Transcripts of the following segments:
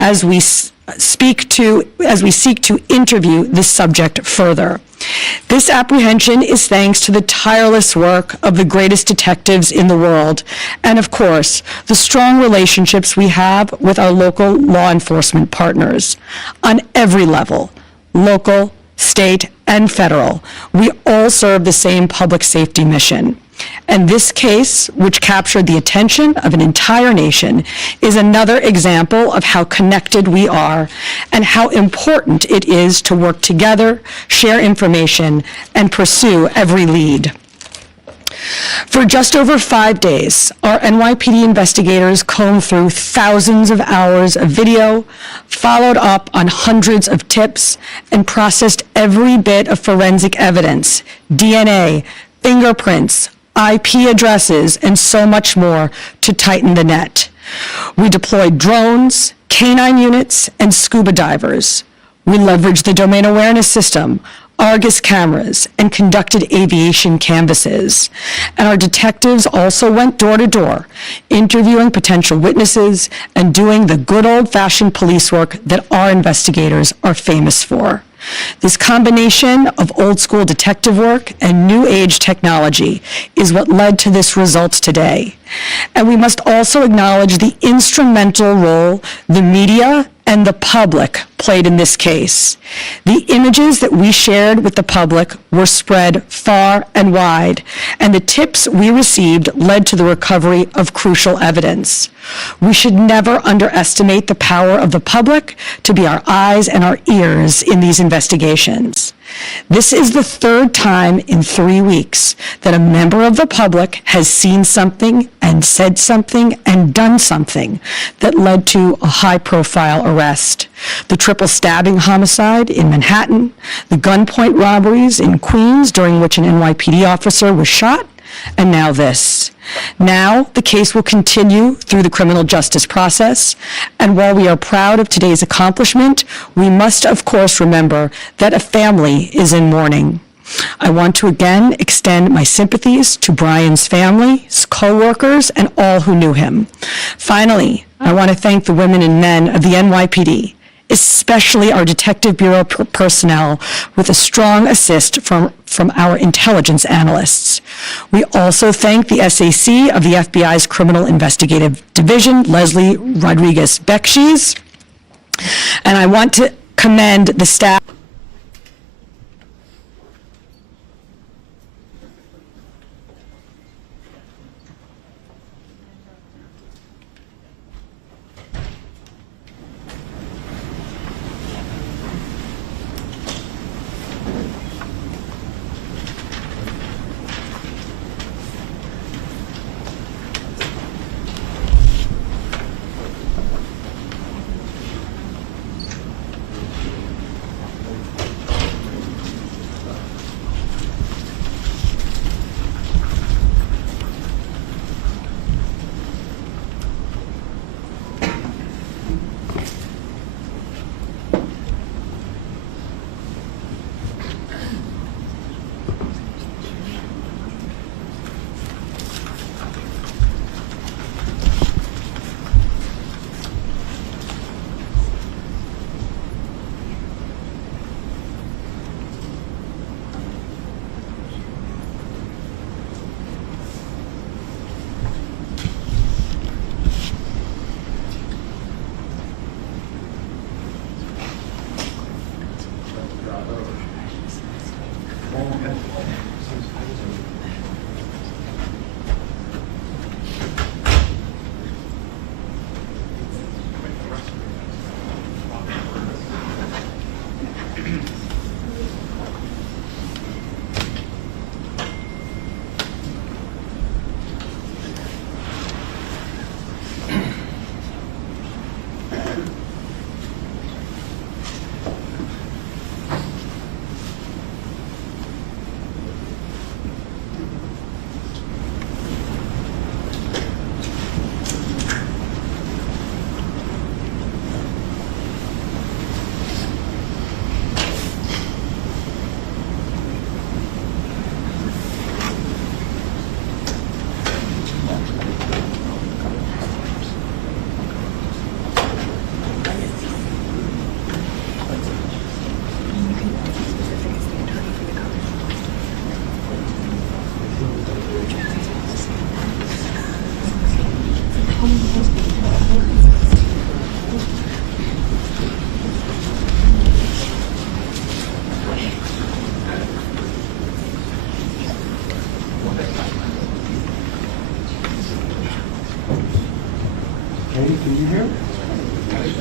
as we seek to interview this subject further. This apprehension is thanks to the tireless work of the greatest detectives in the world, and of course, the strong relationships we have with our local law enforcement partners. On every level, local, state, and federal, we all serve the same public safety mission. And this case, which captured the attention of an entire nation, is another example of how connected we are and how important it is to work together, share information, and pursue every lead. For just over 5 days, our NYPD investigators combed through thousands of hours of video, followed up on hundreds of tips, and processed every bit of forensic evidence, DNA, fingerprints, IP addresses, and so much more to tighten the net. We deployed drones, canine units, and scuba divers. We leveraged the domain awareness system, Argus cameras, and conducted aviation canvasses. And our detectives also went door to door, interviewing potential witnesses and doing the good old-fashioned police work that our investigators are famous for. This combination of old-school detective work and new-age technology is what led to this result today. And we must also acknowledge the instrumental role the media and the public played in this case. The images that we shared with the public were spread far and wide, and the tips we received led to the recovery of crucial evidence. We should never underestimate the power of the public to be our eyes and our ears in these investigations. This is the third time in 3 weeks that a member of the public has seen something and said something and done something that led to a high-profile arrest. The triple stabbing homicide in Manhattan, the gunpoint robberies in Queens during which an NYPD officer was shot, and now this. Now, the case will continue through the criminal justice process, and while we are proud of today's accomplishment, we must, of course, remember that a family is in mourning. I want to again extend my sympathies to Brian's family, his co-workers, and all who knew him. Finally, I want to thank the women and men of the NYPD, especially our Detective Bureau personnel, with a strong assist from our intelligence analysts. We also thank the SAC of the FBI's Criminal Investigative Division, Leslie Rodriguez-Bekshies, and I want to commend the staff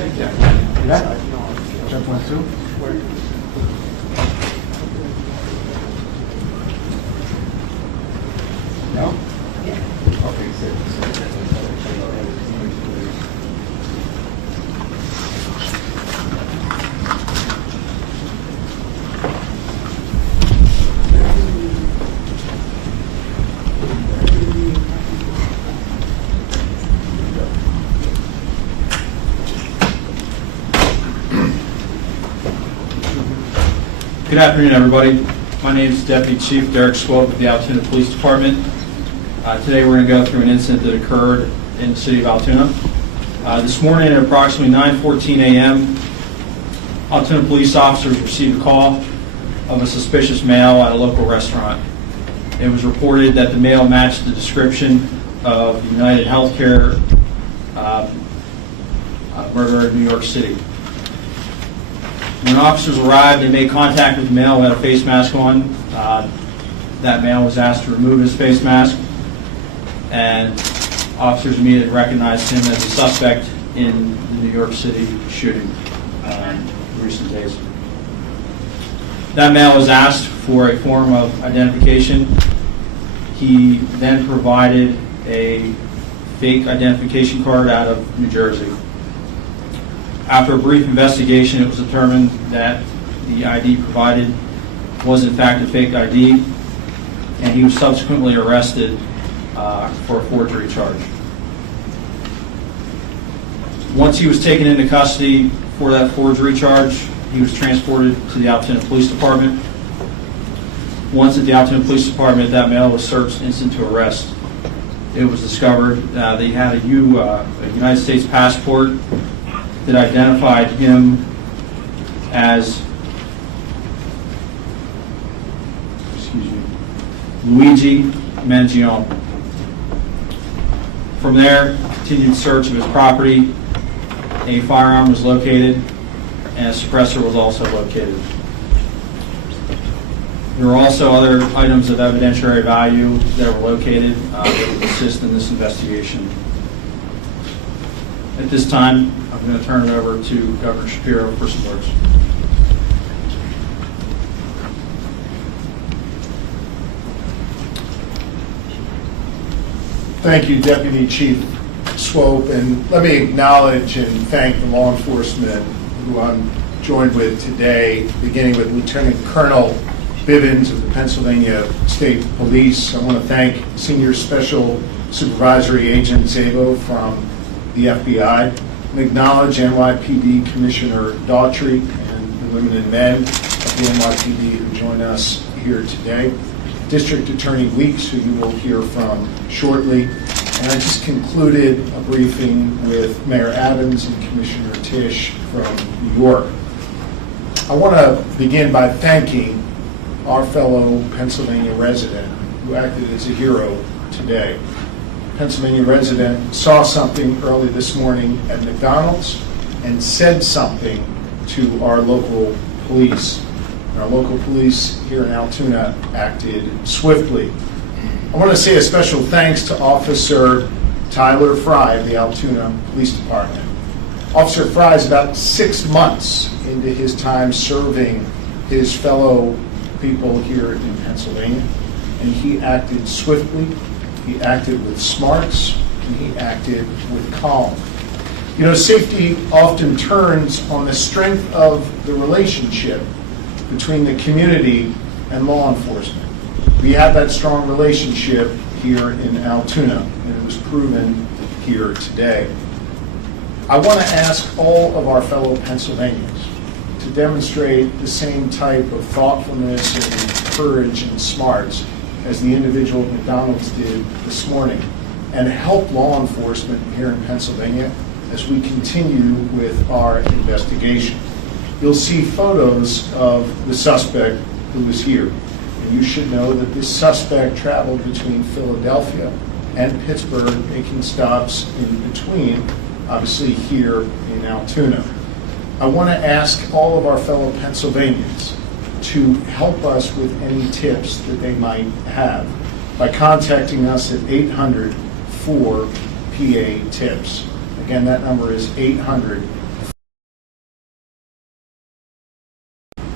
Yeah. Jump one through. No? Okay, Good afternoon, everybody. My name is Deputy Chief Derek Swope of the Altoona Police Department. Today we're going to go through an incident that occurred in the city of Altoona. This morning at approximately 9:14 a.m., Altoona police officers received a call of a suspicious male at a local restaurant. It was reported that the male matched the description of the UnitedHealthcare murderer in New York City. When officers arrived, they made contact with the male who had a face mask on. That male was asked to remove his face mask, and officers immediately recognized him as a suspect in the New York City shooting in recent days. That male was asked for a form of identification. He then provided a fake identification card out of New Jersey. After a brief investigation, it was determined that the ID provided was in fact a fake ID, and he was subsequently arrested for a forgery charge. Once he was taken into custody for that forgery charge, he was transported to the Altoona Police Department. Once at the Altoona Police Department, that male was searched instant to arrest. It was discovered that he had a United States passport that identified him as Luigi Mangione. From there, continued search of his property. A firearm was located, and a suppressor was also located. There were also other items of evidentiary value that were located that would assist in this investigation. At this time, I'm going to turn it over to Governor Shapiro for some words. Thank you, Deputy Chief Swope, and let me acknowledge and thank the law enforcement who I'm joined with today, beginning with Lieutenant Colonel Bivens of the Pennsylvania State Police. I want to thank Senior Special Supervisory Agent Szabo from the FBI, and acknowledge NYPD Commissioner Daughtry and the women and men of the NYPD who join us here today, District Attorney Weeks, who you will hear from shortly, and I just concluded a briefing with Mayor Adams and Commissioner Tisch from New York. I want to begin by thanking our fellow Pennsylvania resident who acted as a hero today. Pennsylvania resident saw something early this morning at McDonald's and said something to our local police. And our local police here in Altoona acted swiftly. I want to say a special thanks to Officer Tyler Fry of the Altoona Police Department. Officer Fry is about 6 months into his time serving his fellow people here in Pennsylvania, and he acted swiftly. He acted with smarts, and he acted with calm. You know, safety often turns on the strength of the relationship between the community and law enforcement. We have that strong relationship here in Altoona, and it was proven here today. I want to ask all of our fellow Pennsylvanians to demonstrate the same type of thoughtfulness and courage and smarts as the individual at McDonald's did this morning, and help law enforcement here in Pennsylvania as we continue with our investigation. You'll see photos of the suspect who was here, and you should know that this suspect traveled between Philadelphia and Pittsburgh, making stops in between, obviously here in Altoona. I want to ask all of our fellow Pennsylvanians to help us with any tips that they might have by contacting us at 800-4-PA-TIPS. Again, that number is 800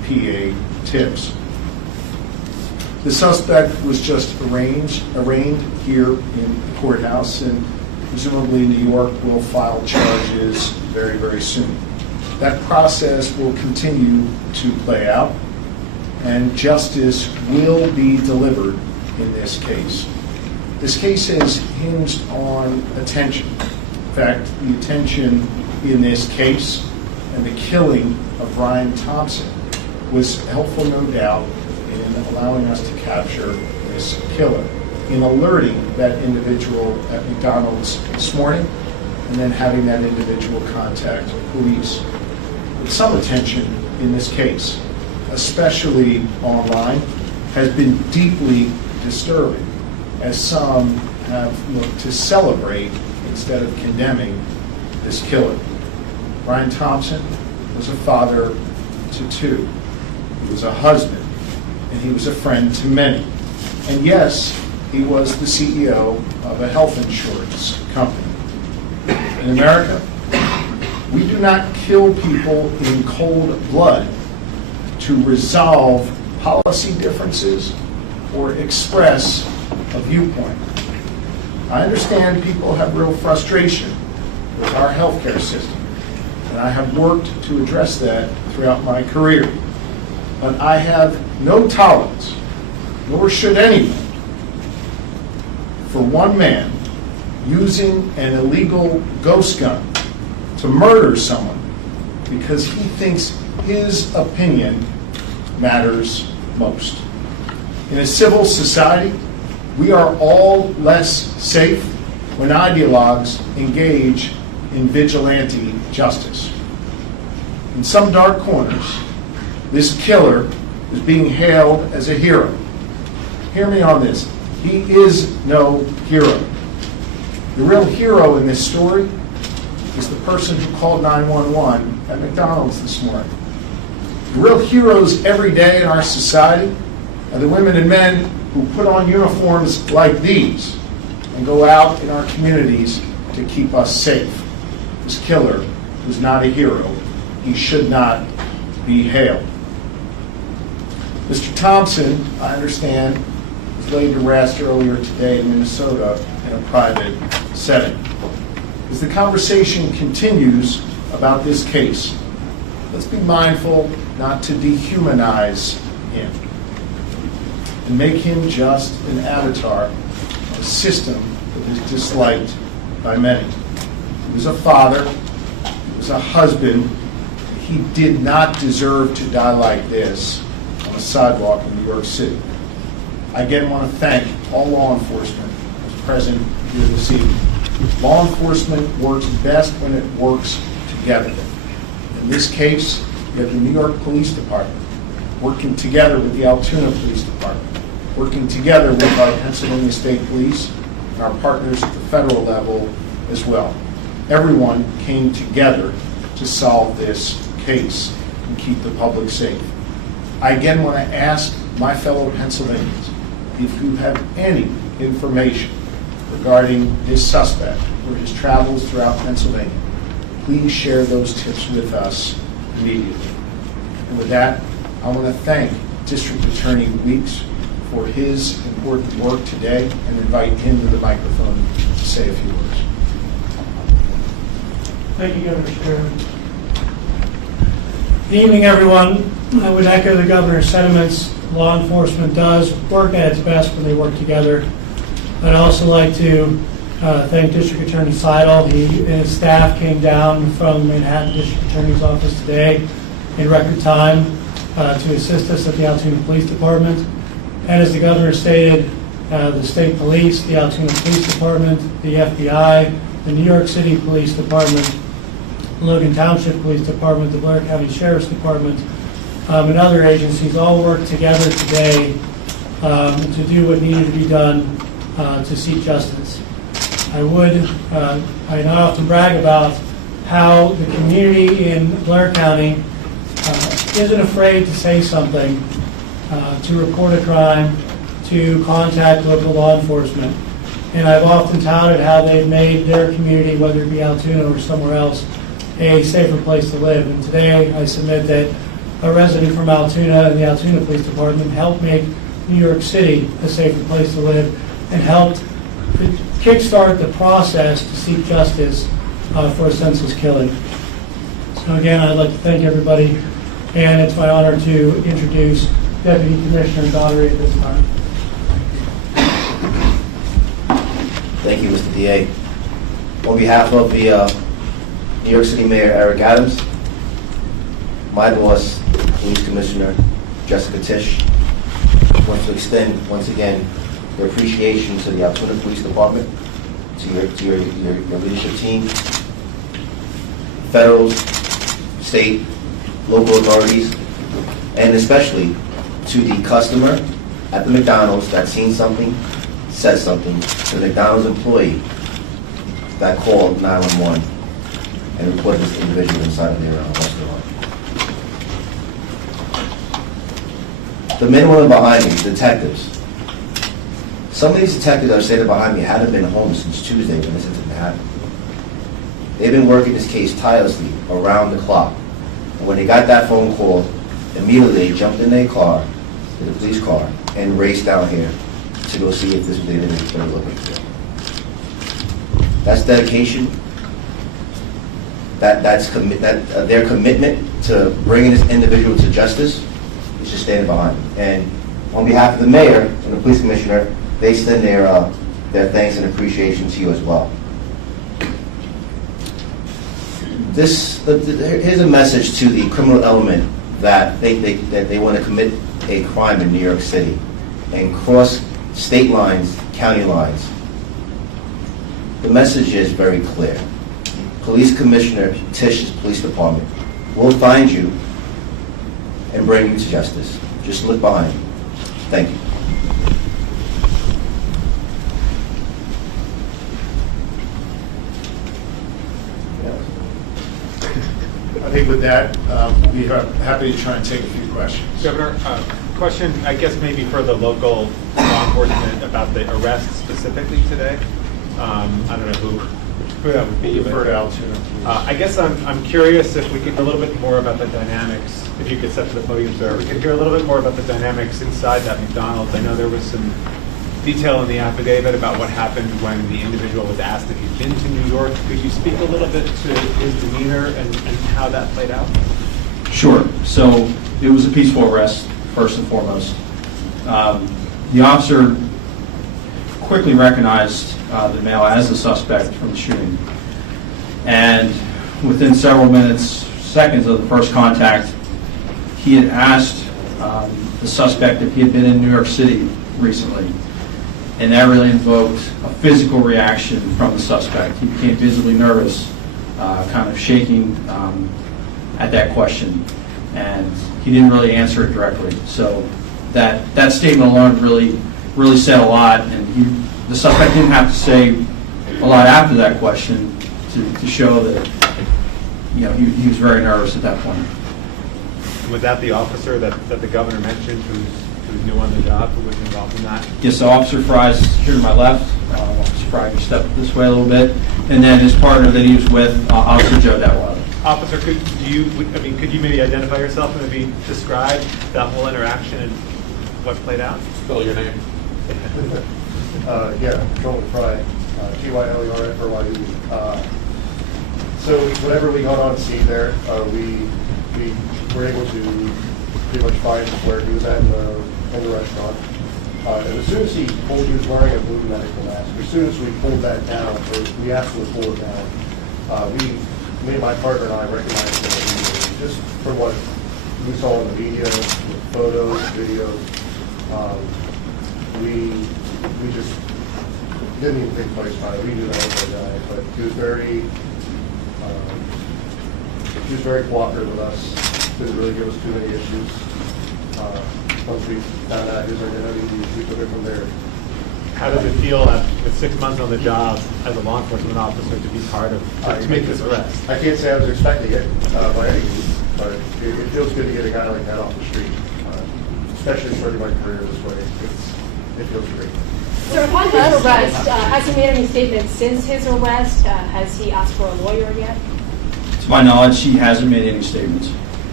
PA tips. The suspect was just arraigned here in the courthouse, and presumably New York will file charges very, very soon. That process will continue to play out, and justice will be delivered in this case. This case is hinged on attention. In fact, the attention in this case and the killing of Brian Thompson was helpful, no doubt, in allowing us to capture this killer, in alerting that individual at McDonald's this morning, and then having that individual contact police. But some attention in this case, especially online, has been deeply disturbing, as some have looked to celebrate instead of condemning this killer. Brian Thompson was a father to two. He was a husband, and he was a friend to many. And yes, he was the CEO of a health insurance company. In America, we do not kill people in cold blood to resolve policy differences or express a viewpoint. I understand people have real frustration with our healthcare system, and I have worked to address that throughout my career. But I have no tolerance, nor should anyone, for one man using an illegal ghost gun to murder someone because he thinks his opinion matters most. In a civil society, we are all less safe when ideologues engage in vigilante justice. In some dark corners, this killer is being hailed as a hero. Hear me on this. He is no hero. The real hero in this story is the person who called 911 at McDonald's this morning. The real heroes every day in our society are the women and men who put on uniforms like these and go out in our communities to keep us safe. This killer was not a hero. He should not be hailed. Mr. Thompson, I understand, was laid to rest earlier today in Minnesota in a private setting. As the conversation continues about this case, let's be mindful not to dehumanize him and make him just an avatar of a system that is disliked by many. He was a father, he was a husband. He did not deserve to die like this on a sidewalk in New York City. I again want to thank all law enforcement who's present here this evening. Law enforcement works best when it works together. In this case, you have the New York Police Department working together with the Altoona Police Department, working together with our Pennsylvania State Police and our partners at the federal level as well. Everyone came together to solve this case and keep the public safe. I again want to ask my fellow Pennsylvanians, if you have any information regarding this suspect or his travels throughout Pennsylvania, please share those tips with us immediately. And with that, I want to thank District Attorney Weeks for his important work today and invite him to the microphone to say a few words. Thank you, Governor Shapiro. Good evening, everyone. I would echo the governor's sentiments. Law enforcement does work at its best when they work together. I'd also like to thank District Attorney Sidle. He and his staff came down from Manhattan District Attorney's Office today in record time to assist us at the Altoona Police Department. And as the governor stated, the state police, the Altoona Police Department, the FBI, the New York City Police Department, Logan Township Police Department, the Blair County Sheriff's Department, and other agencies all worked together today to do what needed to be done to seek justice. I not often brag about how the community in Blair County isn't afraid to say something, to report a crime, to contact local law enforcement. And I've often touted how they've made their community, whether it be Altoona or somewhere else, a safer place to live. And today I submit that a resident from Altoona and the Altoona Police Department, helped make New York City a safer place to live and helped kickstart the process to seek justice for a senseless killing. So again, I'd like to thank everybody, and it's my honor to introduce Deputy Commissioner Daugherty at this time. Thank you, Mr. DA. On behalf of the New York City Mayor Eric Adams, my boss, Police Commissioner Jessica Tisch, want to extend once again your appreciation to the Altoona Police Department, to your leadership team, federal, state, local authorities, and especially to the customer at the McDonald's that seen something, said something, to the McDonald's employee that called 911 and reported this individual inside of their restaurant. The men and women behind me, detectives. Some of these detectives that are standing behind me haven't been home since Tuesday when this incident happened. They've been working this case tirelessly around the clock. And when they got that phone call, immediately they jumped in their car, in the police car, and raced down here to go see if this was the individual they were looking for. That's dedication. That's their commitment to bringing this individual to justice is just standing behind them. And on behalf of the mayor and the police commissioner, they extend their thanks and appreciation to you as well. Here's a message to the criminal element that they want to commit a crime in New York City and cross state lines, county lines. The message is very clear. Police Commissioner Tisch's police department will find you and bring you to justice. Just look behind you. Thank you. I think with that, we are happy to try and take a few questions. Governor, question, I guess maybe for the local law enforcement about the arrest specifically today. I don't know who that would be. Refer to Altuna, please. I guess I'm curious if we could hear a little bit more about the dynamics, if you could step to the podium, sir. We could hear a little bit more about the dynamics inside that McDonald's. I know there was some detail in the affidavit about what happened when the individual was asked if he'd been to New York. Could you speak a little bit to his demeanor and how that played out? Sure. So it was a peaceful arrest, first and foremost. The officer quickly recognized the male as the suspect from the shooting. And within several seconds of the first contact, he had asked the suspect if he had been in New York City recently. And that really invoked a physical reaction from the suspect. He became visibly nervous, kind of shaking at that question. And he didn't really answer it directly. So that statement alone really said a lot. And the suspect didn't have to say a lot after that question to show that he was very nervous at that point. Was that the officer that the governor mentioned who's new on the job, who was involved in that? Yes, so Officer Fry's here to my left. Officer Fry can step this way a little bit. And then his partner that he was with, Officer Joe Detweiler. Officer, could you maybe identify yourself and maybe describe that whole interaction and what played out? Spell your name. Patrolman Fry, Tylerfry. So whenever we got on scene there, we were able to pretty much find where he was at in the restaurant. And as soon as he was wearing a blue medical mask. As soon as we pulled that down, or we asked him to pull it down, me and my partner and I recognized him immediately, just from what we saw in the media, photos, videos. We just didn't even think twice about it. We knew that was the guy, but he was very cooperative with us. Didn't really give us too many issues. Once we found out his identity, we took it from there. How does it feel with 6 months on the job as a law enforcement officer to be part of, to make this arrest? I can't say I was expecting it by any means, but it feels good to get a guy like that off the street, especially starting my career this way. It feels great. So upon his arrest, has he made any statements since his arrest? Has he asked for a lawyer yet? To my knowledge, he hasn't made any statements.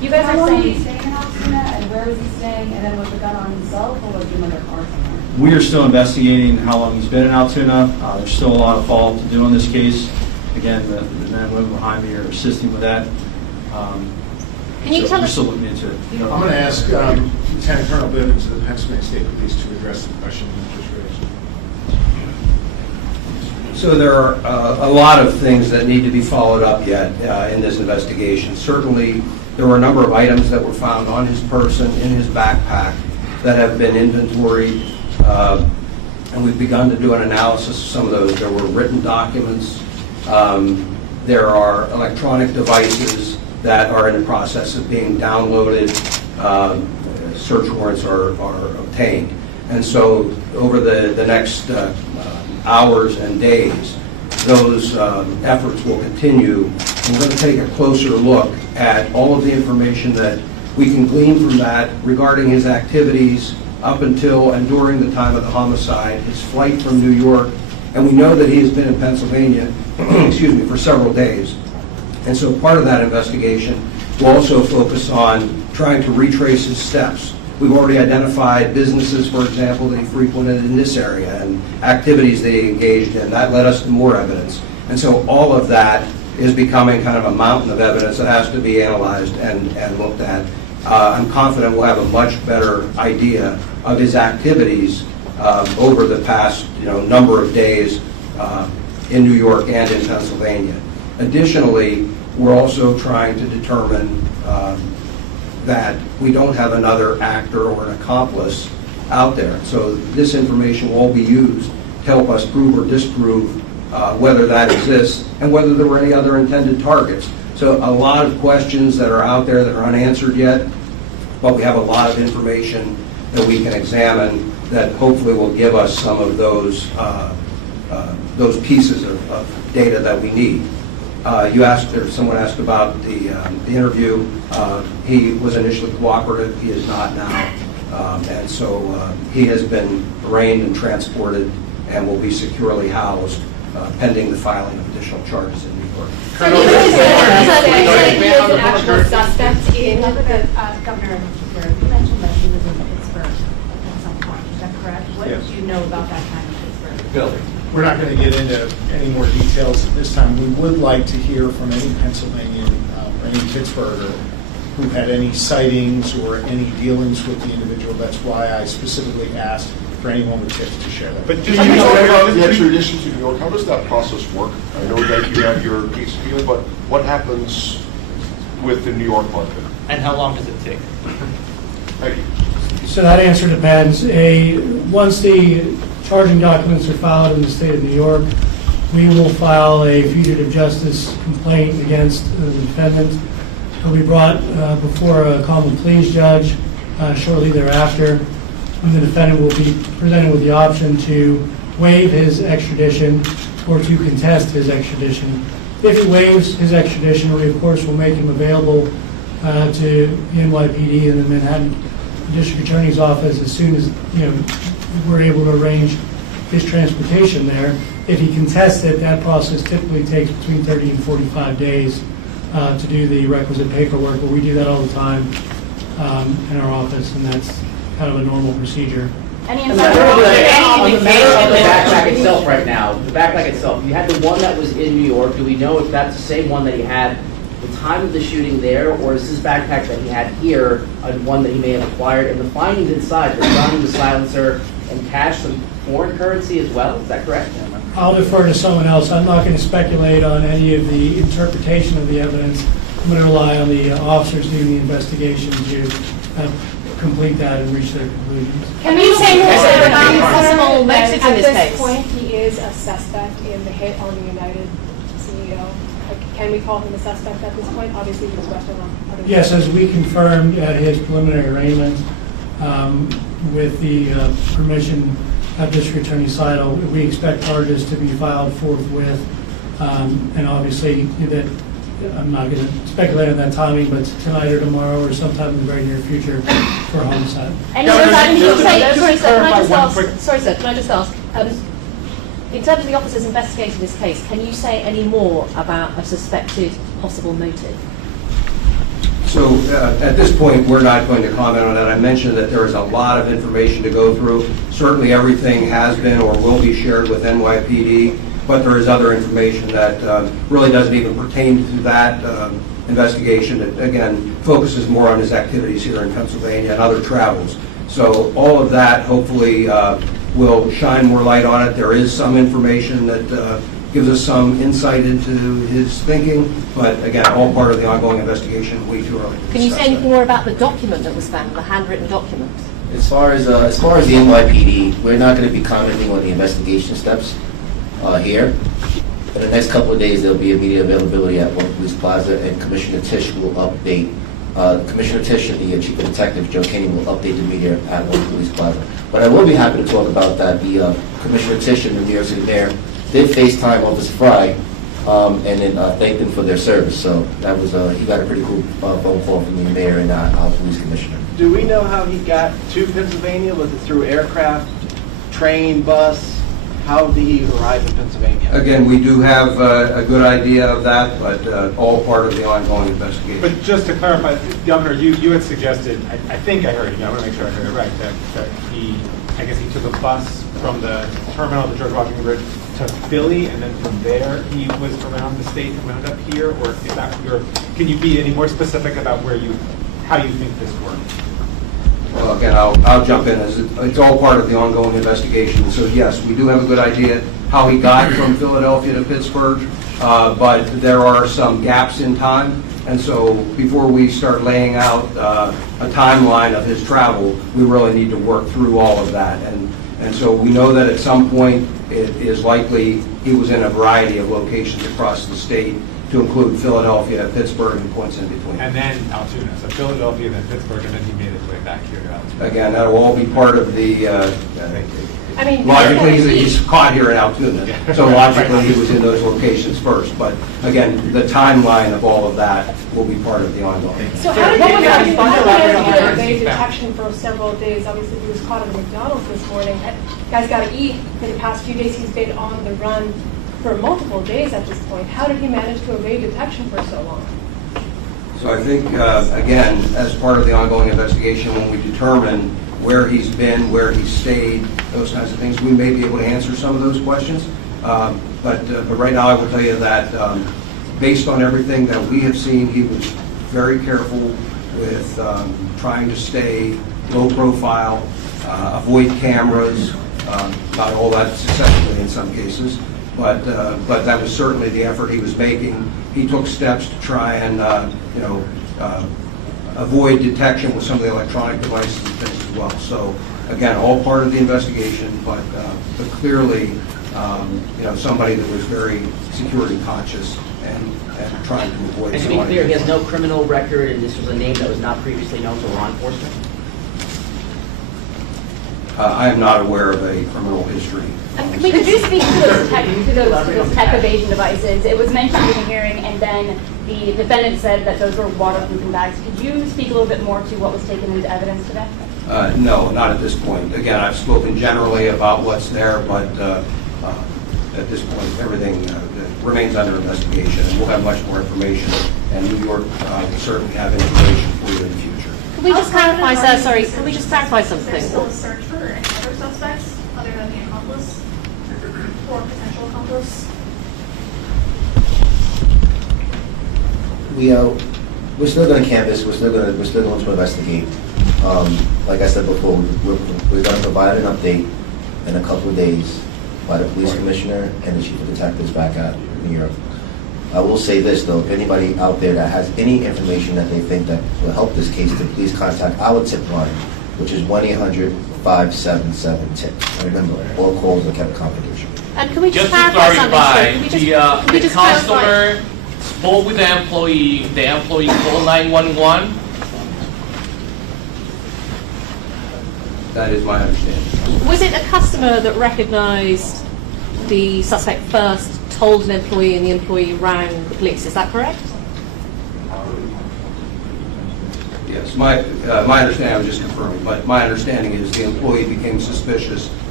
You guys How are long was he saying, staying in Altoona, and where was he staying, and then was the gun on himself, or was he in a car somewhere? We are still investigating how long he's been in Altoona. There's still a lot of follow-up to do on this case. Again, the men and women behind me are assisting with that. can you So tell we're us, still looking into it. I'm going to ask Lieutenant Colonel Bivens of the Pennsylvania State Police to address the question you just raised. So there are a lot of things that need to be followed up yet in this investigation. Certainly, there were a number of items that were found on his person, in his backpack, that have been inventoried, and we've begun to do an analysis of some of those. There were written documents. There are electronic devices that are in the process of being downloaded. Search warrants are obtained. And so over the next hours and days, those efforts will continue. We're going to take a closer look at all of the information that we can glean from that regarding his activities up until and during the time of the homicide, his flight from New York, and we know that he has been in Pennsylvania, excuse me, for several days. And so part of that investigation will also focus on trying to retrace his steps. We've already identified businesses, for example, that he frequented in this area and activities that he engaged in. That led us to more evidence. And so all of that is becoming kind of a mountain of evidence that has to be analyzed and looked at. I'm confident we'll have a much better idea of his activities over the past number of days in New York and in Pennsylvania. Additionally, we're also trying to determine that we don't have another actor or an accomplice out there. So this information will all be used to help us prove or disprove whether that exists and whether there were any other intended targets. So a lot of questions that are out there that are unanswered yet, but we have a lot of information that we can examine that hopefully will give us some of those pieces of data that we need. You asked, or someone asked about the interview. He was initially cooperative. He is not now. And so he has been arraigned and transported and will be securely housed pending the filing of additional charges in New York. So you said he is an actual suspect in Governor Shapiro, you mentioned that he was in Pittsburgh at some point, is that correct? What Yes. did you know about that time in Pittsburgh? Bill. We're not going to get into any more details at this time. We would like to hear from any Pennsylvanian or any Pittsburgher who had any sightings or any dealings with the individual. That's why I specifically asked for anyone with tips to share that. But Can you talk about the extradition to New York? How does that process work? I know that you have your case here, but what happens with the New York market? And how long does it take? Thank you. So that answer depends. Once the charging documents are filed in the state of New York, we will file a fugitive justice complaint against the defendant. He'll be brought before a common pleas judge shortly thereafter, and the defendant will be presented with the option to waive his extradition or to contest his extradition. If he waives his extradition, we of course will make him available to NYPD and the Manhattan District Attorney's Office as soon as we're able to arrange his transportation there. If he contests it, that process typically takes between 30 and 45 days to do the requisite paperwork, but we do that all the time in our office, and that's kind of a normal procedure. Any On the insight? backpack itself right now, the backpack itself, you had the one that was in New York. Do we know if that's the same one that he had the time of the shooting there, or is this backpack that he had here one that he may have acquired? And the findings inside, the gun, the silencer, and cash, some foreign currency as well, is that correct? I'll defer to someone else. I'm not going to speculate on any of the interpretation of the evidence. I'm going to rely on the officers doing the investigation to complete that and reach their conclusions. Can you say more about possible motives in this At case? this point, he is a suspect in the hit on the United CEO. Can we call him a suspect at this point? Obviously, he was arrested on other. Yes, as we confirmed at his preliminary arraignment, with the permission of District Attorney Sidle, we expect charges to be filed forthwith. And obviously, that I'm not going to speculate on that timing, but tonight or tomorrow or sometime in the very near future for homicide. Any Governor, insight? Can you just to- say, just to sorry, sir, can I clarify just one ask? quick- Sorry, sir, can I just ask? In terms of the officers investigating this case, can you say any more about a suspected possible motive? So at this point, we're not going to comment on that. I mentioned that there is a lot of information to go through. Certainly everything has been or will be shared with NYPD, but there is other information that really doesn't even pertain to that investigation. That, again, focuses more on his activities here in Pennsylvania and other travels. So all of that hopefully will shine more light on it. There is some information that gives us some insight into his thinking, but again, all part of the ongoing investigation, way too early to Can you discuss say anything that. more about the document that was found, the handwritten document? As far as the NYPD, we're not going to be commenting on the investigation steps here. In the next couple of days, there'll be immediate availability at One Police Plaza, and Commissioner Tisch will update, Commissioner Tisch and the Chief of Detective, Joe Kinney, will update the media at One Police Plaza. But I will be happy to talk about that. The Commissioner Tisch and the New York City Mayor did FaceTime Officer Fry and then thanked them for their service. So that was, he got a pretty cool phone call from the Mayor and our Police Commissioner. Do we know how he got to Pennsylvania? Was it through aircraft, train, bus? How did he arrive in Pennsylvania? Again, we do have a good idea of that, but all part of the ongoing investigation. But just to clarify, Governor, you had suggested, I think I heard you, I want to make sure I heard it right, that he, I guess he took a bus from the terminal at the George Washington Bridge to Philly, and then from there he was around the state and wound up here, or is that your, can you be any more specific about how you think this worked? Well, again, I'll jump in. It's all part of the ongoing investigation. So yes, we do have a good idea how he got from Philadelphia to Pittsburgh, but there are some gaps in time. And so before we start laying out a timeline of his travel, we really need to work through all of that. And so we know that at some point it is likely he was in a variety of locations across the state, to include Philadelphia, Pittsburgh, and points in between. And then Altoona, so Philadelphia, then Pittsburgh, and then he made his way back here to Altoona. Again, that'll all be part of the, I mean, logically, he's caught here in Altoona, so logically he was in those locations first. But again, the timeline of all of that will be part of the ongoing. So how did you get evade detection for several days? Obviously, he was caught at McDonald's this morning. Guy's got to eat. For the past few days, he's been on the run for multiple days at this point. How did he manage to evade detection for so long? So I think, again, as part of the ongoing investigation, when we determine where he's been, where he's stayed, those kinds of things, we may be able to answer some of those questions. But right now, I will tell you that based on everything that we have seen, he was very careful with trying to stay low profile, avoid cameras, not all that successfully in some cases. But that was certainly the effort he was making. He took steps to try and avoid detection with some of the electronic devices and things as well. So again, all part of the investigation, but clearly, somebody that was very security conscious and trying to avoid. And to be clear, he has no criminal record, and this was a name that was not previously known to law enforcement? I am not aware of a criminal history. Could you speak to those tech evasion devices? It was mentioned in the hearing, and then the defendant said that those were waterproofing bags. Could you speak a little bit more to what was taken into evidence today? No, not at this point. Again, I've spoken generally about what's there, but at this point, everything remains under investigation, and we'll have much more information, and New York will certainly have information for you in the future. Can we just clarify, sir? Sorry, can we just clarify something? Is there still a search for any other suspects other than the accomplice or potential accomplice? We're still going to canvass. We're still going to investigate. Like I said before, we're going to provide an update in a couple of days by the police commissioner and the chief of detectives back at New York. I will say this though: if anybody out there that has any information that they think that will help this case, to please contact our tip line, which is 1-800-577-TIP. Remember, all calls are kept confidential. And can we just to clarify clarify, something? the customer spoke with the employee called 911. That is my understanding. Was it a customer that recognized the suspect first, told an employee, and the employee rang the police? Is that correct? Yes, my understanding, I was just confirming, but my understanding is the employee became suspicious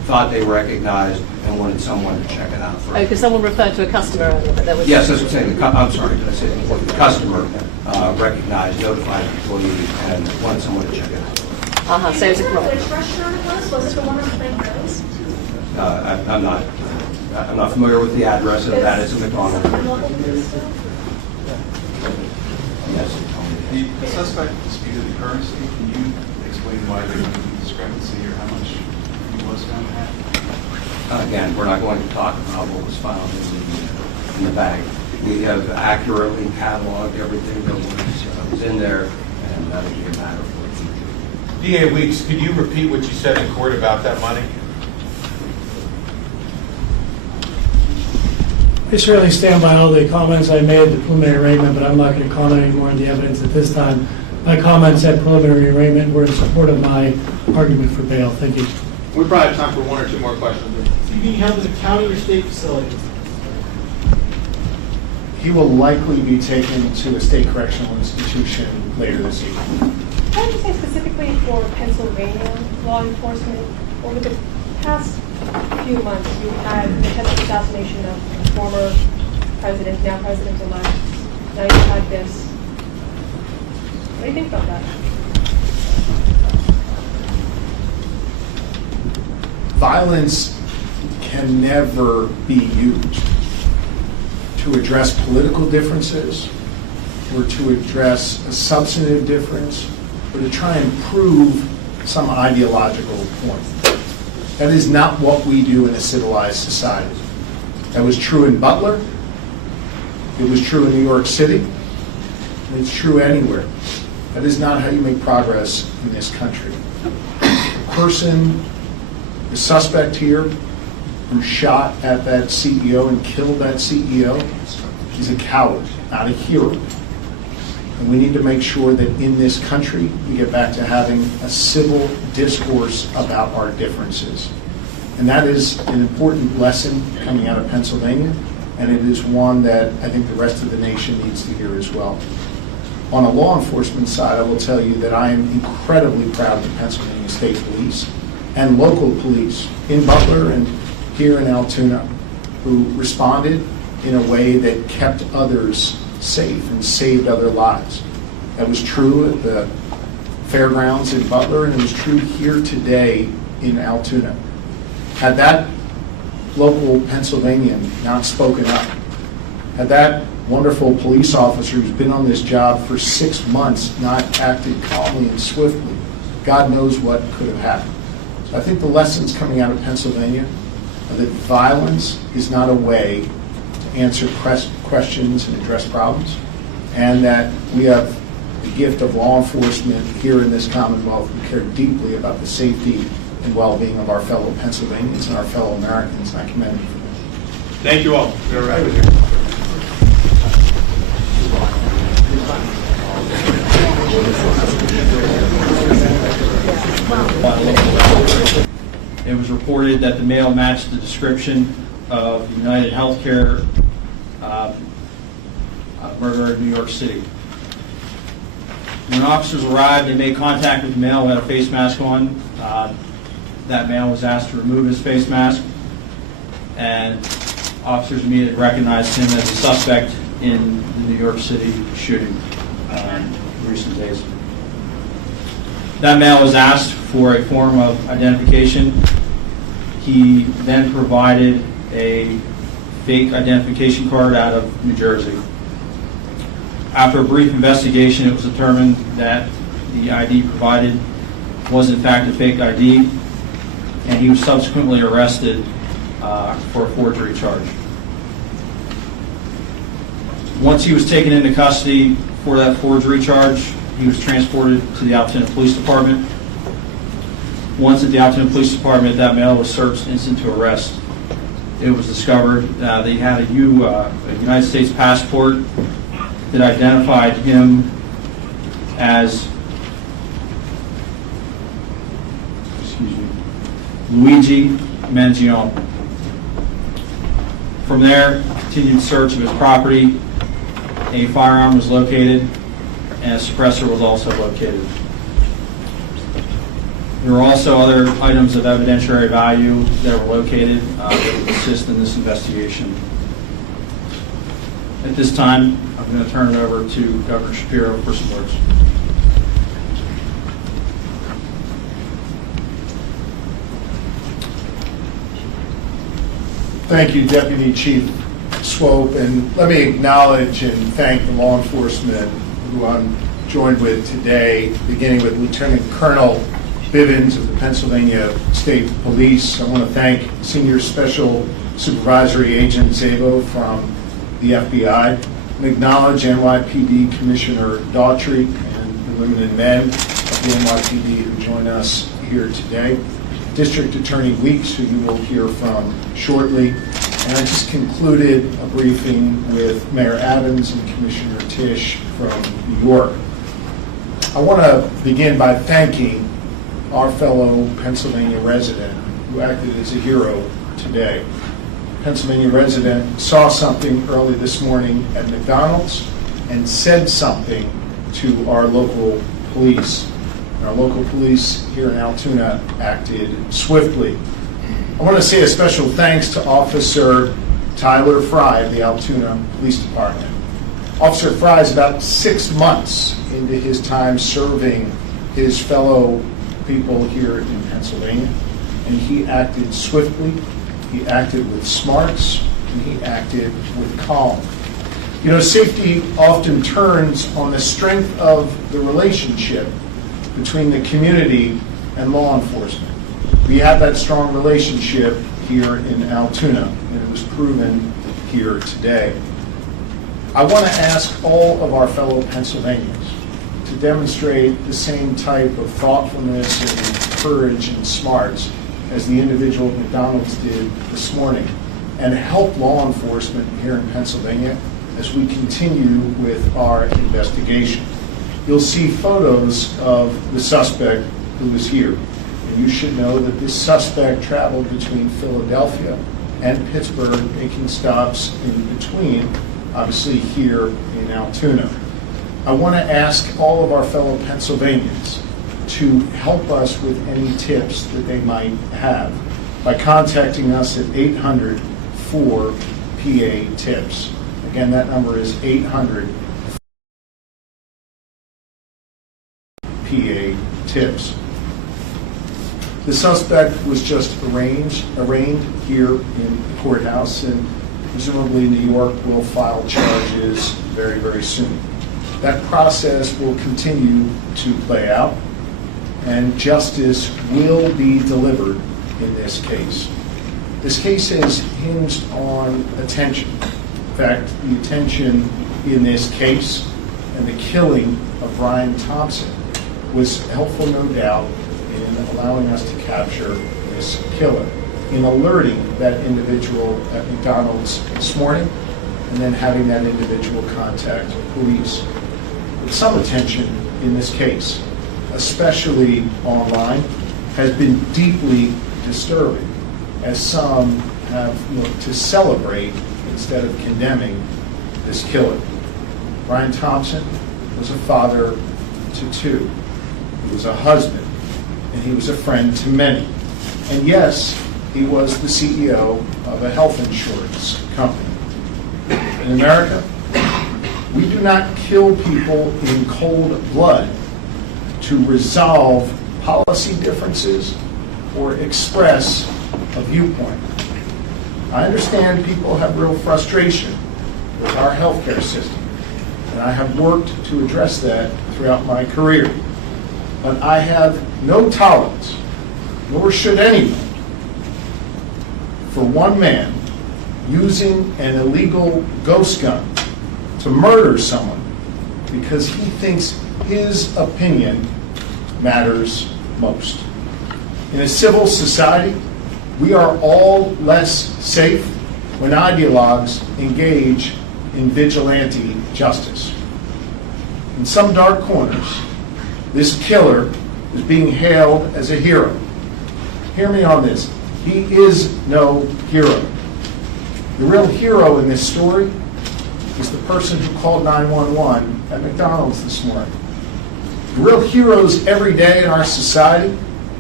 thought they recognized and wanted someone to check it out Oh, first. because someone referred to a customer earlier, but that was... Yes, that's what I'm saying. I'm sorry, did I say the employee? The customer recognized, notified the employee, and wanted someone to check it out. So it was a problem. Which restaurant it was? Was it the one on Plain Rose? I'm not familiar with the address of that. It's a McDonald. Yes. The suspect disputed the currency. Can you explain why there was a discrepancy or how much he was found to have? Again, we're not going to talk about what was found in the bag. We have accurately cataloged everything that was in there, and that'll be a matter for the future. DA Weeks, could you repeat what you said in court about that money? I certainly stand by all the comments I made at the preliminary arraignment, but I'm not going to comment any more on the evidence at this time. My comments at preliminary arraignment were in support of my argument for bail. Thank you. We probably have time for one or two more questions. Is he being held at a county or state facility? He will likely be taken to a state correctional institution later this evening. Can I just say specifically for Pennsylvania law enforcement, over the past few months, you had an attempted assassination of a former president, now president-elect. Now you had this. What do you think about that? Violence can never be used to address political differences or to address a substantive difference or to try and prove some ideological point. That is not what we do in a civilized society. That was true in Butler. It was true in New York City. And it's true anywhere. That is not how you make progress in this country. The suspect here who shot at that CEO and killed that CEO is a coward, not a hero. And we need to make sure that in this country, we get back to having a civil discourse about our differences. And that is an important lesson coming out of Pennsylvania, and it is one that I think the rest of the nation needs to hear as well. On a law enforcement side, I will tell you that I am incredibly proud of the Pennsylvania State Police and local police in Butler and here in Altoona who responded in a way that kept others safe and saved other lives. That was true at the fairgrounds in Butler, and it was true here today in Altoona. Had that local Pennsylvanian not spoken up, had that wonderful police officer who's been on this job for 6 months not acted calmly and swiftly, God knows what could have happened. So I think the lessons coming out of Pennsylvania are that violence is not a way to answer questions and address problems, and that we have the gift of law enforcement here in this Commonwealth who care deeply about the safety and well-being of our fellow Pennsylvanians and our fellow Americans, and I commend you for that. Thank you all. We're right with you. It was reported that the mail matched the description of UnitedHealthcare murderer in New York City. When officers arrived, they made contact with the male who had a face mask on. That male was asked to remove his face mask, and officers immediately recognized him as a suspect in the New York City shooting in recent days. That male was asked for a form of identification. He then provided a fake identification card out of New Jersey. After a brief investigation, it was determined that the ID provided was in fact a fake ID, and he was subsequently arrested for a forgery charge. Once he was taken into custody for that forgery charge, he was transported to the Altoona Police Department. Once at the Altoona Police Department, that male was searched instant to arrest. It was discovered that he had a United States passport that identified him as Luigi Mangione. From there, continued search of his property. A firearm was located, and a suppressor was also located. There were also other items of evidentiary value that were located that will assist in this investigation. At this time, I'm going to turn it over to Governor Shapiro for some words. Thank you, Deputy Chief Swope, and let me acknowledge and thank the law enforcement who I'm joined with today, beginning with Lieutenant Colonel Bivens of the Pennsylvania State Police. I want to thank Senior Special Supervisory Agent Zabo from the FBI, and acknowledge NYPD Commissioner Daughtry and the women and men of the NYPD who join us here today. District Attorney Weeks, who you will hear from shortly. And I just concluded a briefing with Mayor Adams and Commissioner Tisch from New York. I want to begin by thanking our fellow Pennsylvania resident who acted as a hero today. Pennsylvania resident saw something early this morning at McDonald's and said something to our local police. And our local police here in Altoona acted swiftly. I want to say a special thanks to Officer Tyler Fry of the Altoona Police Department. Officer Fry is about 6 months into his time serving his fellow people here in Pennsylvania, and he acted swiftly, he acted with smarts, and he acted with calm. You know, safety often turns on the strength of the relationship between the community and law enforcement. We have that strong relationship here in Altoona, and it was proven here today. I want to ask all of our fellow Pennsylvanians to demonstrate the same type of thoughtfulness and courage and smarts as the individual at McDonald's did this morning, and help law enforcement here in Pennsylvania as we continue with our investigation. You'll see photos of the suspect who was here. And you should know that this suspect traveled between Philadelphia and Pittsburgh, making stops in between, obviously here in Altoona. I want to ask all of our fellow Pennsylvanians to help us with any tips that they might have by contacting us at 800-4PA-TIPS. Again, that number is 800-PA-TIPS. The suspect was just arraigned here in the courthouse, and presumably New York will file charges very, very soon. That process will continue to play out, and justice will be delivered in this case. This case is hinged on attention. In fact, the attention in this case and the killing of Brian Thompson was helpful, no doubt, in allowing us to capture this killer, in alerting that individual at McDonald's this morning, and then having that individual contact police. But some attention in this case, especially online, has been deeply disturbing, as some have looked to celebrate instead of condemning this killer. Brian Thompson was a father to two. He was a husband, and he was a friend to many. And yes, he was the CEO of a health insurance company. In America, we do not kill people in cold blood to resolve policy differences or express a viewpoint. I understand people have real frustration with our healthcare system, and I have worked to address that throughout my career. But I have no tolerance, nor should anyone, for one man using an illegal ghost gun to murder someone because he thinks his opinion matters most. In a civil society, we are all less safe when ideologues engage in vigilante justice. In some dark corners, this killer is being hailed as a hero. Hear me on this. He is no hero. The real hero in this story is the person who called 911 at McDonald's this morning. The real heroes every day in our society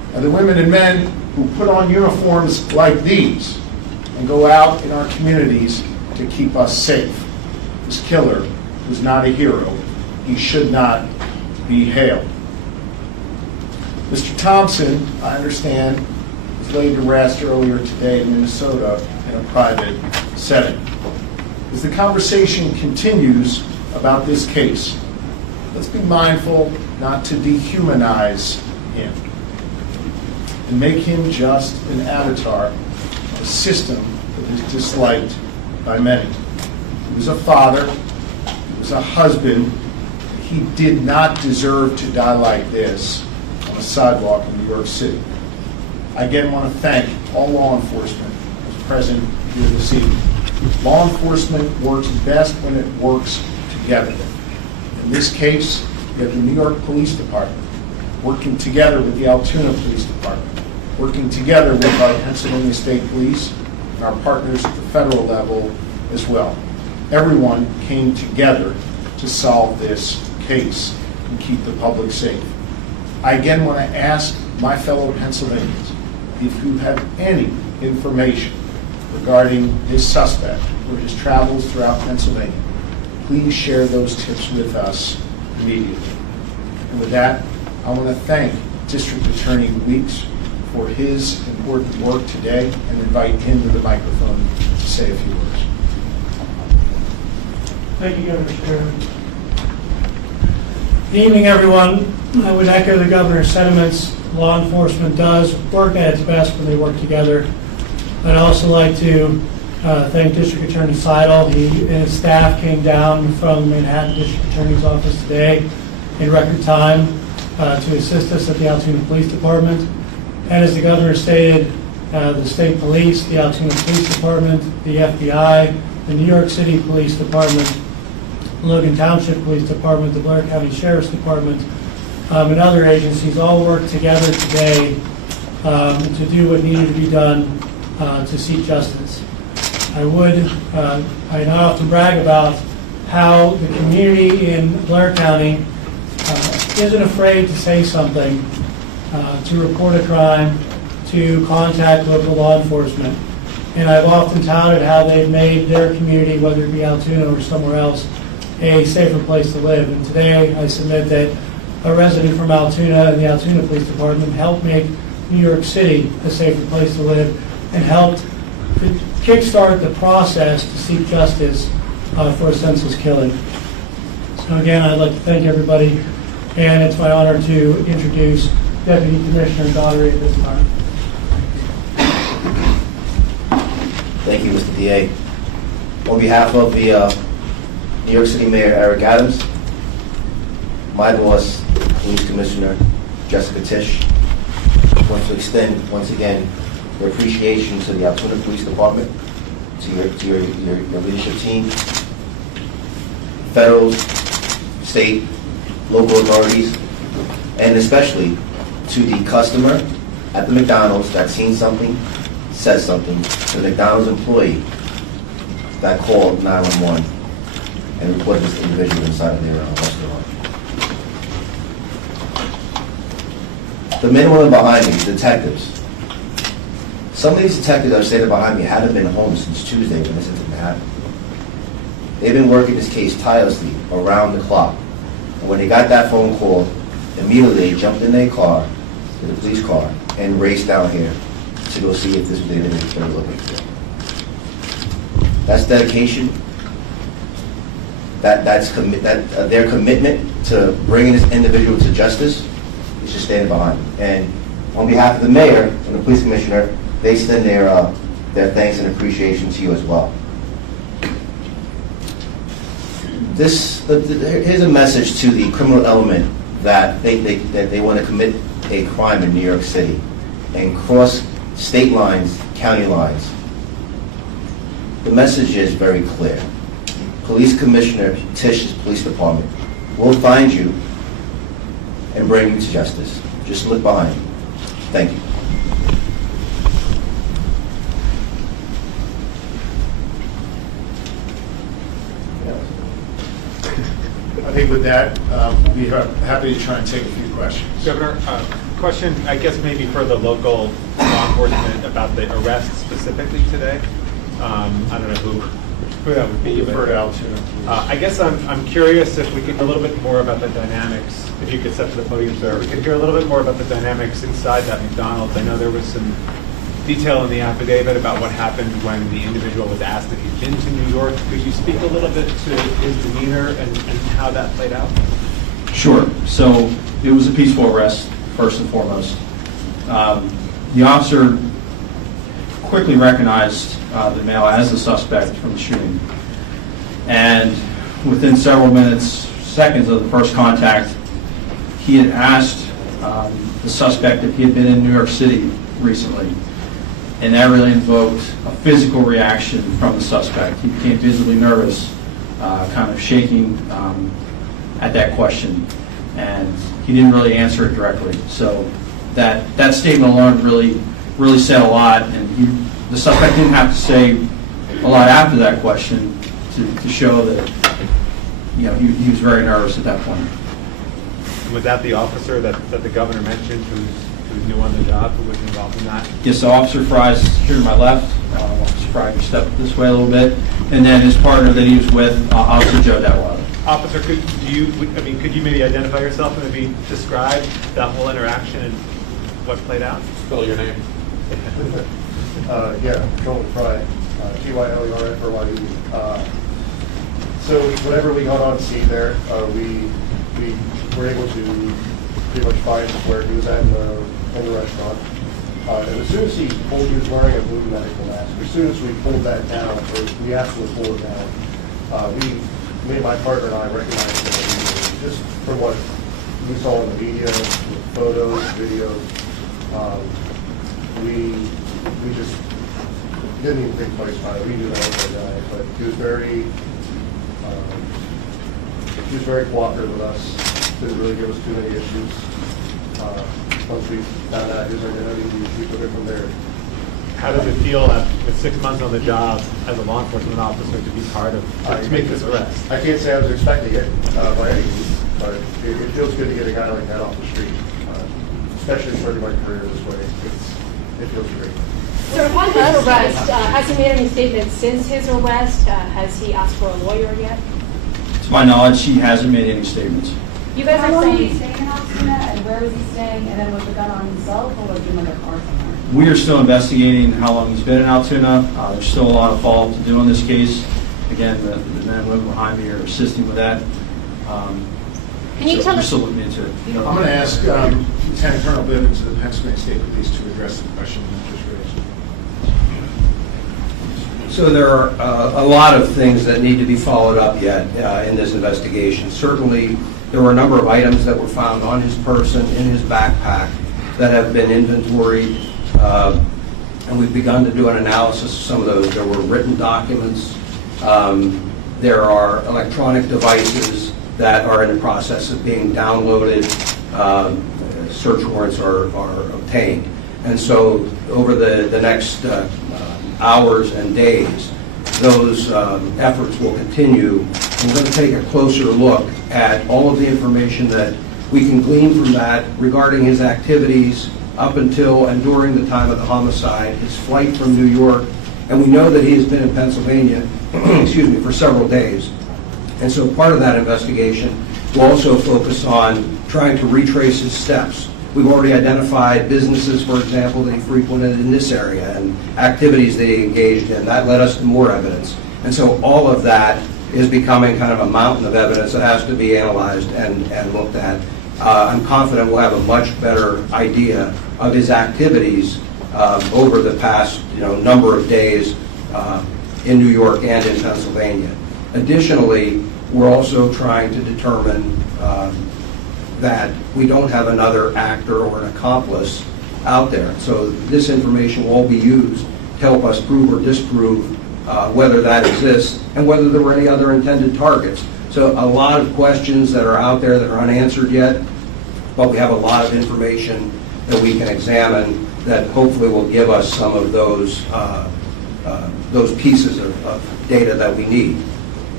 are the women and men who put on uniforms like these and go out in our communities to keep us safe. This killer was not a hero. He should not be hailed. Mr. Thompson, I understand, was laid to rest earlier today in Minnesota in a private setting. As the conversation continues about this case, let's be mindful not to dehumanize him and make him just an avatar of a system that is disliked by many. He was a father, he was a husband. He did not deserve to die like this on a sidewalk in New York City. I again want to thank all law enforcement who's present here this evening. Law enforcement works best when it works together. In this case, you have the New York Police Department working together with the Altoona Police Department, working together with our Pennsylvania State Police and our partners at the federal level as well. Everyone came together to solve this case and keep the public safe. I again want to ask my fellow Pennsylvanians, if you have any information regarding this suspect or his travels throughout Pennsylvania, please share those tips with us immediately. And with that, I want to thank District Attorney Weeks for his important work today and invite him to the microphone to say a few words. Thank you, Governor Shapiro. Good evening, everyone. I would echo the governor's sentiments. Law enforcement does work at its best when they work together. I'd also like to thank District Attorney Sidle. He and his staff came down from the Manhattan District Attorney's Office today in record time to assist us at the Altoona Police Department. And as the governor stated, the state police, the Altoona Police Department, the FBI, the New York City Police Department, Logan Township Police Department, the Blair County Sheriff's Department, and other agencies all work together today to do what needed to be done to seek justice. I not often brag about how the community in Blair County isn't afraid to say something, to report a crime, to contact local law enforcement. And I've often touted how they've made their community, whether it be Altoona or somewhere else, a safer place to live. And today I submit that a resident from Altoona and the Altoona Police Department helped make New York City a safer place to live and helped kickstart the process to seek justice for a senseless killing. So again, I'd like to thank everybody, and it's my honor to introduce Deputy Commissioner Daugherty at this time. Thank you, Mr. DA. On behalf of the New York City Mayor Eric Adams, my boss, Police Commissioner Jessica Tisch, want to extend once again your appreciation to the Altoona Police Department, to your leadership team, federal, state, local authorities, and especially to the customer at the McDonald's that seen something, said something, to the McDonald's employee that called 911 and reported this individual inside of their restaurant. The men and women behind me, detectives. Some of these detectives that are standing behind me haven't been home since Tuesday when this incident happened. They've been working this case tirelessly around the clock. And when they got that phone call, immediately they jumped in their car, the police car, and raced down here to go see if this was the individual they were looking for. That's dedication. That's their commitment to bringing this individual to justice is just standing behind them. And on behalf of the mayor and the police commissioner, they extend their thanks and appreciation to you as well. Here's a message to the criminal element that they want to commit a crime in New York City and cross state lines, county lines. The message is very clear. Police Commissioner Tisch's police department will find you and bring you to justice. Just look behind you. Thank you. I think with that, we'll be happy to try and take a few questions. Governor, question, I guess maybe for the local law enforcement about the arrest specifically today. I don't know who that would be. For Altoona. I guess I'm curious if we could hear a little bit more about the dynamics, if you could step to the podium, sir. We could hear a little bit more about the dynamics inside that McDonald's. I know there was some detail in the affidavit about what happened when the individual was asked if he'd been to New York. Could you speak a little bit to his demeanor and how that played out? Sure. So it was a peaceful arrest, first and foremost. The officer quickly recognized the male as the suspect from the shooting. And within several seconds of the first contact, he had asked the suspect if he had been in New York City recently. And that really invoked a physical reaction from the suspect. He became visibly nervous, kind of shaking at that question. And he didn't really answer it directly. So that statement alone really said a lot. And the suspect didn't have to say a lot after that question to show that he was very nervous at that point. And was that the officer that the governor mentioned who's new on the job, who was involved in that? Yes, so Officer Fry's here to my left. Officer Fry can step this way a little bit. And then his partner that he was with, Officer Joe Detweiler. Officer, could you maybe identify yourself and maybe describe that whole interaction and what played out? Spell your name. Yeah, Joel Fry, Tylerfry. So whenever we got on scene there, we were able to pretty much find where he was at in the restaurant. And as soon as he was wearing a blue medical mask. As soon as we pulled that down, or we asked him to pull it down, me and my partner and I recognized him immediately, just from what we saw in the media, photos, videos. We just didn't even think twice about it. We knew that was our guy, but he was very cooperative with us. Didn't really give us too many issues. Once we found out his identity, we took it from there. How does it feel with 6 months on the job as a law enforcement officer to be part of, to make this arrest? I can't say I was expecting it by any means, but it feels good to get a guy like that off the street, especially starting my career this way. It feels great. So upon his arrest, has he made any statements since his arrest? Has he asked for a lawyer yet? To my knowledge, he hasn't made any statements. You guys How are long did he saying, stay in Altuna, and where was he staying, and then was the gun on himself, or was he in another car somewhere? We are still investigating how long he's been in Altoona. There's still a lot of follow-up to do on this case. Again, the men and women behind me are assisting with that. Can you tell we're us? still looking into it. I'm going to ask Lieutenant Colonel Bivens of the Pennsylvania State Police to address the question you just raised. So there are a lot of things that need to be followed up yet in this investigation. Certainly, there were a number of items that were found on his person, in his backpack, that have been inventoried, and we've begun to do an analysis of some of those. There were written documents. There are electronic devices that are in the process of being downloaded. Search warrants are obtained. And so over the next hours and days, those efforts will continue. We're going to take a closer look at all of the information that we can glean from that regarding his activities up until and during the time of the homicide, his flight from New York, and we know that he has been in Pennsylvania, excuse me, for several days. And so part of that investigation will also focus on trying to retrace his steps. We've already identified businesses, for example, that he frequented in this area and activities that he engaged in. That led us to more evidence. And so all of that is becoming kind of a mountain of evidence that has to be analyzed and looked at. I'm confident we'll have a much better idea of his activities over the past number of days in New York and in Pennsylvania. Additionally, we're also trying to determine that we don't have another actor or an accomplice out there. So this information will all be used to help us prove or disprove whether that exists and whether there were any other intended targets. So a lot of questions that are out there that are unanswered yet, but we have a lot of information that we can examine that hopefully will give us some of those pieces of data that we need.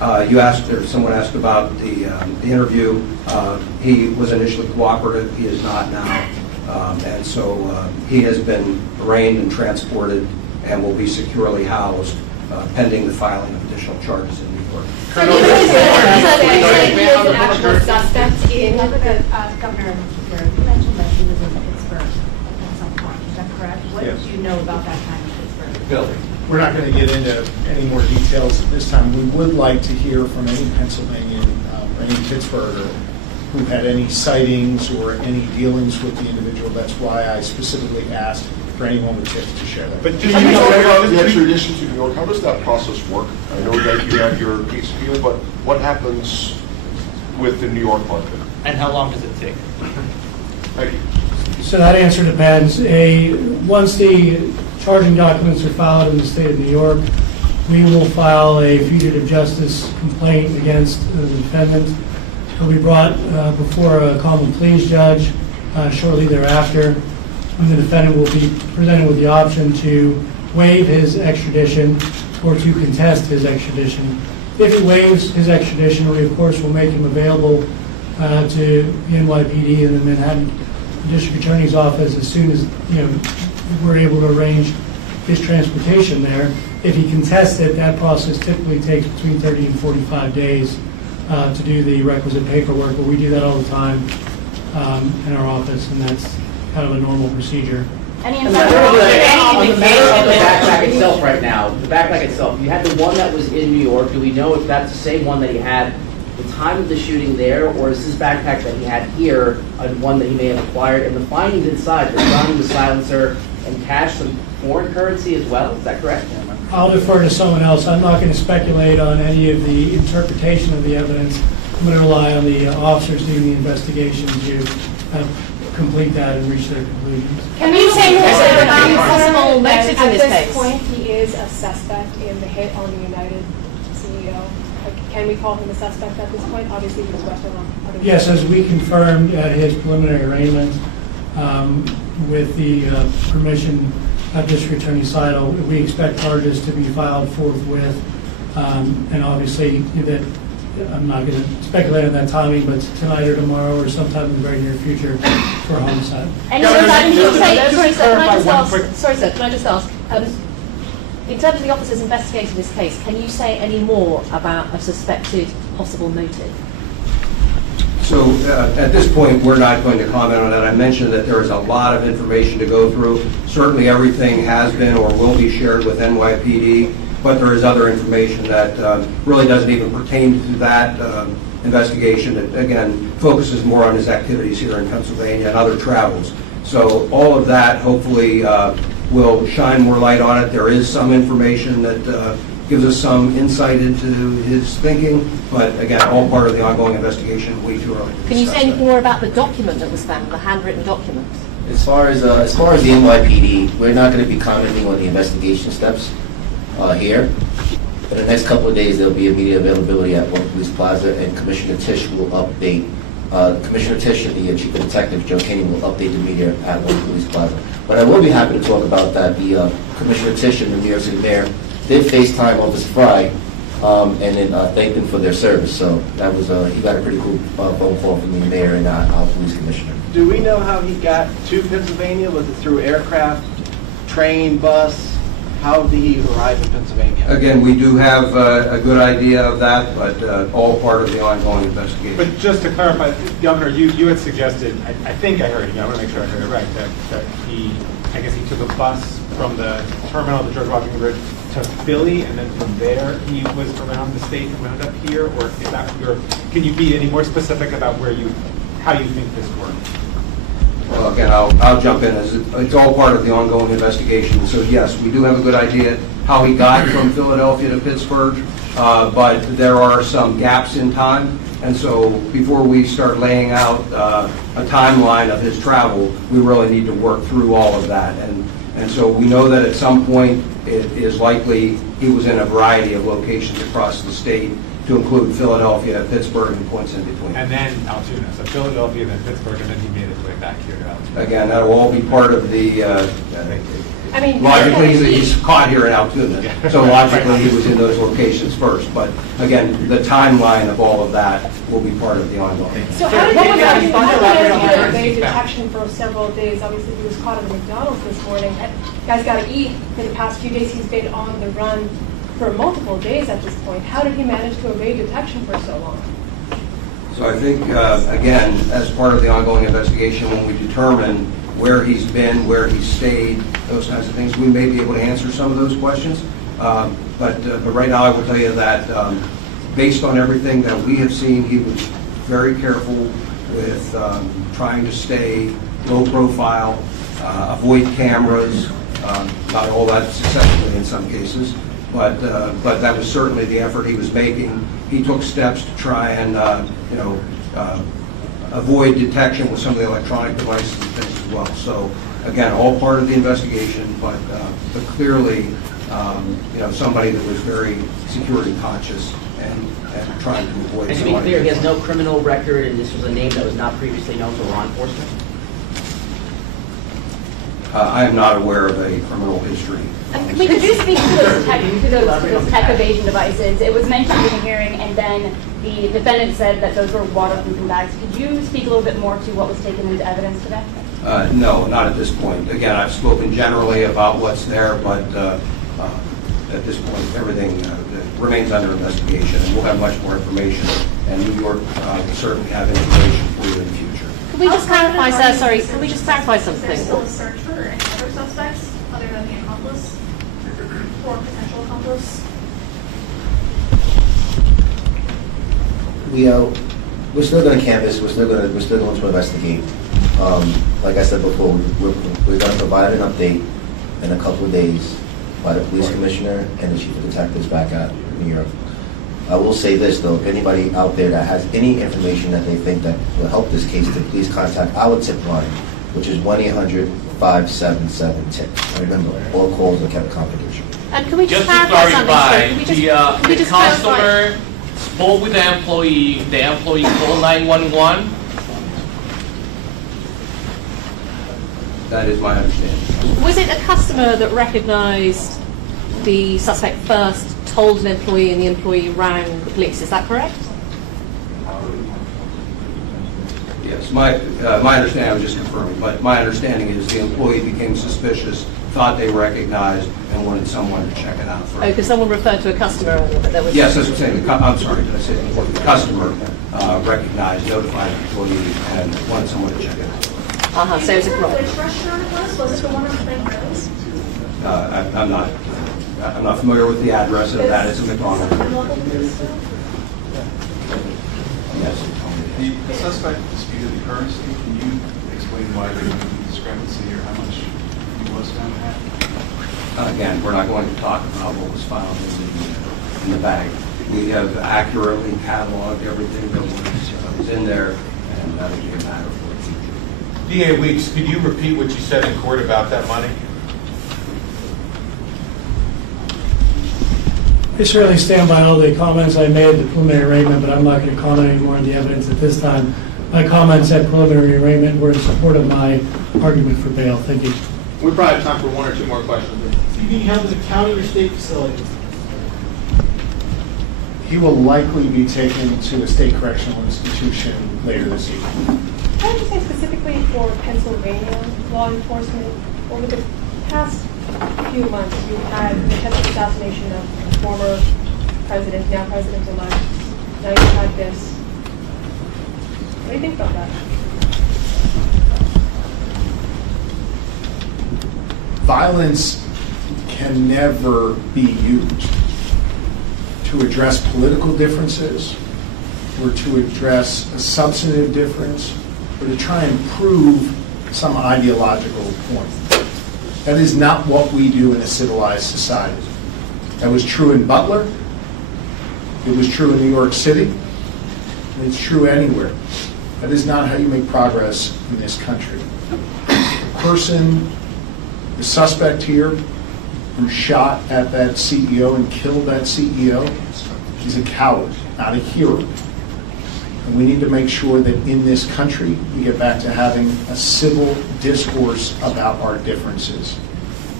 You asked, or someone asked about the interview. He was initially cooperative. He is not now. And so he has been arraigned and transported and will be securely housed pending the filing of additional charges in New York. So you said he is an actual suspect in the... Governor Shapiro, you mentioned that he was in Pittsburgh at some point. Is that correct? What Yes. did you know about that time in Pittsburgh? Bill, we're not going to get into any more details at this time. We would like to hear from any Pennsylvanian or any Pittsburgher who had any sightings or any dealings with the individual. That's why I specifically asked for anyone with tips to share that. But do you know about the extradition to New York? How does that process work? I know that you have your case here, but what happens with the New York market? And how long does it take? Thank you. So that answer depends. Once the charging documents are filed in the state of New York, we will file a fugitive justice complaint against the defendant. He'll be brought before a common pleas judge shortly thereafter, and the defendant will be presented with the option to waive his extradition or to contest his extradition. If he waives his extradition, we of course will make him available to the NYPD and the Manhattan District Attorney's Office as soon as we're able to arrange his transportation there. If he contests it, that process typically takes between 30 and 45 days to do the requisite paperwork, but we do that all the time in our office, and that's kind of a normal procedure. Any On insight? the matter of the backpack itself right now, the backpack itself, you had the one that was in New York. Do we know if that's the same one that he had the time of the shooting there, or is this backpack that he had here one that he may have acquired? And the findings inside, the gun, the silencer, and cash, some foreign currency as well, is that correct? I'll defer to someone else. I'm not going to speculate on any of the interpretation of the evidence. I'm going to rely on the officers doing the investigation to complete that and reach their conclusions. Can you say more about the possible motives in this At case? this point, he is a suspect in the hit on the United CEO. Can we call him a suspect at this point? Obviously, he was arrested on other... Yes, as we confirmed at his preliminary arraignment, with the permission of District Attorney Sidle, we expect charges to be filed forthwith. And obviously, that I'm not going to speculate on that timing, but tonight or tomorrow or sometime in the very near future for homicide. Any insight into Just can I clarify just one ask? quick- Sorry, sir. Can I just ask? In terms of the officers investigating this case, can you say any more about a suspected possible motive? So at this point, we're not going to comment on that. I mentioned that there is a lot of information to go through. Certainly everything has been or will be shared with NYPD, but there is other information that really doesn't even pertain to that investigation. It, again, focuses more on his activities here in Pennsylvania and other travels. So all of that hopefully will shine more light on it. There is some information that gives us some insight into his thinking, but again, all part of the ongoing investigation, way too early to Can you say discuss anything that. more about the document that was found, the handwritten document? As far as the NYPD, we're not going to be commenting on the investigation steps here. For the next couple of days, there'll be immediate availability at One Police Plaza, and Commissioner Tisch will update, Commissioner Tisch and the Chief of Detectives, Joe Kenny, will update the media at One Police Plaza. But I will be happy to talk about that. The Commissioner Tisch and the New York City Mayor did FaceTime Officer Fry and then thanked them for their service. So that was, he got a pretty cool phone call from the Mayor and our Police Commissioner. Do we know how he got to Pennsylvania? Was it through aircraft, train, bus? How did he arrive in Pennsylvania? Again, we do have a good idea of that, but all part of the ongoing investigation. But just to clarify, Governor, you had suggested, I think I heard you, I want to make sure I heard it right, that he, I guess he took a bus from the terminal of the George Washington Bridge to Philly, and then from there he was around the state and wound up here, or is that your, can you be any more specific about how you think this worked? Well, again, I'll jump in. It's all part of the ongoing investigation. So yes, we do have a good idea how he got from Philadelphia to Pittsburgh, but there are some gaps in time. And so before we start laying out a timeline of his travel, we really need to work through all of that. And so we know that at some point it is likely he was in a variety of locations across the state, to include Philadelphia, Pittsburgh, and points in between. And then Altoona, so Philadelphia, then Pittsburgh, and then he made his way back here to Altoona. Again, that will all be part of the I mean, logically, he's caught here in Altoona, so logically, he was in those locations first. But again, the timeline of all of that will be part of the ongoing. So how did he evade detection for several days? Obviously, he was caught at the McDonald's this morning. Guy's got to eat. For the past few days, he's been on the run for multiple days at this point. How did he manage to evade detection for so long? So I think, again, as part of the ongoing investigation, when we determine where he's been, where he's stayed, those kinds of things, we may be able to answer some of those questions. But right now, I will tell you that based on everything that we have seen, he was very careful with trying to stay low profile, avoid cameras, not all that successfully in some cases, but that was certainly the effort he was making. He took steps to try and, avoid detection with some of the electronic devices and things as well. So, again, all part of the investigation, but clearly, somebody that was very security conscious and trying to avoid. And to be clear, he has no criminal record, and this was a name that was not previously known to law enforcement? I am not aware of a criminal history. Could you speak to those tech evasion devices? It was mentioned in the hearing, and then the defendant said that those were waterproofing bags. Could you speak a little bit more to what was taken into evidence today? No, not at this point. Again, I've spoken generally about what's there, but at this point, everything remains under investigation, and we'll have much more information, and New York will certainly have information for you in the future. Can we just clarify, sir? Sorry, can we just clarify something? Is there still a search for any other suspects other than the accomplice or potential accomplice? We're still going to canvass. We're still going to investigate. Like I said before, we're going to provide an update in a couple of days by the police commissioner and the chief of detectives back at New York. I will say this though: if anybody out there that has any information that they think that will help this case, to please contact our tip line, which is 1-800-577-TIP. Remember, all calls are kept confidential. And can we just to clarify clarify, something? the customer spoke with the employee called 911. That is my understanding. Was it a customer that recognized the suspect first, told an employee, and the employee rang the police? Is that correct? Yes, my understanding, I was just confirming, but my understanding is the employee became suspicious, thought they recognized, and wanted someone to check it out first. Oh, because someone referred to a customer earlier, but there was... Yes, that's what I'm saying. I'm sorry, did I say the employee? The customer recognized, notified the employee, and wanted someone to check it out. So it's a problem. Which restaurant it was? Was it the one on Plain Rose? I'm not familiar with the address of that. It's a McDonald. Yes. The suspect disputed the currency. Can you explain why there was a discrepancy or how much he was found to have? Again, we're not going to talk about what was found in the bag. We have accurately cataloged everything that was in there, and that will be a matter for the future. DA Weeks, could you repeat what you said in court about that money? I certainly stand by all the comments I made at the preliminary arraignment, but I'm not going to comment any more on the evidence at this time. My comments at preliminary arraignment were in support of my argument for bail. Thank you. We probably have time for one or two more questions. Is he being held as a county or state facility? He will likely be taken to a state correctional institution later this evening. How would you say specifically for Pennsylvania law enforcement, over the past few months, you had the attempted assassination of a former president, now president-elect. Now you had this. What do you think about that? Violence can never be used to address political differences or to address a substantive difference or to try and prove some ideological point. That is not what we do in a civilized society. That was true in Butler. It was true in New York City. And it's true anywhere. That is not how you make progress in this country. The suspect here who shot at that CEO and killed that CEO is a coward, not a hero. And we need to make sure that in this country we get back to having a civil discourse about our differences.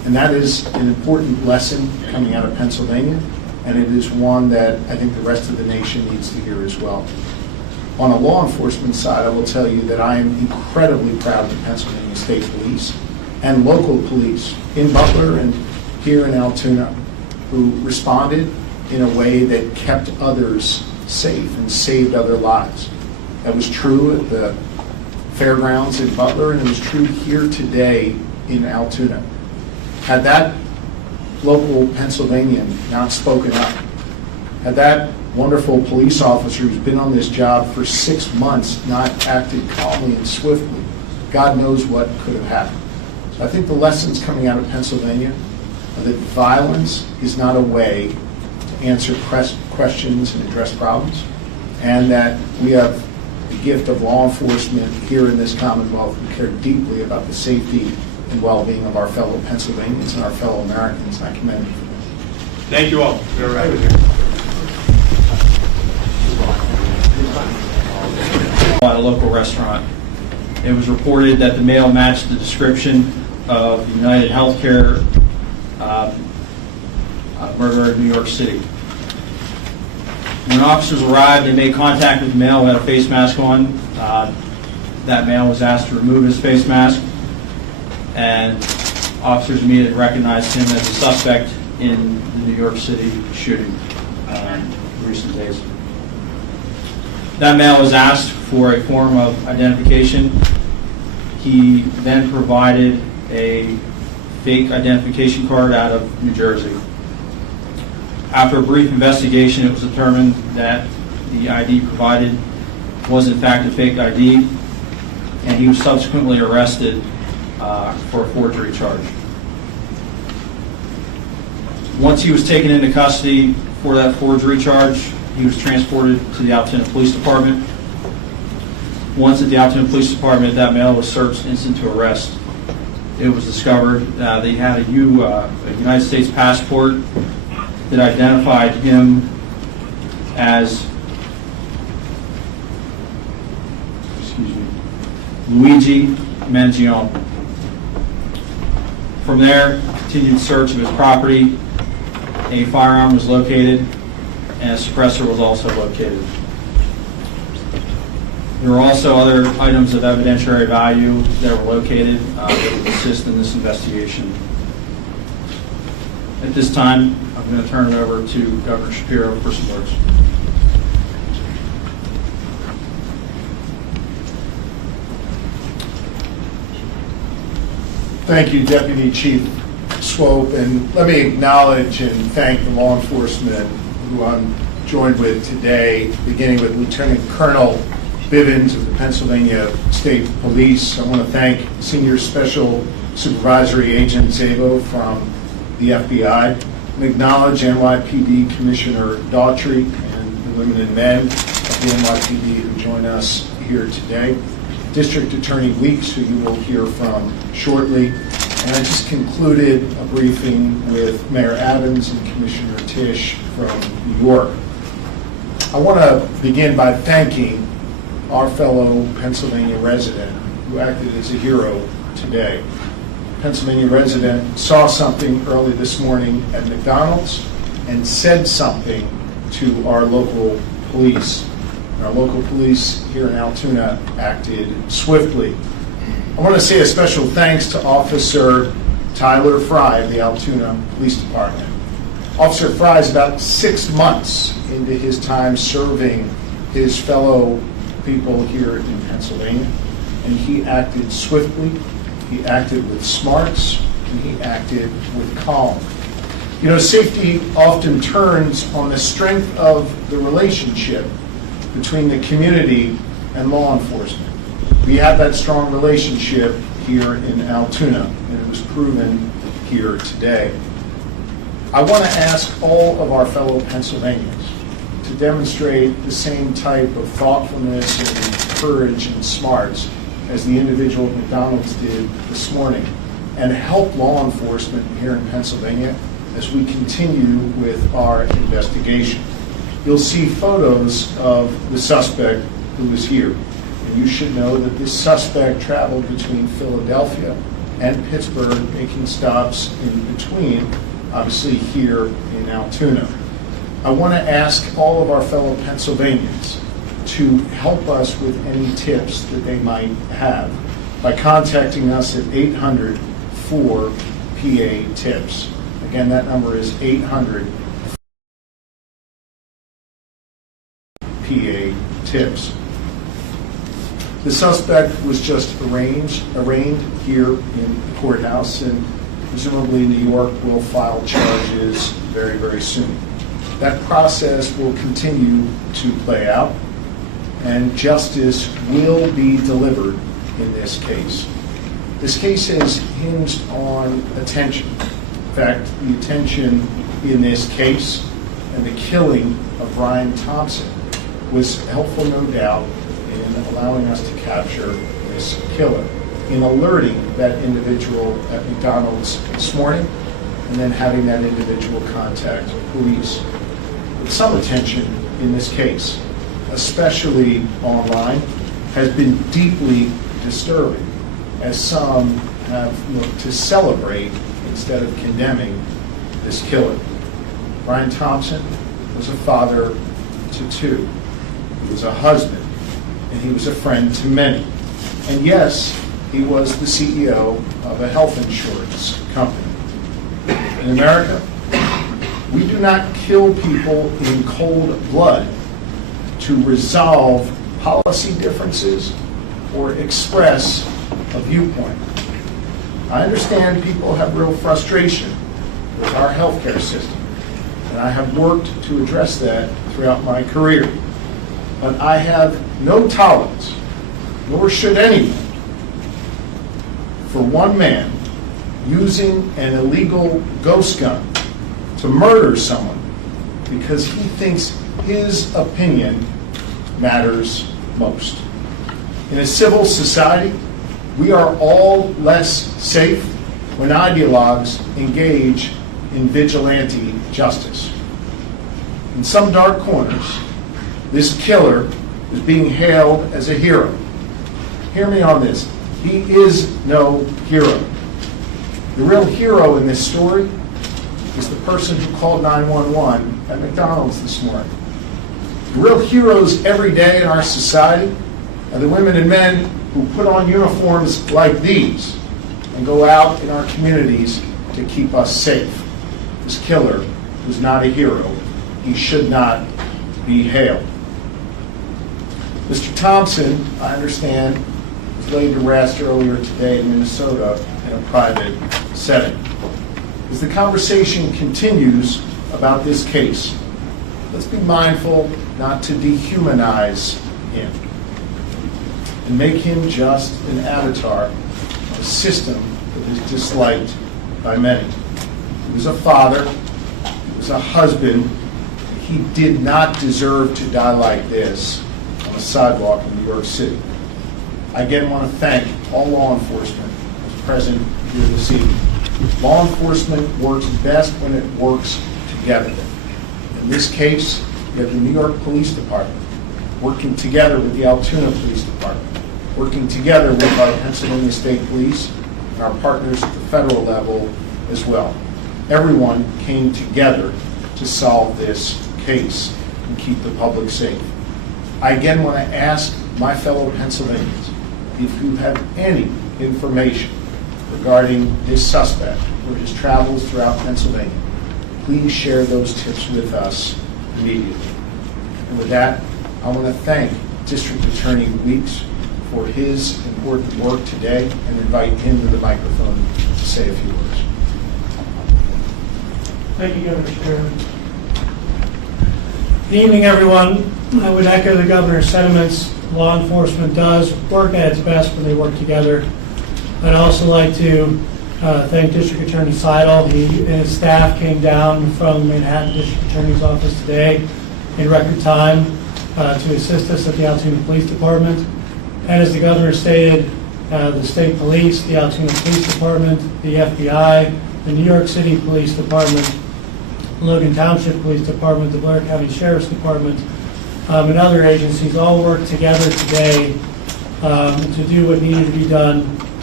And that is an important lesson coming out of Pennsylvania, and it is one that I think the rest of the nation needs to hear as well. On a law enforcement side, I will tell you that I am incredibly proud of the Pennsylvania State Police and local police in Butler and here in Altoona, who responded in a way that kept others safe and saved other lives. That was true at the fairgrounds in Butler, and it was true here today in Altoona. Had that local Pennsylvanian not spoken up, had that wonderful police officer who's been on this job for 6 months not acted calmly and swiftly, God knows what could have happened. So I think the lessons coming out of Pennsylvania are that violence is not a way to answer questions and address problems, and that we have the gift of law enforcement here in this Commonwealth who care deeply about the safety and well-being of our fellow Pennsylvanians and our fellow Americans, and I commend you for that. Thank you all. You're right. At a local restaurant. It was reported that the mail matched the description of UnitedHealthcare murderer in New York City. When officers arrived, they made contact with the male who had a face mask on. That male was asked to remove his face mask, and officers immediately recognized him as a suspect in the New York City shooting in recent days. That male was asked for a form of identification. He then provided a fake identification card out of New Jersey. After a brief investigation, it was determined that the ID provided was in fact a fake ID, and he was subsequently arrested for a forgery charge. Once he was taken into custody for that forgery charge, he was transported to the Altoona Police Department. Once at the Altoona Police Department, that male was searched instant to arrest. It was discovered that he had a United States passport that identified him as Luigi Mangione. From there, continued search of his property. A firearm was located, and a suppressor was also located. There were also other items of evidentiary value that were located that would assist in this investigation. At this time, I'm going to turn it over to Governor Shapiro for some words. Thank you, Deputy Chief Swope, and let me acknowledge and thank the law enforcement who I'm joined with today, beginning with Lieutenant Colonel Bivens of the Pennsylvania State Police. I want to thank Senior Special Supervisory Agent Szabo from the FBI, and acknowledge NYPD Commissioner Daughtry and the women and men of the NYPD who join us here today. District Attorney Weeks, who you will hear from shortly. And I just concluded a briefing with Mayor Adams and Commissioner Tisch from New York. I want to begin by thanking our fellow Pennsylvania resident who acted as a hero today. Pennsylvania resident saw something early this morning at McDonald's and said something to our local police. Our local police here in Altoona acted swiftly. I want to say a special thanks to Officer Tyler Fry of the Altoona Police Department. Officer Fry is about 6 months into his time serving his fellow people here in Pennsylvania, and he acted swiftly, he acted with smarts, and he acted with calm. You know, safety often turns on the strength of the relationship between the community and law enforcement. We have that strong relationship here in Altoona, and it was proven here today. I want to ask all of our fellow Pennsylvanians to demonstrate the same type of thoughtfulness and courage and smarts as the individual at McDonald's did this morning, and help law enforcement here in Pennsylvania as we continue with our investigation. You'll see photos of the suspect who was here. And you should know that this suspect traveled between Philadelphia and Pittsburgh, making stops in between, obviously here in Altoona. I want to ask all of our fellow Pennsylvanians to help us with any tips that they might have by contacting us at 800-4PA-TIPS. Again, that number is 800-PA-TIPS. The suspect was just arraigned here in the courthouse, and presumably New York will file charges very, very soon. That process will continue to play out, and justice will be delivered in this case. This case is hinged on attention. In fact, the attention in this case and the killing of Brian Thompson was helpful, no doubt, in allowing us to capture this killer, in alerting that individual at McDonald's this morning, and then having that individual contact police. But some attention in this case, especially online, has been deeply disturbing, as some have looked to celebrate instead of condemning this killer. Brian Thompson was a father to two. He was a husband, and he was a friend to many. And yes, he was the CEO of a health insurance company. In America, we do not kill people in cold blood to resolve policy differences or express a viewpoint. I understand people have real frustration with our healthcare system, and I have worked to address that throughout my career. But I have no tolerance, nor should anyone, for one man using an illegal ghost gun to murder someone because he thinks his opinion matters most. In a civil society, we are all less safe when ideologues engage in vigilante justice. In some dark corners, this killer is being hailed as a hero. Hear me on this. He is no hero. The real hero in this story is the person who called 911 at McDonald's this morning. The real heroes every day in our society are the women and men who put on uniforms like these and go out in our communities to keep us safe. This killer was not a hero. He should not be hailed. Mr. Thompson, I understand, was laid to rest earlier today in Minnesota in a private setting. As the conversation continues about this case, let's be mindful not to dehumanize him and make him just an avatar of a system that is disliked by many. He was a father, he was a husband. He did not deserve to die like this on a sidewalk in New York City. I again want to thank all law enforcement who's present here this evening. Law enforcement works best when it works together. In this case, you have the New York Police Department working together with the Altoona Police Department, working together with our Pennsylvania State Police and our partners at the federal level as well. Everyone came together to solve this case and keep the public safe. I again want to ask my fellow Pennsylvanians, if you have any information regarding this suspect or his travels throughout Pennsylvania, please share those tips with us immediately. And with that, I want to thank District Attorney Weeks for his important work today and invite him to the microphone to say a few words. Thank you, Governor Shapiro. Good evening, everyone. I would echo the governor's sentiments. Law enforcement does work at its best when they work together. I'd also like to thank District Attorney Sidle. He and his staff came down from Manhattan District Attorney's Office today in record time to assist us at the Altoona Police Department. And as the governor stated, the state police, the Altoona Police Department, the FBI, the New York City Police Department, Logan Township Police Department, the Blair County Sheriff's Department, and other agencies all worked together today to do what needed to be done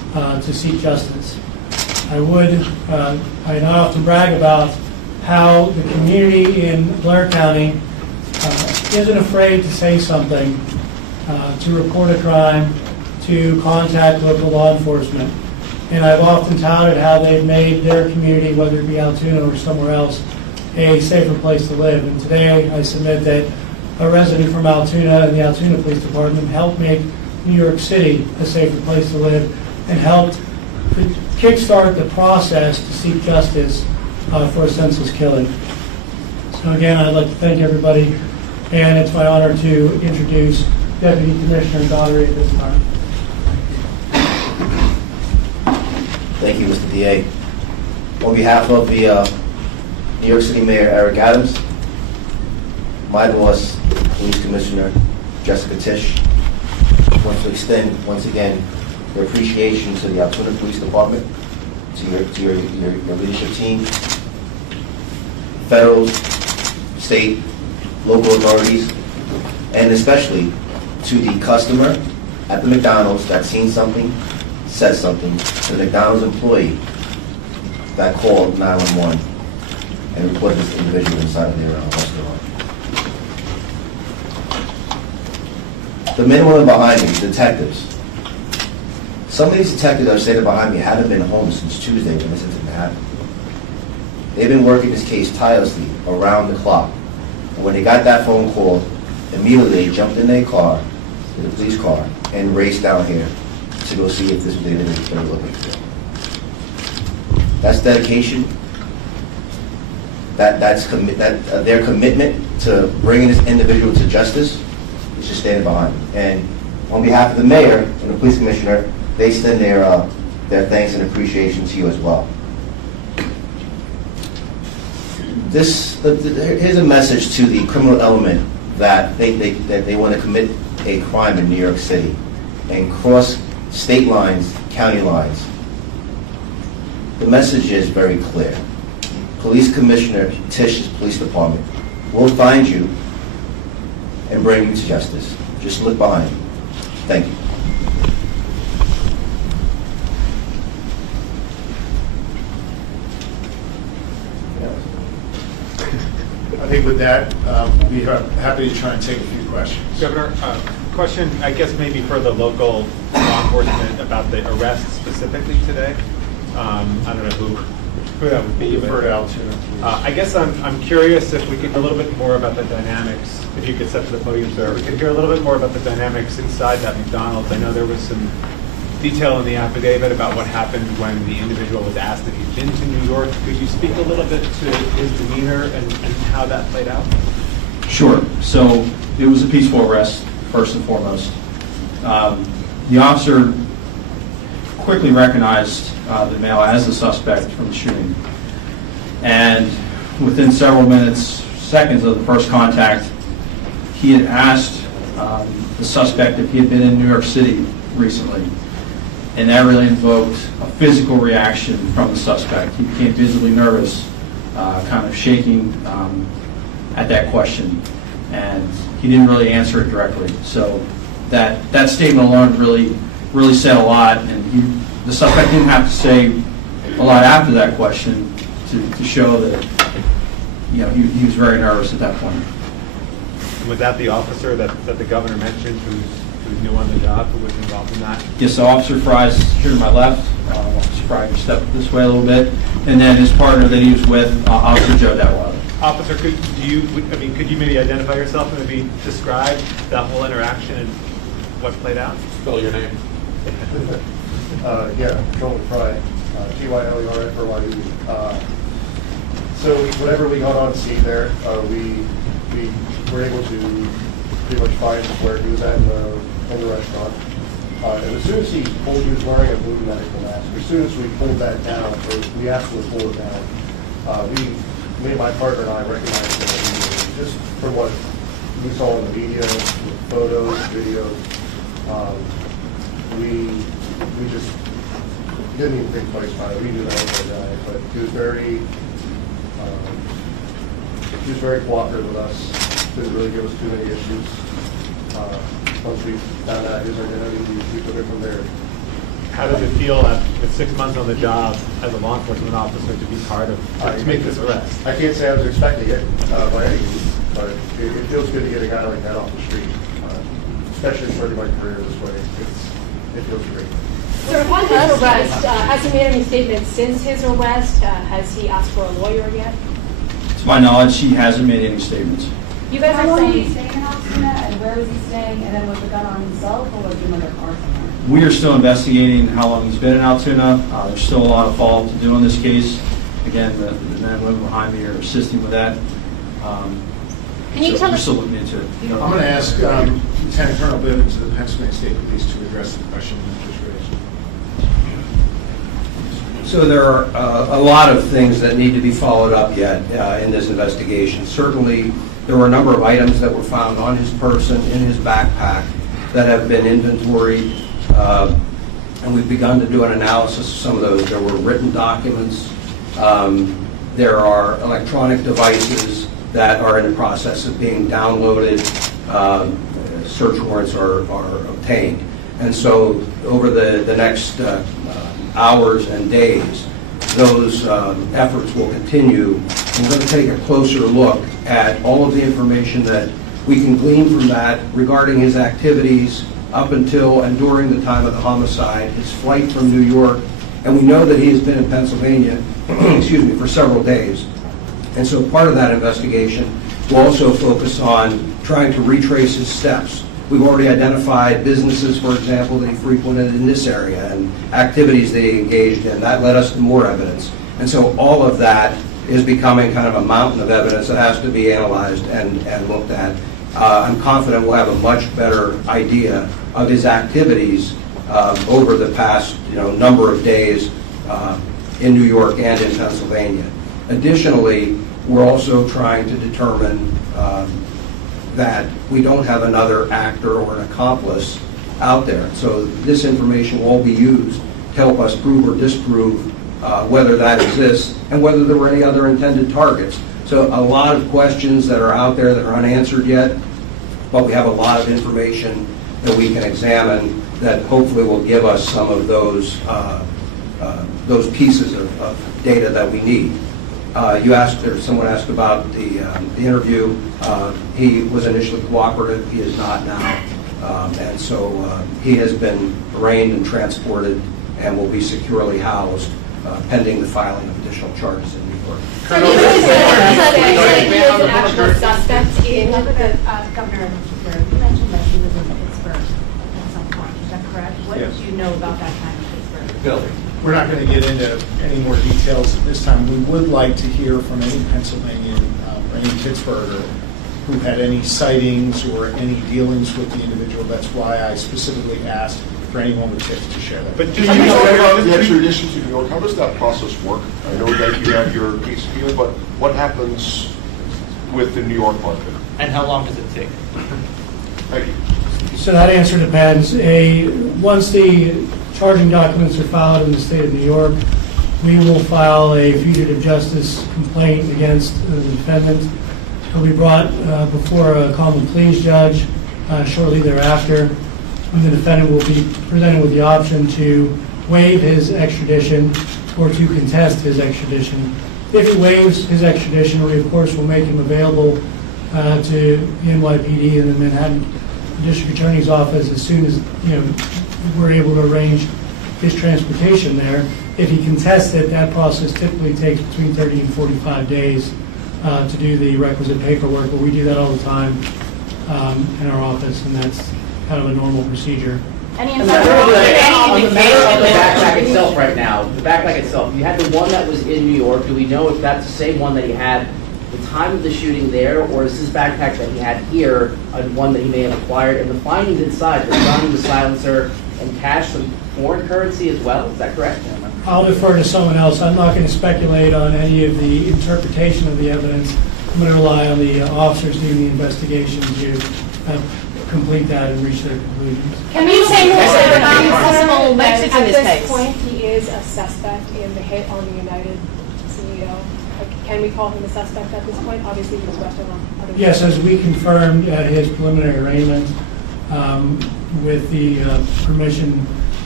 to seek justice. I not often brag about how the community in Blair County isn't afraid to say something, to report a crime, to contact local law enforcement. And I've often touted how they've made their community, whether it be Altoona or somewhere else, a safer place to live. And today I submit that a resident from Altoona and the Altoona Police Department helped make New York City a safer place to live and helped kickstart the process to seek justice for a senseless killing. So again, I'd like to thank everybody, and it's my honor to introduce Deputy Commissioner Daugherty at this time. Thank you, Mr. DA. On behalf of the New York City Mayor Eric Adams, my boss, Police Commissioner Jessica Tisch, want to extend once again your appreciation to the Altoona Police Department, to your leadership team, federal, state, local authorities, and especially to the customer at the McDonald's that seen something, said something, to the McDonald's employee that called 911 and reported this individual inside of their restaurant. The men and women behind me, detectives. Some of these detectives that are standing behind me haven't been home since Tuesday when this incident happened. They've been working this case tirelessly around the clock. And when they got that phone call, immediately they jumped in their car, in the police car, and raced down here to go see if this was the individual they were looking for. That's dedication. That's their commitment to bringing this individual to justice is just standing behind them. And on behalf of the mayor and the police commissioner, they extend their thanks and appreciation to you as well. Here's a message to the criminal element that they want to commit a crime in New York City and cross state lines, county lines. The message is very clear. Police Commissioner Tisch's police department will find you and bring you to justice. Just look behind you. Thank you. I think with that, we'll be happy to try and take a few questions. Governor, question, I guess maybe for the local law enforcement about the arrest specifically today. I don't know who that would be. Refer to Altuna. I guess I'm curious if we could hear a little bit more about the dynamics, if you could step to the podium, sir. We could hear a little bit more about the dynamics inside that McDonald's. I know there was some detail in the affidavit about what happened when the individual was asked if he'd been to New York. Could you speak a little bit to his demeanor and how that played out? Sure. So it was a peaceful arrest, first and foremost. The officer quickly recognized the male as the suspect from the shooting. And within several seconds of the first contact, he had asked the suspect if he had been in New York City recently. And that really invoked a physical reaction from the suspect. He became visibly nervous, kind of shaking at that question. And he didn't really answer it directly. So that statement alone really said a lot. And the suspect didn't have to say a lot after that question to show that he was very nervous at that point. Was that the officer that the governor mentioned who's new on the job, who was involved in that? Yes, so Officer Fry's here to my left. Officer Fry can step this way a little bit. And then his partner that he was with, Officer Joe Detweiler. Officer, could you maybe identify yourself and maybe describe that whole interaction and what played out? Spell your name. Yeah, Joel Fry, Tylerfry. So whenever we got on scene there, we were able to pretty much find where he was at in the restaurant. And as soon as he was wearing a blue medical mask. As soon as we pulled that down, or we asked him to pull it down, me and my partner and I recognized him immediately, just from what we saw in the media, photos, videos. We just didn't even think twice about it. We knew that was our guy, but he was very cooperative with us. Didn't really give us too many issues. Once we found out his identity, we took it from there. How does it feel with 6 months on the job as a law enforcement officer to be part of, to make this arrest? I can't say I was expecting it by any means, but it feels good to get a guy like that off the street, especially starting my career this way. It feels great. So upon his arrest, has he made any statements since his arrest? Has he asked for a lawyer yet? To my knowledge, he hasn't made any statements. You guys How are long did he saying, stay in Altoona, and where was he staying, and then was the gun on himself, or was it in another car somewhere? We are still investigating how long he's been in Altoona. There's still a lot of follow-up to do on this case. Again, the men and women behind me are assisting with that. Can you tell We're us? still looking into it. I'm going to ask Lieutenant Colonel Bivens of the Pennsylvania State Police to address the question you just raised. So there are a lot of things that need to be followed up yet in this investigation. Certainly, there were a number of items that were found on his person, in his backpack, that have been inventoried, and we've begun to do an analysis of some of those. There were written documents. There are electronic devices that are in the process of being downloaded. Search warrants are obtained. And so over the next hours and days, those efforts will continue. We're going to take a closer look at all of the information that we can glean from that regarding his activities up until and during the time of the homicide, his flight from New York, and we know that he has been in Pennsylvania, excuse me, for several days. And so part of that investigation will also focus on trying to retrace his steps. We've already identified businesses, for example, that he frequented in this area and activities that he engaged in. That led us to more evidence. And so all of that is becoming kind of a mountain of evidence that has to be analyzed and looked at. I'm confident we'll have a much better idea of his activities over the past number of days in New York and in Pennsylvania. Additionally, we're also trying to determine that we don't have another actor or an accomplice out there. So this information will all be used to help us prove or disprove whether that exists and whether there were any other intended targets. So a lot of questions that are out there that are unanswered yet, but we have a lot of information that we can examine that hopefully will give us some of those pieces of data that we need. You asked, or someone asked about the interview. He was initially cooperative. He is not now. And so he has been arraigned and transported and will be securely housed pending the filing of additional charges in New York. Governor, you mentioned that he was in Pittsburgh at some point. Is that correct? What Yes. did you know about that time in Pittsburgh? Bill, we're not going to get into any more details at this time. We would like to hear from any Pennsylvanian or any Pittsburgher who had any sightings or any dealings with the individual. That's why I specifically asked for anyone with tips to share that. But do you know about the extradition to New York? How does that process work? I know that you have your case here, but what happens with the New York part of it? And how long does it take? Thank you. So that answer depends. Once the charging documents are filed in the state of New York, we will file a fugitive justice complaint against the defendant. He'll be brought before a common pleas judge shortly thereafter, and the defendant will be presented with the option to waive his extradition or to contest his extradition. If he waives his extradition, we of course will make him available to the NYPD and the Manhattan District Attorney's Office as soon as we're able to arrange his transportation there. If he contests it, that process typically takes between 30 and 45 days to do the requisite paperwork, but we do that all the time in our office, and that's kind of a normal procedure. Any On insight? the backpack itself right now, the backpack itself, you had the one that was in New York. Do we know if that's the same one that he had the time of the shooting there, or is this backpack that he had here one that he may have acquired? And the findings inside, the gun, the silencer, and cash, some foreign currency as well, is that correct? I'll defer to someone else. I'm not going to speculate on any of the interpretation of the evidence. I'm going to rely on the officers doing the investigation to complete that and reach their conclusions. Can you say more about possible motives in this At case? this point, he is a suspect in the hit on the United CEO. Can we call him a suspect at this point? Obviously, he was arrested on other. Yes, as we confirmed at his preliminary arraignment, with the permission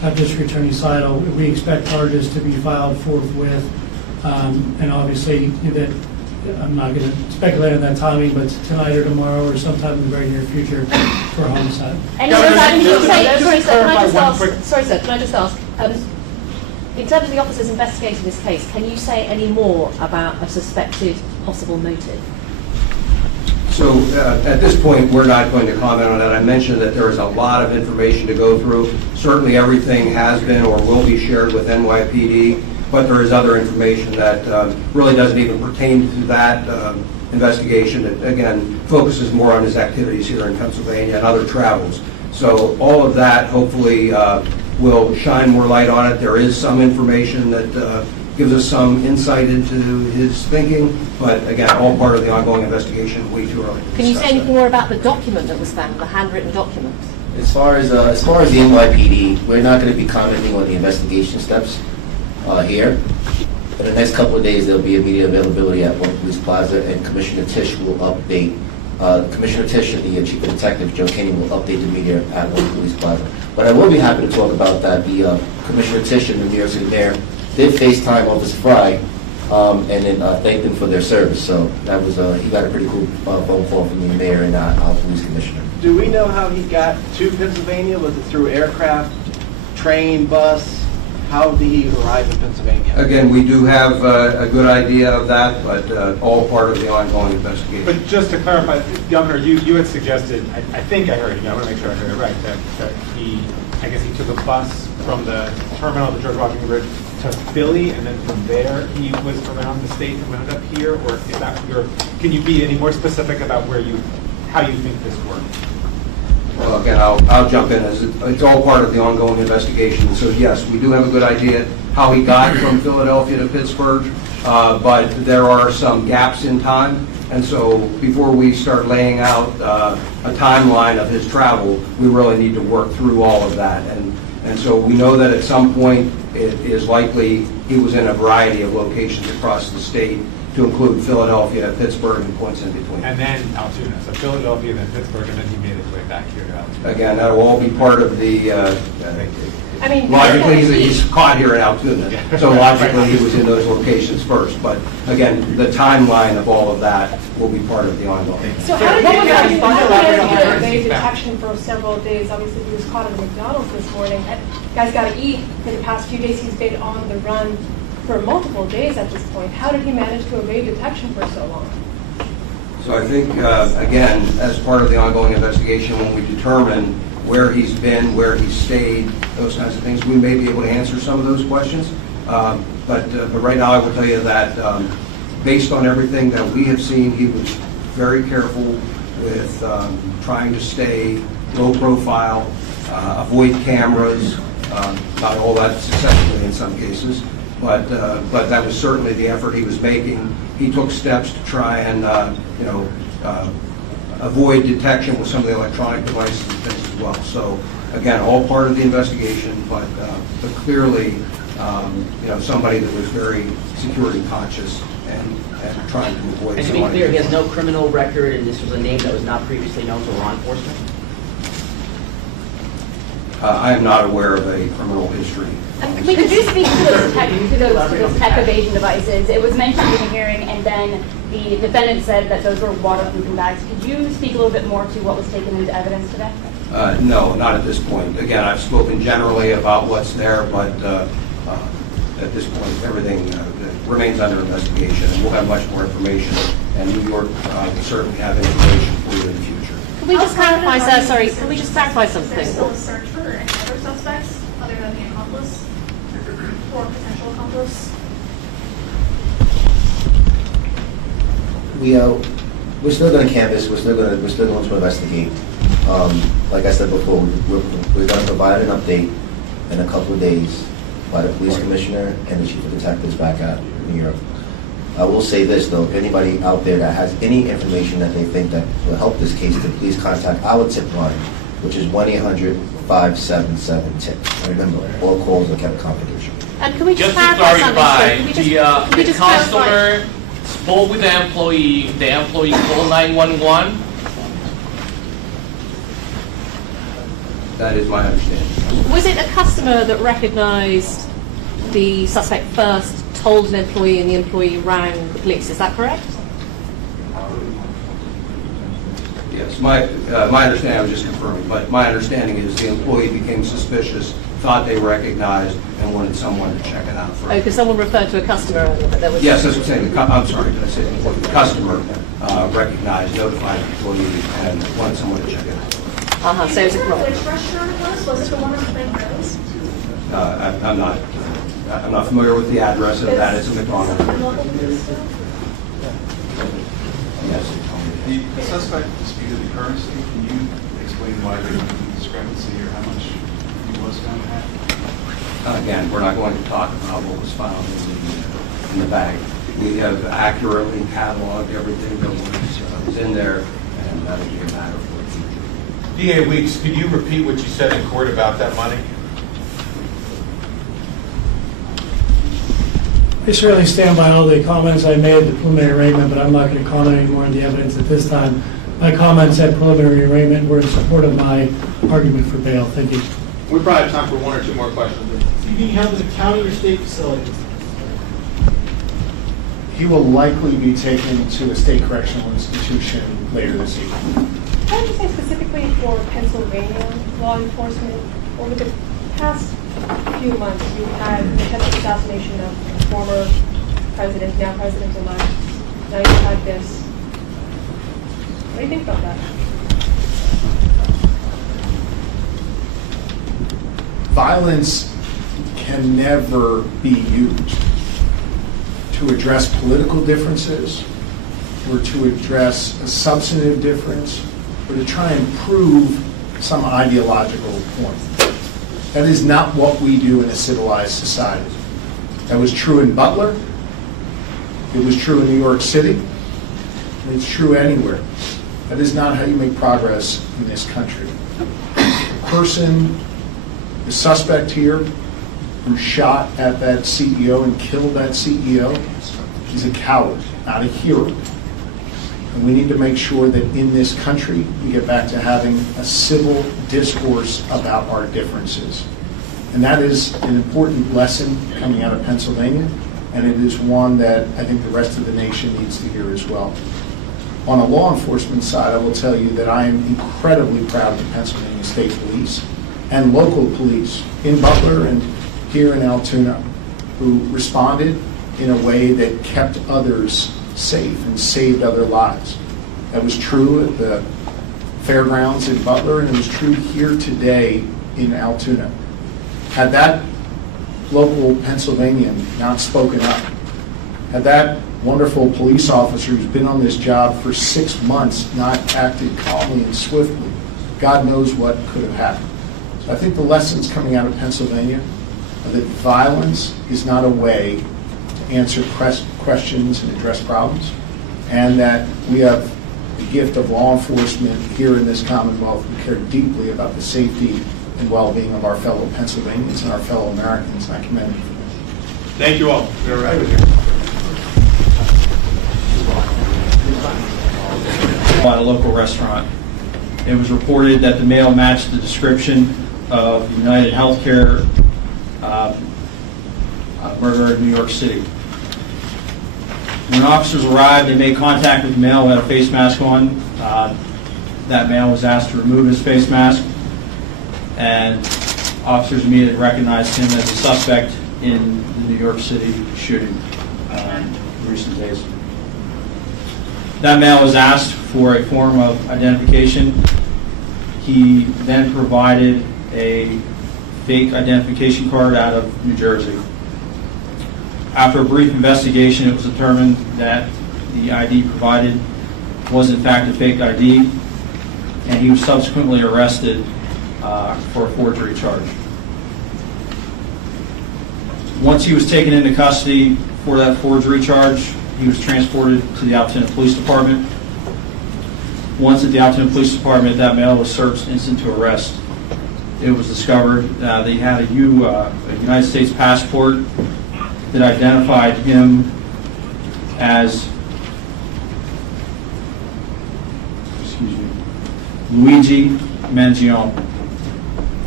District Attorney Sidle. We expect charges to be filed forthwith, and obviously that I'm not going to speculate on that timing, but tonight or tomorrow or sometime in the very near future for homicide. And sorry, sir, can I just ask, in terms of the officers investigating this case, can you say any more about a suspected possible motive? So at this point, we're not going to comment on that. I mentioned that there is a lot of information to go through. Certainly everything has been or will be shared with NYPD, but there is other information that really doesn't even pertain to that investigation. It, again, focuses more on his activities here in Pennsylvania and other travels. So all of that hopefully will shine more light on it. There is some information that gives us some insight into his thinking, but again, all part of the ongoing investigation. Way too early to Can you discuss say that. anything more about the document that was found, the handwritten document? As far as the NYPD, we're not going to be commenting on the investigation steps here. In the next couple of days, there'll be immediate availability at One Police Plaza, and Commissioner Tisch will update. Commissioner Tisch and the Chief of Detective, Joe Kinney, will update the media at One Police Plaza. But I will be happy to talk about that. The Commissioner Tisch and the New York City Mayor did FaceTime Officer Fry and then thanked them for their service. So that was he got a pretty cool phone call from the Mayor and our Police Commissioner. Do we know how he got to Pennsylvania? Was it through aircraft, train, bus? How did he arrive in Pennsylvania? Again, we do have a good idea of that, but all part of the ongoing investigation. But just to clarify, Governor, you had suggested, I think I heard you, I want to make sure I heard it right, that I guess he took a bus from the terminal at the George Washington Bridge to Philly, and then from there he was around the state and wound up here, or is that can you be any more specific about how you think this worked? Well, again, I'll jump in as it's all part of the ongoing investigation. So yes, we do have a good idea how he got from Philadelphia to Pittsburgh, but there are some gaps in time. And so before we start laying out a timeline of his travel, we really need to work through all of that. And so we know that at some point it is likely he was in a variety of locations across the state, to include Philadelphia, Pittsburgh, and points in between. And then Altoona. So Philadelphia, then Pittsburgh, and then he made his way back here to Altoona. Again, that will all be part of the, I mean, logically, he's caught here in Altoona, so logically he was in those locations first. But again, the timeline of all of that will be part of the ongoing. So how did he get evade detection for several days? Obviously, he was caught at McDonald's this morning. Guy's got to eat. For the past few days, he's been on the run for multiple days at this point. How did he manage to evade detection for so long? So I think, again, as part of the ongoing investigation, when we determine where he's been, where he's stayed, those kinds of things, we may be able to answer some of those questions. But right now, I will tell you that based on everything that we have seen, he was very careful with trying to stay low profile, avoid cameras, not all that successfully in some cases. But that was certainly the effort he was making. He took steps to try and avoid detection with some of the electronic devices and things as well. So again, all part of the investigation, but clearly, somebody that was very security conscious and trying to avoid. And to be clear, he has no criminal record, and this was a name that was not previously known to law enforcement? I am not aware of a criminal history. Could you speak to those tech evasion devices? It was mentioned in the hearing, and then the defendant said that those were waterproofing bags. Could you speak a little bit more to what was taken into evidence today? No, not at this point. Again, I've spoken generally about what's there, but at this point, everything remains under investigation, and we'll have much more information, and New York will certainly have information for you in the future. Can we just clarify, sir? Sorry, can we just clarify something? There's still a search for any other suspects other than the accomplice or potential accomplice? We're still going to canvass. We're still going to investigate. Like I said before, we're going to provide an update in a couple of days by the police commissioner and the chief of detectives back at New York. I will say this though: if anybody out there that has any information that they think that will help this case, to please contact our tip line, which is 1-800-577-TIP. Remember, all calls are kept confidential. And can we just clarify, the customer spoke with the employee called 911. That is my understanding. Was it a customer that recognized the suspect first, told an employee, and the employee rang the police? Is that correct? Yes, my understanding, I was just confirming, but my understanding is the employee became suspicious, thought they recognized, and wanted someone to check it out Oh, first. because someone referred to a customer that was... Yes, that's what I'm saying. I'm sorry, did I say the employee? The customer recognized, notified the employee, and wanted someone to check it out. So it was a Which restaurant it was? Was it the one on Plain Rose? I'm not familiar with the address of that. It's a McDonald. Yes. The suspect disputed the currency. Can you explain why there was a discrepancy or how much he was found to have? Again, we're not going to talk about what was found in the bag. We have accurately cataloged everything that was in there, and that'll be a matter for the future. DA Weeks, could you repeat what you said in court about that money? I certainly stand by all the comments I made at the preliminary arraignment, but I'm not going to comment any more on the evidence at this time. My comments at preliminary arraignment were in support of my argument for bail. Thank you. We probably have time for one or two more questions. Is he being held at a county or state facility? He will likely be taken to a state correctional institution later this evening. Can I just say specifically for Pennsylvania law enforcement, over the past few months, you've had the attempted assassination of former president, now president-elect. Now you've had this. What do you think about that? Violence can never be used to address political differences or to address a substantive difference or to try and prove some ideological point. That is not what we do in a civilized society. That was true in Butler. It was true in New York City. And it's true anywhere. That is not how you make progress in this country. The suspect here who shot at that CEO and killed that CEO is a coward, not a hero. And we need to make sure that in this country, we get back to having a civil discourse about our differences. And that is an important lesson coming out of Pennsylvania, and it is one that I think the rest of the nation needs to hear as well. On a law enforcement side, I will tell you that I am incredibly proud of the Pennsylvania State Police and local police in Butler and here in Altoona who responded in a way that kept others safe and saved other lives. That was true at the fairgrounds in Butler, and it was true here today in Altoona. Had that local Pennsylvanian not spoken up, had that wonderful police officer who's been on this job for 6 months not acted calmly and swiftly, God knows what could have happened. So I think the lessons coming out of Pennsylvania are that violence is not a way to answer questions and address problems, and that we have the gift of law enforcement here in this Commonwealth who care deeply about the safety and well-being of our fellow Pennsylvanians and our fellow Americans, and I commend you for that. Thank you all. We're right with you. At a local restaurant. It was reported that the male matched the description of UnitedHealthcare murderer in New York City. When officers arrived, they made contact with the male who had a face mask on. That male was asked to remove his face mask, and officers immediately recognized him as a suspect in the New York City shooting in recent days. That male was asked for a form of identification. He then provided a fake identification card out of New Jersey. After a brief investigation, it was determined that the ID provided was in fact a fake ID, and he was subsequently arrested for a forgery charge. Once he was taken into custody for that forgery charge, he was transported to the Altuna Police Department. Once at the Altuna Police Department, that male was searched instant to arrest. It was discovered that he had a United States passport that identified him as Luigi Mangione.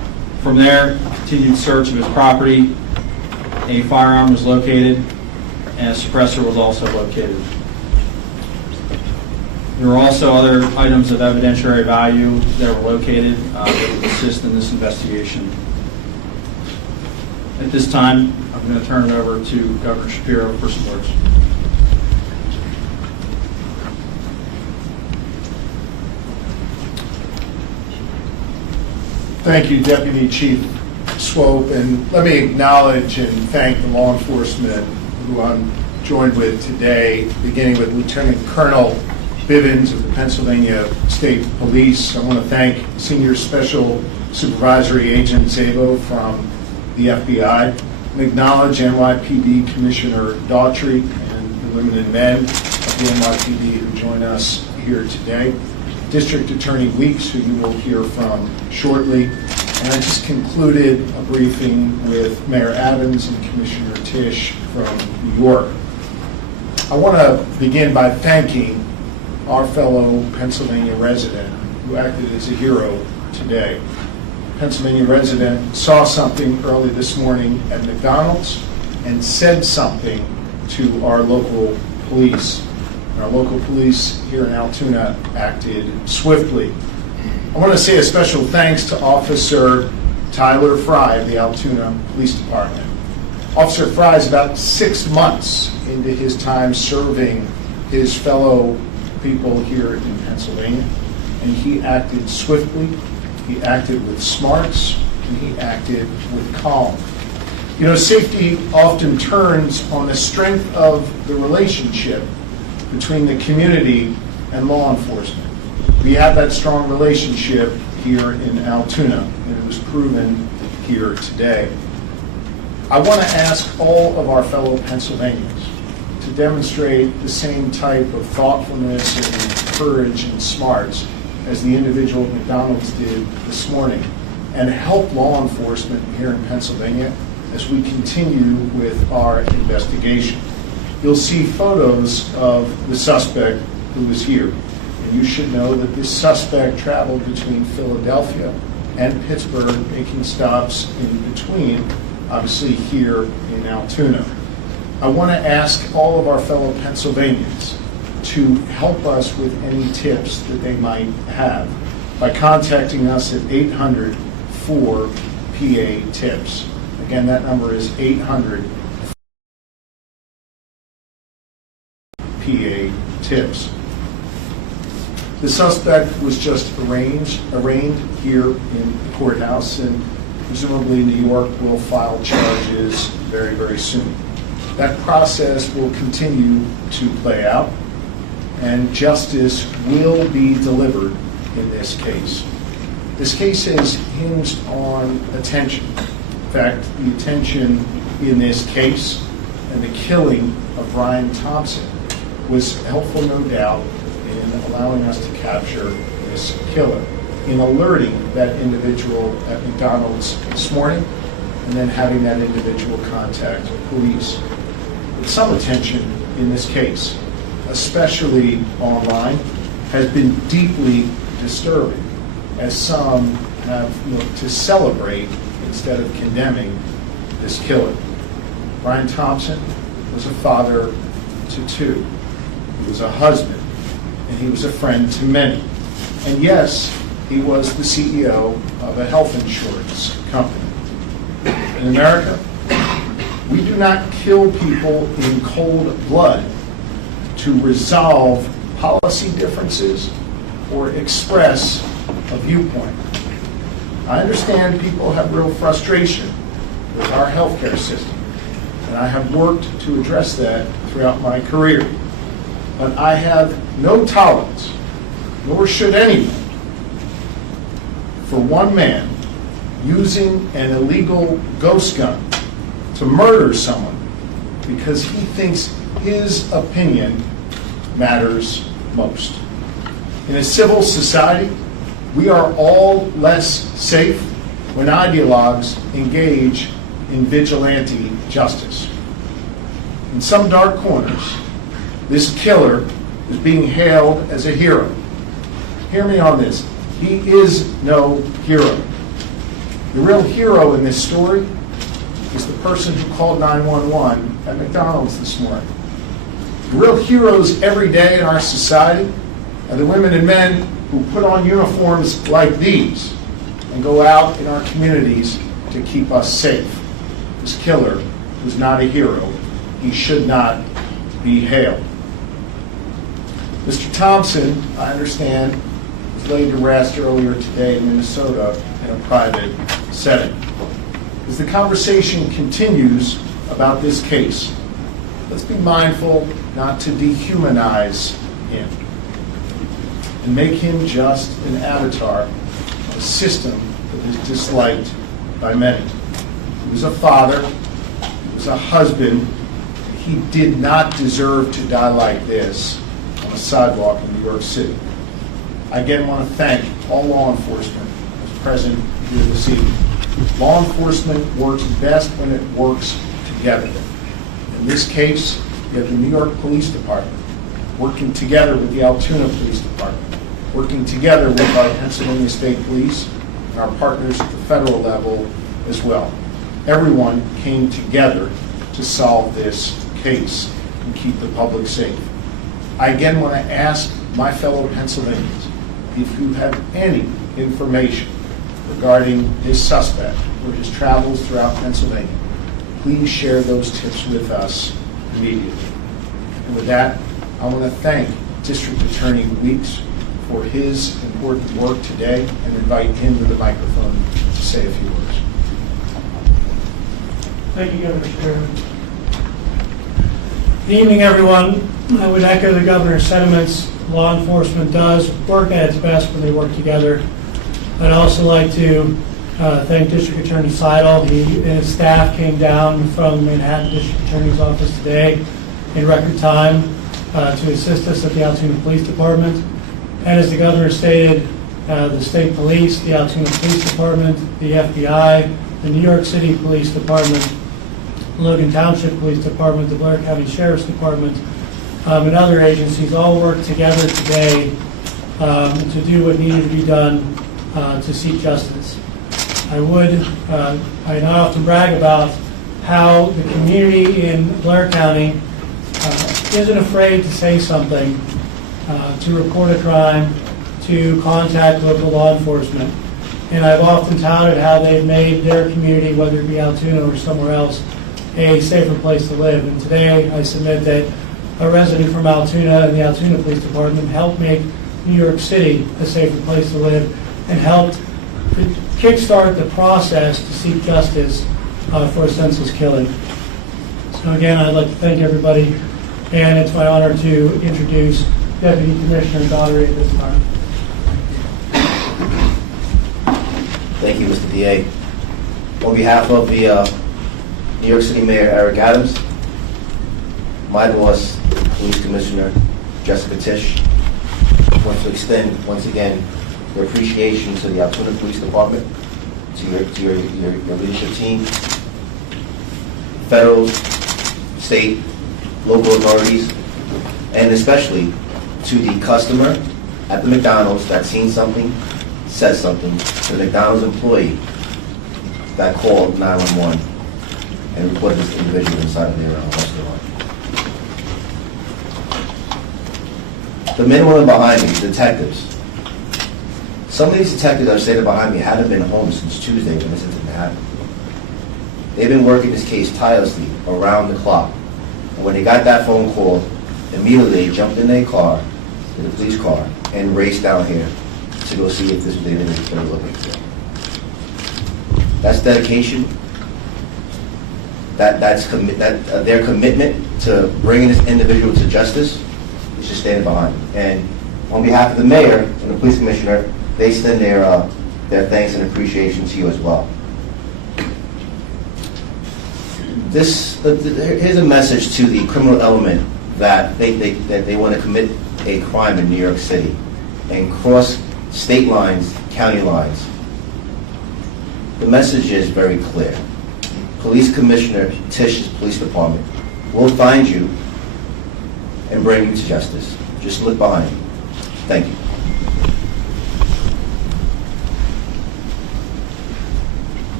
From there, continued search of his property. A firearm was located, and a suppressor was also located. There were also other items of evidentiary value that were located that would assist in this investigation. At this time, I'm going to turn it over to Governor Shapiro for some words. Thank you, Deputy Chief Swope, and let me acknowledge and thank the law enforcement who I'm joined with today, beginning with Lieutenant Colonel Bivens of the Pennsylvania State Police. I want to thank Senior Special Supervisory Agent Szabo from the FBI, and acknowledge NYPD Commissioner Daughtry and the women and men of the NYPD who join us here today. District Attorney Weeks, who you will hear from shortly. And I just concluded a briefing with Mayor Adams and Commissioner Tisch from New York. I want to begin by thanking our fellow Pennsylvania resident who acted as a hero today. Pennsylvania resident saw something early this morning at McDonald's and said something to our local police. Our local police here in Altoona acted swiftly. I want to say a special thanks to Officer Tyler Fry of the Altoona Police Department. Officer Fry is about 6 months into his time serving his fellow people here in Pennsylvania, and he acted swiftly, he acted with smarts, and he acted with calm. You know, safety often turns on the strength of the relationship between the community and law enforcement. We have that strong relationship here in Altoona, and it was proven here today. I want to ask all of our fellow Pennsylvanians to demonstrate the same type of thoughtfulness and courage and smarts as the individual at McDonald's did this morning, and help law enforcement here in Pennsylvania as we continue with our investigation. You'll see photos of the suspect who was here. And you should know that this suspect traveled between Philadelphia and Pittsburgh, making stops in between, obviously here in Altoona. I want to ask all of our fellow Pennsylvanians to help us with any tips that they might have by contacting us at 800-4PA-TIPS. Again, that number is 800-PA-TIPS. The suspect was just arraigned here in the courthouse, and presumably New York will file charges very, very soon. That process will continue to play out, and justice will be delivered in this case. This case is hinged on attention. In fact, the attention in this case and the killing of Brian Thompson was helpful, no doubt, in allowing us to capture this killer, in alerting that individual at McDonald's this morning, and then having that individual contact police. But some attention in this case, especially online, has been deeply disturbing, as some have looked to celebrate instead of condemning this killer. Brian Thompson was a father to two. He was a husband, and he was a friend to many. And yes, he was the CEO of a health insurance company. In America, we do not kill people in cold blood to resolve policy differences or express a viewpoint. I understand people have real frustration with our healthcare system, and I have worked to address that throughout my career. But I have no tolerance, nor should anyone, for one man using an illegal ghost gun to murder someone because he thinks his opinion matters most. In a civil society, we are all less safe when ideologues engage in vigilante justice. In some dark corners, this killer is being hailed as a hero. Hear me on this. He is no hero. The real hero in this story is the person who called 911 at McDonald's this morning. The real heroes every day in our society are the women and men who put on uniforms like these and go out in our communities to keep us safe. This killer was not a hero. He should not be hailed. Mr. Thompson, I understand, was laid to rest earlier today in Minnesota in a private setting. As the conversation continues about this case, let's be mindful not to dehumanize him and make him just an avatar of a system that is disliked by many. He was a father, he was a husband. He did not deserve to die like this on a sidewalk in New York City. I again want to thank all law enforcement who's present here this evening. Law enforcement works best when it works together. In this case, you have the New York Police Department working together with the Altoona Police Department, working together with our Pennsylvania State Police and our partners at the federal level as well. Everyone came together to solve this case and keep the public safe. I again want to ask my fellow Pennsylvanians, if you have any information regarding this suspect or his travels throughout Pennsylvania, please share those tips with us immediately. And with that, I want to thank District Attorney Weeks for his important work today and invite him to the microphone to say a few words. Thank you, Governor Shapiro. Good evening, everyone. I would echo the governor's sentiments. Law enforcement does work at its best when they work together. I'd also like to thank District Attorney Sidle. He and his staff came down from Manhattan District Attorney's Office today in record time to assist us at the Altoona Police Department. And as the governor stated, the state police, the Altoona Police Department, the FBI, the New York City Police Department, Logan Township Police Department, the Blair County Sheriff's Department, and other agencies all worked together today to do what needed to be done to seek justice. I not often brag about how the community in Blair County isn't afraid to say something, to report a crime, to contact local law enforcement. And I've often touted how they've made their community, whether it be Altoona or somewhere else, a safer place to live. And today I submit that a resident from Altoona and the Altoona Police Department helped make New York City a safer place to live and helped kickstart the process to seek justice for a senseless killing. So again, I'd like to thank everybody, and it's my honor to introduce Deputy Commissioner Daugherty at this time. Thank you, Mr. DA. On behalf of the New York City Mayor Eric Adams, my boss, Police Commissioner Jessica Tisch, want to extend once again your appreciation to the Altoona Police Department, to your leadership team, federal, state, local authorities, and especially to the customer at the McDonald's that seen something, said something, to the McDonald's employee that called 911 and reported this individual inside of their restaurant. The men and women behind me, detectives. Some of these detectives that are standing behind me haven't been home since Tuesday when this incident happened. They've been working this case tirelessly around the clock. And when they got that phone call, immediately they jumped in their car, in the police car, and raced down here to go see if this was the individual they were looking for. That's dedication. That's their commitment to bringing this individual to justice is just standing behind them. And on behalf of the mayor and the police commissioner, they extend their thanks and appreciation to you as well. Here's a message to the criminal element that they want to commit a crime in New York City and cross state lines, county lines. The message is very clear. Police Commissioner Tisch's police department will find you and bring you to justice. Just look behind you. Thank you.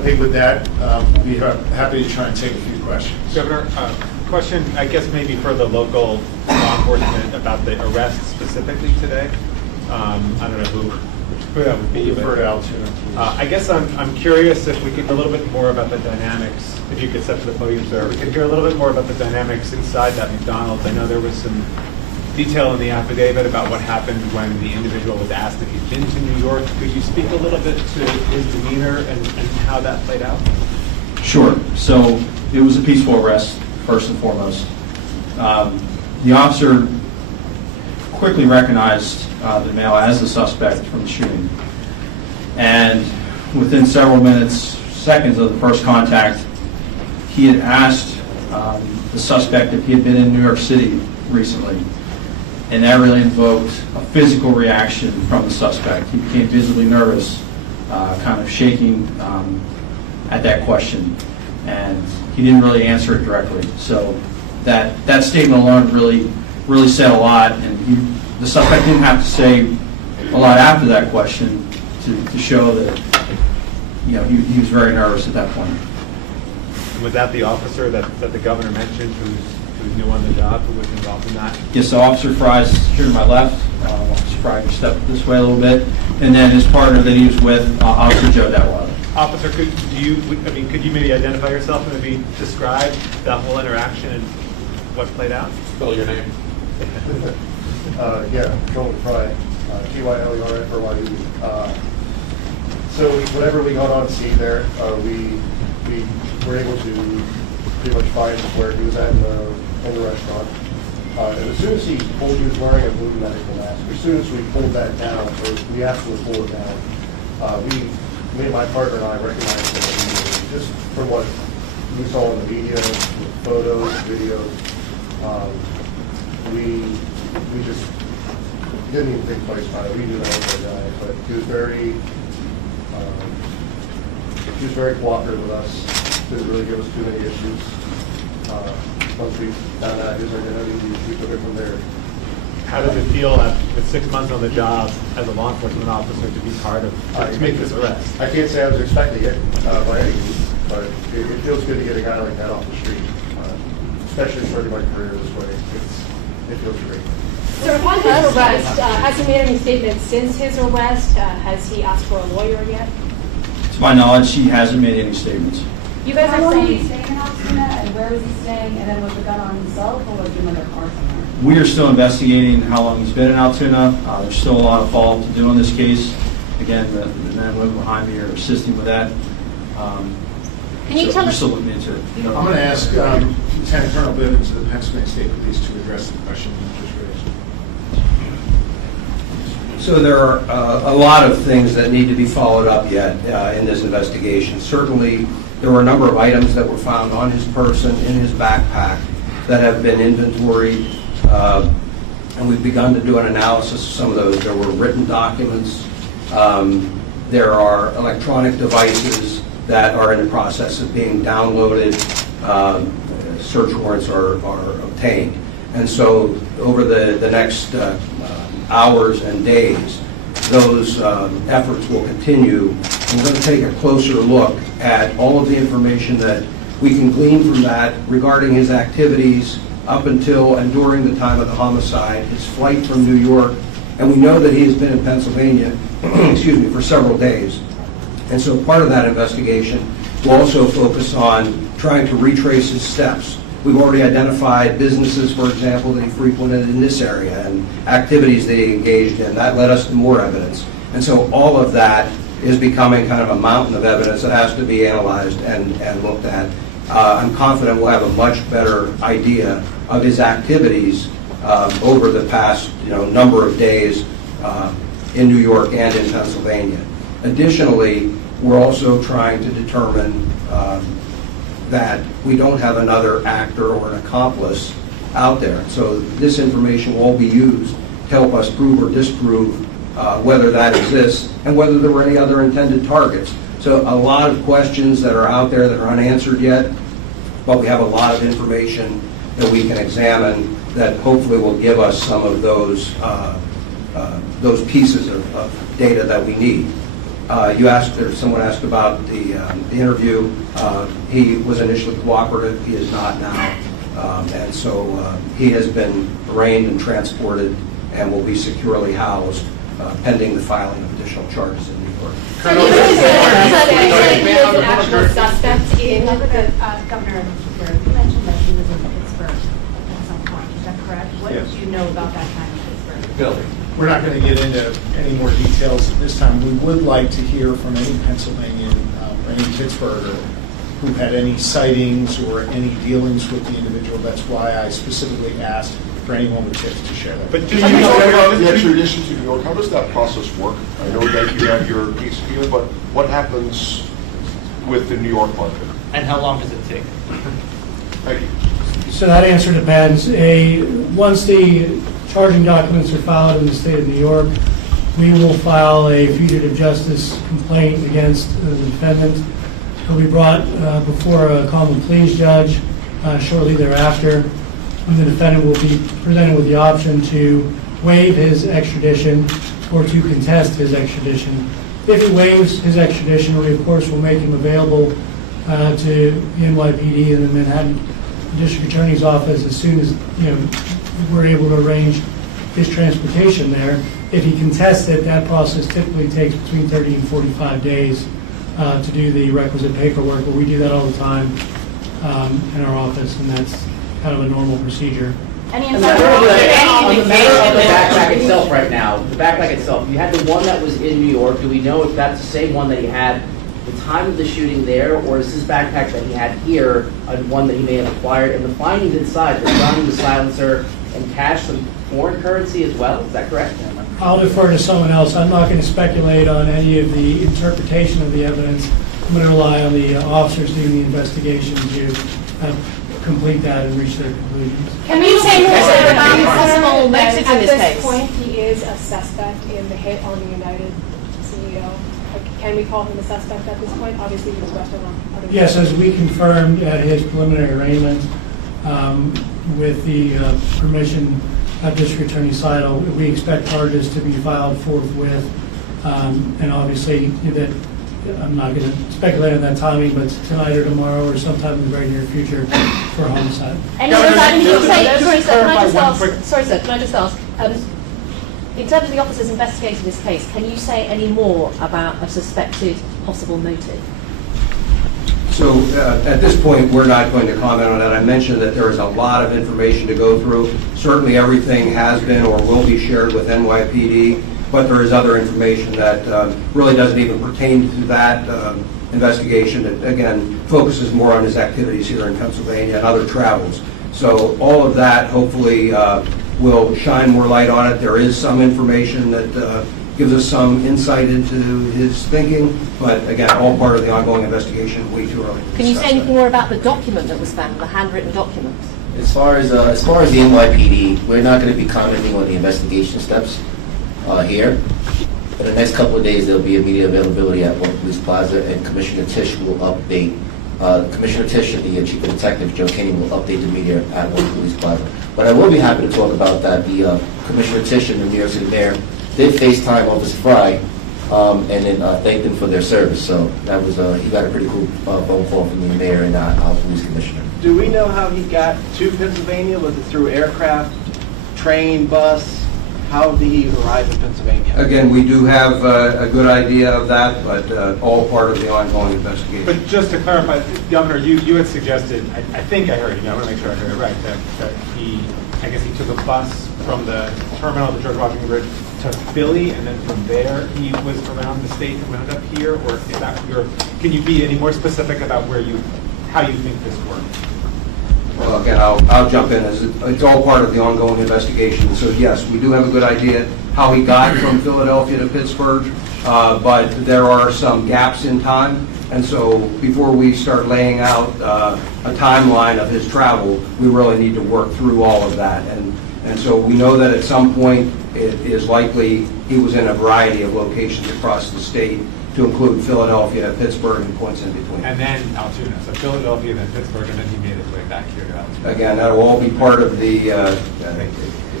I think with that, we'll be happy to try and take a few questions. Governor, question, I guess maybe for the local law enforcement about the arrest specifically today. I don't know who that would be. Refer to Altoona, please. I guess I'm curious if we could hear a little bit more about the dynamics, if you could step to the podium, sir. We could hear a little bit more about the dynamics inside that McDonald's. I know there was some detail in the affidavit about what happened when the individual was asked if he'd been to New York. Could you speak a little bit to his demeanor and how that played out? Sure. So it was a peaceful arrest, first and foremost. The officer quickly recognized the male as the suspect from the shooting. And within several seconds of the first contact, he had asked the suspect if he had been in New York City recently. And that really invoked a physical reaction from the suspect. He became visibly nervous, kind of shaking at that question. And he didn't really answer it directly. So that statement alone really said a lot. And the suspect didn't have to say a lot after that question to show that he was very nervous at that point. Was that the officer that the governor mentioned who's new on the job, who was involved in that? Yes, so Officer Fry's here to my left. Officer Fry can step this way a little bit. And then his partner that he was with, Officer Joe Detweiler. Officer, could you maybe identify yourself and maybe describe that whole interaction and what played out? Spell your name. Yeah, Joel Fry, Tylerfry. So whenever we got on scene there, we were able to pretty much find where he was at in the restaurant. And as soon as he was wearing a blue medical mask, as soon as we pulled that down, or we asked him to pull it down, me and my partner and I recognized him immediately, just from what we saw in the media, photos, videos. We just didn't even think twice about it. We knew that was the guy, but he was very cooperative with us. Didn't really give us too many issues. Once we found out his identity, we took it from there. How does it feel with 6 months on the job as a law enforcement officer to be part of, to make this arrest? I can't say I was expecting it by any means, but it feels good to get a guy like that off the street, especially starting my career this way. It feels great. So upon his arrest, has he made any statements since his arrest? Has he asked for a lawyer yet? To my knowledge, he hasn't made any statements. You guys How are long did he saying, stay in Altuna, and where was he staying, and then was the gun on himself, or was he in a car somewhere? We are still investigating how long he's been in Altoona. There's still a lot of follow-up to do on this case. Again, the men and women behind me are assisting with that. Can you tell we're us? still looking into it. I'm going to ask Lieutenant Colonel Bivens of the Pennsylvania State Police to address the question you just raised. So there are a lot of things that need to be followed up yet in this investigation. Certainly, there were a number of items that were found on his person, in his backpack, that have been inventoried, and we've begun to do an analysis of some of those. There were written documents. There are electronic devices that are in the process of being downloaded. Search warrants are obtained. And so over the next hours and days, those efforts will continue. And we're going to take a closer look at all of the information that we can glean from that regarding his activities up until and during the time of the homicide, his flight from New York, and we know that he has been in Pennsylvania, excuse me, for several days. And so part of that investigation will also focus on trying to retrace his steps. We've already identified businesses, for example, that he frequented in this area and activities that he engaged in. That led us to more evidence. And so all of that is becoming kind of a mountain of evidence that has to be analyzed and looked at. I'm confident we'll have a much better idea of his activities over the past number of days in New York and in Pennsylvania. Additionally, we're also trying to determine that we don't have another actor or an accomplice out there. So this information will all be used to help us prove or disprove whether that exists and whether there were any other intended targets. So a lot of questions that are out there that are unanswered yet, but we have a lot of information that we can examine that hopefully will give us some of those pieces of data that we need. You asked, or someone asked about the interview. He was initially cooperative. He is not now. And so he has been arraigned and transported and will be securely housed pending the filing of additional charges in New York. Governor, you mentioned that he was in Pittsburgh at some point. Is that correct? What Yes. did you know about that time in Pittsburgh? Bill, we're not going to get into any more details at this time. We would like to hear from any Pennsylvanian or any Pittsburgher who had any sightings or any dealings with the individual. That's why I specifically asked for anyone with tips to share that. But do you know about the extradition to New York? How does that process work? I know that you have your case here, but what happens with the New York market? And how long does it take? Thank you. So that answer depends. Once the charging documents are filed in the state of New York, we will file a fugitive justice complaint against the defendant. He'll be brought before a common pleas judge shortly thereafter. And the defendant will be presented with the option to waive his extradition or to contest his extradition. If he waives his extradition, we of course will make him available to the NYPD and the Manhattan District Attorney's Office as soon as we're able to arrange his transportation there. If he contests it, that process typically takes between 30 and 45 days to do the requisite paperwork, but we do that all the time in our office, and that's kind of a normal procedure. Any On insight? the matter of the backpack itself right now, the backpack itself, you had the one that was in New York. Do we know if that's the same one that he had the time of the shooting there, or is this backpack that he had here one that he may have acquired? And the findings inside, the gun, the silencer, and cash, some foreign currency as well, is that correct? I'll defer to someone else. I'm not going to speculate on any of the interpretation of the evidence. I'm going to rely on the officers doing the investigation to complete that and reach their conclusions. Can you say more about possible motives in this At case? this point, he is a suspect in the hit on the United CEO. Can we call him a suspect at this point? Obviously, he was arrested on other. Yes, as we confirmed at his preliminary arraignment, with the permission of District Attorney Sidle, we expect charges to be filed forthwith. And obviously, that I'm not going to speculate on that timing, but tonight or tomorrow or sometime in the very near future for homicide. Any insight? Can you say, Just sorry sir, can I clarify just one ask, quick- sorry sir, can I just ask, in terms of the officers investigating this case, can you say any more about a suspected possible motive? So at this point, we're not going to comment on that. I mentioned that there is a lot of information to go through. Certainly everything has been or will be shared with NYPD, but there is other information that really doesn't even pertain to that investigation. It, again, focuses more on his activities here in Pennsylvania and other travels. So all of that hopefully will shine more light on it. There is some information that gives us some insight into his thinking, but again, all part of the ongoing investigation, way too early to Can you say discuss anything that. more about the document that was found, the handwritten document? As far as the NYPD, we're not going to be commenting on the investigation steps here. In the next couple of days, there'll be immediate availability at One Police Plaza, and Commissioner Tisch will update. Commissioner Tisch and the Chief of Detective, Joe Kinney, will update the media at One Police Plaza. But I will be happy to talk about that. The Commissioner Tisch and the New York City Mayor did FaceTime Officer Fry and then thanked them for their service. So that was he got a pretty cool phone call from the mayor and our police commissioner. Do we know how he got to Pennsylvania? Was it through aircraft, train, bus? How did he arrive in Pennsylvania? Again, we do have a good idea of that, but all part of the ongoing investigation. But just to clarify, Governor, you had suggested, I think I heard you, I want to make sure I heard it right, that he, I guess he took a bus from the terminal at the George Washington Bridge to Philly, and then from there he was around the state and wound up here, or is that can you be any more specific about how you think this worked? Well, again, I'll jump in. It's all part of the ongoing investigation. So yes, we do have a good idea how he got from Philadelphia to Pittsburgh, but there are some gaps in time. And so before we start laying out a timeline of his travel, we really need to work through all of that. And so we know that at some point it is likely he was in a variety of locations across the state, to include Philadelphia, Pittsburgh, and points in between. And then Altoona, so Philadelphia, then Pittsburgh, and then he made his way back here to Altoona. Again, that will all be part of the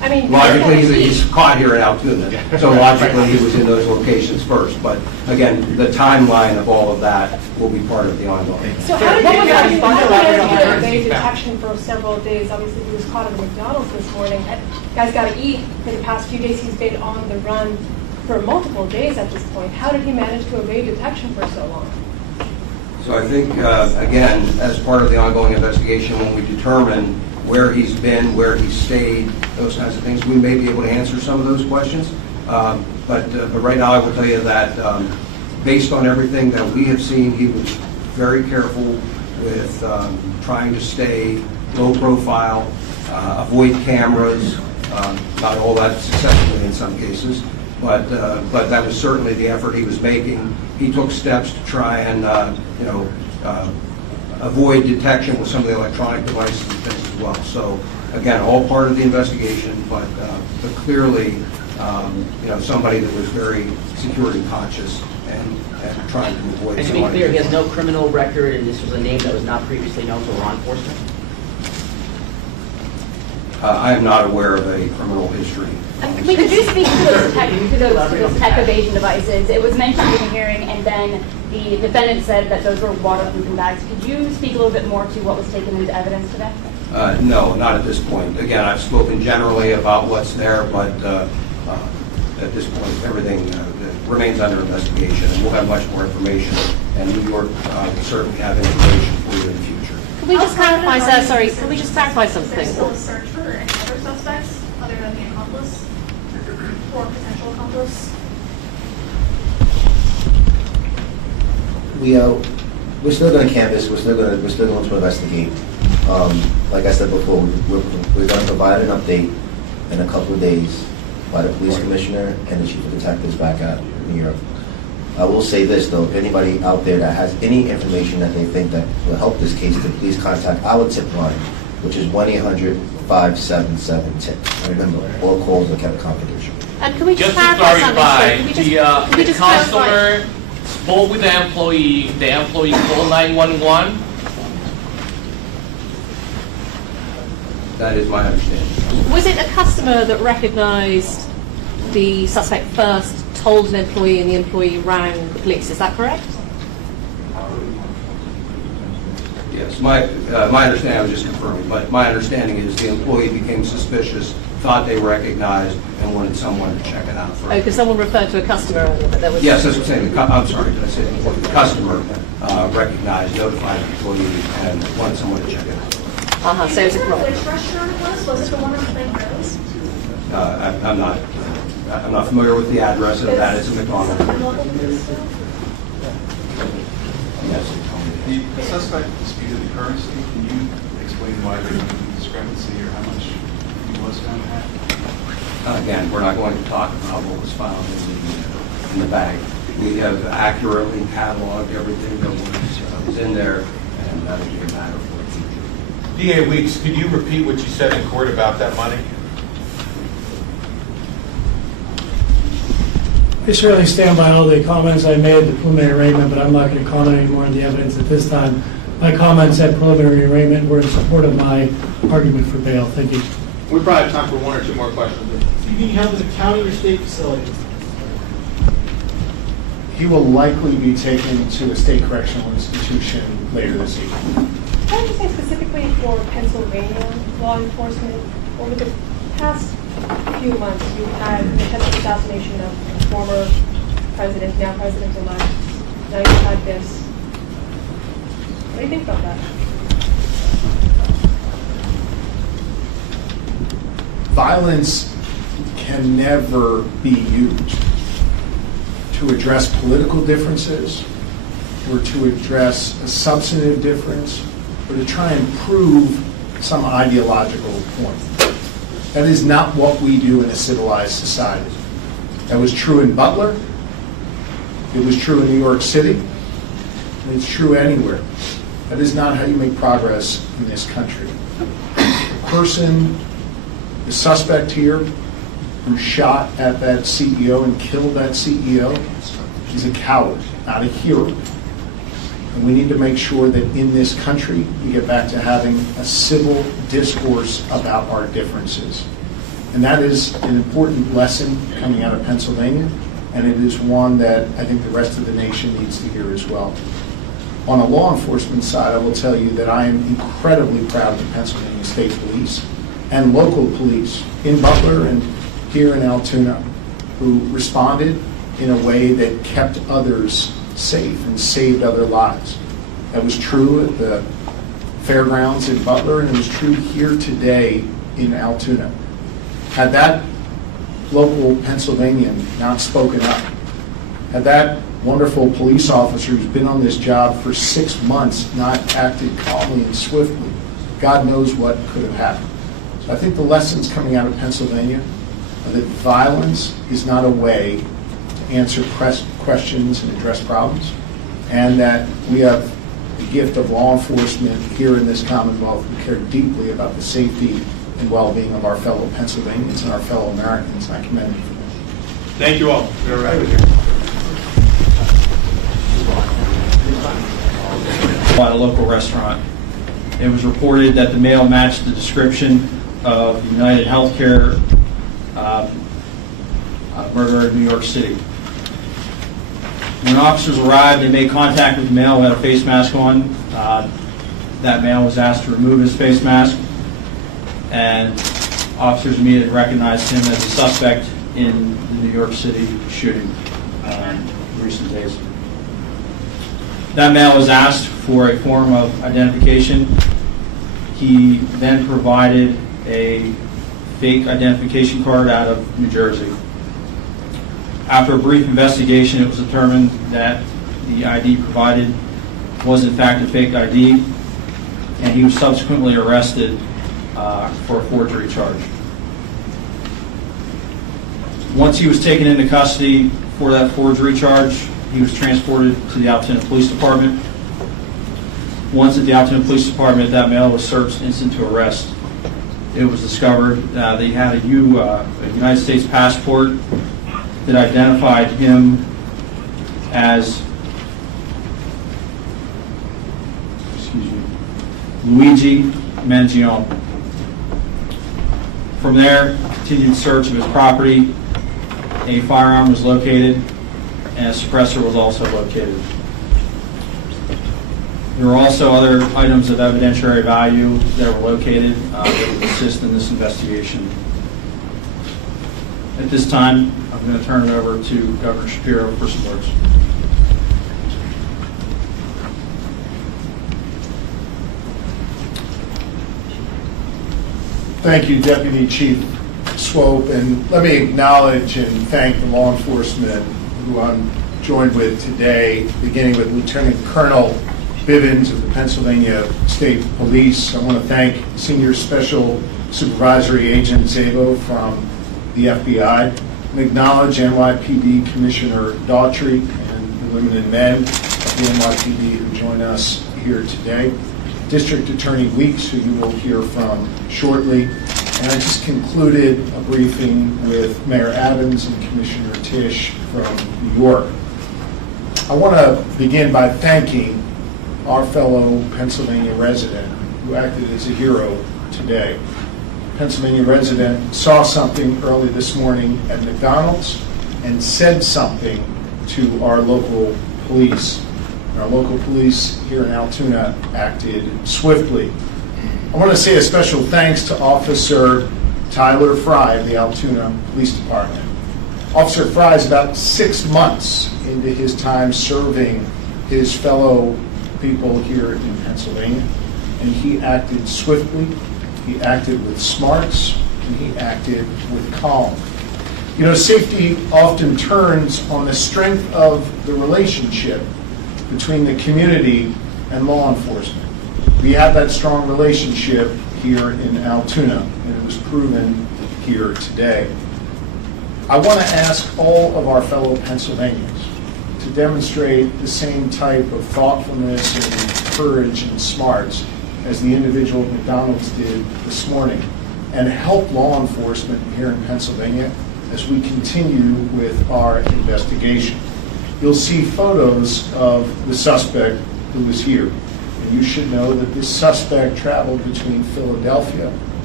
I mean, logically, he's caught here in Altoona, so logically, he was in those locations first. But again, the timeline of all of that will be part of the ongoing. So how did you evade detection for several days? Obviously, he was caught at McDonald's this morning. Guy's got to eat. For the past few days, he's been on the run for multiple days at this point. How did he manage to evade detection for so long? So I think, again, as part of the ongoing investigation, when we determine where he's been, where he's stayed, those kinds of things, we may be able to answer some of those questions. But right now, I will tell you that based on everything that we have seen, he was very careful with trying to stay low profile, avoid cameras, not all that successfully in some cases, but that was certainly the effort he was making. He took steps to try and avoid detection with some of the electronic devices and things as well. So again, all part of the investigation, but clearly, somebody that was very security conscious and trying to avoid. And to be clear, he has no criminal record, and this was a name that was not previously known to law enforcement? I am not aware of a criminal history. Could you speak to those tech evasion devices? It was mentioned in the hearing, and then the defendant said that those were waterproofing bags. Could you speak a little bit more to what was taken into evidence today? No, not at this point. Again, I've spoken generally about what's there, but at this point, everything remains under investigation, and we'll have much more information, and New York will certainly have information for you in the future. Can we just clarify, sir? Sorry, can we just clarify something? Is there still a search for any other suspects other than the accomplice or potential accomplice? We're still going to canvass. We're still going to investigate. Like I said before, we're going to provide an update in a couple of days by the police commissioner and the chief of detectives back at New York. I will say this though, if anybody out there that has any information that they think that will help this case, to please contact our tip line, which is 1-800-577-TIP. Remember, all calls are kept confidential. And can we just to clarify clarify, something? the customer spoke with the employee called 911. That is my understanding. Was it a customer that recognized the suspect first, told an employee, and the employee rang the police? Is that correct? Yes, my understanding, I was just confirming, but my understanding is the employee became suspicious, thought they recognized, and wanted someone to check it out first. Oh, because someone referred to a customer. That was Yes, that's what I'm saying. I'm sorry, did I say the employee? The customer recognized, notified the employee, and wanted someone to check it out. So it's a problem. Which restaurant it was? Was it the one on Plain Rose? I'm not familiar with the address of that. It's a McDonald. Yes. The suspect disputed the currency. Can you explain why there was a discrepancy or how much he was found to have? Again, we're not going to talk about what was found in the bag. We have accurately cataloged everything that was in there, and that will be a matter for the future. DA Weeks, could you repeat what you said in court about that money? I certainly stand by all the comments I made at the preliminary arraignment, but I'm not going to comment any more on the evidence at this time. My comments at preliminary arraignment were in support of my argument for bail. Thank you. We probably have time for one or two more questions. Is he being held in a county or state facility? He will likely be taken to a state correctional institution later this evening. Can you say specifically for Pennsylvania law enforcement, over the past few months, you've had the attempted assassination of former president, now president-elect. Now you've had this. What do you think about that? Violence can never be used to address political differences or to address a substantive difference or to try and prove some ideological point. That is not what we do in a civilized society. That was true in Butler. It was true in New York City. And it's true anywhere. That is not how you make progress in this country. The person, the suspect here, who shot at that CEO and killed that CEO, is a coward, not a hero. And we need to make sure that in this country, we get back to having a civil discourse about our differences. And that is an important lesson coming out of Pennsylvania, and it is one that I think the rest of the nation needs to hear as well. On a law enforcement side, I will tell you that I am incredibly proud of the Pennsylvania State Police and local police in Butler and here in Altoona, who responded in a way that kept others safe and saved other lives. That was true at the fairgrounds in Butler, and it was true here today in Altoona. Had that local Pennsylvanian not spoken up, had that wonderful police officer who's been on this job for 6 months not acted calmly and swiftly, God knows what could have happened. So I think the lessons coming out of Pennsylvania are that violence is not a way to answer questions and address problems, and that we have the gift of law enforcement here in this Commonwealth who care deeply about the safety and well-being of our fellow Pennsylvanians and our fellow Americans, and I commend you for that. Thank you all. You're right. At a local restaurant. It was reported that the male matched the description of UnitedHealthcare murderer in New York City. When officers arrived, they made contact with the male who had a face mask on. That male was asked to remove his face mask, and officers immediately recognized him as a suspect in the New York City shooting in recent days. That male was asked for a form of identification. He then provided a fake identification card out of New Jersey. After a brief investigation, it was determined that the ID provided was in fact a fake ID, and he was subsequently arrested for a forgery charge. Once he was taken into custody for that forgery charge, he was transported to the Altoona Police Department. Once at the Altoona Police Department, that male was searched instant to arrest. It was discovered that he had a United States passport that identified him as Luigi Mangione. From there, continued search of his property. A firearm was located, and a suppressor was also located. There were also other items of evidentiary value that were located that would assist in this investigation. At this time, I'm going to turn it over to Governor Shapiro for some words. Thank you, Deputy Chief Swope, and let me acknowledge and thank the law enforcement who I'm joined with today, beginning with Lieutenant Colonel Bivens of the Pennsylvania State Police. I want to thank Senior Special Supervisory Agent Szabo from the FBI, and acknowledge NYPD Commissioner Daughtry and the women and men of the NYPD who join us here today. District Attorney Weeks, who you will hear from shortly. And I just concluded a briefing with Mayor Adams and Commissioner Tisch from New York. I want to begin by thanking our fellow Pennsylvania resident who acted as a hero today. Pennsylvania resident saw something early this morning at McDonald's and said something to our local police. Our local police here in Altoona acted swiftly. I want to say a special thanks to Officer Tyler Fry of the Altoona Police Department. Officer Fry is about 6 months into his time serving his fellow people here in Pennsylvania, and he acted swiftly, he acted with smarts, and he acted with calm. You know, safety often turns on the strength of the relationship between the community and law enforcement. We have that strong relationship here in Altoona, and it was proven here today. I want to ask all of our fellow Pennsylvanians to demonstrate the same type of thoughtfulness and courage and smarts as the individual at McDonald's did this morning, and help law enforcement here in Pennsylvania as we continue with our investigation. You'll see photos of the suspect who was here. And you should know that this suspect traveled between Philadelphia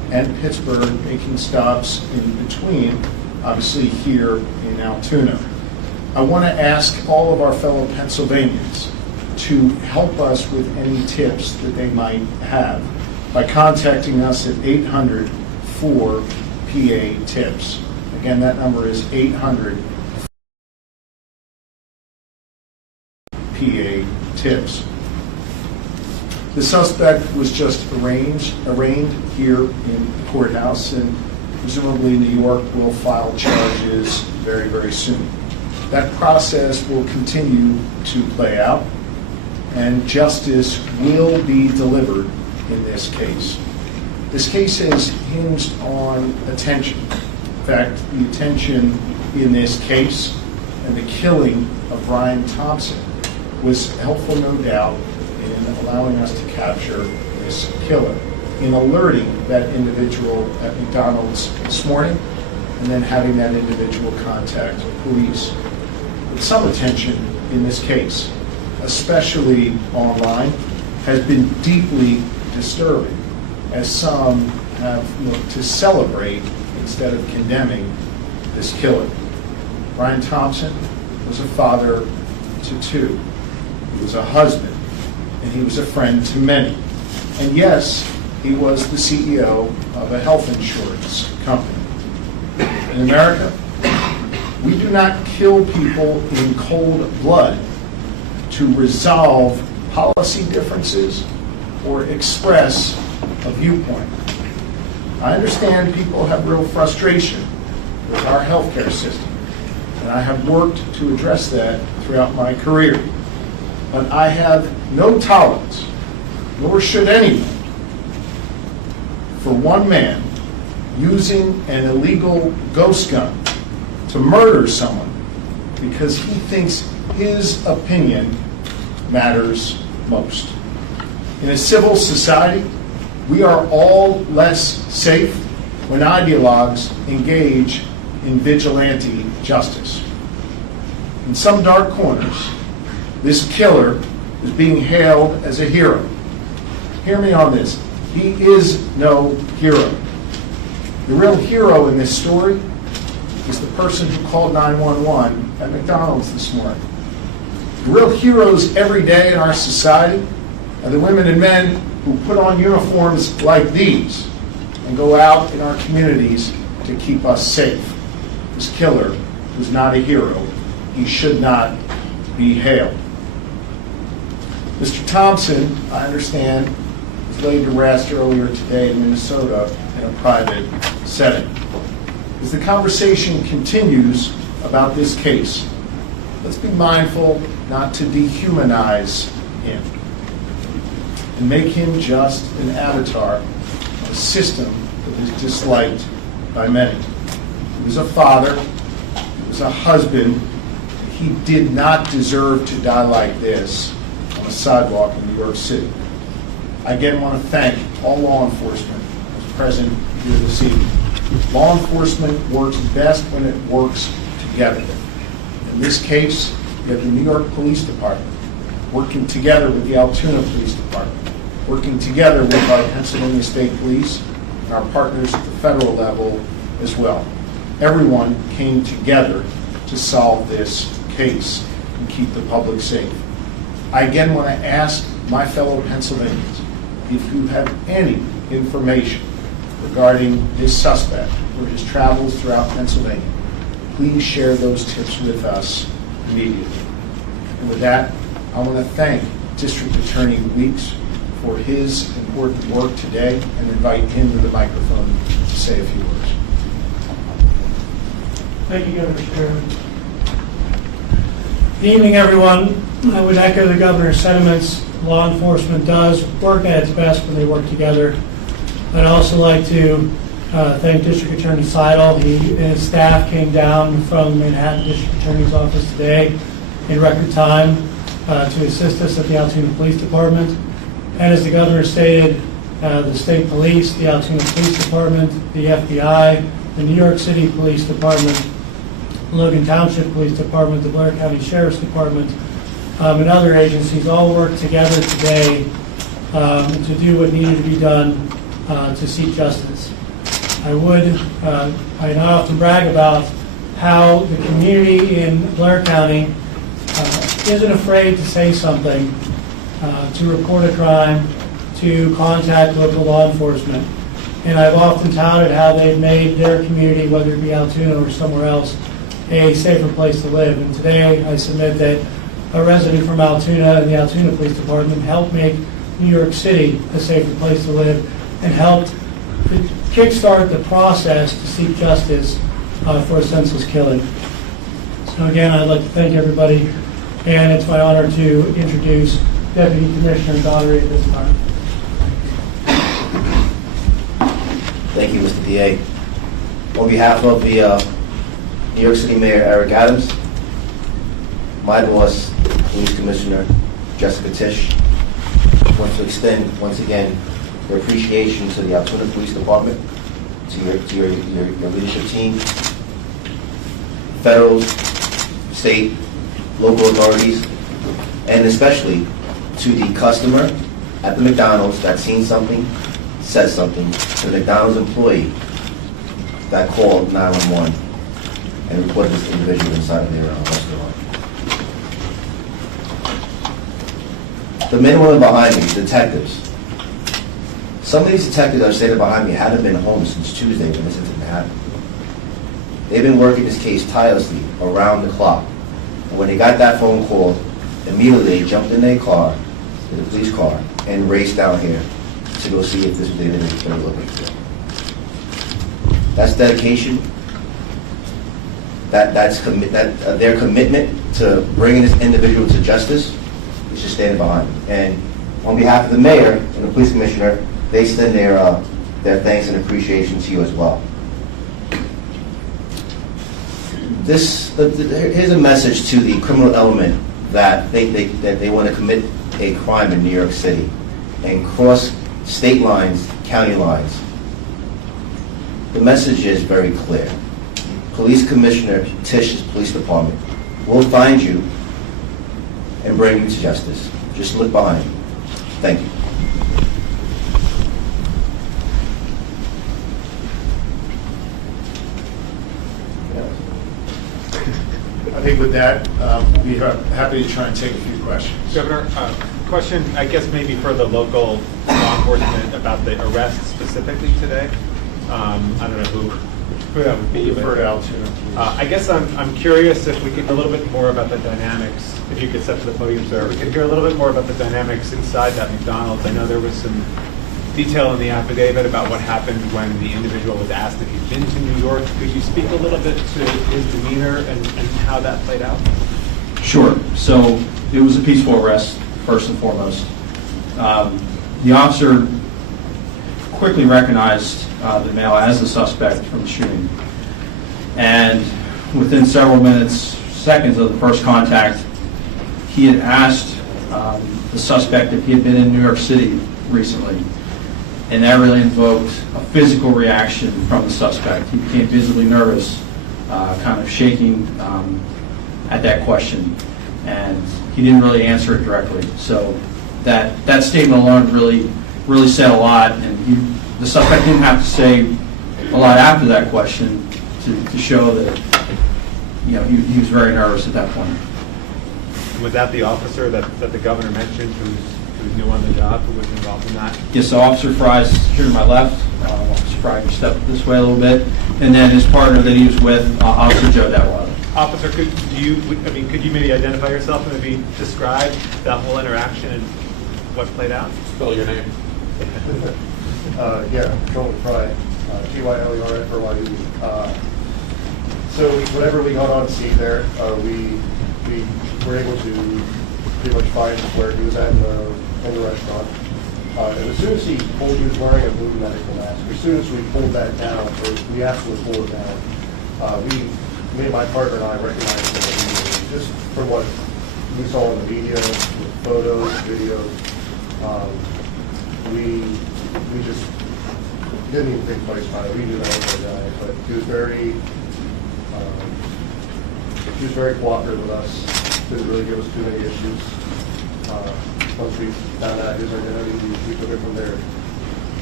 and Pittsburgh, making stops in between, obviously here in Altoona. I want to ask all of our fellow Pennsylvanians to help us with any tips that they might have by contacting us at 800-4PA-TIPS. Again, that number is 800-PA-TIPS. The suspect was just arraigned here in the courthouse, and presumably New York will file charges very, very soon. That process will continue to play out, and justice will be delivered in this case. This case is hinged on attention. In fact, the attention in this case and the killing of Brian Thompson was helpful, no doubt, in allowing us to capture this killer, in alerting that individual at McDonald's this morning, and then having that individual contact police. But some attention in this case, especially online, has been deeply disturbing, as some have looked to celebrate instead of condemning this killer. Brian Thompson was a father to two. He was a husband, and he was a friend to many. And yes, he was the CEO of a health insurance company. In America, we do not kill people in cold blood to resolve policy differences or express a viewpoint. I understand people have real frustration with our healthcare system, and I have worked to address that throughout my career. But I have no tolerance, nor should anyone, for one man using an illegal ghost gun to murder someone because he thinks his opinion matters most. In a civil society, we are all less safe when ideologues engage in vigilante justice. In some dark corners, this killer is being hailed as a hero. Hear me on this. He is no hero. The real hero in this story is the person who called 911 at McDonald's this morning. The real heroes every day in our society are the women and men who put on uniforms like these and go out in our communities to keep us safe. This killer was not a hero. He should not be hailed. Mr. Thompson, I understand, was laid to rest earlier today in Minnesota in a private setting. As the conversation continues about this case, let's be mindful not to dehumanize him and make him just an avatar of a system that is disliked by many. He was a father, he was a husband. He did not deserve to die like this on a sidewalk in New York City. I again want to thank all law enforcement who's present here this evening. Law enforcement works best when it works together. In this case, you have the New York Police Department working together with the Altoona Police Department, working together with our Pennsylvania State Police and our partners at the federal level as well. Everyone came together to solve this case and keep the public safe. I again want to ask my fellow Pennsylvanians, if you have any information regarding this suspect or his travels throughout Pennsylvania, please share those tips with us immediately. And with that, I want to thank District Attorney Weeks for his important work today and invite him to the microphone to say a few words. Thank you, Governor Shapiro. Good evening, everyone. I would echo the governor's sentiments. Law enforcement does work at its best when they work together. I'd also like to thank District Attorney Sidle. He and his staff came down from the Manhattan District Attorney's Office today in record time to assist us at the Altoona Police Department. And as the governor stated, the state police, the Altoona Police Department, the FBI, the New York City Police Department, Logan Township Police Department, the Blair County Sheriff's Department, and other agencies all worked together today to do what needed to be done to seek justice. I not often brag about how the community in Blair County isn't afraid to say something, to report a crime, to contact local law enforcement. And I've often touted how they've made their community, whether it be Altoona or somewhere else, a safer place to live. And today I submit that a resident from Altoona and the Altoona Police Department helped make New York City a safer place to live and helped kickstart the process to seek justice for a senseless killing. So again, I'd like to thank everybody, and it's my honor to introduce Deputy Commissioner Daugherty at this time. Thank you, Mr. DA. On behalf of the New York City Mayor Eric Adams, my boss, Police Commissioner Jessica Tisch, want to extend once again your appreciation to the Altoona Police Department, to your leadership team, federal, state, local authorities, and especially to the customer at the McDonald's that seen something, said something, to the McDonald's employee that called 911 and reported this individual inside of their restaurant. The men and women behind me, detectives. Some of these detectives that are standing behind me haven't been home since Tuesday when this incident happened. They've been working this case tirelessly around the clock. And when they got that phone call, immediately they jumped in their car, in the police car, and raced down here to go see if this was the individual they were looking for. That's dedication. Their commitment to bringing this individual to justice is just standing behind them. And on behalf of the mayor and the police commissioner, they extend their thanks and appreciation to you as well. Here's a message to the criminal element that they want to commit a crime in New York City and cross state lines, county lines. The message is very clear. Police Commissioner Tisch's police department will find you and bring you to justice. Just look behind you. Thank you. I think with that, we'll be happy to try and take a few questions. Governor, question, I guess maybe for the local law enforcement about the arrest specifically today. I don't know who that would be. For Altoona. I guess I'm curious if we could a little bit more about the dynamics, if you could step to the podium, sir. We could hear a little bit more about the dynamics inside that McDonald's. I know there was some detail in the affidavit about what happened when the individual was asked if he'd been to New York. Could you speak a little bit to his demeanor and how that played out? Sure. So it was a peaceful arrest, first and foremost. The officer quickly recognized the male as the suspect from the shooting. And within several seconds of the first contact, he had asked the suspect if he had been in New York City recently. And that really invoked a physical reaction from the suspect. He became visibly nervous, kind of shaking at that question. And he didn't really answer it directly. So that statement alone really said a lot. And the suspect didn't have to say a lot after that question to show that he was very nervous at that point. Was that the officer that the governor mentioned who's new on the job, who was involved in that? Yes, so Officer Fry's here to my left. Officer Fry can step this way a little bit. And then his partner that he was with, Officer Joe Detweiler. Officer, could you maybe identify yourself and maybe describe that whole interaction and what played out? Spell your name. Yeah, Patrolman Fry, Tylerfrye. So whenever we got on scene there, we were able to pretty much find where he was at in the restaurant. And as soon as he was wearing a blue medical mask. As soon as we pulled that down, or we absolutely pulled it down, me and my partner and I recognized that just from what we saw in the media, with photos, videos, we just didn't even think twice about it. We knew that was our guy, but he was very cooperative with us. Didn't really give us too many issues. Once we found out his identity, we took it from there.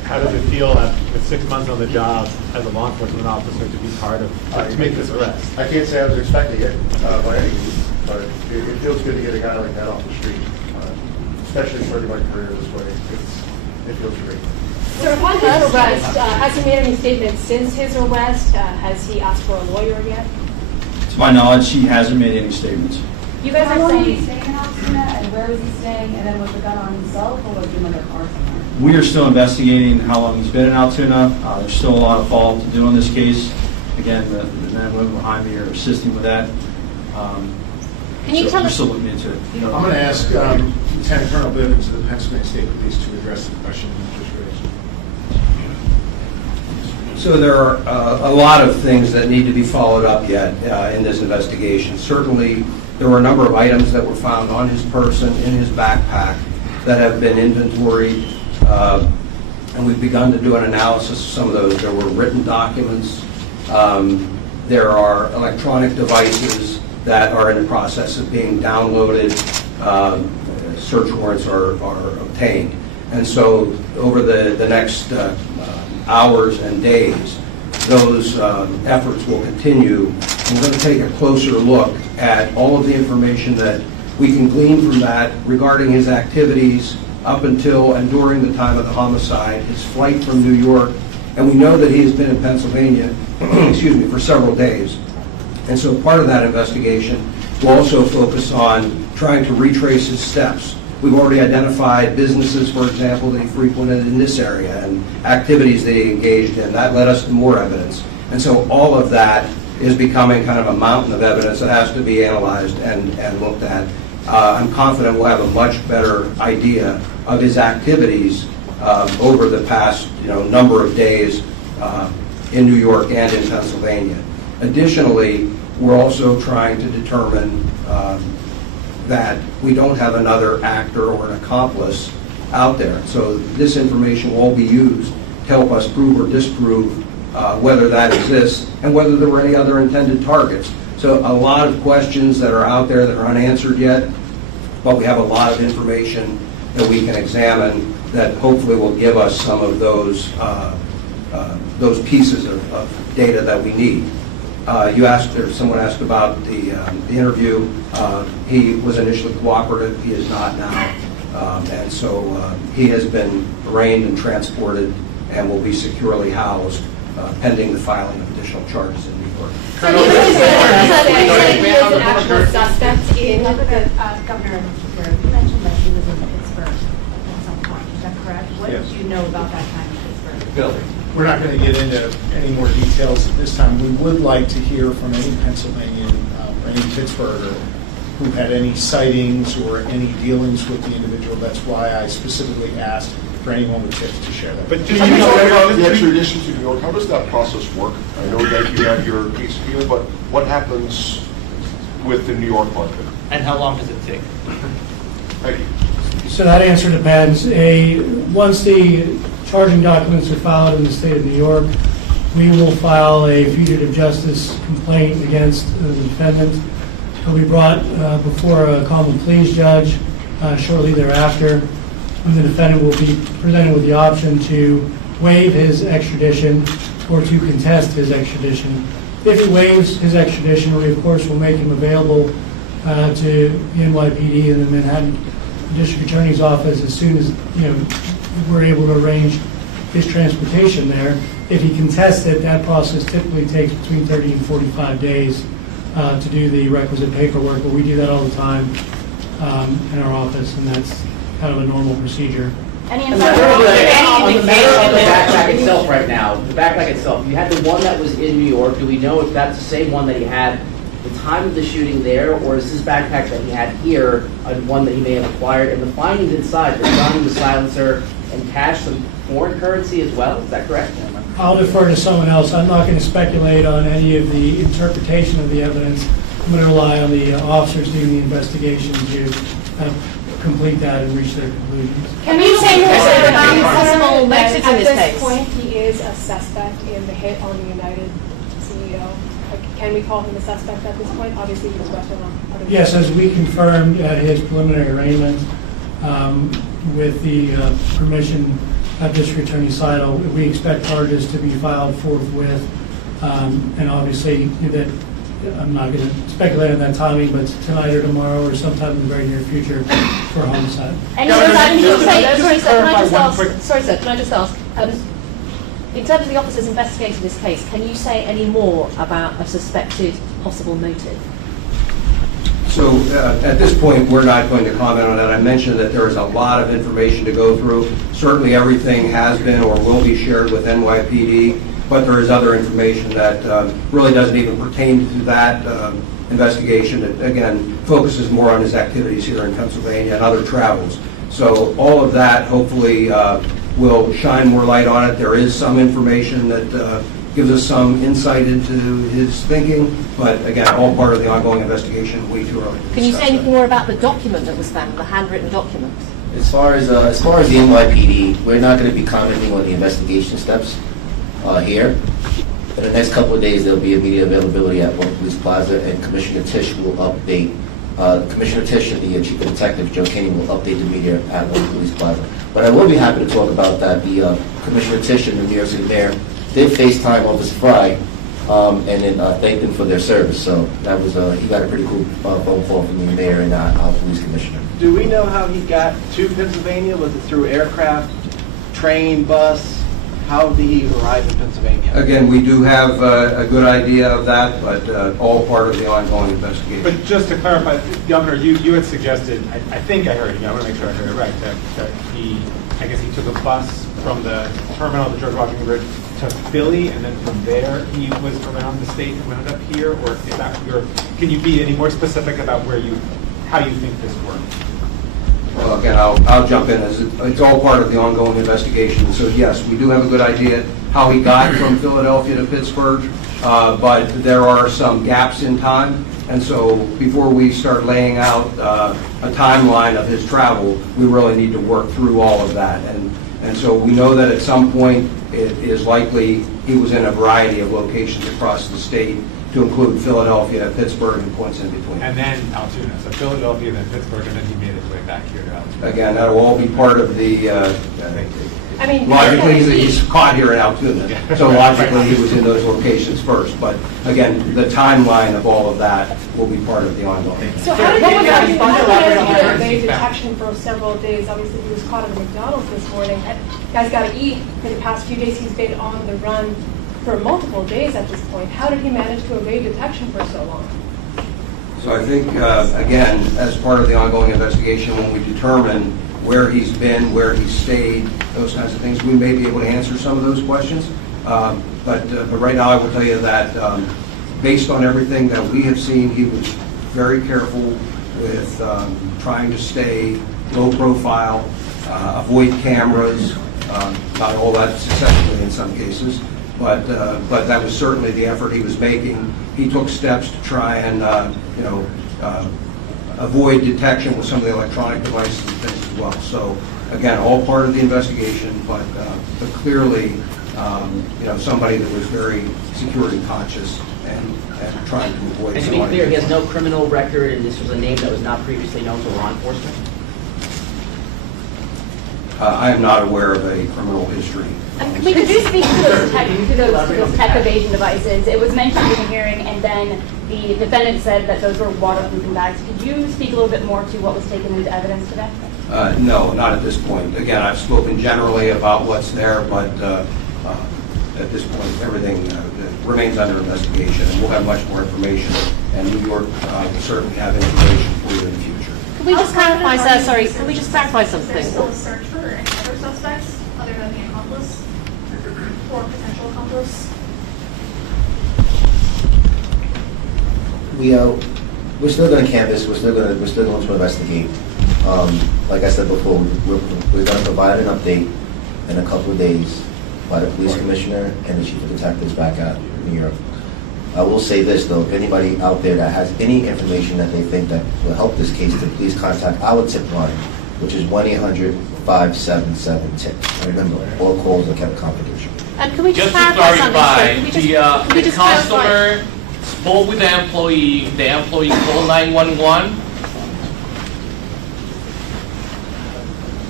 How does it feel with 6 months on the job as a law enforcement officer to be part of, to make this arrest? I can't say I was expecting it by any means, but it feels good to get a guy like that off the street, especially starting my career this way. It feels great. So upon his arrest, has he made any statements since his arrest? Has he asked for a lawyer yet? To my knowledge, he hasn't made any statements. You guys How are long was he saying, staying in Altoona, and where was he staying, and then was the gun on himself, or was he in a car somewhere? We are still investigating how long he's been in Altoona. There's still a lot of follow-up to do on this case. Again, the men and women behind me are assisting with that. Can you tell We're us? still looking into it. I'm going to ask Lieutenant Colonel Bivens of the Pennsylvania State Police to address the question you just raised. So there are a lot of things that need to be followed up yet in this investigation. Certainly, there were a number of items that were found on his person, in his backpack, that have been inventoried, and we've begun to do an analysis of some of those. There were written documents. There are electronic devices that are in the process of being downloaded. Search warrants are obtained. And so over the next hours and days, those efforts will continue. We're going to take a closer look at all of the information that we can glean from that regarding his activities up until and during the time of the homicide, his flight from New York, and we know that he has been in Pennsylvania, excuse me, for several days. And so part of that investigation will also focus on trying to retrace his steps. We've already identified businesses, for example, that he frequented in this area and activities that he engaged in. That led us to more evidence. And so all of that is becoming kind of a mountain of evidence that has to be analyzed and looked at. I'm confident we'll have a much better idea of his activities over the past number of days in New York and in Pennsylvania. Additionally, we're also trying to determine that we don't have another actor or an accomplice out there. So this information will all be used to help us prove or disprove whether that exists and whether there were any other intended targets. So a lot of questions that are out there that are unanswered yet, but we have a lot of information that we can examine that hopefully will give us some of those pieces of data that we need. You asked, or someone asked about the interview. He was initially cooperative. He is not now. And so he has been arraigned and transported and will be securely housed pending the filing of additional charges in New York. So he is an actual suspect in the... Governor, you mentioned that he was in Pittsburgh at some point. Is that correct? What Yes. did you know about that time in Pittsburgh? Bill, we're not going to get into any more details at this time. We would like to hear from any Pennsylvanian or any Pittsburgher who had any sightings or any dealings with the individual. That's why I specifically asked for anyone with tips to share that. But do you know the extradition to New York? How does that process work? I know that you have your case here, but what happens with the New York market? And how long does it take? Thank you. So that answer depends. Once the charging documents are filed in the state of New York, we will file a fugitive justice complaint against the defendant. He'll be brought before a common pleas judge shortly thereafter. And the defendant will be presented with the option to waive his extradition or to contest his extradition. If he waives his extradition, we of course will make him available to the NYPD and the Manhattan District Attorney's Office as soon as we're able to arrange his transportation there. If he contests it, that process typically takes between 30 and 45 days to do the requisite paperwork, but we do that all the time in our office, and that's kind of a normal procedure. Any On info? the backpack itself right now, the backpack itself, you had the one that was in New York. Do we know if that's the same one that he had the time of the shooting there, or is this backpack that he had here one that he may have acquired? And the findings inside, the gun, the silencer, and cash, some foreign currency as well, is that correct? I'll defer to someone else. I'm not going to speculate on any of the interpretation of the evidence. I'm going to rely on the officers doing the investigation to complete that and reach their conclusions. Can we say more about possible that exits in at this this case? point he is a suspect in the hit on the United CEO? Can we call him a suspect at this point? Obviously, he was arrested on other... Yes, as we confirmed at his preliminary arraignment, with the permission District Attorney Sidle. We expect charges to be filed forthwith, and obviously that I'm not going to speculate on that timing, but tonight or tomorrow or sometime in the very near future for homicide. And sorry, sir, can I just ask, in terms of the officers investigating this case, can you say any more about a suspected possible motive? So at this point, we're not going to comment on that. I mentioned that there is a lot of information to go through. Certainly everything has been or will be shared with NYPD, but there is other information that really doesn't even pertain to that investigation. That, again, focuses more on his activities here in Pennsylvania and other travels. So all of that hopefully will shine more light on it. There is some information that gives us some insight into his thinking, but again, all part of the ongoing investigation, way too early. Can you say anything more about the document that was found, the handwritten document? As far as the NYPD, we're not going to be commenting on the investigation steps here. In the next couple of days, there'll be immediate availability at One Police Plaza, and Commissioner Tisch will update. Commissioner Tisch and the Chief of Detective, Joe Kinney, will update the media at One Police Plaza. But I will be happy to talk about that. The Commissioner Tisch and the New York City Mayor did FaceTime Officer Fry and then thanked them for their service. So that was he got a pretty cool phone call from the mayor and our police commissioner. Do we know how he got to Pennsylvania? Was it through aircraft, train, bus? How did he arrive in Pennsylvania? Again, we do have a good idea of that, but all part of the ongoing investigation. But just to clarify, Governor, you had suggested, I think I heard you, I want to make sure I heard it right, that I guess he took a bus from the terminal, the George Washington Bridge, to Philly, and then from there he was around the state and wound up here, or is that can you be any more specific about how you think this worked? Well, again, I'll jump in. It's all part of the ongoing investigation. So yes, we do have a good idea how he got from Philadelphia to Pittsburgh, but there are some gaps in time. And so before we start laying out a timeline of his travel, we really need to work through all of that. And so we know that at some point it is likely he was in a variety of locations across the state, to include Philadelphia, Pittsburgh, and points in between. And then Altoona. So Philadelphia, then Pittsburgh, and then he made his way back here to Altoona. Again, that'll all be part of the, I mean, logically, he's caught here in Altoona, so logically he was in those locations first. But again, the timeline of all of that will be part of the ongoing. So how did he evade detection for several days? Obviously, he was caught at McDonald's this morning. Guy's got to eat. For the past few days, he's been on the run for multiple days at this point. How did he manage to evade detection for so long? So I think, again, as part of the ongoing investigation, when we determine where he's been, where he's stayed, those kinds of things, we may be able to answer some of those questions. But right now I will tell you that based on everything that we have seen, he was very careful with trying to stay low profile, avoid cameras, not all that successfully in some cases. But that was certainly the effort he was making. He took steps to try and avoid detection with some of the electronic devices and things as well. So again, all part of the investigation, but clearly, somebody that was very security conscious and trying to avoid. And to be clear, he has no criminal record, and this was a name that was not previously known to law enforcement. I am not aware of a criminal history. Could you speak to those tech evasion devices? It was mentioned in the hearing, and then the defendant said that those were waterproofing bags. Could you speak a little bit more to what was taken into evidence today? No, not at this point. Again, I've spoken generally about what's there, but at this point, everything remains under investigation, and we'll have much more information, and New York will certainly have information for you in the future. Can we just clarify, sir? Sorry, can we just clarify something? There's still a search for any other suspects other than the accomplice or potential accomplice? We're still going to canvass. We're still going to investigate. Like I said before, we're going to provide an update in a couple of days by the police commissioner and the chief of detectives back at New York. I will say this though: if anybody out there that has any information that they think that will help this case, to please contact our tip line, which is 1-800-577-TIP. Remember, all calls are kept confidential. And can we just clarify, something? the customer spoke with the employee called 911.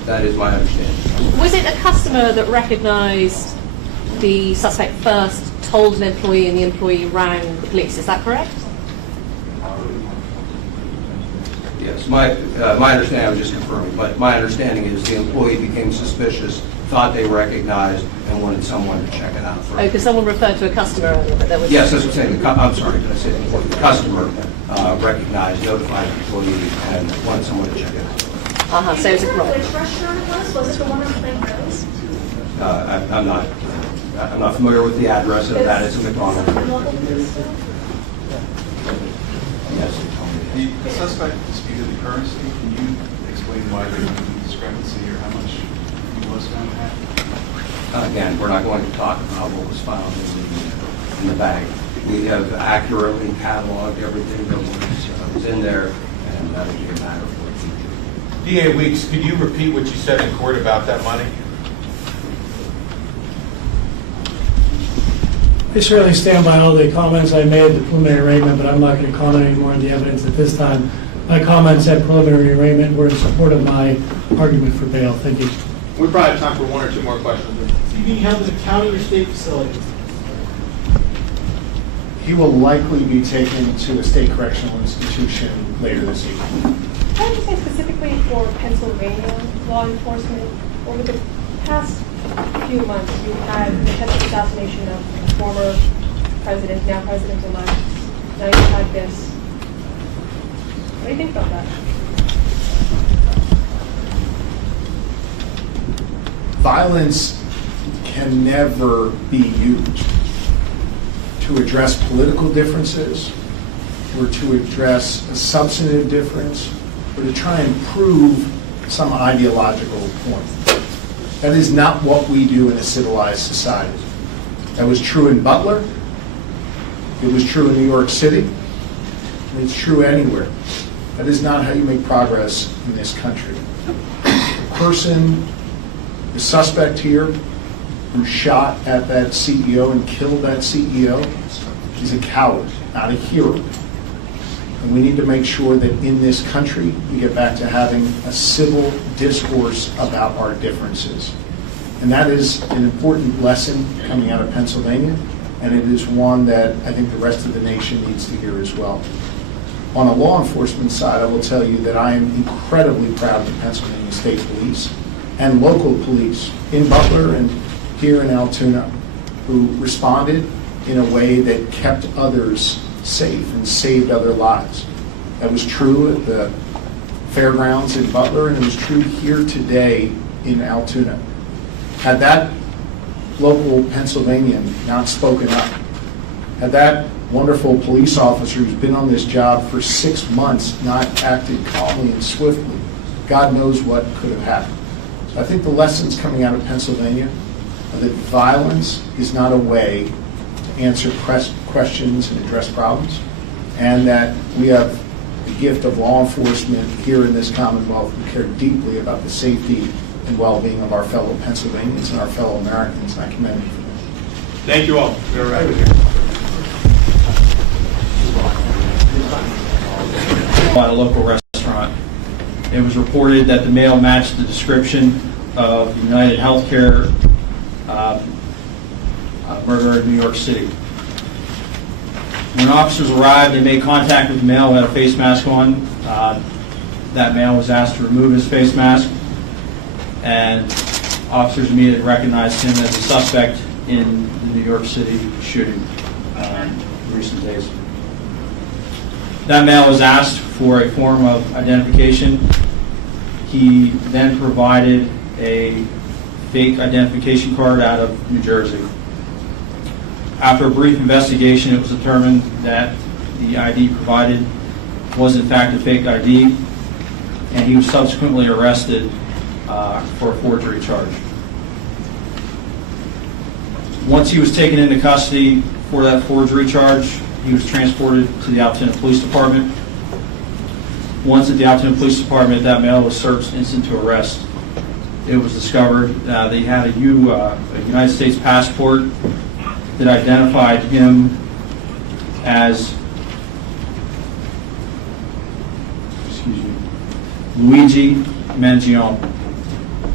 That is my understanding. Was it a customer that recognized the suspect first, told an employee, and the employee rang the police? Is that correct? Yes, my understanding, I'm just confirming, but my understanding is the employee became suspicious, thought they recognized, and wanted someone to check it out first. Oh, because someone referred to a customer earlier, but there was... Yes, that's what I'm saying. I'm sorry, did I say the employee? The customer recognized, notified the employee, and wanted someone to check it out. So it's a problem. Which restaurant it was? Was it the one on Plain Rose? I'm not familiar with the address of that. It's a McDonald. Yes. The suspect disputed the currency. Can you explain why there was a discrepancy or how much he was found to have? Again, we're not going to talk about what was found in the bag. We have accurately cataloged everything that was in there, and that'll be a matter of what future. DA Weeks, could you repeat what you said in court about that money? I certainly stand by all the comments I made at the preliminary arraignment, but I'm not going to comment any more on the evidence at this time. My comments at preliminary arraignment were in support of my argument for bail. Thank you. We probably have time for one or two more questions. Is he being held in a county or state facility? He will likely be taken to a state correctional institution later this evening. Can I just say specifically for Pennsylvania law enforcement, over the past few months, you've had an attempted assassination of former president, now president-elect. Now you've had this. What do you think about that? Violence can never be used to address political differences or to address a substantive difference or to try and prove some ideological point. That is not what we do in a civilized society. That was true in Butler. It was true in New York City. And it's true anywhere. That is not how you make progress in this country. The person, the suspect here, who shot at that CEO and killed that CEO, is a coward, not a hero. And we need to make sure that in this country, we get back to having a civil discourse about our differences. And that is an important lesson coming out of Pennsylvania, and it is one that I think the rest of the nation needs to hear as well. On a law enforcement side, I will tell you that I am incredibly proud of the Pennsylvania State Police and local police in Butler and here in Altoona, who responded in a way that kept others safe and saved other lives. That was true at the fairgrounds in Butler, and it was true here today in Altoona. Had that local Pennsylvanian not spoken up, had that wonderful police officer who's been on this job for 6 months not acted calmly and swiftly, God knows what could have happened. So I think the lessons coming out of Pennsylvania are that violence is not a way to answer questions and address problems, and that we have the gift of law enforcement here in this Commonwealth who care deeply about the safety and well-being of our fellow Pennsylvanians and our fellow Americans, and I commend you for that. Thank you all. We're right here. At a local restaurant. It was reported that the male matched the description of UnitedHealthcare murderer in New York City. When officers arrived, they made contact with the male who had a face mask on. That male was asked to remove his face mask, and officers immediately recognized him as a suspect in the New York City shooting in recent days. That male was asked for a form of identification. He then provided a fake identification card out of New Jersey. After a brief investigation, it was determined that the ID provided was in fact a fake ID, and he was subsequently arrested for a forgery charge. Once he was taken into custody for that forgery charge, he was transported to the Altoona Police Department. Once at the Altoona Police Department, that male was searched instant to arrest. It was discovered that he had a United States passport that identified him as Luigi Mangione.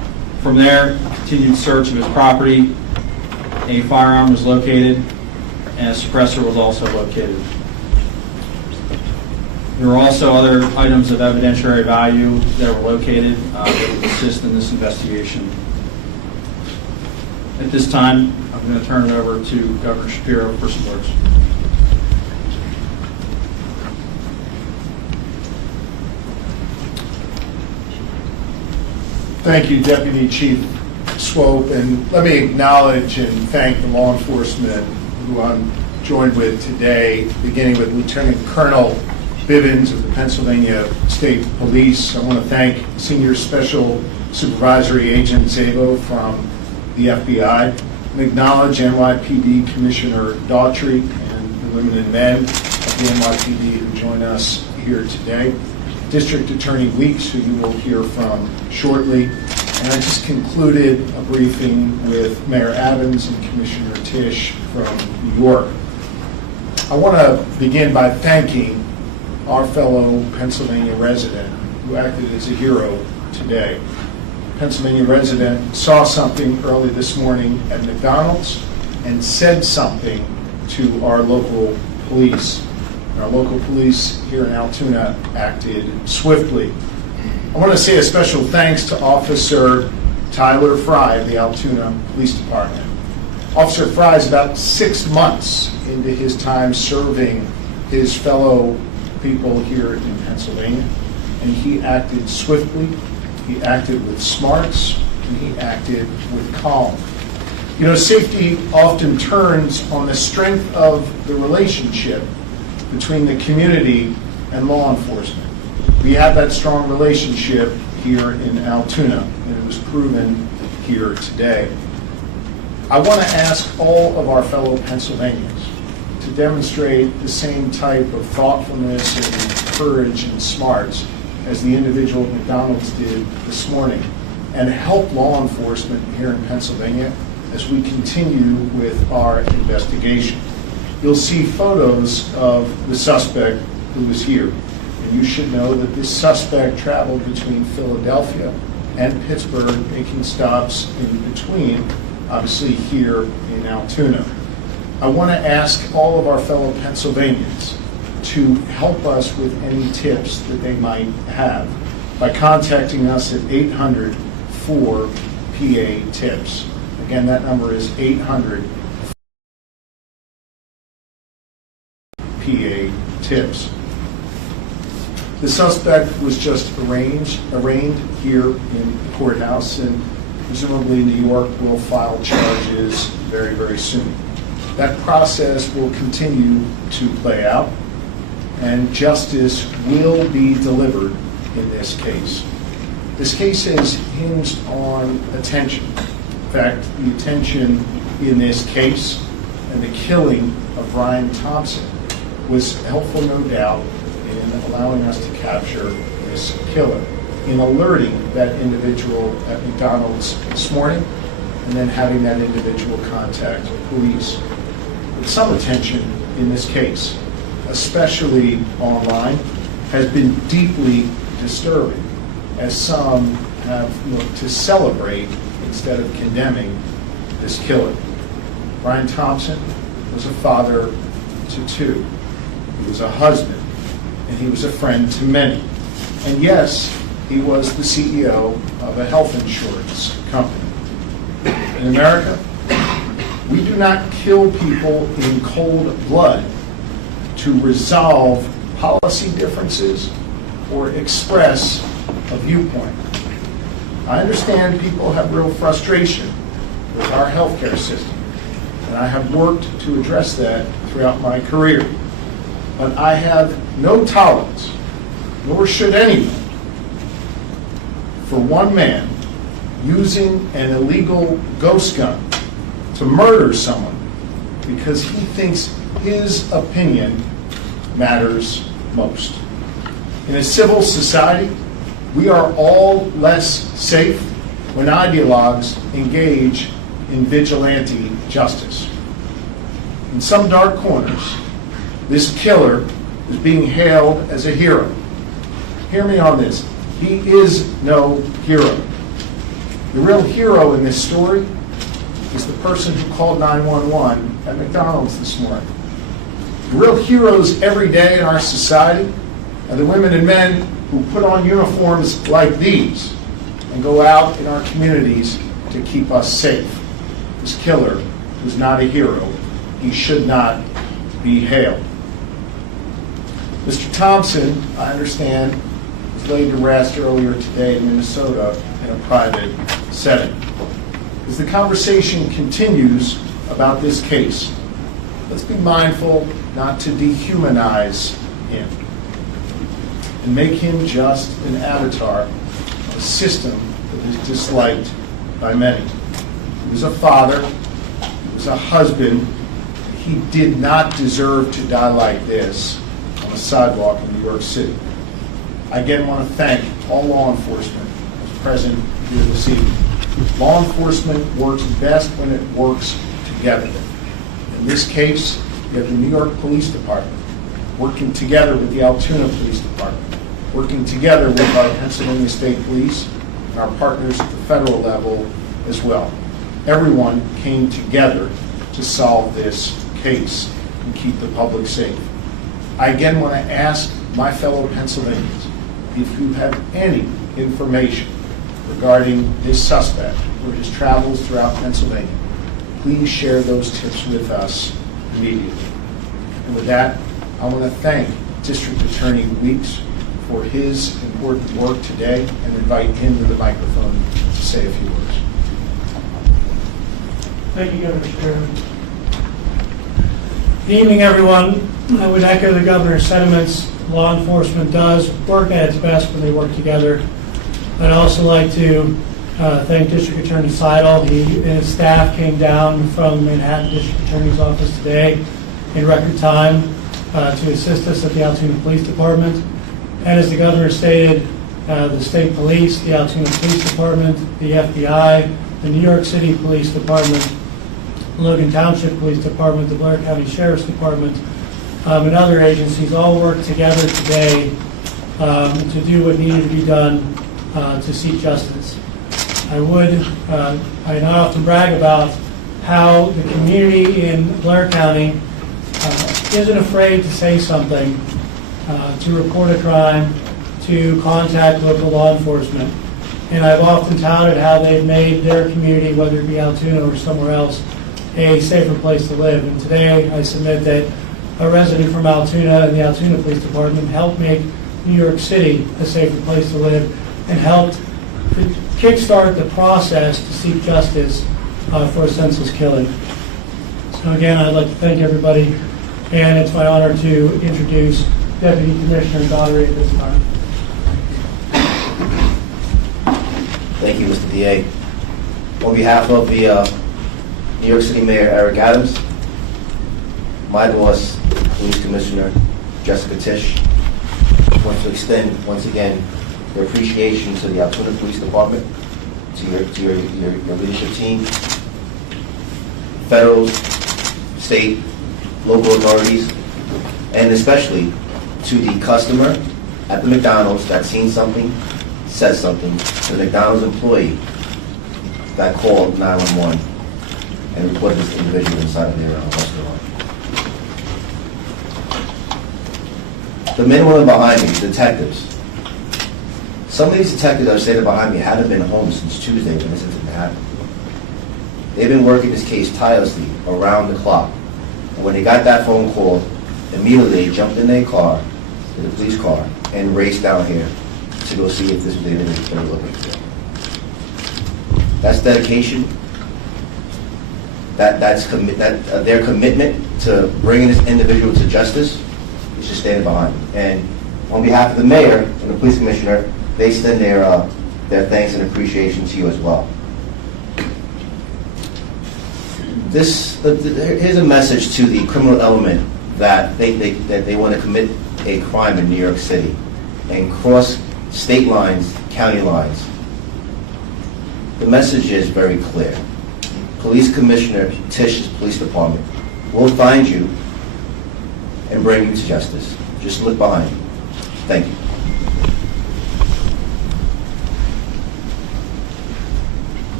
From there, continued search of his property. A firearm was located, and a suppressor was also located. There were also other items of evidentiary value that were located that would assist in this investigation. At this time, I'm going to turn it over to Governor Shapiro for some words. Thank you, Deputy Chief Swope, and let me acknowledge and thank the law enforcement who I'm joined with today, beginning with Lieutenant Colonel Bivens of the Pennsylvania State Police. I want to thank Senior Special Supervisory Agent Szabo from the FBI, and acknowledge NYPD Commissioner Daughtry and the women and men of the NYPD who join us here today. District Attorney Weeks, who you will hear from shortly. And I just concluded a briefing with Mayor Adams and Commissioner Tisch from New York. I want to begin by thanking our fellow Pennsylvania resident who acted as a hero today. Pennsylvania resident saw something early this morning at McDonald's and said something to our local police. Our local police here in Altoona acted swiftly. I want to say a special thanks to Officer Tyler Fry of the Altoona Police Department. Officer Fry is about 6 months into his time serving his fellow people here in Pennsylvania, and he acted swiftly, he acted with smarts, and he acted with calm. You know, safety often turns on the strength of the relationship between the community and law enforcement. We have that strong relationship here in Altoona, and it was proven here today. I want to ask all of our fellow Pennsylvanians to demonstrate the same type of thoughtfulness and courage and smarts as the individual at McDonald's did this morning, and help law enforcement here in Pennsylvania as we continue with our investigation. You'll see photos of the suspect who was here. And you should know that this suspect traveled between Philadelphia and Pittsburgh, making stops in between, obviously here in Altoona. I want to ask all of our fellow Pennsylvanians to help us with any tips that they might have by contacting us at 800-4PA-TIPS. Again, that number is 800-PA-TIPS. The suspect was just arraigned here in the courthouse, and presumably New York will file charges very, very soon. That process will continue to play out, and justice will be delivered in this case. This case is hinged on attention. In fact, the attention in this case and the killing of Brian Thompson was helpful, no doubt, in allowing us to capture this killer, in alerting that individual at McDonald's this morning, and then having that individual contact police. But some attention in this case, especially online, has been deeply disturbing, as some have looked to celebrate instead of condemning this killer. Brian Thompson was a father to two. He was a husband, and he was a friend to many. And yes, he was the CEO of a health insurance company. In America, we do not kill people in cold blood to resolve policy differences or express a viewpoint. I understand people have real frustration with our healthcare system, and I have worked to address that throughout my career. But I have no tolerance, nor should anyone, for one man using an illegal ghost gun to murder someone because he thinks his opinion matters most. In a civil society, we are all less safe when ideologues engage in vigilante justice. In some dark corners, this killer is being hailed as a hero. Hear me on this. He is no hero. The real hero in this story is the person who called 911 at McDonald's this morning. The real heroes every day in our society are the women and men who put on uniforms like these and go out in our communities to keep us safe. This killer was not a hero. He should not be hailed. Mr. Thompson, I understand, was laid to rest earlier today in Minnesota in a private setting. As the conversation continues about this case, let's be mindful not to dehumanize him and make him just an avatar of a system that is disliked by many. He was a father, he was a husband. He did not deserve to die like this on a sidewalk in New York City. I again want to thank all law enforcement who's present here this evening. Law enforcement works best when it works together. In this case, you have the New York Police Department working together with the Altoona Police Department, working together with our Pennsylvania State Police and our partners at the federal level as well. Everyone came together to solve this case and keep the public safe. I again want to ask my fellow Pennsylvanians, if you have any information regarding this suspect or his travels throughout Pennsylvania, please share those tips with us immediately. And with that, I want to thank District Attorney Weeks for his important work today and invite him to the microphone to say a few words. Thank you, Governor Shapiro. Good evening, everyone. I would echo the governor's sentiments. Law enforcement does work at its best when they work together. I'd also like to thank District Attorney Sidle. He and his staff came down from the Manhattan District Attorney's Office today in record time to assist us at the Altoona Police Department. And as the governor stated, the state police, the Altoona Police Department, the FBI, the New York City Police Department, Logan Township Police Department, the Blair County Sheriff's Department, and other agencies all worked together today to do what needed to be done to seek justice. I not often brag about how the community in Blair County isn't afraid to say something, to report a crime, to contact local law enforcement. And I've often touted how they've made their community, whether it be Altuna or somewhere else, a safer place to live. And today I submit that a resident from Altoona and the Altoona Police Department helped make New York City a safer place to live and helped kickstart the process to seek justice for a senseless killing. So again, I'd like to thank everybody, and it's my honor to introduce Deputy Commissioner Daugherty at this time. Thank you, Mr. DA. On behalf of the New York City Mayor Eric Adams, my boss, Police Commissioner Jessica Tisch, want to extend once again your appreciation to the Altoona Police Department, to your leadership team, federal, state, local authorities, and especially to the customer at the McDonald's that seen something, said something, to the McDonald's employee that called 911 and reported this individual inside of their restaurant. The men and women behind me, detectives. Some of these detectives that are standing behind me haven't been home since Tuesday when this incident happened. They've been working this case tirelessly around the clock. And when they got that phone call, immediately they jumped in their car, in the police car, and raced down here to go see if this was the individual they were looking for. That's dedication. That's their commitment to bringing this individual to justice is just standing behind them. And on behalf of the mayor and the police commissioner, they extend their thanks and appreciation to you as well. Here's a message to the criminal element that they want to commit a crime in New York City and cross state lines, county lines. The message is very clear. Police Commissioner Tisch's police department will find you and bring you to justice. Just look behind you. Thank you.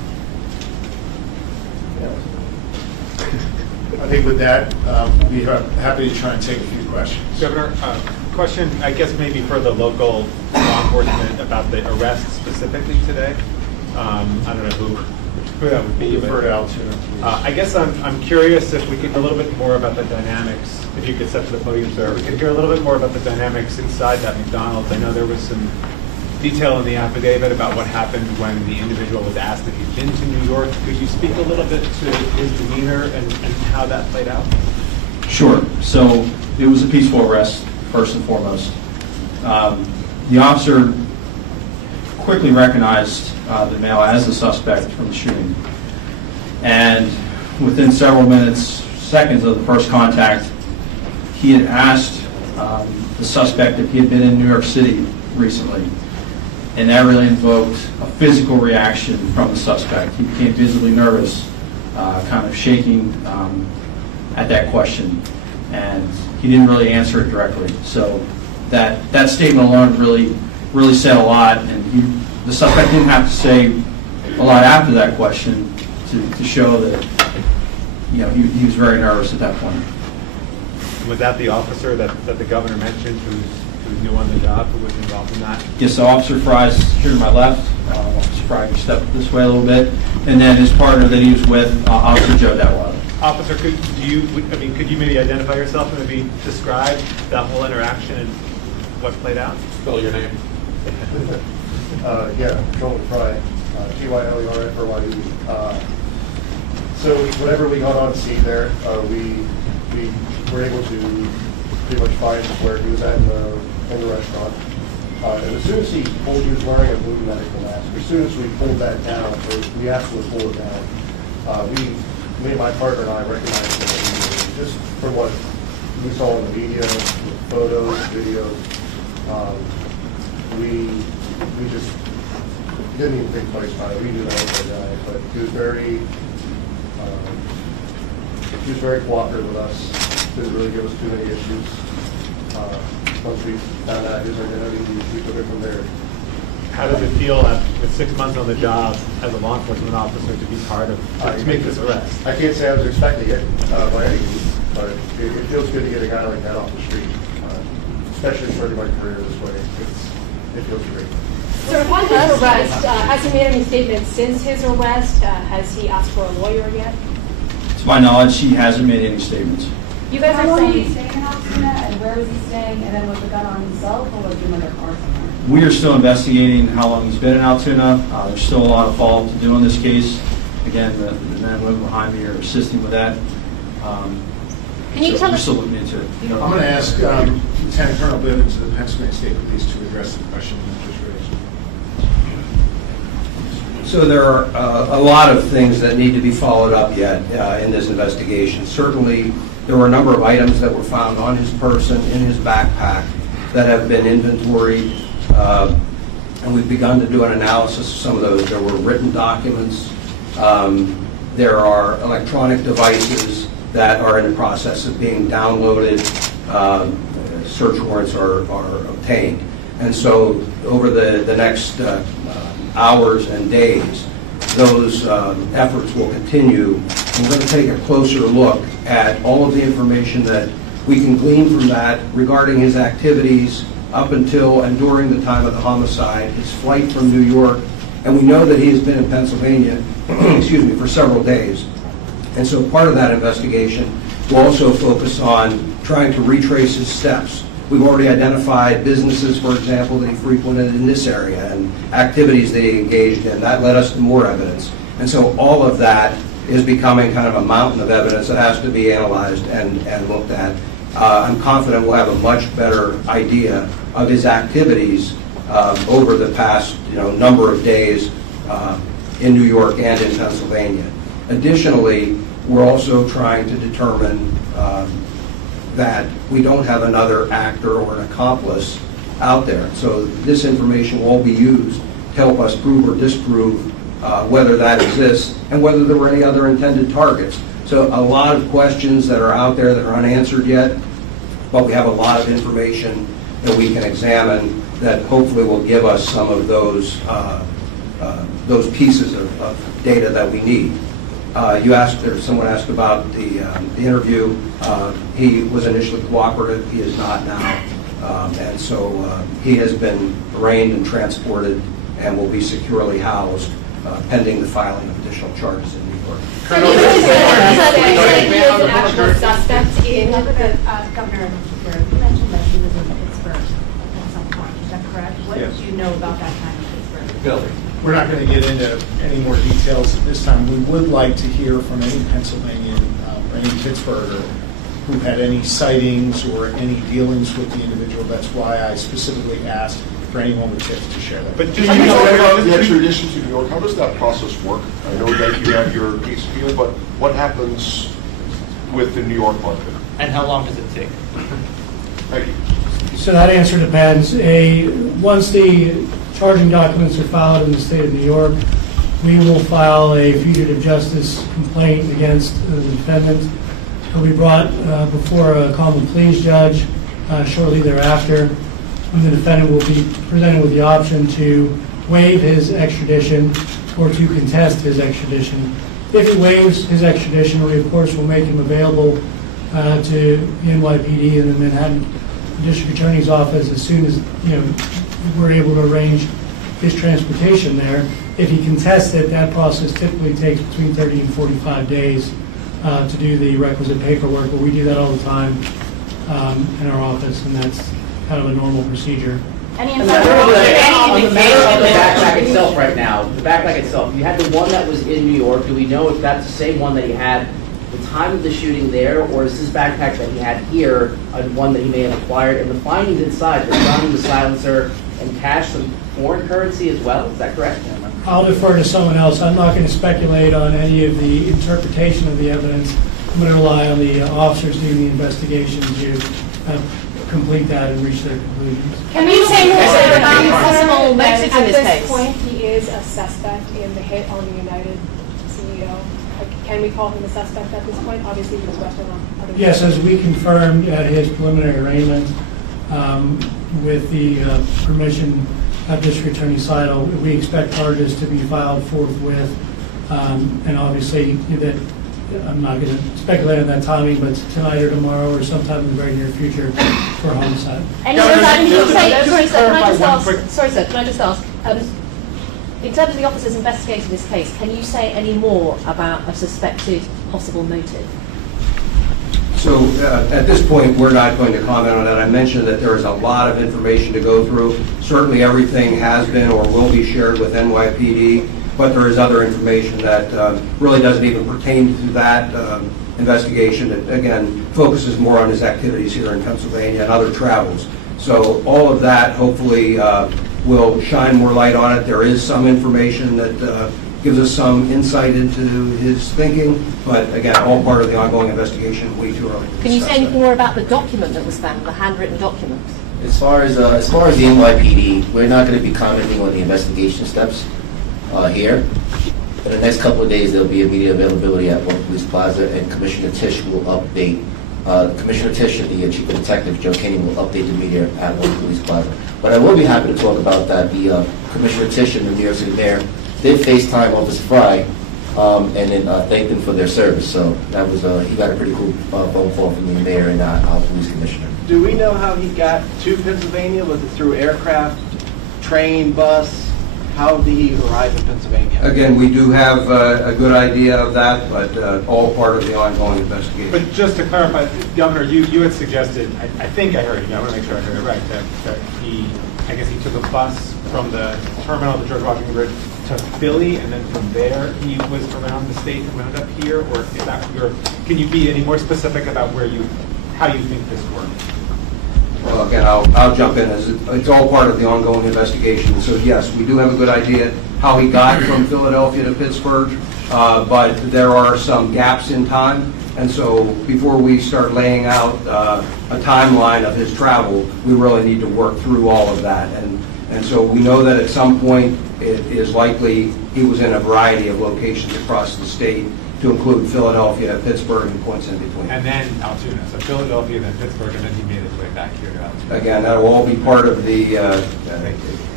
I think with that, we'll be happy to try and take a few questions. Governor, question, I guess maybe for the local law enforcement about the arrest specifically today. I don't know who that would be. Refer to Altuna. I guess I'm curious if we could a little bit more about the dynamics, if you could step to the podium, sir. We could hear a little bit more about the dynamics inside that McDonald's. I know there was some detail in the affidavit about what happened when the individual was asked if he'd been to New York. Could you speak a little bit to his demeanor and how that played out? Sure. So it was a peaceful arrest, first and foremost. The officer quickly recognized the male as the suspect from the shooting. And within several seconds of the first contact, he had asked the suspect if he had been in New York City recently. And that really invoked a physical reaction from the suspect. He became visibly nervous, kind of shaking at that question. And he didn't really answer it directly. So that statement alone really said a lot. And the suspect didn't have to say a lot after that question to show that he was very nervous at that point. Was that the officer that the governor mentioned who's new on the job, who was involved in that? Yes, so Officer Fry's here to my left. Officer Fry can step this way a little bit. And then his partner that he was with, Officer Joe Detweiler. Officer, could you maybe identify yourself and maybe describe that whole interaction and what played out? Spell your name. Yeah, Patrolman Fry, Tylerfry. So whenever we got on scene there, we were able to pretty much find where he was at in the restaurant. And as soon as he was wearing a blue medical mask, as soon as we pulled that down, or we absolutely pulled it down, me and my partner and I recognized him just from what we saw in the media, photos, videos. We just didn't even think twice about it. We knew that was our guy, but he was very cooperative with us. Didn't really give us too many issues. Once we found out his identity, we took it from there. How does it feel with 6 months on the job as a law enforcement officer to be part of, to make this arrest? I can't say I was expecting it by any means, but it feels good to get a guy like that off the street, especially starting my career this way. It feels great. So upon his arrest, has he made any statements since his arrest? Has he asked for a lawyer yet? To my knowledge, he hasn't made any statements. You guys are saying he's staying in Altuna, and where was he staying, and then was the gun on himself, or was he in another car somewhere? We are still investigating how long he's been in Altoona. There's still a lot of follow-up to do on this case. Again, the men and women behind me are assisting with that. Can you tell we're us? still looking into it. I'm going to ask Lieutenant Colonel Bivens of the Pennsylvania State Police to address the question you just raised. So there are a lot of things that need to be followed up yet in this investigation. Certainly, there were a number of items that were found on his person, in his backpack, that have been inventoried, and we've begun to do an analysis of some of those. There were written documents. There are electronic devices that are in the process of being downloaded. Search warrants are obtained. And so over the next hours and days, those efforts will continue. We're going to take a closer look at all of the information that we can glean from that regarding his activities up until and during the time of the homicide, his flight from New York, and we know that he has been in Pennsylvania, excuse me, for several days. And so part of that investigation will also focus on trying to retrace his steps. We've already identified businesses, for example, that he frequented in this area and activities that he engaged in. That led us to more evidence. And so all of that is becoming kind of a mountain of evidence that has to be analyzed and looked at. I'm confident we'll have a much better idea of his activities over the past number of days in New York and in Pennsylvania. Additionally, we're also trying to determine that we don't have another actor or an accomplice out there. So this information will all be used to help us prove or disprove whether that exists and whether there were any other intended targets. So a lot of questions that are out there that are unanswered yet, but we have a lot of information that we can examine that hopefully will give us some of those pieces of data that we need. You asked, or someone asked about the interview. He was initially cooperative. He is not now. And so he has been arraigned and transported and will be securely housed pending the filing of additional charges in New York. He was an actual suspect in Governor, you mentioned that he was in Pittsburgh at some point. Is that correct? What Yes. did you know about that time in Pittsburgh? Bill, we're not going to get into any more details at this time. We would like to hear from any Pennsylvanian or any Pittsburgher who had any sightings or any dealings with the individual. That's why I specifically asked for anyone with tips to share that. But just the extradition to New York, how does that process work? I know that you have your case here, but what happens with the New York part of it? And how long does it take? Thank you. So that answer depends. Once the charging documents are filed in the state of New York, we will file a fugitive justice complaint against the defendant. He'll be brought before a common pleas judge shortly thereafter. And the defendant will be presented with the option to waive his extradition or to contest his extradition. If he waives his extradition, we of course will make him available to the NYPD and the Manhattan District Attorney's Office as soon as we're able to arrange his transportation there. If he contests it, that process typically takes between 30 and 45 days to do the requisite paperwork, but we do that all the time in our office, and that's kind of a normal procedure. Any On the information? backpack itself right now, the backpack itself, you had the one that was in New York. Do we know if that's the same one that he had the time of the shooting there, or is this backpack that he had here one that he may have acquired? And the findings inside, the gun, the silencer, and cash, some foreign currency as well, is that correct? I'll defer to someone else. I'm not going to speculate on any of the interpretation of the evidence. I'm going to rely on the officers doing the investigation to complete that and reach their conclusions. Can you say more about possible motives in this At case? this point, he is a suspect in the hit on the United CEO. Can we call him a suspect at this point? Obviously, he was arrested on other. Yes, as we confirmed at his preliminary arraignment, with the permission of District Attorney Sidle, we expect charges to be filed forthwith. And obviously, that I'm not going to speculate on that timing, but tonight or tomorrow or sometime in the very near future for homicide. Sorry, sir, can I just ask, in terms of the officers investigating this case, can you say any more about a suspected possible motive? So at this point, we're not going to comment on that. I mentioned that there is a lot of information to go through. Certainly everything has been or will be shared with NYPD, but there is other information that really doesn't even pertain to that investigation. It, again, focuses more on his activities here in Pennsylvania and other travels. So all of that hopefully will shine more light on it. There is some information that gives us some insight into his thinking, but again, all part of the ongoing investigation, way too early to Can you say discuss anything that. more about the document that was found, the handwritten document? As far as the NYPD, we're not going to be commenting on the investigation steps here. In the next couple of days, there'll be immediate availability at One Police Plaza, and Commissioner Tisch will update, Commissioner Tisch and the Chief of Detective, Joe Kinney, will update the media at One Police Plaza. But I will be happy to talk about that. The Commissioner Tisch and the New York City Mayor did FaceTime Officer Fry and then thanked him for their service. So that was, he got a pretty cool phone call from the Mayor and our Police Commissioner. Do we know how he got to Pennsylvania? Was it through aircraft, train, bus? How did he arrive in Pennsylvania? Again, we do have a good idea of that, but all part of the ongoing investigation. But just to clarify, Governor, you had suggested, I think I heard you, I want to make sure I heard it right, that he, I guess he took a bus from the terminal at the George Washington Bridge to Philly, and then from there he was around the state and wound up here, or is that can you be any more specific about how you think this worked? Well, again, I'll jump in. It's all part of the ongoing investigation. So yes, we do have a good idea how he got from Philadelphia to Pittsburgh, but there are some gaps in time. And so before we start laying out a timeline of his travel, we really need to work through all of that. And so we know that at some point it is likely he was in a variety of locations across the state, to include Philadelphia, Pittsburgh, and points in between. And then Altoona, so Philadelphia, then Pittsburgh, and then he made his way back here to Altoona. Again, that will all be part of the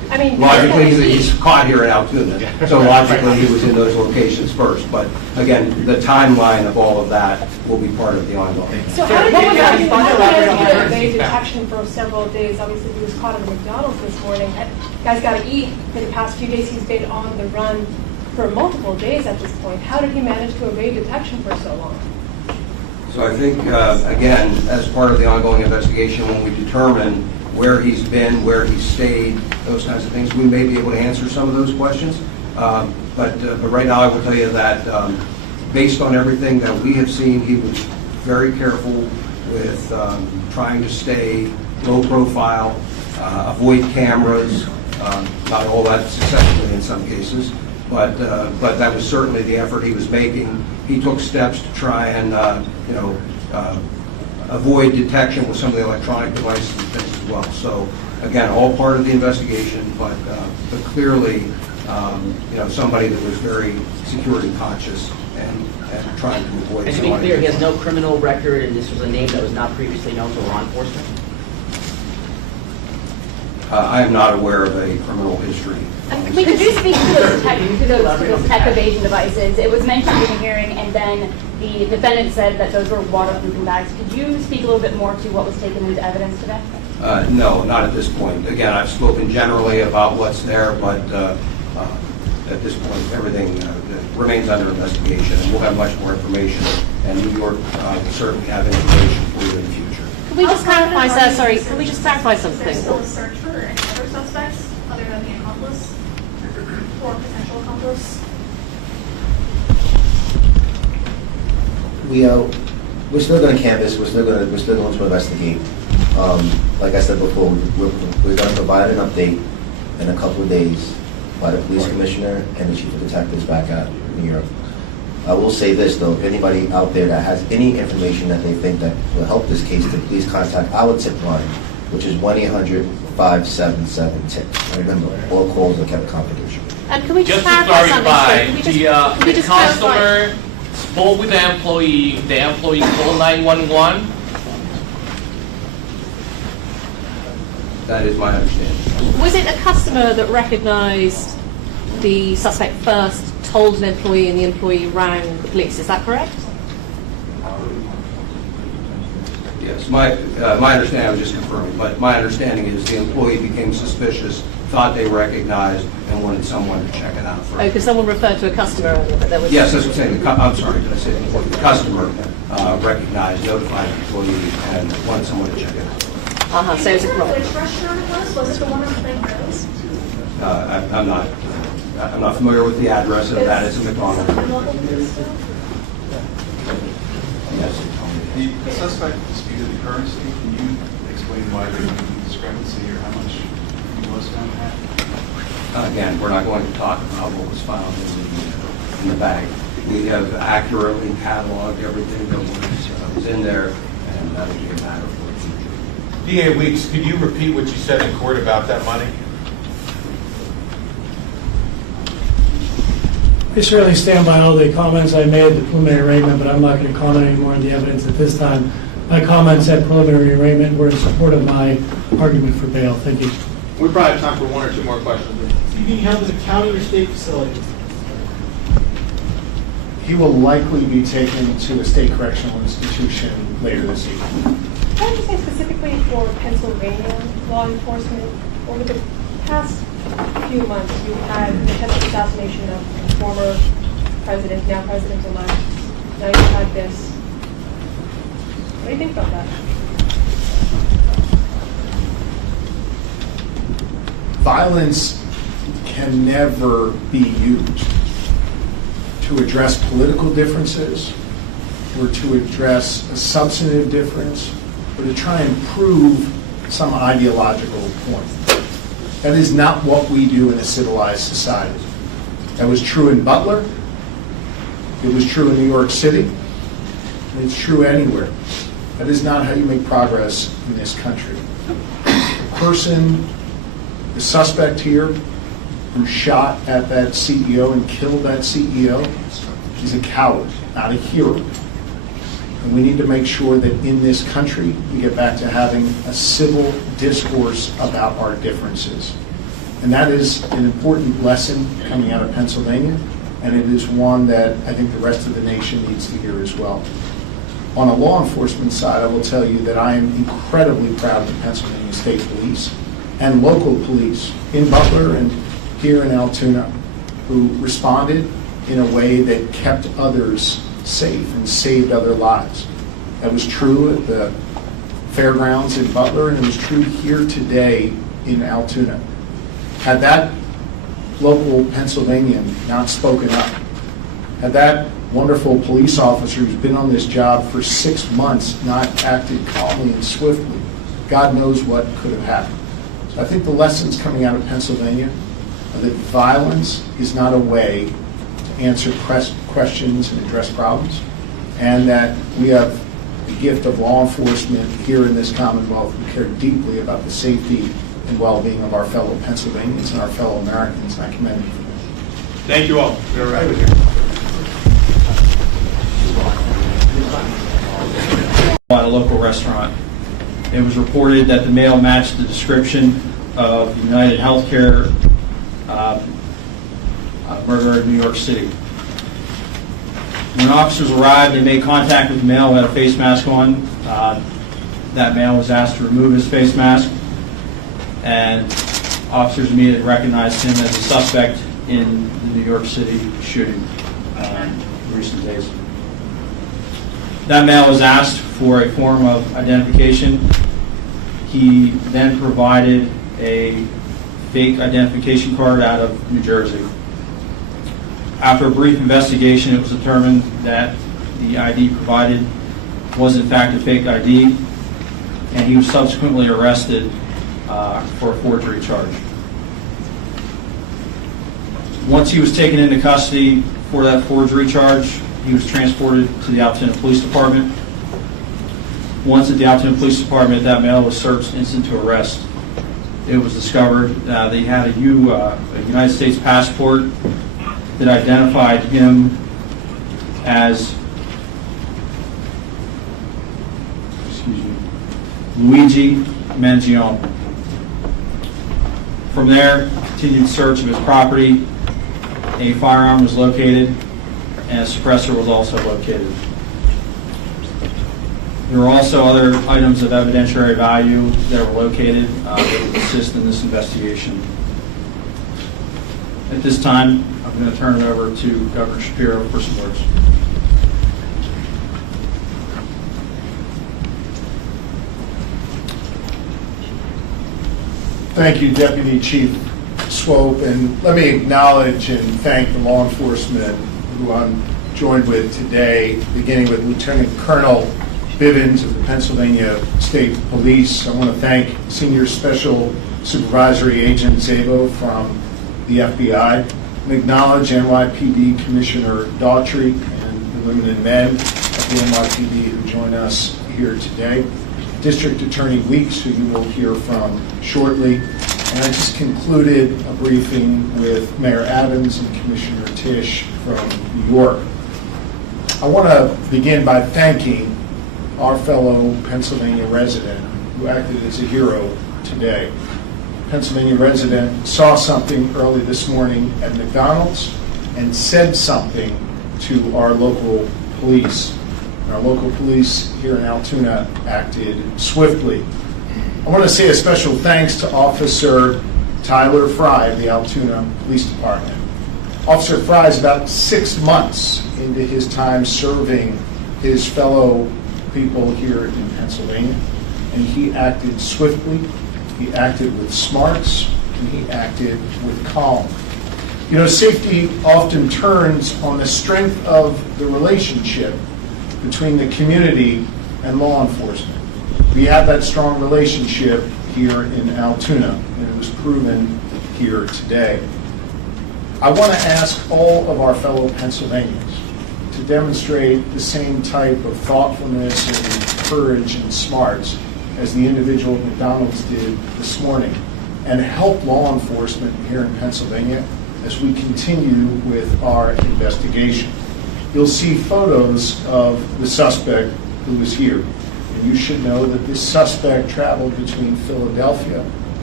I mean, Logically, he's caught here in Altoona, so logically, he was in those locations first. But again, the timeline of all of that will be part of the ongoing. So how did you get evade detection for several days? Obviously, he was caught at the McDonald's this morning. Guy's got to eat. For the past few days, he's been on the run for multiple days at this point. How did he manage to evade detection for so long? So I think, again, as part of the ongoing investigation, when we determine where he's been, where he's stayed, those kinds of things, we may be able to answer some of those questions. But right now, I will tell you that based on everything that we have seen, he was very careful with trying to stay low profile, avoid cameras, not all that successfully in some cases, but that was certainly the effort he was making. He took steps to try and, avoid detection with some of the electronic devices and things as well. So again, all part of the investigation, but clearly, somebody that was very security conscious and trying to avoid. And to be clear, he has no criminal record, and this was a name that was not previously known to law enforcement? I am not aware of a criminal history. Could you speak to those tech evasion devices? It was mentioned in the hearing, and then the defendant said that those were waterproofing bags. Could you speak a little bit more to what was taken into evidence today? No, not at this point. Again, I've spoken generally about what's there, but at this point, everything remains under investigation, and we'll have much more information, and New York will certainly have information for you in the future. Can we just clarify, sir? Sorry, can we just clarify something? Is there still a search for any other suspects other than the accomplice or potential accomplice? We're still going to canvass. We're still going to investigate. Like I said before, we're going to provide an update in a couple of days by the police commissioner and the chief of detectives back at New York. I will say this though: if anybody out there that has any information that they think that will help this case, to please contact our tip line, which is 1-800-577-TIP. Remember, all calls are kept confidential. And can we just to clarify clarify, something? the customer spoke with the employee called 911. That is my understanding. Was it a customer that recognized the suspect first, told an employee, and the employee rang the police? Is that correct? Yes, my understanding, I was just confirming, but my understanding is the employee became suspicious, thought they recognized, and wanted someone to check it out first. Oh, because someone referred to a customer earlier, but there was... Yes, that's what I'm saying. I'm sorry, did I say the employee? The customer recognized, notified the employee, and wanted someone to check it out. So it's a problem. Which restaurant it was? Was it the one on Plain Rose? I'm not familiar with the address of that. It's a McDonald. Yes. The suspect disputed the currency. Can you explain why there was a discrepancy or how much he was found to have? Again, we're not going to talk about what was found in the bag. We have accurately cataloged everything that was in there, and that will be a matter for the future. DA Weeks, could you repeat what you said in court about that money? I certainly stand by all the comments I made at the preliminary arraignment, but I'm not going to comment anymore on the evidence at this time. My comments at preliminary arraignment were in support of my argument for bail. Thank you. We probably have time for one or two more questions. Is he being held at a county or state facility? He will likely be taken to a state correctional institution later this evening. Can I just say specifically for Pennsylvania law enforcement, over the past few months, you've had an attempted assassination of a former president, now president-elect. Now you've had this. What do you think about that? Violence can never be used to address political differences or to address a substantive difference or to try and prove some ideological point. That is not what we do in a civilized society. That was true in Butler. It was true in New York City. And it's true anywhere. That is not how you make progress in this country. The suspect here who shot at that CEO and killed that CEO is a coward, not a hero. And we need to make sure that in this country we get back to having a civil discourse about our differences. And that is an important lesson coming out of Pennsylvania, and it is one that I think the rest of the nation needs to hear as well. On a law enforcement side, I will tell you that I am incredibly proud of the Pennsylvania State Police and local police in Butler and here in Altoona, who responded in a way that kept others safe and saved other lives. That was true at the fairgrounds in Butler, and it was true here today in Altoona. Had that local Pennsylvanian not spoken up, had that wonderful police officer who's been on this job for 6 months not acted calmly and swiftly, God knows what could have happened. So I think the lessons coming out of Pennsylvania are that violence is not a way to answer questions and address problems, and that we have the gift of law enforcement here in this Commonwealth who care deeply about the safety and well-being of our fellow Pennsylvanians and our fellow Americans, and I commend you for that. Thank you all. You're right with At a local restaurant. It was reported that the male matched the description of UnitedHealthcare murderer in New York City. When officers arrived, they made contact with the male who had a face mask on. That male was asked to remove his face mask, and officers immediately recognized him as a suspect in the New York City shooting in recent days. That male was asked for a form of identification. He then provided a fake identification card out of New Jersey. After a brief investigation, it was determined that the ID provided was in fact a fake ID, and he was subsequently arrested for a forgery charge. Once he was taken into custody for that forgery charge, he was transported to the Altoona Police Department. Once at the Altoona Police Department, that male was searched instant to arrest. It was discovered that he had a United States passport that identified him as Luigi Mangione. From there, continued search of his property. A firearm was located, and a suppressor was also located. There were also other items of evidentiary value that were located that would assist in this investigation. At this time, I'm going to turn it over to Governor Shapiro for some words. Thank you, Deputy Chief Swope, and let me acknowledge and thank the law enforcement who I'm joined with today, beginning with Lieutenant Colonel Bivens of the Pennsylvania State Police. I want to thank Senior Special Supervisory Agent Szabo from the FBI, and acknowledge NYPD Commissioner Daughtry and the women and men of the NYPD who join us here today. District Attorney Weeks, who you will hear from shortly. And I just concluded a briefing with Mayor Adams and Commissioner Tisch from New York. I want to begin by thanking our fellow Pennsylvania resident who acted as a hero today. Pennsylvania resident saw something early this morning at McDonald's and said something to our local police. And our local police here in Altoona acted swiftly. I want to say a special thanks to Officer Tyler Fry of the Altoona Police Department. Officer Fry is about 6 months into his time serving his fellow people here in Pennsylvania, and he acted swiftly, he acted with smarts, and he acted with calm. You know, safety often turns on the strength of the relationship between the community and law enforcement. We have that strong relationship here in Altoona, and it was proven here today. I want to ask all of our fellow Pennsylvanians to demonstrate the same type of thoughtfulness and courage and smarts as the individual at McDonald's did this morning, and help law enforcement here in Pennsylvania as we continue with our investigation. You'll see photos of the suspect who was here. And you should know that this suspect traveled between Philadelphia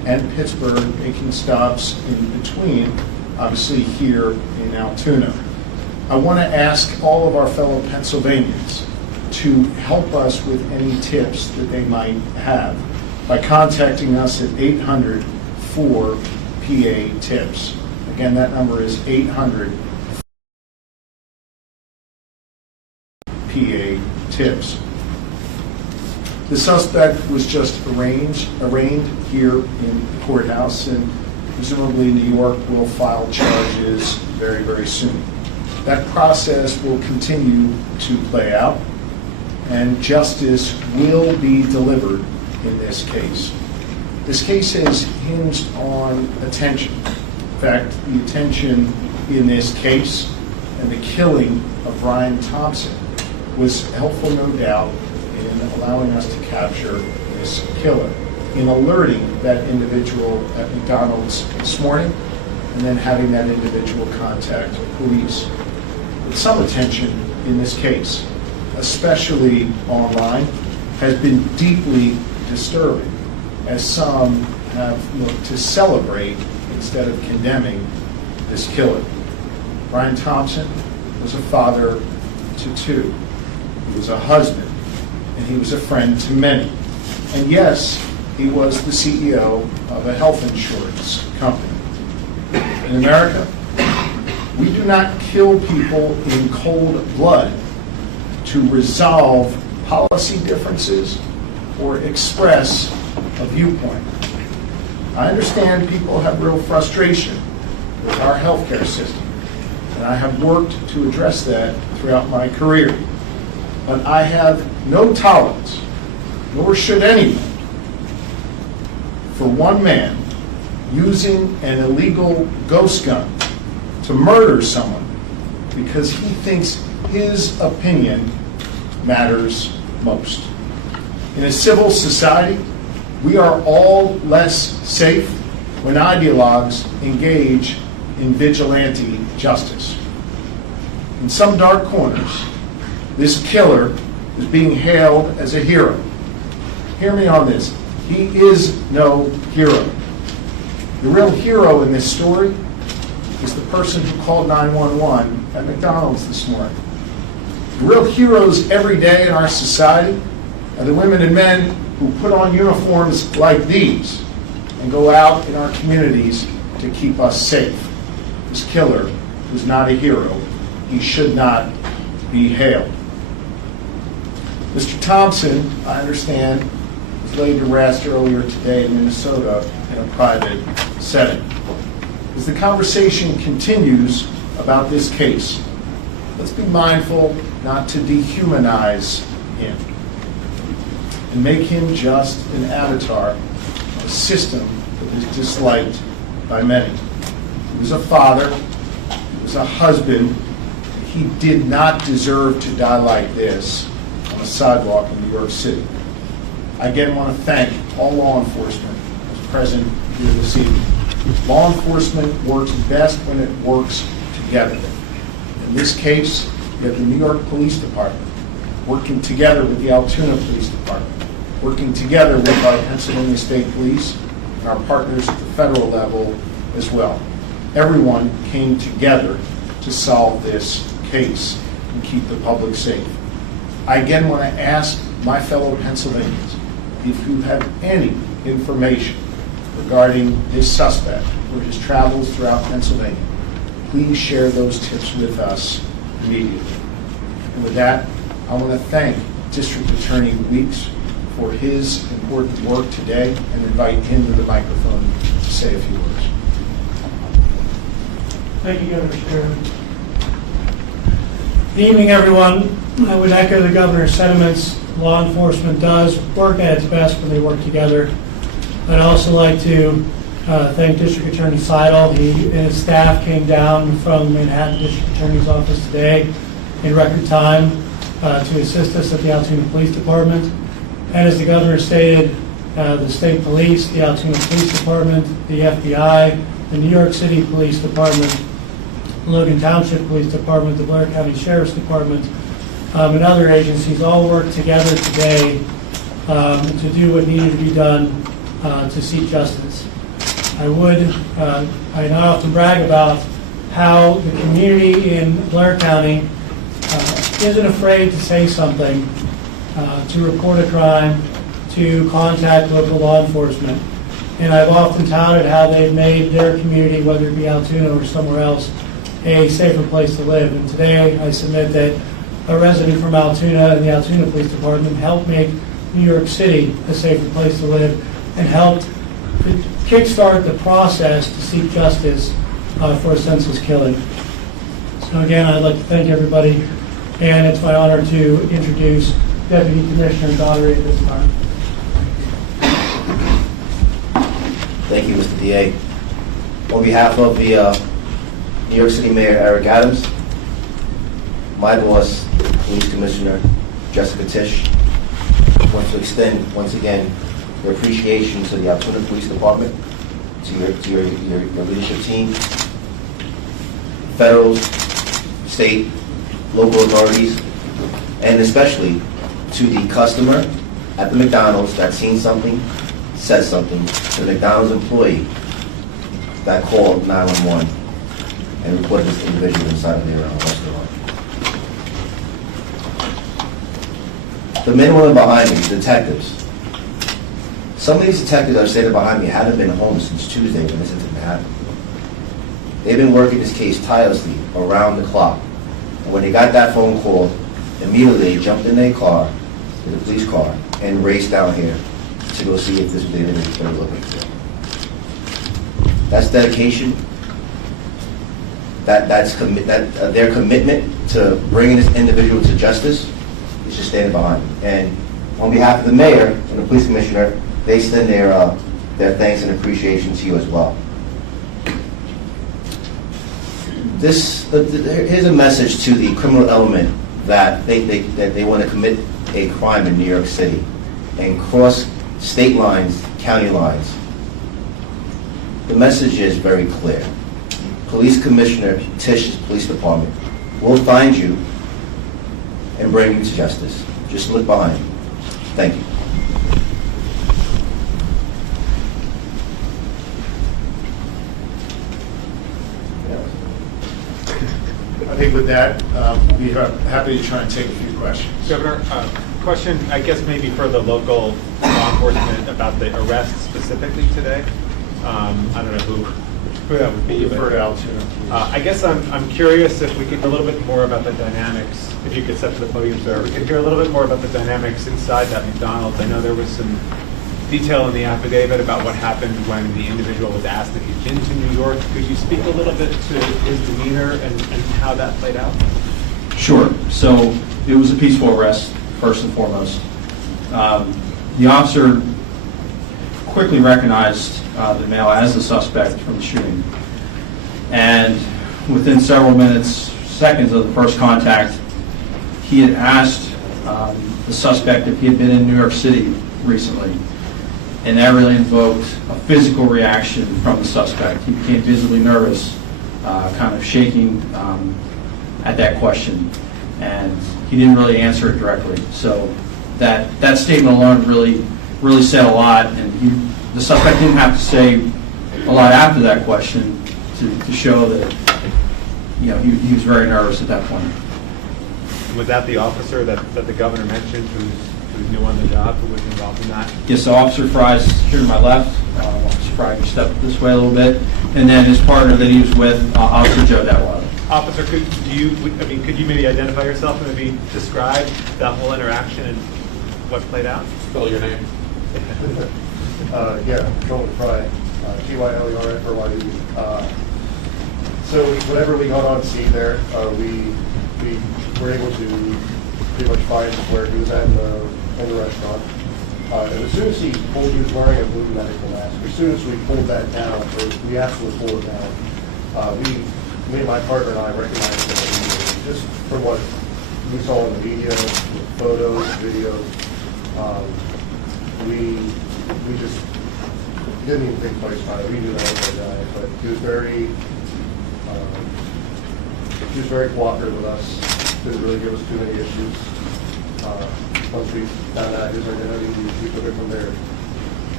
and Pittsburgh, making stops in between, obviously here in Altoona. I want to ask all of our fellow Pennsylvanians to help us with any tips that they might have by contacting us at 800-4PA-TIPS. Again, that number is 800-PA-TIPS. The suspect was just arraigned here in the courthouse, and presumably New York will file charges very, very soon. That process will continue to play out, and justice will be delivered in this case. This case is hinged on attention. In fact, the attention in this case and the killing of Brian Thompson was helpful, no doubt, in allowing us to capture this killer, in alerting that individual at McDonald's this morning, and then having that individual contact police. But some attention in this case, especially online, has been deeply disturbing, as some have looked to celebrate instead of condemning this killer. Brian Thompson was a father to two. He was a husband, and he was a friend to many. And yes, he was the CEO of a health insurance company. In America, we do not kill people in cold blood to resolve policy differences or express a viewpoint. I understand people have real frustration with our healthcare system, and I have worked to address that throughout my career. But I have no tolerance, nor should anyone, for one man using an illegal ghost gun to murder someone because he thinks his opinion matters most. In a civil society, we are all less safe when ideologues engage in vigilante justice. In some dark corners, this killer is being hailed as a hero. Hear me on this. He is no hero. The real hero in this story is the person who called 911 at McDonald's this morning. The real heroes every day in our society are the women and men who put on uniforms like these and go out in our communities to keep us safe. This killer was not a hero. He should not be hailed. Mr. Thompson, I understand, was laid to rest earlier today in Minnesota in a private setting. As the conversation continues about this case, let's be mindful not to dehumanize him and make him just an avatar of a system that is disliked by many. He was a father, he was a husband. He did not deserve to die like this on a sidewalk in New York City. I again want to thank all law enforcement who's present here this evening. Law enforcement works best when it works together. In this case, you have the New York Police Department working together with the Altoona Police Department, working together with our Pennsylvania State Police and our partners at the federal level as well. Everyone came together to solve this case and keep the public safe. I again want to ask my fellow Pennsylvanians, if you have any information regarding this suspect or his travels throughout Pennsylvania, please share those tips with us immediately. And with that, I want to thank District Attorney Weeks for his important work today and invite him to the microphone to say a few words. Thank you, Governor Shapiro. Good evening, everyone. I would echo the governor's sentiments. Law enforcement does work at its best when they work together. I'd also like to thank District Attorney Sidle. He and his staff came down from the Manhattan District Attorney's Office today in record time to assist us at the Altoona Police Department. And as the governor stated, the state police, the Altoona Police Department, the FBI, the New York City Police Department, Logan Township Police Department, the Blair County Sheriff's Department, and other agencies all worked together today to do what needed to be done to seek justice. I not often brag about how the community in Blair County isn't afraid to say something, to report a crime, to contact local law enforcement. And I've often touted how they've made their community, whether it be Altoona or somewhere else, a safer place to live. And today I submit that a resident from Altoona and the Altoona Police Department helped make New York City a safer place to live and helped kickstart the process to seek justice for a senseless killing. So again, I'd like to thank everybody, and it's my honor to introduce Deputy Commissioner Daugherty at this time. Thank you, Mr. DA. On behalf of the New York City Mayor Eric Adams, my boss, Police Commissioner Jessica Tisch, want to extend once again your appreciation to the Altuna Police Department, to your leadership team, federal, state, local authorities, and especially to the customer at the McDonald's that seen something, said something, to the McDonald's employee that called 911 and reported this individual inside of their restaurant. The men and women behind me, detectives. Some of these detectives that are standing behind me haven't been home since Tuesday when this incident happened. They've been working this case tirelessly around the clock. And when they got that phone call, immediately they jumped in their car, in the police car, and raced down here to go see if this was the individual they were looking for. That's dedication. Their commitment to bringing this individual to justice is just standing behind them. And on behalf of the mayor and the police commissioner, they extend their thanks and appreciation to you as well. Here's a message to the criminal element that they want to commit a crime in New York City and cross state lines, county lines. The message is very clear. Police Commissioner Tisch's police department will find you and bring you to justice. Just look behind you. Thank you. I think with that, we'll be happy to try and take a few questions. Governor, question, I guess maybe for the local law enforcement about the arrest specifically today. I don't know who that would be. For Altoona. I guess I'm curious if we could hear a little bit more about the dynamics, if you could step to the podium, sir. We could hear a little bit more about the dynamics inside that McDonald's. I know there was some detail in the affidavit about what happened when the individual was asked if he'd been to New York. Could you speak a little bit to his demeanor and how that played out? Sure. So it was a peaceful arrest, first and foremost. The officer quickly recognized the male as the suspect from the shooting. And within several seconds of the first contact, he had asked the suspect if he had been in New York City recently. And that really invoked a physical reaction from the suspect. He became visibly nervous, kind of shaking at that question. And he didn't really answer it directly. So that statement alone really said a lot. And the suspect didn't have to say a lot after that question to show that he was very nervous at that point. Was that the officer that the governor mentioned who's new on the job, who was involved in that? Yes, so Officer Fry's here to my left. Officer Fry can step this way a little bit. And then his partner that he was with, Officer Joe Detweiler. Officer, could you maybe identify yourself and maybe describe that whole interaction and what played out? Spell your name. Yeah, Joel Fry, Tylerfry. So whenever we got on scene there, we were able to pretty much find where he was at in the restaurant. And as soon as he was wearing a blue medical mask. As soon as we pulled that down, or we absolutely pulled it down, me and my partner and I recognized him immediately, just from what we saw in the media, photos, videos. We just didn't even think twice about it. We knew that was our guy, but he was very cooperative with us. Didn't really give us too many issues. Once we found out his identity, we took it from there.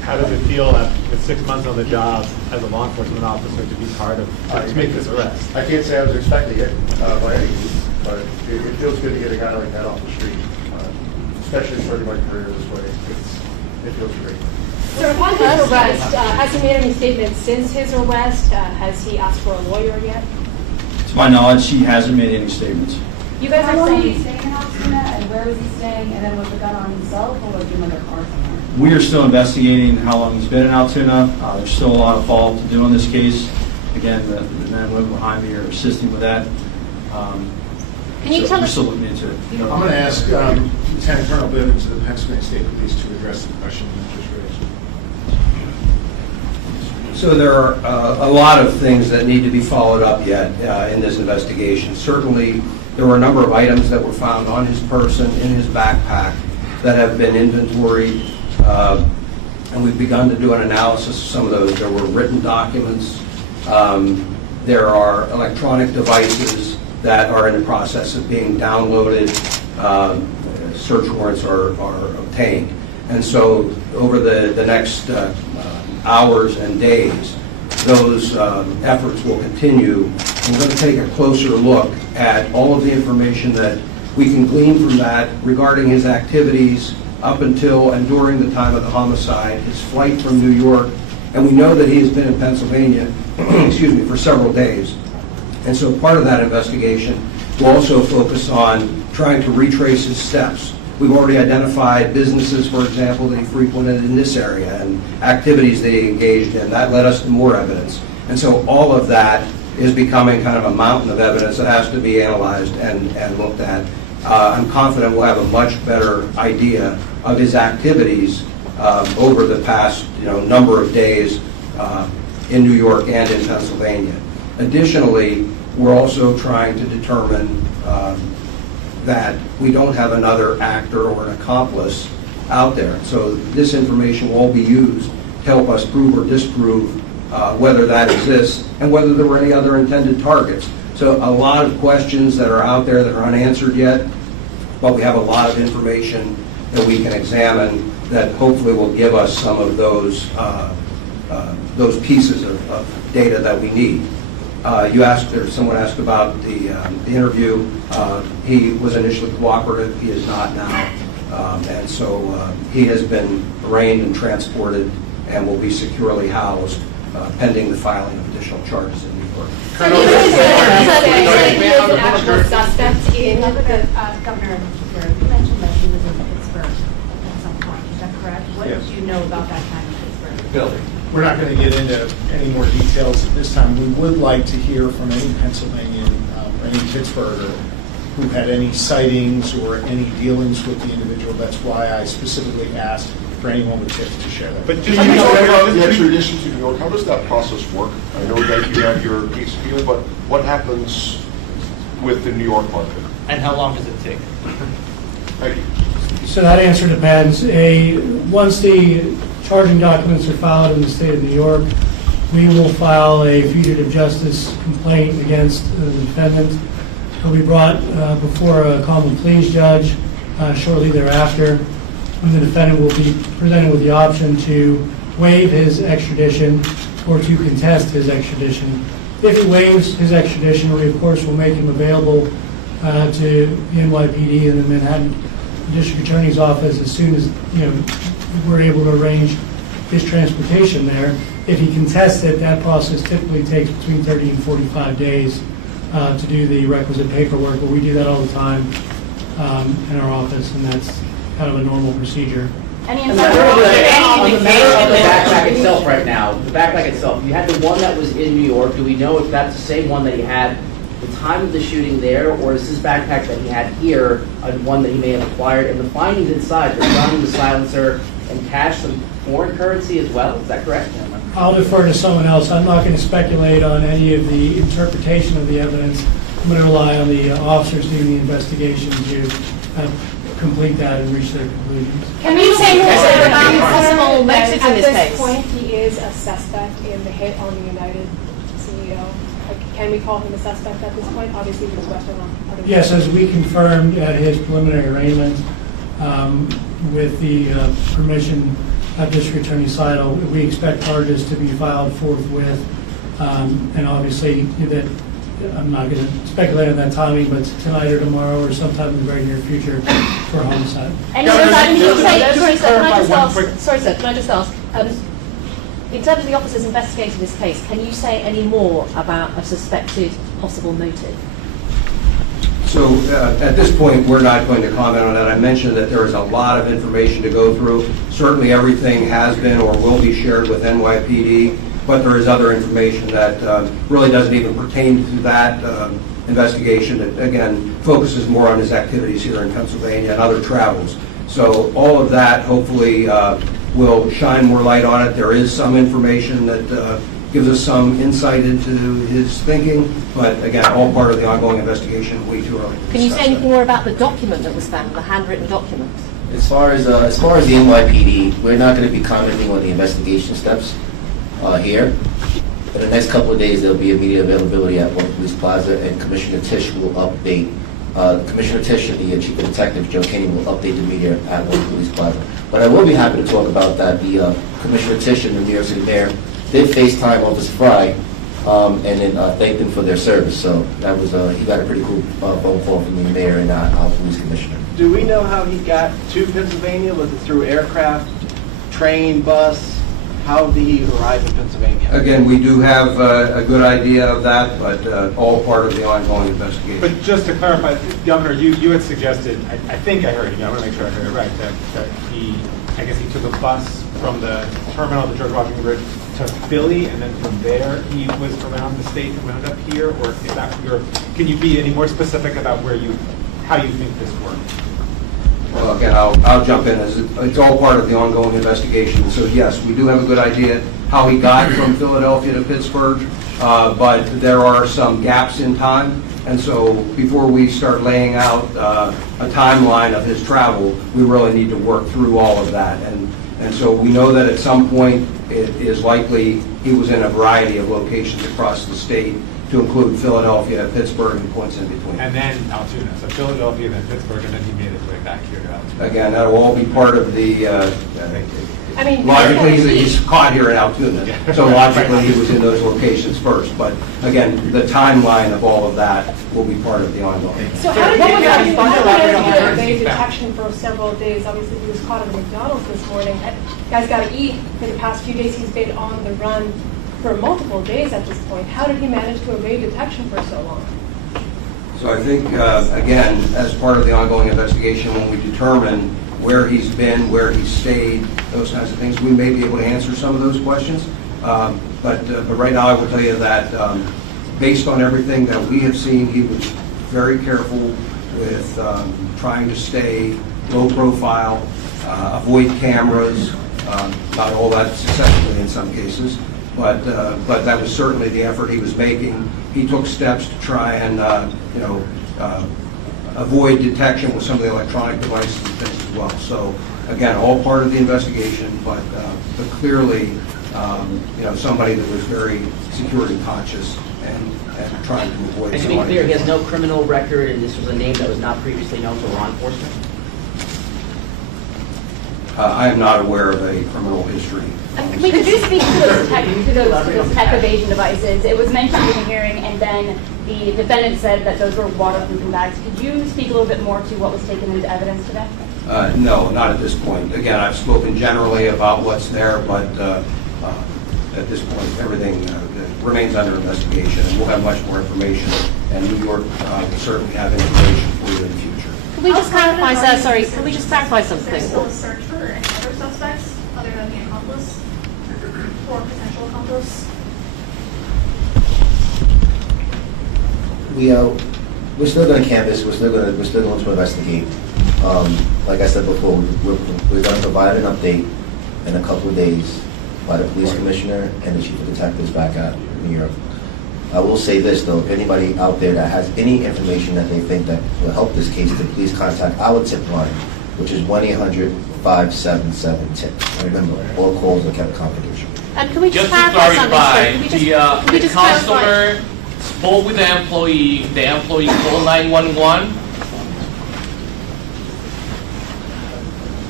How does it feel with 6 months on the job as a law enforcement officer to be part of, to make this arrest? I can't say I was expecting it by any means, but it feels good to get a guy like that off the street, especially starting my career this way. It feels great. So upon his arrest, has he made any statements since his arrest? Has he asked for a lawyer yet? To my knowledge, he hasn't made any statements. You guys How are long was he saying, staying in Altoona, and where was he staying, and then was the gun on himself, or was he in another car somewhere? We are still investigating how long he's been in Altoona. There's still a lot of follow-up to do on this case. Again, the men and women behind me are assisting with that. Can you tell We're us? still looking into it. I'm going to ask Lieutenant Colonel Bivens of the Pennsylvania State Police to address the question you just raised. So there are a lot of things that need to be followed up yet in this investigation. Certainly, there were a number of items that were found on his person, in his backpack, that have been inventoried, and we've begun to do an analysis of some of those. There were written documents. There are electronic devices that are in the process of being downloaded. Search warrants are obtained. And so over the next hours and days, those efforts will continue. We're going to take a closer look at all of the information that we can glean from that regarding his activities up until and during the time of the homicide, his flight from New York, and we know that he has been in Pennsylvania, excuse me, for several days. And so part of that investigation will also focus on trying to retrace his steps. We've already identified businesses, for example, that he frequented in this area and activities that he engaged in. That led us to more evidence. And so all of that is becoming kind of a mountain of evidence that has to be analyzed and looked at. I'm confident we'll have a much better idea of his activities over the past number of days in New York and in Pennsylvania. Additionally, we're also trying to determine that we don't have another actor or an accomplice out there. So this information will all be used to help us prove or disprove whether that exists and whether there were any other intended targets. So a lot of questions that are out there that are unanswered yet, but we have a lot of information that we can examine that hopefully will give us some of those pieces of data that we need. Someone asked about the interview. He was initially cooperative. He is not now. And so he has been arraigned and transported and will be securely housed pending the filing of additional charges in New York. So you said he is an actual suspect in the... Governor, you mentioned that he was in Pittsburgh at some point. Is that correct? What Yes. did you know about that time in Pittsburgh? Bill, we're not going to get into any more details at this time. We would like to hear from any Pennsylvanian or any Pittsburgher who had any sightings or any dealings with the individual. That's why I specifically asked for anyone with tips to share that. But just the extradition to New York, how does that process work? I know that you have your case here, but what happens with the New York market? And how long does it take? Thank you. So that answer depends. Once the charging documents are filed in the state of New York, we will file a fugitive justice complaint against the defendant. He'll be brought before a common pleas judge shortly thereafter, when the defendant will be presented with the option to waive his extradition or to contest his extradition. If he waives his extradition, we of course will make him available to the NYPD and the Manhattan District Attorney's Office as soon as we're able to arrange his transportation there. If he contests it, that process typically takes between 30 and 45 days to do the requisite paperwork, but we do that all the time in our office, and that's kind of a normal procedure. On the backpack itself right now, the backpack itself, you had the one that was in New York. Do we know if that's the same one that he had the time of the shooting there, or is this backpack that he had here one that he may have acquired? And the findings inside, the gun, the silencer, and cash, some foreign currency as well, is that correct? I'll defer to someone else. I'm not going to speculate on any of the interpretation of the evidence. I'm going to rely on the officers doing the investigation to complete that and reach their conclusions. Can you say more about possible motives in this At case? this point, he is a suspect in the hit on the United CEO. Can we call him a suspect at this point? Obviously, he was arrested on other... Yes, as we confirmed at his preliminary arraignment, with the permission District Attorney Sidle. We expect charges to be filed forthwith, and obviously that I'm not going to speculate on that timing, but tonight or tomorrow or sometime in the very near future for homicide. And those items you say, Sorry, sir, can I just ask, in terms of the officers investigating this case, can you say any more about a suspected possible motive? So at this point, we're not going to comment on that. I mentioned that there is a lot of information to go through. Certainly everything has been or will be shared with NYPD, but there is other information that really doesn't even pertain to that investigation. It, again, focuses more on his activities here in Pennsylvania and other travels. So all of that hopefully will shine more light on it. There is some information that gives us some insight into his thinking, but again, all part of the ongoing investigation, way too early to Can you say discuss anything that. more about the document that was found, the handwritten document? As far as the NYPD, we're not going to be commenting on the investigation steps here. In the next couple of days, there'll be immediate availability at One Police Plaza, and Commissioner Tisch will update. Commissioner Tisch and the Chief of Detectives, Joe Kinney, will update the media at One Police Plaza. But I will be happy to talk about that. The Commissioner Tisch and the New York City Mayor did FaceTime Officer Fry and then thanked them for their service. So that was he got a pretty cool phone call from the mayor and our police commissioner. Do we know how he got to Pennsylvania? Was it through aircraft, train, bus? How did he arrive in Pennsylvania? Again, we do have a good idea of that, but all part of the ongoing investigation. But just to clarify, Governor, you had suggested, I think I heard you, I want to make sure I heard it right, that he, I guess he took a bus from the terminal at the George Washington Bridge to Philly, and then from there he was around the state and wound up here, or is that can you be any more specific about how you think this worked? Well, again, I'll jump in. It's all part of the ongoing investigation. So yes, we do have a good idea how he got from Philadelphia to Pittsburgh, but there are some gaps in time. And so before we start laying out a timeline of his travel, we really need to work through all of that. And so we know that at some point it is likely he was in a variety of locations across the state, to include Philadelphia, Pittsburgh, and points in between. And then Altoona, so Philadelphia, then Pittsburgh, and then he made his way back here to Altoona. Again, that will all be part of the, I mean, logically, he's caught here in Altoona, so logically he was in those locations first. But again, the timeline of all of that will be part of the ongoing. So how did you evade detection for several days? Obviously, he was caught at McDonald's this morning. Guy's got to eat. For the past few days, he's been on the run for multiple days at this point. How did he manage to evade detection for so long? So I think, again, as part of the ongoing investigation, when we determine where he's been, where he's stayed, those kinds of things, we may be able to answer some of those questions. But right now, I will tell you that based on everything that we have seen, he was very careful with trying to stay low profile, avoid cameras, not all that successfully in some cases. But that was certainly the effort he was making. He took steps to try and, avoid detection with some of the electronic devices and things as well. So, again, all part of the investigation, but clearly, somebody that was very security conscious and trying to avoid. And to be clear, he has no criminal record, and this was a name that was not previously known to law enforcement? I am not aware of a criminal history. Could you speak to those tech evasion devices? It was mentioned in the hearing, and then the defendant said that those were waterproofing bags. Could you speak a little bit more to what was taken into evidence today? No, not at this point. Again, I've spoken generally about what's there, but at this point, everything remains under investigation, and we'll have much more information, and New York will certainly have information for you in the future. Can we just clarify, sir? Sorry, can we just clarify something? Is there still a search for any other suspects other than the accomplice or potential accomplice? We're still going to canvass. We're still going to investigate. Like I said before, we're going to provide an update in a couple of days by the police commissioner and the chief of detectives back at New York. I will say this, though, if anybody out there that has any information that they think that will help this case, to please contact our tip line, which is 1-800-577-TIP. Remember, all calls are kept confidential. And can we just to clarify clarify, something? the customer spoke with the employee called 911.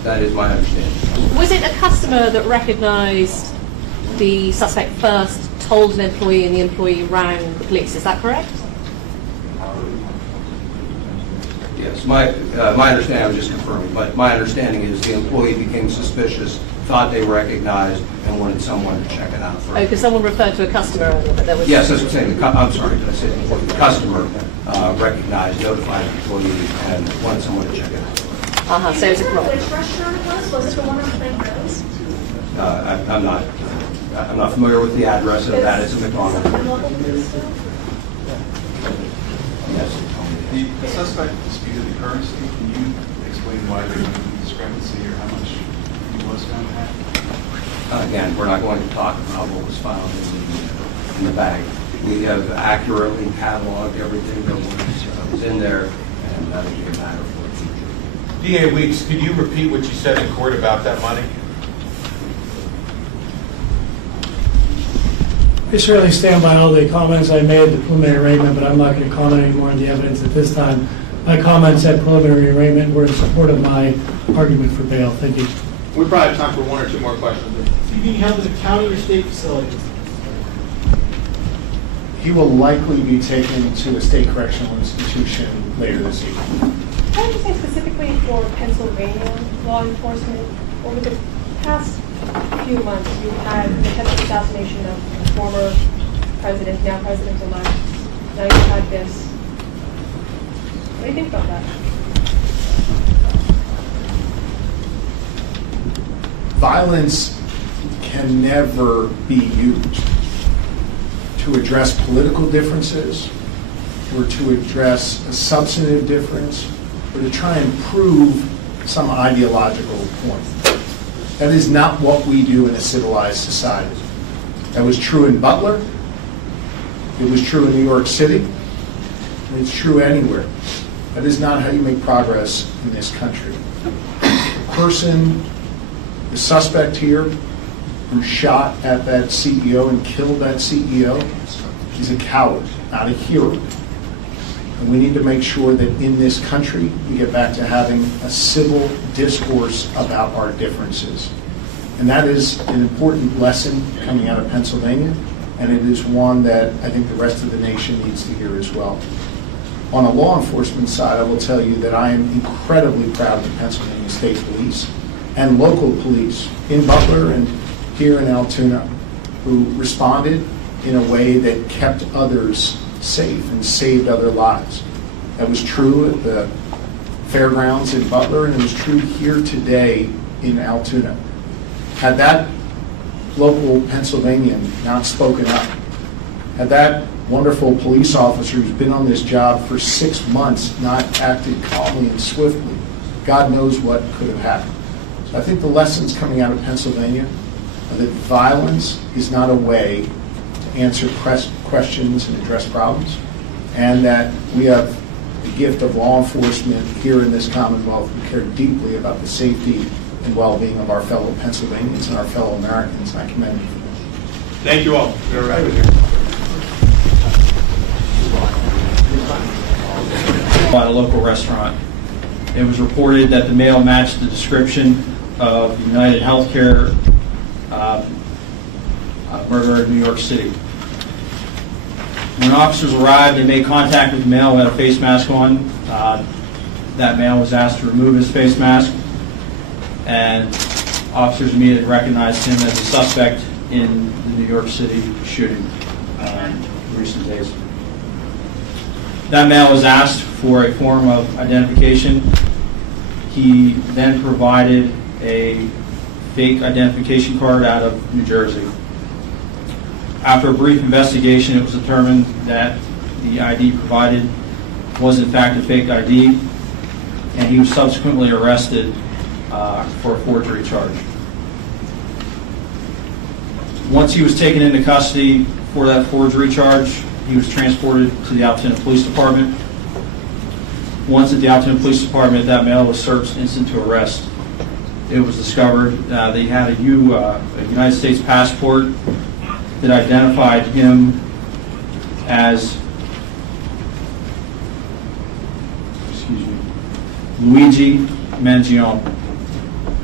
That is my understanding. Was it a customer that recognised the suspect first, told an employee, and the employee rang the police? Is that correct? Yes, my understanding, I was just confirming, but my understanding is the employee became suspicious, thought they recognized, and wanted someone to check it out first. Oh, because someone referred to a customer earlier, but there was... Yes, that's what I'm saying. I'm sorry, did I say the employee? The customer recognized, notified the employee, and wanted someone to check it out. So it's a problem. Which restaurant it was it the one on Plain Rose? I'm not familiar with the address of that. It's a McDonald. Yes. The suspect disputed the currency. Can you explain why there was a discrepancy or how much he was found to have? Again, we're not going to talk about what was found in the bag. We have accurately cataloged everything that was in there, and that'll be a matter for the future. DA Weeks, could you repeat what you said in court about that money? I certainly stand by all the comments I made at the preliminary arraignment, but I'm not going to comment anymore on the evidence at this time. My comments at preliminary arraignment were in support of my argument for bail. Thank you. We probably have time for one or two more questions. Is he being held at a county or state facility? He will likely be taken to a state correctional institution later this evening. Can I just say specifically for Pennsylvania law enforcement, over the past few months, you've had the attempted assassination of a former president, now president-elect. Now you've had this. What do you think about that? Violence can never be used to address political differences or to address a substantive difference or to try and prove some ideological point. That is not what we do in a civilized society. That was true in Butler. It was true in New York City. And it's true anywhere. That is not how you make progress in this country. The suspect here who shot at that CEO and killed that CEO is a coward, not a hero. And we need to make sure that in this country we get back to having a civil discourse about our differences. And that is an important lesson coming out of Pennsylvania, and it is one that I think the rest of the nation needs to hear as well. On a law enforcement side, I will tell you that I am incredibly proud of the Pennsylvania State Police and local police in Butler and here in Altoona who responded in a way that kept others safe and saved other lives. That was true at the fairgrounds in Butler, and it was true here today in Altoona. Had that local Pennsylvanian not spoken up, had that wonderful police officer who's been on this job for 6 months not acted calmly and swiftly, God knows what could have happened. So I think the lessons coming out of Pennsylvania are that violence is not a way to answer questions and address problems, and that we have the gift of law enforcement here in this Commonwealth who care deeply about the safety and well-being of our fellow Pennsylvanians and our fellow Americans, and I commend you for that. Thank you all. You're right with you. At a local restaurant. It was reported that the male matched the description of UnitedHealthcare murderer in New York City. When officers arrived, they made contact with the male who had a face mask on. That male was asked to remove his face mask, and officers immediately recognized him as a suspect in the New York City shooting in recent days. That male was asked for a form of identification. He then provided a fake identification card out of New Jersey. After a brief investigation, it was determined that the ID provided was in fact a fake ID, and he was subsequently arrested for a forgery charge. Once he was taken into custody for that forgery charge, he was transported to the Altoona Police Department. Once at the Altoona Police Department, that male was searched instant to arrest. It was discovered that he had a United States passport that identified him as Luigi Mangione.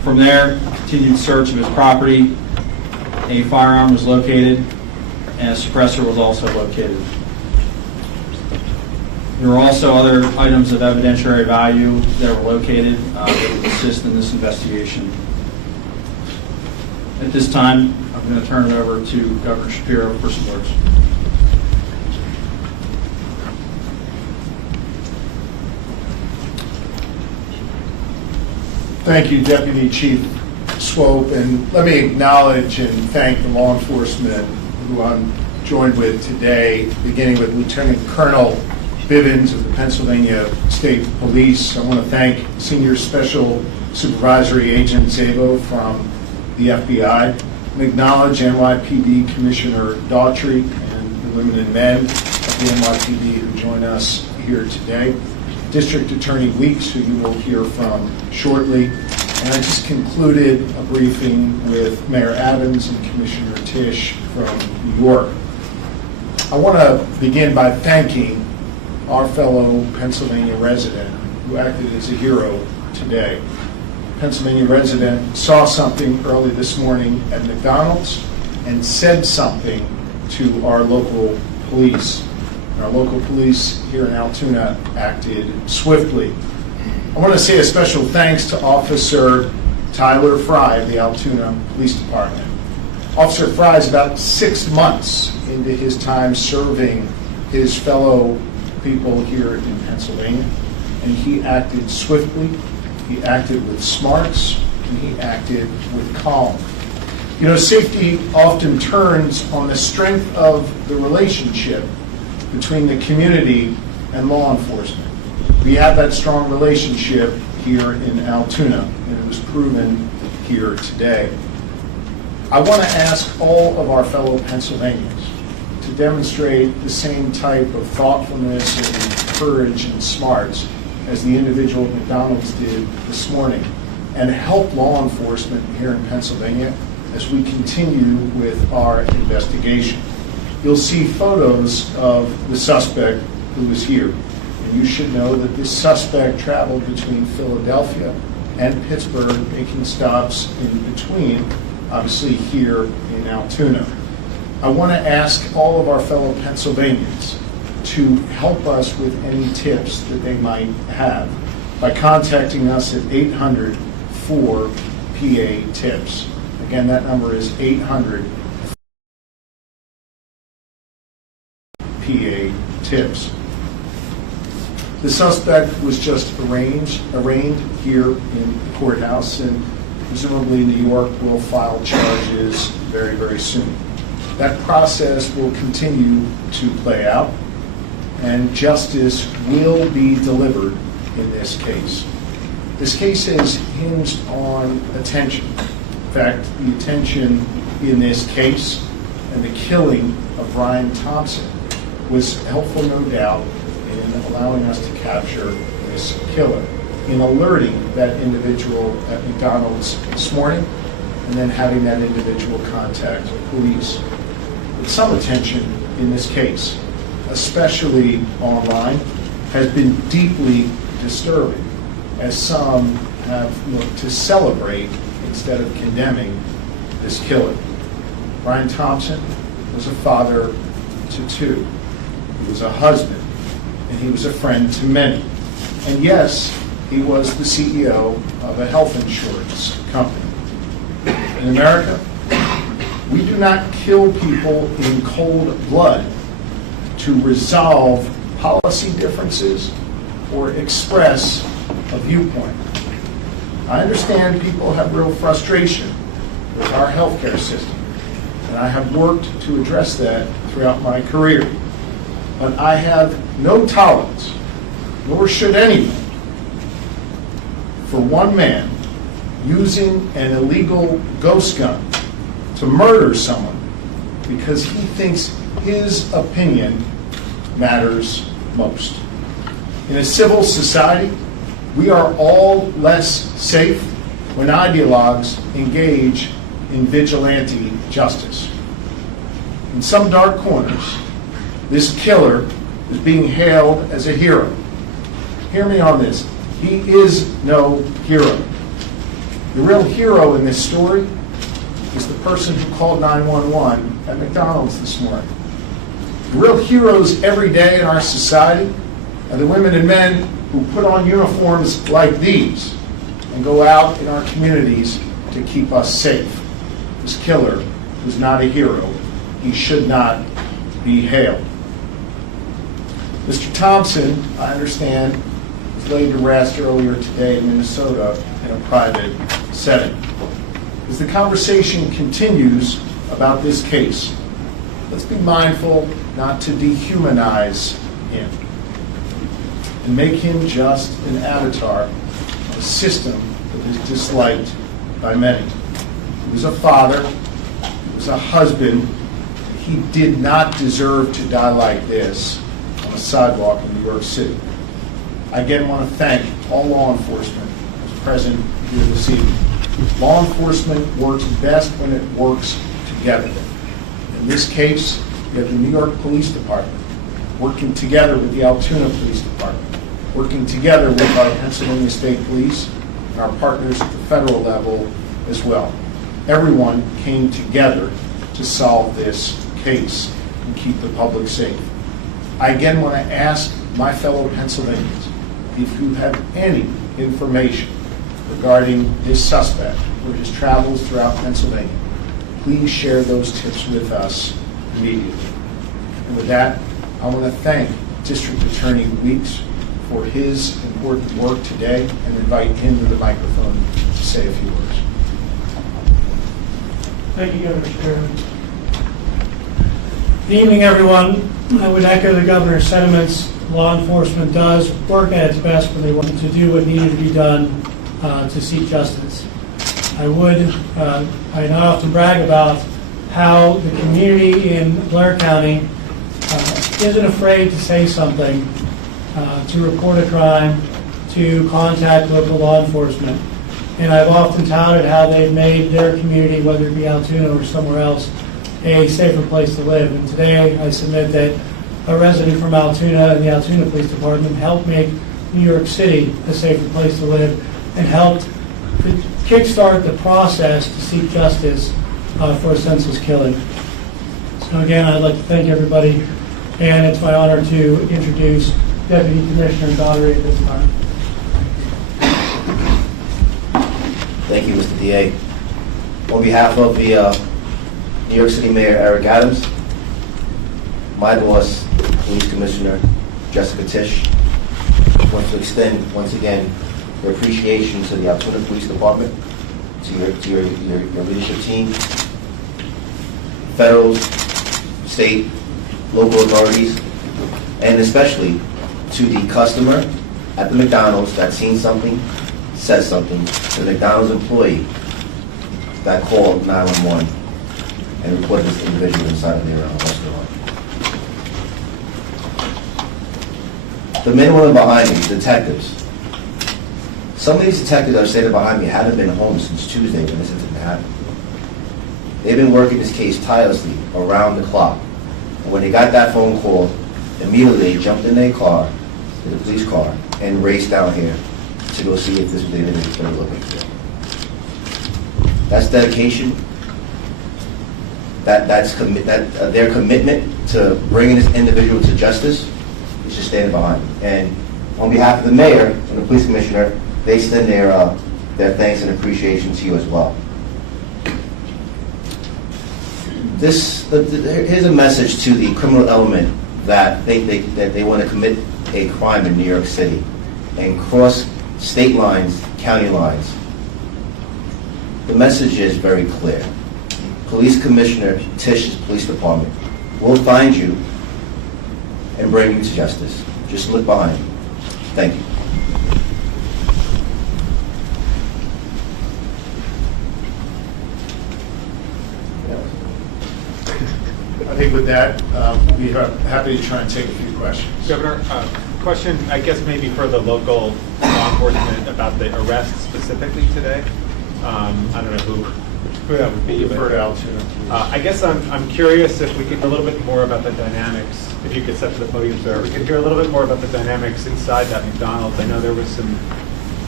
From there, continued search of his property. A firearm was located, and a suppressor was also located. There were also other items of evidentiary value that were located that would assist in this investigation. At this time, I'm going to turn it over to Governor Shapiro for some words. Thank you, Deputy Chief Swope, and let me acknowledge and thank the law enforcement who I'm joined with today, beginning with Lieutenant Colonel Bivens of the Pennsylvania State Police. I want to thank Senior Special Supervisory Agent Szabo from the FBI, and acknowledge NYPD Commissioner Daughtry and the women and men of the NYPD who join us here today. District Attorney Weeks, who you will hear from shortly. And I just concluded a briefing with Mayor Adams and Commissioner Tisch from New York. I want to begin by thanking our fellow Pennsylvania resident who acted as a hero today. Pennsylvania resident saw something early this morning at McDonald's and said something to our local police. Our local police here in Altoona acted swiftly. I want to say a special thanks to Officer Tyler Fry of the Altoona Police Department. Officer Fry is about 6 months into his time serving his fellow people here in Pennsylvania, and he acted swiftly, he acted with smarts, and he acted with calm. You know, safety often turns on the strength of the relationship between the community and law enforcement. We have that strong relationship here in Altoona, and it was proven here today. I want to ask all of our fellow Pennsylvanians to demonstrate the same type of thoughtfulness and courage and smarts as the individual at McDonald's did this morning, and help law enforcement here in Pennsylvania as we continue with our investigation. You'll see photos of the suspect who was here. And you should know that this suspect traveled between Philadelphia and Pittsburgh, making stops in between, obviously here in Altoona. I want to ask all of our fellow Pennsylvanians to help us with any tips that they might have by contacting us at 800-4PA-TIPS. Again, that number is 800-PA-TIPS. The suspect was just arraigned here in the courthouse, and presumably New York will file charges very, very soon. That process will continue to play out, and justice will be delivered in this case. This case is hinged on attention. In fact, the attention in this case and the killing of Brian Thompson was helpful, no doubt, in allowing us to capture this killer, in alerting that individual at McDonald's this morning, and then having that individual contact police. But some attention in this case, especially online, has been deeply disturbing, as some have looked to celebrate instead of condemning this killer. Brian Thompson was a father to two. He was a husband, and he was a friend to many. And yes, he was the CEO of a health insurance company. In America, we do not kill people in cold blood to resolve policy differences or express a viewpoint. I understand people have real frustration with our healthcare system, and I have worked to address that throughout my career. But I have no tolerance, nor should anyone, for one man using an illegal ghost gun to murder someone because he thinks his opinion matters most. In a civil society, we are all less safe when ideologues engage in vigilante justice. In some dark corners, this killer is being hailed as a hero. Hear me on this. He is no hero. The real hero in this story is the person who called 911 at McDonald's this morning. The real heroes every day in our society are the women and men who put on uniforms like these and go out in our communities to keep us safe. This killer was not a hero. He should not be hailed. Mr. Thompson, I understand, was laid to rest earlier today in Minnesota in a private setting. As the conversation continues about this case, let's be mindful not to dehumanize him and make him just an avatar of a system that is disliked by many. He was a father, he was a husband. He did not deserve to die like this on a sidewalk in New York City. I again want to thank all law enforcement who's present here this evening. Law enforcement works best when it works together. In this case, we have the New York Police Department working together with the Altoona Police Department, working together with our Pennsylvania State Police and our partners at the federal level as well. Everyone came together to solve this case and keep the public safe. I again want to ask my fellow Pennsylvanians if you have any information regarding this suspect or his travels throughout Pennsylvania, please share those tips with us immediately. And with that, I want to thank District Attorney Weeks for his important work today and invite him to the microphone to say a few words. Thank you, Governor Shapiro. Good evening, everyone. I would echo the governor's sentiments. Law enforcement does work at its best when they want to do what needed to be done to seek justice. I not often brag about how the community in Blair County isn't afraid to say something, to report a crime, to contact local law enforcement. And I've often touted how they've made their community, whether it be Altuna or somewhere else, a safer place to live. And today I submit that a resident from Altoona and the Altoona Police Department helped make New York City a safer place to live and helped kickstart the process to seek justice for a senseless killing. So again, I'd like to thank everybody, and it's my honor to introduce Deputy Commissioner Daugherty at this time. Thank you, Mr. DA. On behalf of the New York City Mayor Eric Adams, my boss, Police Commissioner Jessica Tisch, want to extend once again your appreciation to the Altoona Police Department, to your leadership team, federal, state, local authorities, and especially to the customer at the McDonald's that seen something, said something, to the McDonald's employee that called 911 and reported this individual inside of their restaurant. The men and women behind me, detectives. Some of these detectives that are standing behind me haven't been home since Tuesday when this incident happened. They've been working this case tirelessly around the clock. And when they got that phone call, immediately they jumped in their car, in the police car, and raced down here to go see if this was the individual they were looking for. That's dedication. Their commitment to bringing this individual to justice is just standing behind them. And on behalf of the mayor and the police commissioner, they extend their thanks and appreciation to you as well. Here's a message to the criminal element that they want to commit a crime in New York City and cross state lines, county lines. The message is very clear. Police Commissioner Tisch's police department will find you and bring you to justice. Just look behind you. Thank you. I think with that, we'll be happy to try and take a few questions. Governor, question, I guess maybe for the local law enforcement about the arrest specifically today. I don't know who that would be. I guess I'm curious if we could hear a little bit more about the dynamics, if you could step to the podium, sir. We could hear a little bit more about the dynamics inside that McDonald's. I know there was some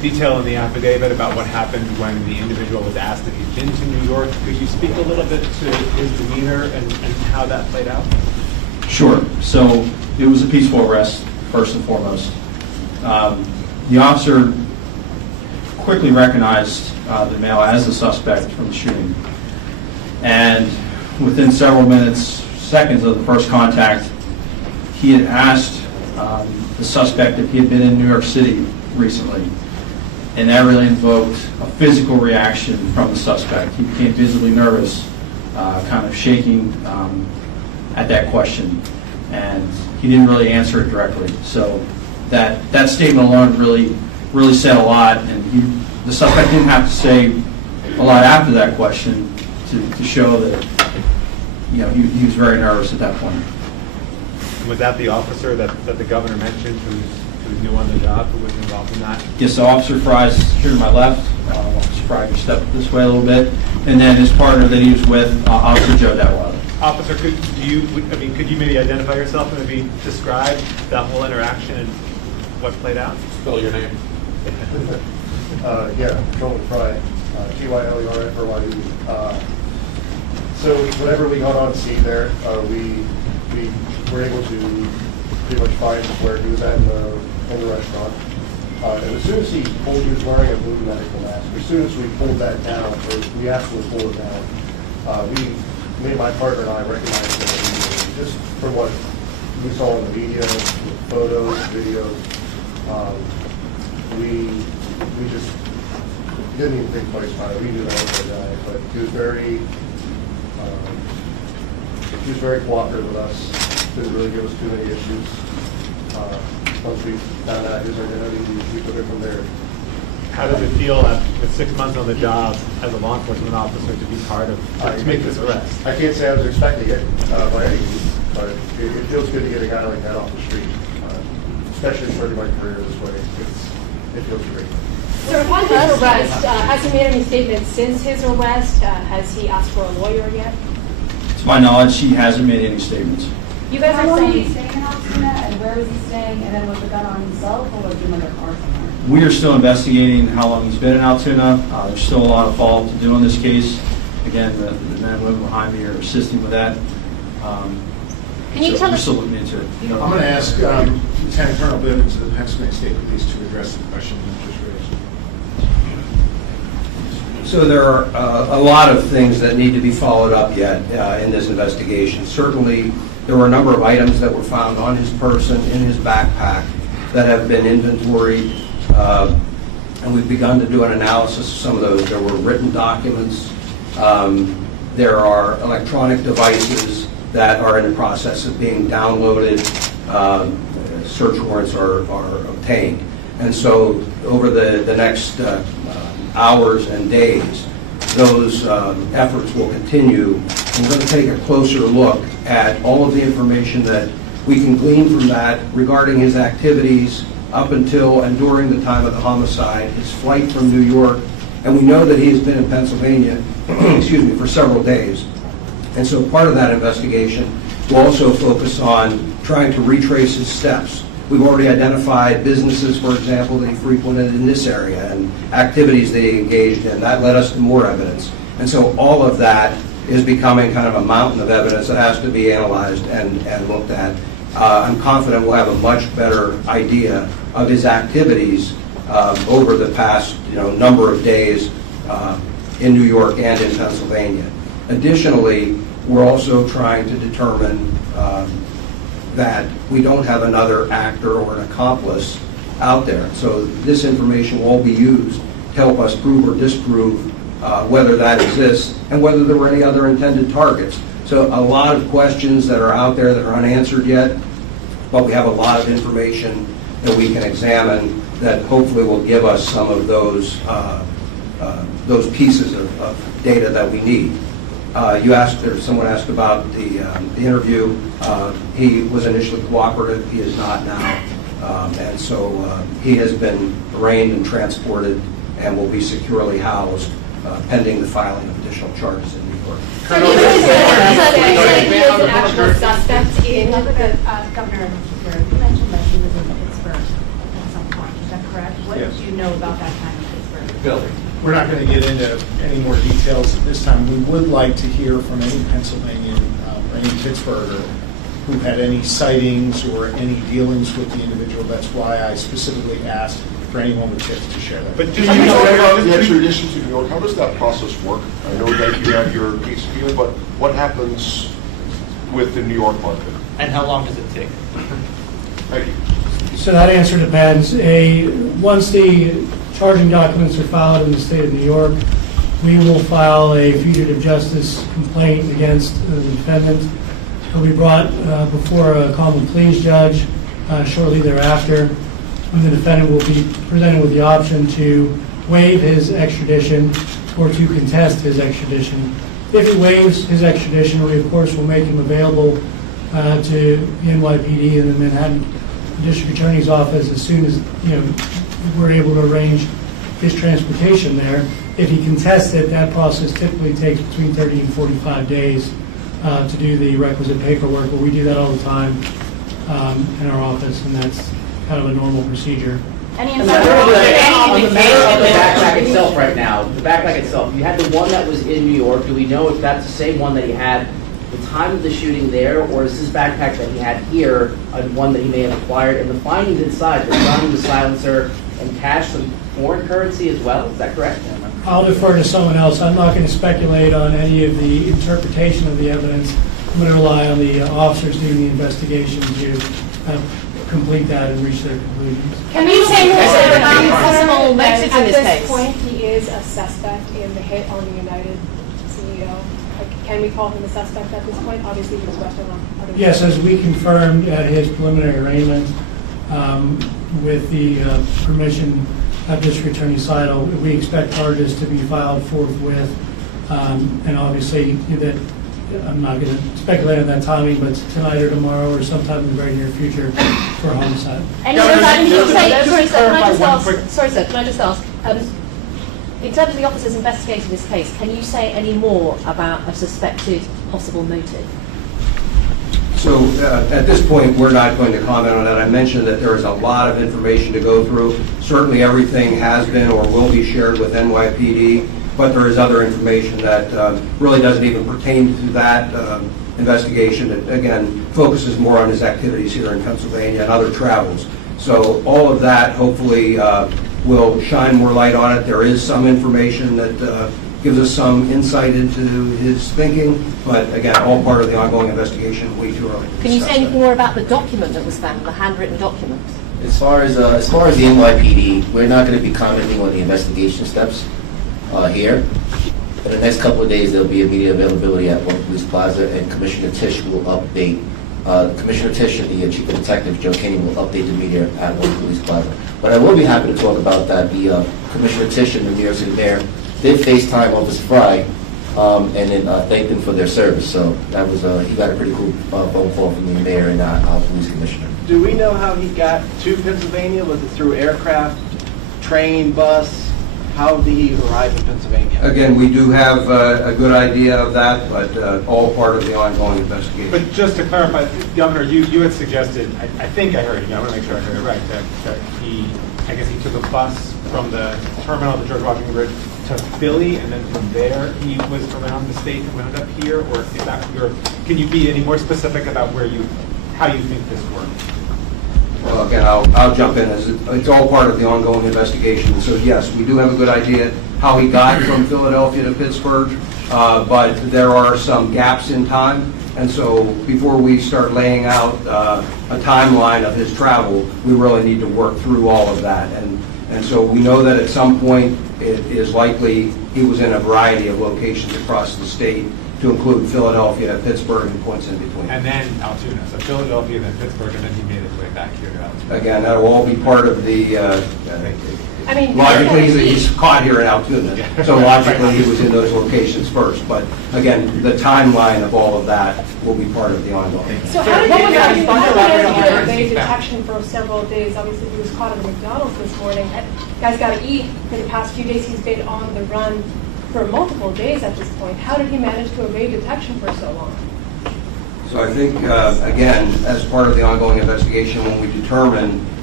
detail in the affidavit about what happened when the individual was asked if he'd been to New York. Could you speak a little bit to his demeanor and how that played out? Sure. So it was a peaceful arrest, first and foremost. The officer quickly recognized the male as the suspect from the shooting. And within several seconds of the first contact, he had asked the suspect if he had been in New York City recently. And that really invoked a physical reaction from the suspect. He became visibly nervous, kind of shaking at that question. And he didn't really answer it directly. So that statement alone really said a lot. And the suspect didn't have to say a lot after that question to show that he was very nervous at that point. Was that the officer that the governor mentioned who's new on the job, who was involved in that? Yes, so Officer Fry's here to my left. Officer Fry can step this way a little bit. And then his partner that he was with, Officer Joe Detweiler. Officer, could you maybe identify yourself and maybe describe that whole interaction and what played out? Spell your name. Yeah, Patrolman Fry, Tylerfry. So whenever we got on scene there, we were able to pretty much find where he was at in the restaurant. And as soon as he was wearing a blue medical mask. As soon as we pulled that down, or we asked him to pull it down, me and my partner and I recognized him immediately, just from what we saw in the media, photos, videos. We just didn't even think twice about it. We knew that was the guy, but he was very cooperative with us. Didn't really give us too many issues. Once we found out his identity, we took it from there. How does it feel with 6 months on the job as a law enforcement officer to be part of, to make this arrest? I can't say I was expecting it by any means, but it feels good to get a guy like that off the street, especially starting my career this way. It feels great. So upon his arrest, has he made any statements since his arrest? Has he asked for a lawyer yet? To my knowledge, he hasn't made any statements. You guys How are long was he saying, staying in Altoona, and where was he staying, and then was the gun on himself, or was he in a car somewhere? We are still investigating how long he's been in Altoona. There's still a lot of follow-up to do on this case. Again, the men and women behind me are assisting with that. Can you tell we're us? still looking into it. I'm going to ask Lieutenant Colonel Bivens of the Pennsylvania State Police to address the question you just raised. So there are a lot of things that need to be followed up yet in this investigation. Certainly, there were a number of items that were found on his person, in his backpack, that have been inventoried, and we've begun to do an analysis of some of those. There were written documents. There are electronic devices that are in the process of being downloaded. Search warrants are obtained. And so over the next hours and days, those efforts will continue. We're going to take a closer look at all of the information that we can glean from that regarding his activities up until and during the time of the homicide, his flight from New York, and we know that he has been in Pennsylvania, excuse me, for several days. And so part of that investigation will also focus on trying to retrace his steps. We've already identified businesses, for example, that he frequented in this area and activities that he engaged in. That led us to more evidence. And so all of that is becoming kind of a mountain of evidence that has to be analyzed and looked at. I'm confident we'll have a much better idea of his activities over the past number of days in New York and in Pennsylvania. Additionally, we're also trying to determine that we don't have another actor or an accomplice out there. So this information will all be used to help us prove or disprove whether that exists and whether there were any other intended targets. So a lot of questions that are out there that are unanswered yet, but we have a lot of information that we can examine that hopefully will give us some of those pieces of data that we need. You asked, or someone asked about the interview. He was initially cooperative. He is not now. And so he has been arraigned and transported and will be securely housed pending the filing of additional charges in New York. So you said he was an actual suspect in Governor, you mentioned that he was in Pittsburgh at some point. Is that correct? What did you know about that time in Pittsburgh? Bill? We're not going to get into any more details at this time. We would like to hear from any Pennsylvanian or any Pittsburgher who had any sightings or any dealings with the individual. That's why I specifically asked for anyone with tips to share that. But just the extradition to New York, how does that process work? I know that you have your case here, but what happens with the New York market? And how long does it take? Thank you. So that answer depends. Once the charging documents are filed in the state of New York, we will file a fugitive justice complaint against the defendant. He'll be brought before a common pleas judge shortly thereafter, and the defendant will be presented with the option to waive his extradition or to contest his extradition. If he waives his extradition, we of course will make him available to the NYPD and the Manhattan District Attorney's Office as soon as we're able to arrange his transportation there. If he contests it, that process typically takes between 30 and 45 days to do the requisite paperwork, but we do that all the time in our office, and that's kind of a normal procedure. Any On the backpack itself right now, the backpack itself, you had the one that was in New York. Do we know if that's the same one that he had the time of the shooting there, or is this backpack that he had here one that he may have acquired? And the findings inside, the gun, the silencer, and cash, some foreign currency as well, is that correct? I'll defer to someone else. I'm not going to speculate on any of the interpretation of the evidence. I'm going to rely on the officers doing the investigation to complete that and reach their conclusions. Can you say more about possible motives in this At case? this point, he is a suspect in the hit on the United CEO. Can we call him a suspect at this point? Obviously, he was arrested on other. Yes, as we confirmed at his preliminary arraignment, with the permission of District Attorney Sidle, we expect charges to be filed forthwith. And obviously, that I'm not going to speculate on that timing, but tonight or tomorrow or sometime in the very near future for homicide. And sorry, sir, can I just ask, in terms of the officers investigating this case, can you say any more about a suspected possible motive? So at this point, we're not going to comment on that. I mentioned that there is a lot of information to go through. Certainly everything has been or will be shared with NYPD, but there is other information that really doesn't even pertain to that investigation. It, again, focuses more on his activities here in Pennsylvania and other travels. So all of that hopefully will shine more light on it. There is some information that gives us some insight into his thinking, but again, all part of the ongoing investigation, way too early to Can you say discuss anything more about the document that was found, the handwritten document? As far as the NYPD, we're not going to be commenting on the investigation steps here. In the next couple of days, there'll be immediate availability at One Police Plaza, and Commissioner Tisch will update. Commissioner Tisch and the Chief of Detective, Joe Kinney, will update the media at One Police Plaza. But I will be happy to talk about that. The Commissioner Tisch and the New York City Mayor did FaceTime Officer Fry and then thanked them for their service. So that was he got a pretty cool phone call from the mayor and our police commissioner. Do we know how he got to Pennsylvania? Was it through aircraft, train, bus? How did he arrive in Pennsylvania? Again, we do have a good idea of that, but all part of the ongoing investigation. But just to clarify, Governor, you had suggested, I think I heard it, I want to make sure I heard it right, that he took a bus from the terminal at the George Washington Bridge to Philly, and then from there he was around the state and wound up here, or is that can you be any more specific about how you think this worked? Well, again, I'll jump in. It's all part of the ongoing investigation. So yes, we do have a good idea how he got from Philadelphia to Pittsburgh, but there are some gaps in time. And so before we start laying out a timeline of his travel, we really need to work through all of that. And so we know that at some point it is likely he was in a variety of locations across the state, to include Philadelphia, Pittsburgh, and points in between. And then Altoona. So Philadelphia, then Pittsburgh, and then he made his way back here to Altoona. Again, that will all be part of the, logically, he's caught here in Altoona. So logically, he was in those locations first. But again, the timeline of all of that will be part of the ongoing. So how did he evade detection for several days? Obviously, he was caught at the McDonald's this morning. Guy's got to eat. For the past few days, he's been on the run for multiple days at this point. How did he manage to evade detection for so long? So I think, again, as part of the ongoing investigation, when we determine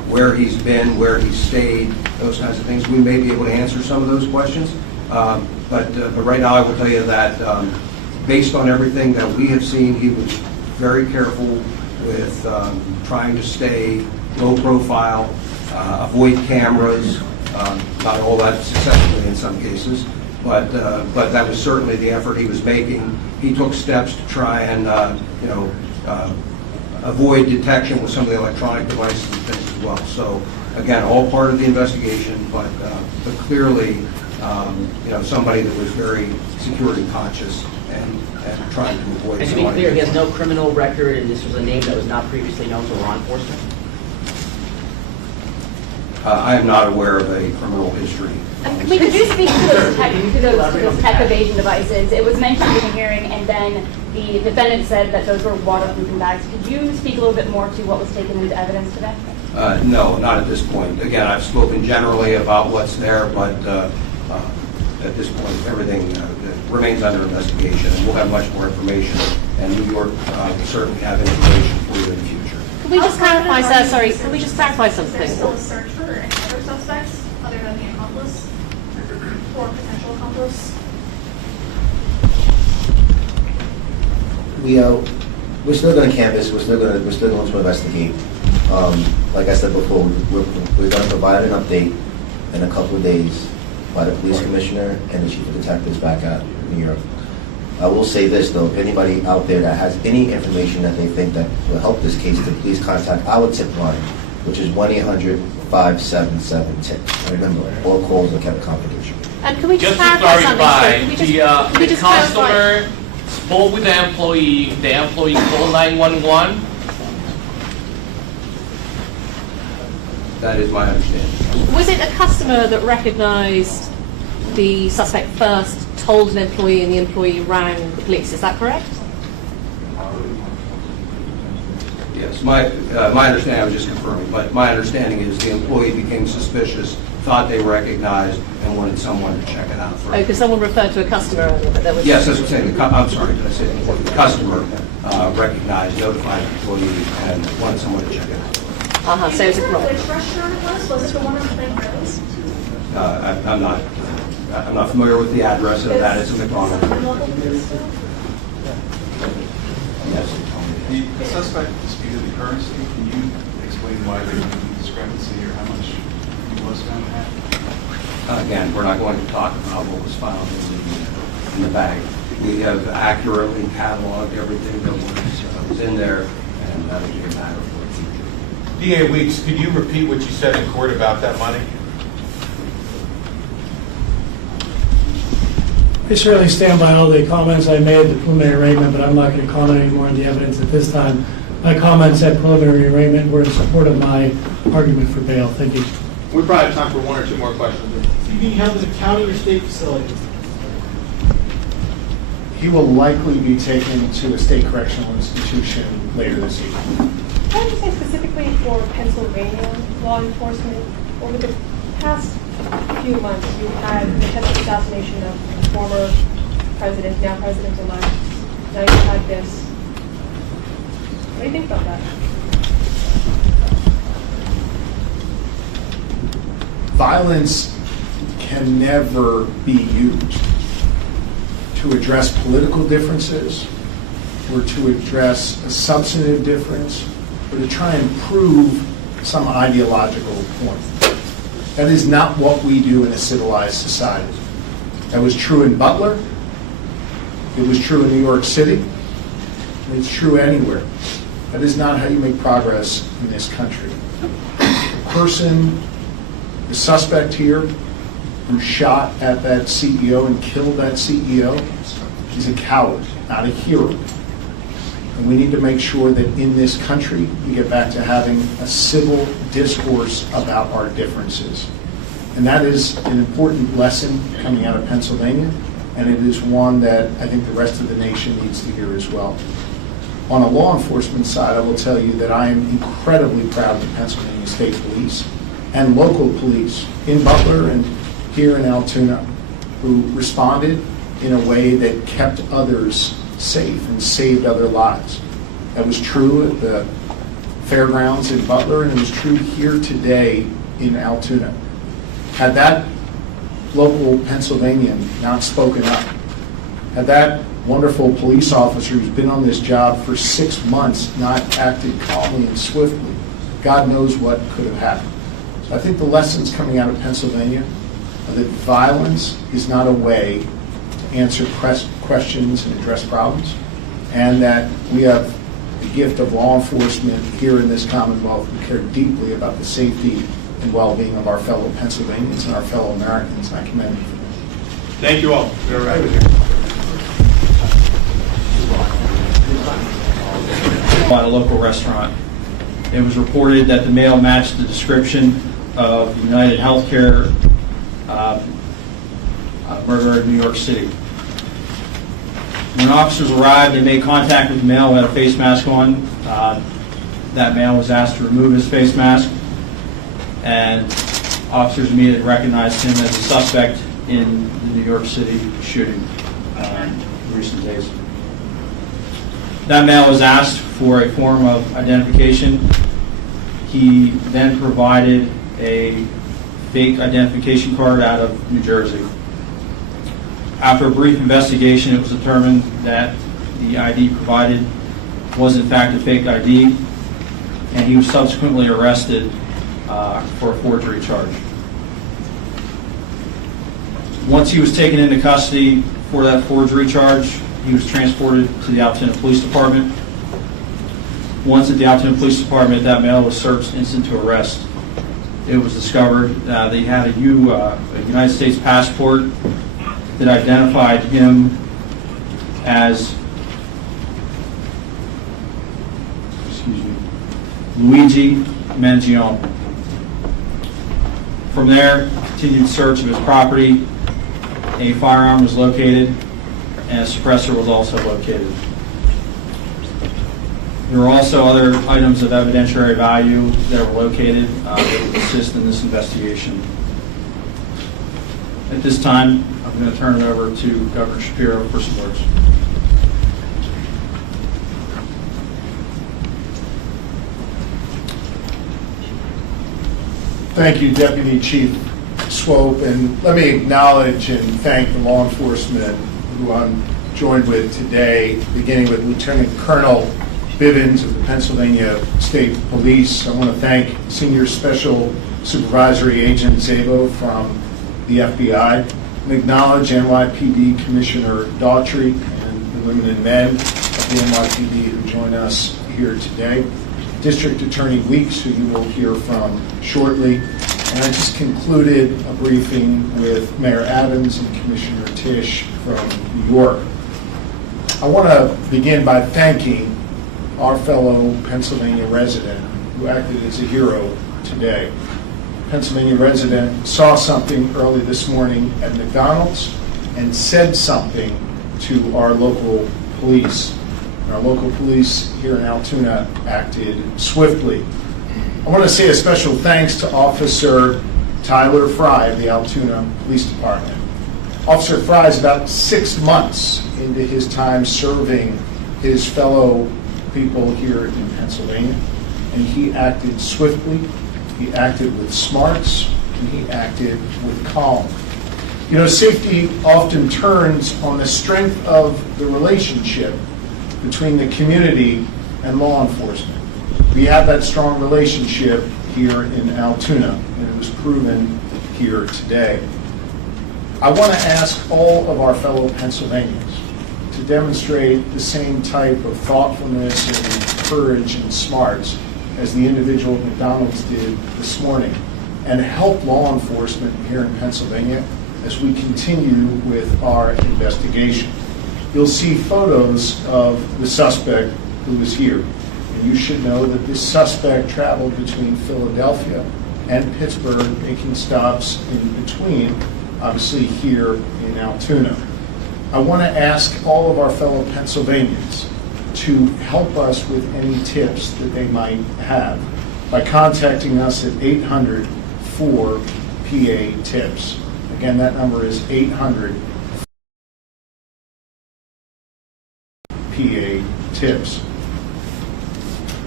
where he's been, where he's stayed, those kinds of things. We may be able to answer some of those questions. But right now, I will tell you that based on everything that we have seen, he was very careful with trying to stay low profile, avoid cameras, not all that successfully in some cases, but that was certainly the effort he was making. He took steps to try and avoid detection with some of the electronic devices and things as well. So again, all part of the investigation, but clearly, somebody that was very security conscious and trying to avoid. And to be clear, he has no criminal record, and this was a name that was not previously known to law enforcement? I am not aware of a criminal history. Could you speak to those tech evasion devices? It was mentioned in the hearing, and then the defendant said that those were waterproofing bags. Could you speak a little bit more to what was taken into evidence today? No, not at this point. Again, I've spoken generally about what's there, but at this point, everything remains under investigation, and we'll have much more information, and New York will certainly have information for you in the future. Can we just clarify, sir? Sorry, can we just clarify something? Is there still a search for any other suspects other than the accomplice or potential accomplice? We're still going to canvass. We're still going to investigate. Like I said before, we're going to provide an update in a couple of days by the police commissioner and the chief of detectives back at New York. I will say this though: if anybody out there that has any information that they think that will help this case, to please contact our tip line, which is 1-800-577-TIP. Remember, all calls are kept confidential. And can we just to clarify clarify, something? the customer spoke with the employee called 911. That is my understanding. Was it a customer that recognized the suspect first, told an employee, and the employee rang the police? Is that correct? Yes, my understanding, I was just confirming, but my understanding is the employee became suspicious, thought they recognized, and wanted someone to check it out first. Oh, because someone referred to a customer earlier, but there was... Yes, that's what I'm saying. I'm sorry, did I say the employee? The customer recognized, notified the employee, and wanted someone to check it out. So it's a problem. Which restaurant it was it the one on Plain Rose? I'm not familiar with the address of that. It's a McDonald. Yes. The suspect disputed the currency. Can you explain why there was a discrepancy or how much he was found to have? Again, we're not going to talk about what was found in the bag. We have accurately cataloged everything that was in there, and that'll be a matter of what we do. DA Weeks, could you repeat what you said in court about that money? I certainly stand by all the comments I made at the preliminary arraignment, but I'm not going to comment any more on the evidence at this time. My comments at preliminary arraignment were in support of my argument for bail. Thank you. We probably have time for one or two more questions. Is he being held at a county or state facility? He will likely be taken to a state correctional institution later this evening. Can I just say specifically for Pennsylvania law enforcement, over the past few months, you've had an attempted assassination of the former president, now president-elect. Now you've had this. What do you think about that? Violence can never be used to address political differences or to address a substantive difference or to try and prove some ideological point. That is not what we do in a civilized society. That was true in Butler. It was true in New York City. And it's true anywhere. That is not how you make progress in this country. The suspect here who shot at that CEO and killed that CEO is a coward, not a hero. And we need to make sure that in this country we get back to having a civil discourse about our differences. And that is an important lesson coming out of Pennsylvania, and it is one that I think the rest of the nation needs to hear as well. On a law enforcement side, I will tell you that I am incredibly proud of the Pennsylvania State Police and local police in Butler and here in Altoona who responded in a way that kept others safe and saved other lives. That was true at the fairgrounds in Butler, and it was true here today in Altoona. Had that local Pennsylvanian not spoken up, had that wonderful police officer who's been on this job for 6 months not acted calmly and swiftly, God knows what could have happened. So I think the lessons coming out of Pennsylvania are that violence is not a way to answer questions and address problems, and that we have the gift of law enforcement here in this Commonwealth who care deeply about the safety and well-being of our fellow Pennsylvanians and our fellow Americans, and I commend you for that. Thank you all. At a local restaurant. It was reported that the male matched the description of UnitedHealthcare murderer in New York City. When officers arrived, they made contact with the male who had a face mask on. That male was asked to remove his face mask, and officers immediately recognized him as a suspect in the New York City shooting in recent days. That male was asked for a form of identification. He then provided a fake identification card out of New Jersey. After a brief investigation, it was determined that the ID provided was in fact a fake ID, and he was subsequently arrested for a forgery charge. Once he was taken into custody for that forgery charge, he was transported to the Altoona Police Department. Once at the Altoona Police Department, that male was searched instant to arrest. It was discovered that he had a United States passport that identified him as Luigi Mangione. From there, continued search of his property. A firearm was located, and a suppressor was also located. There were also other items of evidentiary value that were located that would assist in this investigation. At this time, I'm going to turn it over to Governor Shapiro for some words. Thank you, Deputy Chief Swope, and let me acknowledge and thank the law enforcement who I'm joined with today, beginning with Lieutenant Colonel Bivens of the Pennsylvania State Police. I want to thank Senior Special Supervisory Agent Szabo from the FBI, and acknowledge NYPD Commissioner Daughtry and the women and men of the NYPD who join us here today. District Attorney Weeks, who you will hear from shortly. And I just concluded a briefing with Mayor Adams and Commissioner Tisch from New York. I want to begin by thanking our fellow Pennsylvania resident who acted as a hero today. Pennsylvania resident saw something early this morning at McDonald's and said something to our local police. And our local police here in Altoona acted swiftly. I want to say a special thanks to Officer Tyler Fry of the Altoona Police Department. Officer Fry is about 6 months into his time serving his fellow people here in Pennsylvania, and he acted swiftly, he acted with smarts, and he acted with calm. You know, safety often turns on the strength of the relationship between the community and law enforcement. We have that strong relationship here in Altoona, and it was proven here today. I want to ask all of our fellow Pennsylvanians to demonstrate the same type of thoughtfulness and courage and smarts as the individual at McDonald's did this morning, and help law enforcement here in Pennsylvania as we continue with our investigation. You'll see photos of the suspect who was here. And you should know that this suspect traveled between Philadelphia and Pittsburgh, making stops in between, obviously here in Altoona. I want to ask all of our fellow Pennsylvanians to help us with any tips that they might have by contacting us at 800-4PA-TIPS. Again, that number is 800-PA-TIPS.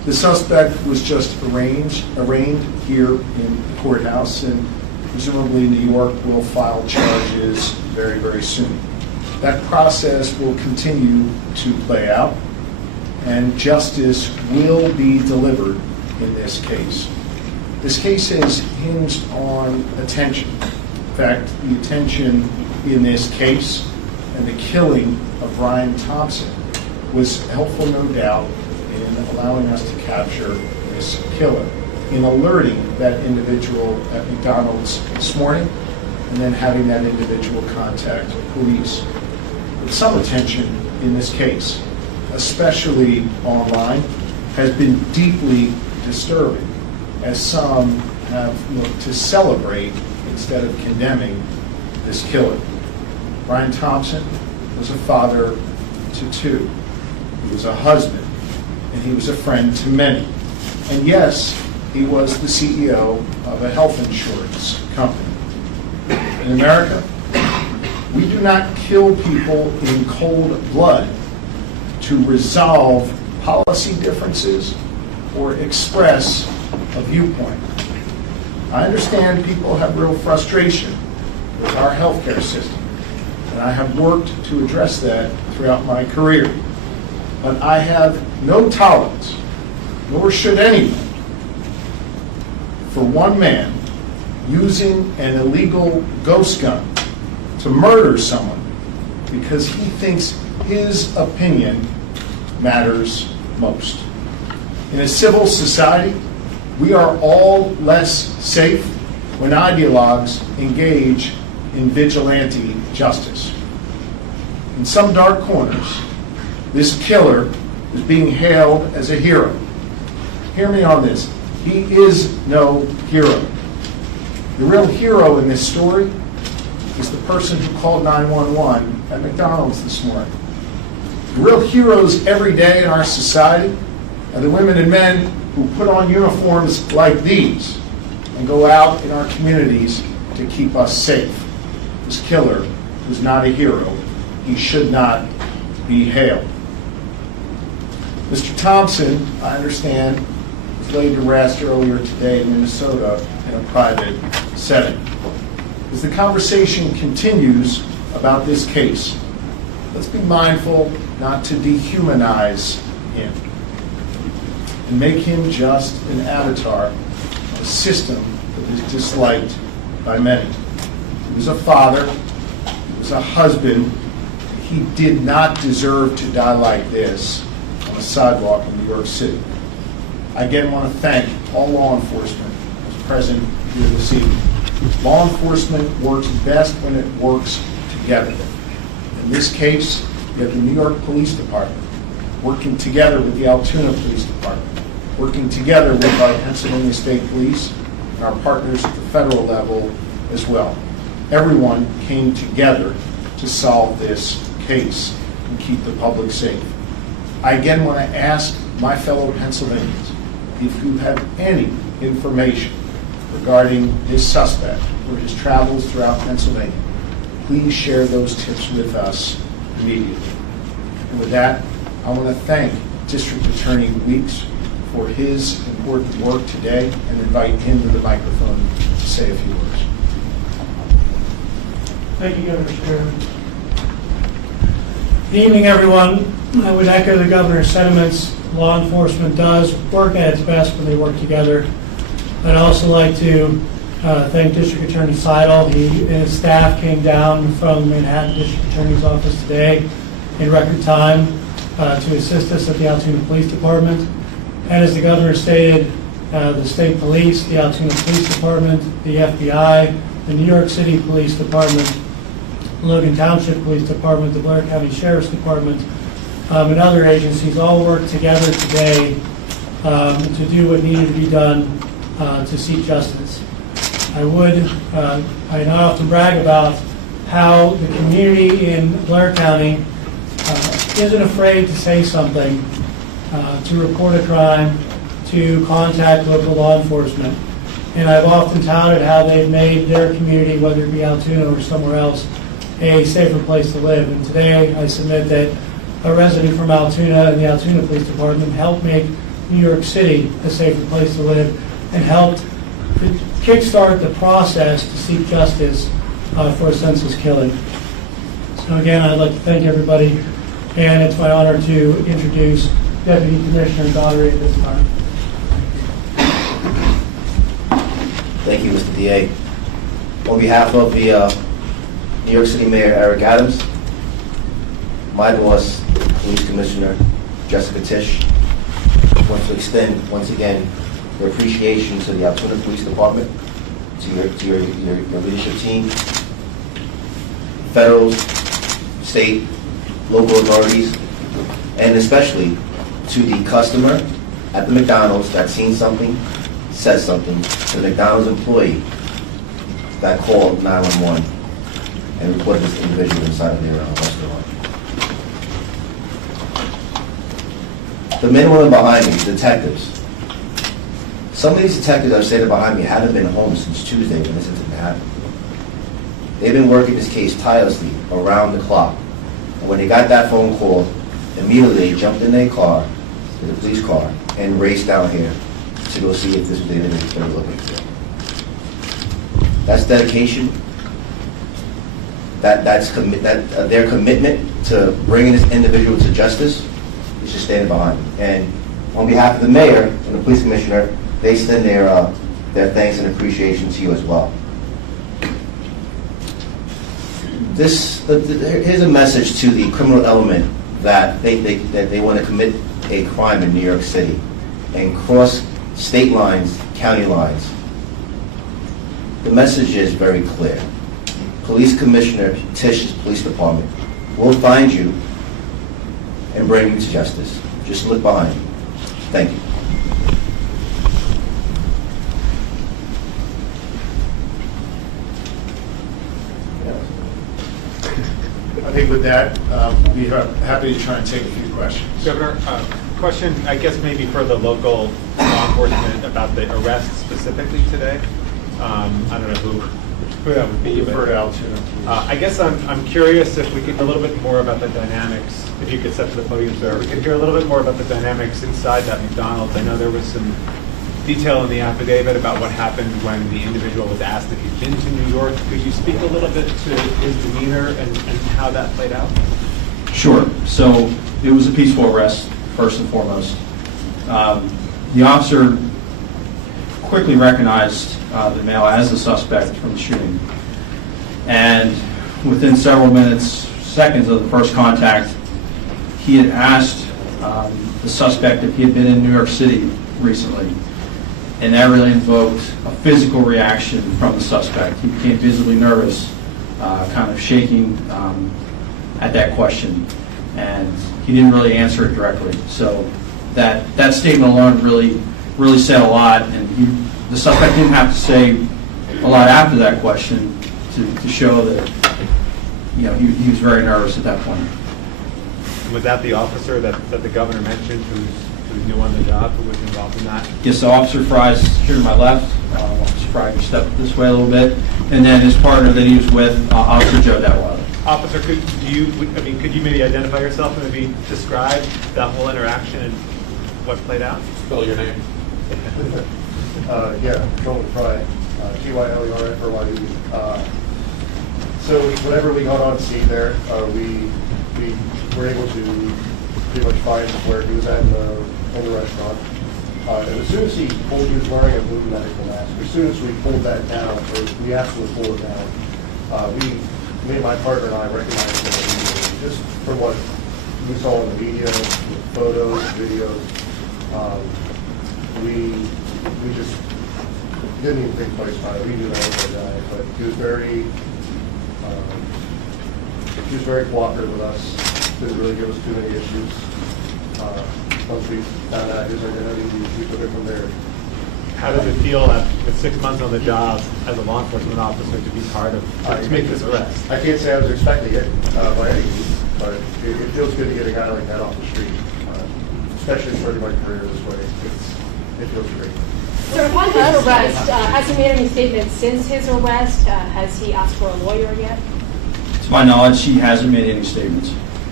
The suspect was just arraigned here in the courthouse, and presumably New York will file charges very, very soon. That process will continue to play out, and justice will be delivered in this case. This case is hinged on attention. In fact, the attention in this case and the killing of Brian Thompson was helpful, no doubt, in allowing us to capture this killer, in alerting that individual at McDonald's this morning, and then having that individual contact police. But some attention in this case, especially online, has been deeply disturbing, as some have looked to celebrate instead of condemning this killer. Brian Thompson was a father to two. He was a husband, and he was a friend to many. And yes, he was the CEO of a health insurance company. In America, we do not kill people in cold blood to resolve policy differences or express a viewpoint. I understand people have real frustration with our healthcare system, and I have worked to address that throughout my career. But I have no tolerance, nor should anyone, for one man using an illegal ghost gun to murder someone because he thinks his opinion matters most. In a civil society, we are all less safe when ideologues engage in vigilante justice. In some dark corners, this killer is being hailed as a hero. Hear me on this. He is no hero. The real hero in this story is the person who called 911 at McDonald's this morning. The real heroes every day in our society are the women and men who put on uniforms like these and go out in our communities to keep us safe. This killer was not a hero. He should not be hailed. Mr. Thompson, I understand, was laid to rest earlier today in Minnesota in a private setting. As the conversation continues about this case, let's be mindful not to dehumanize him and make him just an avatar of a system that is disliked by many. He was a father, he was a husband. He did not deserve to die like this on a sidewalk in New York City. I again want to thank all law enforcement who's present here this evening. Law enforcement works best when it works together. In this case, you have the New York Police Department working together with the Altoona Police Department, working together with our Pennsylvania State Police and our partners at the federal level as well. Everyone came together to solve this case and keep the public safe. I again want to ask my fellow Pennsylvanians, if you have any information regarding this suspect or his travels throughout Pennsylvania, please share those tips with us immediately. And with that, I want to thank District Attorney Weeks for his important work today and invite him to the microphone to say a few words. Thank you, Governor Shapiro. Good evening, everyone. I would echo the governor's sentiments. Law enforcement does work at its best when they work together. I'd also like to thank District Attorney Sidle. He and his staff came down from Manhattan District Attorney's Office today in record time to assist us at the Altoona Police Department. And as the governor stated, the state police, the Altoona Police Department, the FBI, the New York City Police Department, Logan Township Police Department, the Blair County Sheriff's Department, and other agencies all worked together today to do what needed to be done to seek justice. I not often brag about how the community in Blair County isn't afraid to say something, to report a crime, to contact local law enforcement. And I've often touted how they've made their community, whether it be Altuna or somewhere else, a safer place to live. And today I submit that a resident from Altuna and the Altoona Police Department helped make New York City a safer place to live and helped to kickstart the process to seek justice for a senseless killing. So again, I'd like to thank everybody, and it's my honor to introduce Deputy Commissioner Daugherty at this time. Thank you, Mr. DA. On behalf of the New York City Mayor Eric Adams, my boss, Police Commissioner Jessica Tisch, wants to extend once again their appreciation to the Altoona Police Department, to your leadership team, federal, state, local authorities, and especially to the customer at the McDonald's that seen something, said something, to the McDonald's employee that called 911 and reported this individual inside of their restaurant. The men and women behind me, detectives. Some of these detectives I've stated behind me haven't been home since Tuesday when this incident happened. They've been working this case tirelessly around the clock. And when they got that phone call, immediately they jumped in their car, in the police car, and raced down here to go see if this was the individual they were looking for. That's dedication. That's their commitment to bringing this individual to justice is just standing behind them. And on behalf of the mayor and the police commissioner, they extend their thanks and appreciation to you as well. Here's a message to the criminal element that they want to commit a crime in New York City and cross state lines, county lines. The message is very clear. Police Commissioner Tisch's police department will find you and bring you to justice. Just look behind you. Thank you. I think with that, we'll be happy to try and take a few questions. Governor, question, I guess maybe for the local law enforcement about the arrest specifically today. I don't know who that would be. For Altoona. I guess I'm curious if we could a little bit more about the dynamics, if you could step to the podium, sir. We could hear a little bit more about the dynamics inside that McDonald's. I know there was some detail in the affidavit about what happened when the individual was asked if he'd been to New York. Could you speak a little bit to his demeanor and how that played out? Sure. So it was a peaceful arrest, first and foremost. The officer quickly recognized the male as the suspect from the shooting. And within several seconds of the first contact, he had asked the suspect if he had been in New York City recently. And that really invoked a physical reaction from the suspect. He became visibly nervous, kind of shaking at that question. And he didn't really answer it directly. So that statement alone really said a lot. And the suspect didn't have to say a lot after that question to show that he was very nervous at that point. Was that the officer that the governor mentioned who's new on the job, who was involved in that? Yes, so Officer Fry's here to my left. Officer Fry can step this way a little bit. And then his partner that he was with, Officer Joe Detweiler. Officer, could you maybe identify yourself and maybe describe that whole interaction and what played out? Spell your name. Yeah, Joel Fry, Tylerfry. So whenever we got on scene there, we were able to pretty much find where he was at in the restaurant. And as soon as he was wearing a blue medical mask, as soon as we pulled that down, or we asked him to pull it down, me and my partner and I recognized him immediately, just from what we saw in the media, photos, videos. We just didn't even think twice about it. We knew that was the guy, but he was very cooperative with us. Didn't really give us too many issues. Once we found out his identity, we took it from there. How does it feel with 6 months on the job as a law enforcement officer to be part of, to make this arrest? I can't say I was expecting it by any means, but it feels good to get a guy like that off the street, especially starting my career this way. It feels great. So upon his arrest, has he made any statements since his arrest? Has he asked for a lawyer yet? To my knowledge, he hasn't made any statements.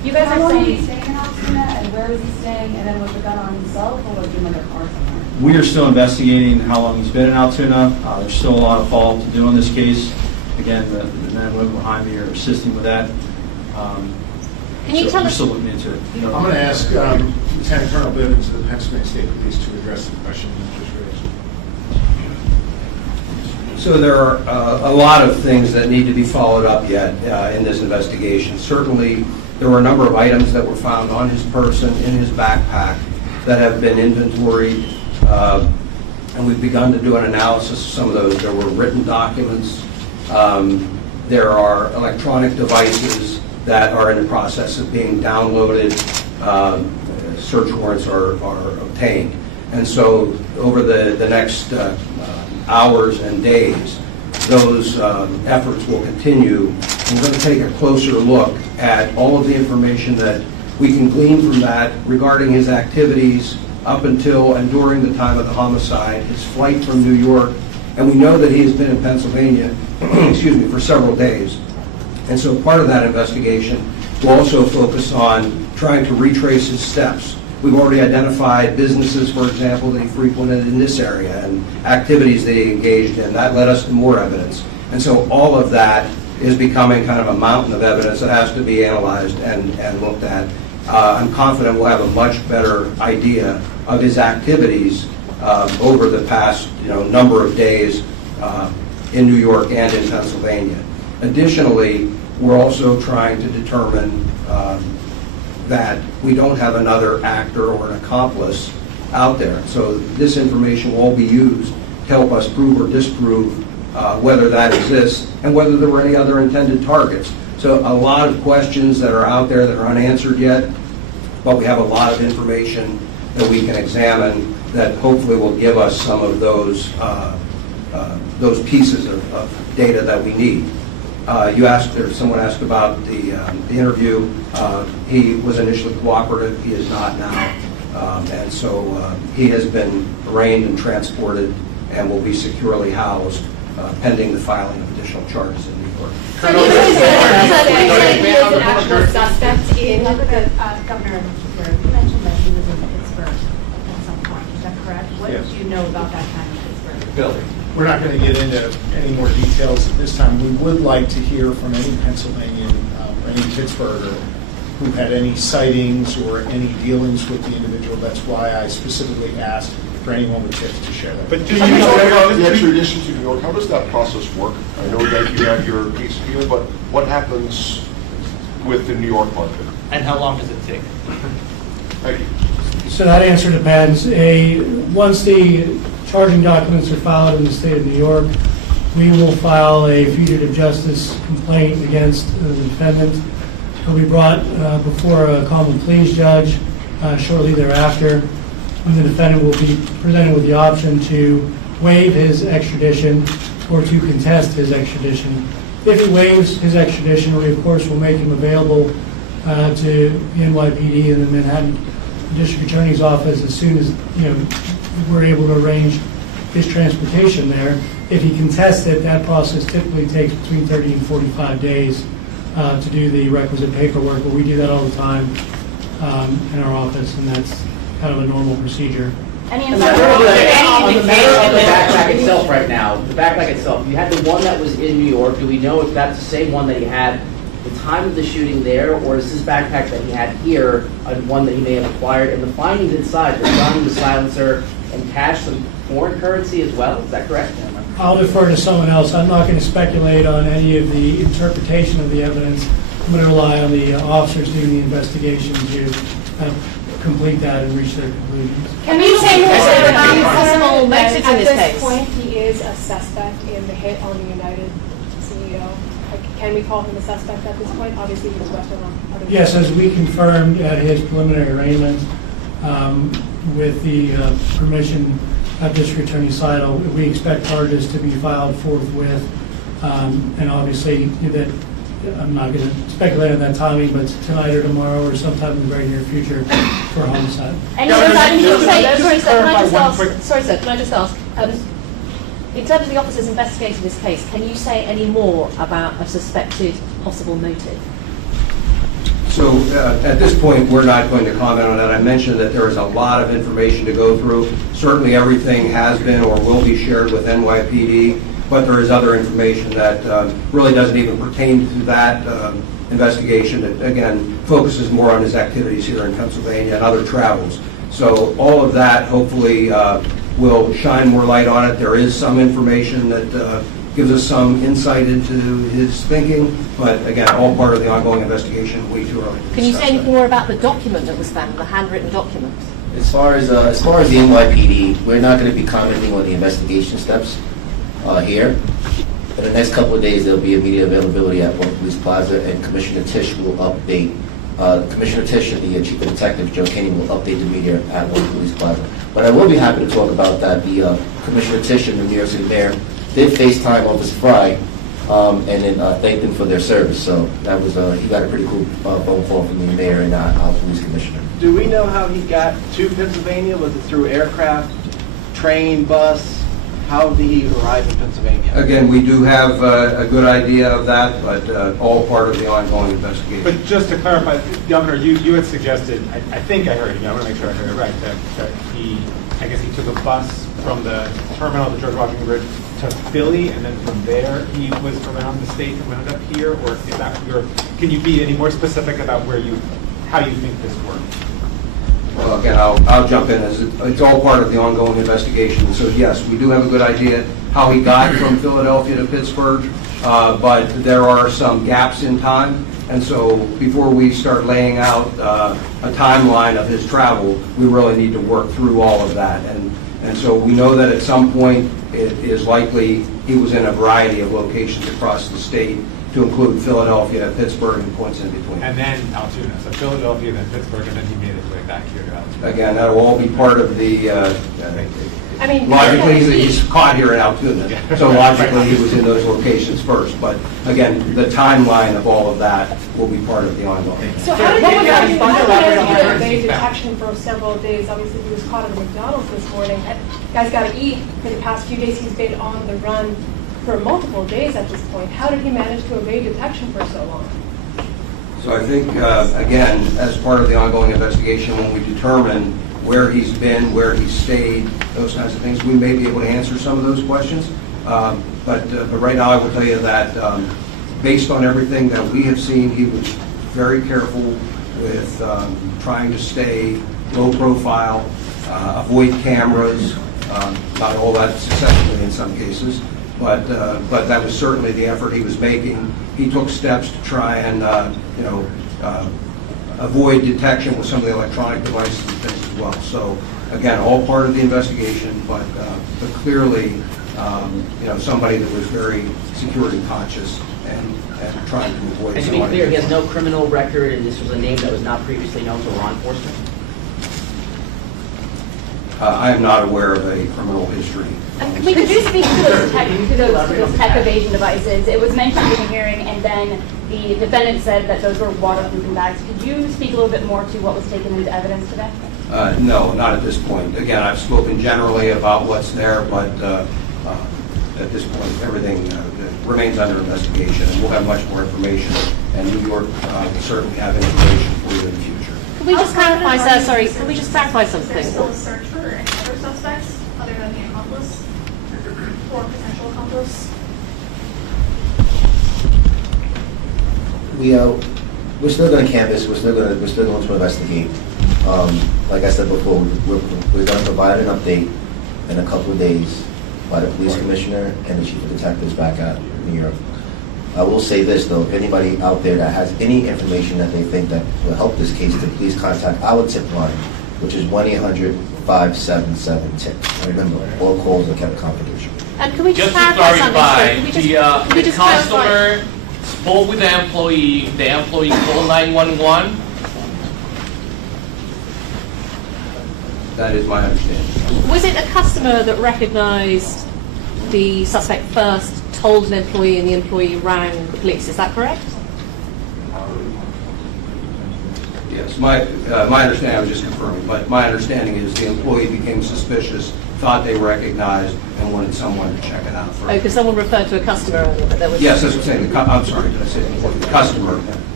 You guys How are long was he saying, staying in Altoona, and where was he staying, and then was the gun on himself, or was he in another car somewhere? We are still investigating how long he's been in Altoona. There's still a lot of follow-up to do on this case. Again, the men and women behind me are assisting with that. Can you So tell we're us? still looking into it. I'm going to ask Lieutenant Colonel Bivens of the Pennsylvania State Police to address the question you just raised. So there are a lot of things that need to be followed up yet in this investigation. Certainly, there were a number of items that were found on his person, in his backpack, that have been inventoried, and we've begun to do an analysis of some of those. There were written documents. There are electronic devices that are in the process of being downloaded. Search warrants are obtained. And so over the next hours and days, those efforts will continue. We're going to take a closer look at all of the information that we can glean from that regarding his activities up until and during the time of the homicide, his flight from New York, and we know that he has been in Pennsylvania, excuse me, for several days. And so part of that investigation will also focus on trying to retrace his steps. We've already identified businesses, for example, that he frequented in this area and activities that he engaged in. That led us to more evidence. And so all of that is becoming kind of a mountain of evidence that has to be analyzed and looked at. I'm confident we'll have a much better idea of his activities over the past number of days in New York and in Pennsylvania. Additionally, we're also trying to determine that we don't have another actor or an accomplice out there. So this information will all be used to help us prove or disprove whether that exists and whether there were any other intended targets. So a lot of questions that are out there that are unanswered yet, but we have a lot of information that we can examine that hopefully will give us some of those pieces of data that we need. You asked, or someone asked about the interview. He was initially cooperative. He is not now. And so he has been arraigned and transported and will be securely housed pending the filing of additional charges in New York. Governor Shapiro, you mentioned that he was in Pittsburgh at some point. Is that correct? What Yes. did you know about that time in Pittsburgh? Bill, we're not going to get into any more details at this time. We would like to hear from any Pennsylvanian or any Pittsburgher who had any sightings or any dealings with the individual. That's why I specifically asked for anyone with tips to share that. But do you know about the extradition to New York? How does that process work? I know that you have your case here, but what happens with the New York market? And how long does it take? Thank you. So that answer depends. Once the charging documents are filed in the state of New York, we will file a fugitive justice complaint against the defendant. He'll be brought before a common pleas judge shortly thereafter, and the defendant will be presented with the option to waive his extradition or to contest his extradition. If he waives his extradition, we of course will make him available to the NYPD and the Manhattan District Attorney's Office as soon as we're able to arrange his transportation there. If he contests it, that process typically takes between 30 and 45 days to do the requisite paperwork, but we do that all the time in our office, and that's kind of a normal procedure. any On insight? the backpack itself right now, the backpack itself, you had the one that was in New York. Do we know if that's the same one that he had the time of the shooting there, or is this backpack that he had here one that he may have acquired? And the findings inside, the gun, the silencer, and cash, some foreign currency as well, is that correct? I'll defer to someone else. I'm not going to speculate on any of the interpretation of the evidence. I'm going to rely on the officers doing the investigation to complete that and reach their conclusions. Can we say more about possible motives in this At case? this point, he is a suspect in the hit on the United CEO. Can we call him a suspect at this point? Obviously, he was arrested on other. Yes, as we confirmed at his preliminary arraignment, with the permission of District Attorney Sidle, we expect charges to be filed forthwith. And obviously, that I'm not going to speculate on that timing, but tonight or tomorrow or sometime in the very near future for homicide. Any insight you can say? Sorry, sir, can I just ask, in terms of the officers investigating this case, can you say any more about a suspected possible motive? So at this point, we're not going to comment on that. I mentioned that there is a lot of information to go through. Certainly everything has been or will be shared with NYPD, but there is other information that really doesn't even pertain to that investigation. It, again, focuses more on his activities here in Pennsylvania and other travels. So all of that hopefully will shine more light on it. There is some information that gives us some insight into his thinking, but again, all part of the ongoing investigation. Way too early to Can you discuss say anything that. more about the document that was found, the handwritten document? As far as the NYPD, we're not going to be commenting on the investigation steps here. In the next couple of days, there'll be immediate availability at One Police Plaza, and Commissioner Tisch will update. Commissioner Tisch and the Chief of Detective, Joe Kinney, will update the media at One Police Plaza. But I will be happy to talk about that. The Commissioner Tisch and the New York City Mayor did FaceTime Officer Fry and then thanked them for their service. So that was he got a pretty cool phone call from the mayor and our police commissioner. Do we know how he got to Pennsylvania? Was it through aircraft, train, bus? How did he arrive in Pennsylvania? Again, we do have a good idea of that, but all part of the ongoing investigation. But just to clarify, Governor, you had suggested, I think I heard you, I want to make sure I heard it right, that I guess he took a bus from the terminal of the George Washington Bridge to Philly, and then from there he was around the state and wound up here, or is that can you be any more specific about how you think this worked? Well, again, I'll jump in. It's all part of the ongoing investigation. So yes, we do have a good idea how he got from Philadelphia to Pittsburgh, but there are some gaps in time. And so before we start laying out a timeline of his travel, we really need to work through all of that. And so we know that at some point it is likely he was in a variety of locations across the state, to include Philadelphia, Pittsburgh, and points in between. And then Altoona, so Philadelphia, then Pittsburgh, and then he made his way back here to Altoona. Again, that will all be part of the, I mean, logically, he's caught here in Altoona, so logically he was in those locations first. But again, the timeline of all of that will be part of the ongoing. So how did he evade detection for several days? Obviously, he was caught at McDonald's this morning. Guy's got to eat. For the past few days, he's been on the run for multiple days at this point. How did he manage to evade detection for so long? So I think, again, as part of the ongoing investigation, when we determine where he's been, where he's stayed, those kinds of things, we may be able to answer some of those questions. But right now, I will tell you that based on everything that we have seen, he was very careful with trying to stay low profile, avoid cameras, not all that successfully in some cases. But that was certainly the effort he was making. He took steps to try and avoid detection with some of the electronic devices and things as well. So again, all part of the investigation, but clearly, somebody that was very security conscious and trying to avoid. And to be clear, he has no criminal record, and this was a name that was not previously known to law enforcement? I am not aware of a criminal history. Could you speak to those tech evasion devices? It was mentioned in the hearing, and then the defendant said that those were waterproofing bags. Could you speak a little bit more to what was taken into evidence today? No, not at this point. Again, I've spoken generally about what's there, but at this point, everything remains under investigation, and we'll have much more information, and New York will certainly have information for you in the future. Can we just clarify, sir? Sorry, can we just clarify something? Is there still a search for any other suspects other than the accomplice or potential accomplice? We're still going to canvass. We're still going to investigate. Like I said before, we're going to provide an update in a couple of days by the police commissioner and the chief of detectives back at New York. I will say this, though, if anybody out there that has any information that they think that will help this case, to please contact our tip line, which is 1-800-577-TIP. Remember, all calls are kept confidential. And can we just to clarify clarify, something? the customer spoke with the employee called 911. That is my understanding. Was it a customer that recognized the suspect first, told an employee, and the employee rang the police? Is that correct? Yes, my understanding, I was just confirming, but my understanding is the employee became suspicious, thought they recognized, and wanted someone to check it out first. Oh, because someone referred to a customer, but there was... Yes, that's what I'm saying. I'm sorry, did I say the employee? The customer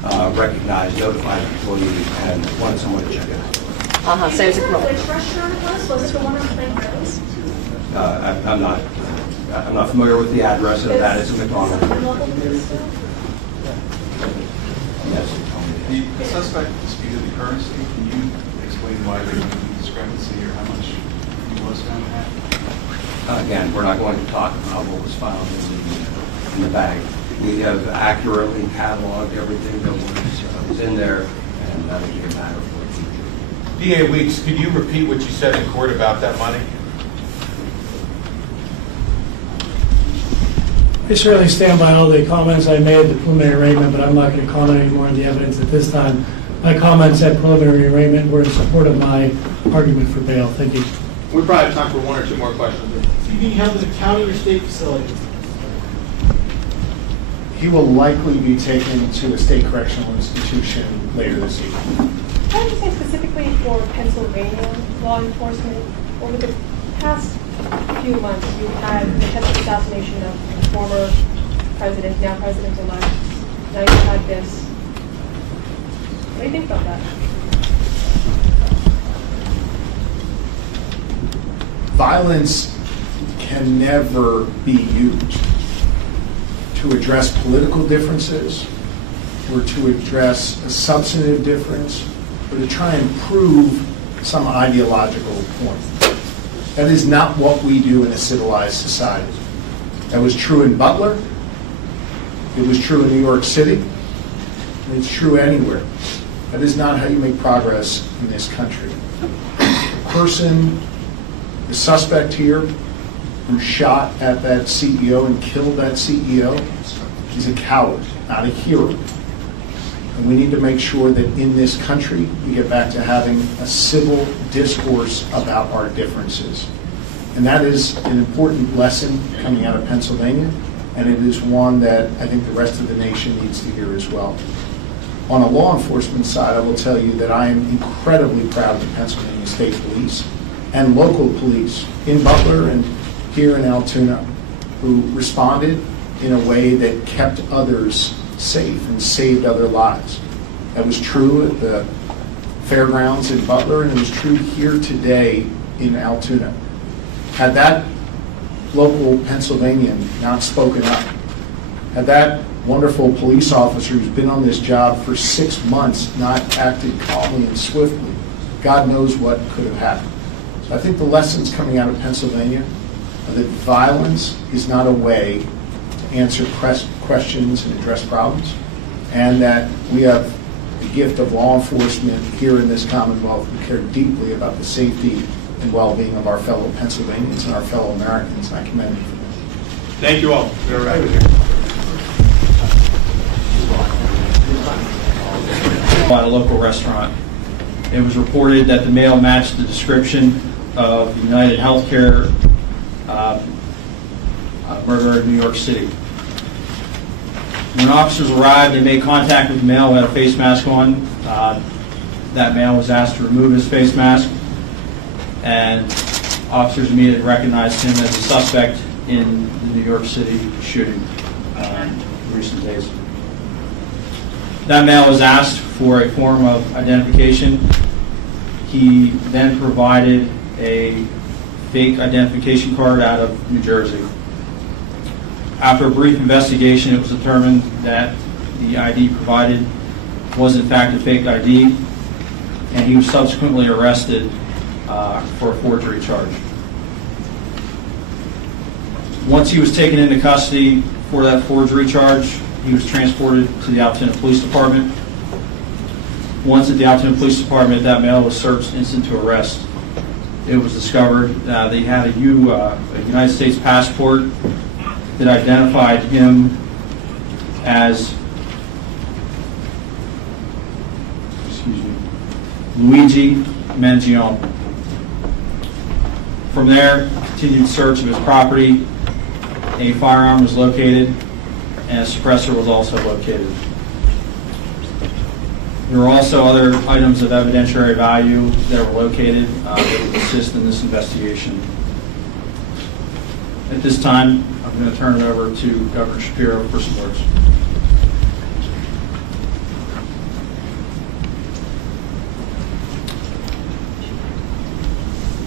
recognized, notified the employee, and wanted someone to check it out. So it's a Which restaurant it was? Was it the one on Plain Rose? I'm not familiar with the address of that. It's a McDonald. Yes. The suspect disputed the currency. Can you explain why there was a discrepancy or how much he was found to have? Again, we're not going to talk about what was found in the bag. We have accurately cataloged everything that was in there, and that'll be a matter for the future. DA Weeks, could you repeat what you said in court about that money? I certainly stand by all the comments I made at the preliminary arraignment, but I'm not going to comment anymore on the evidence at this time. My comments at preliminary arraignment were in support of my argument for bail. Thank you. We probably have time for one or two more questions. Is he being held at a county or state facility? He will likely be taken to a state correctional institution later this evening. Can I just say specifically for Pennsylvania law enforcement, over the past few months, you've had the attempted assassination of former president, now president-elect. Now you've had this. What do you think about that? Violence can never be used to address political differences or to address a substantive difference or to try and prove some ideological point. That is not what we do in a civilized society. That was true in Butler. It was true in New York City. And it's true anywhere. That is not how you make progress in this country. The suspect here who shot at that CEO and killed that CEO is a coward, not a hero. And we need to make sure that in this country, we get back to having a civil discourse about our differences. And that is an important lesson coming out of Pennsylvania, and it is one that I think the rest of the nation needs to hear as well. On a law enforcement side, I will tell you that I am incredibly proud of the Pennsylvania State Police and local police in Butler and here in Altoona who responded in a way that kept others safe and saved other lives. That was true at the fairgrounds in Butler, and it was true here today in Altoona. Had that local Pennsylvanian not spoken up, had that wonderful police officer who's been on this job for 6 months not acted calmly and swiftly, God knows what could have happened. So I think the lessons coming out of Pennsylvania are that violence is not a way to answer questions and address problems, and that we have the gift of law enforcement here in this Commonwealth who care deeply about the safety and well-being of our fellow Pennsylvanians and our fellow Americans, and I commend you for that. Thank you all. You're right. At a local restaurant. It was reported that the male matched the description of the UnitedHealthcare murderer in New York City. When officers arrived, they made contact with the male who had a face mask on. That male was asked to remove his face mask, and officers immediately recognized him as a suspect in the New York City shooting in recent days. That male was asked for a form of identification. He then provided a fake identification card out of New Jersey. After a brief investigation, it was determined that the ID provided was in fact a fake ID, and he was subsequently arrested for a forgery charge. Once he was taken into custody for that forgery charge, he was transported to the Altoona Police Department. Once at the Altoona Police Department, that male was searched instant to arrest. It was discovered that he had a United States passport that identified him as Luigi Mangione. From there, continued search of his property. A firearm was located, and a suppressor was also located. There were also other items of evidentiary value that were located that would assist in this investigation. At this time, I'm going to turn it over to Governor Shapiro for some words.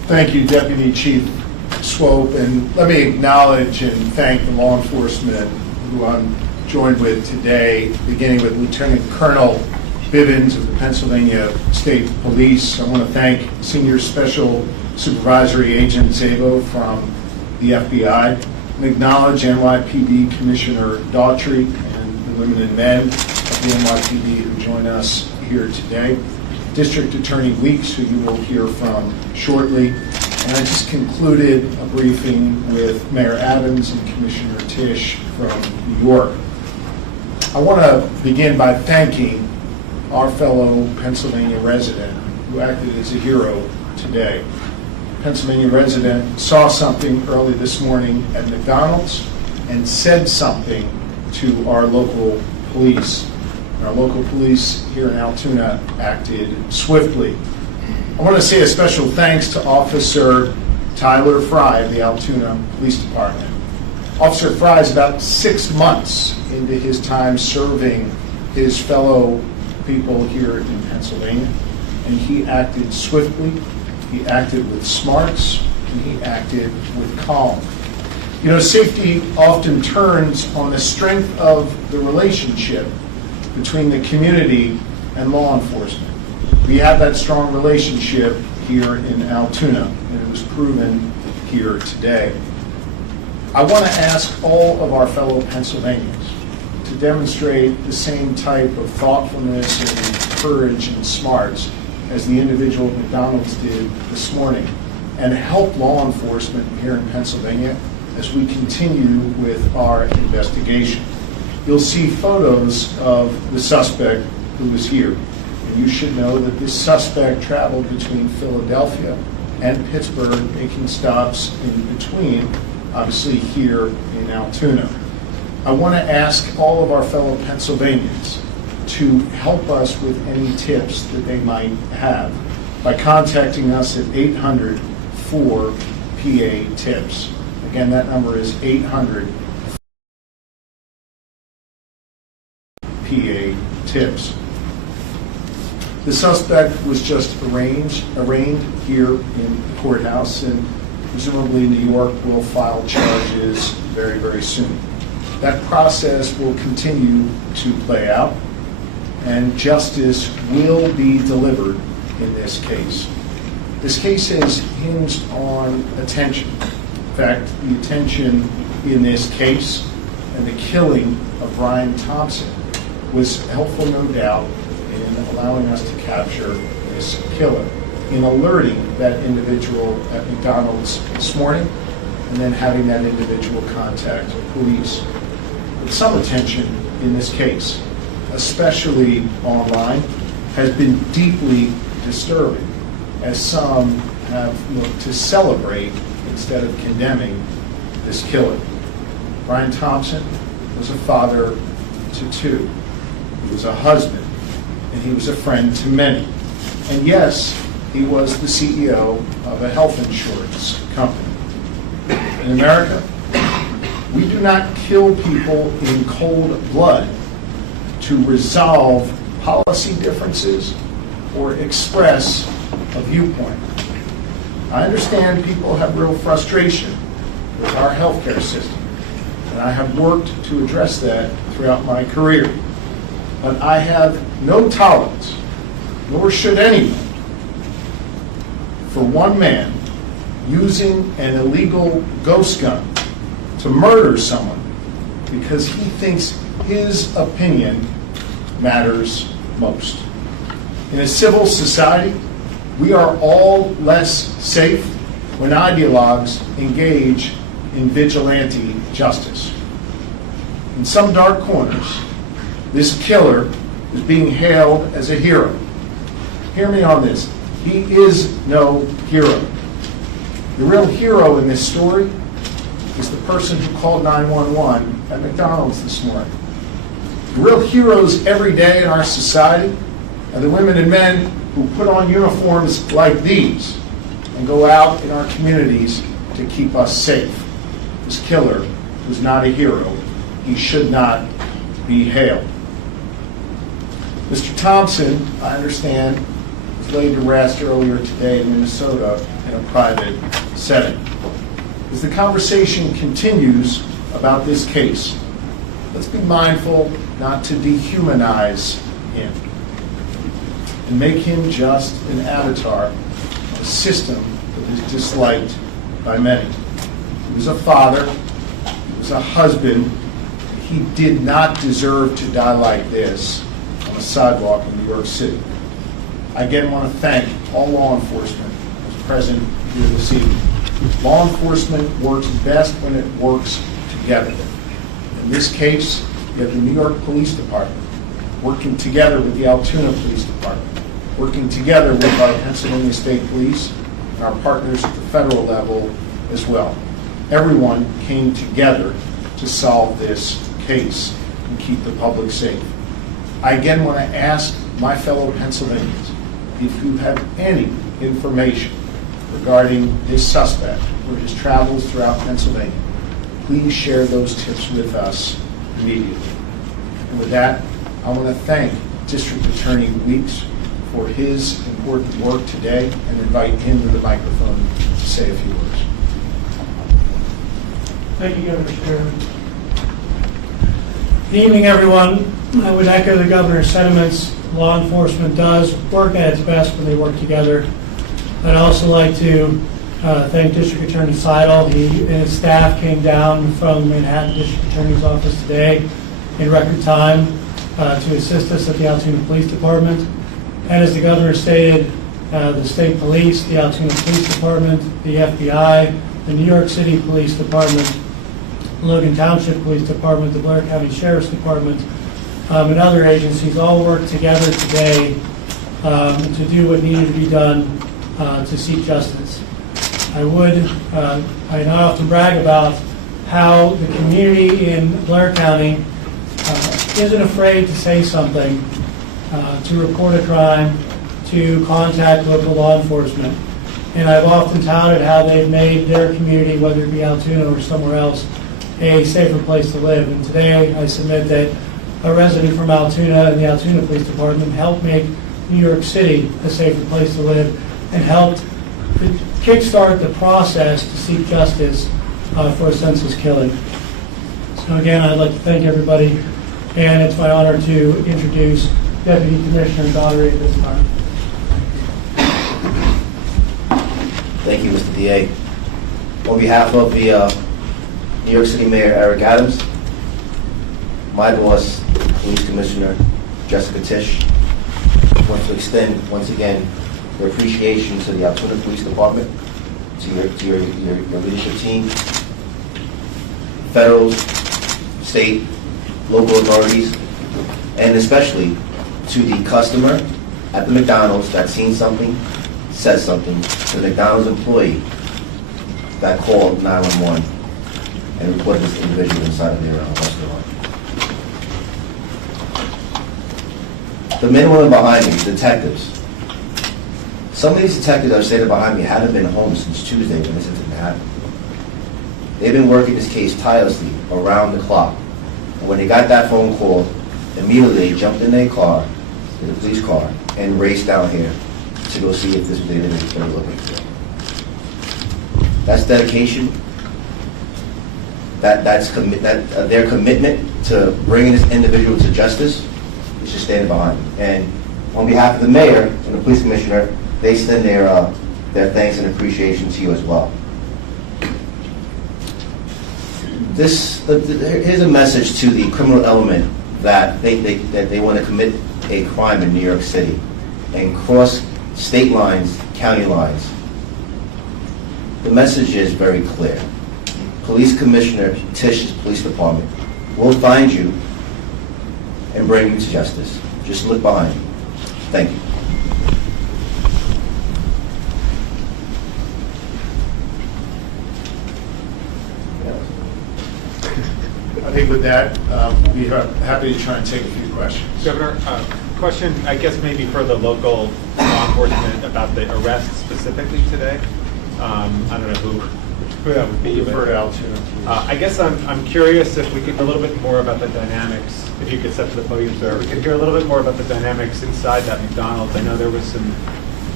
Thank you, Deputy Chief Swope, and let me acknowledge and thank the law enforcement who I'm joined with today, beginning with Lieutenant Colonel Bivens of the Pennsylvania State Police. I want to thank Senior Special Supervisory Agent Zabo from the FBI, and acknowledge NYPD Commissioner Daughtry and the women and men of the NYPD who join us here today, District Attorney Weeks, who you will hear from shortly, and I just concluded a briefing with Mayor Adams and Commissioner Tisch from New York. I want to begin by thanking our fellow Pennsylvania resident who acted as a hero today. Pennsylvania resident saw something early this morning at McDonald's and said something to our local police. Our local police here in Altoona acted swiftly. I want to say a special thanks to Officer Tyler Fry of the Altoona Police Department. Officer Fry is about 6 months into his time serving his fellow people here in Pennsylvania, and he acted swiftly, he acted with smarts, and he acted with calm. You know, safety often turns on the strength of the relationship between the community and law enforcement. We have that strong relationship here in Altoona, and it was proven here today. I want to ask all of our fellow Pennsylvanians to demonstrate the same type of thoughtfulness and courage and smarts as the individual at McDonald's did this morning, and help law enforcement here in Pennsylvania as we continue with our investigation. You'll see photos of the suspect who was here. And you should know that this suspect traveled between Philadelphia and Pittsburgh, making stops in between, obviously here in Altoona. I want to ask all of our fellow Pennsylvanians to help us with any tips that they might have by contacting us at 800-4PA-TIPS. Again, that number is 800-PA-TIPS. The suspect was just arraigned here in the courthouse, and presumably New York will file charges very, very soon. That process will continue to play out, and justice will be delivered in this case. This case is hinged on attention. In fact, the attention in this case and the killing of Brian Thompson was helpful, no doubt, in allowing us to capture this killer, in alerting that individual at McDonald's this morning, and then having that individual contact police. But some attention in this case, especially online, has been deeply disturbing, as some have looked to celebrate instead of condemning this killer. Brian Thompson was a father to two. He was a husband, and he was a friend to many. And yes, he was the CEO of a health insurance company. In America, we do not kill people in cold blood to resolve policy differences or express a viewpoint. I understand people have real frustration with our healthcare system, and I have worked to address that throughout my career. But I have no tolerance, nor should anyone, for one man using an illegal ghost gun to murder someone because he thinks his opinion matters most. In a civil society, we are all less safe when ideologues engage in vigilante justice. In some dark corners, this killer is being hailed as a hero. Hear me on this. He is no hero. The real hero in this story is the person who called 911 at McDonald's this morning. The real heroes every day in our society are the women and men who put on uniforms like these and go out in our communities to keep us safe. This killer was not a hero. He should not be hailed. Mr. Thompson, I understand, was laid to rest earlier today in Minnesota in a private setting. As the conversation continues about this case, let's be mindful not to dehumanize him and make him just an avatar of a system that is disliked by many. He was a father, he was a husband. He did not deserve to die like this on a sidewalk in New York City. I again want to thank all law enforcement who's present here this evening. Law enforcement works best when it works together. In this case, you have the New York Police Department working together with the Altoona Police Department, working together with our Pennsylvania State Police and our partners at the federal level as well. Everyone came together to solve this case and keep the public safe. I again want to ask my fellow Pennsylvanians, if you have any information regarding this suspect or his travels throughout Pennsylvania, please share those tips with us immediately. And with that, I want to thank District Attorney Weeks for his important work today and invite him to the microphone to say a few words. Thank you, Governor Shapiro. Good evening, everyone. I would echo the governor's sentiments. Law enforcement does work at its best when they work together. I'd also like to thank District Attorney Sidle. He and his staff came down from the Manhattan District Attorney's Office today in record time to assist us at the Altoona Police Department. And as the governor stated, the state police, the Altoona Police Department, the FBI, the New York City Police Department, Logan Township Police Department, the Blair County Sheriff's Department, and other agencies all worked together today to do what needed to be done to seek justice. I not often brag about how the community in Blair County isn't afraid to say something, to report a crime, to contact local law enforcement. And I've often touted how they've made their community, whether it be Altoona or somewhere else, a safer place to live. And today I submit that a resident from Altoona and the Altoona Police Department helped make New York City a safer place to live and helped kickstart the process to seek justice for a senseless killing. So again, I'd like to thank everybody, and it's my honor to introduce Deputy Commissioner Daugherty at this time. Thank you, Mr. DA. On behalf of the New York City Mayor Eric Adams, my boss, Police Commissioner Jessica Tisch, want to extend once again your appreciation to the Altoona Police Department, to your leadership team, federal, state, local authorities, and especially to the customer at the McDonald's that seen something, said something, to the McDonald's employee that called 911 and reported this individual inside of their restaurant. The men and women behind me, detectives. Some of these detectives that are standing behind me haven't been home since Tuesday when this incident happened. They've been working this case tirelessly around the clock. And when they got that phone call, immediately they jumped in their car, in the police car, and raced down here to go see if this was the individual they were looking for. That's dedication. That's their commitment to bringing this individual to justice is just standing behind them. And on behalf of the mayor and the police commissioner, they extend their thanks and appreciation to you as well. Here's a message to the criminal element that they want to commit a crime in New York City and cross state lines, county lines. The message is very clear. Police Commissioner Tisch's police department will find you and bring you to justice. Just look behind you. Thank you. I think with that, we'll be happy to try and take a few questions. Governor, question, I guess maybe for the local law enforcement about the arrest specifically today. I don't know who that would be. Refer to Altoona. I guess I'm curious if we could hear a little bit more about the dynamics, if you could step to the podium, sir. We could hear a little bit more about the dynamics inside that McDonald's. I know there was some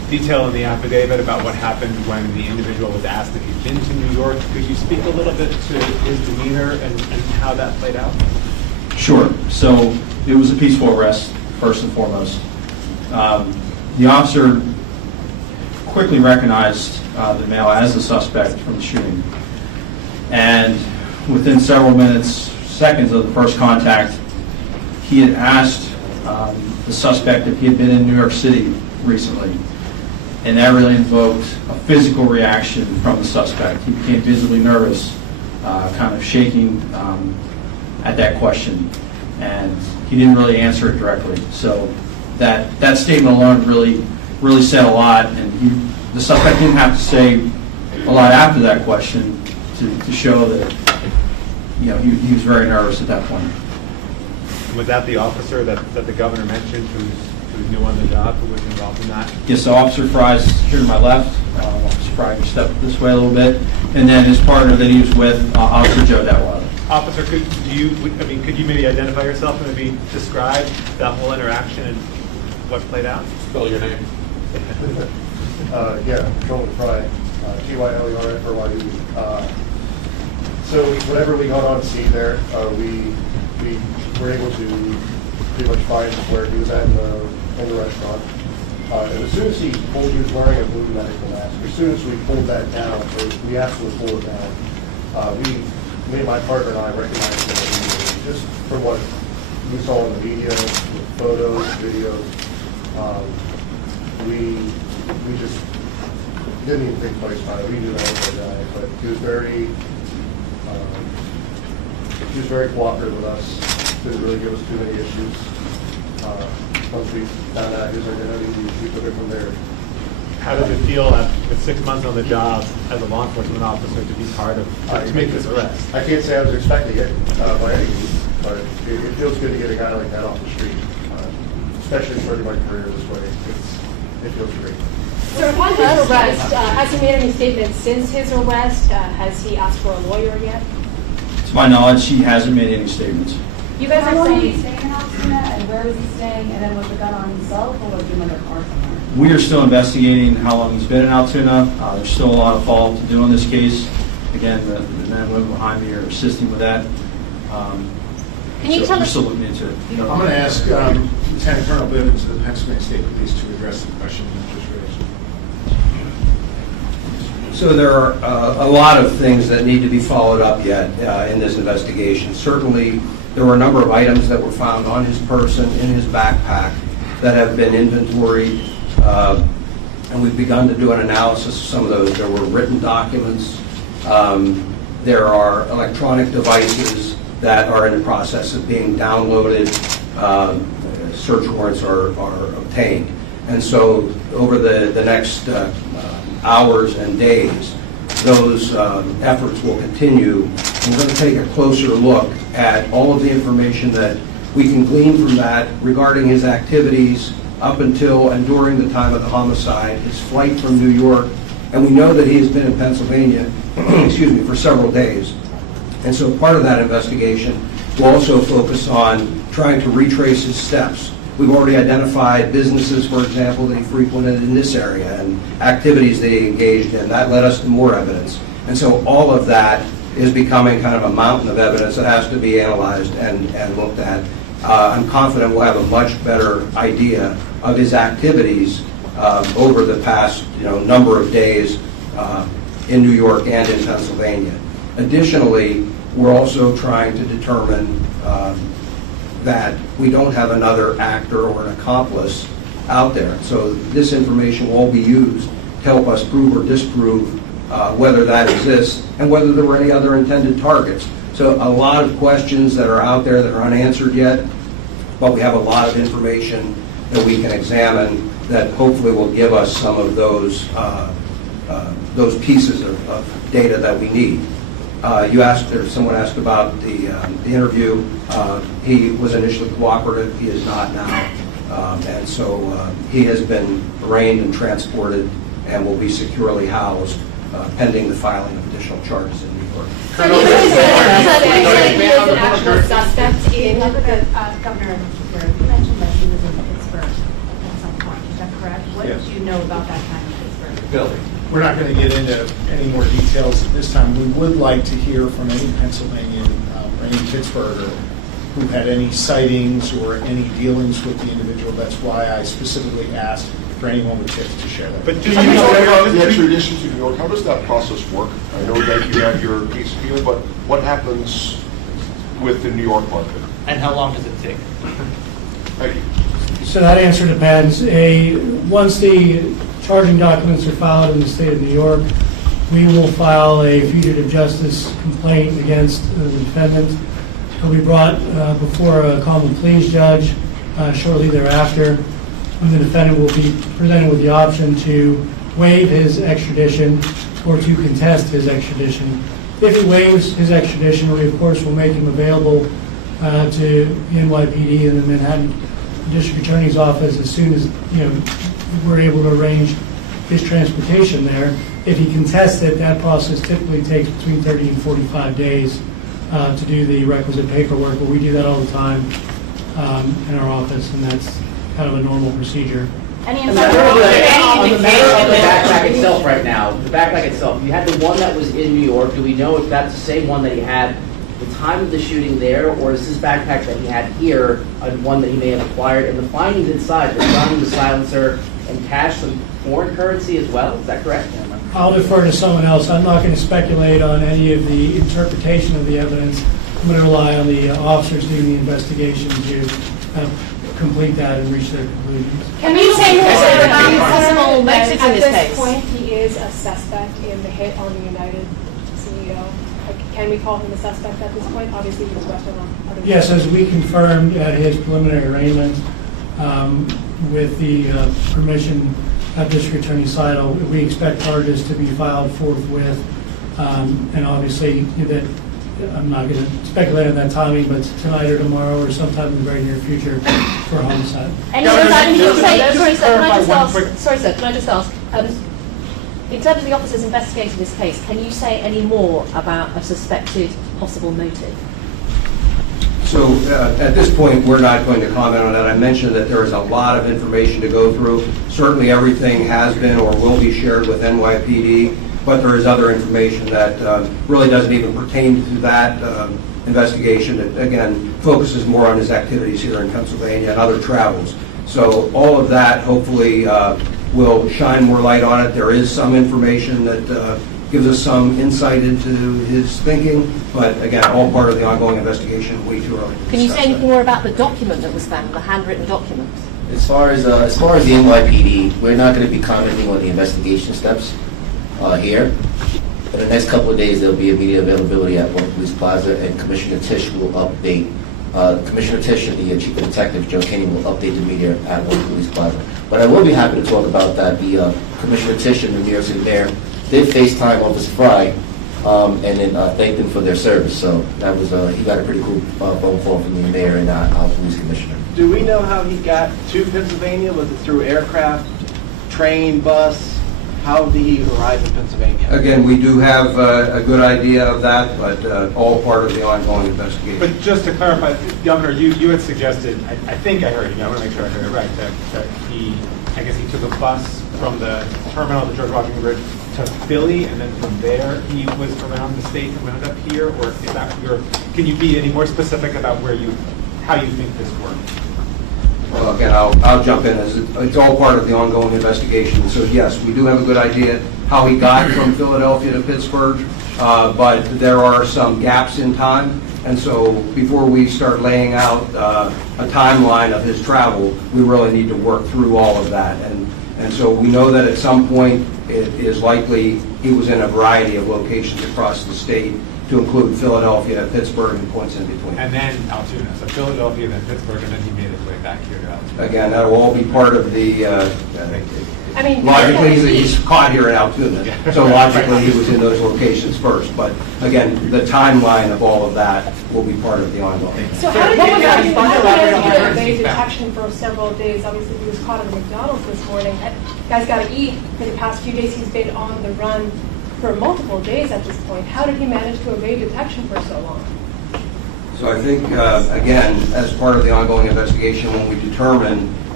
detail in the affidavit about what happened when the individual was asked if he'd been to New York. Could you speak a little bit to his demeanor and how that played out? Sure. So it was a peaceful arrest, first and foremost. The officer quickly recognized the male as the suspect from the shooting. And within several minutes, seconds of the first contact, he had asked the suspect if he had been in New York City recently. And that really invoked a physical reaction from the suspect. He became visibly nervous, kind of shaking at that question. And he didn't really answer it directly. So that statement alone really said a lot. And the suspect didn't have to say a lot after that question to show that he was very nervous at that point. Was that the officer that the governor mentioned who's new on the job, who was involved in that? Yes, so Officer Fry's here to my left. Officer Fry can step this way a little bit. And then his partner that he was with, Officer Joe Detweiler. Officer, could you maybe identify yourself and maybe describe that whole interaction and what played out? Spell your name. Patrolman Fry, Tylerfry. So whenever we got on scene there, we were able to pretty much find where he was at in the restaurant. And as soon as he was wearing a blue medical mask. As soon as we pulled that down, or we asked him to pull it down, me and my partner and I recognized him just from what we saw in the media, with photos, videos. We just didn't even think twice about it. We knew that was our guy, but he was very cooperative with us. Didn't really give us too many issues. Once we found out his identity, we took it from there. How does it feel with 6 months on the job as a law enforcement officer to be part of, to make this arrest? I can't say I was expecting it by any means, but it feels good to get a guy like that off the street, especially starting my career this way. It feels great. So upon his arrest, has he made any statements since his arrest? Has he asked for a lawyer yet? To my knowledge, he hasn't made any statements. You guys are saying he's staying in Altuna, and where was he staying, and then was the gun on himself, or was it in another car somewhere? We are still investigating how long he's been in Altoona. There's still a lot of follow-up to do on this case. Again, the men and women behind me are assisting with that. We're still looking into it. I'm going to ask Lieutenant Colonel Bivens of the Pennsylvania State Police to address the question you just raised. So there are a lot of things that need to be followed up yet in this investigation. Certainly, there were a number of items that were found on his person, in his backpack, that have been inventoried, and we've begun to do an analysis of some of those. There were written documents. There are electronic devices that are in the process of being downloaded. Search warrants are obtained. And so over the next hours and days, those efforts will continue. We're going to take a closer look at all of the information that we can glean from that regarding his activities up until and during the time of the homicide, his flight from New York, and we know that he has been in Pennsylvania, for several days. And so part of that investigation will also focus on trying to retrace his steps. We've already identified businesses, for example, that he frequented in this area and activities that he engaged in. That led us to more evidence. And so all of that is becoming kind of a mountain of evidence that has to be analyzed and looked at. I'm confident we'll have a much better idea of his activities over the past number of days in New York and in Pennsylvania. Additionally, we're also trying to determine that we don't have another actor or an accomplice out there. So this information will all be used to help us prove or disprove whether that exists and whether there were any other intended targets. So a lot of questions that are out there that are unanswered yet, but we have a lot of information that we can examine that hopefully will give us some of those pieces of data that we need. Someone asked about the interview. He was initially cooperative. He is not now. And so he has been arraigned and transported and will be securely housed pending the filing of additional charges in New York. So you said he was an actual suspect in Governor, you mentioned that he was in Pittsburgh at some point. Is that correct? What Yes. do you know about that time in Pittsburgh? Bill? We're not going to get into any more details at this time. We would like to hear from any Pennsylvanian or any Pittsburgher who had any sightings or any dealings with the individual. That's why I specifically asked for anyone with tips to share that. But do you know about the extradition to New York? How does that process work? I know that you have your case here, but what happens with the New York market? And how long does it take? Thank you. So that answer depends. Once the charging documents are filed in the state of New York, we will file a fugitive justice complaint against the defendant. He'll be brought before a common pleas judge shortly thereafter, when the defendant will be presented with the option to waive his extradition or to contest his extradition. If he waives his extradition, we of course will make him available to the NYPD and the Manhattan District Attorney's Office as soon as we're able to arrange his transportation there. If he contests it, that process typically takes between 30 and 45 days to do the requisite paperwork, but we do that all the time in our office, and that's kind of a normal procedure. On the backpack itself right now, the backpack itself, you had the one that was in New York. Do we know if that's the same one that he had the time of the shooting there, or is this backpack that he had here one that he may have acquired? And the findings inside, the gun, the silencer, and cash, some foreign currency as well, is that correct? I'll defer to someone else. I'm not going to speculate on any of the interpretation of the evidence. I'm going to rely on the officers doing the investigation to complete that and reach their conclusions. Can you say more about possible motives in this At case? this point, he is a suspect in the hit on the United CEO. Can we call him a suspect at this point? Obviously, he was arrested on other. Yes, as we confirmed at his preliminary arraignment, with the permission of District Attorney Sidle, we expect charges to be filed forthwith. And obviously, that I'm not going to speculate on that timing, but tonight or tomorrow or sometime in the very near future for homicide. And sorry, sir, can I just ask, in terms of the officers investigating this case, can you say any more about a suspected possible motive? So at this point, we're not going to comment on that. I mentioned that there is a lot of information to go through. Certainly everything has been or will be shared with NYPD, but there is other information that really doesn't even pertain to that investigation. It, again, focuses more on his activities here in Pennsylvania and other travels. So all of that hopefully will shine more light on it. There is some information that gives us some insight into his thinking, but again, all part of the ongoing investigation, way too early to Can you say discuss anything that. more about the document that was found, the handwritten document? As far as the NYPD, we're not going to be commenting on the investigation steps here. In the next couple of days, there'll be immediate availability at One Police Plaza, and Commissioner Tisch will update. Commissioner Tisch and the Chief of Detective, Joe Kinney, will update the media at One Police Plaza. But I will be happy to talk about that. The Commissioner Tisch and the New York City Mayor did FaceTime Officer Fry and then thanked them for their service. So that was he got a pretty cool phone call from the mayor and our police commissioner. Do we know how he got to Pennsylvania? Was it through aircraft, train, bus? How did he arrive in Pennsylvania? Again, we do have a good idea of that, but all part of the ongoing investigation. But just to clarify, Governor, you had suggested, I think I heard you, I want to make sure I heard it right, that he, I guess he took a bus from the terminal at the George Washington Bridge to Philly, and then from there he was around the state and wound up here, or is that can you be any more specific about how you think this worked? Well, again, I'll jump in. It's all part of the ongoing investigation. So yes, we do have a good idea how he got from Philadelphia to Pittsburgh, but there are some gaps in time. And so before we start laying out a timeline of his travel, we really need to work through all of that. And so we know that at some point it is likely he was in a variety of locations across the state, to include Philadelphia, Pittsburgh, and points in between. And then Altoona, so Philadelphia, then Pittsburgh, and then he made his way back here to Altoona. Again, that will all be part of the, I mean, logically, he's caught here in Altoona, so logically he was in those locations first. But again, the timeline of all of that will be part of the ongoing. So how did he evade detection for several days? Obviously, he was caught at the McDonald's this morning. Guy's got to eat. For the past few days, he's been on the run for multiple days at this point. How did he manage to evade detection for so long? So I think, again, as part of the ongoing investigation, when we determine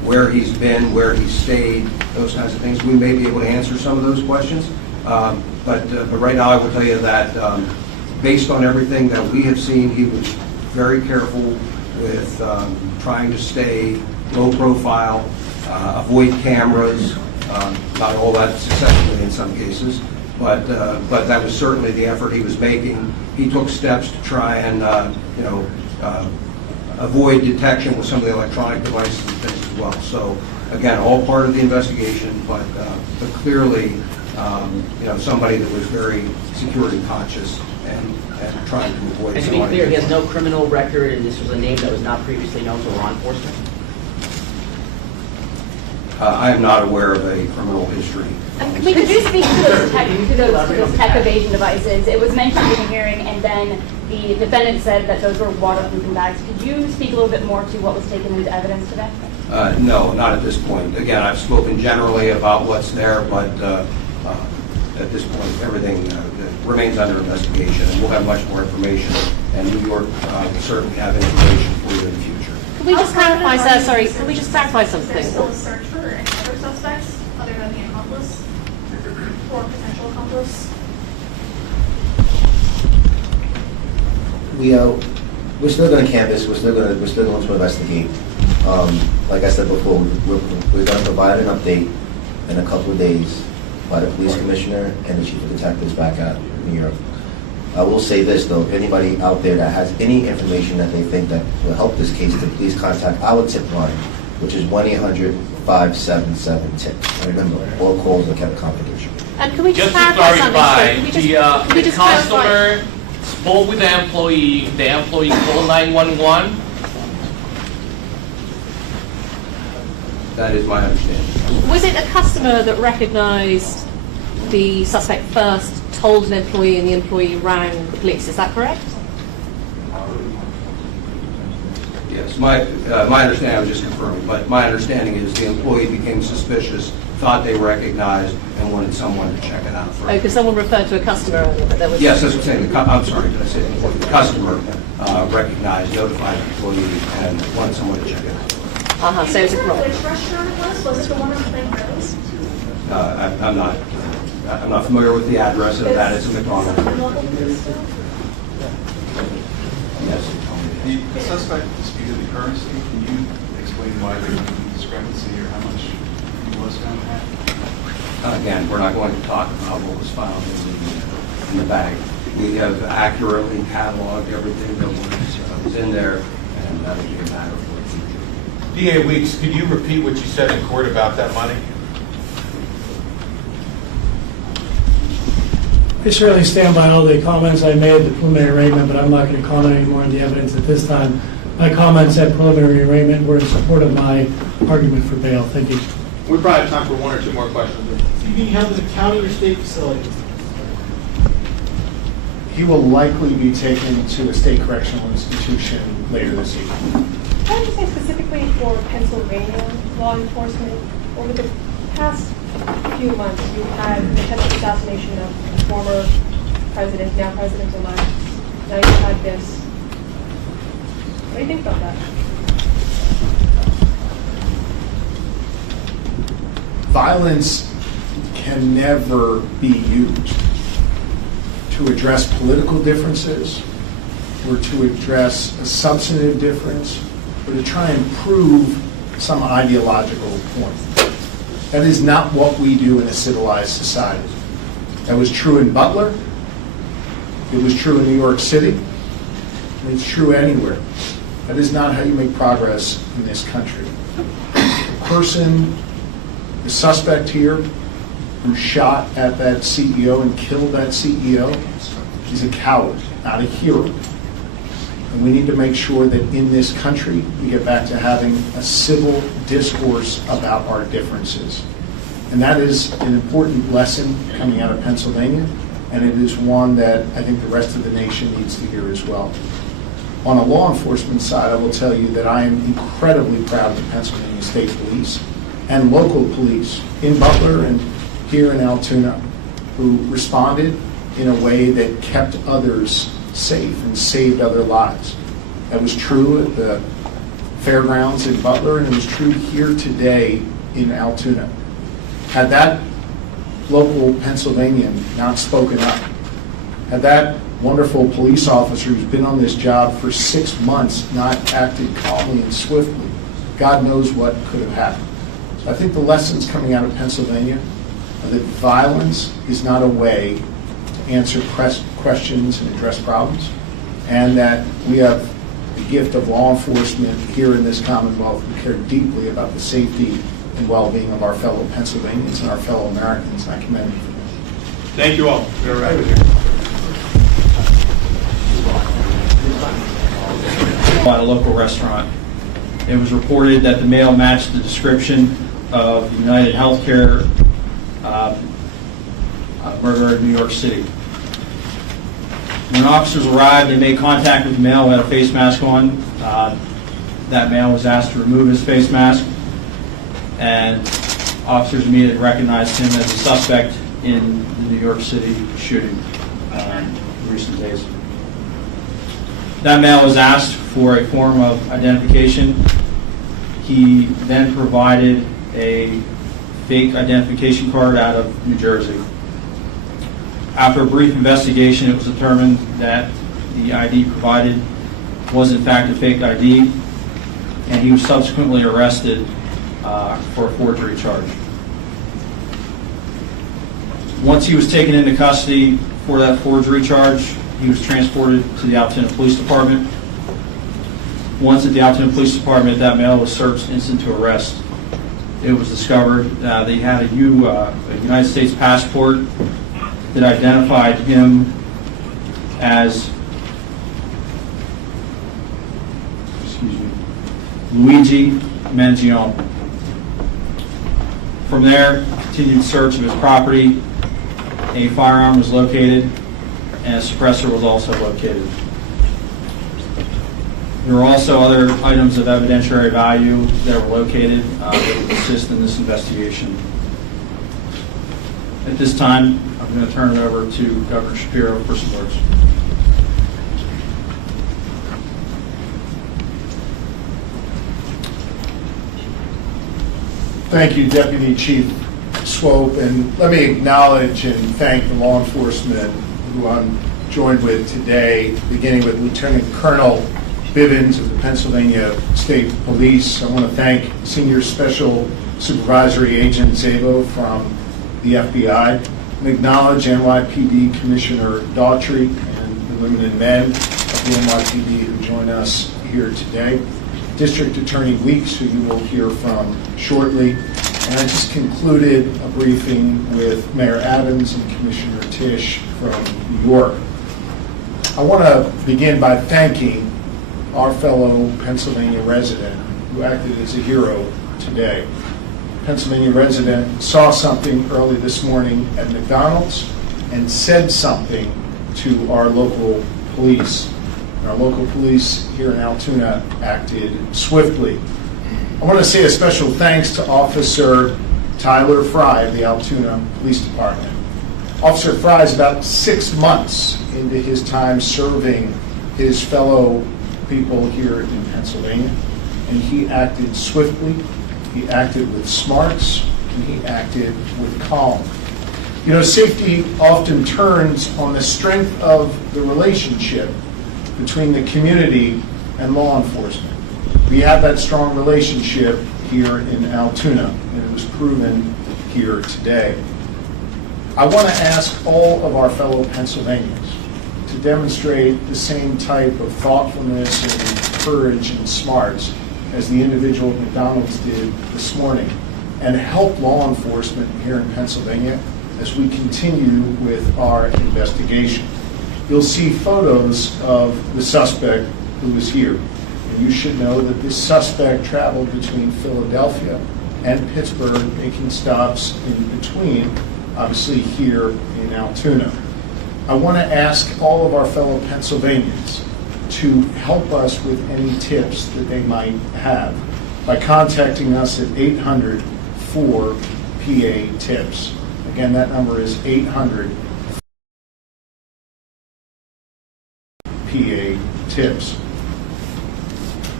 where he's been, where he's stayed, those kinds of things. We may be able to answer some of those questions. But right now, I will tell you that based on everything that we have seen, he was very careful with trying to stay low profile, avoid cameras, not all that successfully in some cases, but that was certainly the effort he was making. He took steps to try and avoid detection with some of the electronic devices and things as well. So again, all part of the investigation, but clearly, somebody that was very security conscious and trying to avoid. And to be clear, he has no criminal record, and this was a name that was not previously known to law enforcement? I am not aware of a criminal history. Could you speak to those tech evasion devices? It was mentioned in the hearing, and then the defendant said that those were waterproofing bags. Could you speak a little bit more to what was taken into evidence today? No, not at this point. Again, I've spoken generally about what's there, but at this point, everything remains under investigation, and we'll have much more information, and New York will certainly have information for you in the future. Can we just clarify, sir? Sorry, can we just clarify something? Is there still a search for any other suspects other than the accomplice or potential accomplice? We're still going to canvass. We're still going to investigate. Like I said before, we're going to provide an update in a couple of days by the police commissioner and the chief of detectives back at New York. I will say this though: if anybody out there that has any information that they think that will help this case, to please contact our tip line, which is 1-800-577-TIP. And remember, all calls are kept confidential. And can we just to clarify clarify, something? the customer spoke with the employee called 911. That is my understanding. Was it a customer that recognized the suspect first, told an employee, and the employee rang the police? Is that correct? Yes, my understanding, I was just confirming, but my understanding is the employee became suspicious, thought they recognized, and wanted someone to check it out first. Oh, because someone referred to a customer earlier, but there was... Yes, that's what I'm saying. I'm sorry, did I say the employee? The customer recognized, notified the employee, and wanted someone to check it out. So it's a problem. Which restaurant it was it the one on Plain Rose? I'm not familiar with the address of that. It's a McDonald. Yes. The suspect disputed the currency. Can you explain why there was a discrepancy or how much he was found to have? Again, we're not going to talk about what was found in the bag. We have accurately cataloged everything that was in there, and that will be a matter of what we do. DA Weeks, could you repeat what you said in court about that money? I certainly stand by all the comments I made at the preliminary arraignment, but I'm not going to comment anymore on the evidence at this time. My comments at preliminary arraignment were in support of my argument for bail. Thank you. We probably have time for one or two more questions. Is he being held at a county or state facility? He will likely be taken to a state correctional institution later this evening. Can I just say specifically for Pennsylvania law enforcement, over the past few months, you've had the attempted assassination of a former president, now president-elect. Now you've had this. What do you think about that? Violence can never be used to address political differences or to address a substantive difference or to try and prove some ideological point. That is not what we do in a civilized society. That was true in Butler. It was true in New York City. And it's true anywhere. That is not how you make progress in this country. The suspect here who shot at that CEO and killed that CEO is a coward, not a hero. And we need to make sure that in this country we get back to having a civil discourse about our differences. And that is an important lesson coming out of Pennsylvania, and it is one that I think the rest of the nation needs to hear as well. On a law enforcement side, I will tell you that I am incredibly proud of the Pennsylvania State Police and local police in Butler and here in Altoona who responded in a way that kept others safe and saved other lives. That was true at the fairgrounds in Butler, and it was true here today in Altoona. Had that local Pennsylvanian not spoken up, had that wonderful police officer who's been on this job for 6 months not acted calmly and swiftly, God knows what could have happened. So I think the lessons coming out of Pennsylvania are that violence is not a way to answer questions and address problems, and that we have the gift of law enforcement here in this Commonwealth who care deeply about the safety and well-being of our fellow Pennsylvanians and our fellow Americans, and I commend you for that. Thank you all. At a local restaurant. It was reported that the male matched the description of the UnitedHealthcare murderer in New York City. When officers arrived, they made contact with the male who had a face mask on. That male was asked to remove his face mask, and officers immediately recognized him as a suspect in the New York City shooting in recent days. That male was asked for a form of identification. He then provided a fake identification card out of New Jersey. After a brief investigation, it was determined that the ID provided was in fact a fake ID, and he was subsequently arrested for a forgery charge. Once he was taken into custody for that forgery charge, he was transported to the Altoona Police Department. Once at the Altoona Police Department, that male was searched instant to arrest. It was discovered that he had a United States passport that identified him as Luigi Mangione. From there, continued search of his property. A firearm was located, and a suppressor was also located. There were also other items of evidentiary value that were located that would assist in this investigation. At this time, I'm going to turn it over to Governor Shapiro for some words. Thank you, Deputy Chief Swope, and let me acknowledge and thank the law enforcement who I'm joined with today, beginning with Lieutenant Colonel Bivens of the Pennsylvania State Police. I want to thank Senior Special Supervisory Agent Szabo from the FBI, and acknowledge NYPD Commissioner Daughtry and the women and men of the NYPD who join us here today. District Attorney Weeks, who you will hear from shortly. And I just concluded a briefing with Mayor Adams and Commissioner Tisch from New York. I want to begin by thanking our fellow Pennsylvania resident who acted as a hero today. Pennsylvania resident saw something early this morning at McDonald's and said something to our local police. And our local police here in Altoona acted swiftly. I want to say a special thanks to Officer Tyler Fry of the Altoona Police Department. Officer Fry is about 6 months into his time serving his fellow people here in Pennsylvania, and he acted swiftly, he acted with smarts, and he acted with calm. You know, safety often turns on the strength of the relationship between the community and law enforcement. We have that strong relationship here in Altoona, and it was proven here today. I want to ask all of our fellow Pennsylvanians to demonstrate the same type of thoughtfulness and courage and smarts as the individual at McDonald's did this morning, and help law enforcement here in Pennsylvania as we continue with our investigation. You'll see photos of the suspect who was here. And you should know that this suspect traveled between Philadelphia and Pittsburgh, making stops in between, obviously here in Altoona. I want to ask all of our fellow Pennsylvanians to help us with any tips that they might have by contacting us at 800-4PA-TIPS. Again, that number is 800-PA-TIPS.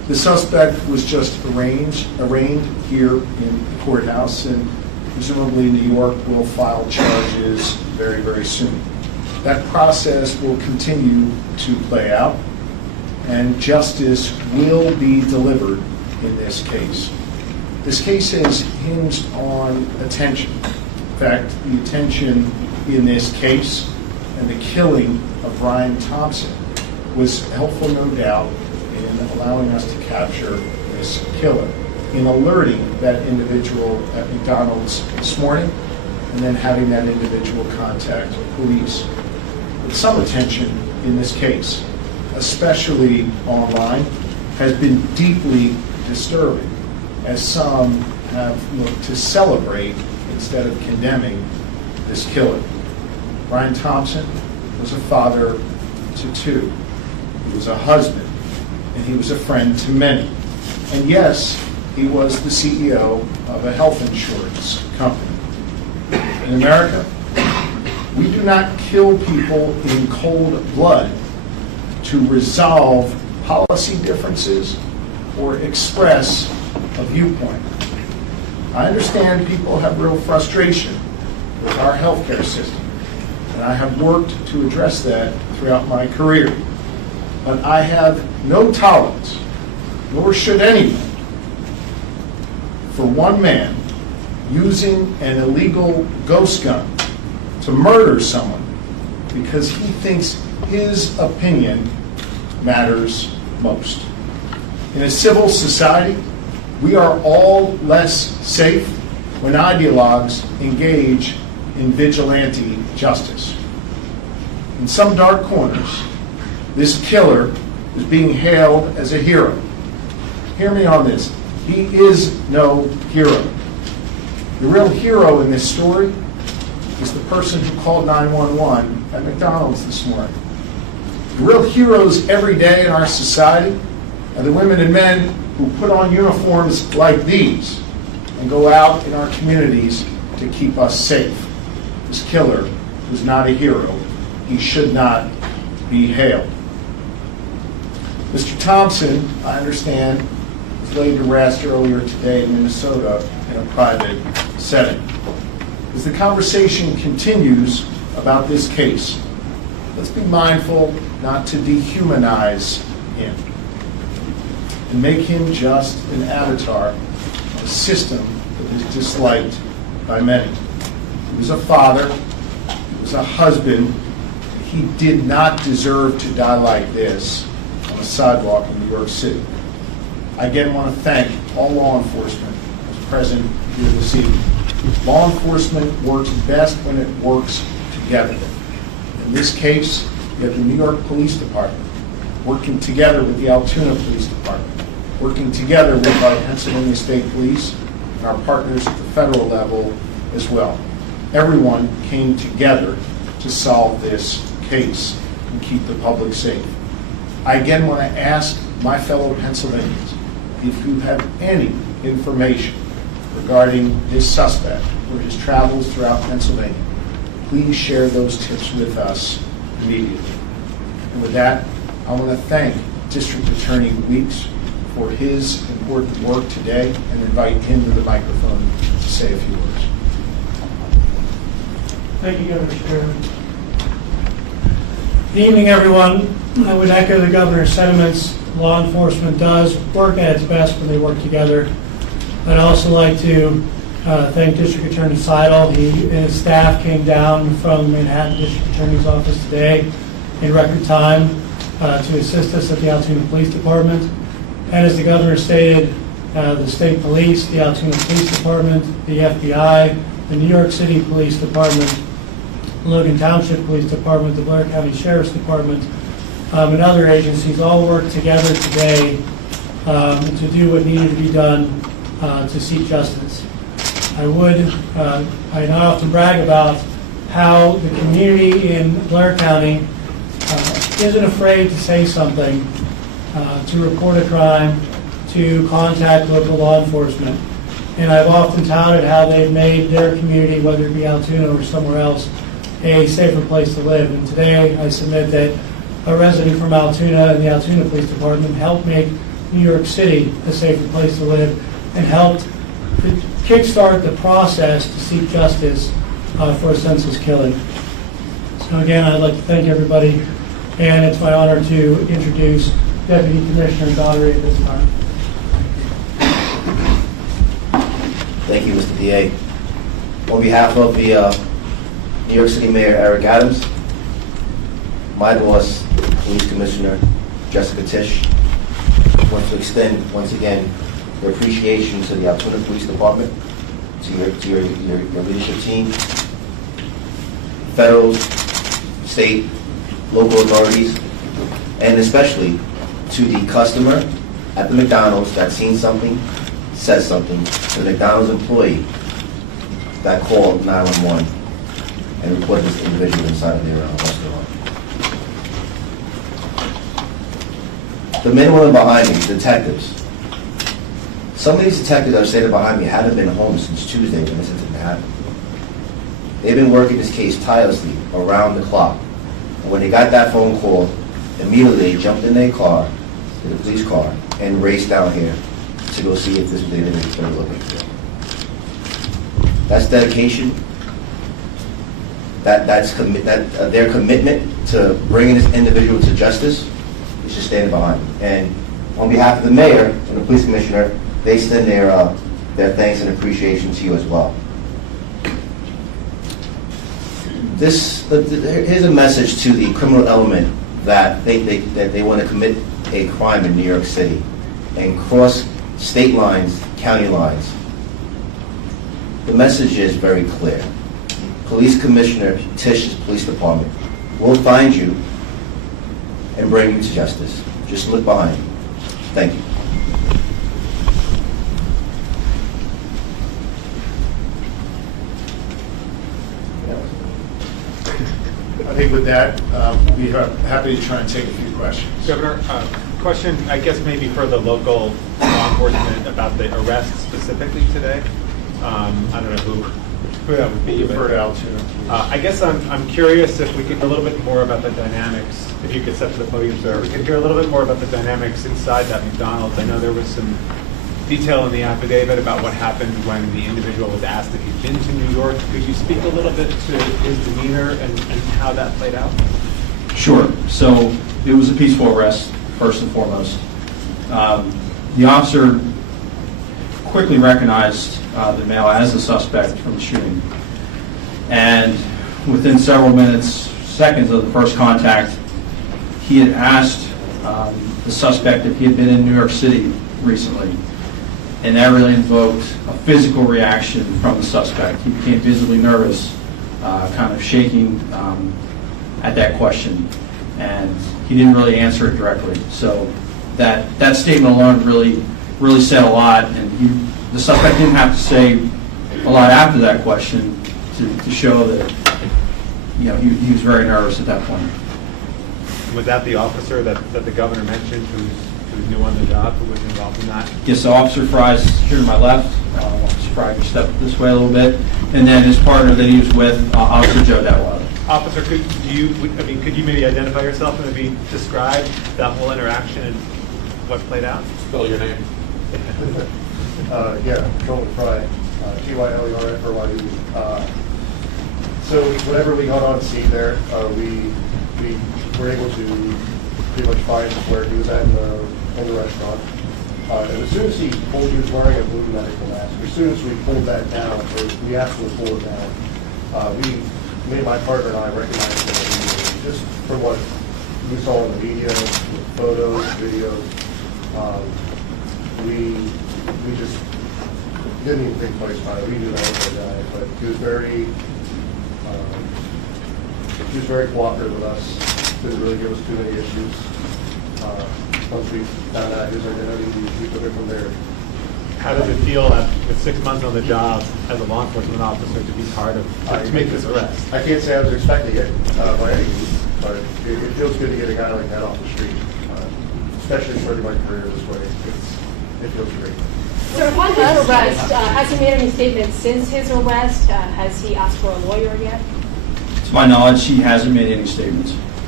The suspect was just arraigned here in the courthouse, and presumably New York will file charges very, very soon. That process will continue to play out, and justice will be delivered in this case. This case is hinged on attention. In fact, the attention in this case and the killing of Brian Thompson was helpful, no doubt, in allowing us to capture this killer, in alerting that individual at McDonald's this morning, and then having that individual contact police. But some attention in this case, especially online, has been deeply disturbing, as some have looked to celebrate instead of condemning this killer. Brian Thompson was a father to two. He was a husband, and he was a friend to many. And yes, he was the CEO of a health insurance company. In America, we do not kill people in cold blood to resolve policy differences or express a viewpoint. I understand people have real frustration with our healthcare system, and I have worked to address that throughout my career. But I have no tolerance, nor should anyone, for one man using an illegal ghost gun to murder someone because he thinks his opinion matters most. In a civil society, we are all less safe when ideologues engage in vigilante justice. In some dark corners, this killer is being hailed as a hero. Hear me on this. He is no hero. The real hero in this story is the person who called 911 at McDonald's this morning. The real heroes every day in our society are the women and men who put on uniforms like these and go out in our communities to keep us safe. This killer was not a hero. He should not be hailed. Mr. Thompson, I understand, was laid to rest earlier today in Minnesota in a private setting. As the conversation continues about this case, let's be mindful not to dehumanize him and make him just an avatar of a system that is disliked by many. He was a father, he was a husband. He did not deserve to die like this on a sidewalk in New York City. I again want to thank all law enforcement who's present here this evening. Law enforcement works best when it works together. In this case, you have the New York Police Department working together with the Altoona Police Department, working together with our Pennsylvania State Police and our partners at the federal level as well. Everyone came together to solve this case and keep the public safe. I again want to ask my fellow Pennsylvanians, if you have any information regarding this suspect or his travels throughout Pennsylvania, please share those tips with us immediately. And with that, I want to thank District Attorney Weeks for his important work today and invite him to the microphone to say a few words. Thank you, Governor Shapiro. Good evening, everyone. I would echo the governor's sentiments. Law enforcement does work at its best when they work together. I'd also like to thank District Attorney Sidle. He and his staff came down from the Manhattan District Attorney's Office today in record time to assist us at the Altoona Police Department. And as the governor stated, the state police, the Altoona Police Department, the FBI, the New York City Police Department, Logan Township Police Department, the Blair County Sheriff's Department, and other agencies all worked together today to do what needed to be done to seek justice. I not often brag about how the community in Blair County isn't afraid to say something, to report a crime, to contact local law enforcement. And I've often touted how they've made their community, whether it be Altuna or somewhere else, a safer place to live. And today I submit that a resident from Altuna and the Altoona Police Department helped make New York City a safer place to live and helped to kickstart the process to seek justice for a senseless killing. So again, I'd like to thank everybody, and it's my honor to introduce Deputy Commissioner Daugherty at this time. Thank you, Mr. DA. On behalf of the New York City Mayor Eric Adams, my boss, Police Commissioner Jessica Tisch, want to extend once again their appreciation to the Altoona Police Department, to your leadership team, federal, state, local authorities, and especially to the customer at the McDonald's that seen something, said something, to the McDonald's employee that called 911 and reported this individual inside of their restaurant. The men and women behind me, detectives. Some of these detectives that are standing behind me haven't been home since Tuesday when this incident happened. They've been working this case tirelessly around the clock. And when they got that phone call, immediately they jumped in their car, in the police car, and raced down here to go see if this was the individual they were looking for. That's dedication. That's their commitment to bringing this individual to justice is just standing behind them. And on behalf of the mayor and the police commissioner, they extend their thanks and appreciation to you as well. Here's a message to the criminal element that they want to commit a crime in New York City and cross state lines, county lines. The message is very clear. Police Commissioner Tisch's police department will find you and bring you to justice. Just look behind you. Thank you. I think with that, we'll be happy to try and take a few questions. Governor, question, I guess maybe for the local law enforcement about the arrest specifically today. I don't know who that would be. For Altoona. I guess I'm curious if we could hear a little bit more about the dynamics, if you could step to the podium, sir. We could hear a little bit more about the dynamics inside that McDonald's. I know there was some detail in the affidavit about what happened when the individual was asked if he'd been to New York. Could you speak a little bit to his demeanor and how that played out? Sure. So it was a peaceful arrest, first and foremost. The officer quickly recognized the male as the suspect from the shooting. And within several seconds of the first contact, he had asked the suspect if he had been in New York City recently. And that really invoked a physical reaction from the suspect. He became visibly nervous, kind of shaking at that question. And he didn't really answer it directly. So that statement alone really said a lot. And the suspect didn't have to say a lot after that question to show that he was very nervous at that point. Was that the officer that the governor mentioned who's new on the job, who was involved in that? Yes, so Officer Fry's here to my left. Officer Fry can step this way a little bit. And then his partner that he was with, Officer Joe Detweiler. Officer, could you maybe identify yourself and maybe describe that whole interaction and what played out? Spell your name. Yeah, Controller Fry, Tylerfry. So whenever we got on scene there, we were able to pretty much find where he was at in the restaurant. And as soon as he was wearing a blue medical mask, as soon as we pulled that down, or we asked him to pull it down, me and my partner and I recognized him immediately, just from what we saw in the media, photos, videos. We just didn't even think twice about it. We knew that was the guy, but he was very cooperative with us. Didn't really give us too many issues. Once we found out his identity, we took it from there. How does it feel with 6 months on the job as a law enforcement officer to be part of, to make this arrest? I can't say I was expecting it by any means, but it feels good to get a guy like that off the street, especially starting my career this way. It feels great. So upon his arrest, has he made any statements since his arrest? Has he asked for a lawyer yet? To my knowledge, he hasn't made any statements.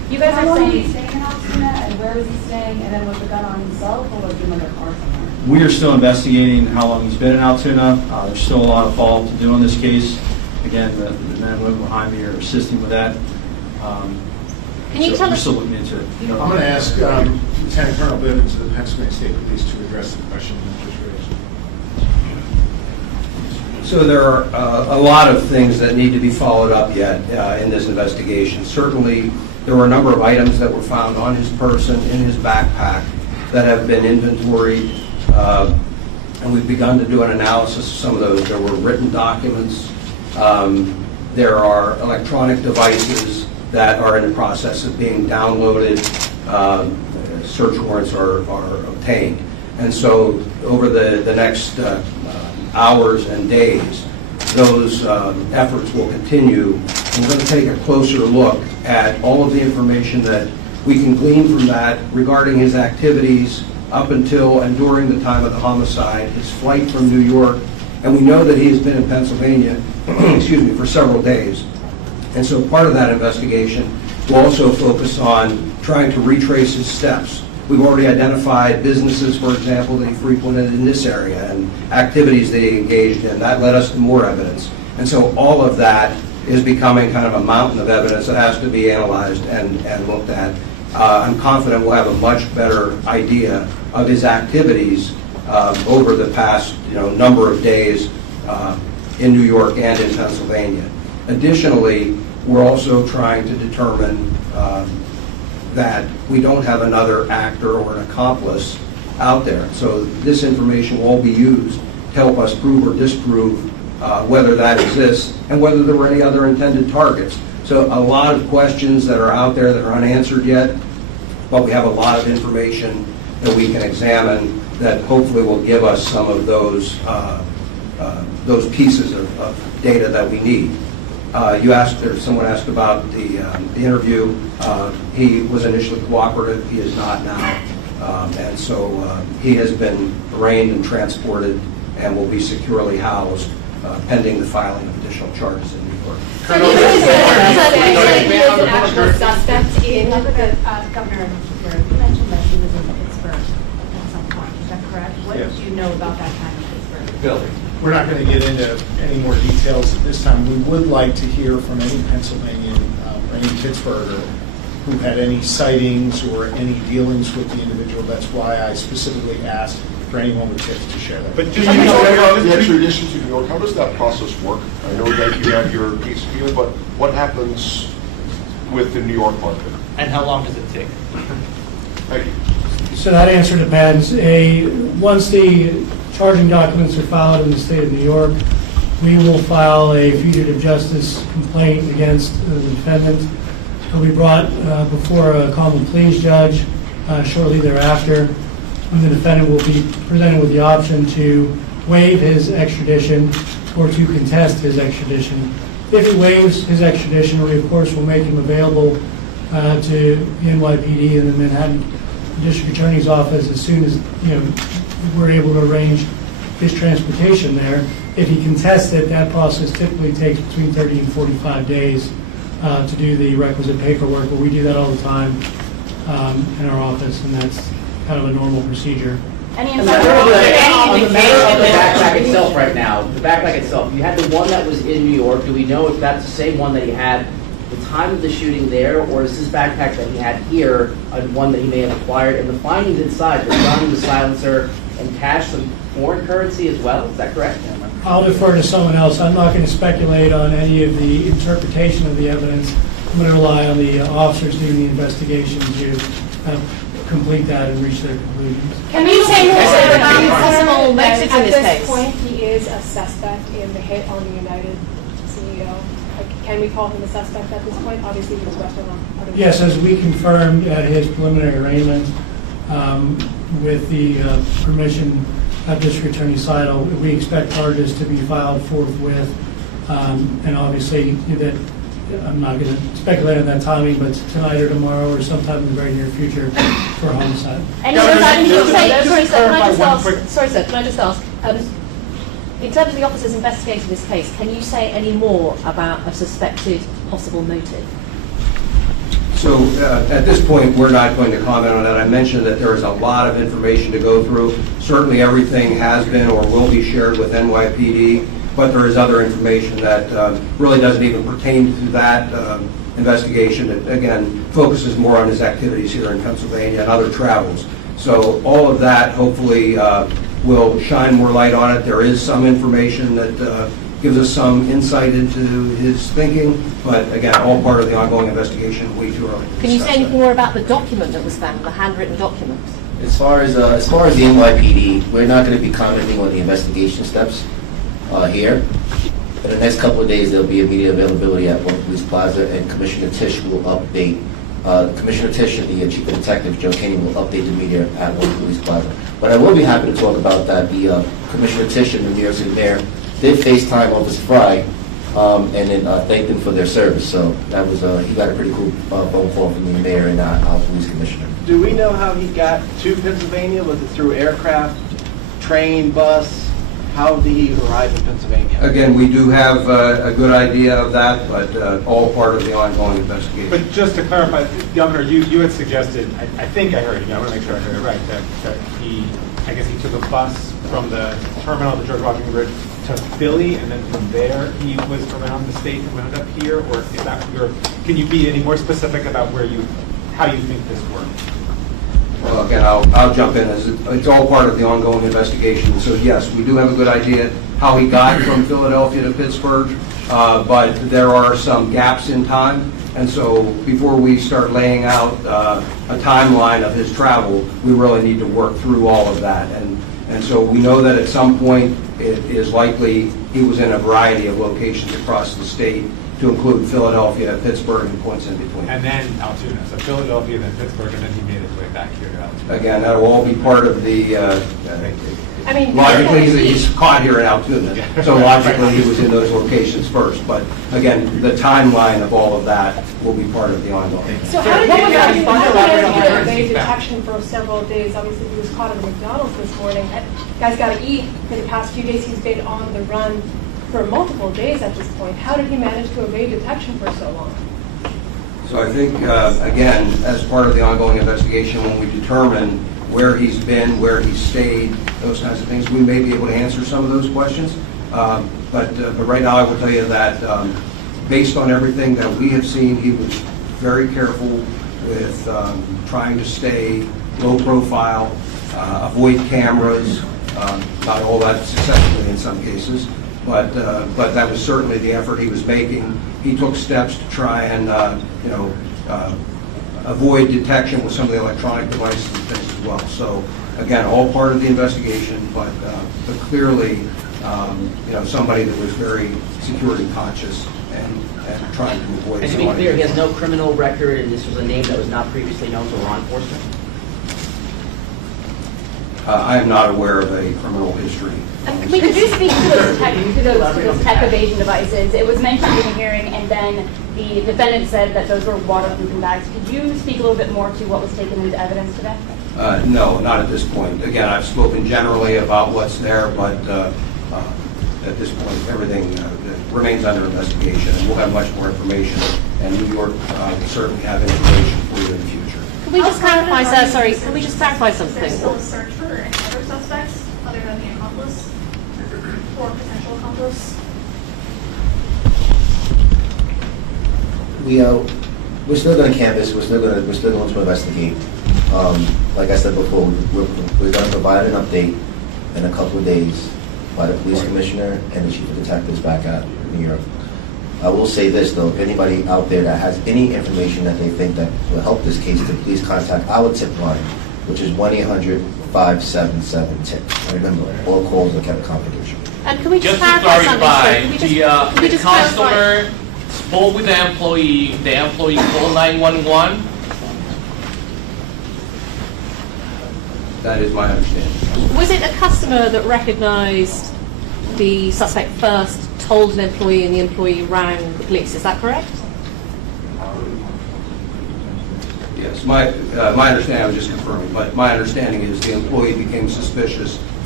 You guys How are long was he saying, staying in Altoona, and where was he staying, and then was the gun on himself, or was he in another car somewhere? We are still investigating how long he's been in Altoona. There's still a lot of follow-up to do on this case. Again, the men and women behind me are assisting with that. Can you So tell we're us? still looking into it. I'm going to ask Lieutenant Colonel Bivens of the Pennsylvania State Police to address the question that was raised. So there are a lot of things that need to be followed up yet in this investigation. Certainly, there were a number of items that were found on his person, in his backpack, that have been inventoried, and we've begun to do an analysis of some of those. There were written documents. There are electronic devices that are in the process of being downloaded. Search warrants are obtained. And so over the next hours and days, those efforts will continue. And we're going to take a closer look at all of the information that we can glean from that regarding his activities up until and during the time of the homicide, his flight from New York. And we know that he has been in Pennsylvania excuse me, for several days. And so part of that investigation will also focus on trying to retrace his steps. We've already identified businesses, for example, that he frequented in this area and activities that he engaged in. That led us to more evidence. And so all of that is becoming kind of a mountain of evidence that has to be analyzed and looked at. I'm confident we'll have a much better idea of his activities over the past number of days in New York and in Pennsylvania. Additionally, we're also trying to determine that we don't have another actor or an accomplice out there. So this information will all be used to help us prove or disprove whether that exists and whether there were any other intended targets. So a lot of questions that are out there that are unanswered yet, but we have a lot of information that we can examine that hopefully will give us some of those pieces of data that we need. You asked, or someone asked about the interview. He was initially cooperative. He is not now. And so he has been arraigned and transported and will be securely housed pending the filing of additional charges in New York. Governor Shapiro, you mentioned that he was in Pittsburgh at some point. Is that correct? What Yes. did you know about that time in Pittsburgh? Bill, we're not going to get into any more details at this time. We would like to hear from any Pennsylvanian or any Pittsburgher who had any sightings or any dealings with the individual. That's why I specifically asked for anyone with tips to share that. But do you know about the extradition to New York? How does that process work? I know that you have your case here, but what happens with the New York market? And how long does it take? Thank you. So that answer depends. Once the charging documents are filed in the state of New York, we will file a fugitive justice complaint against the defendant. He'll be brought before a common pleas judge shortly thereafter. And the defendant will be presented with the option to waive his extradition or to contest his extradition. If he waives his extradition, we of course will make him available to the NYPD and the Manhattan District Attorney's Office as soon as we're able to arrange his transportation there. If he contests it, that process typically takes between 30 and 45 days to do the requisite paperwork, but we do that all the time in our office, and that's kind of a normal procedure. Any On insight? the backpack itself right now, the backpack itself, you had the one that was in New York. Do we know if that's the same one that he had the time of the shooting there, or is this backpack that he had here one that he may have acquired? And the findings inside, the gun, the silencer, and cash, some foreign currency as well, is that correct? I'll defer to someone else. I'm not going to speculate on any of the interpretation of the evidence. I'm going to rely on the officers doing the investigation to complete that and reach their conclusions. Can we say more about possible motives in this At case? this point, he is a suspect in the hit on the United CEO. Can we call him a suspect at this point? Obviously, he was arrested on other. Yes, as we confirmed at his preliminary arraignment, with the permission of District Attorney Sidle, we expect charges to be filed forthwith. And obviously, that I'm not going to speculate on that timing, but tonight or tomorrow or sometime in the very near future for homicide. Any other can you say, sorry sir, can I just ask, in terms of the officers investigating this case, can you say any more about a suspected possible motive? So at this point, we're not going to comment on that. I mentioned that there is a lot of information to go through. Certainly everything has been or will be shared with NYPD, but there is other information that really doesn't even pertain to that investigation. It, again, focuses more on his activities here in Pennsylvania and other travels. So all of that hopefully will shine more light on it. There is some information that gives us some insight into his thinking, but again, all part of the ongoing investigation. Way too early to Can you say discuss anything that. more about the document that was found, the handwritten document? As far as the NYPD, we're not going to be commenting on the investigation steps here. In the next couple of days, there'll be immediate availability at One Police Plaza, and Commissioner Tisch will update. Commissioner Tisch and the Chief of Detective, Joe Kinney, will update the media at One Police Plaza. But I will be happy to talk about that. The Commissioner Tisch and the New York City Mayor did FaceTime Officer Fry and then thanked them for their service. So that was he got a pretty cool phone call from the mayor and our police commissioner. Do we know how he got to Pennsylvania? Was it through aircraft, train, bus? How did he arrive in Pennsylvania? Again, we do have a good idea of that, but all part of the ongoing investigation. But just to clarify, Governor, you had suggested, I think I heard you, I want to make sure I heard it right, that I guess he took a bus from the terminal of the George Washington Bridge to Philly, and then from there he was around the state and wound up here, or is that can you be any more specific about how you think this worked? Well, again, I'll jump in. It's all part of the ongoing investigation. So yes, we do have a good idea how he got from Philadelphia to Pittsburgh, but there are some gaps in time. And so before we start laying out a timeline of his travel, we really need to work through all of that. And so we know that at some point it is likely he was in a variety of locations across the state, to include Philadelphia, Pittsburgh, and points in between. And then Altoona, so Philadelphia, then Pittsburgh, and then he made his way back here to Altoona. Again, that will all be part of the, I mean, logically, he's caught here in Altoona, so logically he was in those locations first. But again, the timeline of all of that will be part of the ongoing. So how did he get evade detection for several days? Obviously, he was caught at McDonald's this morning. Guy's got to eat. For the past few days, he's been on the run for multiple days at this point. How did he manage to evade detection for so long? So I think, again, as part of the ongoing investigation, when we determine where he's been, where he's stayed, those kinds of things, we may be able to answer some of those questions. But right now, I will tell you that based on everything that we have seen, he was very careful with trying to stay low profile, avoid cameras, not all that successfully in some cases. But that was certainly the effort he was making. He took steps to try and avoid detection with some of the electronic devices and things as well. So again, all part of the investigation, but clearly, somebody that was very security conscious and trying to avoid. And to be clear, he has no criminal record, and this was a name that was not previously known to law enforcement? I am not aware of a criminal history. Could you speak to those tech evasion devices? It was mentioned in the hearing, and then the defendant said that those were waterproofing bags. Could you speak a little bit more to what was taken into evidence today? No, not at this point. Again, I've spoken generally about what's there, but at this point, everything remains under investigation, and we'll have much more information, and New York will certainly have information for you in the future. Can we just clarify, sir? Sorry, can we just clarify something? Is there still a search for any other suspects other than the accomplice or potential accomplice? We're still going to canvass. We're still going to investigate. Like I said before, we're going to provide an update in a couple of days by the police commissioner and the chief of detectives back at New York. I will say this though: if anybody out there that has any information that they think that will help this case, to please contact our tip line, which is 1-800-577-TIP. Remember, all calls are kept confidential. And can we just clarify, something? the customer spoke with the employee called 911. That is my understanding. Was it a customer that recognized the suspect first, told an employee, and the employee rang the police? Is that correct? Yes, my understanding, I was just confirming, but my understanding is the employee became suspicious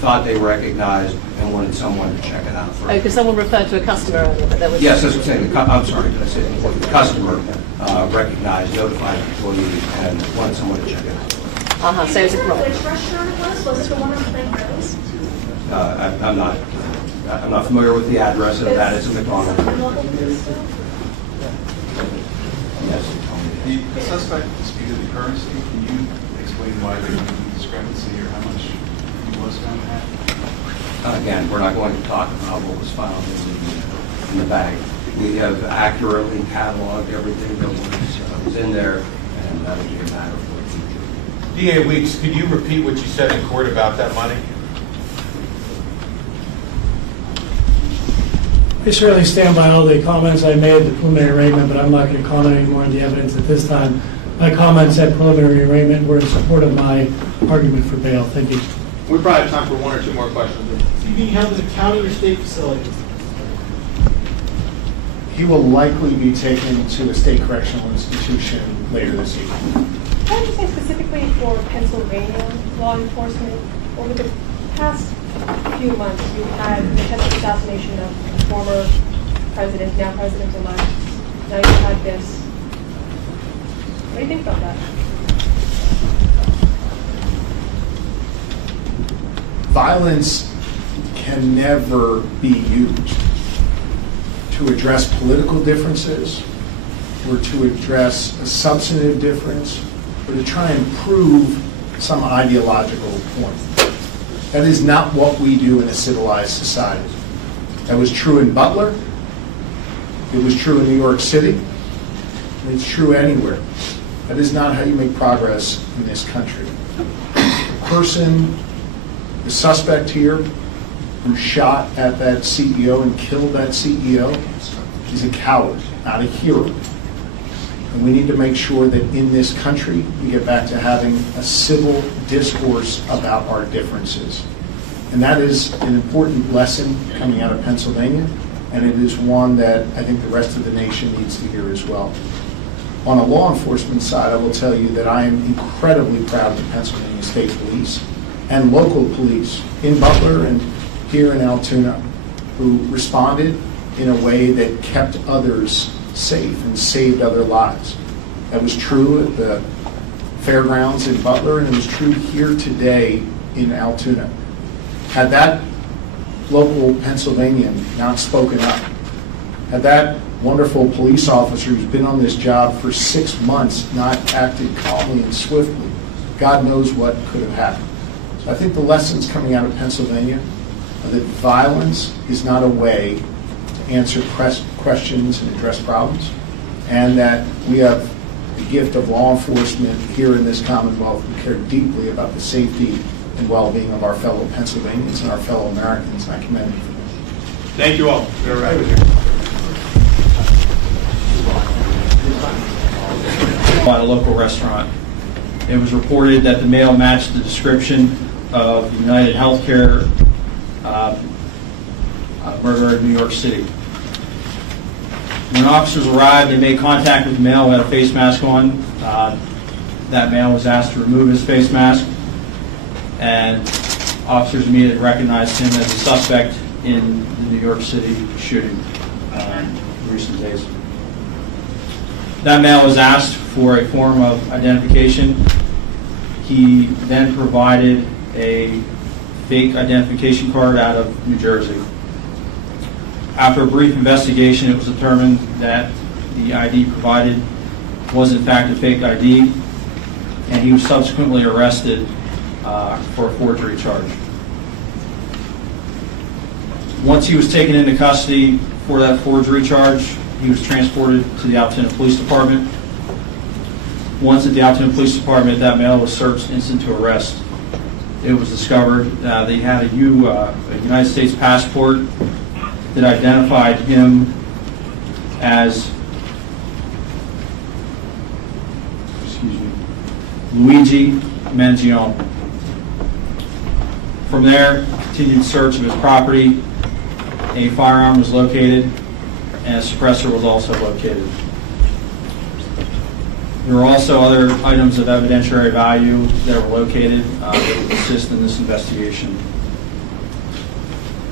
thought they recognized and wanted someone to check it out Oh, first. because someone referred to a customer earlier, but there was... Yes, that's what I'm saying. I'm sorry, did I say the employee? The customer recognized, notified the employee, and wanted someone to check it out. So it's a problem. Which restaurant it was it the one on Plain Rose? I'm not familiar with the address of that. It's a McDonald. Yes. The suspect disputed the currency. Can you explain why there was a discrepancy or how much he was found to have? Again, we're not going to talk about what was found in the bag. We have accurately cataloged everything that was in there, and that'll be a matter of what we do. DA Weeks, could you repeat what you said in court about that money? I certainly stand by all the comments I made at the preliminary arraignment, but I'm not going to comment any more on the evidence at this time. My comments at preliminary arraignment were in support of my argument for bail. Thank you. We probably have time for one or two more questions. Is he being held as a county or state facility? He will likely be taken to a state correctional institution later this evening. Can I just say specifically for Pennsylvania law enforcement, over the past few months, you've had the attempted assassination of former president, now president-elect. Now you've had this. What do you think about that? Violence can never be used to address political differences or to address a substantive difference or to try and prove some ideological point. That is not what we do in a civilized society. That was true in Butler. It was true in New York City. And it's true anywhere. That is not how you make progress in this country. The person, the suspect here, who shot at that CEO and killed that CEO, is a coward, not a hero. And we need to make sure that in this country, we get back to having a civil discourse about our differences. And that is an important lesson coming out of Pennsylvania, and it is one that I think the rest of the nation needs to hear as well. On a law enforcement side, I will tell you that I am incredibly proud of the Pennsylvania State Police and local police in Butler and here in Altoona who responded in a way that kept others safe and saved other lives. That was true at the fairgrounds in Butler, and it was true here today in Altoona. Had that local Pennsylvanian not spoken up, had that wonderful police officer who's been on this job for 6 months not acted calmly and swiftly, God knows what could have happened. So I think the lessons coming out of Pennsylvania are that violence is not a way to answer questions and address problems, and that we have the gift of law enforcement here in this Commonwealth who care deeply about the safety and well-being of our fellow Pennsylvanians and our fellow Americans, and I commend you for that. Thank you all. You're right. At a local restaurant. It was reported that the male matched the description of UnitedHealthcare murderer in New York City. When officers arrived, they made contact with the male who had a face mask on. That male was asked to remove his face mask, and officers immediately recognized him as a suspect in the New York City shooting in recent days. That male was asked for a form of identification. He then provided a fake identification card out of New Jersey. After a brief investigation, it was determined that the ID provided was in fact a fake ID, and he was subsequently arrested for a forgery charge. Once he was taken into custody for that forgery charge, he was transported to the Altoona Police Department. Once at the Altoona Police Department, that male was searched instant to arrest. It was discovered that he had a United States passport that identified him as Luigi Mangione. From there, continued search of his property. A firearm was located, and a suppressor was also located. There were also other items of evidentiary value that were located that would assist in this investigation.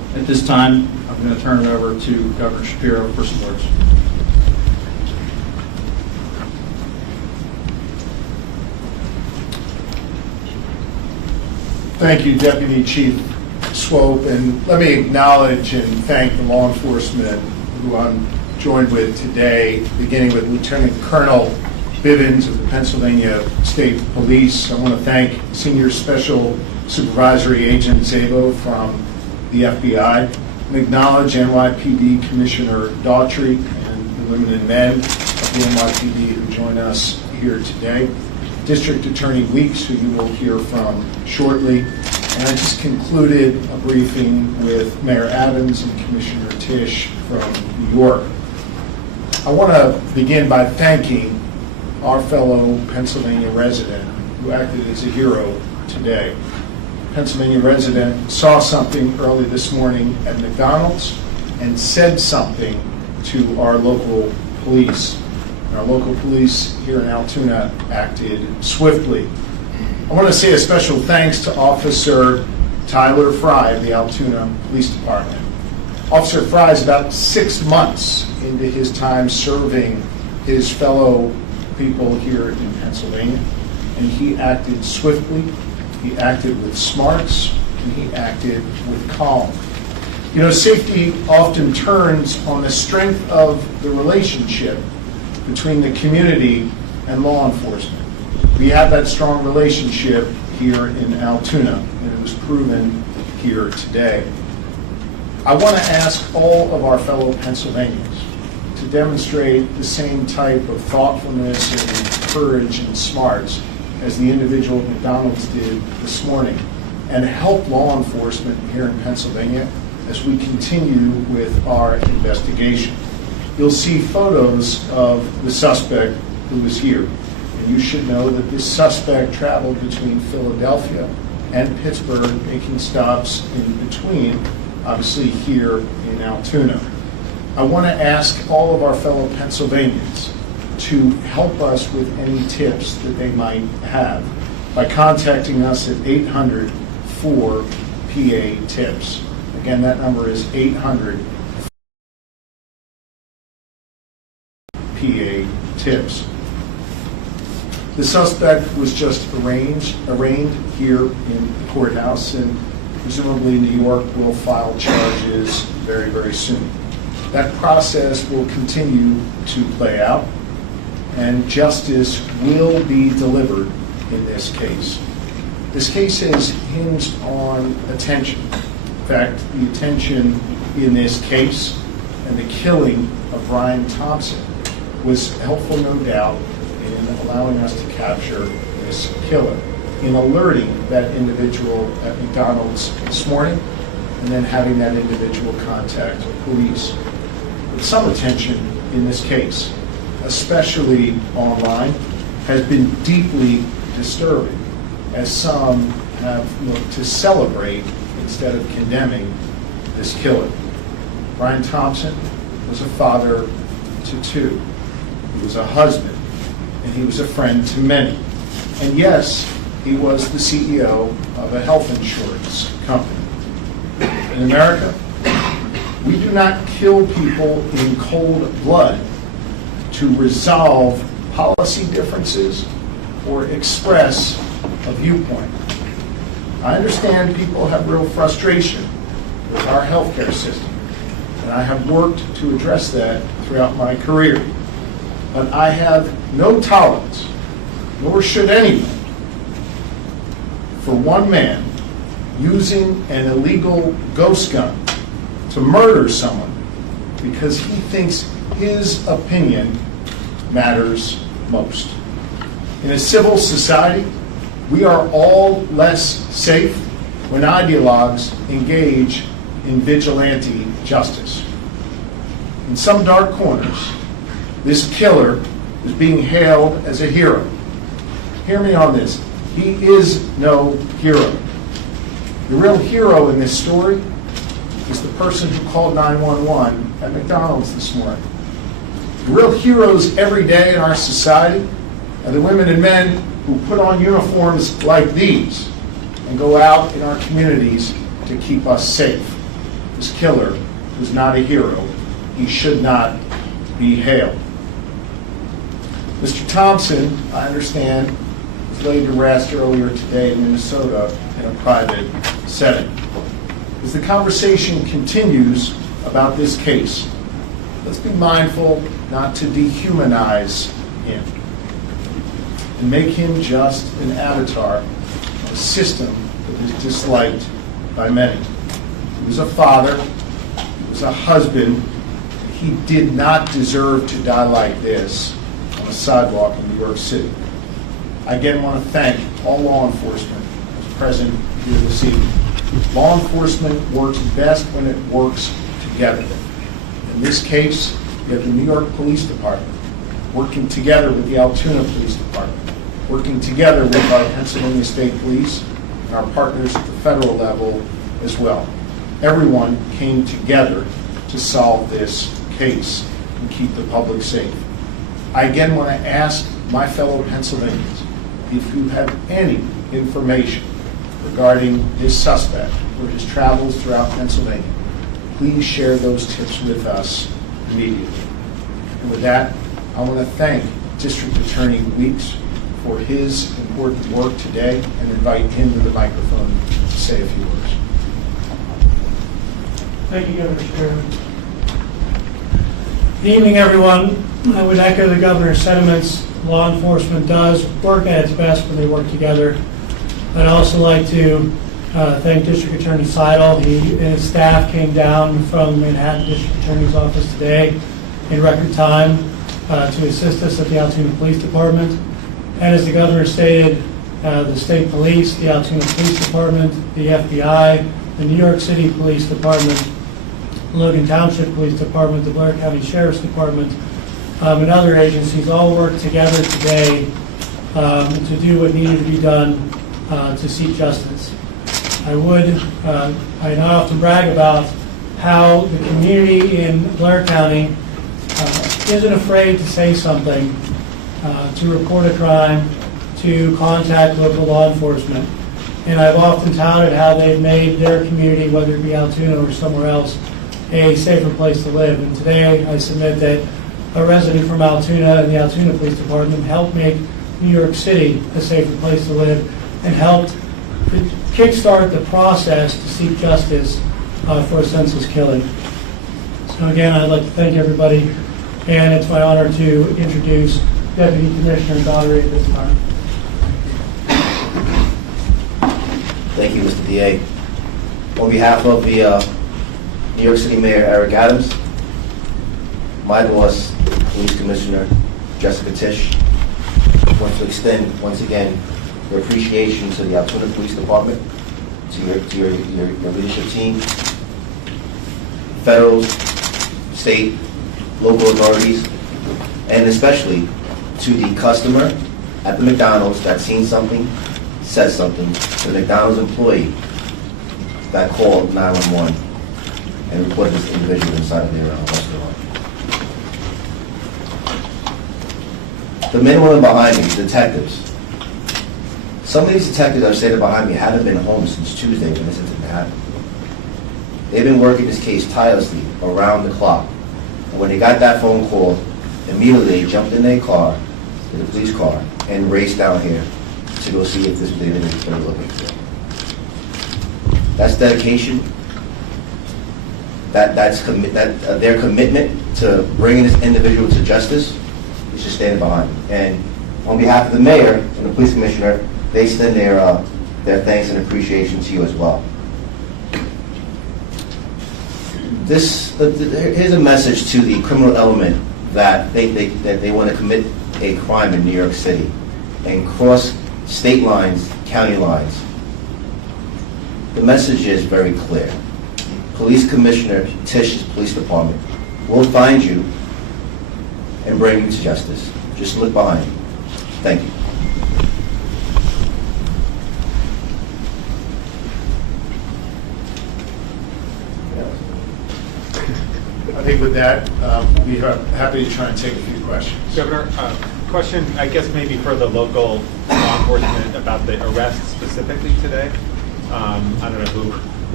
At this time, I'm going to turn it over to Governor Shapiro for some words. Thank you, Deputy Chief Swope, and let me acknowledge and thank the law enforcement who I'm joined with today, beginning with Lieutenant Colonel Bivens of the Pennsylvania State Police. I want to thank Senior Special Supervisory Agent Zabo from the FBI, and acknowledge NYPD Commissioner Daughtry and the women and men of the NYPD who join us here today. District Attorney Weeks, who you will hear from shortly. And I just concluded a briefing with Mayor Adams and Commissioner Tisch from New York. I want to begin by thanking our fellow Pennsylvania resident who acted as a hero today. Pennsylvania resident saw something early this morning at McDonald's and said something to our local police. And our local police here in Altoona acted swiftly. I want to say a special thanks to Officer Tyler Fry of the Altoona Police Department. Officer Fry is about 6 months into his time serving his fellow people here in Pennsylvania, and he acted swiftly, he acted with smarts, and he acted with calm. You know, safety often turns on the strength of the relationship between the community and law enforcement. We have that strong relationship here in Altoona, and it was proven here today. I want to ask all of our fellow Pennsylvanians to demonstrate the same type of thoughtfulness and courage and smarts as the individual at McDonald's did this morning, and help law enforcement here in Pennsylvania as we continue with our investigation. You'll see photos of the suspect who was here. And you should know that this suspect traveled between Philadelphia and Pittsburgh, making stops in between, obviously here in Altoona. I want to ask all of our fellow Pennsylvanians to help us with any tips that they might have by contacting us at 800-4PA-TIPS. Again, that number is 800-PA-TIPS. The suspect was just arraigned here in the courthouse, and presumably New York will file charges very, very soon. That process will continue to play out, and justice will be delivered in this case. This case is hinged on attention. In fact, the attention in this case and the killing of Brian Thompson was helpful, no doubt, in allowing us to capture this killer, in alerting that individual at McDonald's this morning, and then having that individual contact police. But some attention in this case, especially online, has been deeply disturbing, as some have looked to celebrate instead of condemning this killer. Brian Thompson was a father to two. He was a husband, and he was a friend to many. And yes, he was the CEO of a health insurance company. In America, we do not kill people in cold blood to resolve policy differences or express a viewpoint. I understand people have real frustration with our healthcare system, and I have worked to address that throughout my career. But I have no tolerance, nor should anyone, for one man using an illegal ghost gun to murder someone because he thinks his opinion matters most. In a civil society, we are all less safe when ideologues engage in vigilante justice. In some dark corners, this killer is being hailed as a hero. Hear me on this. He is no hero. The real hero in this story is the person who called 911 at McDonald's this morning. The real heroes every day in our society are the women and men who put on uniforms like these and go out in our communities to keep us safe. This killer was not a hero. He should not be hailed. Mr. Thompson, I understand, was laid to rest earlier today in Minnesota in a private setting. As the conversation continues about this case, let's be mindful not to dehumanize him and make him just an avatar of a system that is disliked by many. He was a father, he was a husband. He did not deserve to die like this on a sidewalk in New York City. I again want to thank all law enforcement who's present here this evening. Law enforcement works best when it works together. In this case, you have the New York Police Department working together with the Altoona Police Department, working together with our Pennsylvania State Police and our partners at the federal level as well. Everyone came together to solve this case and keep the public safe. I again want to ask my fellow Pennsylvanians, if you have any information regarding this suspect or his travels throughout Pennsylvania, please share those tips with us immediately. And with that, I want to thank District Attorney Weeks for his important work today and invite him to the microphone to say a few words. Thank you, Governor Shapiro. Good evening, everyone. I would echo the governor's sentiments. Law enforcement does work at its best when they work together. I'd also like to thank District Attorney Sidle. He and his staff came down from Manhattan District Attorney's Office today in record time to assist us at the Altoona Police Department. And as the governor stated, the state police, the Altoona Police Department, the FBI, the New York City Police Department, Logan Township Police Department, the Blair County Sheriff's Department, and other agencies all worked together today to do what needed to be done to seek justice. I not often brag about how the community in Blair County isn't afraid to say something, to report a crime, to contact local law enforcement. And I've often touted how they've made their community, whether it be Altoona or somewhere else, a safer place to live. And today I submit that a resident from Altoona and the Altoona Police Department helped make New York City a safer place to live and helped kickstart the process to seek justice for a senseless killing. So again, I'd like to thank everybody, and it's my honor to introduce Deputy Commissioner Daugherty at this time. Thank you, Mr. DA. On behalf of the New York City Mayor Eric Adams, my boss, Police Commissioner Jessica Tisch, want to extend once again your appreciation to the Altoona Police Department, to your leadership team, federal, state, local authorities, and especially to the customer at the McDonald's that seen something, said something, to the McDonald's employee that called 911 and reported this individual inside of their restaurant. The men and women behind me, detectives. Some of these detectives I've stated behind me haven't been home since Tuesday when this incident happened. They've been working this case tirelessly around the clock. And when they got that phone call, immediately they jumped in their car, in the police car, and raced down here to go see if this was the individual they were looking for. That's dedication. Their commitment to bringing this individual to justice is just standing behind them. And on behalf of the mayor and the police commissioner, they extend their thanks and appreciation to you as well. Here's a message to the criminal element that they want to commit a crime in New York City and cross state lines, county lines. The message is very clear. Police Commissioner Tisch's police department will find you and bring you to justice. Just look behind you. Thank you. I think with that, we'll be happy to try and take a few questions. Governor, question, I guess maybe for the local law enforcement about the arrest specifically today. I don't know who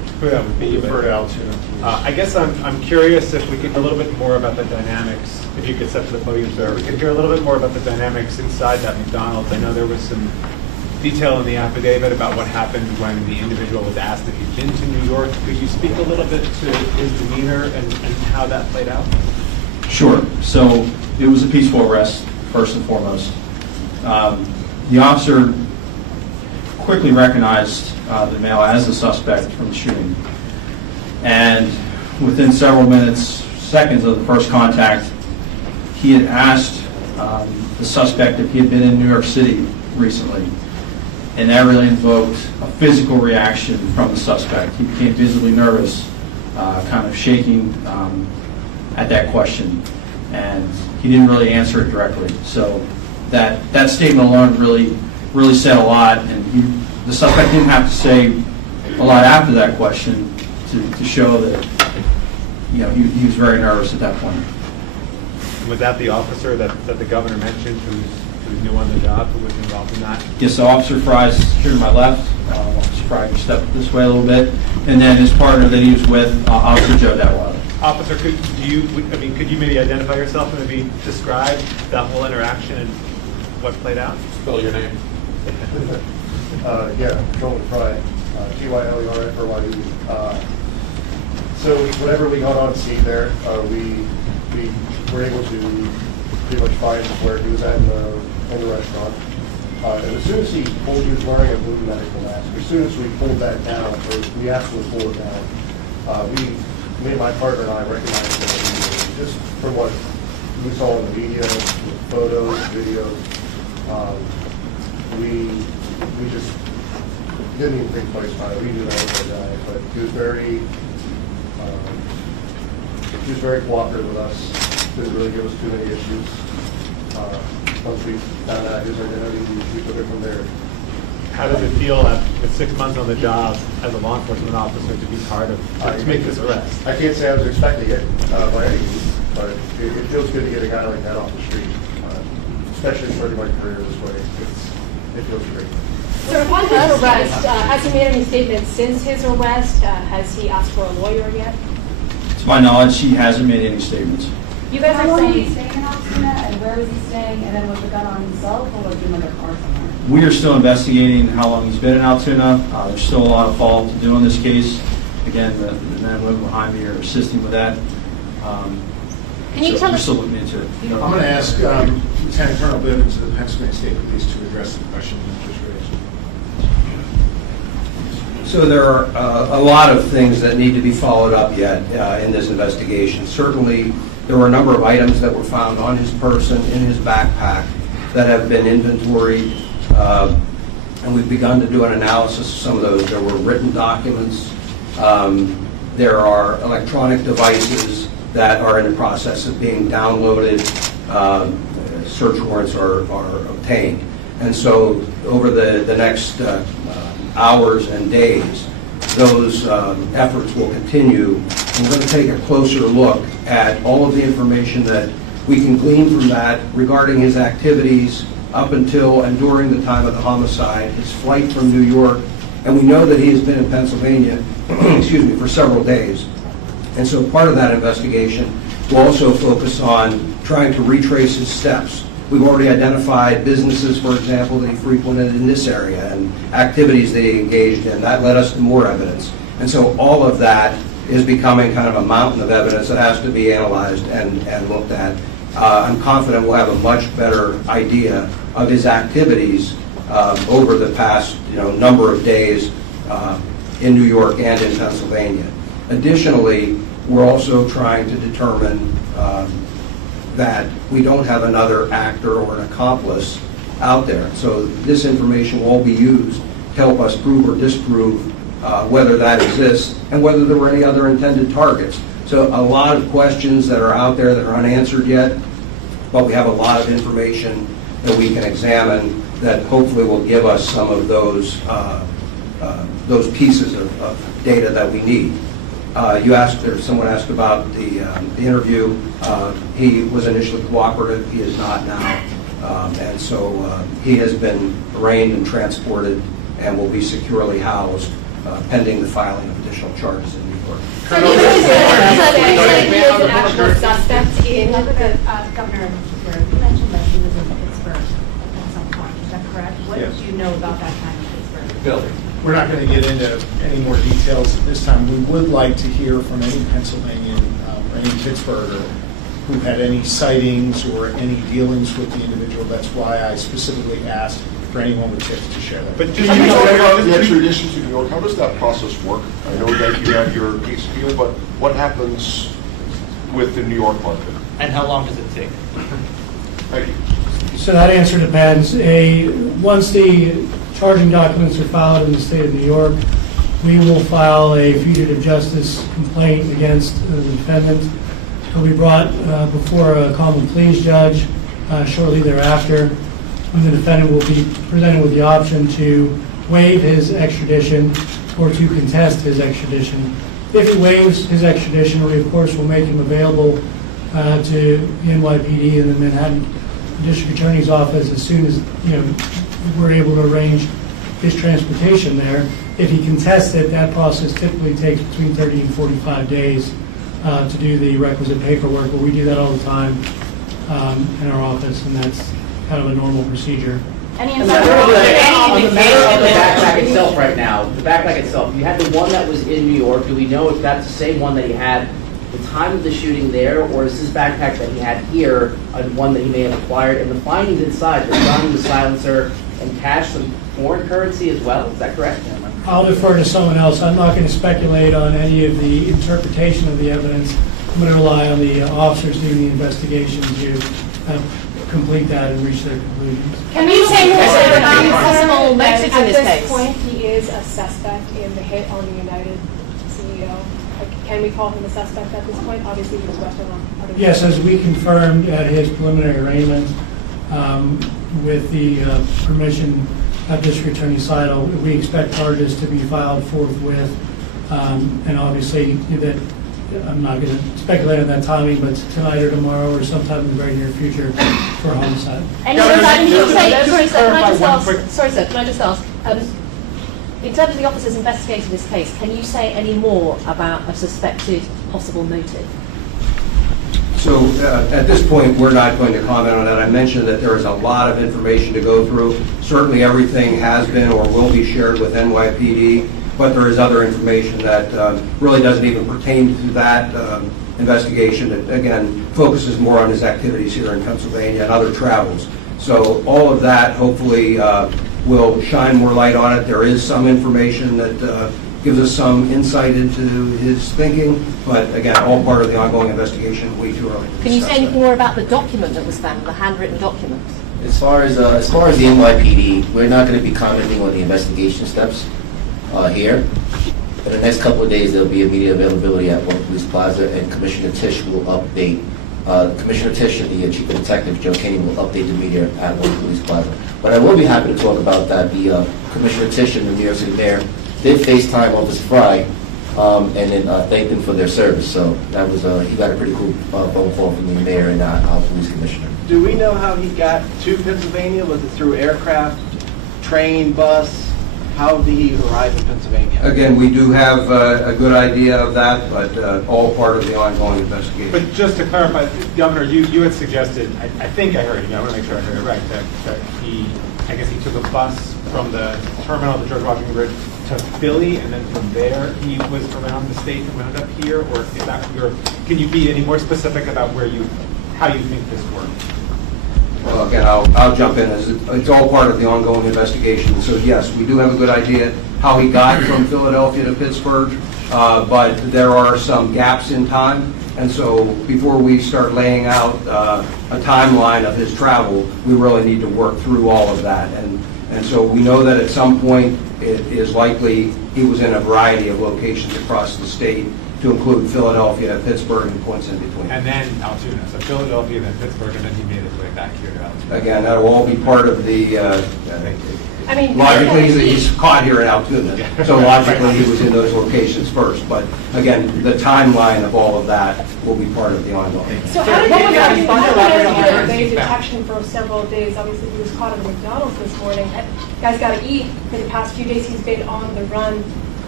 That would be For Altoona. I guess I'm curious if we could hear a little bit more about the dynamics, if you could step to the podium, sir. We could hear a little bit more about the dynamics inside that McDonald's. I know there was some detail in the affidavit about what happened when the individual was asked if he'd been to New York. Could you speak a little bit to his demeanor and how that played out? Sure. So it was a peaceful arrest, first and foremost. The officer quickly recognized the male as the suspect from the shooting. And within several seconds of the first contact, he had asked the suspect if he had been in New York City recently. And that really invoked a physical reaction from the suspect. He became visibly nervous, kind of shaking at that question. And he didn't really answer it directly. So that statement alone really said a lot. And the suspect didn't have to say a lot after that question to show that he was very nervous at that point. Was that the officer that the governor mentioned who's new on the job, who was involved in that? Yes, so Officer Fry's here to my left. Officer Fry can step this way a little bit. And then his partner that he was with, Officer Joe Detweiler. Officer, could you maybe identify yourself and maybe describe that whole interaction and what played out? Spell your name. Yeah, Patrolman Fry, Tylerfry. So whenever we got on scene there, we were able to pretty much find where he was at in the restaurant. And as soon as he was wearing a blue medical mask. As soon as we pulled that down, or we asked him to pull it down, me and my partner and I recognized him just from what we saw in the media, with photos, videos. We just didn't even think twice about it. We knew that was our guy, but he was very cooperative with us. Didn't really give us too many issues. Once we found out his identity, we took it from there. How does it feel with 6 months on the job as a law enforcement officer to be part of, to make this arrest? I can't say I was expecting it by any means, but it feels good to get a guy like that off the street, especially starting my career this way. It feels great. So upon his arrest, has he made any statements since his arrest? Has he asked for a lawyer yet? To my knowledge, he hasn't made any statements. You guys How are long was he saying, staying in Altuna, and where was he staying, and then was the gun on himself, or was he in another car somewhere? We are still investigating how long he's been in Altoona. There's still a lot of follow-up to do on this case. Again, the men and women behind me are assisting with that. Can you tell we're us? still looking into it. I'm going to ask Lieutenant Colonel Bivens of the Pennsylvania State Police to address the question you just raised. So there are a lot of things that need to be followed up yet in this investigation. Certainly, there were a number of items that were found on his person, in his backpack, that have been inventoried, and we've begun to do an analysis of some of those. There were written documents. There are electronic devices that are in the process of being downloaded. Search warrants are obtained. And so over the next hours and days, those efforts will continue. We're going to take a closer look at all of the information that we can glean from that regarding his activities up until and during the time of the homicide, his flight from New York, and we know that he has been in Pennsylvania, excuse me, for several days. And so part of that investigation will also focus on trying to retrace his steps. We've already identified businesses, for example, that he frequented in this area and activities that he engaged in. That led us to more evidence. And so all of that is becoming kind of a mountain of evidence that has to be analyzed and looked at. I'm confident we'll have a much better idea of his activities over the past number of days in New York and in Pennsylvania. Additionally, we're also trying to determine that we don't have another actor or an accomplice out there. So this information will all be used to help us prove or disprove whether that exists and whether there were any other intended targets. So a lot of questions that are out there that are unanswered yet, but we have a lot of information that we can examine that hopefully will give us some of those pieces of data that we need. Someone asked about the interview. He was initially cooperative. He is not now. And so he has been arraigned and transported and will be securely housed pending the filing of additional additional charges in New York. So you said he was an actual suspect in the... Governor, you mentioned that he was in Pittsburgh at some point. Is that correct? What Yes. did you know about that time in Pittsburgh? Bill, we're not going to get into any more details at this time. We would like to hear from any Pennsylvanian or any Pittsburgher who had any sightings or any dealings with the individual. That's why I specifically asked for anyone with tips to share that. But just the extradition to New York, how does that process work? I know that you have your case here, but what happens with the New York market? And how long does it take? Thank you. So that answer depends. Once the charging documents are filed in the state of New York, we will file a fugitive justice complaint against the defendant. He'll be brought before a common pleas judge shortly thereafter, when the defendant will be presented with the option to waive his extradition or to contest his extradition. If he waives his extradition, we of course will make him available to the NYPD and the Manhattan District Attorney's Office as soon as we're able to arrange his transportation there. If he contests it, that process typically takes between 30 and 45 days to do the requisite paperwork, but we do that all the time in our office, and that's kind of a normal procedure. On the backpack itself right now, the backpack itself, you had the one that was in New York. Do we know if that's the same one that he had the time of the shooting there, or is this backpack that he had here one that he may have acquired? And the findings inside, the gun, the silencer, and cash, some foreign currency as well, is that correct? I'll defer to someone else. I'm not going to speculate on any of the interpretation of the evidence. I'm going to rely on the officers doing the investigation to complete that and reach their conclusions. Can you say more about possible motives in this At case? this point, he is a suspect in the hit on the United CEO. Can we call him a suspect at this point? Obviously, he was arrested on other... Yes, as we confirmed at his preliminary arraignment, with the permission of District Attorney Sidle, we expect charges to be filed forthwith. And obviously, that I'm not going to speculate on that timing, but tonight or tomorrow or sometime in the very near future for homicide. And sorry, sir, can I just ask, in terms of the officers investigating this case, can you say any more about a suspected possible motive? So at this point, we're not going to comment on that. I mentioned that there is a lot of information to go through. Certainly everything has been or will be shared with NYPD, but there is other information that really doesn't even pertain to that investigation. It, again, focuses more on his activities here in Pennsylvania and other travels. So all of that hopefully will shine more light on it. There is some information that gives us some insight into his thinking, but again, all part of the ongoing investigation, way too early to Can you say discuss anything that. more about the document that was found, the handwritten document? As far as the NYPD, we're not going to be commenting on the investigation steps here. In the next couple of days, there'll be immediate availability at One Police Plaza, and Commissioner Tisch will update. Commissioner Tisch and the Chief of Detective, Joe Kinney, will update the media at One Police Plaza. But I will be happy to talk about that. The Commissioner Tisch and the New York City Mayor did FaceTime Officer Fry and then thanked them for their service. So that was he got a pretty cool phone call from the mayor and our police commissioner. Do we know how he got to Pennsylvania? Was it through aircraft, train, bus? How did he arrive in Pennsylvania? Again, we do have a good idea of that, but all part of the ongoing investigation. But just to clarify, Governor, you had suggested, I think I heard you, I want to make sure I heard it right, that I guess he took a bus from the terminal at the George Washington Bridge to Philly, and then from there he was around the state and wound up here, or is that can you be any more specific about how you think this worked? Well, again, I'll jump in. It's all part of the ongoing investigation. So yes, we do have a good idea how he got from Philadelphia to Pittsburgh, but there are some gaps in time. And so before we start laying out a timeline of his travel, we really need to work through all of that. And so we know that at some point it is likely he was in a variety of locations across the state, to include Philadelphia, Pittsburgh, and points in between. And then Altoona, so Philadelphia, then Pittsburgh, and then he made his way back here to Altoona. Again, that will all be part of the, I mean, logically, he's caught here in Altoona, so logically he was in those locations first. But again, the timeline of all of that will be part of the ongoing. So how did he evade detection for several days? Obviously, he was caught at McDonald's this morning. Guy's got to eat. For the past few days, he's been on the run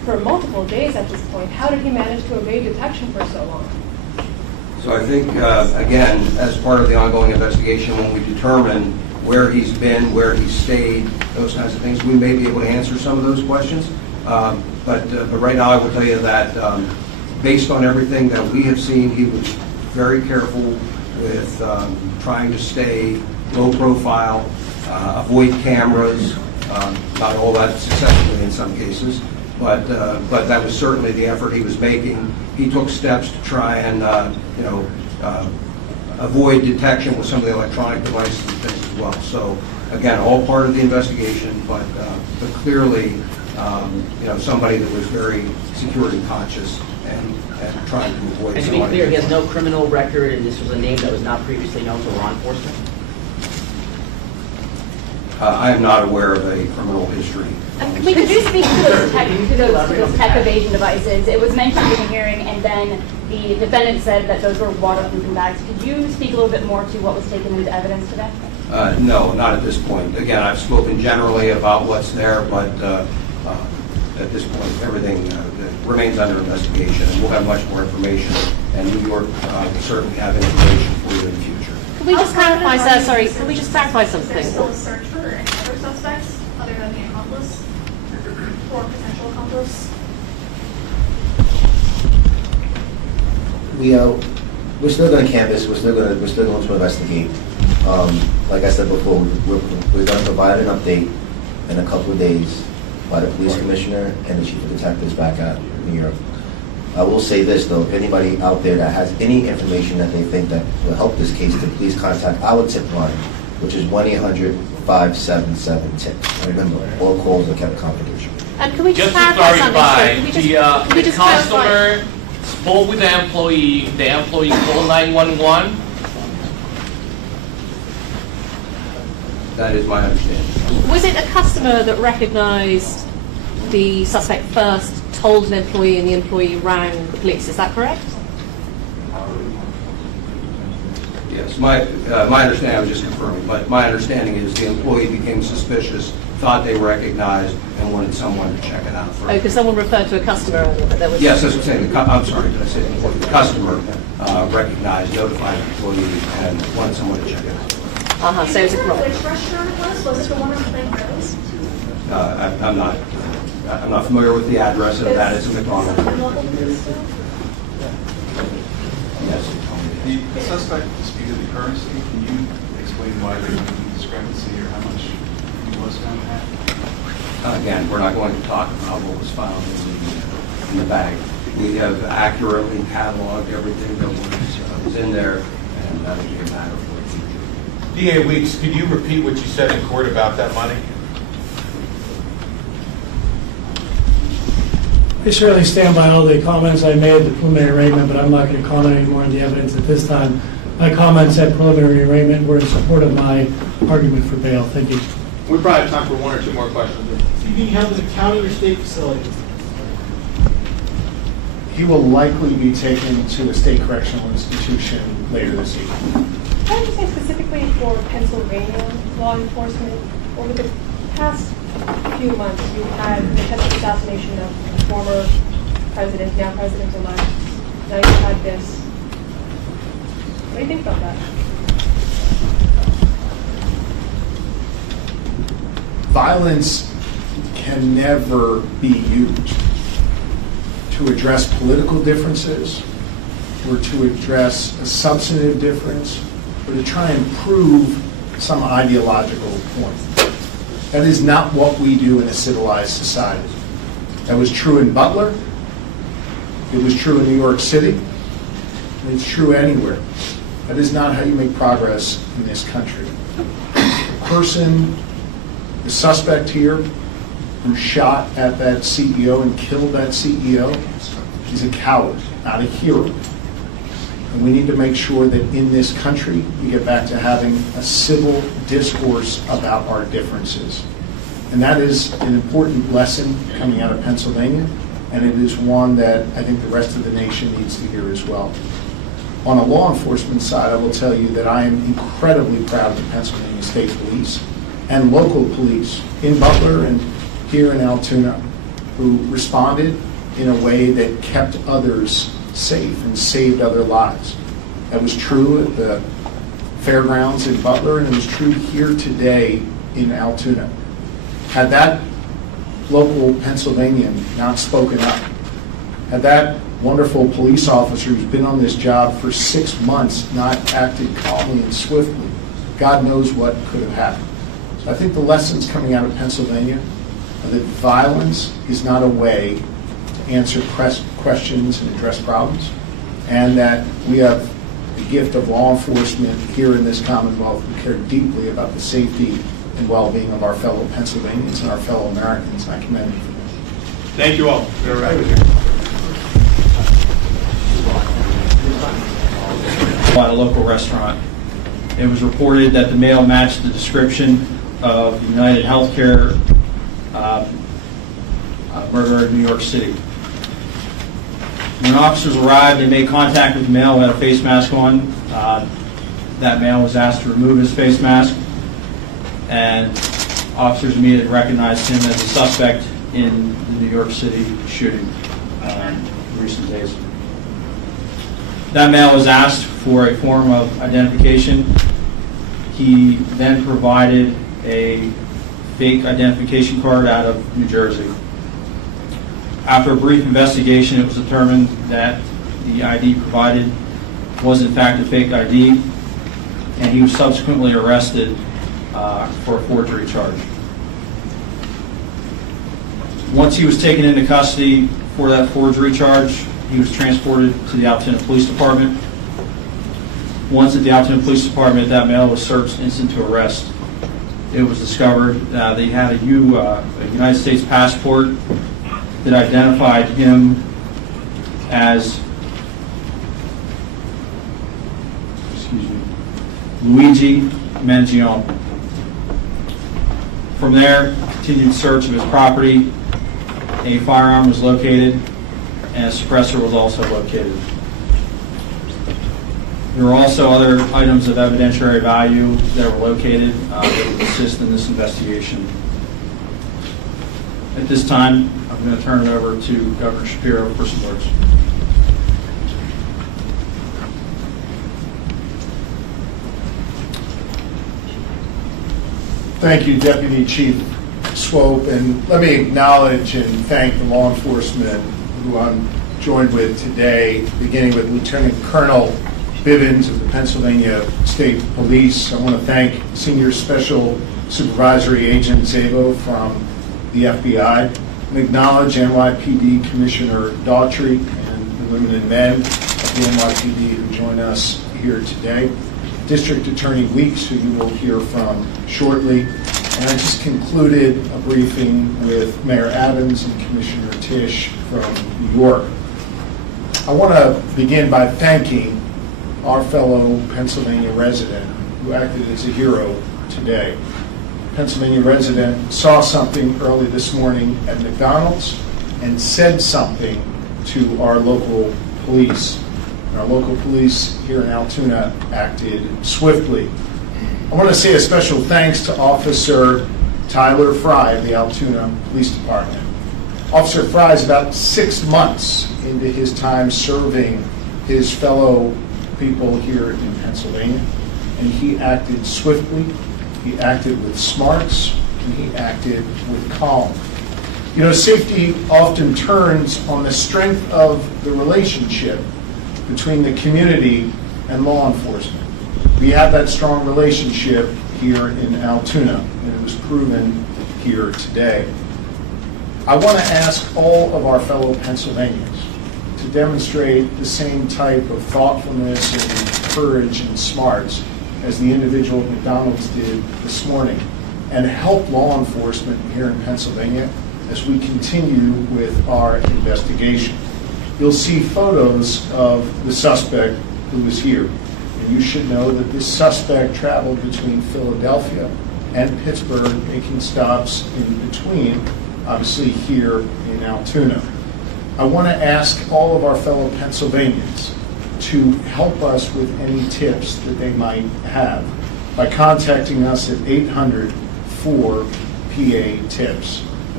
for multiple days at this point. How did he manage to evade detection for so long? So I think, again, as part of the ongoing investigation, when we determine where he's been, where he's stayed, those kinds of things, we may be able to answer some of those questions. But right now, I will tell you that based on everything that we have seen, he was very careful with trying to stay low profile, avoid cameras, not all that successfully in some cases, but that was certainly the effort he was making. He took steps to try and avoid detection with some of the electronic devices and things as well. So again, all part of the investigation, but clearly, somebody that was very security conscious and trying to avoid. And to be clear, he has no criminal record, and this was a name that was not previously known to law enforcement? I am not aware of a criminal history. Could you speak to those tech evasion devices? It was mentioned in the hearing, and then the defendant said that those were waterproofing bags. Could you speak a little bit more to what was taken into evidence today? No, not at this point. Again, I've spoken generally about what's there, but at this point, everything remains under investigation, and we'll have much more information, and New York will certainly have information for you in the future. Can we just clarify, sir? Sorry, can we just clarify something? Is there still a search for any other suspects other than the accomplice or potential accomplice? We're still going to canvass. We're still going to investigate. Like I said before, we're going to provide an update in a couple of days by the police commissioner and the chief of detectives back at New York. I will say this though: if anybody out there that has any information that they think that will help this case, to please contact our tip line, which is 1-800-577-TIP. Remember, all calls are kept confidential. And can we just to clarify clarify, something? the customer spoke with the employee called 911. That is my understanding. Was it a customer that recognized the suspect first, told an employee, and the employee rang the police? Is that correct? Yes, my understanding, I was just confirming, but my understanding is the employee became suspicious, thought they recognized, and wanted someone to check it out first. Oh, because someone referred to a customer earlier, but there was... Yes, that's what I'm saying. I'm sorry, did I say the employee? The customer recognized, notified the employee, and wanted someone to check it out. So it's a problem. Which restaurant it was? Was it the one on Plain Rose? I'm not familiar with the address of that. It's a McDonald. Yes. The suspect disputed the currency. Can you explain why there was a discrepancy or how much he was found to have? Again, we're not going to talk about what was found in the bag. We have accurately cataloged everything that was in there, and that will be a matter for the future. DA Weeks, could you repeat what you said in court about that money? I certainly stand by all the comments I made at the preliminary arraignment, but I'm not going to comment any more on the evidence at this time. My comments at preliminary arraignment were in support of my argument for bail. Thank you. We probably have time for one or two more questions. Is he being held in a county or state facility? He will likely be taken to a state correctional institution later this evening. Can I just say specifically for Pennsylvania law enforcement, over the past few months, we've had the attempted assassination of a former president, now president-elect. Now you've had this. What do you think about that? Violence can never be used to address political differences or to address a substantive difference or to try and prove some ideological point. That is not what we do in a civilized society. That was true in Butler. It was true in New York City. And it's true anywhere. That is not how you make progress in this country. The suspect here who shot at that CEO and killed that CEO, he's a coward, not a hero. And we need to make sure that in this country, we get back to having a civil discourse about our differences. And that is an important lesson coming out of Pennsylvania, and it is one that I think the rest of the nation needs to hear as well. On a law enforcement side, I will tell you that I am incredibly proud of the Pennsylvania State Police and local police in Butler and here in Altoona. who responded in a way that kept others safe and saved other lives. That was true at the fairgrounds in Butler, and it was true here today in Altoona. Had that local Pennsylvanian not spoken up, had that wonderful police officer who's been on this job for 6 months not acted calmly and swiftly, God knows what could have happened. So I think the lessons coming out of Pennsylvania are that violence is not a way to answer questions and address problems, and that we have the gift of law enforcement here in this Commonwealth who care deeply about the safety and well-being of our fellow Pennsylvanians and our fellow Americans, and I commend you for that. Thank you all. At a local restaurant. It was reported that the male matched the description of UnitedHealthcare murderer in New York City. When officers arrived, they made contact with the male who had a face mask on. That male was asked to remove his face mask, and officers immediately recognized him as a suspect in the New York City shooting in recent days. That male was asked for a form of identification. He then provided a fake identification card out of New Jersey. After a brief investigation, it was determined that the ID provided was in fact a fake ID, and he was subsequently arrested for a forgery charge. Once he was taken into custody for that forgery charge, he was transported to the Altoona Police Department. Once at the Altoona Police Department, that male was searched instant to arrest. It was discovered that he had a United States passport that identified him as Luigi Mangione. From there, continued search of his property. A firearm was located, and a suppressor was also located. There were also other items of evidentiary value that were located that would assist in this investigation. At this time, I'm going to turn it over to Governor Shapiro for some words. Thank you, Deputy Chief Swope, and let me acknowledge and thank the law enforcement who I'm joined with today, beginning with Lieutenant Colonel Bivens of the Pennsylvania State Police. I want to thank Senior Special Supervisory Agent Szabo from the FBI, and acknowledge NYPD Commissioner Daughtry and the women and men of the NYPD who join us here today. District Attorney Weeks, who you will hear from shortly. And I just concluded a briefing with Mayor Adams and Commissioner Tisch from New York. I want to begin by thanking our fellow Pennsylvania resident who acted as a hero today. Pennsylvania resident saw something early this morning at McDonald's and said something to our local police. Our local police here in Altoona acted swiftly. I want to say a special thanks to Officer Tyler Fry of the Altoona Police Department. Officer Fry is about 6 months into his time serving his fellow people here in Pennsylvania, and he acted swiftly, he acted with smarts, and he acted with calm. You know, safety often turns on the strength of the relationship between the community and law enforcement. We have that strong relationship here in Altoona, and it was proven here today. I want to ask all of our fellow Pennsylvanians to demonstrate the same type of thoughtfulness and courage and smarts as the individual at McDonald's did this morning, and help law enforcement here in Pennsylvania as we continue with our investigation. You'll see photos of the suspect who was here. And you should know that this suspect traveled between Philadelphia and Pittsburgh, making stops in between, obviously here in Altoona. I want to ask all of our fellow Pennsylvanians to help us with any tips that they might have by contacting us at 800-4-PA-TIPS.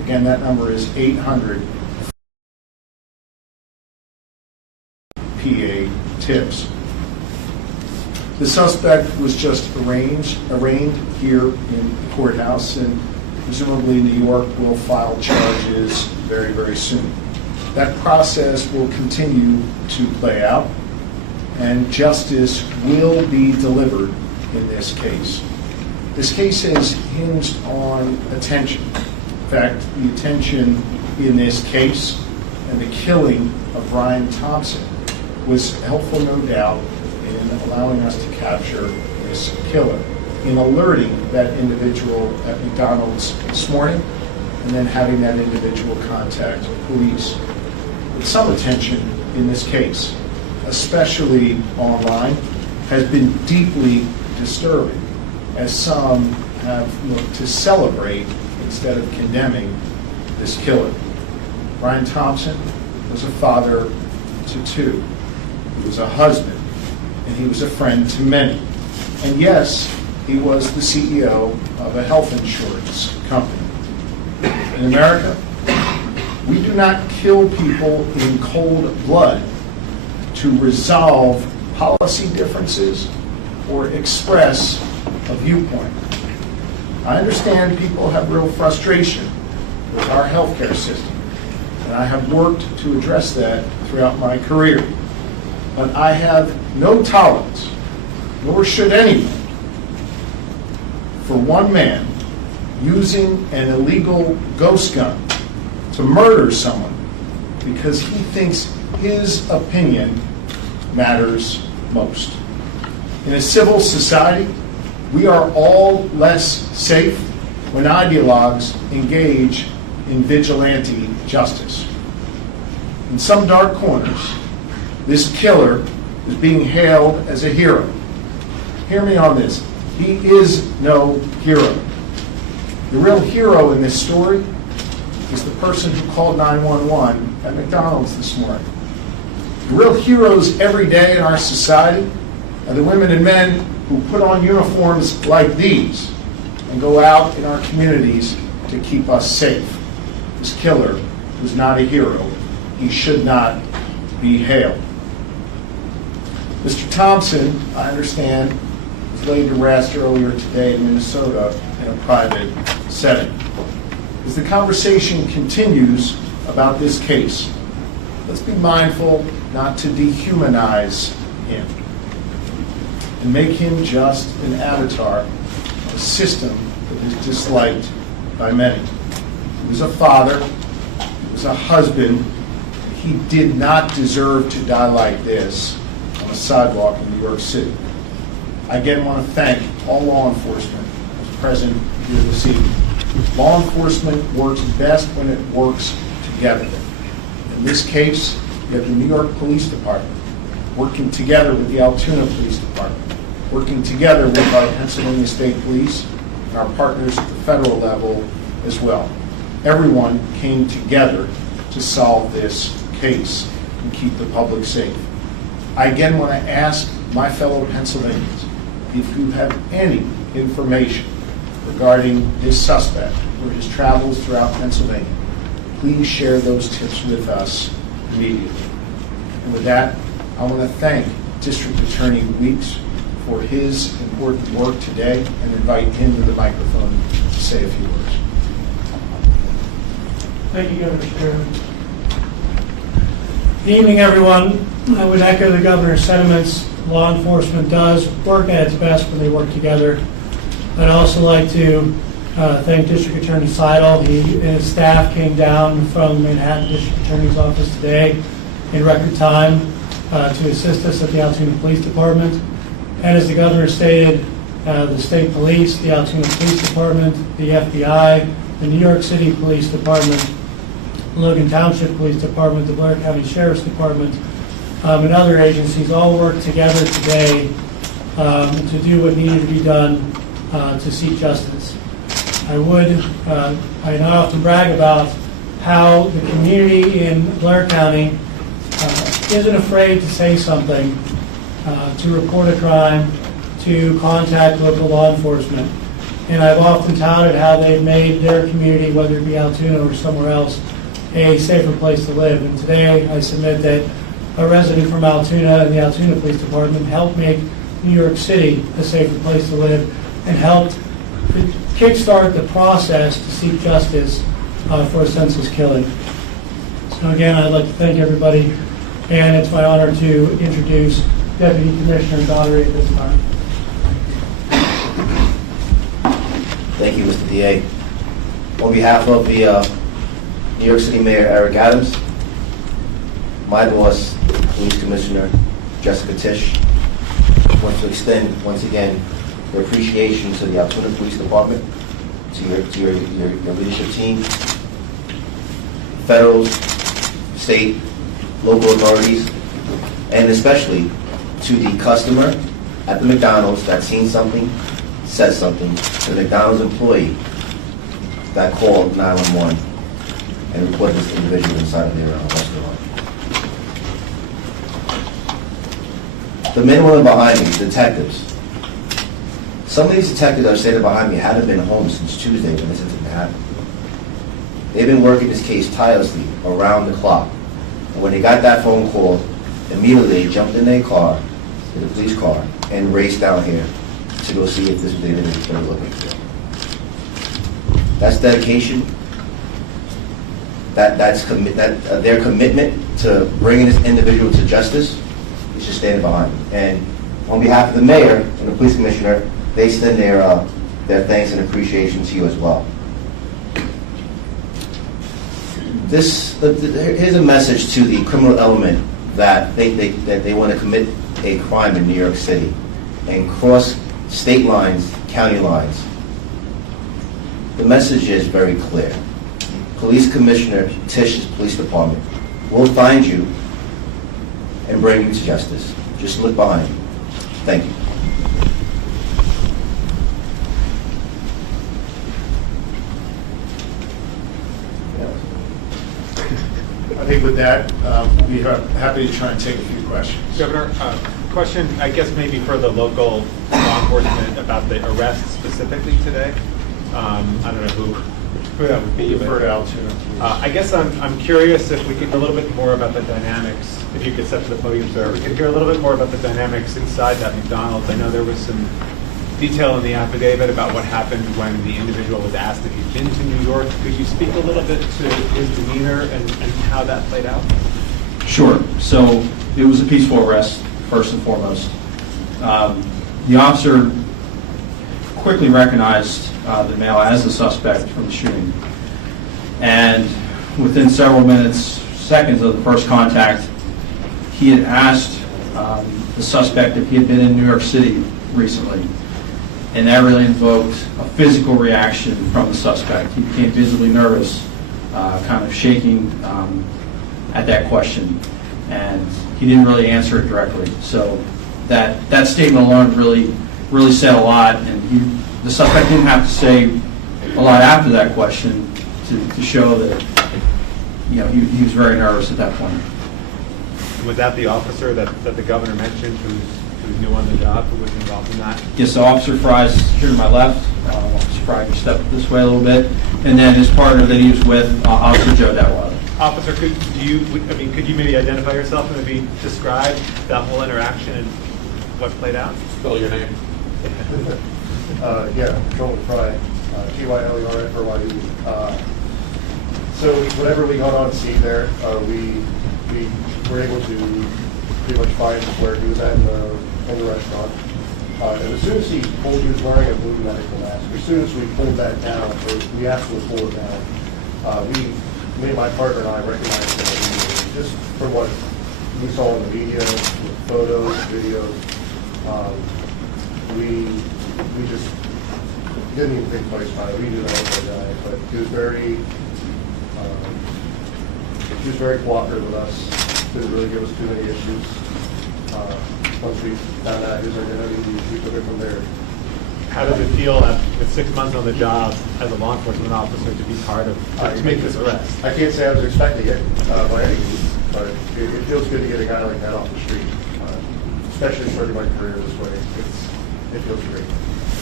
Again, that number is 800 PA tips. The suspect was just arraigned here in the courthouse, and presumably New York will file charges very, very soon. That process will continue to play out, and justice will be delivered in this case. This case is hinged on attention. In fact, the attention in this case and the killing of Brian Thompson was helpful, no doubt, in allowing us to capture this killer, in alerting that individual at McDonald's this morning, and then having that individual contact police. But some attention in this case, especially online, has been deeply disturbing, as some have looked to celebrate instead of condemning this killer. Brian Thompson was a father to two. He was a husband, and he was a friend to many. And yes, he was the CEO of a health insurance company. In America, we do not kill people in cold blood to resolve policy differences or express a viewpoint. I understand people have real frustration with our healthcare system, and I have worked to address that throughout my career. But I have no tolerance, nor should anyone, for one man using an illegal ghost gun to murder someone because he thinks his opinion matters most. In a civil society, we are all less safe when ideologues engage in vigilante justice. In some dark corners, this killer is being hailed as a hero. Hear me on this. He is no hero. The real hero in this story is the person who called 911 at McDonald's this morning. The real heroes every day in our society are the women and men who put on uniforms like these and go out in our communities to keep us safe. This killer was not a hero. He should not be hailed. Mr. Thompson, I understand, was laid to rest earlier today in Minnesota in a private setting. As the conversation continues about this case, let's be mindful not to dehumanize him and make him just an avatar of a system that is disliked by many. He was a father, he was a husband. He did not deserve to die like this on a sidewalk in New York City. I again want to thank all law enforcement who's present here this evening. Law enforcement works best when it works together. In this case, you have the New York Police Department working together with the Altoona Police Department, working together with our Pennsylvania State Police and our partners at the federal level as well. Everyone came together to solve this case and keep the public safe. I again want to ask my fellow Pennsylvanians, if you have any information regarding this suspect or his travels throughout Pennsylvania, please share those tips with us immediately. And with that, I want to thank District Attorney Weeks for his important work today and invite him to the microphone to say a few words. Thank you, Governor Shapiro. Good evening, everyone. I would echo the governor's sentiments. Law enforcement does work at its best when they work together. I'd also like to thank District Attorney Sidle. He and his staff came down from Manhattan District Attorney's Office today in record time to assist us at the Altoona Police Department. And as the governor stated, the state police, the Altoona Police Department, the FBI, the New York City Police Department, Logan Township Police Department, the Blair County Sheriff's Department, and other agencies all worked together today to do what needed to be done to seek justice. I not often brag about how the community in Blair County isn't afraid to say something, to report a crime, to contact local law enforcement. And I've often touted how they've made their community, whether it be Altoona or somewhere else, a safer place to live. And today I submit that a resident from Altoona and the Altoona Police Department helped make New York City a safer place to live and helped kickstart the process to seek justice for a senseless killing. So again, I'd like to thank everybody, and it's my honor to introduce Deputy Commissioner Daugherty at this time. Thank you, Mr. DA. On behalf of the New York City Mayor Eric Adams, my boss, Police Commissioner Jessica Tisch, want to extend once again their appreciation to the Altoona Police Department, to your leadership team, federal, state, local authorities, and especially to the customer at the McDonald's that seen something, said something, to the McDonald's employee that called 911 and reported this individual inside of their restaurant. The men and women behind me, detectives. Some of these detectives that are standing behind me haven't been home since Tuesday when this incident happened. They've been working this case tirelessly around the clock. And when they got that phone call, immediately they jumped in their car, in the police car, and raced down here to go see if this was the individual they were looking for. That's dedication. That's their commitment to bringing this individual to justice is just standing behind them. And on behalf of the mayor and the police commissioner, they extend their thanks and appreciation to you as well. Here's a message to the criminal element that they want to commit a crime in New York City and cross state lines, county lines. The message is very clear. Police Commissioner Tisch's police department will find you and bring you to justice. Just look behind you. Thank you. I think with that, we are happy to try and take a few questions. Governor, question, I guess maybe for the local law enforcement about the arrest specifically today. I don't know who that would be. For Altoona. I guess I'm curious if we could a little bit more about the dynamics, if you could step to the podium, sir. We could hear a little bit more about the dynamics inside that McDonald's. I know there was some detail in the affidavit about what happened when the individual was asked if he'd been to New York. Could you speak a little bit to his demeanor and how that played out? Sure. So it was a peaceful arrest, first and foremost. The officer quickly recognized the male as the suspect from the shooting. And within several seconds of the first contact, he had asked the suspect if he had been in New York City recently. And that really invoked a physical reaction from the suspect. He became visibly nervous, kind of shaking at that question. And he didn't really answer it directly. So that statement alone really said a lot. And the suspect didn't have to say a lot after that question to show that he was very nervous at that point. Was that the officer that the governor mentioned who's new on the job, who was involved in that? Yes, so Officer Fry's here to my left. Officer Fry can step this way a little bit. And then his partner that he was with, Officer Joe Detweiler. Officer, could you maybe identify yourself and maybe describe that whole interaction and what played out? Spell your name. Yeah, Patrolman Fry, Tylerfry. So whenever we got on scene there, we were able to pretty much find where he was at in the restaurant. And as soon as he was wearing a blue medical mask, as soon as we pulled that down, or we asked him to pull it down, me and my partner and I recognized him just from what we saw in the media, photos, videos. We just didn't even think twice about it. We knew that was the guy, but he was very cooperative with us. Didn't really give us too many issues. Once we found out his identity, we took it from there. How does it feel with 6 months on the job as a law enforcement officer to be part of, to make this arrest? I can't say I was expecting it by any means, but it feels good to get a guy like that off the street, especially starting my career this way. It feels great.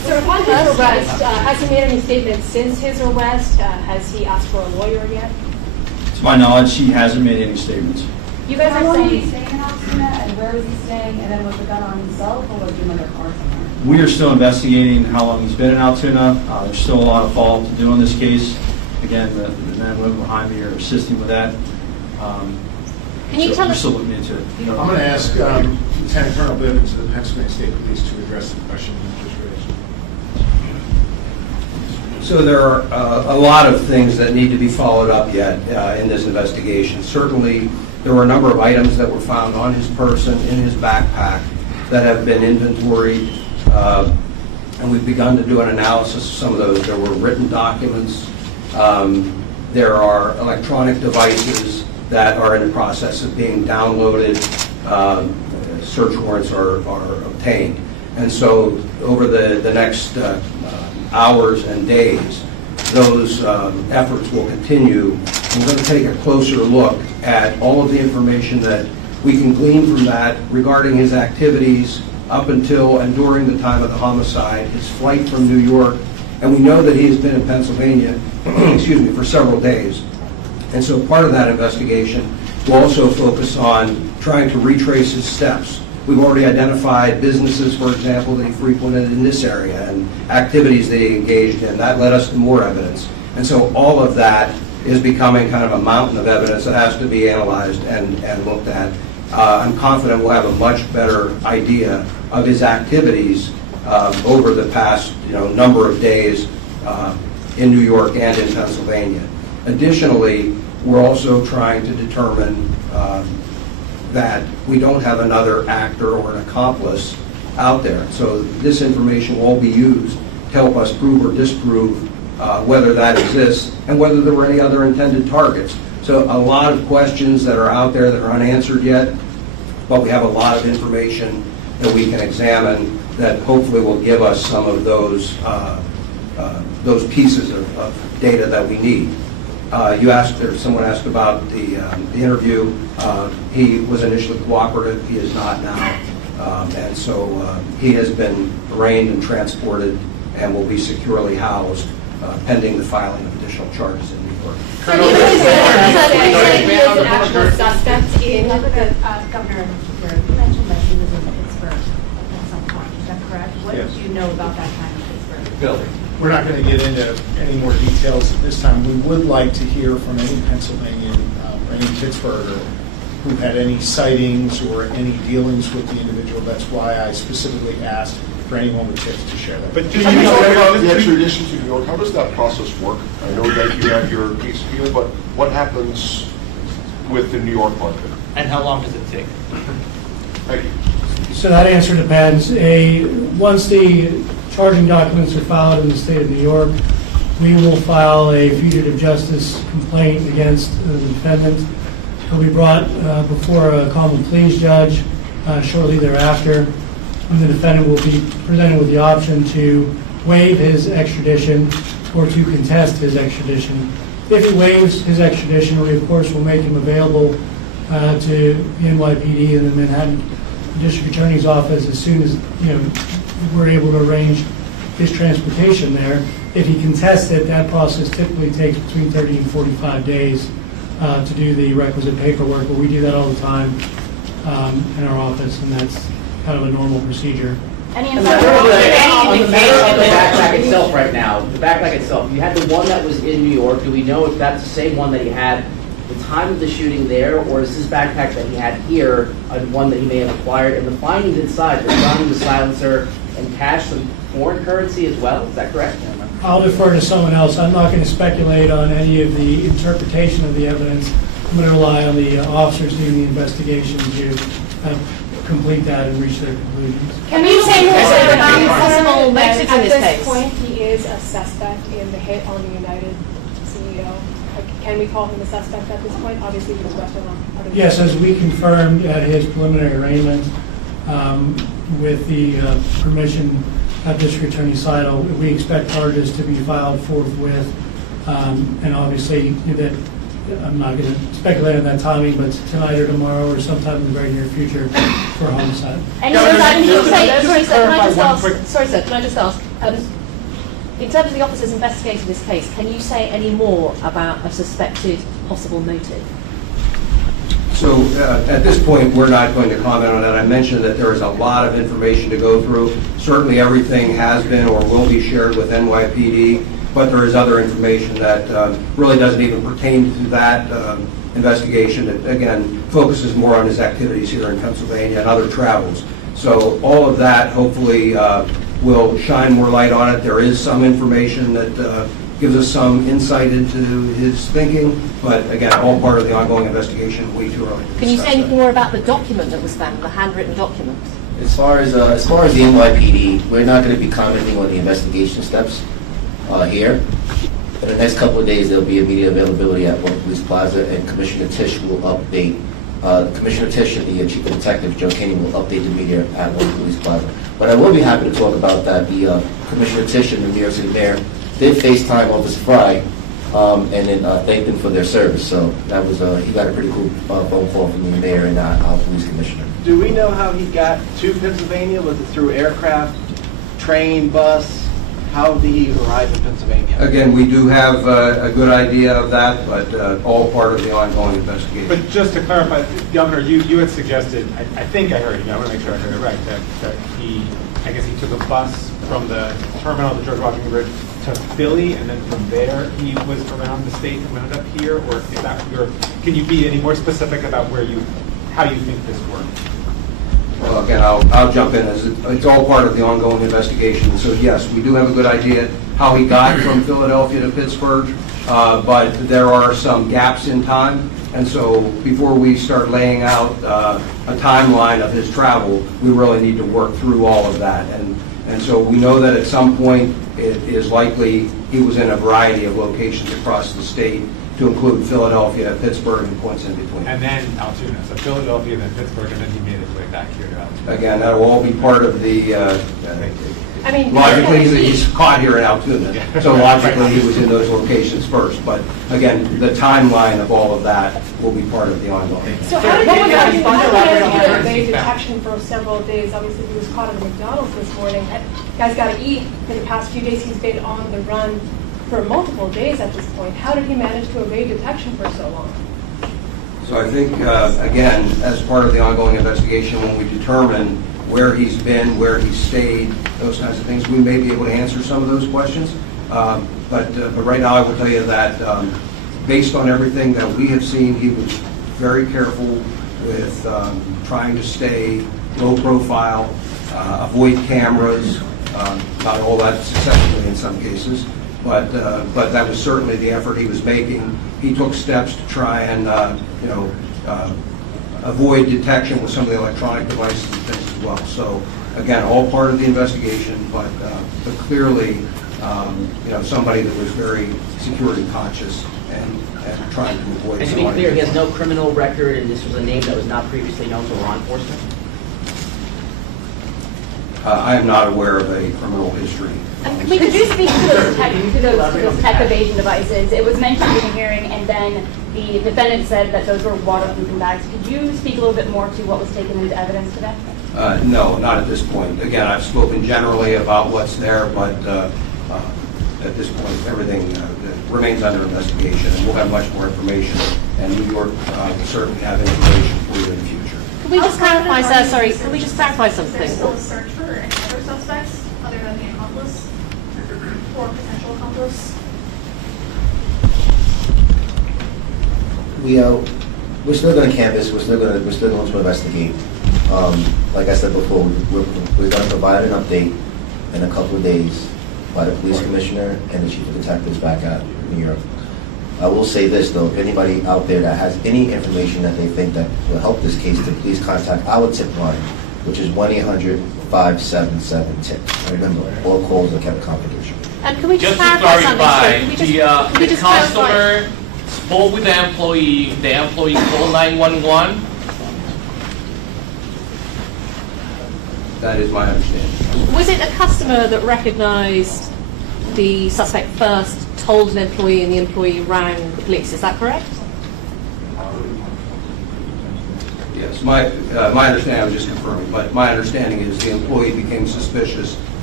So upon his arrest, has he made any statements since his arrest? Has he asked for a lawyer yet? To my knowledge, he hasn't made any statements. You guys How are long did he saying, stay in Altuna, and where was he staying, and then was the gun on himself, or was he in another car somewhere? We are still investigating how long he's been in Altoona. There's still a lot of follow-up to do on this case. Again, the men and women behind me are assisting with that. Can you So tell we're us? still looking into it. I'm going to ask Lieutenant Colonel Bivens of the Pennsylvania State Police to address the question you just raised. So there are a lot of things that need to be followed up yet in this investigation. Certainly, there were a number of items that were found on his person, in his backpack, that have been inventoried, and we've begun to do an analysis of some of those. There were written documents. There are electronic devices that are in the process of being downloaded. Search warrants are obtained. And so over the next hours and days, those efforts will continue. We're going to take a closer look at all of the information that we can glean from that regarding his activities up until and during the time of the homicide, his flight from New York, and we know that he has been in Pennsylvania, excuse me, for several days. And so part of that investigation will also focus on trying to retrace his steps. We've already identified businesses, for example, that he frequented in this area and activities that he engaged in. That led us to more evidence. And so all of that is becoming kind of a mountain of evidence that has to be analyzed and looked at. I'm confident we'll have a much better idea of his activities over the past number of days in New York and in Pennsylvania. Additionally, we're also trying to determine that we don't have another actor or an accomplice out there. So this information will all be used to help us prove or disprove whether that exists and whether there were any other intended targets. So a lot of questions that are out there that are unanswered yet, but we have a lot of information that we can examine that hopefully will give us some of those pieces of data that we need. You asked, or someone asked about the interview. He was initially cooperative. He is not now. And so he has been arraigned and transported and will be securely housed pending the filing of additional charges in New York. So he is an actual suspect in the... Governor Shapiro, you mentioned that he was in Pittsburgh at some point. Is that correct? What Yes. did you know about that time in Pittsburgh? Bill, we're not going to get into any more details at this time. We would like to hear from any Pennsylvanian or any Pittsburgher who had any sightings or any dealings with the individual. That's why I specifically asked for anyone with tips to share that. But do you know about the extradition to New York? How does that process work? I know that you have your case here, but what happens with the New York market? And how long does it take? Thank you. So that answer depends. Once the charging documents are filed in the state of New York, we will file a fugitive justice complaint against the defendant. He'll be brought before a common pleas judge shortly thereafter, and the defendant will be presented with the option to waive his extradition or to contest his extradition. If he waives his extradition, we of course will make him available to the NYPD and the Manhattan District Attorney's Office as soon as we're able to arrange his transportation there. If he contests it, that process typically takes between 30 and 45 days to do the requisite paperwork, but we do that all the time in our office, and that's kind of a normal procedure. Any On insight? the backpack itself right now, the backpack itself, you had the one that was in New York. Do we know if that's the same one that he had the time of the shooting there, or is this backpack that he had here one that he may have acquired? And the findings inside, the gun, the silencer, and cash, some foreign currency as well, is that correct? I'll defer to someone else. I'm not going to speculate on any of the interpretation of the evidence. I'm going to rely on the officers doing the investigation to complete that and reach their conclusions. Can you say more Any about possible motives in this At case? this point, he is a suspect in the hit on the United CEO. Can we call him a suspect at this point? Obviously, he was arrested on other... Yes, as we confirmed at his preliminary arraignment, with the permission of District Attorney Sidle, we expect charges to be filed forthwith, and obviously that I'm not going to speculate on that timing, but tonight or tomorrow or sometime in the very near future for homicide. Any insight? Can you say, sorry, sir, can I just ask? In terms of the officers investigating this case, can you say any more about a suspected possible motive? So at this point, we're not going to comment on that. I mentioned that there is a lot of information to go through. Certainly everything has been or will be shared with NYPD, but there is other information that really doesn't even pertain to that investigation. It, again, focuses more on his activities here in Pennsylvania and other travels. So all of that hopefully will shine more light on it. There is some information that gives us some insight into his thinking, but again, all part of the ongoing investigation. Way too early to Can you say discuss anything that. more about the document that was found, the handwritten document? As far as the NYPD, we're not going to be commenting on the investigation steps here. In the next couple of days, there'll be immediate availability at One Police Plaza, and Commissioner Tisch will update. Commissioner Tisch and the Chief of Detective, Joe Kinney, will update the media at One Police Plaza. But I will be happy to talk about that. The Commissioner Tisch and the New York City Mayor did FaceTime Officer Fry and then thanked them for their service. So that was he got a pretty cool phone call from the mayor and our police commissioner. Do we know how he got to Pennsylvania? Was it through aircraft, train, bus? How did he arrive in Pennsylvania? Again, we do have a good idea of that, but all part of the ongoing investigation. But just to clarify, Governor, you had suggested, I think I heard you, I want to make sure I heard it right, that I guess he took a bus from the terminal at the George Washington Bridge to Philly, and then from there he was around the state and wound up here, or is that can you be any more specific about how you think this worked? Well, again, I'll jump in. It's all part of the ongoing investigation. So yes, we do have a good idea how he got from Philadelphia to Pittsburgh, but there are some gaps in time. And so before we start laying out a timeline of his travel, we really need to work through all of that. And so we know that at some point it is likely he was in a variety of locations across the state, to include Philadelphia, Pittsburgh, and points in between. And then Altoona, so Philadelphia, then Pittsburgh, and then he made his way back here to Altoona. Again, that will all be part of the, I mean, logically, he's caught here in Altoona, so logically he was in those locations first. But again, the timeline of all of that will be part of the ongoing. So how did you get evade detection for several days? Obviously, he was caught at McDonald's this morning. Guy's got to eat. For the past few days, he's been on the run for multiple days at this point. How did he manage to evade detection for so long? So I think, again, as part of the ongoing investigation, when we determine where he's been, where he's stayed, those kinds of things, we may be able to answer some of those questions. But right now, I will tell you that based on everything that we have seen, he was very careful with trying to stay low profile, avoid cameras, not all that successfully in some cases. But that was certainly the effort he was making. He took steps to try and avoid detection with some of the electronic devices and things as well. So again, all part of the investigation, but clearly, somebody that was very security conscious and trying to avoid. And to be clear, he has no criminal record, and this was a name that was not previously known to law enforcement? I am not aware of a criminal history. Could you speak to those tech evasion devices? It was mentioned in the hearing, and then the defendant said that those were waterproofing bags. Could you speak a little bit more to what was taken into evidence today? No, not at this point. Again, I've spoken generally about what's there, but at this point, everything remains under investigation, and we'll have much more information, and New York will certainly have information for you in the future. Can we just clarify, sir? Sorry, can we just clarify something? Is there still a search for any other suspects other than the accomplice or potential accomplice? We're still going to canvass. We're still going to investigate. Like I said before, we're going to provide an update in a couple of days by the police commissioner and the chief of detectives back at New York. I will say this though: if anybody out there that has any information that they think that will help this case, to please contact our tip line, which is 1-800-577-TIP. Remember, all calls are kept confidential. And can we just clarify, something? the customer spoke with the employee called 911. That is my understanding. Was it a customer that recognized the suspect first, told an employee, and the employee rang the police? Is that correct? Yes, my understanding, I was just confirming, but my understanding is the employee became suspicious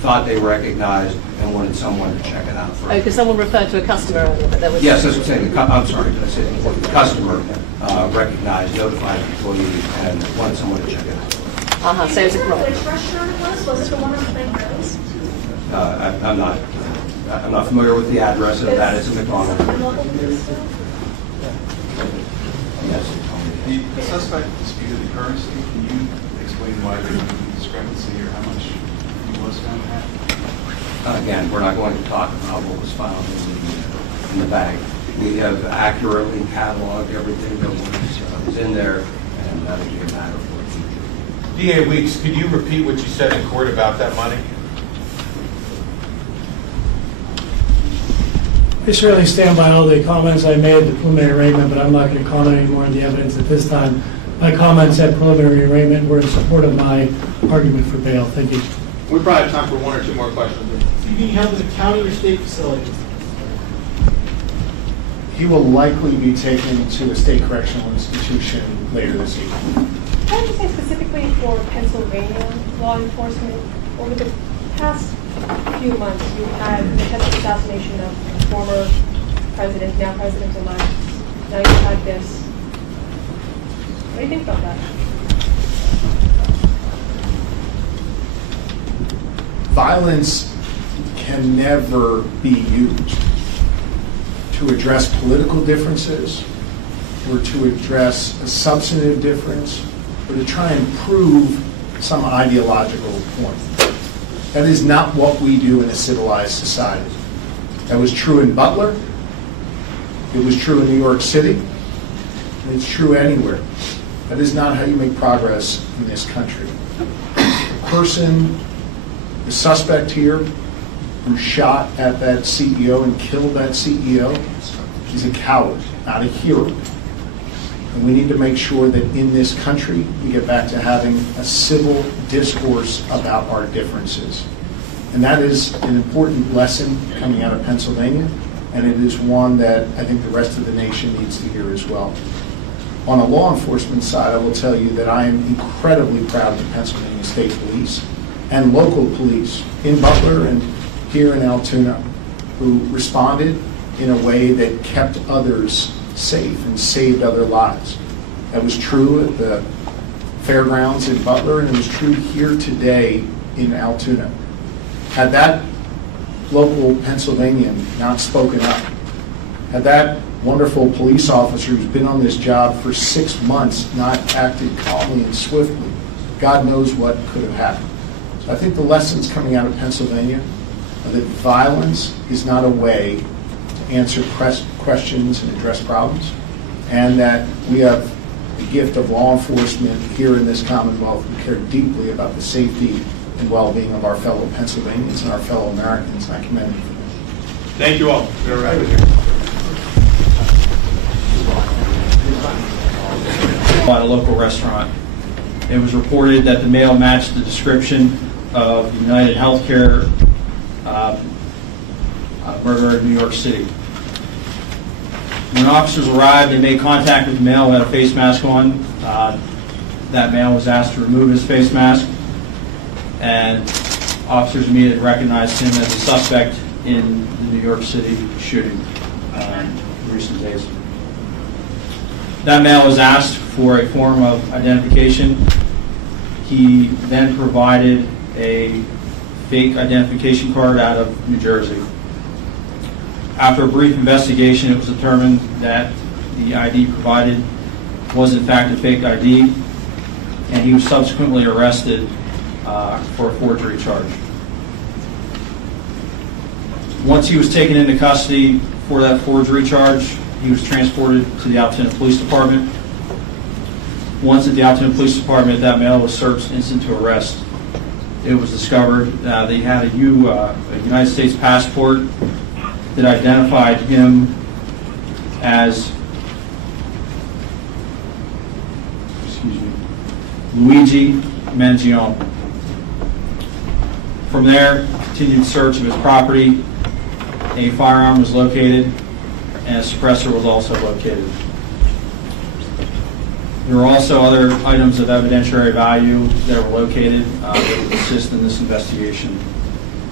thought they recognized and wanted someone to check it out Oh, first. because someone referred to a customer earlier, but there was... Yes, that's what I'm saying. I'm sorry, did I say the employee? The customer recognized, notified the employee, and wanted someone to check it out. So it was a problem. Which restaurant it was? Was it the one on Plain Rose? I'm not familiar with the address of that. It's a McDonald. Yes. The suspect disputed the currency. Can you explain why there was a discrepancy or how much he was found to have? Again, we're not going to talk about what was found in the bag. We have accurately cataloged everything that was in there, and that'll be a matter for the future. DA Weeks, could you repeat what you said in court about that money? I certainly stand by all the comments I made at the preliminary arraignment, but I'm not going to comment any more on the evidence at this time. My comments at preliminary arraignment were in support of my argument for bail. Thank you. We probably have time for one or two more questions. Is he being held at a county or state facility? He will likely be taken to a state correctional institution later this evening. Can I just say specifically for Pennsylvania law enforcement, over the past few months, you've had the attempted assassination of former president, now president-elect. Now you've had this. What do you think about that? Violence can never be used to address political differences or to address a substantive difference or to try and prove some ideological point. That is not what we do in a civilized society. That was true in Butler. It was true in New York City. And it's true anywhere. That is not how you make progress in this country. The suspect here who shot at that CEO and killed that CEO is a coward, not a hero. And we need to make sure that in this country, we get back to having a civil discourse about our differences. And that is an important lesson coming out of Pennsylvania, and it is one that I think the rest of the nation needs to hear as well. On a law enforcement side, I will tell you that I am incredibly proud of the Pennsylvania State Police and local police in Butler and here in Altoona who responded in a way that kept others safe and saved other lives. That was true at the fairgrounds in Butler, and it was true here today in Altoona. Had that local Pennsylvanian not spoken up, had that wonderful police officer who's been on this job for 6 months not acted calmly and swiftly, God knows what could have happened. So I think the lessons coming out of Pennsylvania are that violence is not a way to answer questions and address problems, and that we have the gift of law enforcement here in this Commonwealth who care deeply about the safety and well-being of our fellow Pennsylvanians and our fellow Americans, and I commend them for that. Thank you all. We're right here. At a local restaurant. It was reported that the male matched the description of UnitedHealthcare murderer in New York City. When officers arrived, they made contact with the male who had a face mask on. That male was asked to remove his face mask, and officers immediately recognized him as a suspect in the New York City shooting in recent days. That male was asked for a form of identification. He then provided a fake identification card out of New Jersey. After a brief investigation, it was determined that the ID provided was in fact a fake ID, and he was subsequently arrested for a forgery charge. Once he was taken into custody for that forgery charge, he was transported to the Altoona Police Department. Once at the Altoona Police Department, that male was searched instant to arrest. It was discovered they had a United States passport that identified him as Luigi Mangione. From there, continued search of his property. A firearm was located, and a suppressor was also located. There were also other items of evidentiary value that were located that would assist in this investigation.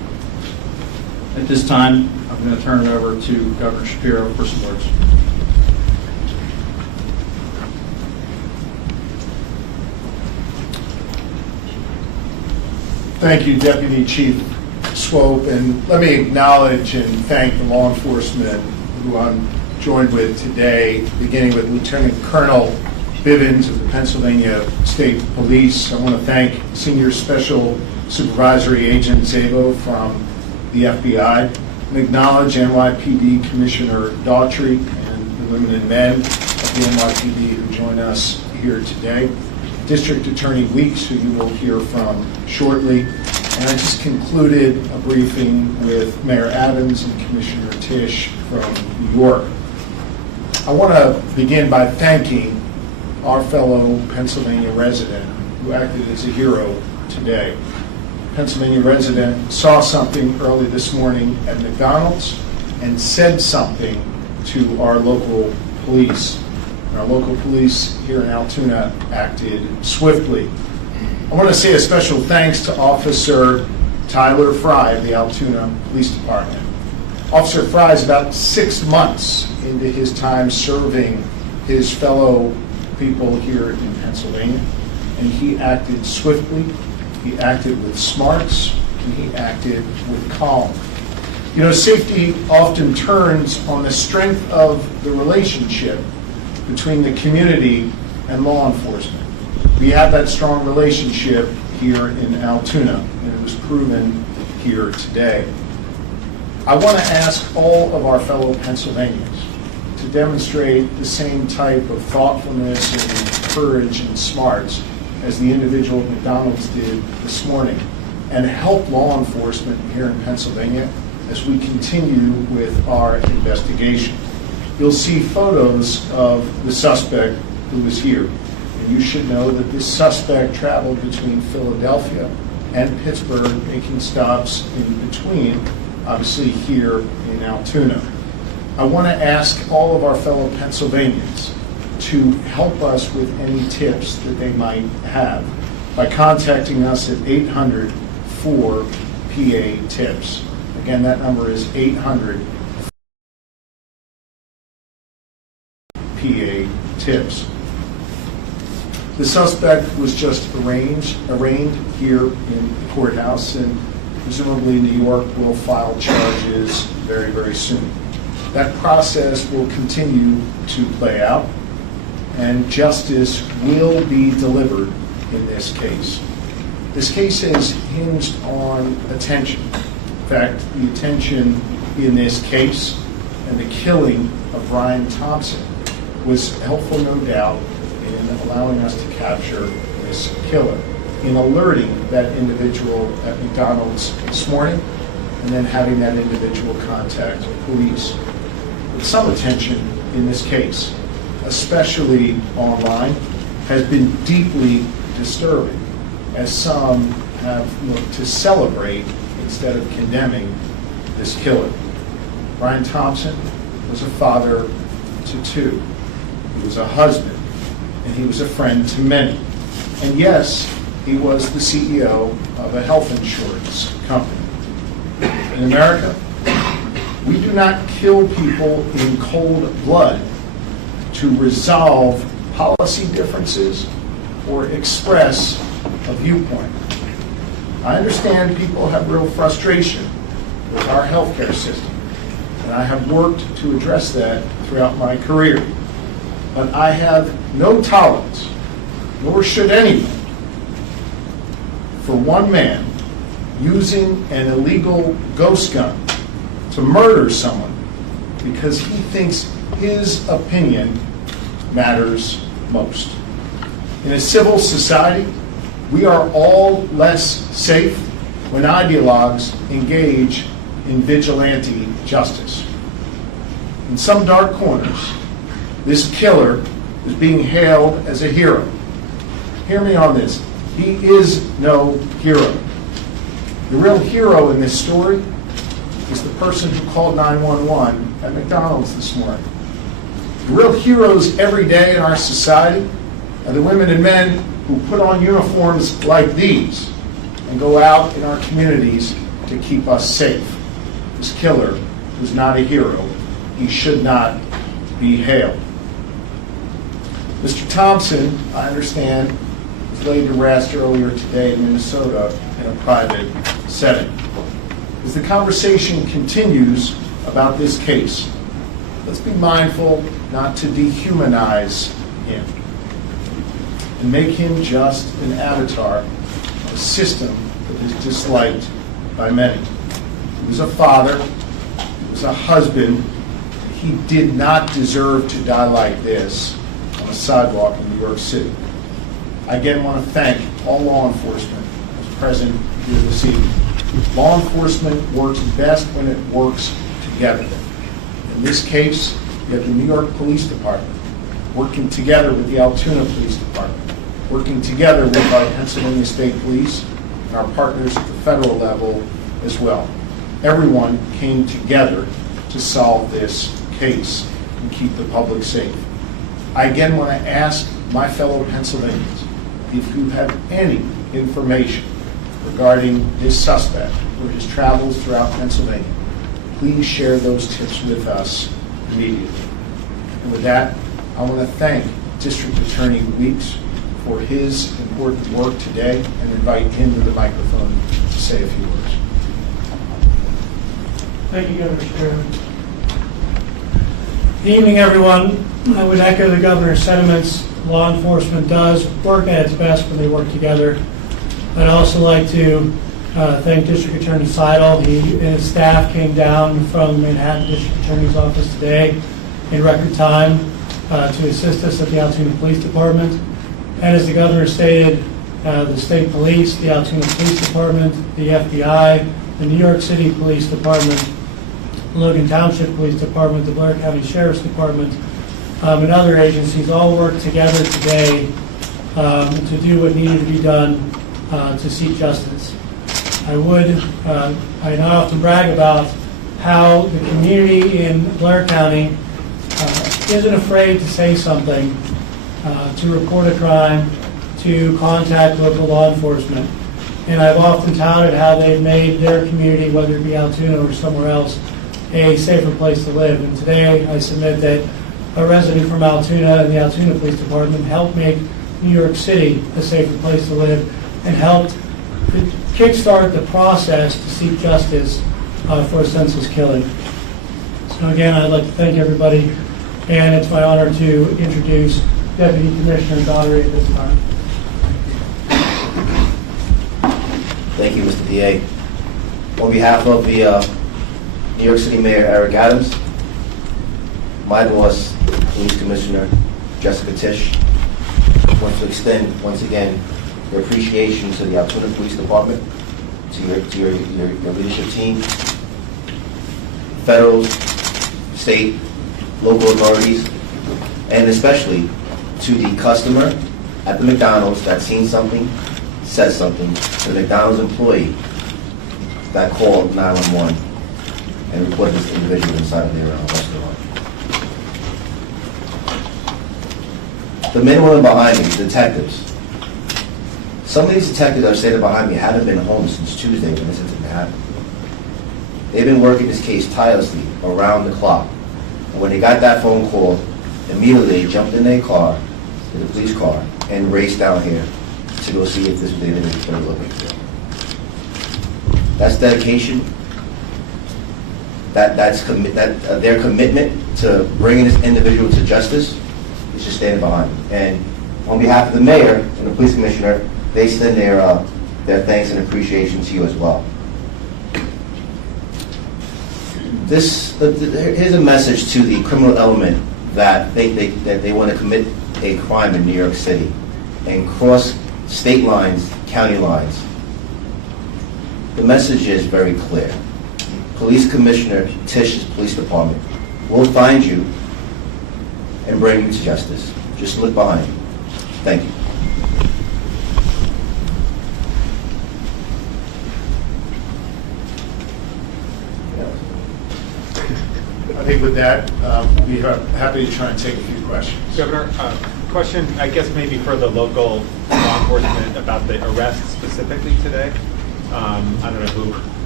At this time, I'm going to turn it over to Governor Shapiro for some words. Thank you, Deputy Chief Swope, and let me acknowledge and thank the law enforcement who I'm joined with today, beginning with Lieutenant Colonel Bivens of the Pennsylvania State Police. I want to thank Senior Special Supervisory Agent Szabo from the FBI, and acknowledge NYPD Commissioner Daughtry and the women and men of the NYPD who join us here today. District Attorney Weeks, who you will hear from shortly. And I just concluded a briefing with Mayor Adams and Commissioner Tisch from New York. I want to begin by thanking our fellow Pennsylvania resident who acted as a hero today. Pennsylvania resident saw something early this morning at McDonald's and said something to our local police. Our local police here in Altoona acted swiftly. I want to say a special thanks to Officer Tyler Fry of the Altoona Police Department. Officer Fry is about 6 months into his time serving his fellow people here in Pennsylvania, and he acted swiftly, he acted with smarts, and he acted with calm. You know, safety often turns on the strength of the relationship between the community and law enforcement. We have that strong relationship here in Altoona, and it was proven here today. I want to ask all of our fellow Pennsylvanians to demonstrate the same type of thoughtfulness and courage and smarts as the individual at McDonald's did this morning, and help law enforcement here in Pennsylvania as we continue with our investigation. You'll see photos of the suspect who was here. And you should know that this suspect traveled between Philadelphia and Pittsburgh, making stops in between, obviously here in Altoona. I want to ask all of our fellow Pennsylvanians to help us with any tips that they might have by contacting us at 800-4PA-TIPS. Again, that number is 800-PA-TIPS. The suspect was just arraigned here in the courthouse, and presumably New York will file charges very, very soon. That process will continue to play out, and justice will be delivered in this case. This case is hinged on attention. In fact, the attention in this case and the killing of Brian Thompson was helpful, no doubt, in allowing us to capture this killer, in alerting that individual at McDonald's this morning, and then having that individual contact police. But some attention in this case, especially online, has been deeply disturbing, as some have looked to celebrate instead of condemning this killer. Brian Thompson was a father to two. He was a husband, and he was a friend to many. And yes, he was the CEO of a health insurance company. In America, we do not kill people in cold blood to resolve policy differences or express a viewpoint. I understand people have real frustration with our healthcare system, and I have worked to address that throughout my career. But I have no tolerance, nor should anyone, for one man using an illegal ghost gun to murder someone because he thinks his opinion matters most. In a civil society, we are all less safe when ideologues engage in vigilante justice. In some dark corners, this killer is being hailed as a hero. Hear me on this. He is no hero. The real hero in this story is the person who called 911 at McDonald's this morning. The real heroes every day in our society are the women and men who put on uniforms like these and go out in our communities to keep us safe. this killer was not a hero. He should not be hailed. Mr. Thompson, I understand, was laid to rest earlier today in Minnesota in a private setting. As the conversation continues about this case, let's be mindful not to dehumanize him and make him just an avatar of a system that is disliked by many. He was a father, he was a husband. He did not deserve to die like this on a sidewalk in New York City. I again want to thank all law enforcement who's present here this evening. Law enforcement works best when it works together. In this case, you have the New York Police Department working together with the Altoona Police Department, working together with our Pennsylvania State Police and our partners at the federal level as well. Everyone came together to solve this case and keep the public safe. I again want to ask my fellow Pennsylvanians, if you have any information regarding this suspect or his travels throughout Pennsylvania, please share those tips with us immediately. And with that, I want to thank District Attorney Weeks for his important work today and invite him to the microphone to say a few words. Thank you, Governor Shapiro. Good evening, everyone. I would echo the governor's sentiments. Law enforcement does work at its best when they work together. I'd also like to thank District Attorney Sidle. He and his staff came down from Manhattan District Attorney's Office today in record time to assist us at the Altoona Police Department. And as the governor stated, the state police, the Altoona Police Department, the FBI, the New York City Police Department, the Logan Township Police Department, the Blair County Sheriff's Department, and other agencies all work together today to do what needed to be done to seek justice. I not often brag about how the community in Blair County isn't afraid to say something, to report a crime, to contact local law enforcement. And I've often touted how they've made their community, whether it be Altoona or somewhere else, a safer place to live. And today I submit that a resident from Altoona and the Altoona Police Department helped make New York City a safer place to live and helped kickstart the process to seek justice for a senseless killing. So again, I'd like to thank everybody, and it's my honor to introduce Deputy Commissioner Daugherty at this time. Thank you, Mr. DA. On behalf of the New York City Mayor Eric Adams, my boss, Police Commissioner Jessica Tisch, want to extend once again your appreciation to the Altoona Police Department, to your leadership team, federal, state, local authorities, and especially to the customer at the McDonald's that seen something, said something, to the McDonald's employee that called 911 and reported this individual inside of their restaurant. The men and women behind me, detectives. Some of these detectives I've stated behind me haven't been home since Tuesday when this incident happened. They've been working this case tirelessly around the clock. And when they got that phone call, immediately they jumped in their car, the police car, and raced down here to go see if this was the individual they were looking for. That's dedication. Their commitment to bringing this individual to justice is just standing behind them. And on behalf of the mayor and the police commissioner, they extend their thanks and appreciation to you as well. Here's a message to the criminal element that they want to commit a crime in New York City and cross state lines, county lines. The message is very clear. Police Commissioner Tisch's police department will find you and bring you to justice. Just look behind you. Thank you. I think with that, we'll be happy to try and take a few questions. Governor, question, I guess maybe for the local law enforcement about the arrest specifically today. I don't know who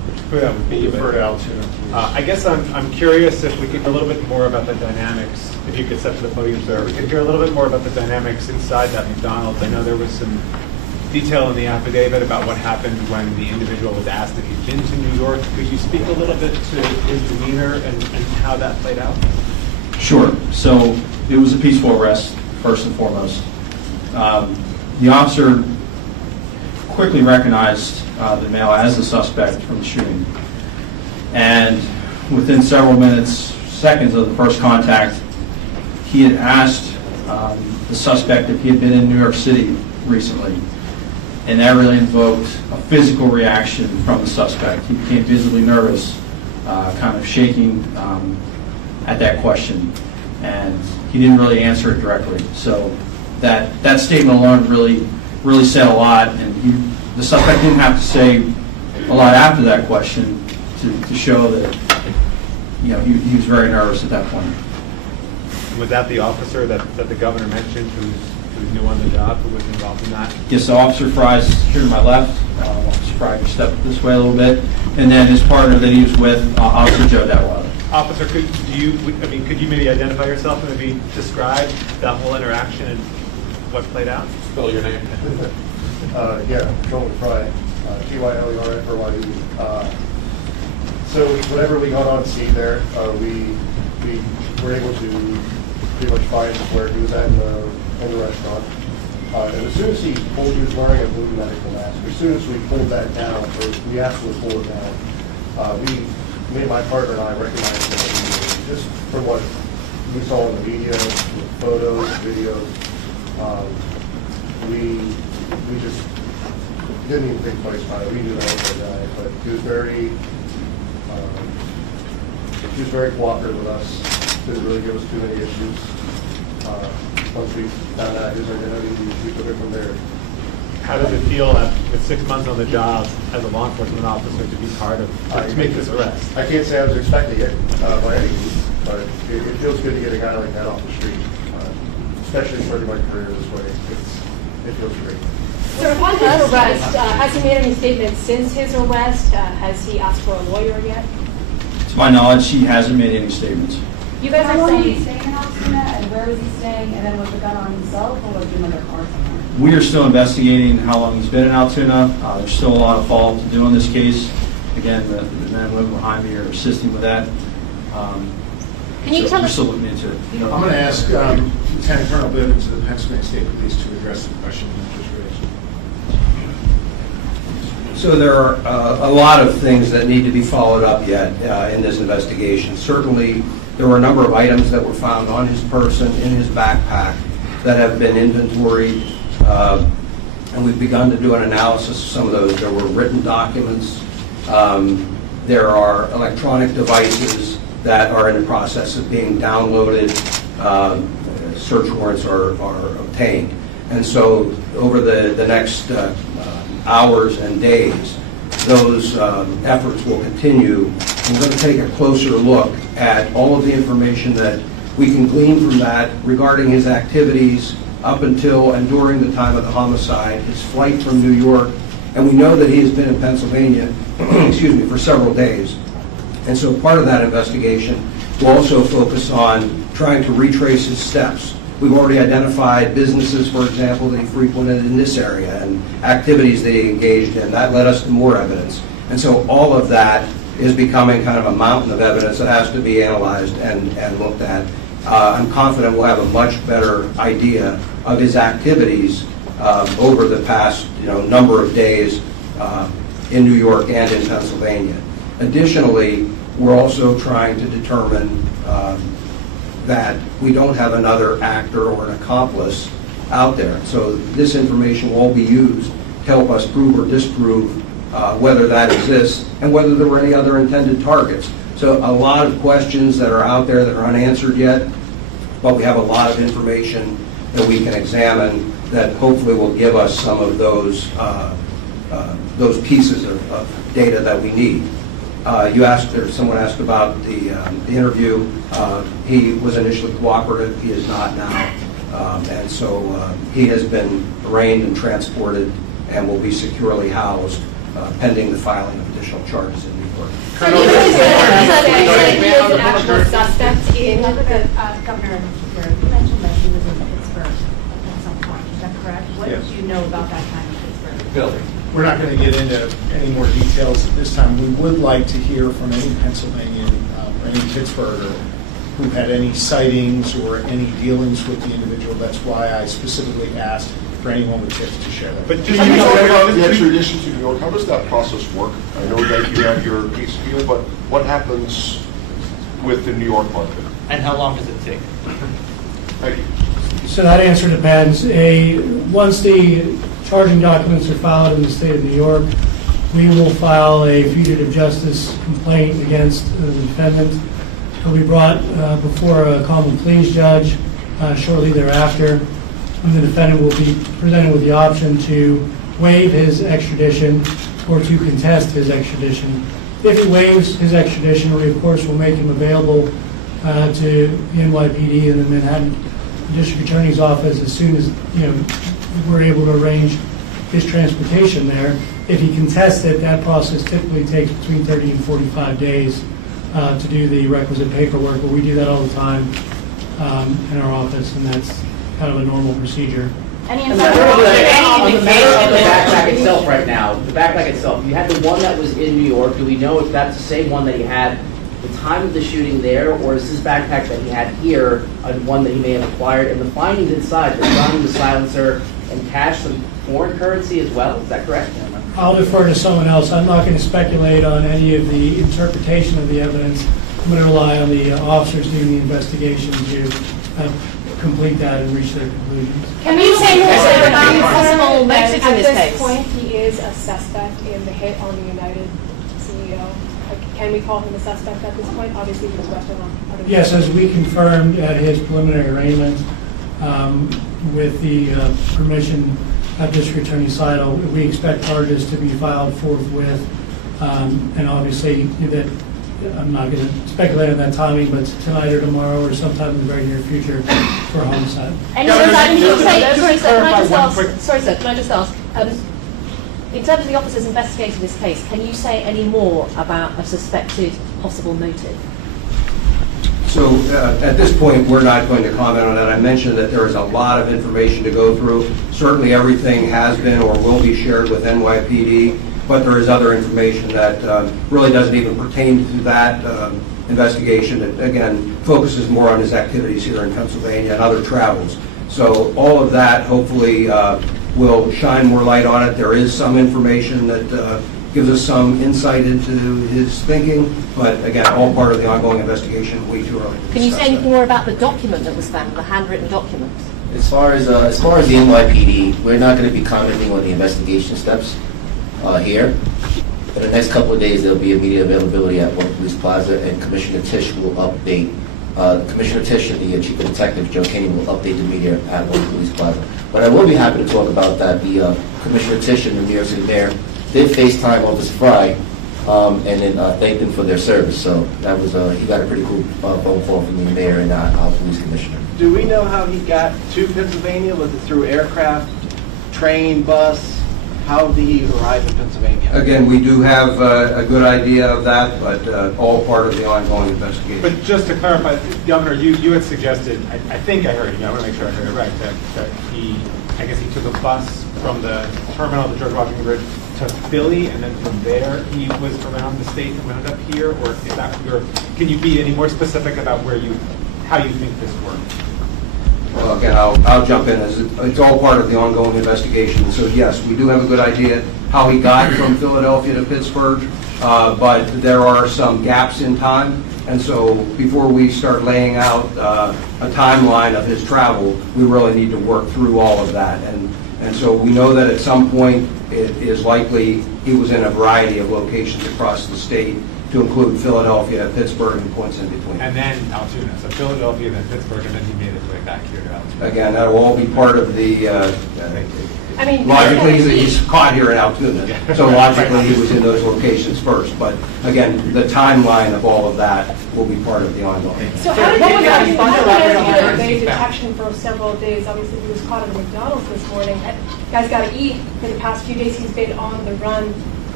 That would be For Altoona. I guess I'm curious if we could hear a little bit more about the dynamics, if you could step to the podium, sir. We could hear a little bit more about the dynamics inside that McDonald's. I know there was some detail in the affidavit about what happened when the individual was asked if he'd been to New York. Could you speak a little bit to his demeanor and how that played out? Sure. So it was a peaceful arrest, first and foremost. The officer quickly recognized the male as the suspect from the shooting. And within several minutes, seconds of the first contact, he had asked the suspect if he had been in New York City recently. And that really invoked a physical reaction from the suspect. He became visibly nervous, kind of shaking at that question. And he didn't really answer it directly. So that statement alone really said a lot. And the suspect didn't have to say a lot after that question to show that he was very nervous at that point. Was that the officer that the governor mentioned who's new on the job, who was involved in that? Yes, so Officer Fry's here to my left. Officer Fry can step this way a little bit. And then his partner that he was with, Officer Joe Detweiler. Officer, could you maybe identify yourself and maybe describe that whole interaction and what played out? Spell your name. Yeah, Joel Fry, Tylerfry. So whenever we got on scene there, we were able to pretty much find where he was at in the restaurant. And as soon as he was wearing a blue medical mask, as soon as we pulled that down, or we asked him to pull it down, me and my partner and I recognized him immediately, just from what we saw in the media, photos, videos. We just didn't even think twice about it. We knew that was the guy, but he was very cooperative with us. Didn't really give us too many issues. Once we found out his identity, we took it from there. How does it feel with 6 months on the job as a law enforcement officer to be part of, to make this arrest? I can't say I was expecting it by any means, but it feels good to get a guy like that off the street, especially starting my career this way. It feels great. So upon his arrest, has he made any statements since his arrest? Has he asked for a lawyer yet? To my knowledge, he hasn't made any statements. You guys How are long was he saying, staying in Altuna, and where was he staying, and then was the gun on himself, or was he in another car somewhere? We are still investigating how long he's been in Altoona. There's still a lot of follow-up to do on this case. Again, the men and women behind me are assisting with that. Can you tell we're us? still looking into it. I'm going to ask Lieutenant Colonel Bivens of the Pennsylvania State Police to address the question you just raised. So there are a lot of things that need to be followed up yet in this investigation. Certainly, there were a number of items that were found on his person, in his backpack, that have been inventoried, and we've begun to do an analysis of some of those. There were written documents. There are electronic devices that are in the process of being downloaded. Search warrants are obtained. And so over the next hours and days, those efforts will continue. We're going to take a closer look at all of the information that we can glean from that regarding his activities up until and during the time of the homicide, his flight from New York, and we know that he has been in Pennsylvania, for several days. And so part of that investigation will also focus on trying to retrace his steps. We've already identified businesses, for example, that he frequented in this area and activities that he engaged in. That led us to more evidence. And so all of that is becoming kind of a mountain of evidence that has to be analyzed and looked at. I'm confident we'll have a much better idea of his activities over the past number of days in New York and in Pennsylvania. Additionally, we're also trying to determine that we don't have another actor or an accomplice out there. So this information will all be used to help us prove or disprove whether that exists and whether there were any other intended targets. So a lot of questions that are out there that are unanswered yet, but we have a lot of information that we can examine that hopefully will give us some of those pieces of data that we need. Someone asked about the interview. He was initially cooperative. He is not now. And so he has been arraigned and transported and will be securely housed pending the filing of additional charges in New York. work. So you said he is an actual suspect in the... Governor Shapiro, you mentioned that he was in Pittsburgh at some point. Is that correct? What Yes. did you know about that time in Pittsburgh? Bill, we're not going to get into any more details at this time. We would like to hear from any Pennsylvanian or any Pittsburgher who had any sightings or any dealings with the individual. That's why I specifically asked for anyone with tips to share that. But can you talk about the extradition to New York? How does that process work? I know that you have your case here, but what happens with the New York market? And how long does it take? Thank you. So that answer depends. Once the charging documents are filed in the state of New York, we will file a fugitive justice complaint against the defendant. He'll be brought before a common pleas judge shortly thereafter, and the defendant will be presented with the option to waive his extradition or to contest his extradition. If he waives his extradition, we of course will make him available to the NYPD and the Manhattan District Attorney's Office as soon as we're able to arrange his transportation there. If he contests it, that process typically takes between 30 and 45 days to do the requisite paperwork, but we do that all the time in our office, and that's kind of a normal procedure. On the backpack itself right now, the backpack itself, you had the one that was in New York. Do we know if that's the same one that he had the time of the shooting there, or is this backpack that he had here one that he may have acquired? And the findings inside, the gun, the silencer, and cash, some foreign currency as well, is that correct? I'll defer to someone else. I'm not going to speculate on any of the interpretation of the evidence. I'm going to rely on the officers doing the investigation to complete that and reach their conclusions. Can you say more about possible motives in this At case? this point, he is a suspect in the hit on the United CEO. Can we call him a suspect at this point? Obviously, he was arrested on other... Yes, as we confirmed at his preliminary arraignment, with the permission of District Attorney Sidle, we expect charges to be filed forthwith, and obviously that I'm not going to speculate on that timing, but tonight or tomorrow or sometime in the very near future for homicide. Any of those items you say, sorry sir, can I just ask, in terms of the officers investigating this case, can you say any more about a suspected possible motive? So at this point, we're not going to comment on that. I mentioned that there is a lot of information to go through. Certainly everything has been or will be shared with NYPD, but there is other information that really doesn't even pertain to that investigation. It, again, focuses more on his activities here in Pennsylvania and other travels. So all of that hopefully will shine more light on it. There is some information that gives us some insight into his thinking, but again, all part of the ongoing investigation, way too early. Can you say anything more about the document that was found, the handwritten document? As far as the NYPD, we're not going to be commenting on the investigation steps here. For the next couple of days, there'll be immediate availability at One Police Plaza, and Commissioner Tisch will update. Commissioner Tisch and the Chief of Detective, Joe Kinney, will update the media at One Police Plaza. But I will be happy to talk about that. The Commissioner Tisch and the New York City Mayor did FaceTime Officer Fry and then thanked them for their service. So that was he got a pretty cool phone call from the mayor and our police commissioner. Do we know how he got to Pennsylvania? Was it through aircraft, train, bus? How did he arrive in Pennsylvania? Again, we do have a good idea of that, but all part of the ongoing investigation. But just to clarify, Governor, you had suggested, I think I heard you, I want to make sure I heard it right, that he, I guess he took a bus from the terminal at the George Washington Bridge to Philly, and then from there he was around the state and wound up here, or is that can you be any more specific about how you think this worked? Well, again, I'll jump in. It's all part of the ongoing investigation. So yes, we do have a good idea how he got from Philadelphia to Pittsburgh, but there are some gaps in time. And so before we start laying out a timeline of his travel, we really need to work through all of that. And so we know that at some point it is likely he was in a variety of locations across the state, to include Philadelphia, Pittsburgh, and points in between. And then Altoona. So Philadelphia, then Pittsburgh, and then he made his way back here to Altoona. Again, that will all be part of the, I mean, logically, he's caught here in Altoona, so logically he was in those locations first. But again, the timeline of all of that will be part of the ongoing. So how did you evade detection for several days? Obviously, he was caught at McDonald's this morning. Guy's got to eat. For the past few days, he's been on the run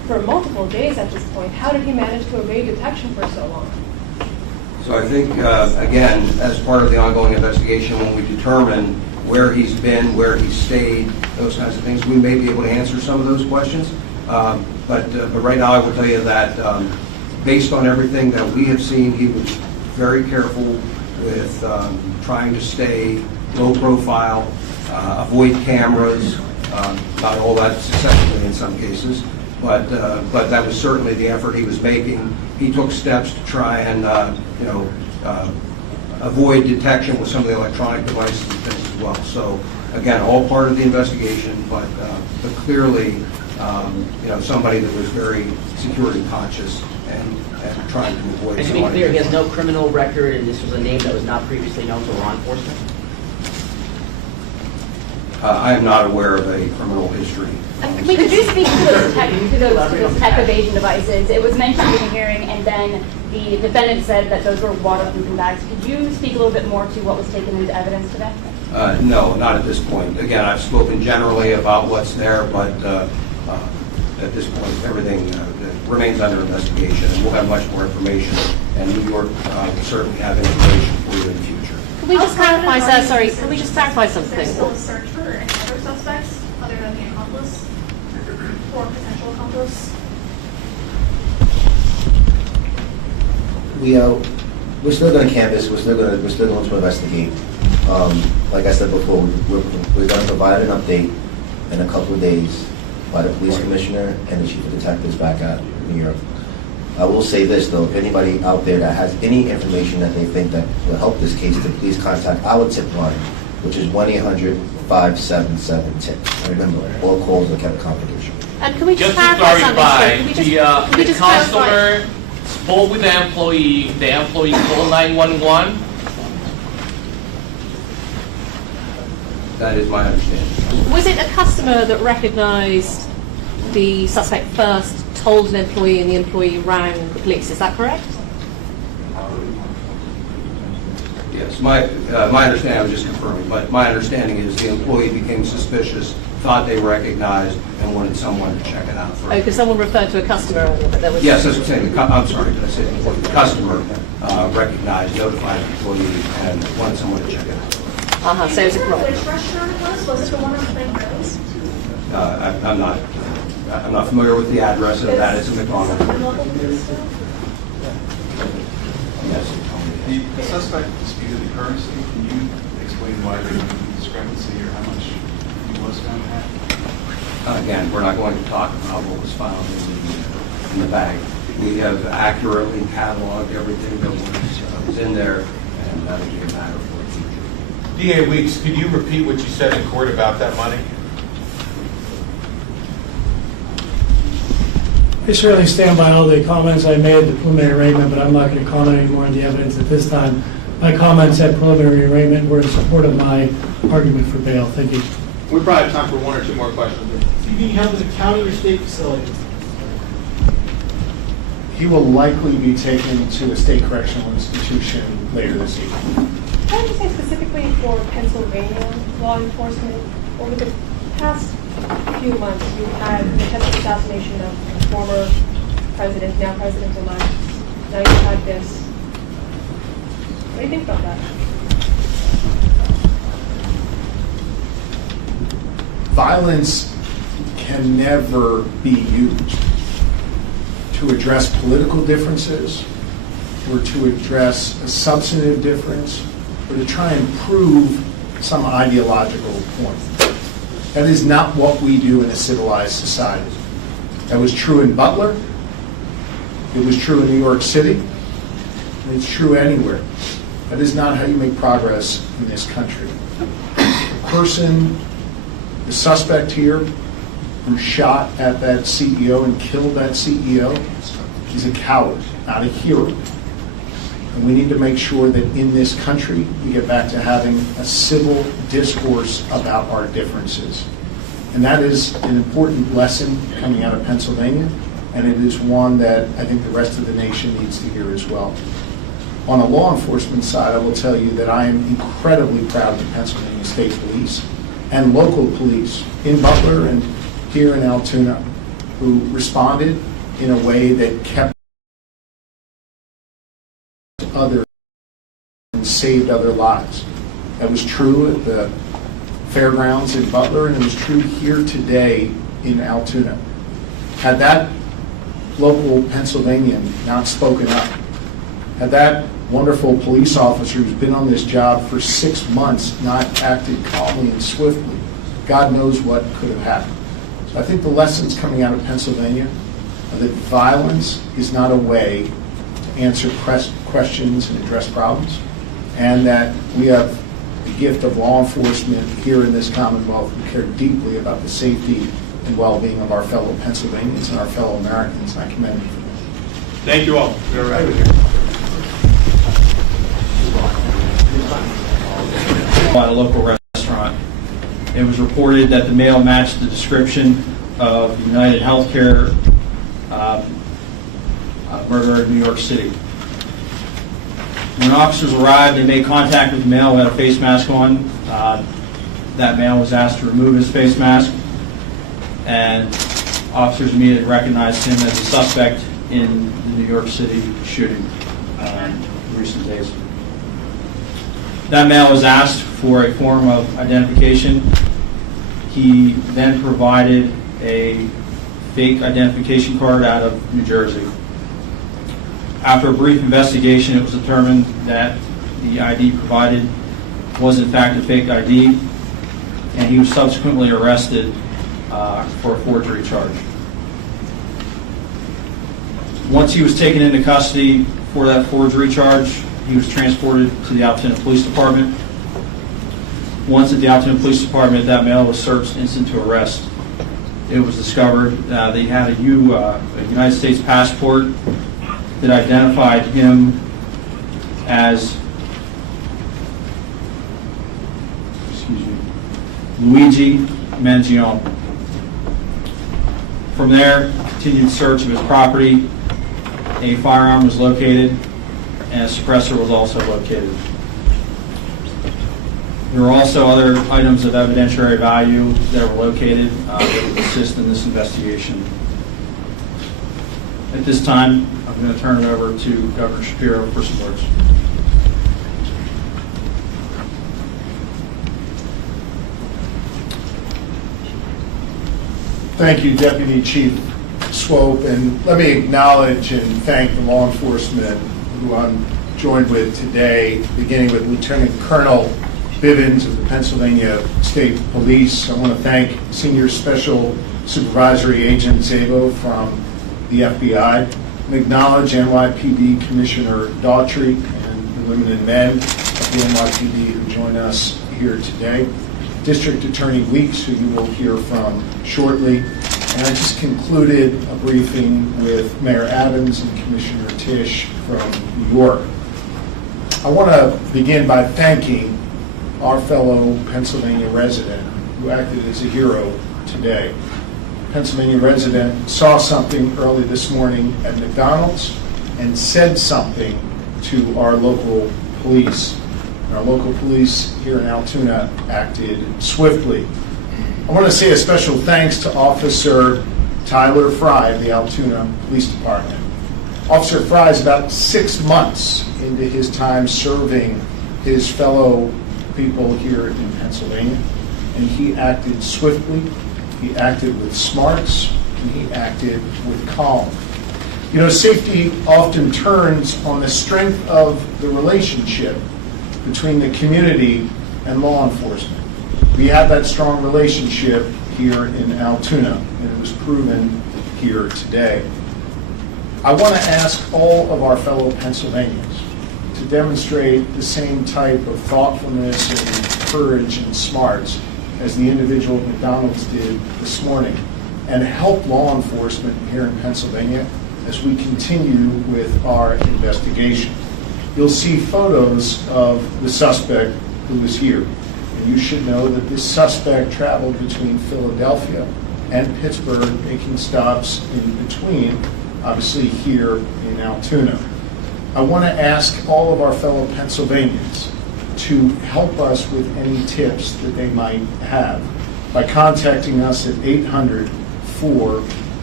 for multiple days at this point. How did he manage to evade detection for so long? So I think, again, as part of the ongoing investigation, when we determine where he's been, where he's stayed, those kinds of things, we may be able to answer some of those questions. But right now, I will tell you that based on everything that we have seen, he was very careful with trying to stay low profile, avoid cameras, not all that successfully in some cases, but that was certainly the effort he was making. He took steps to try and avoid detection with some of the electronic devices and things as well. So again, all part of the investigation, but clearly, somebody that was very security conscious and trying to avoid. And to be clear, he has no criminal record, and this was a name that was not previously known to law enforcement? I am not aware of a criminal history. Could you speak to those tech evasion devices? It was mentioned in the hearing, and then the defendant said that those were waterproofing bags. Could you speak a little bit more to what was taken into evidence today? No, not at this point. Again, I've spoken generally about what's there, but at this point, everything remains under investigation, and we'll have much more information, and New York will certainly have information for you in the future. Can we just clarify, sir? Sorry, can we just clarify something? Is there still a search for any other suspects other than the accomplice or potential accomplice? We're still going to canvass. We're still going to investigate. Like I said before, we're going to provide an update in a couple of days by the police commissioner and the chief of detectives back at New York. I will say this though: if anybody out there that has any information that they think that will help this case, to please contact our tip line, which is 1-800-577-TIP. Remember, all calls are kept confidential. And can we just to clarify clarify, something? Can we the just clarify? customer spoke with the employee called 911. That is my understanding. Was it a customer that recognized the suspect first, told an employee, and the employee rang the police? Is that correct? Yes, my understanding, I was just confirming, but my understanding is the employee became suspicious, thought they recognized, and wanted someone to check it out first. Oh, because someone referred to a customer earlier, but there was... Yes, that's what I'm saying. I'm sorry, did I say the employee? The customer recognized, notified the employee, and wanted someone to check it out. So it's a problem. Which restaurant it was? Was it the one on Plain Rose? I'm not familiar with the address of that. It's a McDonald. Yes. The suspect disputed the currency. Can you explain why there was a discrepancy or how much he was found to have? Again, we're not going to talk about what was found in the bag. We have accurately cataloged everything that was in there, and that will be a matter for the future. DA Weeks, could you repeat what you said in court about that money? I certainly stand by all the comments I made at the preliminary arraignment, but I'm not going to comment any more on the evidence at this time. My comments at preliminary arraignment were in support of my argument for bail. Thank you. We probably have time for one or two more questions. Is he being held in a county or state facility? He will likely be taken to a state correctional institution later this evening. Can you say specifically for Pennsylvania law enforcement, over the past few months, we've had the attempted assassination of a former president, now president-elect. Now you've had this. What do you think about that? Violence can never be used to address political differences or to address a substantive difference or to try and prove some ideological point. That is not what we do in a civilized society. That was true in Butler. It was true in New York City. And it's true anywhere. That is not how you make progress in this country. The suspect here who shot at that CEO and killed that CEO is a coward, not a hero. And we need to make sure that in this country we get back to having a civil discourse about our differences. And that is an important lesson coming out of Pennsylvania, and it is one that I think the rest of the nation needs to hear as well. On a law enforcement side, I will tell you that I am incredibly proud of the Pennsylvania State Police and local police in Butler and here in Altoona. who responded in a way that kept others and saved other lives. That was true at the fairgrounds in Butler, and it was true here today in Altoona. Had that local Pennsylvanian not spoken up, had that wonderful police officer who's been on this job for 6 months not acted calmly and swiftly, God knows what could have happened. So I think the lessons coming out of Pennsylvania are that violence is not a way to answer questions and address problems, and that we have the gift of law enforcement here in this Commonwealth who care deeply about the safety and well-being of our fellow Pennsylvanians and our fellow Americans, and I commend you for that. Thank you all. We're right here. At a local restaurant. It was reported that the male matched the description of the UnitedHealthcare murderer in New York City. When officers arrived, they made contact with the male who had a face mask on. That male was asked to remove his face mask, and officers immediately recognized him as a suspect in the New York City shooting in recent days. That male was asked for a form of identification. He then provided a fake identification card out of New Jersey. After a brief investigation, it was determined that the ID provided was in fact a fake ID, and he was subsequently arrested for a forgery charge. Once he was taken into custody for that forgery charge, he was transported to the Altoona Police Department. Once at the Altoona Police Department, that male was searched instant to arrest. It was discovered they had a United States passport that identified him as Luigi Mangione. From there, continued search of his property. A firearm was located, and a suppressor was also located. There were also other items of evidentiary value that were located that would assist in this investigation. At this time, I'm going to turn it over to Governor Shapiro for some words. Thank you, Deputy Chief Swope, and let me acknowledge and thank the law enforcement who I'm joined with today, beginning with Lieutenant Colonel Bivens of the Pennsylvania State Police. I want to thank Senior Special Supervisory Agent Szabo from the FBI, and acknowledge NYPD Commissioner Daughtry and the women and men of the NYPD who join us here today, District Attorney Weeks, who you will hear from shortly, and I just concluded a briefing with Mayor Adams and Commissioner Tisch from New York. I want to begin by thanking our fellow Pennsylvania resident who acted as a hero today. Pennsylvania resident saw something early this morning at McDonald's and said something to our local police. And our local police here in Altoona acted swiftly. I want to say a special thanks to Officer Tyler Fry of the Altoona Police Department. Officer Fry is about 6 months into his time serving his fellow people here in Pennsylvania, and he acted swiftly, he acted with smarts, and he acted with calm. You know, safety often turns on the strength of the relationship between the community and law enforcement. We have that strong relationship here in Altoona, and it was proven here today. I want to ask all of our fellow Pennsylvanians to demonstrate the same type of thoughtfulness and courage and smarts as the individual at McDonald's did this morning, and help law enforcement here in Pennsylvania as we continue with our investigation. You'll see photos of the suspect who is here, and you should know that this suspect traveled between Philadelphia and Pittsburgh, making stops in between, obviously here in Altoona. I want to ask all of our fellow Pennsylvanians to help us with any tips that they might have by contacting us at 800-4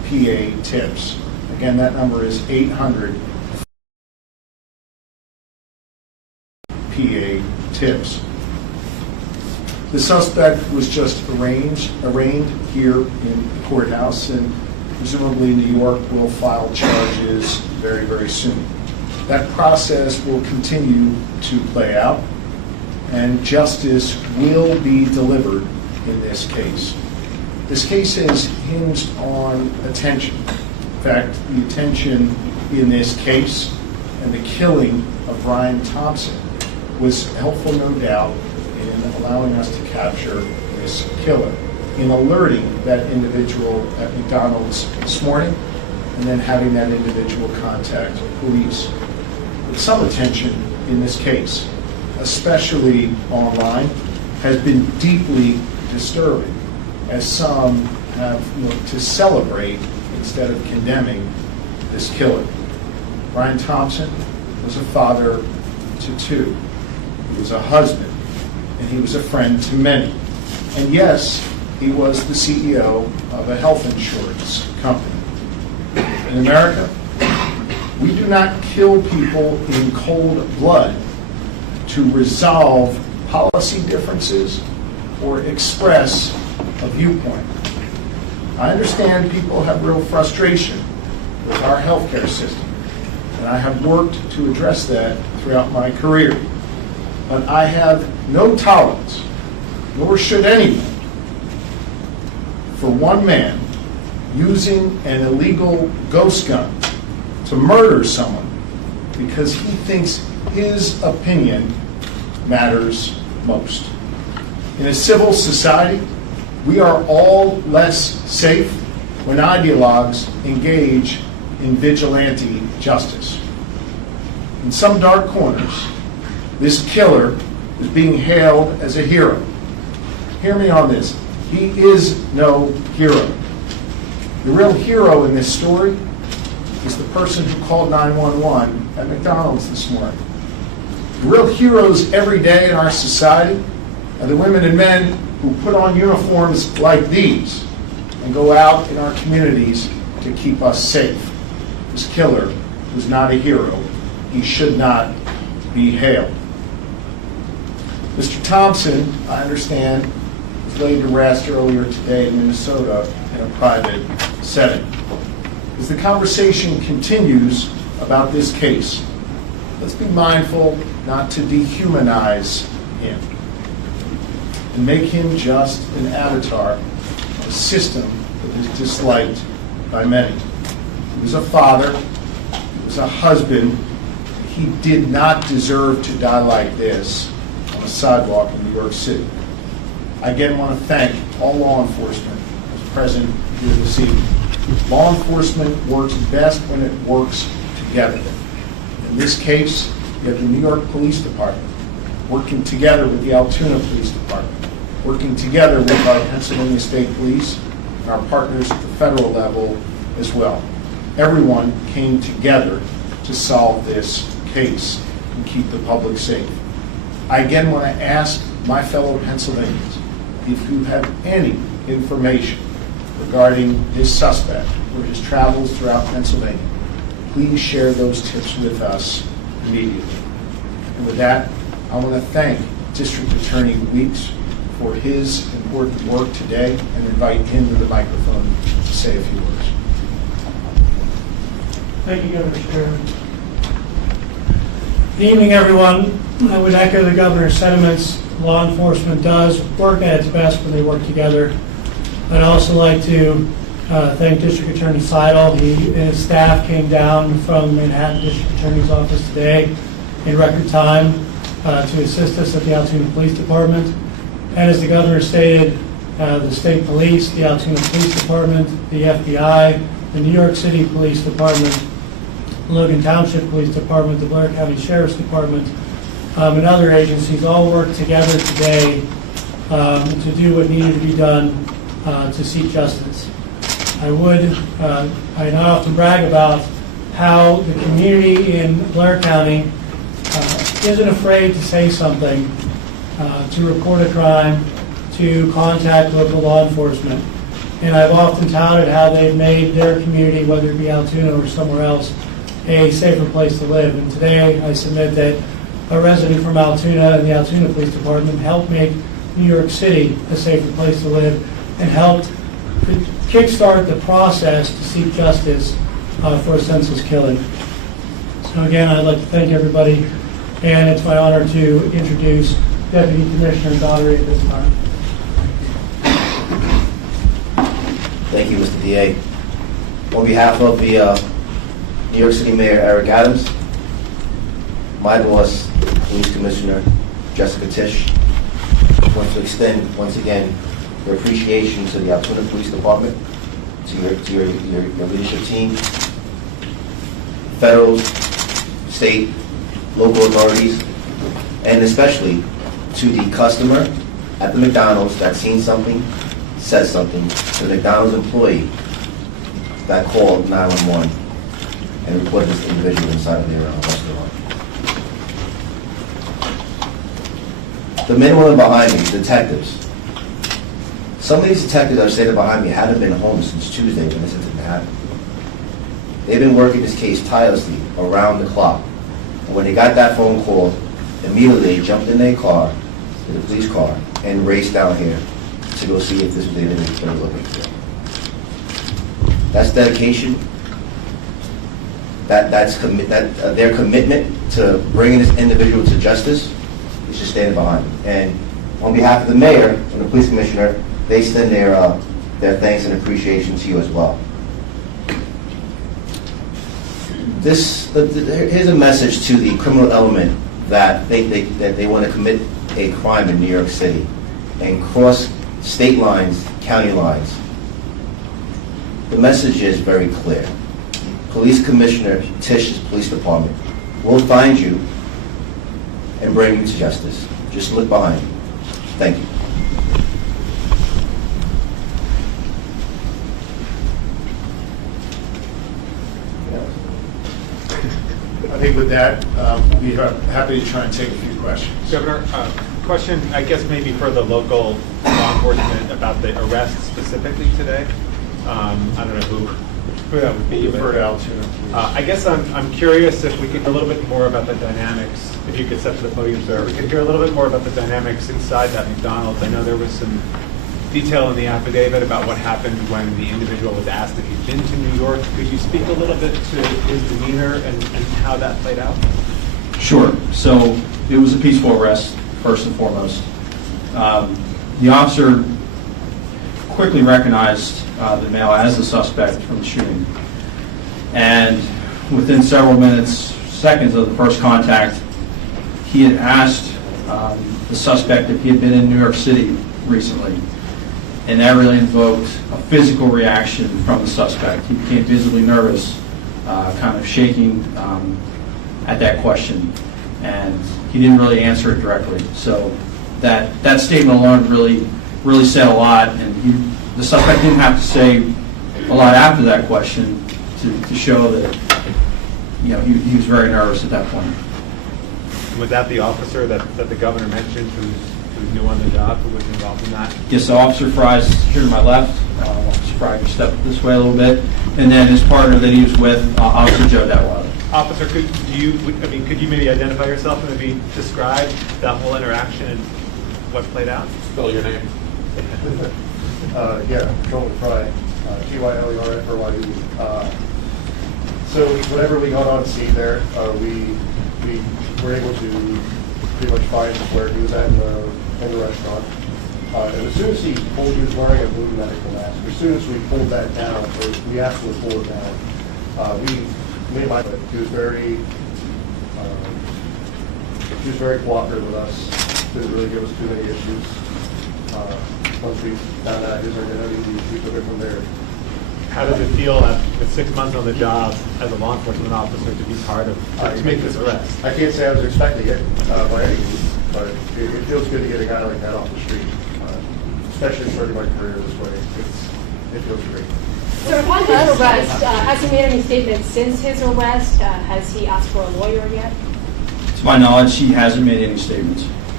PA tips. Again, that number is 800 PA tips. The suspect was just arraigned here in the courthouse, and presumably New York will file charges very, very soon. That process will continue to play out, and justice will be delivered in this case. This case is hinged on attention. In fact, the attention in this case and the killing of Brian Thompson was helpful, no doubt, in allowing us to capture this killer, in alerting that individual at McDonald's this morning, and then having that individual contact police. But some attention in this case, especially online, has been deeply disturbing, as some have looked to celebrate instead of condemning this killer. Brian Thompson was a father to two. He was a husband, and he was a friend to many. And yes, he was the CEO of a health insurance company. In America, we do not kill people in cold blood to resolve policy differences or express a viewpoint. I understand people have real frustration with our healthcare system, and I have worked to address that throughout my career. But I have no tolerance, nor should anyone, for one man using an illegal ghost gun to murder someone because he thinks his opinion matters most. In a civil society, we are all less safe when ideologues engage in vigilante justice. In some dark corners, this killer is being hailed as a hero. Hear me on this. He is no hero. The real hero in this story is the person who called 911 at McDonald's this morning. The real heroes every day in our society are the women and men who put on uniforms like these and go out in our communities to keep us safe. This killer was not a hero. He should not be hailed. Mr. Thompson, I understand, was laid to rest earlier today in Minnesota in a private setting. As the conversation continues about this case, let's be mindful not to dehumanize him and make him just an avatar of a system that is disliked by many. He was a father, he was a husband. He did not deserve to die like this on a sidewalk in New York City. I again want to thank all law enforcement who's present here this evening. Law enforcement works best when it works together. In this case, you have the New York Police Department working together with the Altoona Police Department, working together with our Pennsylvania State Police and our partners at the federal level as well. Everyone came together to solve this case and keep the public safe. I again want to ask my fellow Pennsylvanians, if you have any information regarding this suspect or his travels throughout Pennsylvania, please share those tips with us immediately. And with that, I want to thank District Attorney Weeks for his important work today and invite him to the microphone to say a few words. Thank you, Governor Shapiro. Good evening, everyone. I would echo the governor's sentiments. Law enforcement does work at its best when they work together. I'd also like to thank District Attorney Sidle. He and his staff came down from Manhattan District Attorney's Office today in record time to assist us at the Altoona Police Department. And as the governor stated, the state police, the Altoona Police Department, the FBI, the New York City Police Department, Logan Township Police Department, the Blair County Sheriff's Department, and other agencies all worked together today to do what needed to be done to seek justice. I not often brag about how the community in Blair County isn't afraid to say something, to report a crime, to contact local law enforcement. And I've often touted how they've made their community, whether it be Altoona or somewhere else, a safer place to live. And today I submit that a resident from Altoona and the Altoona Police Department helped make New York City a safer place to live and helped kickstart the process to seek justice for a senseless killing. So again, I'd like to thank everybody, and it's my honor to introduce Deputy Commissioner Daugherty at this time. Thank you, Mr. DA. On behalf of the New York City Mayor Eric Adams, my boss, Police Commissioner Jessica Tisch, want to extend once again your appreciation to the Altuna Police Department, to your leadership team, federal, state, local authorities, and especially to the customer at the McDonald's that seen something, said something, to the McDonald's employee that called 911 and reported this individual inside of their restaurant. The men and women behind me, detectives. Some of these detectives that are standing behind me haven't been home since Tuesday when this incident happened. They've been working this case tirelessly around the clock. And when they got that phone call, immediately they jumped in their car, the police car, and raced down here to go see if this was the individual they were looking for. That's dedication. Their commitment to bringing this individual to justice is just standing behind them. And on behalf of the mayor and the police commissioner, they extend their thanks and appreciation to you as well. Here's a message to the criminal element that they want to commit a crime in New York City and cross state lines, county lines. The message is very clear. Police Commissioner Tisch's police department will find you and bring you to justice. Just look behind you. Thank you. I think with that, we'll be happy to try and take a few questions. Governor, question, I guess maybe for the local law enforcement about the arrest specifically today. I don't know who that would be. For Altoona, please. I guess I'm curious if we could hear a little bit more about the dynamics, if you could step to the podium, sir. We could hear a little bit more about the dynamics inside that McDonald's. I know there was some detail in the affidavit about what happened when the individual was asked if he'd been to New York. Could you speak a little bit to his demeanor and how that played out? Sure. So it was a peaceful arrest, first and foremost. The officer quickly recognized the male as the suspect from the shooting. And within several seconds of the first contact, he had asked the suspect if he had been in New York City recently. And that really invoked a physical reaction from the suspect. He became visibly nervous, kind of shaking at that question. And he didn't really answer it directly. So that statement alone really said a lot. And the suspect didn't have to say a lot after that question to show that he was very nervous at that point. Was that the officer that the governor mentioned who's new on the job, who was involved in that? Yes, so Officer Fry's here to my left. Officer Fry can step this way a little bit. And then his partner that he was with, Officer Joe Detweiler. Officer, could you maybe identify yourself and maybe describe that whole interaction and what played out? Spell your name. Yeah, Joel Fry, Tylerfry. So whenever we got on scene there, we were able to pretty much find where he was at in the restaurant. And as soon as he was wearing a blue medical mask, as soon as we pulled that down, or we asked him to pull it down, we made my, he was very cooperative with us, didn't really give us too many issues. Once we found out his identity, we took it from there. How does it feel with 6 months on the job as a law enforcement officer to be part of, to make this arrest? I can't say I was expecting it by any means, but it feels good to get a guy like that off the street, especially starting my career this way. It feels great. So upon his arrest, has he made any statements since his arrest? Has he asked for a lawyer yet? To my knowledge, he hasn't made any statements.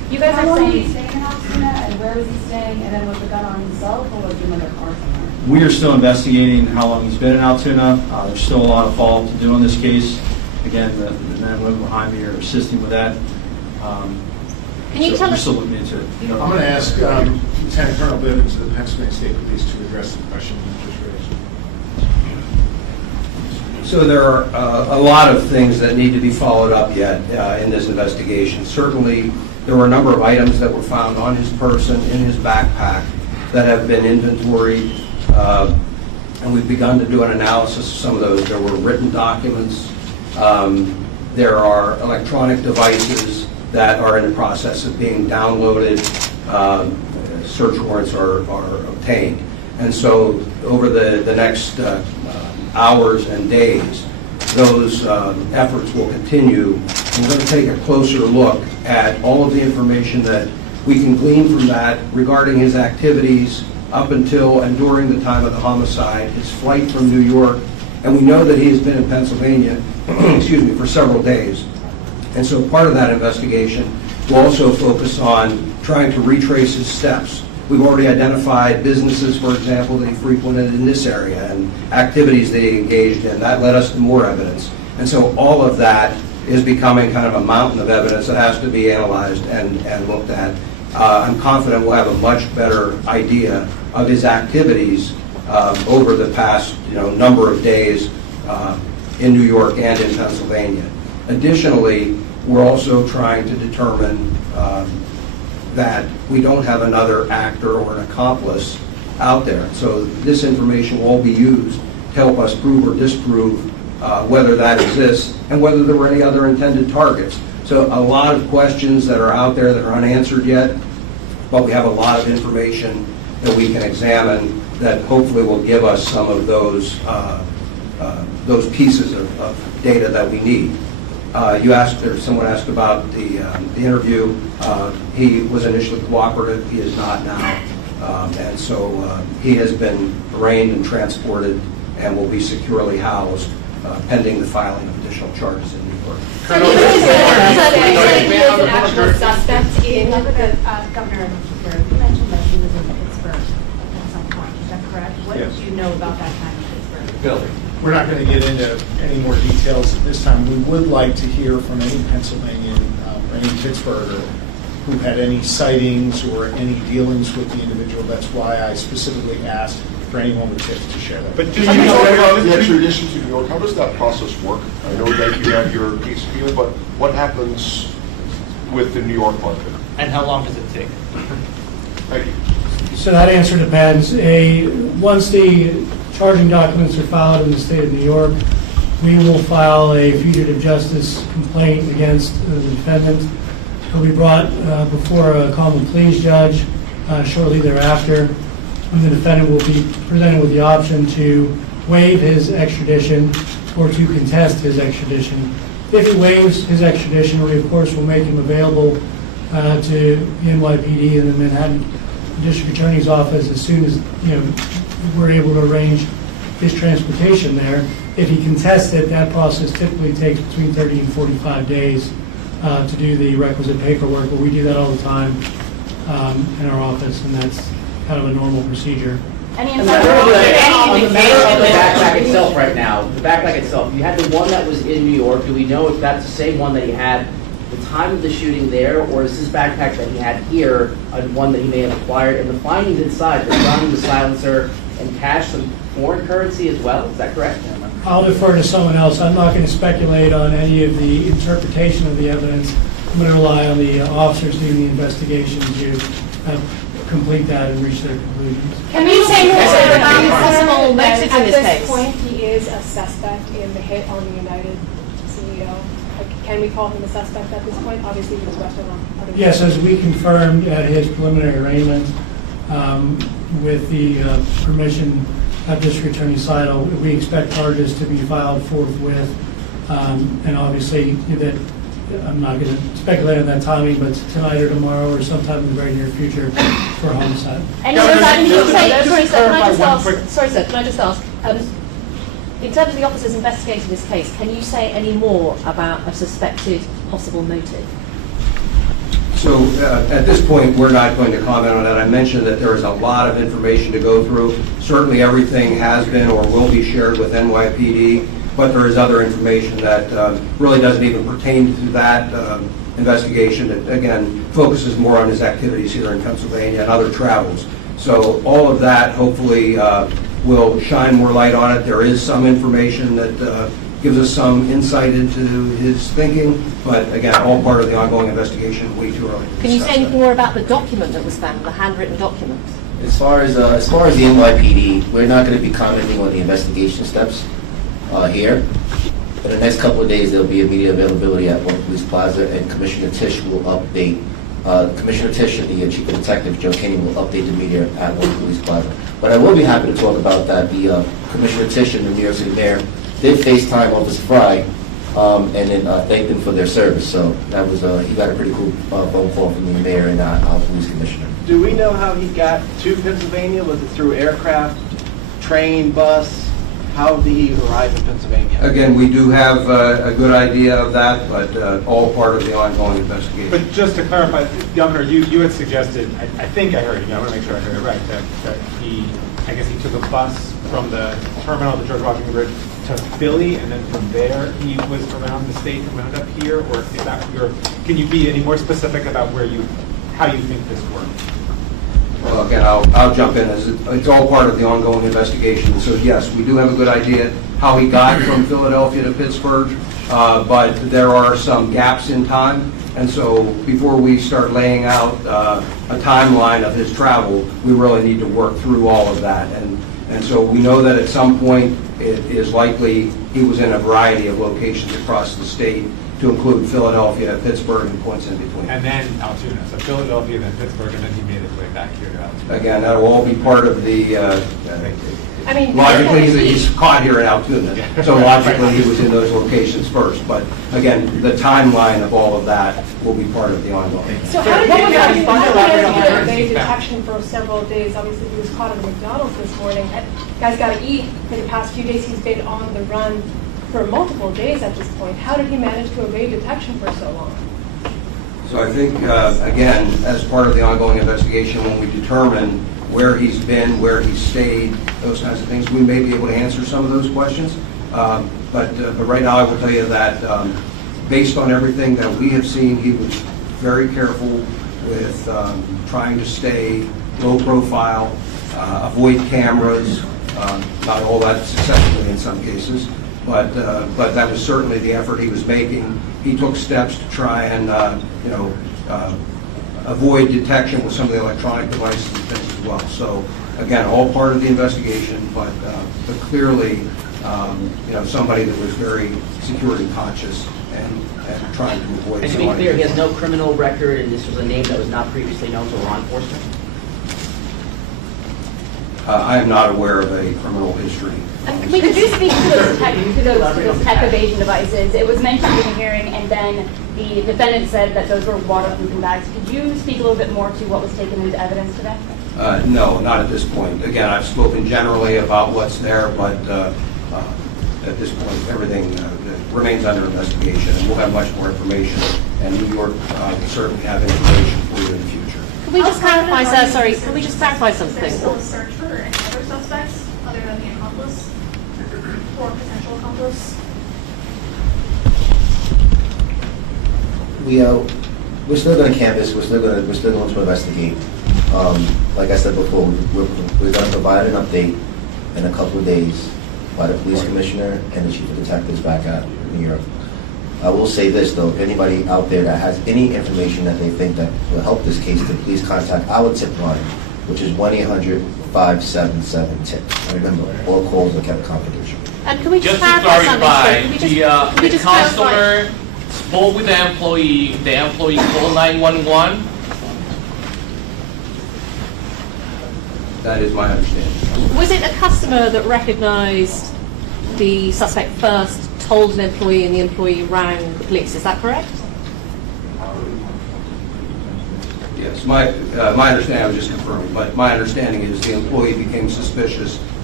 You guys How are long did he saying, stay in Altoona, and where was he staying, and then was the gun on himself, or was he in another car somewhere? We are still investigating how long he's been in Altoona. There's still a lot of follow-up to do on this case. Again, the men and women behind me are assisting with that. Can you tell We're us? still looking into it. I'm going to ask Lieutenant Colonel Bivens of the Pennsylvania State Police to address the question you just raised. So there are a lot of things that need to be followed up yet in this investigation. Certainly, there were a number of items that were found on his person, in his backpack, that have been inventoried, and we've begun to do an analysis of some of those. There were written documents. There are electronic devices that are in the process of being downloaded. Search warrants are obtained. And so over the next hours and days, those efforts will continue. We're going to take a closer look at all of the information that we can glean from that regarding his activities up until and during the time of the homicide, his flight from New York, and we know that he has been in Pennsylvania excuse me, for several days. And so part of that investigation will also focus on trying to retrace his steps. We've already identified businesses, for example, that he frequented in this area and activities that he engaged in. That led us to more evidence. And so all of that is becoming kind of a mountain of evidence that has to be analyzed and looked at. I'm confident we'll have a much better idea of his activities over the past number of days in New York and in Pennsylvania. Additionally, we're also trying to determine that we don't have another actor or an accomplice out there. So this information will all be used to help us prove or disprove whether that exists and whether there were any other intended targets. So a lot of questions that are out there that are unanswered yet, but we have a lot of information that we can examine that hopefully will give us some of those pieces of data that we need. You asked, or someone asked about the interview. He was initially cooperative. He is not now. And so he has been arraigned and transported and will be securely housed pending the filing of additional charges in New York. Governor Shapiro, you mentioned that he was in Pittsburgh at some point. Is that correct? What Yes. did you know about that time in Pittsburgh? Bill, we're not going to get into any more details at this time. We would like to hear from any Pennsylvanian or any Pittsburgher who had any sightings or any dealings with the individual. That's why I specifically asked for anyone with tips to share that. But do you know about the extradition to New York? How does that process work? I know that you have your case here, but what happens with the New York part of it? And how long does it take? Thank you. So that answer depends. Once the charging documents are filed in the state of New York, we will file a fugitive justice complaint against the defendant. He'll be brought before a common pleas judge shortly thereafter, and the defendant will be presented with the option to waive his extradition or to contest his extradition. If he waives his extradition, we of course will make him available to the NYPD and the Manhattan District Attorney's Office as soon as we're able to arrange his transportation there. If he contests it, that process typically takes between 30 and 45 days to do the requisite paperwork, but we do that all the time in our office, and that's kind of a normal procedure. any On insight? the matter of the backpack itself right now, the backpack itself, you had the one that was in New York. Do we know if that's the same one that he had the time of the shooting there, or is this backpack that he had here one that he may have acquired? And the findings inside, the gun, the silencer, and cash, some foreign currency as well, is that correct? I'll defer to someone else. I'm not going to speculate on any of the interpretation of the evidence. I'm going to rely on the officers doing the investigation to complete that and reach their conclusions. Can you say more about possible motives in this At case? this point, he is a suspect in the hit on the United CEO. Can we call him a suspect at this point? Obviously, he was arrested on other. Yes, as we confirmed at his preliminary arraignment, with the permission of District Attorney Sidle, we expect charges to be filed forthwith. And obviously, that I'm not going to speculate on that timing, but tonight or tomorrow or sometime in the very near future for homicide. Sorry, sir, can I just ask, in terms of the officers investigating this case, can you say any more about a suspected possible motive? So at this point, we're not going to comment on that. I mentioned that there is a lot of information to go through. Certainly everything has been or will be shared with NYPD, but there is other information that really doesn't even pertain to that investigation. It, again, focuses more on his activities here in Pennsylvania and other travels. So all of that hopefully will shine more light on it. There is some information that gives us some insight into his thinking, but again, all part of the ongoing investigation, way too early to Can you discuss say anything that. more about the document that was found, the handwritten document? As far as the NYPD, we're not going to be commenting on the investigation steps here. In the next couple of days, there'll be immediate availability at One Police Plaza, and Commissioner Tisch will update, Commissioner Tisch and the Chief of Detective, Joe Kinney, will update the media at One Police Plaza. But I will be happy to talk about that. The Commissioner Tisch and the New York City Mayor did FaceTime Officer Fry and then thanked them for their service. So that was, he got a pretty cool phone call from the Mayor and our Police Commissioner. Do we know how he got to Pennsylvania? Was it through aircraft, train, bus? How did he arrive in Pennsylvania? Again, we do have a good idea of that, but all part of the ongoing investigation. But just to clarify, Governor, you had suggested, I think I heard you, I want to make sure I heard it right, that he, I guess he took a bus from the terminal at the George Washington Bridge to Philly, and then from there he was around the state and wound up here, or is that can you be any more specific about how you think this worked? Well, again, I'll jump in. It's all part of the ongoing investigation. So yes, we do have a good idea how he got from Philadelphia to Pittsburgh, but there are some gaps in time. And so before we start laying out a timeline of his travel, we really need to work through all of that. And so we know that at some point it is likely he was in a variety of locations across the state, to include Philadelphia, Pittsburgh, and points in between. And then Altoona, so Philadelphia, then Pittsburgh, and then he made his way back here to Altoona. Again, that will all be part of the, I mean, logically, he's caught here in Altoona, so logically he was in those locations first. But again, the timeline of all of that will be part of the ongoing. So how did you guys evade detection for several days? Obviously, he was caught at McDonald's this morning. Guy's got to eat. For the past few days, he's been on the run for multiple days at this point. How did he manage to evade detection for so long? So I think, again, as part of the ongoing investigation, when we determine where he's been, where he's stayed, those kinds of things, we may be able to answer some of those questions. But right now, I will tell you that based on everything that we have seen, he was very careful with trying to stay low profile, avoid cameras, not all that successfully in some cases. But that was certainly the effort he was making. He took steps to try and, avoid detection with some of the electronic devices and things as well. So, again, all part of the investigation, but clearly, somebody that was very security conscious and trying to avoid. And to be clear, he has no criminal record, and this was a name that was not previously known to law enforcement? I am not aware of a criminal history. Could you speak to those tech evasion devices? It was mentioned in the hearing, and then the defendant said that those were waterproofing bags. Could you speak a little bit more to what was taken into evidence today? No, not at this point. Again, I've spoken generally about what's there, but at this point, everything remains under investigation, and we'll have much more information, and New York will certainly have information for you in the future. Can we just clarify, sir? Sorry, can we just clarify something? Is there still a search for any other suspects other than the accomplice or potential accomplice? We're still going to canvass. We're still going to investigate. Like I said before, we're going to provide an update in a couple of days by the police commissioner and the chief of detectives back at New York. I will say this though: if anybody out there that has any information that they think that will help this case, then please contact our tip line, which is 1-800-577-TIP. Remember, all calls are kept confidential. And can we just clarify, something? the customer spoke with the employee called 911. That is my understanding. Was it a customer that recognized the suspect first, told an employee, and the employee rang the police? Is that correct? Yes, my understanding, I was just confirming, but my understanding is the employee became suspicious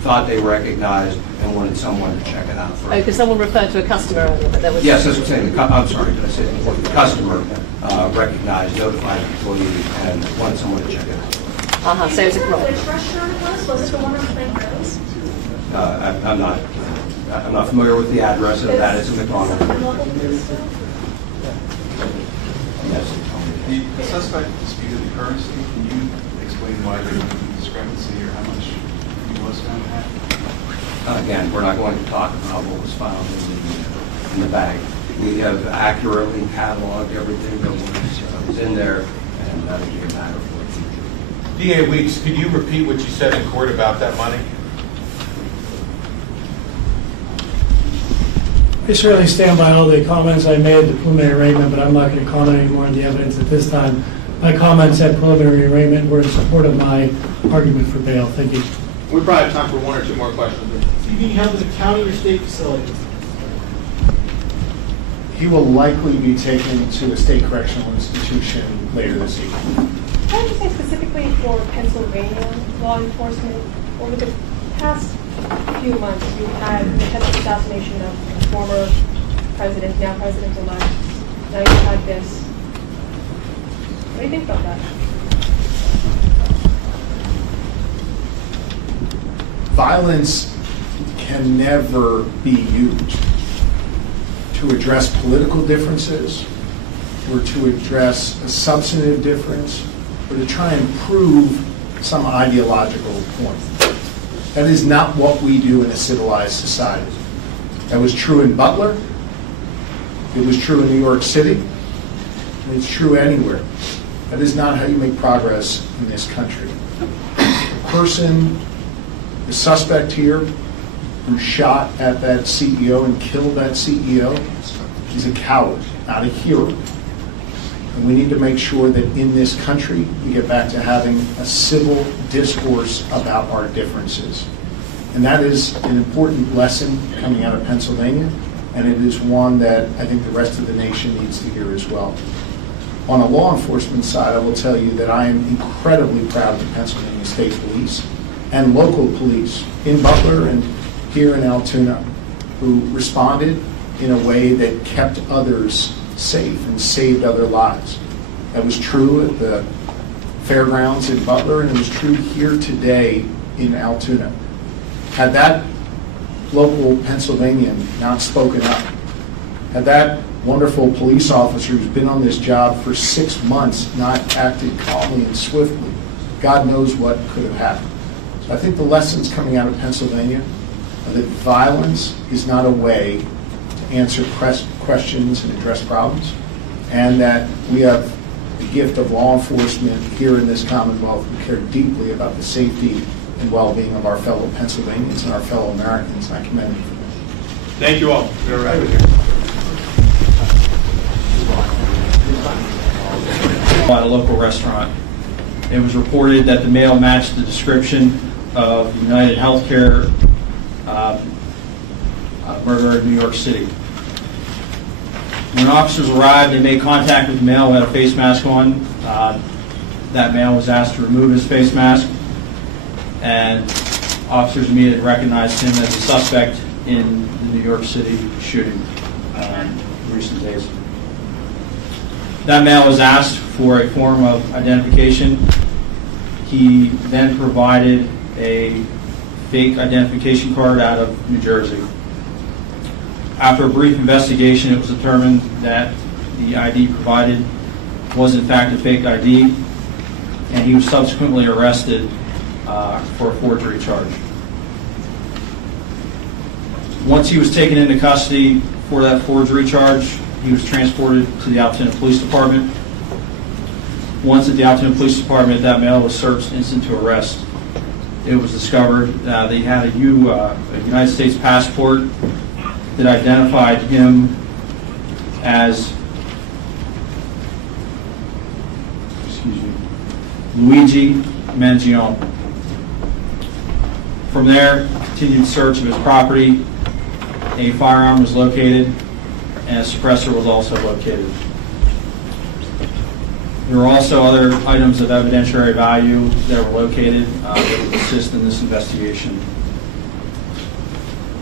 thought they recognized and wanted someone to check it out Oh, first. because someone referred to a customer earlier, but there was... Yes, that's what I'm saying. I'm sorry, did I say the employee? The customer recognized, notified the employee, and wanted someone to check it out. So it was a Which restaurant it was? Was it the one on Plain Rose? I'm not familiar with the address of that. It's a McDonald. Yes. The suspect disputed the currency. Can you explain why there was a discrepancy or how much he was found to have? Again, we're not going to talk about what was found in the bag. We have accurately cataloged everything that was in there, and that'll be a matter for the future. DA Weeks, could you repeat what you said in court about that money? I certainly stand by all the comments I made at the preliminary arraignment, but I'm not going to comment any more on the evidence at this time. My comments at preliminary arraignment were in support of my argument for bail. Thank you. We probably have time for one or two more questions. Is he being held at a county or state facility? He will likely be taken to a state correctional institution later this evening. Can I just say specifically for Pennsylvania law enforcement, over the past few months, you've had the attempted assassination of former president, now president-elect. Now you've had this. What do you think about that? Violence can never be used to address political differences or to address a substantive difference or to try and prove some ideological point. That is not what we do in a civilized society. That was true in Butler. It was true in New York City. And it's true anywhere. That is not how you make progress in this country. The suspect here who shot at that CEO and killed that CEO is a coward, not a hero. And we need to make sure that in this country, we get back to having a civil discourse about our differences. And that is an important lesson coming out of Pennsylvania, and it is one that I think the rest of the nation needs to hear as well. On a law enforcement side, I will tell you that I am incredibly proud of the Pennsylvania State Police and local police in Butler and here in Altoona who responded in a way that kept others safe and saved other lives. That was true at the fairgrounds in Butler, and it was true here today in Altoona. Had that local Pennsylvanian not spoken up, had that wonderful police officer who's been on this job for 6 months not acted calmly and swiftly, God knows what could have happened. So I think the lessons coming out of Pennsylvania are that violence is not a way to answer questions and address problems, and that we have the gift of law enforcement here in this Commonwealth who care deeply about the safety and well-being of our fellow Pennsylvanians and our fellow Americans, and I commend you for that. Thank you all. You're right. At a local restaurant. It was reported that the male matched the description of UnitedHealthcare murderer in New York City. When officers arrived, they made contact with the male who had a face mask on. That male was asked to remove his face mask, and officers immediately recognized him as a suspect in the New York City shooting in recent days. That male was asked for a form of identification. He then provided a fake identification card out of New Jersey. After a brief investigation, it was determined that the ID provided was in fact a fake ID, and he was subsequently arrested for a forgery charge. Once he was taken into custody for that forgery charge, he was transported to the Altoona Police Department. Once at the Altoona Police Department, that male was searched instant to arrest. It was discovered that he had a United States passport that identified him as Luigi Mangione. From there, continued search of his property. A firearm was located, and a suppressor was also located. There were also other items of evidentiary value that were located that would assist in this investigation.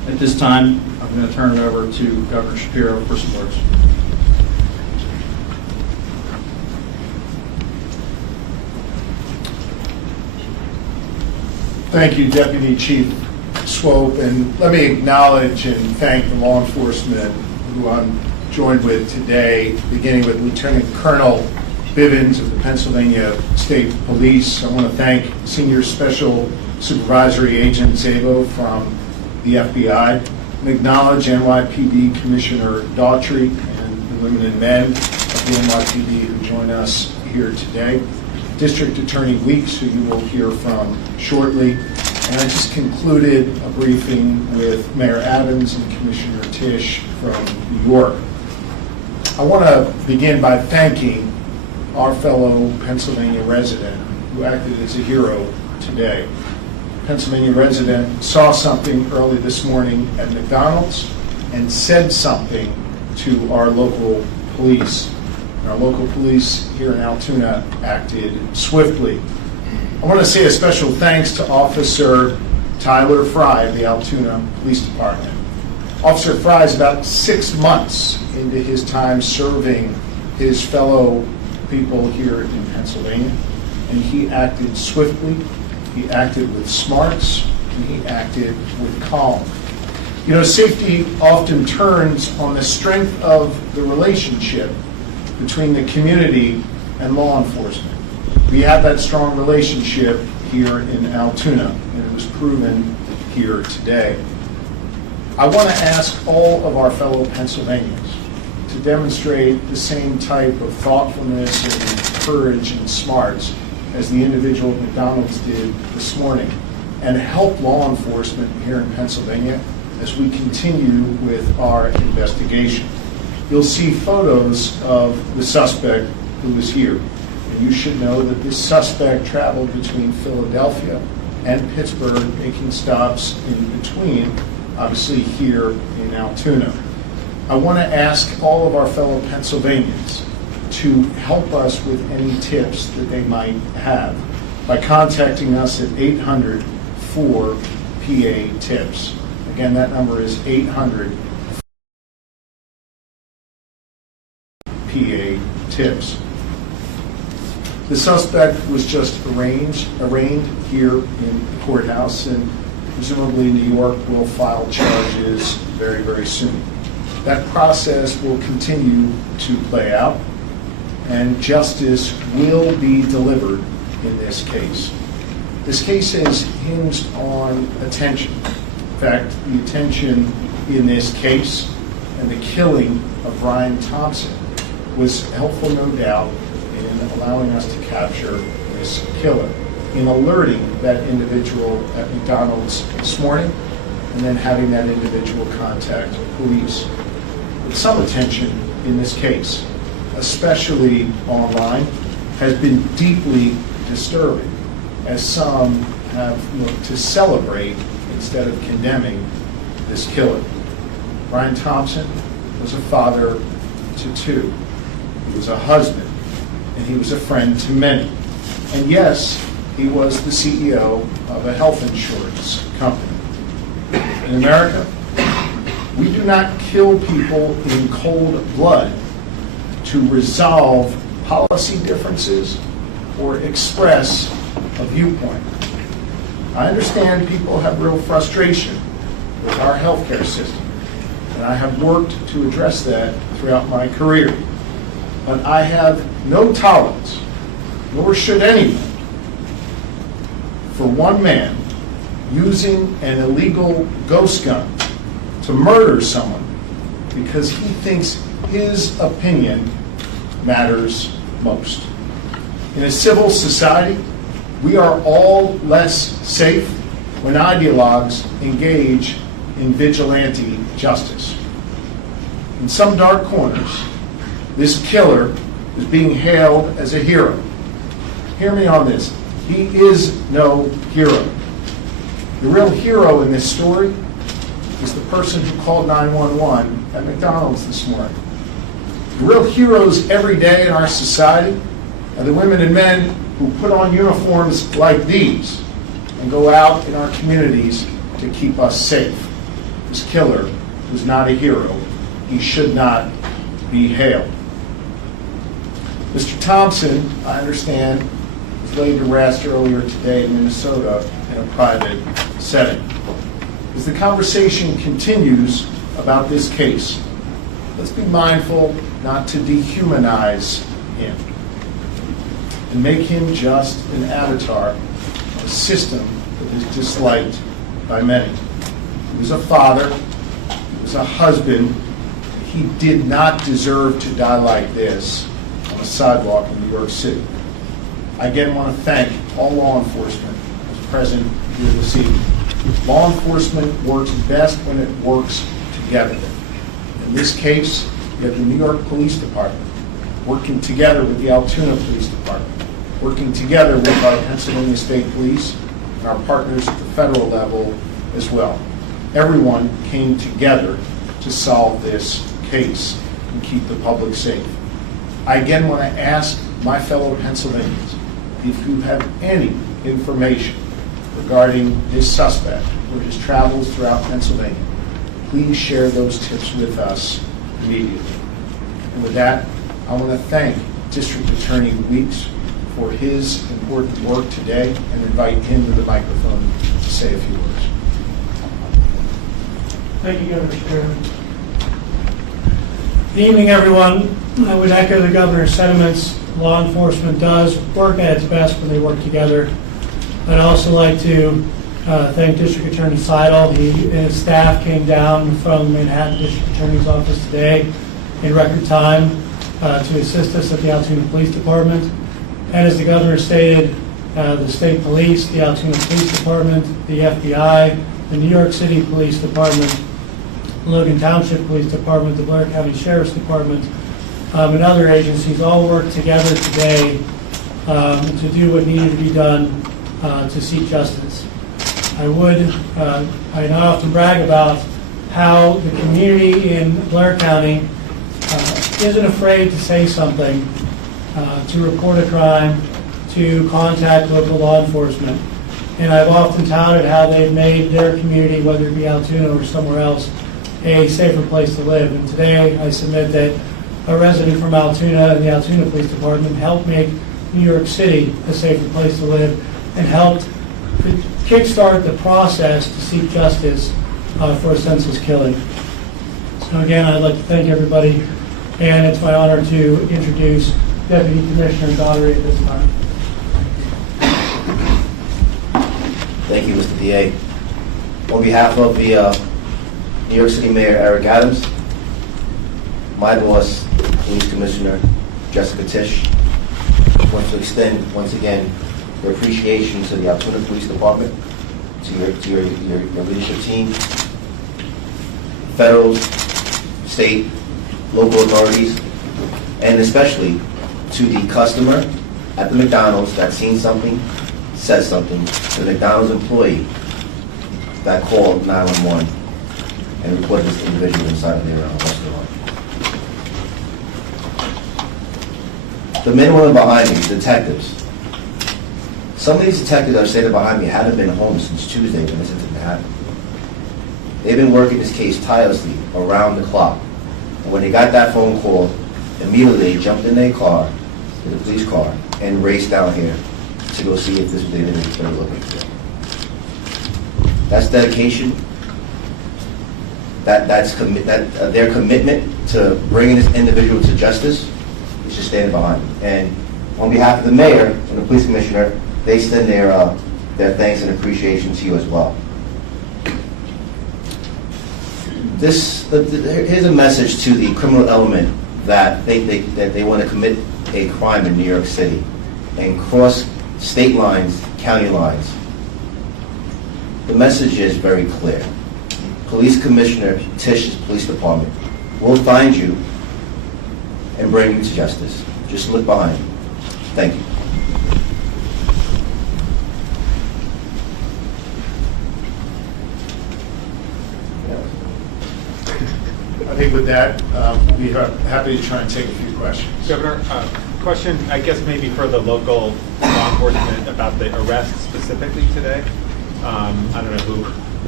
At this time, I'm going to turn it over to Governor Shapiro for some words. Thank you, Deputy Chief Swope, and let me acknowledge and thank the law enforcement who I'm joined with today, beginning with Lieutenant Colonel Bivens of the Pennsylvania State Police. I want to thank Senior Special Supervisory Agent Zabo from the FBI, and acknowledge NYPD Commissioner Daughtry and the women and men of the NYPD who join us here today. District Attorney Weeks, who you will hear from shortly. And I just concluded a briefing with Mayor Adams and Commissioner Tisch from New York. I want to begin by thanking our fellow Pennsylvania resident who acted as a hero today. Pennsylvania resident saw something early this morning at McDonald's and said something to our local police. And our local police here in Altoona acted swiftly. I want to say a special thanks to Officer Tyler Fry of the Altoona Police Department. Officer Fry is about 6 months into his time serving his fellow people here in Pennsylvania, and he acted swiftly, he acted with smarts, and he acted with calm. You know, safety often turns on the strength of the relationship between the community and law enforcement. We have that strong relationship here in Altoona, and it was proven here today. I want to ask all of our fellow Pennsylvanians to demonstrate the same type of thoughtfulness and courage and smarts as the individual at McDonald's did this morning, and help law enforcement here in Pennsylvania as we continue with our investigation. You'll see photos of the suspect who was here. And you should know that this suspect traveled between Philadelphia and Pittsburgh, making stops in between, obviously here in Altoona. I want to ask all of our fellow Pennsylvanians to help us with any tips that they might have by contacting us at 800-4PA-TIPS. Again, that number is 800-PA-TIPS. The suspect was just arraigned here in the courthouse, and presumably New York will file charges very, very soon. That process will continue to play out, and justice will be delivered in this case. This case is hinged on attention. In fact, the attention in this case and the killing of Brian Thompson was helpful, no doubt, in allowing us to capture this killer, in alerting that individual at McDonald's this morning, and then having that individual contact police. But some attention in this case, especially online, has been deeply disturbing, as some have looked to celebrate instead of condemning this killer. Brian Thompson was a father to two. He was a husband, and he was a friend to many. And yes, he was the CEO of a health insurance company. In America, we do not kill people in cold blood to resolve policy differences or express a viewpoint. I understand people have real frustration with our healthcare system, and I have worked to address that throughout my career. But I have no tolerance, nor should anyone, for one man using an illegal ghost gun to murder someone because he thinks his opinion matters most. In a civil society, we are all less safe when ideologues engage in vigilante justice. In some dark corners, this killer is being hailed as a hero. Hear me on this. He is no hero. The real hero in this story is the person who called 911 at McDonald's this morning. The real heroes every day in our society are the women and men who put on uniforms like these and go out in our communities to keep us safe. his killer was not a hero. He should not be hailed. Mr. Thompson, I understand, was laid to rest earlier today in Minnesota in a private setting. As the conversation continues about this case, let's be mindful not to dehumanize him and make him just an avatar of a system that is disliked by many. He was a father, he was a husband. He did not deserve to die like this on a sidewalk in New York City. I again want to thank all law enforcement that's present here this evening. Law enforcement works best when it works together. In this case, you have the New York Police Department working together with the Altoona Police Department, working together with our Pennsylvania State Police and our partners at the federal level as well. Everyone came together to solve this case and keep the public safe. I again want to ask my fellow Pennsylvanians, if you have any information regarding this suspect or his travels throughout Pennsylvania, please share those tips with us immediately. And with that, I want to thank District Attorney Weeks for his important work today and invite him to the microphone to say a few words. Thank you, Governor Shapiro. Good evening, everyone. I would echo the governor's sentiments. Law enforcement does work at its best when they work together. I'd also like to thank District Attorney Sidle. He and his staff came down from Manhattan District Attorney's Office today in record time to assist us at the Altoona Police Department. And as the governor stated, the state police, the Altoona Police Department, the FBI, the New York City Police Department, the Logan Township Police Department, the Blair County Sheriff's Department, and other agencies all worked together today to do what needed to be done to seek justice. I not often brag about how the community in Blair County isn't afraid to say something, to report a crime, to contact local law enforcement. And I've often touted how they've made their community, whether it be Altuna or somewhere else, a safer place to live. And today I submit that a resident from Altoona and the Altoona Police Department helped make New York City a safer place to live and helped kickstart the process to seek justice for a senseless killing. So again, I'd like to thank everybody, and it's my honor to introduce Deputy Commissioner Daugherty at this time. Thank you, Mr. DA. On behalf of the New York City Mayor Eric Adams, my boss, Police Commissioner Jessica Tisch, want to extend once again your appreciation to the Altoona Police Department, to your leadership team, federal, state, local authorities, and especially to the customer at the McDonald's that seen something, said something, to the McDonald's employee that called 911 and reported this individual inside of their restaurant. The men and women behind me, detectives. Some of these detectives that are standing behind me haven't been home since Tuesday when this incident happened. They've been working this case tirelessly around the clock. And when they got that phone call, immediately they jumped in their car, in the police car, and raced down here to go see if this was the individual they were looking for. That's dedication. Their commitment to bringing this individual to justice is just standing behind them. And on behalf of the mayor and the police commissioner, they extend their thanks and appreciation to you as well. Here's a message to the criminal element that they want to commit a crime in New York City and cross state lines, county lines. The message is very clear. Police Commissioner Tisch's police department will find you and bring you to justice. Just look behind you. Thank you. I think with that, we'll be happy to try and take a few questions. Governor, question, I guess maybe for the local law enforcement about the arrest specifically today. I don't know who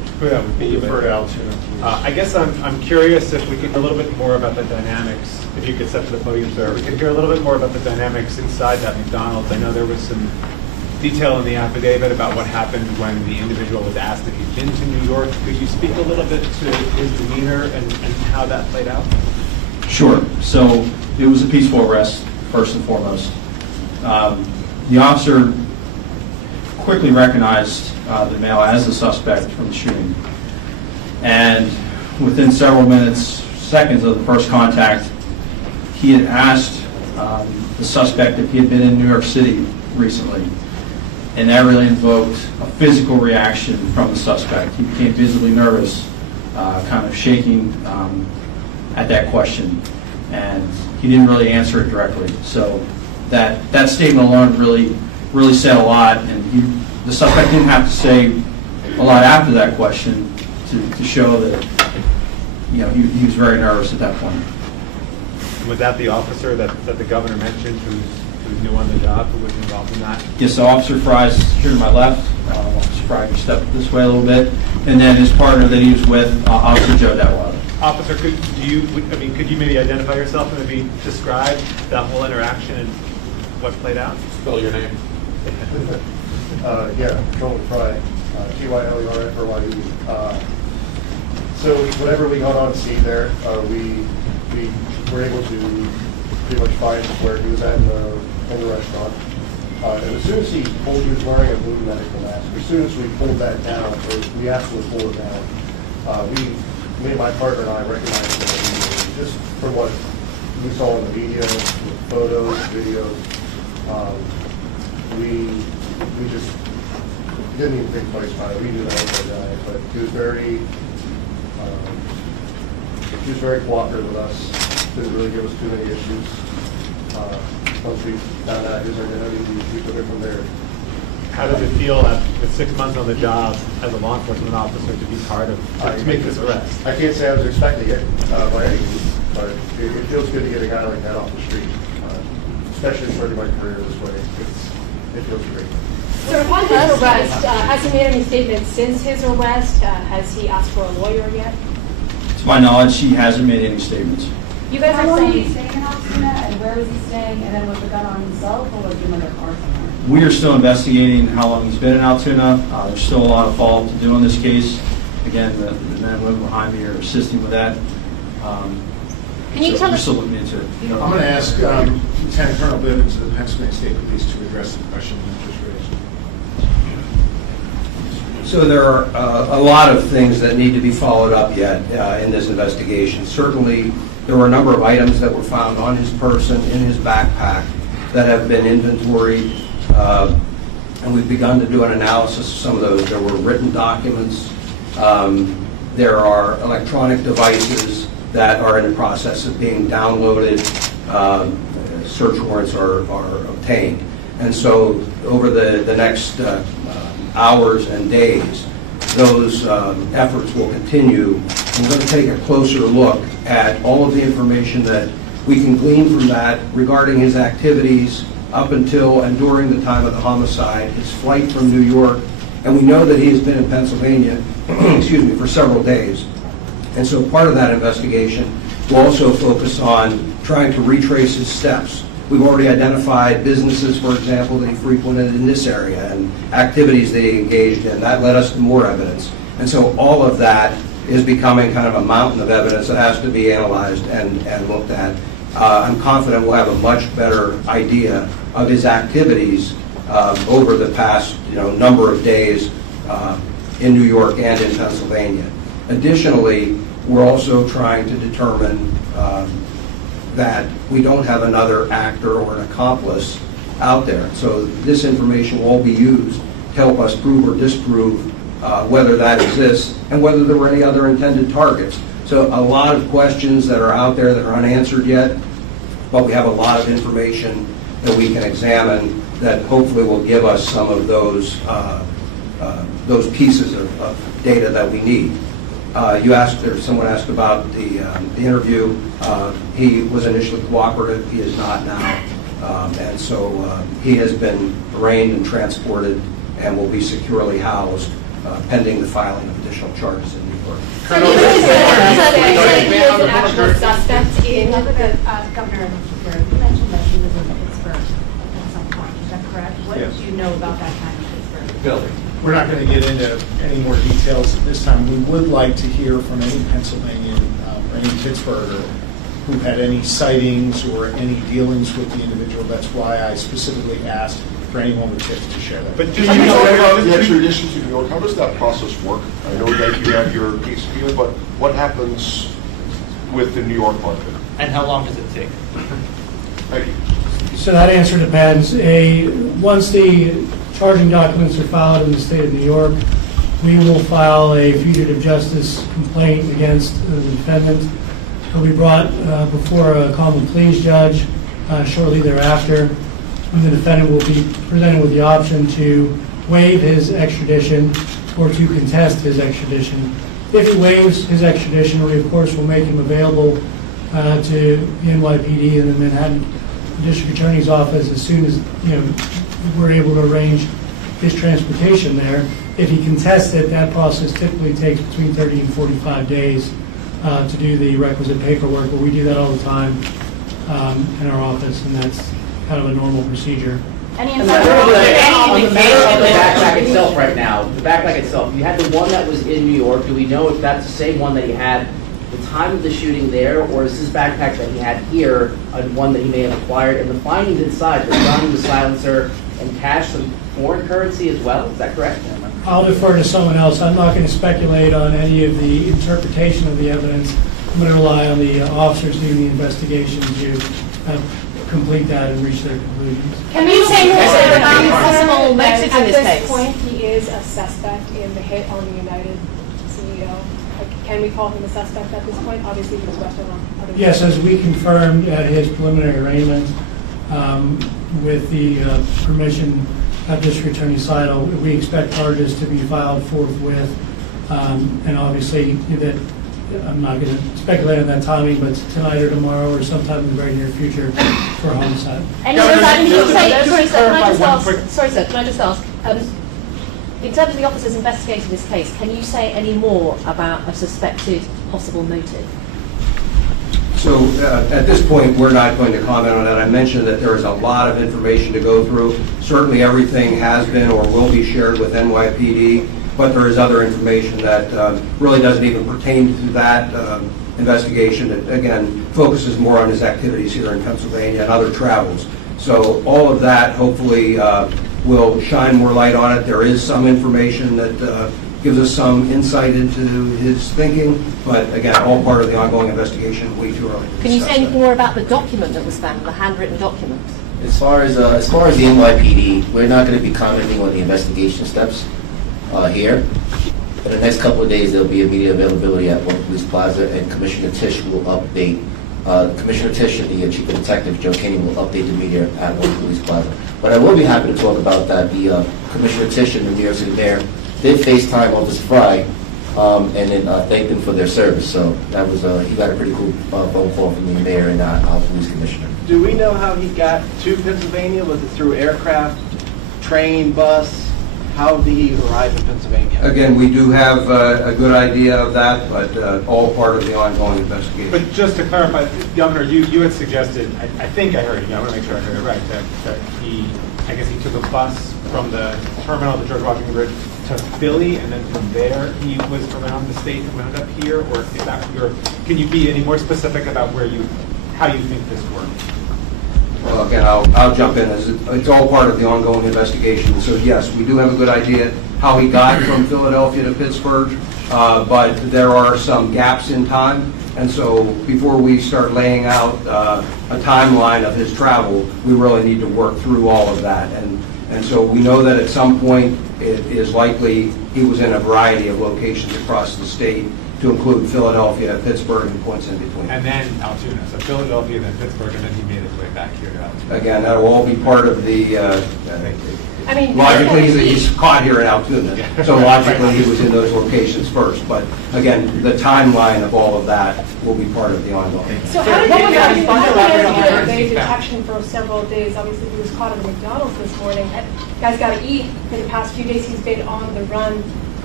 That would be For Altoona. I guess I'm curious if we could hear a little bit more about the dynamics, if you could step to the podium, sir. We could hear a little bit more about the dynamics inside that McDonald's. I know there was some detail in the affidavit about what happened when the individual was asked if he'd been to New York. Could you speak a little bit to his demeanor and how that played out? Sure. So it was a peaceful arrest, first and foremost. The officer quickly recognized the male as the suspect from the shooting. And within several seconds of the first contact, he had asked the suspect if he had been in New York City recently. And that really invoked a physical reaction from the suspect. He became visibly nervous, kind of shaking at that question. And he didn't really answer it directly. So that statement alone really said a lot. And the suspect didn't have to say a lot after that question to show that he was very nervous at that point. Was that the officer that the governor mentioned who's new on the job, who was involved in that? Yes, so Officer Fry's here to my left. Officer Fry can step this way a little bit. And then his partner that he was with, Officer Joe Detweiler. Officer, could you maybe identify yourself and maybe describe that whole interaction and what played out? Spell your name. Yeah, Patrolman Fry, Tylerfrye. So whenever we got on scene there, we were able to pretty much find where he was at in the restaurant. And as soon as he was wearing a blue medical mask. As soon as we pulled that down, or we absolutely pulled it down, me and my partner and I recognized him just from what we saw in the media, photos, videos. We just didn't even think twice about it. We knew that was our guy, but he was very cooperative with us. Didn't really give us too many issues. Once we found out his identity, we took it from there. How does it feel with 6 months on the job as a law enforcement officer to be part of, to make this arrest? I can't say I was expecting it by any means, but it feels good to get a guy like that off the street, especially starting my career this way. It feels great. So upon his arrest, has he made any statements since his arrest? Has he asked for a lawyer yet? To my knowledge, he hasn't made any statements. You guys How are long was he saying, staying in Altuna, and where was he staying, and then was the gun on himself, or was he in another car somewhere? We are still investigating how long he's been in Altoona. There's still a lot of follow-up to do on this case. Again, the men and women behind me are assisting with that. Can you tell we're us? still looking into it. I'm going to ask Lieutenant Colonel Bivens of the Pennsylvania State Police to address the question you just raised. So there are a lot of things that need to be followed up yet in this investigation. Certainly, there were a number of items that were found on his person, in his backpack, that have been inventoried, and we've begun to do an analysis of some of those. There were written documents. There are electronic devices that are in the process of being downloaded. Search warrants are obtained. And so over the next hours and days, those efforts will continue. We're going to take a closer look at all of the information that we can glean from that regarding his activities up until and during the time of the homicide, his flight from New York, and we know that he has been in Pennsylvania, for several days. And so part of that investigation will also focus on trying to retrace his steps. We've already identified businesses, for example, that he frequented in this area and activities that he engaged in. That led us to more evidence. And so all of that is becoming kind of a mountain of evidence that has to be analyzed and looked at. I'm confident we'll have a much better idea of his activities over the past number of days in New York and in Pennsylvania. Additionally, we're also trying to determine that we don't have another actor or an accomplice out there. So this information will all be used to help us prove or disprove whether that exists and whether there were any other intended targets. So a lot of questions that are out there that are unanswered yet, but we have a lot of information that we can examine that hopefully will give us some of those pieces of data that we need. Someone asked about the interview. He was initially cooperative. He is not now. And so he has been arraigned and transported and will be securely housed pending the filing of additional charges in New York. So you said he was an actual suspect in the... Governor, you mentioned that he was in Pittsburgh at some point. Is that correct? What Yes. did you know about that time in Pittsburgh? Billy. We're not going to get into any more details at this time. We would like to hear from any Pennsylvanian or any Pittsburgher who had any sightings or any dealings with the individual. That's why I specifically asked for anyone with tips to share that. But do you know about the extradition to New York? How does that process work? I know that you have your case here, but what happens with the New York part of it? And how long does it take? Thank you. So that answer depends. Once the charging documents are filed in the state of New York, we will file a fugitive justice complaint against the defendant. He'll be brought before a common pleas judge shortly thereafter. And the defendant will be presented with the option to waive his extradition or to contest his extradition. If he waives his extradition, we of course will make him available to the NYPD and the Manhattan District Attorney's Office as soon as we're able to arrange his transportation there. If he contests it, that process typically takes between 30 and 45 days to do the requisite paperwork, but we do that all the time in our office, and that's kind of a normal procedure. Any On the backpack itself right now, the backpack itself, you had the one that was in New York. Do we know if that's the same one that he had the time of the shooting there, or is this backpack that he had here one that he may have acquired? And the findings inside, the gun, the silencer, and cash, some foreign currency as well, is that correct? I'll defer to someone else. I'm not going to speculate on any of the interpretation of the evidence. I'm going to rely on the officers doing the investigation to complete that and reach their conclusions. Can you say more about possible motives in this At case? this point, he is a suspect in the hit on the United CEO. Can we call him a suspect at this point? Obviously, he was arrested on other... Yes, as we confirmed at his preliminary arraignment, with the permission of District Attorney Sidle, we expect charges to be filed forthwith. And obviously, that I'm not going to speculate on that timing, but tonight or tomorrow or sometime in the very near future for homicide. Sorry, sir, can I just ask, in terms of the officers investigating this case, can you say any more about a suspected possible motive? So at this point, we're not going to comment on that. I mentioned that there is a lot of information to go through. Certainly everything has been or will be shared with NYPD, but there is other information that really doesn't even pertain to that investigation. It, again, focuses more on his activities here in Pennsylvania and other travels. So all of that hopefully will shine more light on it. There is some information that gives us some insight into his thinking, but again, all part of the ongoing investigation, way too early to Can you say discuss anything that. more about the document that was found, the handwritten document? As far as the NYPD, we're not going to be commenting on the investigation steps here. In the next couple of days, there'll be immediate availability at One Police Plaza, and Commissioner Tisch will update. Commissioner Tisch and the Chief of Detective, Joe Kinney, will update the media at One Police Plaza. But I will be happy to talk about that. The Commissioner Tisch and the New York City Mayor did FaceTime Officer Fry and then thanked them for their service. So that was he got a pretty cool phone call from the mayor and our police commissioner. Do we know how he got to Pennsylvania? Was it through aircraft, train, bus? How did he arrive in Pennsylvania? Again, we do have a good idea of that, but all part of the ongoing investigation. But just to clarify, Governor, you had suggested, I think I heard you, I want to make sure I heard it right, that he, I guess he took a bus from the terminal at the George Washington Bridge to Philly, and then from there he was around the state and wound up here, or is that can you be any more specific about how you think this worked? Well, again, I'll jump in. It's all part of the ongoing investigation. So yes, we do have a good idea how he got from Philadelphia to Pittsburgh, but there are some gaps in time. And so before we start laying out a timeline of his travel, we really need to work through all of that. And so we know that at some point it is likely he was in a variety of locations across the state, to include Philadelphia, Pittsburgh, and points in between. And then Altoona, so Philadelphia, then Pittsburgh, and then he made his way back here to Altoona. Again, that will all be part of the, I mean, logically, he's caught here in Altoona, so logically he was in those locations first. But again, the timeline of all of that will be part of the ongoing. So how did he evade detection for several days? Obviously, he was caught at the McDonald's this morning. Guy's got to eat. For the past few days, he's been on the run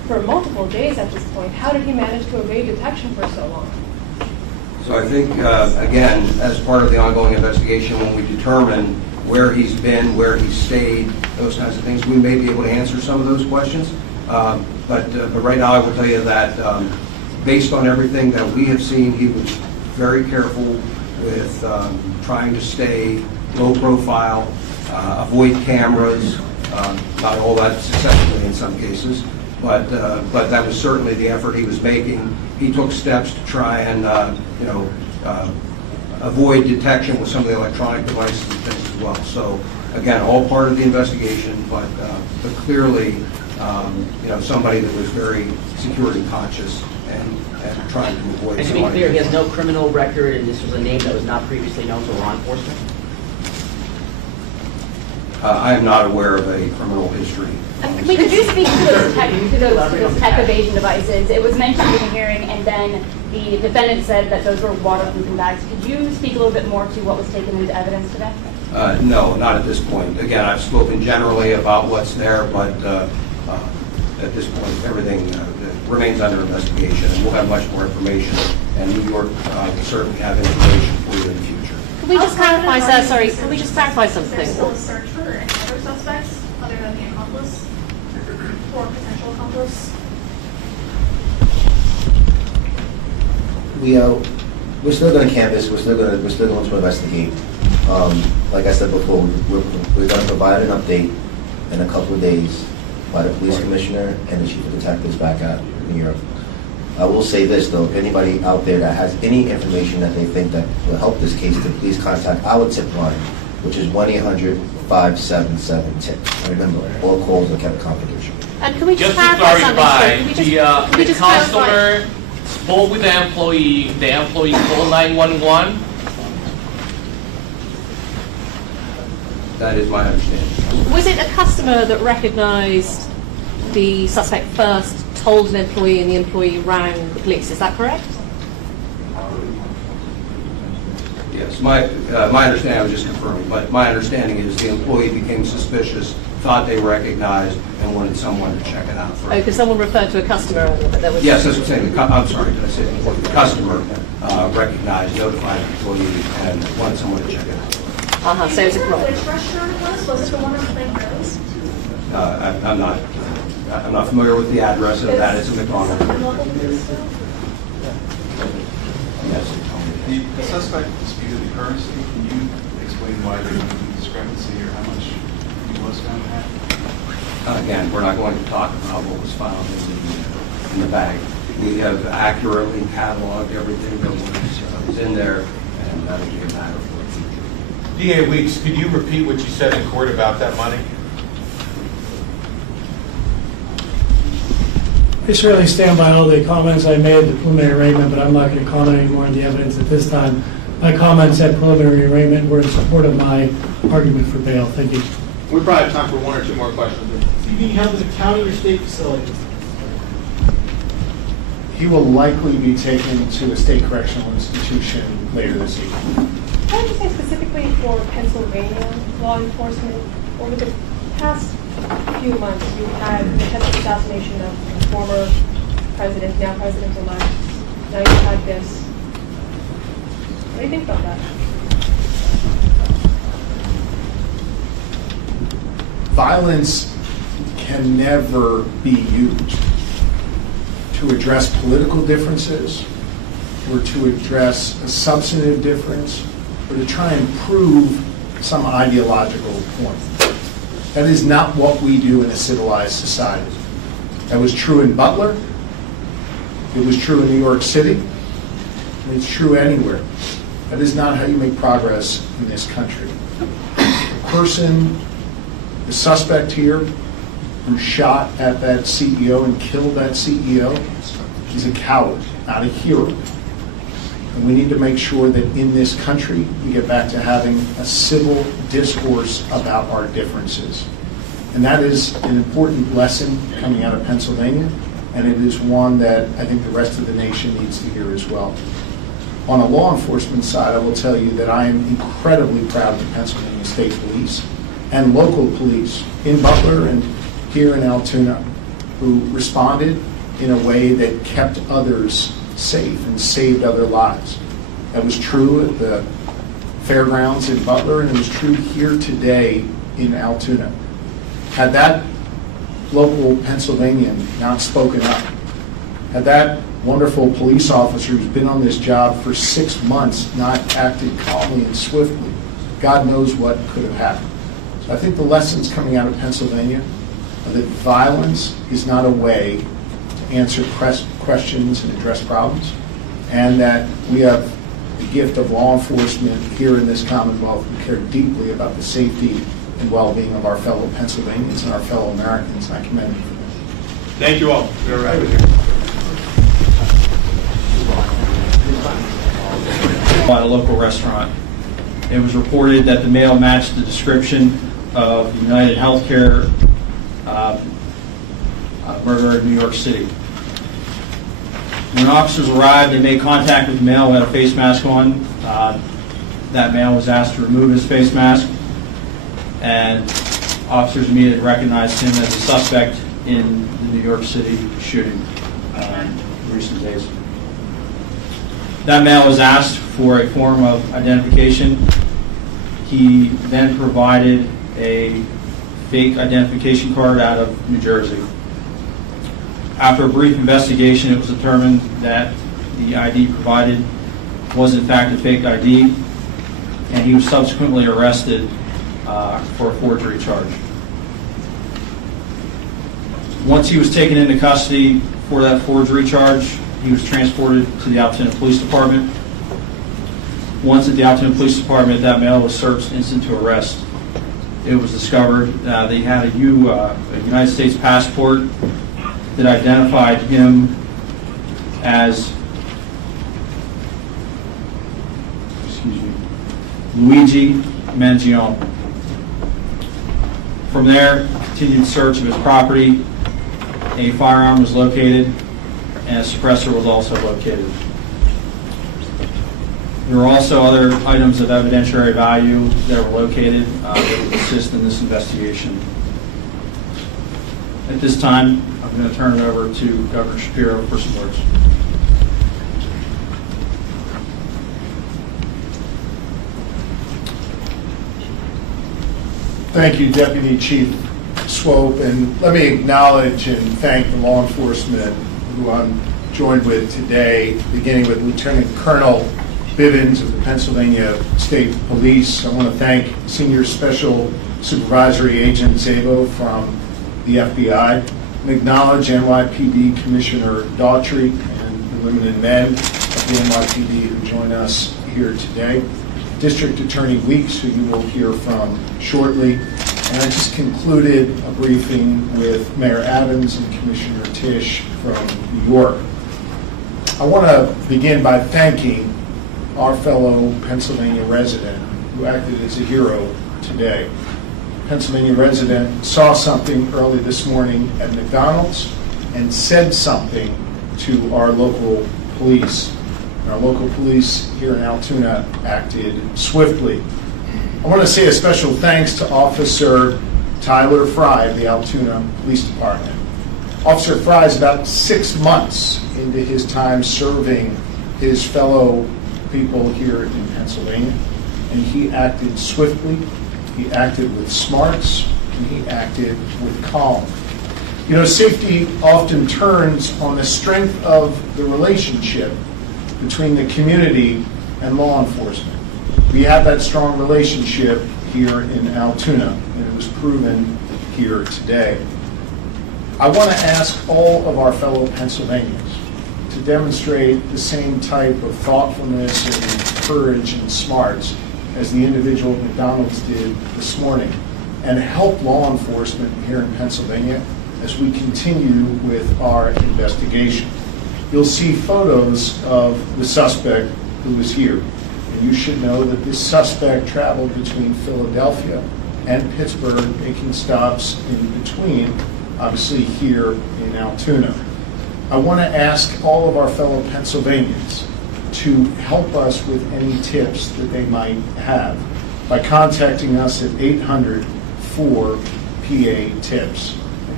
for multiple days at this point. How did he manage to evade detection for so long? So I think, again, as part of the ongoing investigation, when we determine where he's been, where he's stayed, those kinds of things, we may be able to answer some of those questions. But right now, I will tell you that based on everything that we have seen, he was very careful with trying to stay low profile, avoid cameras, not all that successfully in some cases, but that was certainly the effort he was making. He took steps to try and avoid detection with some of the electronic devices and things as well. So again, all part of the investigation, but clearly, somebody that was very security conscious and trying to avoid. And to be clear, he has no criminal record, and this was a name that was not previously known to law enforcement? I am not aware of a criminal history. Could you speak to those tech evasion devices? It was mentioned in the hearing, and then the defendant said that those were waterproofing bags. Could you speak a little bit more to what was taken into evidence today? No, not at this point. Again, I've spoken generally about what's there, but at this point, everything remains under investigation, and we'll have much more information, and New York will certainly have information for you in the future. Can we just clarify, sir? Sorry, can we just clarify something? Is there still a search for any other suspects other than the accomplice or potential accomplice? We're still going to canvass. We're still going to investigate. Like I said before, we're going to provide an update in a couple of days by the police commissioner and the chief of detectives back at New York. I will say this though, if anybody out there that has any information that they think that will help this case, to please contact our tip line, which is 1-800-577-TIP. Remember, all calls are kept confidential. And can we just to clarify something? clarify, Can we the just clarify? customer spoke with the employee called 911. That is my understanding. Was it a customer that recognized the suspect first, told an employee, and the employee rang the police? Is that correct? Yes, my understanding, I was just confirming, but my understanding is the employee became suspicious, thought they recognized, and wanted someone to check it out first. Oh, because someone referred to a customer earlier, but there was... Yes, that's what I'm saying. I'm sorry, did I say the employee? The customer recognized, notified the employee, and wanted someone to check it out. So it's a problem. Which restaurant it was? Was it the one on Plain Rose? I'm not familiar with the address of that. It's a McDonald. Yes. The suspect disputed the currency. Can you explain why there was a discrepancy or how much he was found to have? Again, we're not going to talk about what was found in the bag. We have accurately cataloged everything that was in there, and that will be a matter for the future. DA Weeks, could you repeat what you said in court about that money? I certainly stand by all the comments I made at the preliminary arraignment, but I'm not going to comment any more on the evidence at this time. My comments at preliminary arraignment were in support of my argument for bail. Thank you. We probably have time for one or two more questions. Is he being held at a county or state facility? He will likely be taken to a state correctional institution later this evening. How would you say specifically for Pennsylvania law enforcement, over the past few months, you've had the attempted assassination of the former president, now president-elect. Now you've had this. What do you think about that? Violence can never be used to address political differences or to address a substantive difference or to try and prove some ideological point. That is not what we do in a civilized society. That was true in Butler. It was true in New York City. And it's true anywhere. That is not how you make progress in this country. The suspect here who shot at that CEO and killed that CEO is a coward, not a hero. And we need to make sure that in this country we get back to having a civil discourse about our differences. And that is an important lesson coming out of Pennsylvania, and it is one that I think the rest of the nation needs to hear as well. On a law enforcement side, I will tell you that I am incredibly proud of the Pennsylvania State Police and local police in Butler and here in Altoona. who responded in a way that kept others safe and saved other lives. That was true at the fairgrounds in Butler, and it was true here today in Altoona. Had that local Pennsylvanian not spoken up, had that wonderful police officer who's been on this job for 6 months not acted calmly and swiftly, God knows what could have happened. So I think the lessons coming out of Pennsylvania are that violence is not a way to answer questions and address problems, and that we have the gift of law enforcement here in this Commonwealth who care deeply about the safety and well-being of our fellow Pennsylvanians and our fellow Americans, and I commend you for that. Thank you all. You're right with you. At a local restaurant. It was reported that the male matched the description of the UnitedHealthcare murderer in New York City. When officers arrived, they made contact with the male who had a face mask on. That male was asked to remove his face mask, and officers immediately recognized him as a suspect in the New York City shooting in recent days. That male was asked for a form of identification. He then provided a fake identification card out of New Jersey. After a brief investigation, it was determined that the ID provided was in fact a fake ID, and he was subsequently arrested for a forgery charge. Once he was taken into custody for that forgery charge, he was transported to the Altoona Police Department. Once at the Altoona Police Department, that male was searched instant to arrest. It was discovered they had a United States passport that identified him as Luigi Mangione. From there, continued search of his property. A firearm was located, and a suppressor was also located. There were also other items of evidentiary value that were located that would assist in this investigation. At this time, I'm going to turn it over to Governor Shapiro for some words. Thank you, Deputy Chief Swope, and let me acknowledge and thank the law enforcement who I'm joined with today, beginning with Lieutenant Colonel Bivens of the Pennsylvania State Police. I want to thank Senior Special Supervisory Agent Szabo from the FBI, and acknowledge NYPD Commissioner Daughtry and the women and men of the NYPD who join us here today. District Attorney Weeks, who you will hear from shortly. And I just concluded a briefing with Mayor Adams and Commissioner Tisch from New York. I want to begin by thanking our fellow Pennsylvania resident who acted as a hero today. Pennsylvania resident saw something early this morning at McDonald's and said something to our local police. And our local police here in Altoona acted swiftly. I want to say a special thanks to Officer Tyler Fry of the Altoona Police Department. Officer Fry is about 6 months into his time serving his fellow people here in Pennsylvania, and he acted swiftly, he acted with smarts, and he acted with calm. You know, safety often turns on the strength of the relationship between the community and law enforcement. We have that strong relationship here in Altoona, and it was proven here today. I want to ask all of our fellow Pennsylvanians to demonstrate the same type of thoughtfulness and courage and smarts as the individual at McDonald's did this morning, and help law enforcement here in Pennsylvania as we continue with our investigation. You'll see photos of the suspect who was here. And you should know that this suspect traveled between Philadelphia and Pittsburgh, making stops in between, obviously here in Altoona. I want to ask all of our fellow Pennsylvanians to help us with any tips that they might have by contacting us at 800-4-PA-TIPS.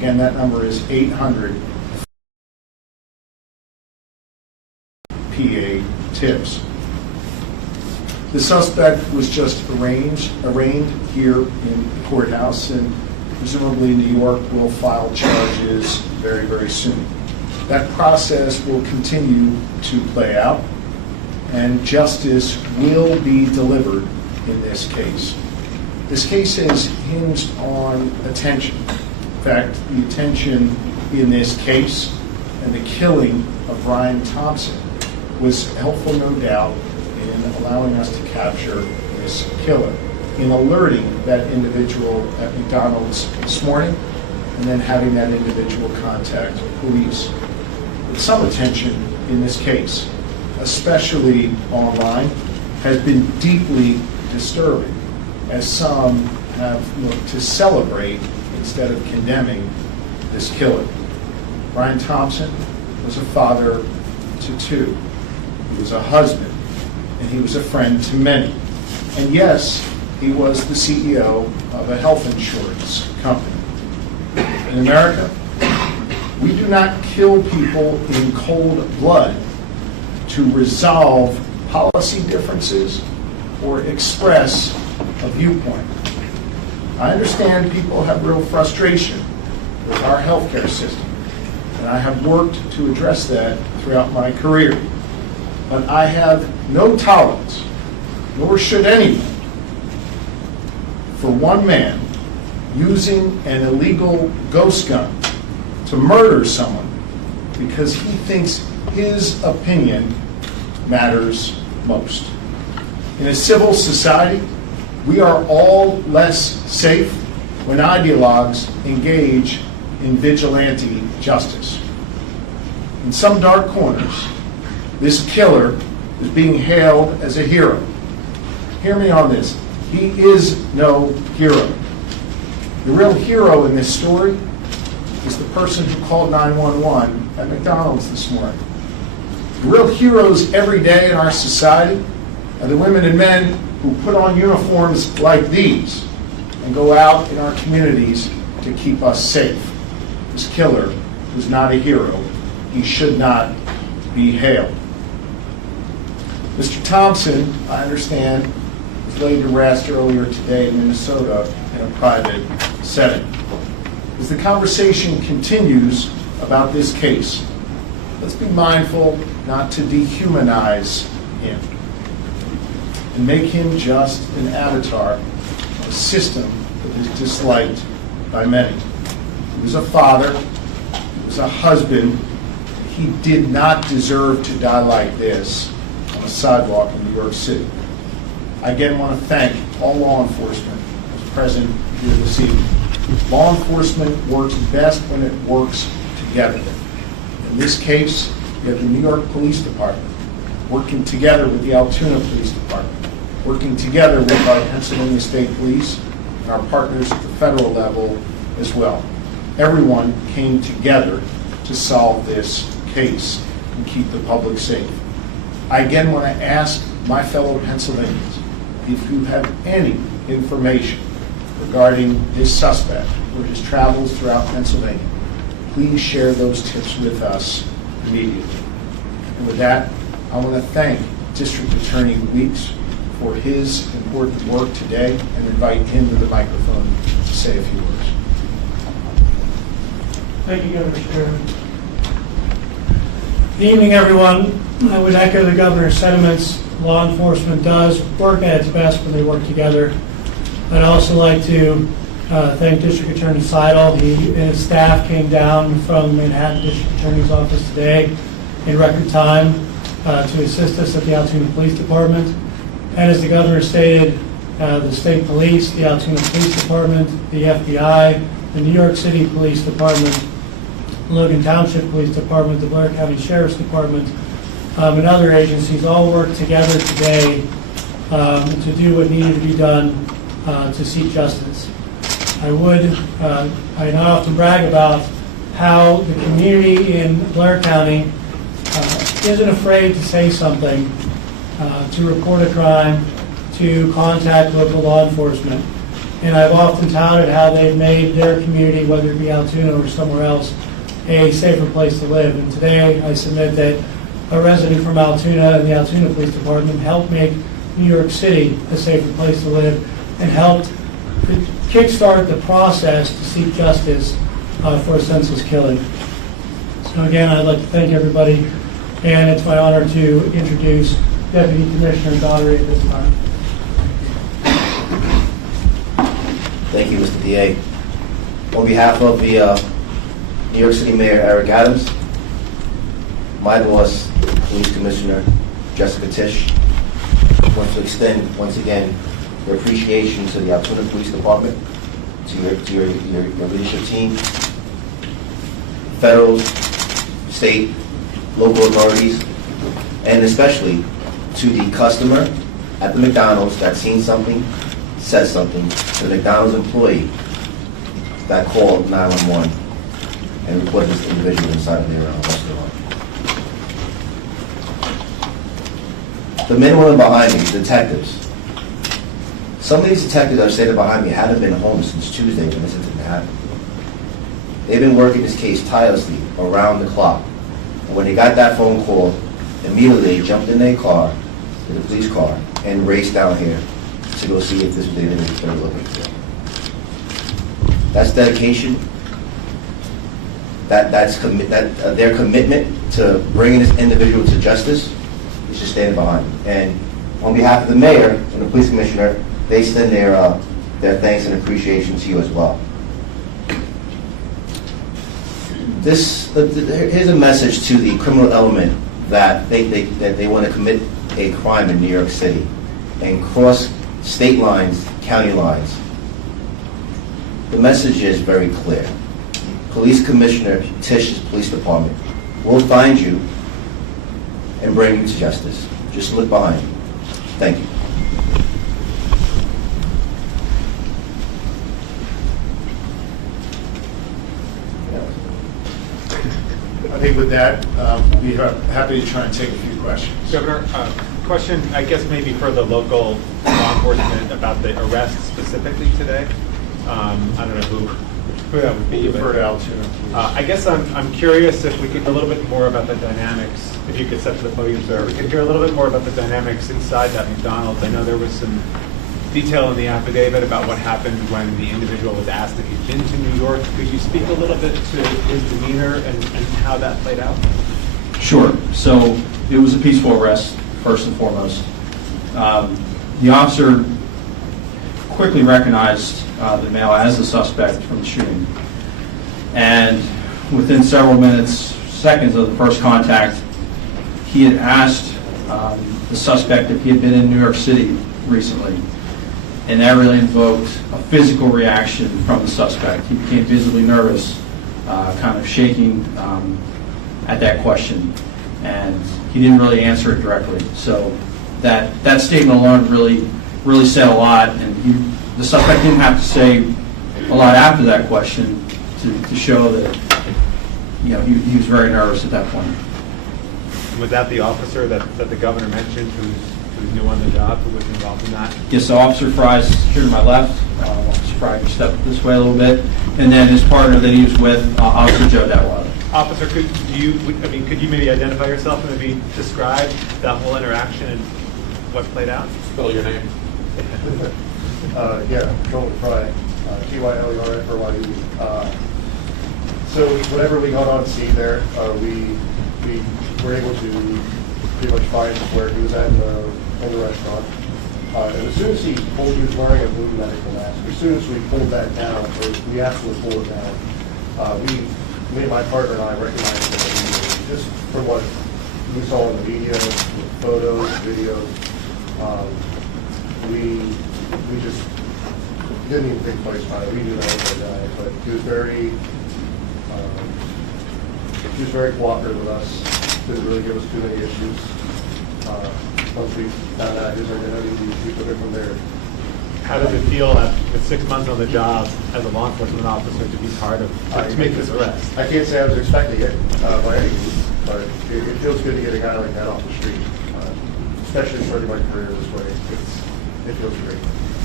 Again, that number is 800 PA tips. The suspect was just arraigned here in the courthouse, and presumably New York will file charges very, very soon. That process will continue to play out, and justice will be delivered in this case. This case is hinged on attention. In fact, the attention in this case and the killing of Brian Thompson was helpful, no doubt, in allowing us to capture this killer, in alerting that individual at McDonald's this morning, and then having that individual contact police. But some attention in this case, especially online, has been deeply disturbing, as some have looked to celebrate instead of condemning this killer. Brian Thompson was a father to two. He was a husband, and he was a friend to many. And yes, he was the CEO of a health insurance company. In America, we do not kill people in cold blood to resolve policy differences or express a viewpoint. I understand people have real frustration with our healthcare system, and I have worked to address that throughout my career. But I have no tolerance, nor should anyone, for one man using an illegal ghost gun to murder someone because he thinks his opinion matters most. In a civil society, we are all less safe when ideologues engage in vigilante justice. In some dark corners, this killer is being hailed as a hero. Hear me on this. He is no hero. The real hero in this story is the person who called 911 at McDonald's this morning. The real heroes every day in our society are the women and men who put on uniforms like these and go out in our communities to keep us safe. This killer was not a hero. He should not be hailed. Mr. Thompson, I understand, was laid to rest earlier today in Minnesota in a private setting. As the conversation continues about this case, let's be mindful not to dehumanize him and make him just an avatar of a system that is disliked by many. He was a father, he was a husband. He did not deserve to die like this on a sidewalk in New York City. I again want to thank all law enforcement who's present here this evening. Law enforcement works best when it works together. In this case, you have the New York Police Department working together with the Altoona Police Department, working together with our Pennsylvania State Police and our partners at the federal level as well. Everyone came together to solve this case and keep the public safe. I again want to ask my fellow Pennsylvanians, if you have any information regarding this suspect or his travels throughout Pennsylvania, please share those tips with us immediately. And with that, I want to thank District Attorney Weeks for his important work today and invite him to the microphone to say a few words. Thank you, Governor Shapiro. Good evening, everyone. I would echo the governor's sentiments. Law enforcement does work at its best when they work together. I'd also like to thank District Attorney Sidle. He and his staff came down from the Manhattan District Attorney's Office today in record time to assist us at the Altoona Police Department. And as the governor stated, the state police, the Altoona Police Department, the FBI, the New York City Police Department, Logan Township Police Department, the Blair County Sheriff's Department, and other agencies all worked together today to do what needed to be done to seek justice. I not often brag about how the community in Blair County isn't afraid to say something, to report a crime, to contact local law enforcement. And I've often touted how they've made their community, whether it be Altoona or somewhere else, a safer place to live. And today I submit that a resident from Altoona and the Altoona Police Department helped make New York City a safer place to live and helped kickstart the process to seek justice for a senseless killing. So again, I'd like to thank everybody, and it's my honor to introduce Deputy Commissioner Daugherty at this time. Thank you, Mr. DA. On behalf of the New York City Mayor Eric Adams, my boss, Police Commissioner Jessica Tisch, want to extend once again your appreciation to the Altoona Police Department, to your leadership team, federal, state, local authorities, and especially to the customer at the McDonald's that seen something, said something, to the McDonald's employee that called 911 and reported this individual inside of their restaurant. The men and women behind me, detectives. Some of these detectives that are standing behind me haven't been home since Tuesday when this incident happened. They've been working this case tirelessly around the clock. And when they got that phone call, immediately they jumped in their car, in the police car, and raced down here to go see if this was the individual they were looking for. That's dedication. That's their commitment to bringing this individual to justice is just standing behind them. And on behalf of the mayor and the police commissioner, they extend their thanks and appreciation to you as well. Here's a message to the criminal element that they want to commit a crime in New York City and cross state lines, county lines. The message is very clear. Police Commissioner Tisch's police department will find you and bring you to justice. Just look behind you. Thank you. I think with that, we'll be happy to try and take a few questions. Governor, question, I guess maybe for the local law enforcement about the arrest specifically today. I don't know who that would be. For Altoona. I guess I'm curious if we could a little bit more about the dynamics, if you could step to the podium, sir. We could hear a little bit more about the dynamics inside that McDonald's. I know there was some detail in the affidavit about what happened when the individual was asked if he'd been to New York. Could you speak a little bit to his demeanor and how that played out? Sure. So it was a peaceful arrest, first and foremost. The officer quickly recognized the male as the suspect from the shooting. And within several seconds of the first contact, he had asked the suspect if he had been in New York City recently. And that really invoked a physical reaction from the suspect. He became visibly nervous, kind of shaking at that question. And he didn't really answer it directly. So that statement alone really said a lot. And the suspect didn't have to say a lot after that question to show that he was very nervous at that point. Was that the officer that the governor mentioned who's new on the job, who was involved in that? Yes, so Officer Fry's here to my left. Officer Fry can step this way a little bit. And then his partner that he was with, Officer Joe Detweiler. Officer, could you maybe identify yourself and maybe describe that whole interaction and what played out? Spell your name. Yeah, Joel Fry, Tylerfry. So whenever we got on scene there, we were able to pretty much find where he was at in the restaurant. And as soon as he was wearing a blue medical mask, as soon as we pulled that down, or we asked him to pull it down, me and my partner and I recognized him immediately, just from what we saw in the media, photos, videos. We just didn't even think twice about it. We knew that was the guy, but he was very cooperative with us. Didn't really give us too many issues. Once we found out his identity, we took it from there. How does it feel with 6 months on the job as a law enforcement officer to be part of, to make this arrest? I can't say I was expecting it by any means, but it feels good to get a guy like that off the street, especially starting my career this way. It feels great.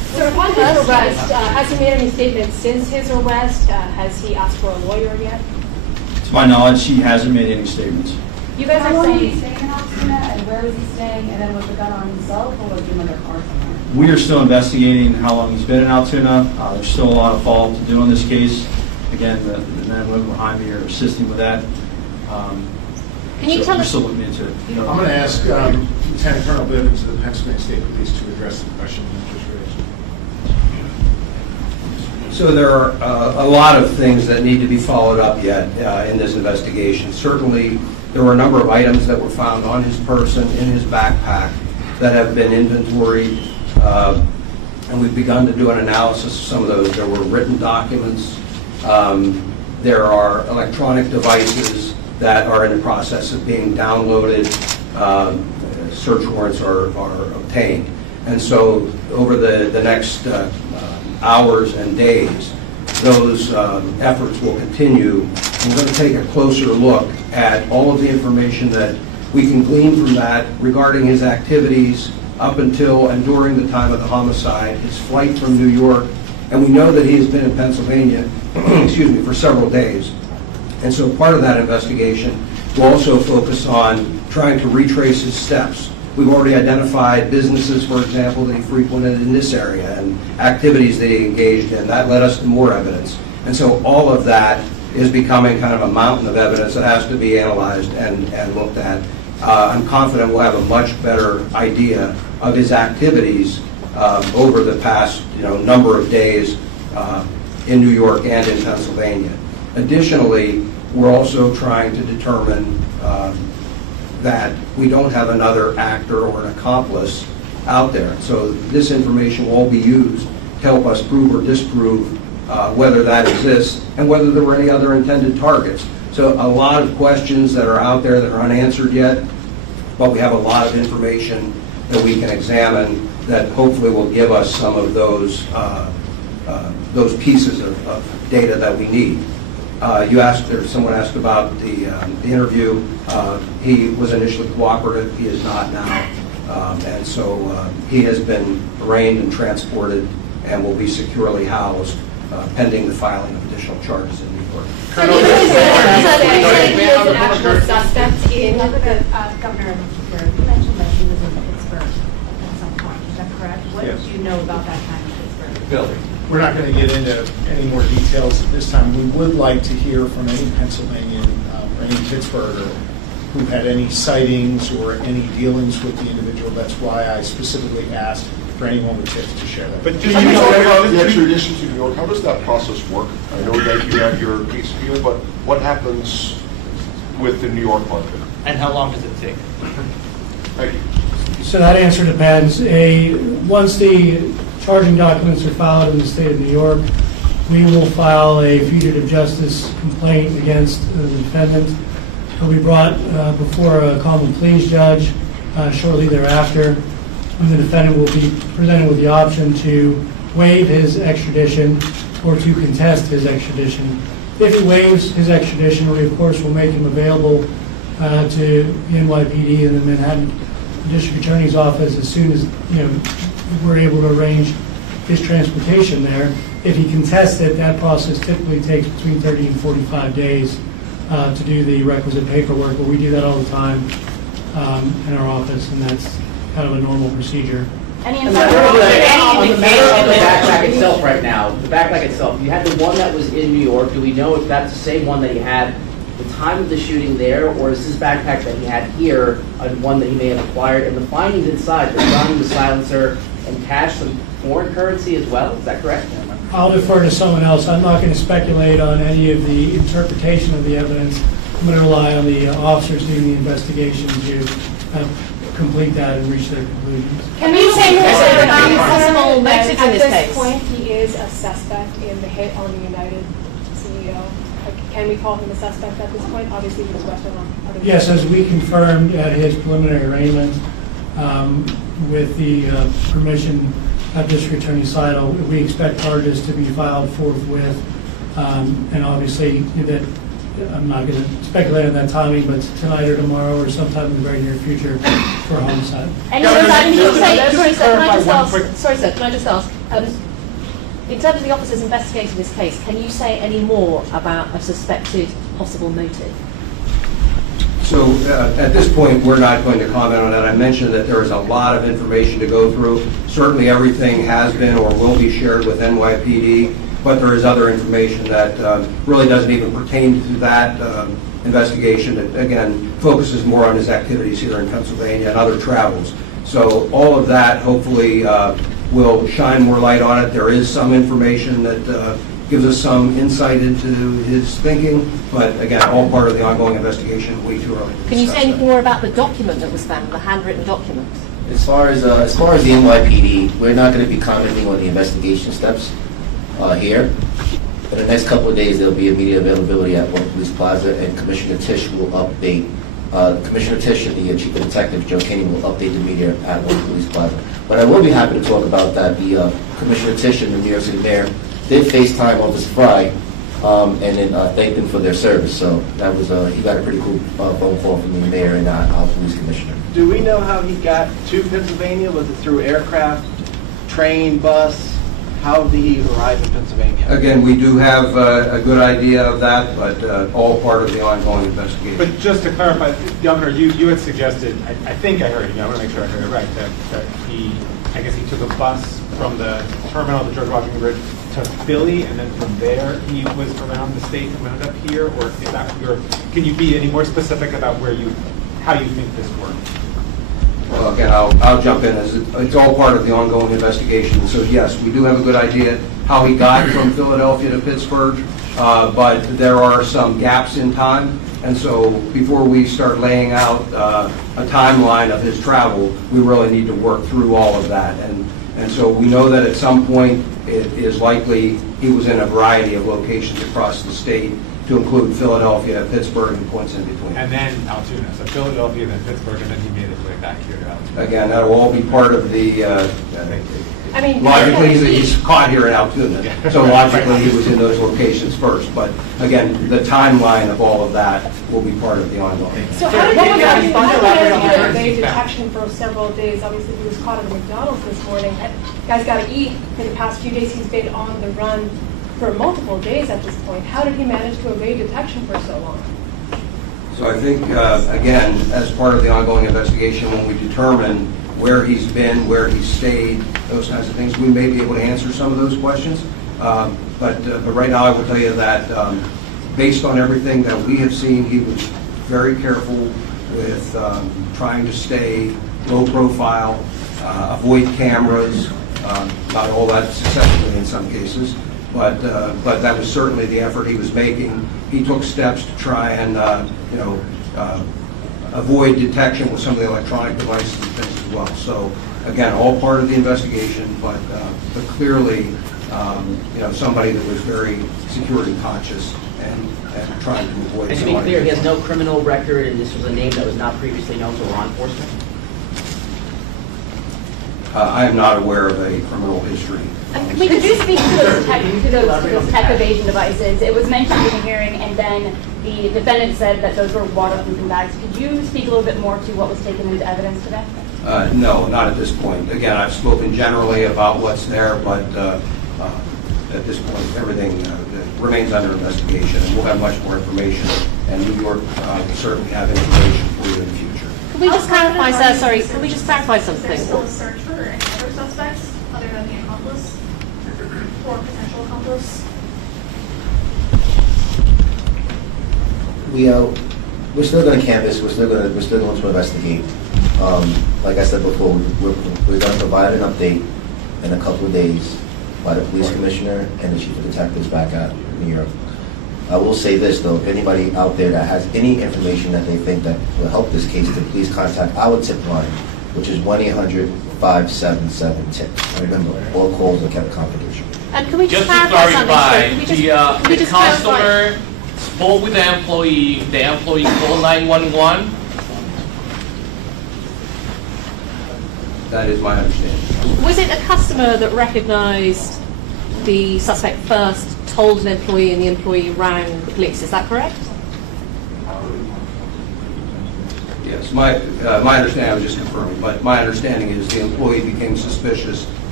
So upon his arrest, has he made any statements since his arrest? Has he asked for a lawyer yet? To my knowledge, he hasn't made any statements. You guys How are long did he saying, stay in Altoona, and where was he staying, and then was the gun on himself, or was he in another car somewhere? We are still investigating how long he's been in Altoona. There's still a lot of follow-up to do on this case. Again, the men and women behind me are assisting with that. Can you So tell we're us? still looking into it. I'm going to ask Lieutenant Colonel Bivens of the Pennsylvania State Police to address the question you just raised. So there are a lot of things that need to be followed up yet in this investigation. Certainly, there were a number of items that were found on his person, in his backpack, that have been inventoried, and we've begun to do an analysis of some of those. There were written documents. There are electronic devices that are in the process of being downloaded. Search warrants are obtained. And so over the next hours and days, those efforts will continue. We're going to take a closer look at all of the information that we can glean from that regarding his activities up until and during the time of the homicide, his flight from New York, and we know that he has been in Pennsylvania, excuse me, for several days. And so part of that investigation will also focus on trying to retrace his steps. We've already identified businesses, for example, that he frequented in this area and activities that he engaged in. That led us to more evidence. And so all of that is becoming kind of a mountain of evidence that has to be analyzed and looked at. I'm confident we'll have a much better idea of his activities over the past number of days in New York and in Pennsylvania. Additionally, we're also trying to determine that we don't have another actor or an accomplice out there. So this information will all be used to help us prove or disprove whether that exists and whether there were any other intended targets. So a lot of questions that are out there that are unanswered yet, but we have a lot of information that we can examine that hopefully will give us some of those pieces of data that we need. You asked, or someone asked about the interview. He was initially cooperative. He is not now. And so he has been arraigned and transported and will be securely housed pending the filing of additional charges in New York. Governor Shapiro, you mentioned that he was in Pittsburgh at some point. Is that correct? What Yes. did you know about that time in Pittsburgh? Bill, we're not going to get into any more details at this time. We would like to hear from any Pennsylvanian or any Pittsburgher who had any sightings or any dealings with the individual. That's why I specifically asked for anyone with tips to share that. But do you know about the extradition to New York? How does that process work? I know that you have your case here, but what happens with the New York market? And how long does it take? Thank you. So that answer depends. Once the charging documents are filed in the state of New York, we will file a fugitive justice complaint against the defendant. He'll be brought before a common pleas judge shortly thereafter, and the defendant will be presented with the option to waive his extradition or to contest his extradition. If he waives his extradition, we of course will make him available to the NYPD and the Manhattan District Attorney's Office as soon as we're able to arrange his transportation there. If he contests it, that process typically takes between 30 and 45 days to do the requisite paperwork, but we do that all the time in our office, and that's kind of a normal procedure. Any On insight? the backpack itself right now, the backpack itself, you had the one that was in New York. Do we know if that's the same one that he had the time of the shooting there, or is this backpack that he had here one that he may have acquired? And the findings inside, the gun, the silencer, and cash, some foreign currency as well, is that correct? I'll defer to someone else. I'm not going to speculate on any of the interpretation of the evidence. I'm going to rely on the officers doing the investigation to complete that and reach their conclusions. Can we say more possible motives in this At case? this point, he is a suspect in the hit on the United CEO. Can we call him a suspect at this point? Obviously, he was arrested on other. Yes, as we confirmed at his preliminary arraignment, with the permission of District Attorney Sidle, we expect charges to be filed forthwith. And obviously, that I'm not going to speculate on that timing, but tonight or tomorrow or sometime in the very near future for homicide. Any other side? Sorry, sir, can I just ask? In terms of the officers investigating this case, can you say any more about a suspected possible motive? So at this point, we're not going to comment on that. I mentioned that there is a lot of information to go through. Certainly everything has been or will be shared with NYPD, but there is other information that really doesn't even pertain to that investigation. It, again, focuses more on his activities here in Pennsylvania and other travels. So all of that hopefully will shine more light on it. There is some information that gives us some insight into his thinking, but again, all part of the ongoing investigation. Way too early to Can you discuss say that. anything more about the document that was found, the handwritten document? As far as the NYPD, we're not going to be commenting on the investigation steps here. In the next couple of days, there'll be immediate availability at One Police Plaza, and Commissioner Tisch will update. Commissioner Tisch and the Chief of Detective, Joe Kinney, will update the media at One Police Plaza. But I will be happy to talk about that. The Commissioner Tisch and the New York City Mayor did FaceTime Officer Fry, and then thanked them for their service. So that was he got a pretty cool phone call from the mayor and our police commissioner. Do we know how he got to Pennsylvania? Was it through aircraft, train, bus? How did he arrive in Pennsylvania? Again, we do have a good idea of that, but all part of the ongoing investigation. But just to clarify, Governor, you had suggested, I think I heard you, I want to make sure I heard it right, that I guess he took a bus from the terminal of the George Washington Bridge to Philly, and then from there he was around the state and wound up here, or is that can you be any more specific about how you think this worked? Well, again, I'll jump in. It's all part of the ongoing investigation. So yes, we do have a good idea how he got from Philadelphia to Pittsburgh, but there are some gaps in time. And so before we start laying out a timeline of his travel, we really need to work through all of that. And so we know that at some point it is likely he was in a variety of locations across the state, to include Philadelphia, Pittsburgh, and points in between. And then Altoona, so Philadelphia, then Pittsburgh, and then he made his way back here to Altoona. Again, that will all be part of the, I mean, logically, he's caught here in Altoona, so logically he was in those locations first. But again, the timeline of all of that will be part of the ongoing. So how did you get evade detection for several days? Obviously, he was caught at McDonald's this morning. Guy's got to eat. For the past few days, he's been on the run for multiple days at this point. How did he manage to evade detection for so long? So I think, again, as part of the ongoing investigation, when we determine where he's been, where he's stayed, those kinds of things, we may be able to answer some of those questions. But right now, I will tell you that based on everything that we have seen, he was very careful with trying to stay low profile, avoid cameras, not all that successfully in some cases. But that was certainly the effort he was making. He took steps to try and avoid detection with some of the electronic devices and things as well. So again, all part of the investigation, but clearly, somebody that was very security conscious and trying to avoid. And to be clear, he has no criminal record, and this was a name that was not previously known to law enforcement? I am not aware of a criminal history. Could you speak to those tech evasion devices? It was mentioned in the hearing, and then the defendant said that those were waterproofing bags. Could you speak a little bit more to what was taken into evidence today? No, not at this point. Again, I've spoken generally about what's there, but at this point, everything remains under investigation, and we'll have much more information, and New York will certainly have information for you in the future. Can we just clarify, sir? Sorry, can we just clarify something? Is there still a search for any other suspects other than the accomplice or potential accomplice? We're still going to canvass. We're still going to investigate. Like I said before, we're going to provide an update in a couple of days by the police commissioner and the chief of detectives back at New York. I will say this though: if anybody out there that has any information that they think that will help this case, then please contact our tip line, which is 1-800-577-TIP. Remember, all calls are kept confidential. And can we just clarify, something? the customer spoke with the employee called 911. That is my understanding. Was it a customer that recognized the suspect first, told an employee, and the employee rang the police? Is that correct? Yes, my understanding, I was just confirming, but my understanding is the employee became suspicious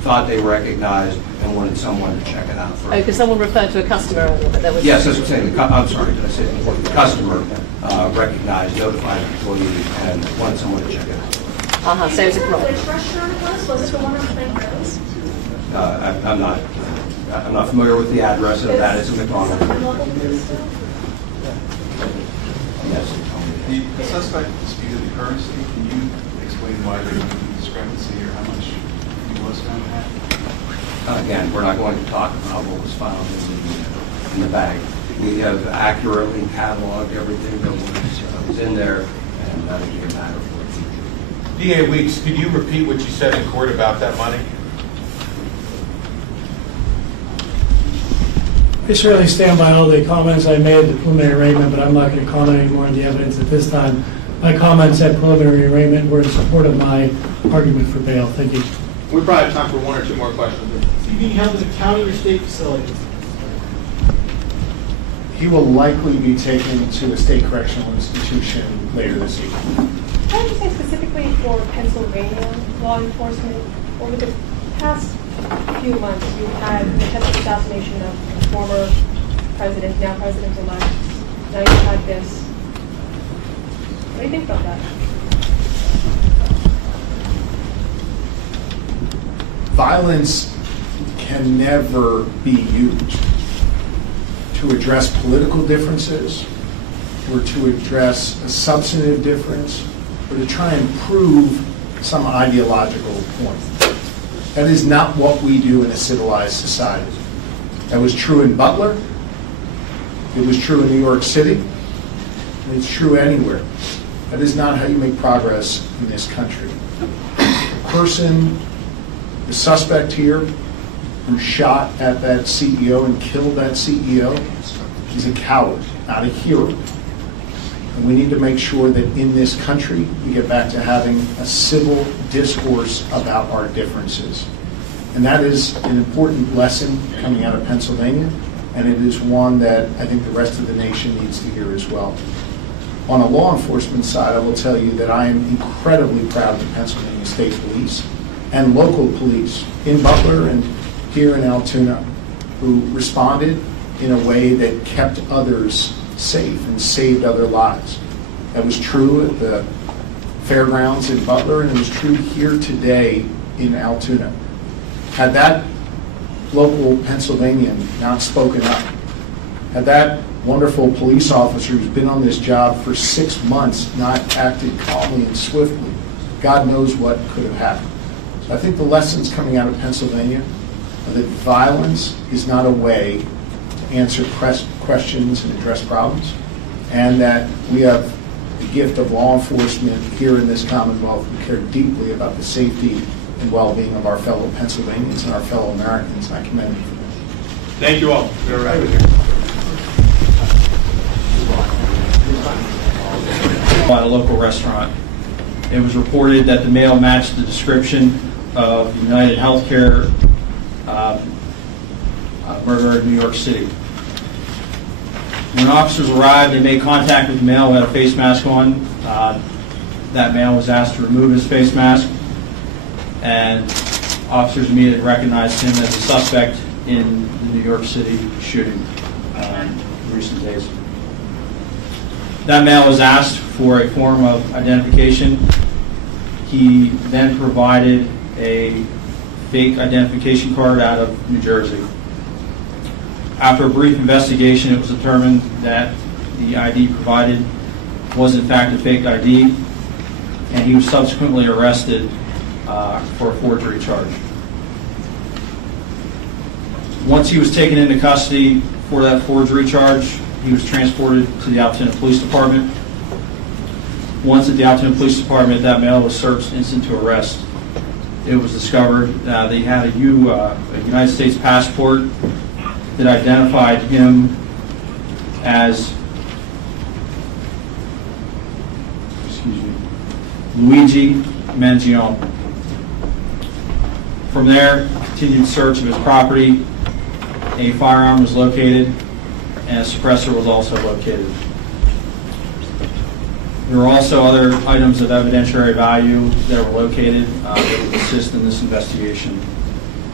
thought they recognized and wanted someone to check it out first. Oh, because someone referred to a customer earlier, but there was... Yes, that's what I'm saying. I'm sorry, did I say the employee? The customer recognized, notified the employee, and wanted someone to check it out. So it was a problem. Which restaurant it was? Was it the one on Plain Rose? I'm not familiar with the address of that. It's a McDonald. Yes. The suspect disputed the currency. Can you explain why there was a discrepancy or how much he was found to have? Again, we're not going to talk about what was found in the bag. We have accurately cataloged everything that was in there, and that'll be a matter for the future. DA Weeks, could you repeat what you said in court about that money? I certainly stand by all the comments I made at the preliminary arraignment, but I'm not going to comment any more on the evidence at this time. My comments at preliminary arraignment were in support of my argument for bail. Thank you. We probably have time for one or two more questions. Is he being held at a county or state facility? He will likely be taken to a state correctional institution later this evening. Can I just say specifically for Pennsylvania law enforcement, over the past few months, you've had the attempted assassination of a former president, now president-elect. Now you've had this. What do you think about that? Violence can never be used to address political differences or to address a substantive difference or to try and prove some ideological point. That is not what we do in a civilized society. That was true in Butler. It was true in New York City. And it's true anywhere. That is not how you make progress in this country. The suspect here who shot at that CEO and killed that CEO is a coward, not a hero. And we need to make sure that in this country, we get back to having a civil discourse about our differences. And that is an important lesson coming out of Pennsylvania, and it is one that I think the rest of the nation needs to hear as well. On a law enforcement side, I will tell you that I am incredibly proud of the Pennsylvania State Police and local police in Butler and here in Altoona who responded in a way that kept others safe and saved other lives. That was true at the fairgrounds in Butler, and it was true here today in Altoona. Had that local Pennsylvanian not spoken up, had that wonderful police officer who's been on this job for 6 months not acted calmly and swiftly, God knows what could have happened. So I think the lessons coming out of Pennsylvania are that violence is not a way to answer questions and address problems, and that we have the gift of law enforcement here in this Commonwealth who care deeply about the safety and well-being of our fellow Pennsylvanians and our fellow Americans, and I commend you for that. Thank you all. You're right here. At a local restaurant. It was reported that the male matched the description of the UnitedHealthcare murderer in New York City. When officers arrived, they made contact with the male who had a face mask on. That male was asked to remove his face mask, and officers immediately recognized him as a suspect in the New York City shooting in recent days. That male was asked for a form of identification. He then provided a fake identification card out of New Jersey. After a brief investigation, it was determined that the ID provided was in fact a fake ID, and he was subsequently arrested for a forgery charge. Once he was taken into custody for that forgery charge, he was transported to the Altoona Police Department. Once at the Altoona Police Department, that male was searched instant to arrest. It was discovered they had a United States passport that identified him as Luigi Mangione. From there, continued search of his property. A firearm was located, and a suppressor was also located. There were also other items of evidentiary value that were located that would assist in this investigation.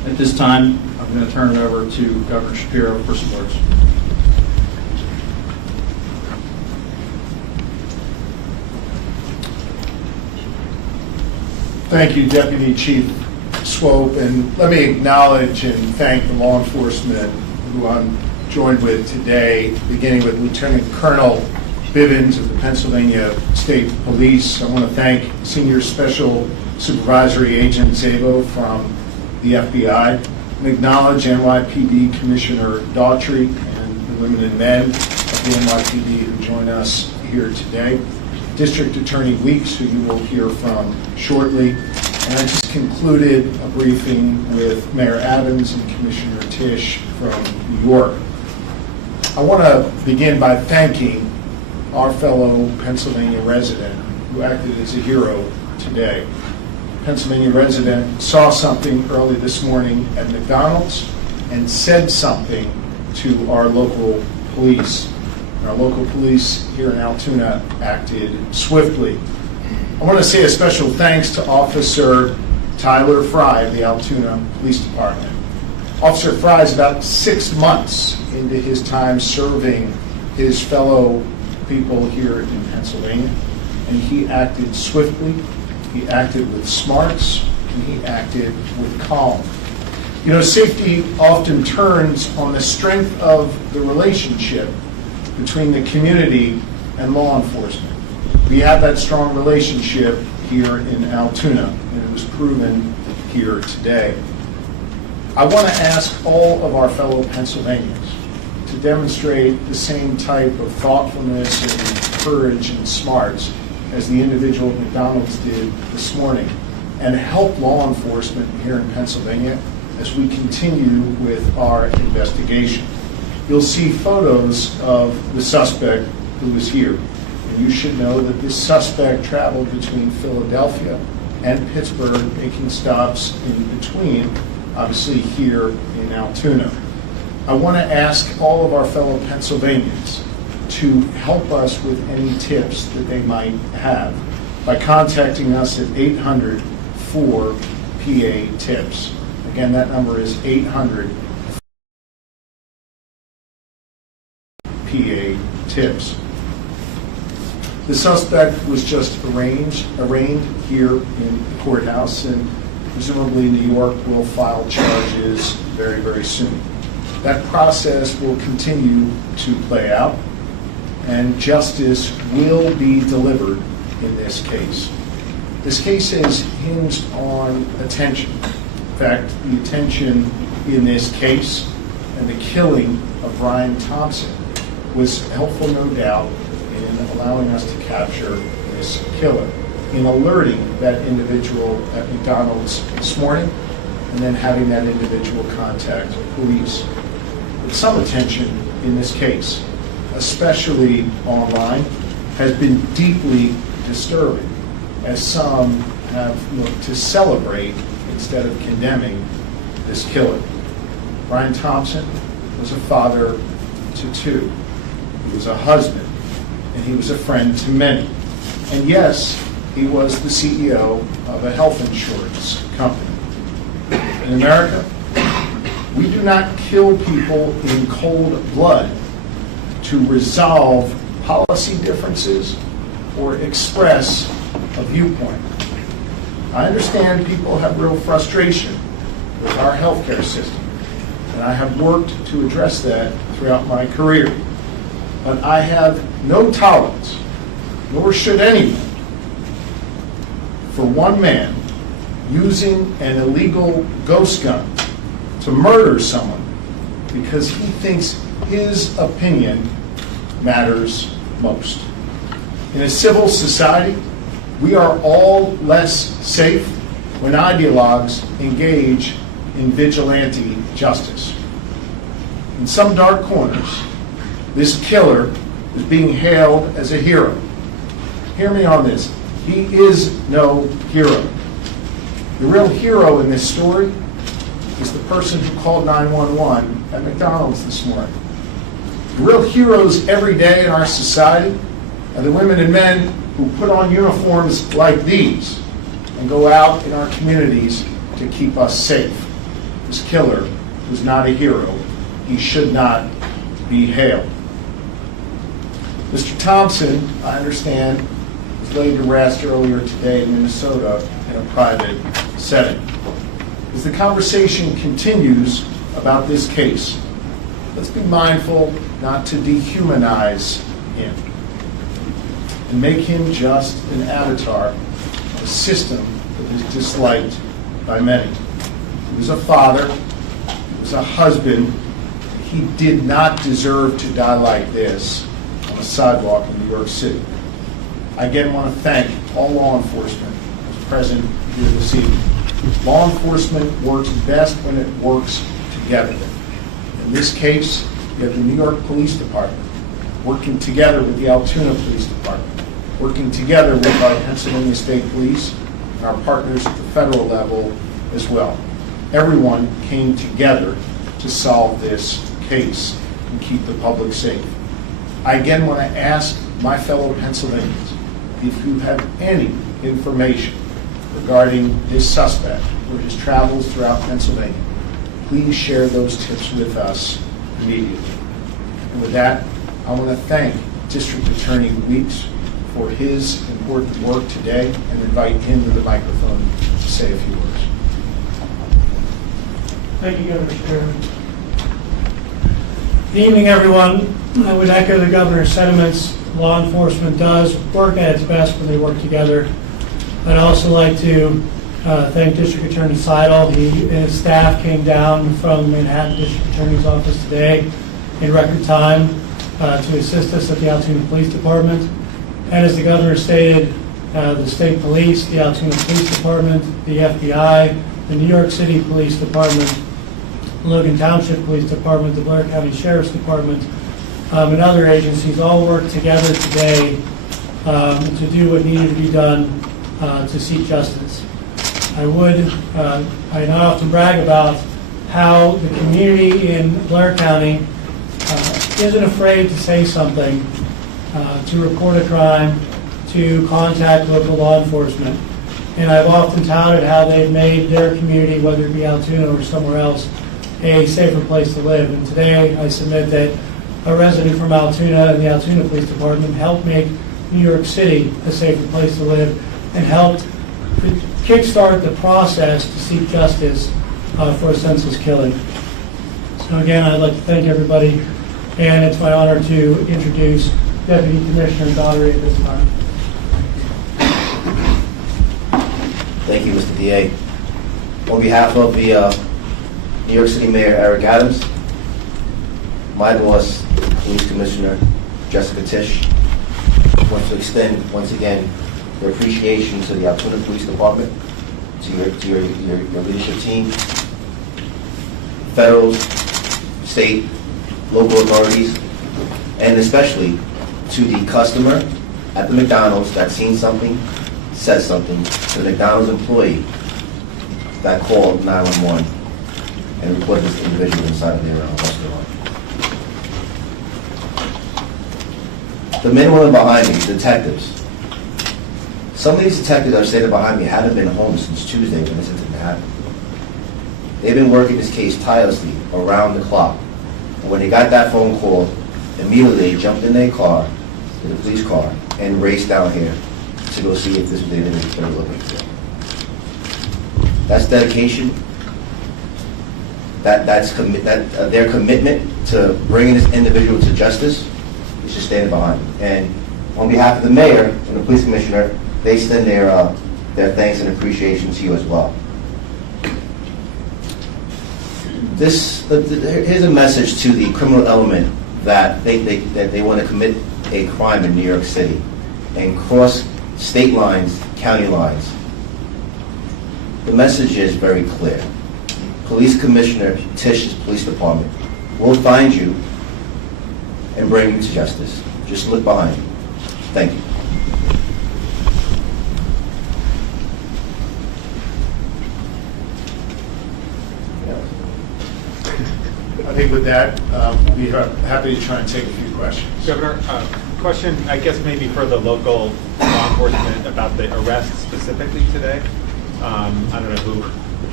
At this time, I'm going to turn it over to Governor Shapiro for some words. Thank you, Deputy Chief Swope, and let me acknowledge and thank the law enforcement who I'm joined with today, beginning with Lieutenant Colonel Bivens of the Pennsylvania State Police. I want to thank Senior Special Supervisory Agent Szabo from the FBI, and acknowledge NYPD Commissioner Daughtry and the women and men of the NYPD who join us here today. District Attorney Weeks, who you will hear from shortly. And I just concluded a briefing with Mayor Adams and Commissioner Tisch from New York. I want to begin by thanking our fellow Pennsylvania resident who acted as a hero today. Pennsylvania resident saw something early this morning at McDonald's and said something to our local police. Our local police here in Altoona acted swiftly. I want to say a special thanks to Officer Tyler Fry of the Altoona Police Department. Officer Fry is about 6 months into his time serving his fellow people here in Pennsylvania, and he acted swiftly, he acted with smarts, and he acted with calm. You know, safety often turns on the strength of the relationship between the community and law enforcement. We have that strong relationship here in Altoona, and it was proven here today. I want to ask all of our fellow Pennsylvanians to demonstrate the same type of thoughtfulness and courage and smarts as the individual at McDonald's did this morning, and help law enforcement here in Pennsylvania as we continue with our investigation. You'll see photos of the suspect who was here. And you should know that this suspect traveled between Philadelphia and Pittsburgh, making stops in between, obviously here in Altoona. I want to ask all of our fellow Pennsylvanians to help us with any tips that they might have by contacting us at 800-4PA-TIPS. Again, that number is 800-PA-TIPS. The suspect was just arraigned here in the courthouse, and presumably New York will file charges very, very soon. That process will continue to play out, and justice will be delivered in this case. This case is hinged on attention. In fact, the attention in this case and the killing of Brian Thompson was helpful, no doubt, in allowing us to capture this killer, in alerting that individual at McDonald's this morning, and then having that individual contact police. But some attention in this case, especially online, has been deeply disturbing, as some have looked to celebrate instead of condemning this killer. Brian Thompson was a father to two. He was a husband, and he was a friend to many. And yes, he was the CEO of a health insurance company. In America, we do not kill people in cold blood to resolve policy differences or express a viewpoint. I understand people have real frustration with our healthcare system, and I have worked to address that throughout my career. But I have no tolerance, nor should anyone, for one man using an illegal ghost gun to murder someone because he thinks his opinion matters most. In a civil society, we are all less safe when ideologues engage in vigilante justice. In some dark corners, this killer is being hailed as a hero. Hear me on this. He is no hero. The real hero in this story is the person who called 911 at McDonald's this morning. The real heroes every day in our society are the women and men who put on uniforms like these and go out in our communities to keep us safe. his killer was not a hero. He should not be hailed. Mr. Thompson, I understand, was laid to rest earlier today in Minnesota in a private setting. As the conversation continues about this case, let's be mindful not to dehumanize him and make him just an avatar of a system that is disliked by many. He was a father, he was a husband. He did not deserve to die like this on a sidewalk in New York City. I again want to thank all law enforcement who's present here this evening. Law enforcement works best when it works together. In this case, you have the New York Police Department working together with the Altoona Police Department, working together with our Pennsylvania State Police and our partners at the federal level as well. Everyone came together to solve this case and keep the public safe. I again want to ask my fellow Pennsylvanians, if you have any information regarding this suspect or his travels throughout Pennsylvania, please share those tips with us immediately. And with that, I want to thank District Attorney Weeks for his important work today and invite him to the microphone to say a few words. Thank you, Governor Shapiro. Good evening, everyone. I would echo the governor's sentiments. Law enforcement does work at its best when they work together. I'd also like to thank District Attorney Sidle. He and his staff came down from Manhattan District Attorney's Office today in record time to assist us at the Altoona Police Department. And as the governor stated, the state police, the Altoona Police Department, the FBI, the New York City Police Department, Logan Township Police Department, the Blair County Sheriff's Department, and other agencies all worked together today to do what needed to be done to seek justice. I not often brag about how the community in Blair County isn't afraid to say something, to report a crime, to contact local law enforcement. And I've often touted how they've made their community, whether it be Altoona or somewhere else, a safer place to live. And today I submit that a resident from Altoona and the Altoona Police Department helped make New York City a safer place to live and helped kickstart the process to seek justice for a senseless killing. So again, I'd like to thank everybody, and it's my honor to introduce Deputy Commissioner Daugherty at this time. Thank you, Mr. DA. On behalf of the New York City Mayor Eric Adams, my boss, Police Commissioner Jessica Tisch, want to extend once again their appreciation to the Altoona Police Department, to your leadership team, federal, state, local authorities, and especially to the customer at the McDonald's that seen something, said something, to the McDonald's employee that called 911 and reported this individual inside of their restaurant. The men and women behind me, detectives. Some of these detectives that are standing behind me haven't been home since Tuesday when this incident happened. They've been working this case tirelessly around the clock. And when they got that phone call, immediately they jumped in their car, in the police car, and raced down here to go see if this was the individual they were looking for. That's dedication. Their commitment to bringing this individual to justice is just standing behind them. And on behalf of the mayor and the police commissioner, they extend their thanks and appreciation to you as well. Here's a message to the criminal element that they want to commit a crime in New York City and cross state lines, county lines. The message is very clear. Police Commissioner Tisch's police department will find you and bring you to justice. Just look behind you. Thank you. I think with that, we'll be happy to try and take a few questions. Governor, question, I guess maybe for the local law enforcement about the arrest specifically today. I don't know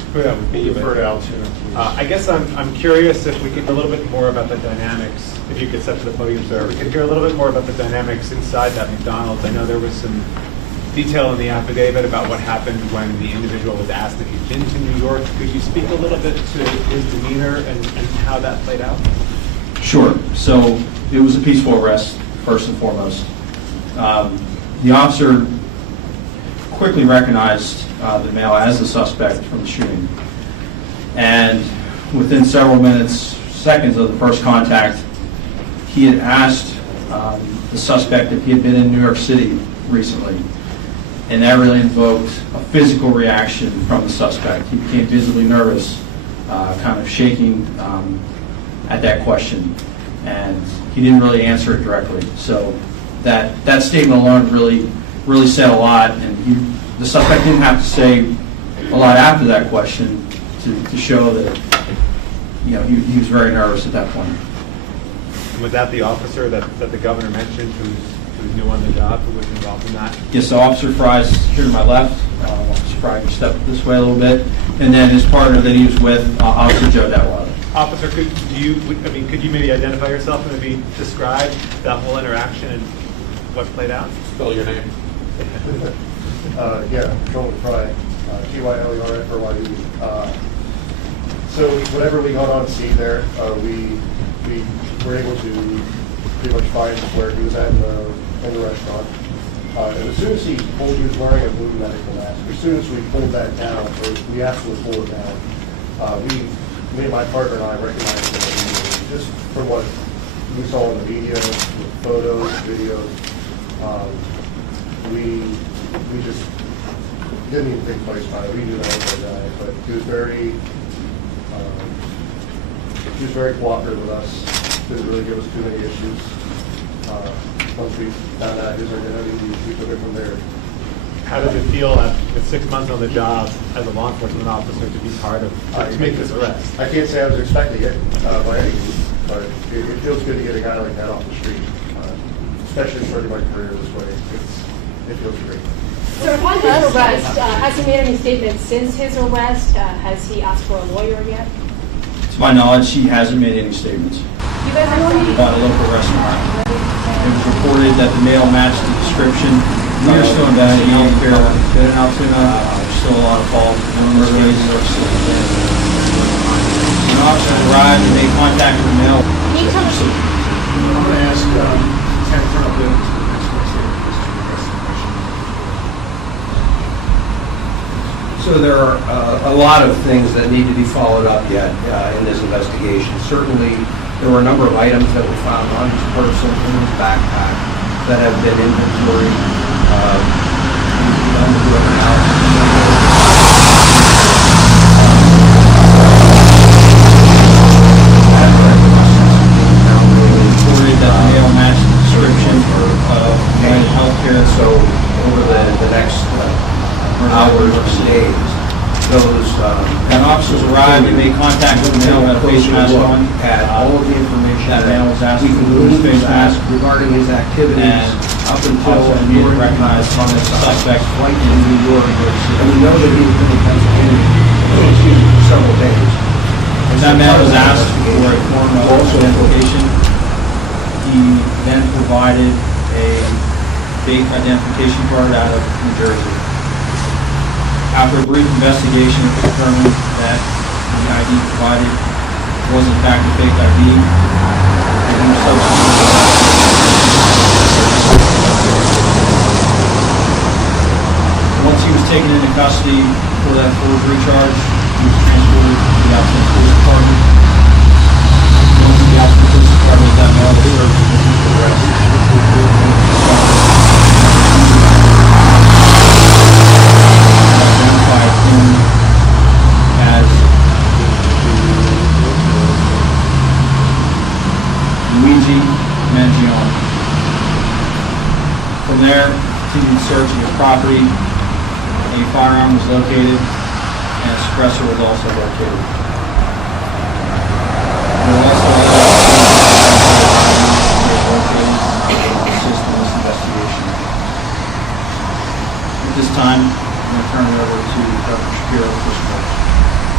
That would be Refer to Altoona, please. I guess I'm curious if we could hear a little bit more about the dynamics, if you could step to the podium, sir. We could hear a little bit more about the dynamics inside that McDonald's. I know there was some detail in the affidavit about what happened when the individual was asked if he'd been to New York. Could you speak a little bit to his demeanor and how that played out? Sure. So it was a peaceful arrest, first and foremost. The officer quickly recognized the male as the suspect from the shooting. And within several seconds of the first contact, he had asked the suspect if he had been in New York City recently. And that really invoked a physical reaction from the suspect. He became visibly nervous, kind of shaking at that question. And he didn't really answer it directly. So that statement alone really said a lot. And the suspect didn't have to say a lot after that question to show that he was very nervous at that point. And was that the officer that the governor mentioned who's new on the job, who was involved in that? Yes, so Officer Fry's here to my left. Officer Fry can step this way a little bit. And then his partner that he was with, Officer Joe Detweiler. Officer, could you maybe identify yourself and maybe describe that whole interaction and what played out? Spell your name. Yeah, Patrolman Fry, Tylerfry. So whenever we got on scene there, we were able to pretty much find where he was at in the restaurant. And as soon as he was wearing a blue medical mask. As soon as we pulled that down, or we asked him to pull it down, me and my partner and I recognized him immediately, just from what we saw in the media, with photos, videos. We just didn't even think twice about it. We knew that was our guy, but he was very cooperative with us. Didn't really give us too many issues. Once we found out his identity, we took it from there. How does it feel with 6 months on the job as a law enforcement officer to be part of, to make this arrest? I can't say I was expecting it by any means, but it feels good to get a guy like that off the street, especially starting my career this way. It feels great. So upon his arrest, has he made any statements since his arrest? Has he asked for a lawyer yet? To my knowledge, he hasn't made any statements You guys are saying about a local restaurant. It was reported that the male matched the description. We are still investigating here in Altuna. There's still a lot of false murders. When officers arrived and made contact with the male. Can you tell us? I'm going to ask Lieutenant Colonel Bivens for the next question. So there are a lot of things that need to be followed up yet in this investigation. Certainly, there were a number of items that were found on his person, in his backpack, that have been inventory. Done to do an analysis. Reported that the male matched the description of UnitedHealthcare. So over the next hours or days, those when officers arrived and made contact with the male who had a face mask on, had all of the information that male was asked we to can remove his face mask regarding his activities and up until also immediately recognized the suspect flight to New York. And we know that he has been in Pennsylvania for several days. When that man was asked for a form of identification, he then provided a fake identification card out of New Jersey. After a brief investigation, it was determined that the ID provided was in fact a fake ID, and he was subsequently once he was taken into custody for that forgery charge, he was transported to the Altuna Police Department. Once the Altuna Police Department got mail to serve the arrest. Identified him as Luigi Mangione. From there, continued search of his property. A firearm was located, and a suppressor was also located. There were also located to assist in this investigation. At this time, I'm going to turn it over to Dr. Shapiro for his report.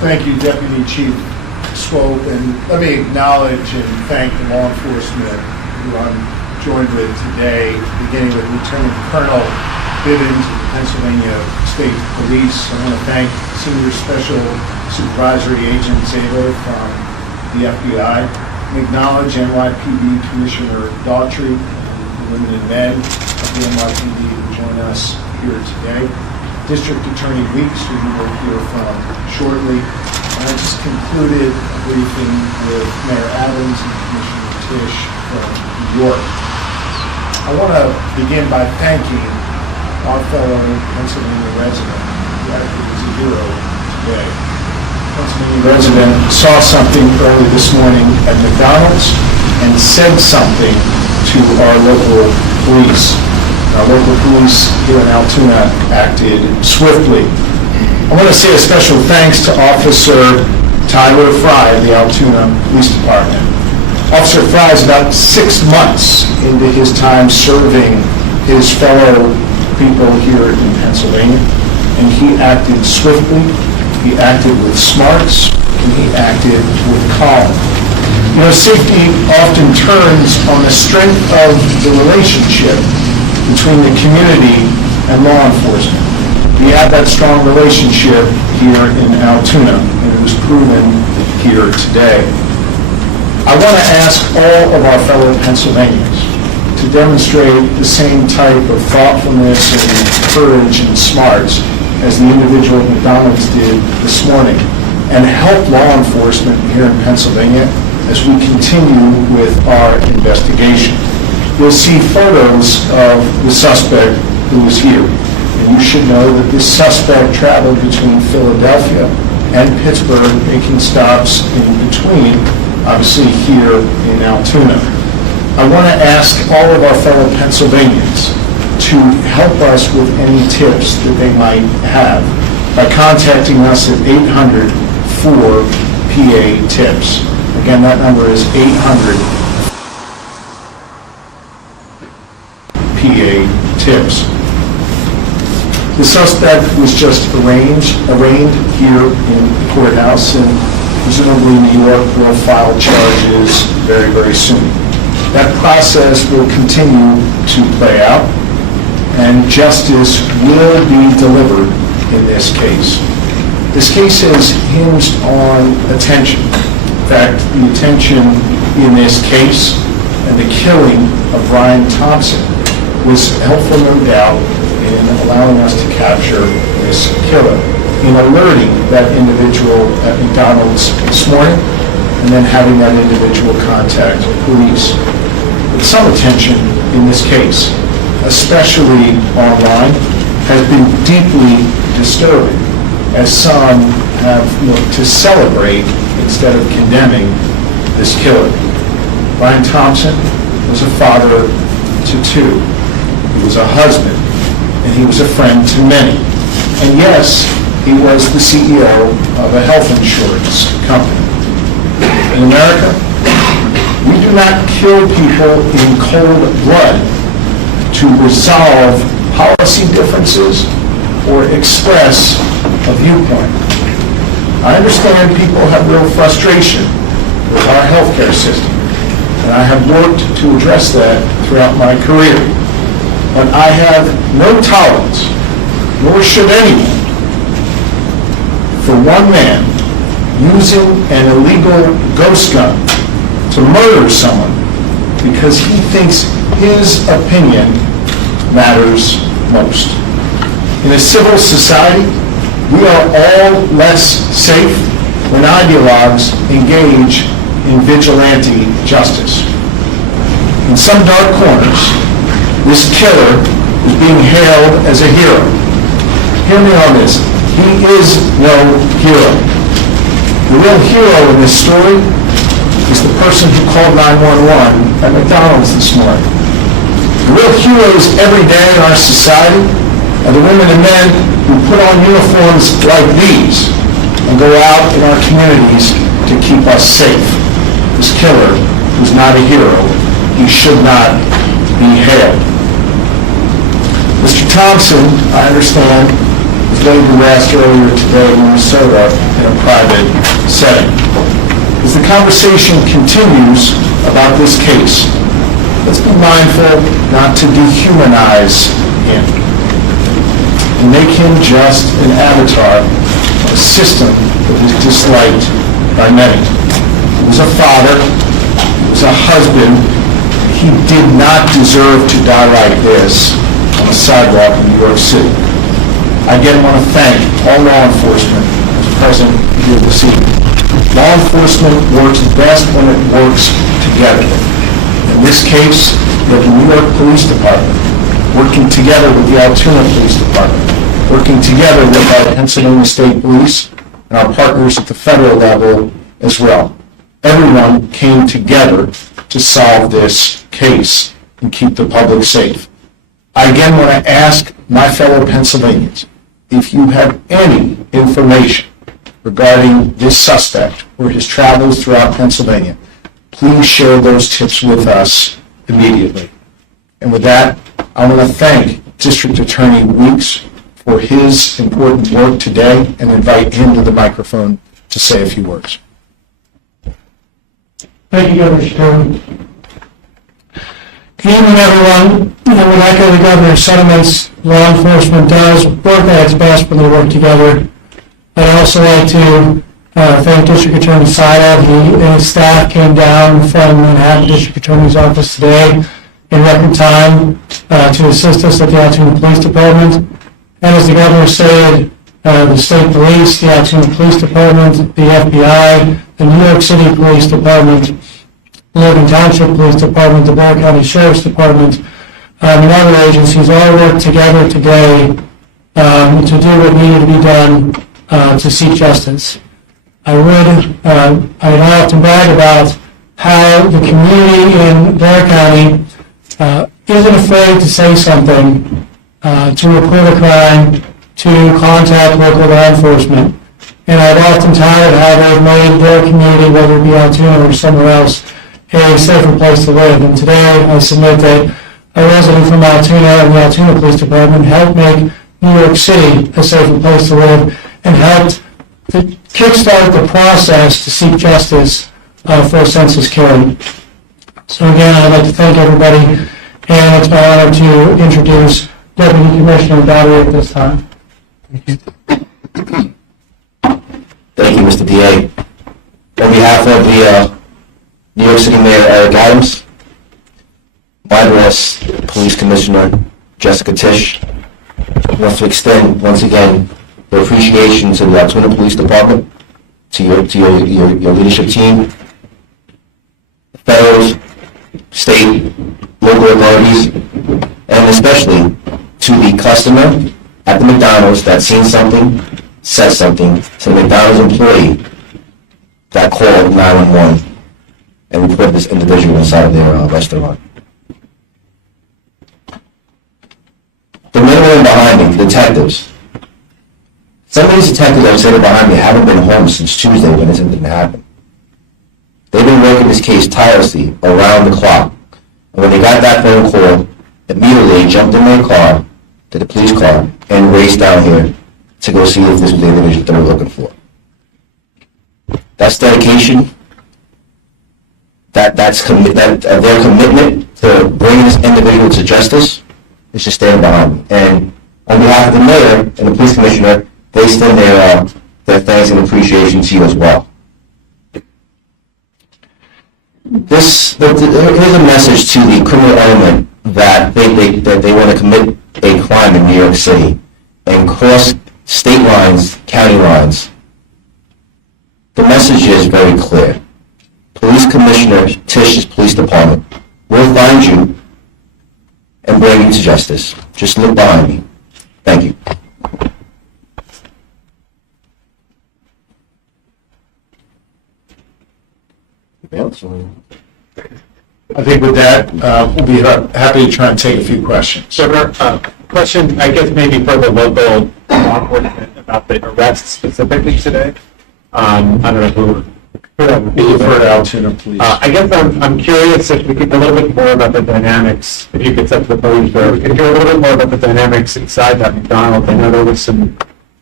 Thank you, Deputy Chief Swope, and let me acknowledge and thank the law enforcement who I'm joined with today, beginning with Lieutenant Colonel Bivens of the Pennsylvania State Police. I want to thank Senior Special Supervisory Agent Sidle from the FBI, and acknowledge NYPD Commissioner Daughtry and the women and men of the NYPD who join us here today. District Attorney Weeks, who you will hear from shortly. And I just concluded a briefing with Mayor Adams and Commissioner Tisch from New York. I want to begin by thanking our fellow Pennsylvania resident who actually was a hero today. Pennsylvania resident saw something early this morning at McDonald's and said something to our local police. Our local police here in Altoona acted swiftly. I want to say a special thanks to Officer Tyler Fry of the Altoona Police Department. Officer Fry is about 6 months into his time serving his fellow people here in Pennsylvania, and he acted swiftly, he acted with smarts, and he acted with calm. You know, safety often turns on the strength of the relationship between the community and law enforcement. We have that strong relationship here in Altuna, and it was proven here today. I want to ask all of our fellow Pennsylvanians to demonstrate the same type of thoughtfulness and courage and smarts as the individual at McDonald's did this morning, and help law enforcement here in Pennsylvania as we continue with our investigation. You'll see photos of the suspect who was here. And you should know that this suspect traveled between Philadelphia and Pittsburgh, making stops in between, obviously here in Altoona. I want to ask all of our fellow Pennsylvanians to help us with any tips that they might have by contacting us at 800-4PA-TIPS. Again, that number is 800-PA-TIPS. The suspect was just arraigned here in the courthouse, and presumably New York will file charges very, very soon. That process will continue to play out, and justice will be delivered in this case. This case is hinged on attention. In fact, the attention in this case and the killing of Brian Thompson was helpful, no doubt, in allowing us to capture this killer, in alerting that individual at McDonald's this morning, and then having that individual contact police. But some attention in this case, especially online, has been deeply disturbing, as some have looked to celebrate instead of condemning this killer. Brian Thompson was a father to two. He was a husband, and he was a friend to many. And yes, he was the CEO of a health insurance company. In America, we do not kill people in cold blood to resolve policy differences or express a viewpoint. I understand people have real frustration with our healthcare system, and I have worked to address that throughout my career. But I have no tolerance, nor should anyone, for one man using an illegal ghost gun to murder someone because he thinks his opinion matters most. In a civil society, we are all less safe when ideologues engage in vigilante justice. In some dark corners, this killer is being hailed as a hero. Hear me on this. He is no hero. The real hero in this story is the person who called 911 at McDonald's this morning. The real heroes every day in our society are the women and men who put on uniforms like these and go out in our communities to keep us safe. This killer was not a hero. He should not be hailed. Mr. Thompson, I understand, was laid to rest earlier today in Minnesota in a private setting. As the conversation continues about this case, let's be mindful not to dehumanize him and make him just an avatar of a system that was disliked by many. He was a father, he was a husband. He did not deserve to die like this on a sidewalk in New York City. I again want to thank all law enforcement who's present here this evening. Law enforcement works best when it works together. In this case, we have the New York Police Department working together with the Altoona Police Department, working together with our Pennsylvania State Police and our partners at the federal level as well. Everyone came together to solve this case and keep the public safe. I again want to ask my fellow Pennsylvanians, if you have any information regarding this suspect or his travels throughout Pennsylvania, please share those tips with us immediately. And with that, I want to thank District Attorney Weeks for his important work today and invite him to the microphone to say a few words. Thank you, Governor Shapiro. Good evening, everyone. I would echo the governor's sentiments. Law enforcement does work at its best when they work together. I'd also like to thank District Attorney Sidle. He and his staff came down from Manhattan District Attorney's office today in record time to assist us at the Altoona Police Department. And as the governor said, the state police, the Altoona Police Department, the FBI, the New York City Police Department, the Logan Township Police Department, the Bexar County Sheriff's Department, and other agencies all work together today to do what needed to be done to seek justice. I often brag about how the community in Bexar County isn't afraid to say something, to report a crime, to contact local law enforcement. And I've often touted how they've made their community, whether it be Altuna or somewhere else, a safer place to live. And today I submit that a resident from Altuna and the Altoona Police Department helped make New York City a safer place to live and helped to kickstart the process to seek justice for census carry. So again, I'd like to thank everybody, and it's my honor to introduce Deputy Commissioner Battery at this time. Thank you. Thank you, Mr. DA. On behalf of the New York City Mayor Eric Adams, my boss, Police Commissioner Jessica Tisch, wants to extend once again their appreciation to the Altoona Police Department, to your leadership team, federal, state, local authorities, and especially to the customer at the McDonald's that seen something, said something to the McDonald's employee that called 911 and reported this individual inside of their restaurant. The men were behind me, the detectives. Some of these detectives that were sitting behind me haven't been home since Tuesday when this incident happened. They've been working this case tirelessly around the clock. And when they got that phone call, immediately they jumped in their car, to the police car, and raced down here to go see if this was the individual that they were looking for. That's dedication. Their commitment to bringing this individual to justice is just standing behind me. And on behalf of the mayor and the police commissioner, they extend their thanks and appreciation to you as well. Here's a message to the criminal element that they want to commit a crime in New York City and cross state lines, county lines. The message is very clear. Police Commissioner Tisch's Police Department will find you and bring you to justice. Just look behind me. Thank you. I think with that, we'll be happy to try and take a few questions. Question, I guess maybe for the local law enforcement about the arrest specifically today. I don't know who that would be. For Altoona Police. I guess I'm curious if we could a little bit more about the dynamics, if you could set the podium there, we could hear a little bit more about the dynamics inside that McDonald's. I know there was some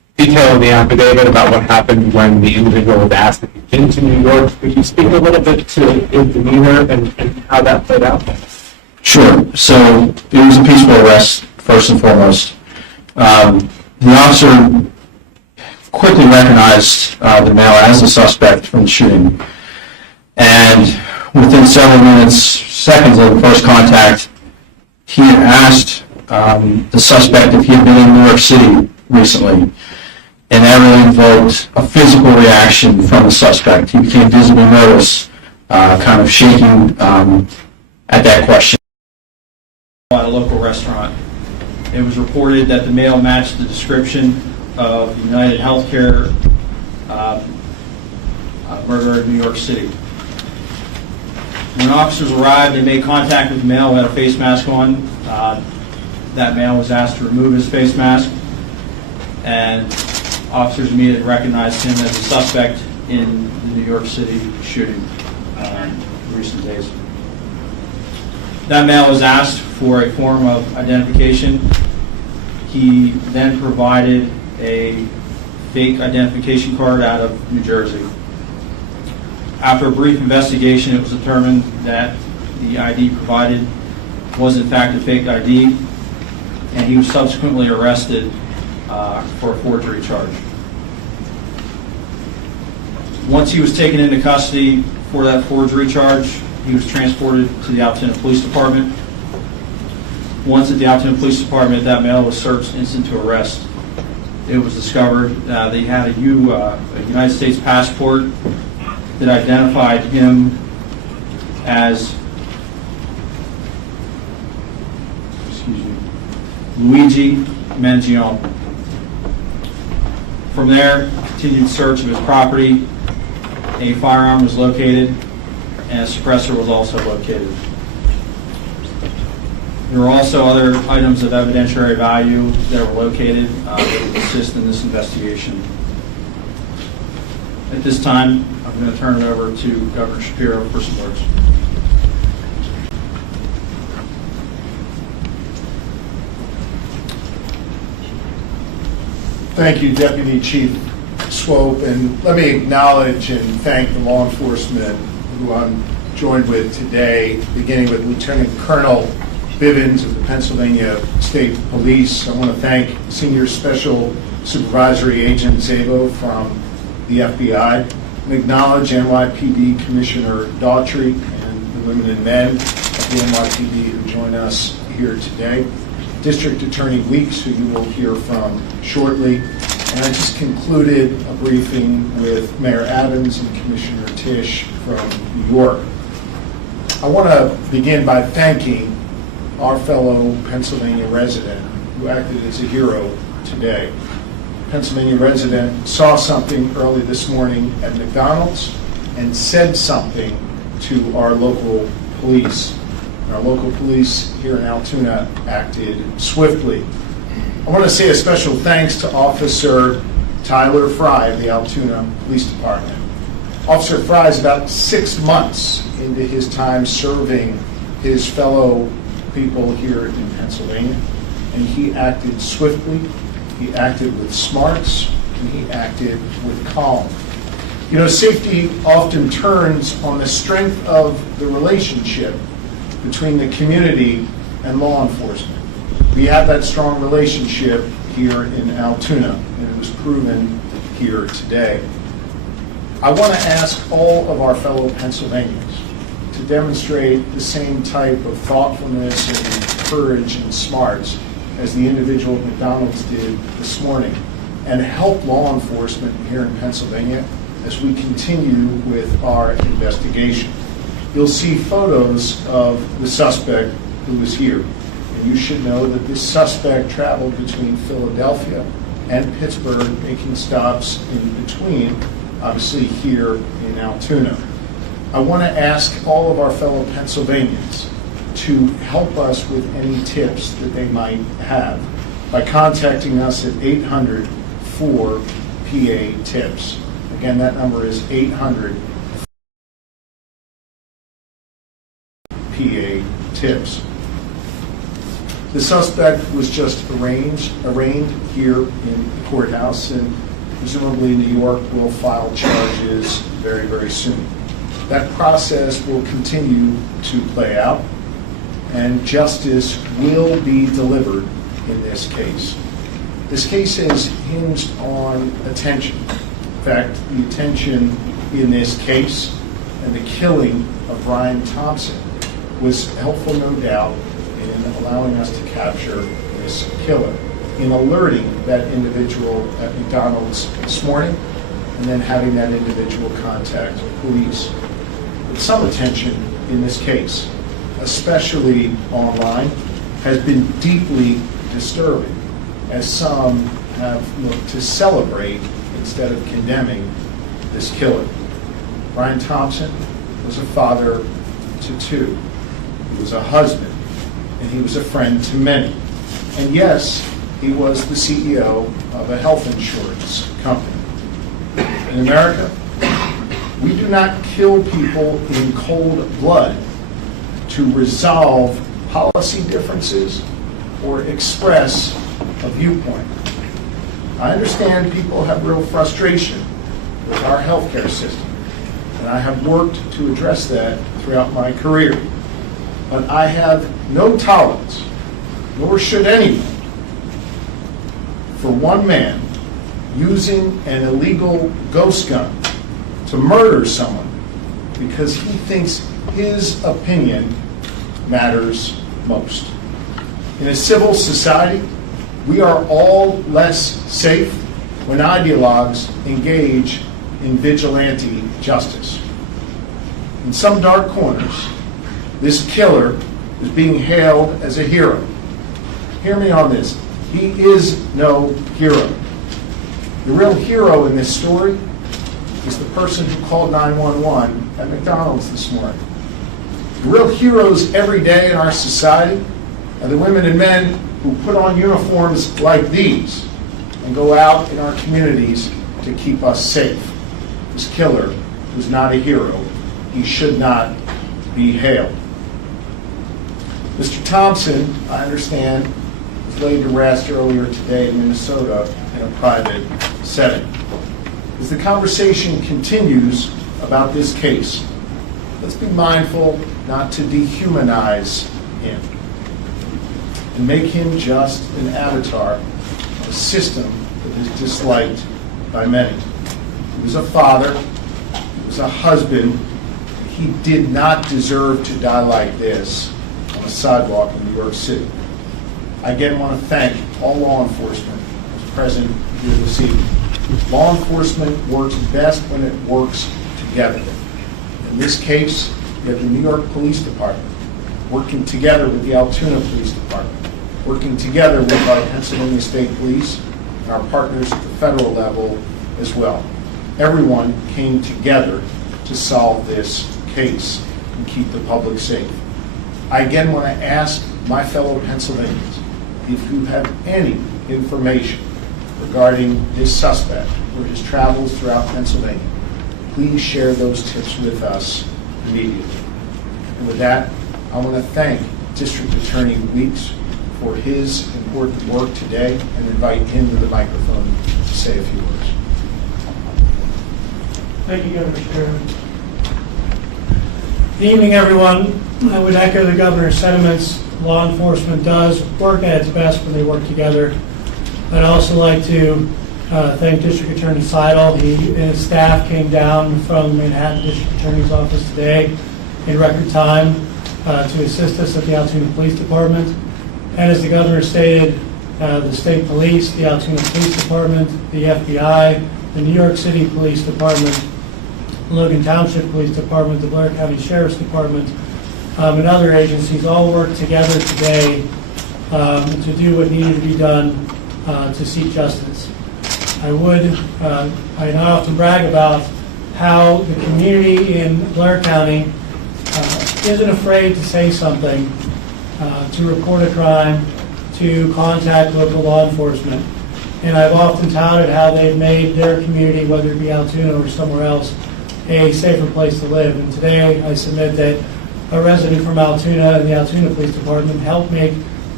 detail in the affidavit about what happened when the individual was asked if he'd been to New York. Could you speak a little bit to his demeanor and how that played out? Sure. So it was a peaceful arrest, first and foremost. The officer quickly recognized the male as the suspect from the shooting. And within several minutes, seconds of the first contact, he had asked the suspect if he had been in New York City recently. And that really invoked a physical reaction from the suspect. He became visibly nervous, kind of shaking at that question. At a local restaurant. It was reported that the male matched the description of UnitedHealthcare murderer in New York City. When officers arrived, they made contact with the male who had a face mask on. That male was asked to remove his face mask, and officers immediately recognized him as a suspect in the New York City shooting in recent days. That male was asked for a form of identification. He then provided a fake identification card out of New Jersey. After a brief investigation, it was determined that the ID provided was in fact a fake ID, and he was subsequently arrested for a forgery charge. Once he was taken into custody for that forgery charge, he was transported to the Altuna Police Department. Once at the Altuna Police Department, that male was searched instant to arrest. It was discovered they had a United States passport that identified him as Luigi Mangione. From there, continued search of his property. A firearm was located, and a suppressor was also located. There were also other items of evidentiary value that were located that would assist in this investigation. At this time, I'm going to turn it over to Governor Shapiro for some words. Thank you, Deputy Chief Swope, and let me acknowledge and thank the law enforcement who I'm joined with today, beginning with Lieutenant Colonel Bivens of the Pennsylvania State Police. I want to thank Senior Special Supervisory Agent Szabo from the FBI, and acknowledge NYPD Commissioner Daughtry and the women and men of the NYPD who join us here today. District Attorney Weeks, who you will hear from shortly. And I just concluded a briefing with Mayor Adams and Commissioner Tisch from New York. I want to begin by thanking our fellow Pennsylvania resident who acted as a hero today. Pennsylvania resident saw something early this morning at McDonald's and said something to our local police. Our local police here in Altoona acted swiftly. I want to say a special thanks to Officer Tyler Fry of the Altoona Police Department. Officer Fry is about 6 months into his time serving his fellow people here in Pennsylvania, and he acted swiftly, he acted with smarts, and he acted with calm. You know, safety often turns on the strength of the relationship between the community and law enforcement. We have that strong relationship here in Altoona, and it was proven here today. I want to ask all of our fellow Pennsylvanians to demonstrate the same type of thoughtfulness and courage and smarts as the individual at McDonald's did this morning, and help law enforcement here in Pennsylvania as we continue with our investigation. You'll see photos of the suspect who was here. And you should know that this suspect traveled between Philadelphia and Pittsburgh, making stops in between, obviously here in Altoona. I want to ask all of our fellow Pennsylvanians to help us with any tips that they might have by contacting us at 800-4PA-TIPS. Again, that number is 800-PA-TIPS. The suspect was just arraigned here in the courthouse, and presumably New York will file charges very, very soon. That process will continue to play out, and justice will be delivered in this case. This case is hinged on attention. In fact, the attention in this case and the killing of Brian Thompson was helpful, no doubt, in allowing us to capture this killer, in alerting that individual at McDonald's this morning, and then having that individual contact police. But some attention in this case, especially online, has been deeply disturbing, as some have looked to celebrate instead of condemning this killer. Brian Thompson was a father to two. He was a husband, and he was a friend to many. And yes, he was the CEO of a health insurance company. In America, we do not kill people in cold blood to resolve policy differences or express a viewpoint. I understand people have real frustration with our healthcare system, and I have worked to address that throughout my career. But I have no tolerance, nor should anyone, for one man using an illegal ghost gun to murder someone because he thinks his opinion matters most. In a civil society, we are all less safe when ideologues engage in vigilante justice. In some dark corners, this killer is being hailed as a hero. Hear me on this. He is no hero. The real hero in this story is the person who called 911 at McDonald's this morning. The real heroes every day in our society are the women and men who put on uniforms like these and go out in our communities to keep us safe. This killer was not a hero. He should not be hailed. Mr. Thompson, I understand, was laid to rest earlier today in Minnesota in a private setting. As the conversation continues about this case, let's be mindful not to dehumanize him and make him just an avatar of a system that is disliked by many. He was a father, he was a husband. He did not deserve to die like this on a sidewalk in New York City. I again want to thank all law enforcement who's present here this evening. Law enforcement works best when it works together. In this case, you have the New York Police Department working together with the Altoona Police Department, working together with our Pennsylvania State Police and our partners at the federal level as well. Everyone came together to solve this case and keep the public safe. I again want to ask my fellow Pennsylvanians, if you have any information regarding this suspect or his travels throughout Pennsylvania, please share those tips with us immediately. And with that, I want to thank District Attorney Weeks for his important work today and invite him to the microphone to say a few words. Thank you, Governor Shapiro. Good evening, everyone. I would echo the governor's sentiments. Law enforcement does work at its best when they work together. I'd also like to thank District Attorney Sidle. He and his staff came down from Manhattan District Attorney's Office today in record time to assist us at the Altoona Police Department. And as the governor stated, the state police, the Altoona Police Department, the FBI, the New York City Police Department, Logan Township Police Department, the Blair County Sheriff's Department, and other agencies all worked together today to do what needed to be done to seek justice. I not often brag about how the community in Blair County isn't afraid to say something, to report a crime, to contact local law enforcement. And I've often touted how they've made their community, whether it be Altoona or somewhere else, a safer place to live. And today I submit that a resident from Altoona and the Altoona Police Department helped make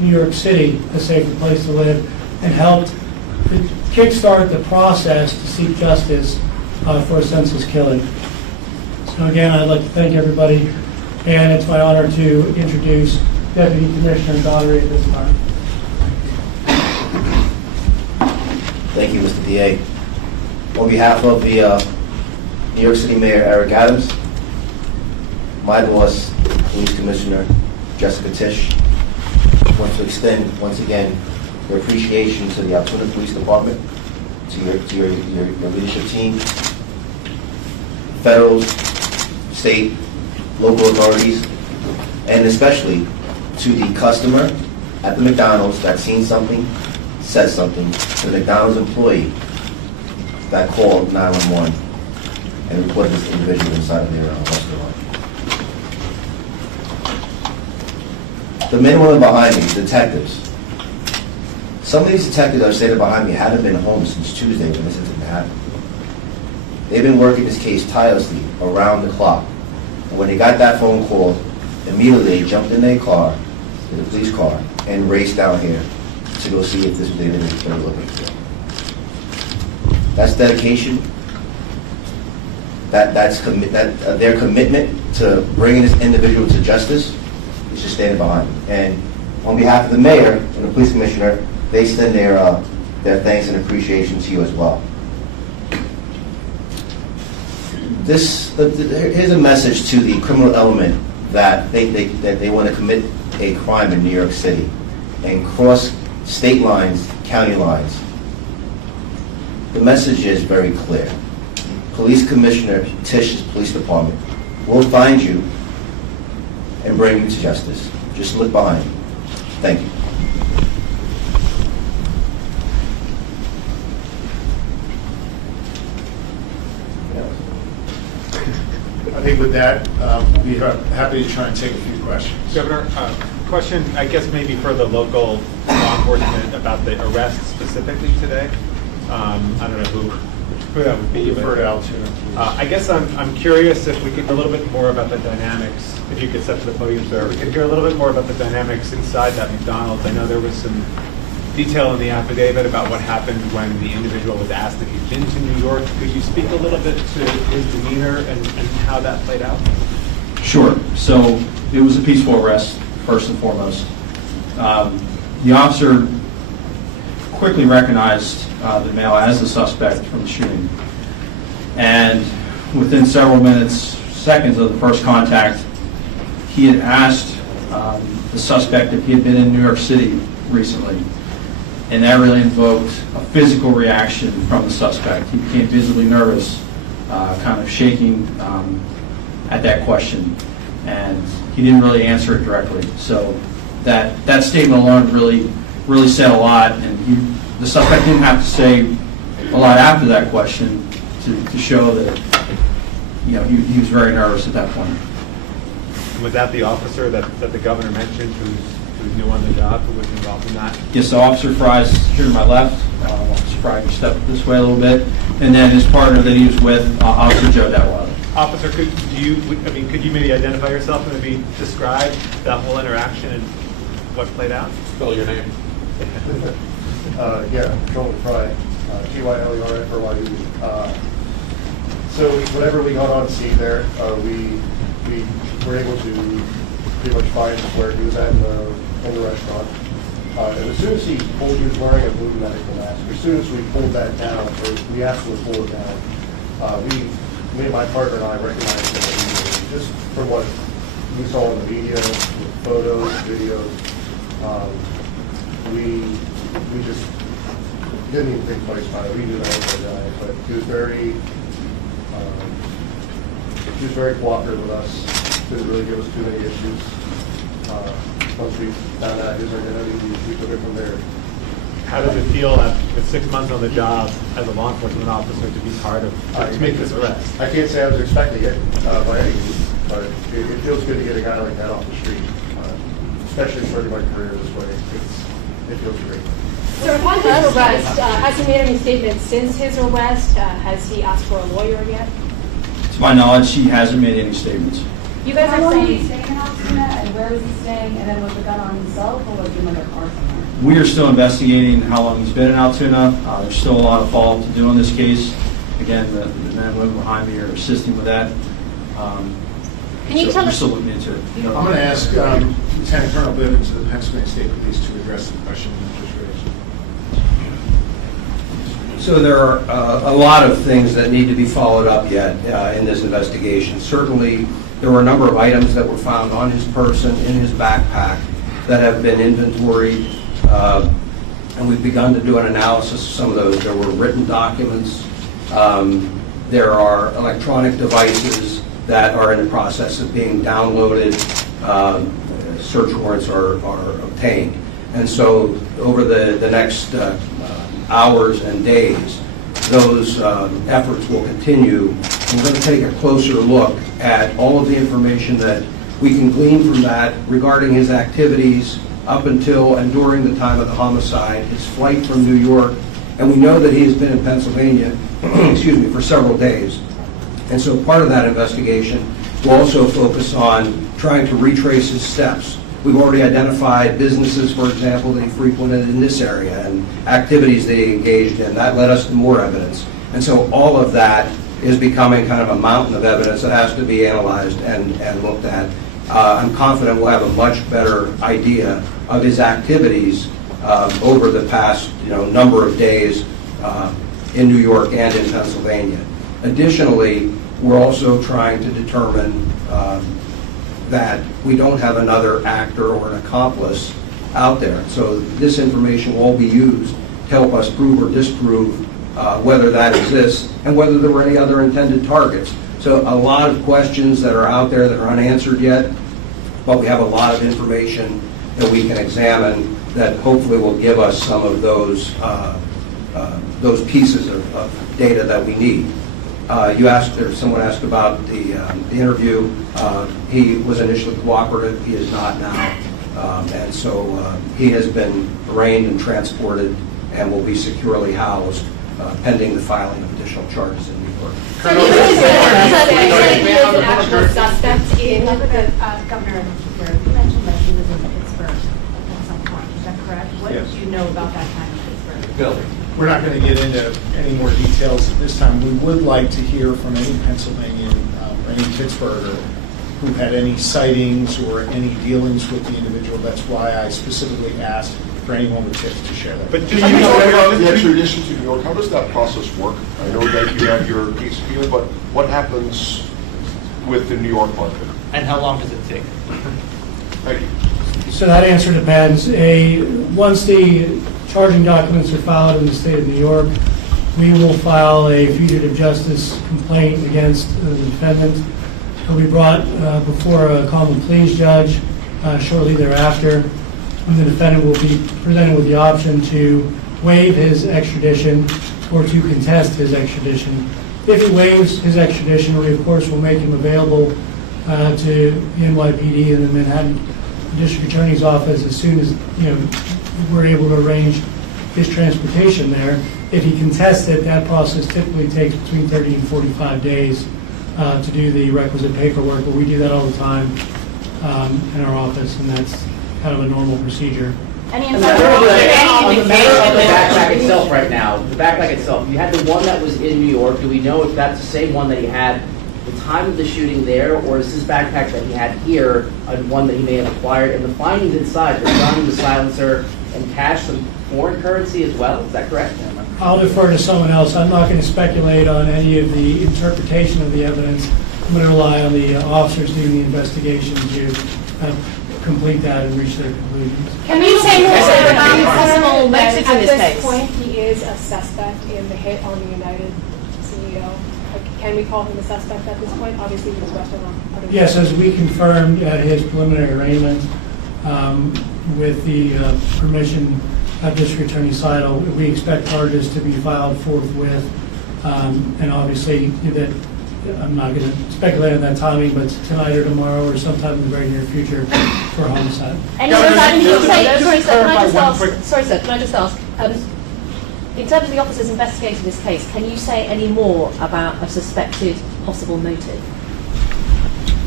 New York City a safer place to live and helped to kickstart the process to seek justice for a senseless killing. So again, I'd like to thank everybody, and it's my honor to introduce Deputy Commissioner Daugherty at this time. Thank you, Mr. DA. On behalf of the New York City Mayor Eric Adams, my boss, Police Commissioner Jessica Tisch, want to extend once again your appreciation to the Altoona Police Department, to your leadership team, federal, state, local authorities, and especially to the customer at the McDonald's that seen something, said something, to the McDonald's employee that called 911 and reported this individual inside of their restaurant. The men and women behind me, detectives. Some of these detectives that are standing behind me haven't been home since Tuesday when this incident happened. They've been working this case tirelessly around the clock. And when they got that phone call, immediately they jumped in their car, in the police car, and raced down here to go see if this was the individual they were looking for. That's dedication. That's their commitment to bringing this individual to justice is just standing behind them. And on behalf of the mayor and the police commissioner, they extend their thanks and appreciation to you as well. Here's a message to the criminal element that they want to commit a crime in New York City and cross state lines, county lines. The message is very clear. Police Commissioner Tisch's police department will find you and bring you to justice. Just look behind you. Thank you. I think with that, we'll be happy to try and take a few questions. Governor, question, I guess maybe for the local law enforcement about the arrest specifically today. I don't know who that would be. Refer to Altuna. I guess I'm curious if we could hear a little bit more about the dynamics, if you could step to the podium, sir. We could hear a little bit more about the dynamics inside that McDonald's. I know there was some detail in the affidavit about what happened when the individual was asked if he'd been to New York. Could you speak a little bit to his demeanor and how that played out? Sure. So it was a peaceful arrest, first and foremost. The officer quickly recognized the male as the suspect from the shooting. And within several seconds of the first contact, he had asked the suspect if he had been in New York City recently. And that really invoked a physical reaction from the suspect. He became visibly nervous, kind of shaking at that question. And he didn't really answer it directly. So that statement alone really said a lot. And the suspect didn't have to say a lot after that question to show that he was very nervous at that point. Was that the officer that the governor mentioned who's new on the job, who was involved in that? Yes, so Officer Fry's here to my left. Officer Fry, can step this way a little bit. And then his partner that he was with, Officer Joe Detweiler. Officer, could you maybe identify yourself and maybe describe that whole interaction and what played out? Spell your name. Yeah, Joel Fry, Tylerfry. So whenever we got on scene there, we were able to pretty much find where he was at in the restaurant. And as soon as he was wearing a blue medical mask. As soon as we pulled that down, or we asked him to pull it down, me and my partner and I recognized him immediately, just from what we saw in the media, photos, videos. We just didn't even think twice about it. We knew that was our guy, but he was very cooperative with us. Didn't really give us too many issues. Once we found out his identity, we took it from there. How does it feel with 6 months on the job as a law enforcement officer to be part of, to make this arrest? I can't say I was expecting it by any means, but it feels good to get a guy like that off the street, especially starting my career this way. It feels great. So upon his arrest, has he made any statements since his arrest? Has he asked for a lawyer yet? To my knowledge, he hasn't made any statements. You guys are saying Altoona, and where was he staying? And then was the gun on himself, or was he in like a car somewhere? We are still investigating how long he's been in Altoona. There's still a lot of follow-up to do on this case. Again, the men and women behind me are assisting with that. Can you So tell we're us? still looking into it. I'm going to ask Lieutenant Colonel Bivens of the Pennsylvania State Police to address the question you just raised. So there are a lot of things that need to be followed up yet in this investigation. Certainly, there were a number of items that were found on his person, in his backpack, that have been inventoried, and we've begun to do an analysis of some of those. There were written documents. There are electronic devices that are in the process of being downloaded. Search warrants are obtained. And so over the next hours and days, those efforts will continue. We're going to take a closer look at all of the information that we can glean from that regarding his activities up until and during the time of the homicide, his flight from New York, and we know that he has been in Pennsylvania, excuse me, for several days. And so part of that investigation will also focus on trying to retrace his steps. We've already identified businesses, for example, that he frequented in this area and activities that he engaged in. That led us to more evidence. And so all of that is becoming kind of a mountain of evidence that has to be analyzed and looked at. I'm confident we'll have a much better idea of his activities over the past number of days in New York and in Pennsylvania. Additionally, we're also trying to determine that we don't have another actor or an accomplice out there. So this information will all be used to help us prove or disprove whether that exists and whether there were any other intended targets. So a lot of questions that are out there that are unanswered yet, but we have a lot of information that we can examine that hopefully will give us some of those pieces of data that we need. You asked, or someone asked about the interview. He was initially cooperative. He is not now. And so he has been arraigned and transported and will be securely housed pending the filing of additional charges in New York. Governor, you mentioned that he was in Pittsburgh at some point. Is that correct? What Yes. did you know about that time in Pittsburgh? Bill, we're not going to get into any more details at this time. We would like to hear from any Pennsylvanian or any Pittsburgher who had any sightings or any dealings with the individual. That's why I specifically asked for anyone with tips to share that. But do you know the extradition to New York? How does that process work? I know that you have your case here, but what happens with the New York part of it? And how long does it take? Thank you. So that answer depends. Once the charging documents are filed in the state of New York, we will file a fugitive justice complaint against the defendant. He'll be brought before a common pleas judge shortly thereafter, and the defendant will be presented with the option to waive his extradition or to contest his extradition. If he waives his extradition, we of course will make him available to the NYPD and the Manhattan District Attorney's Office as soon as we're able to arrange his transportation there. If he contests it, that process typically takes between 30 and 45 days to do the requisite paperwork, but we do that all the time in our office, and that's kind of a normal procedure. Any On insight? the backpack itself right now, the backpack itself, you had the one that was in New York. Do we know if that's the same one that he had the time of the shooting there, or is this backpack that he had here one that he may have acquired? And the findings inside, the gun, the silencer, and cash, some foreign currency as well, is that correct? I'll defer to someone else. I'm not going to speculate on any of the interpretation of the evidence. I'm going to rely on the officers doing the investigation to complete that and reach their conclusions. Can you say more about possible motives in this At case? this point, he is a suspect in the hit on the United CEO. Can we call him a suspect at this point? Obviously, he was arrested on other. Yes, as we confirmed at his preliminary arraignment, with the permission of District Attorney Sidle, we expect charges to be filed forthwith. And obviously, that I'm not going to speculate on that timing, but tonight or tomorrow or sometime in the very near future for homicide. Any other items you say? Sorry, sir, can I just ask? In terms of the officers investigating this case, can you say any more about a suspected possible motive?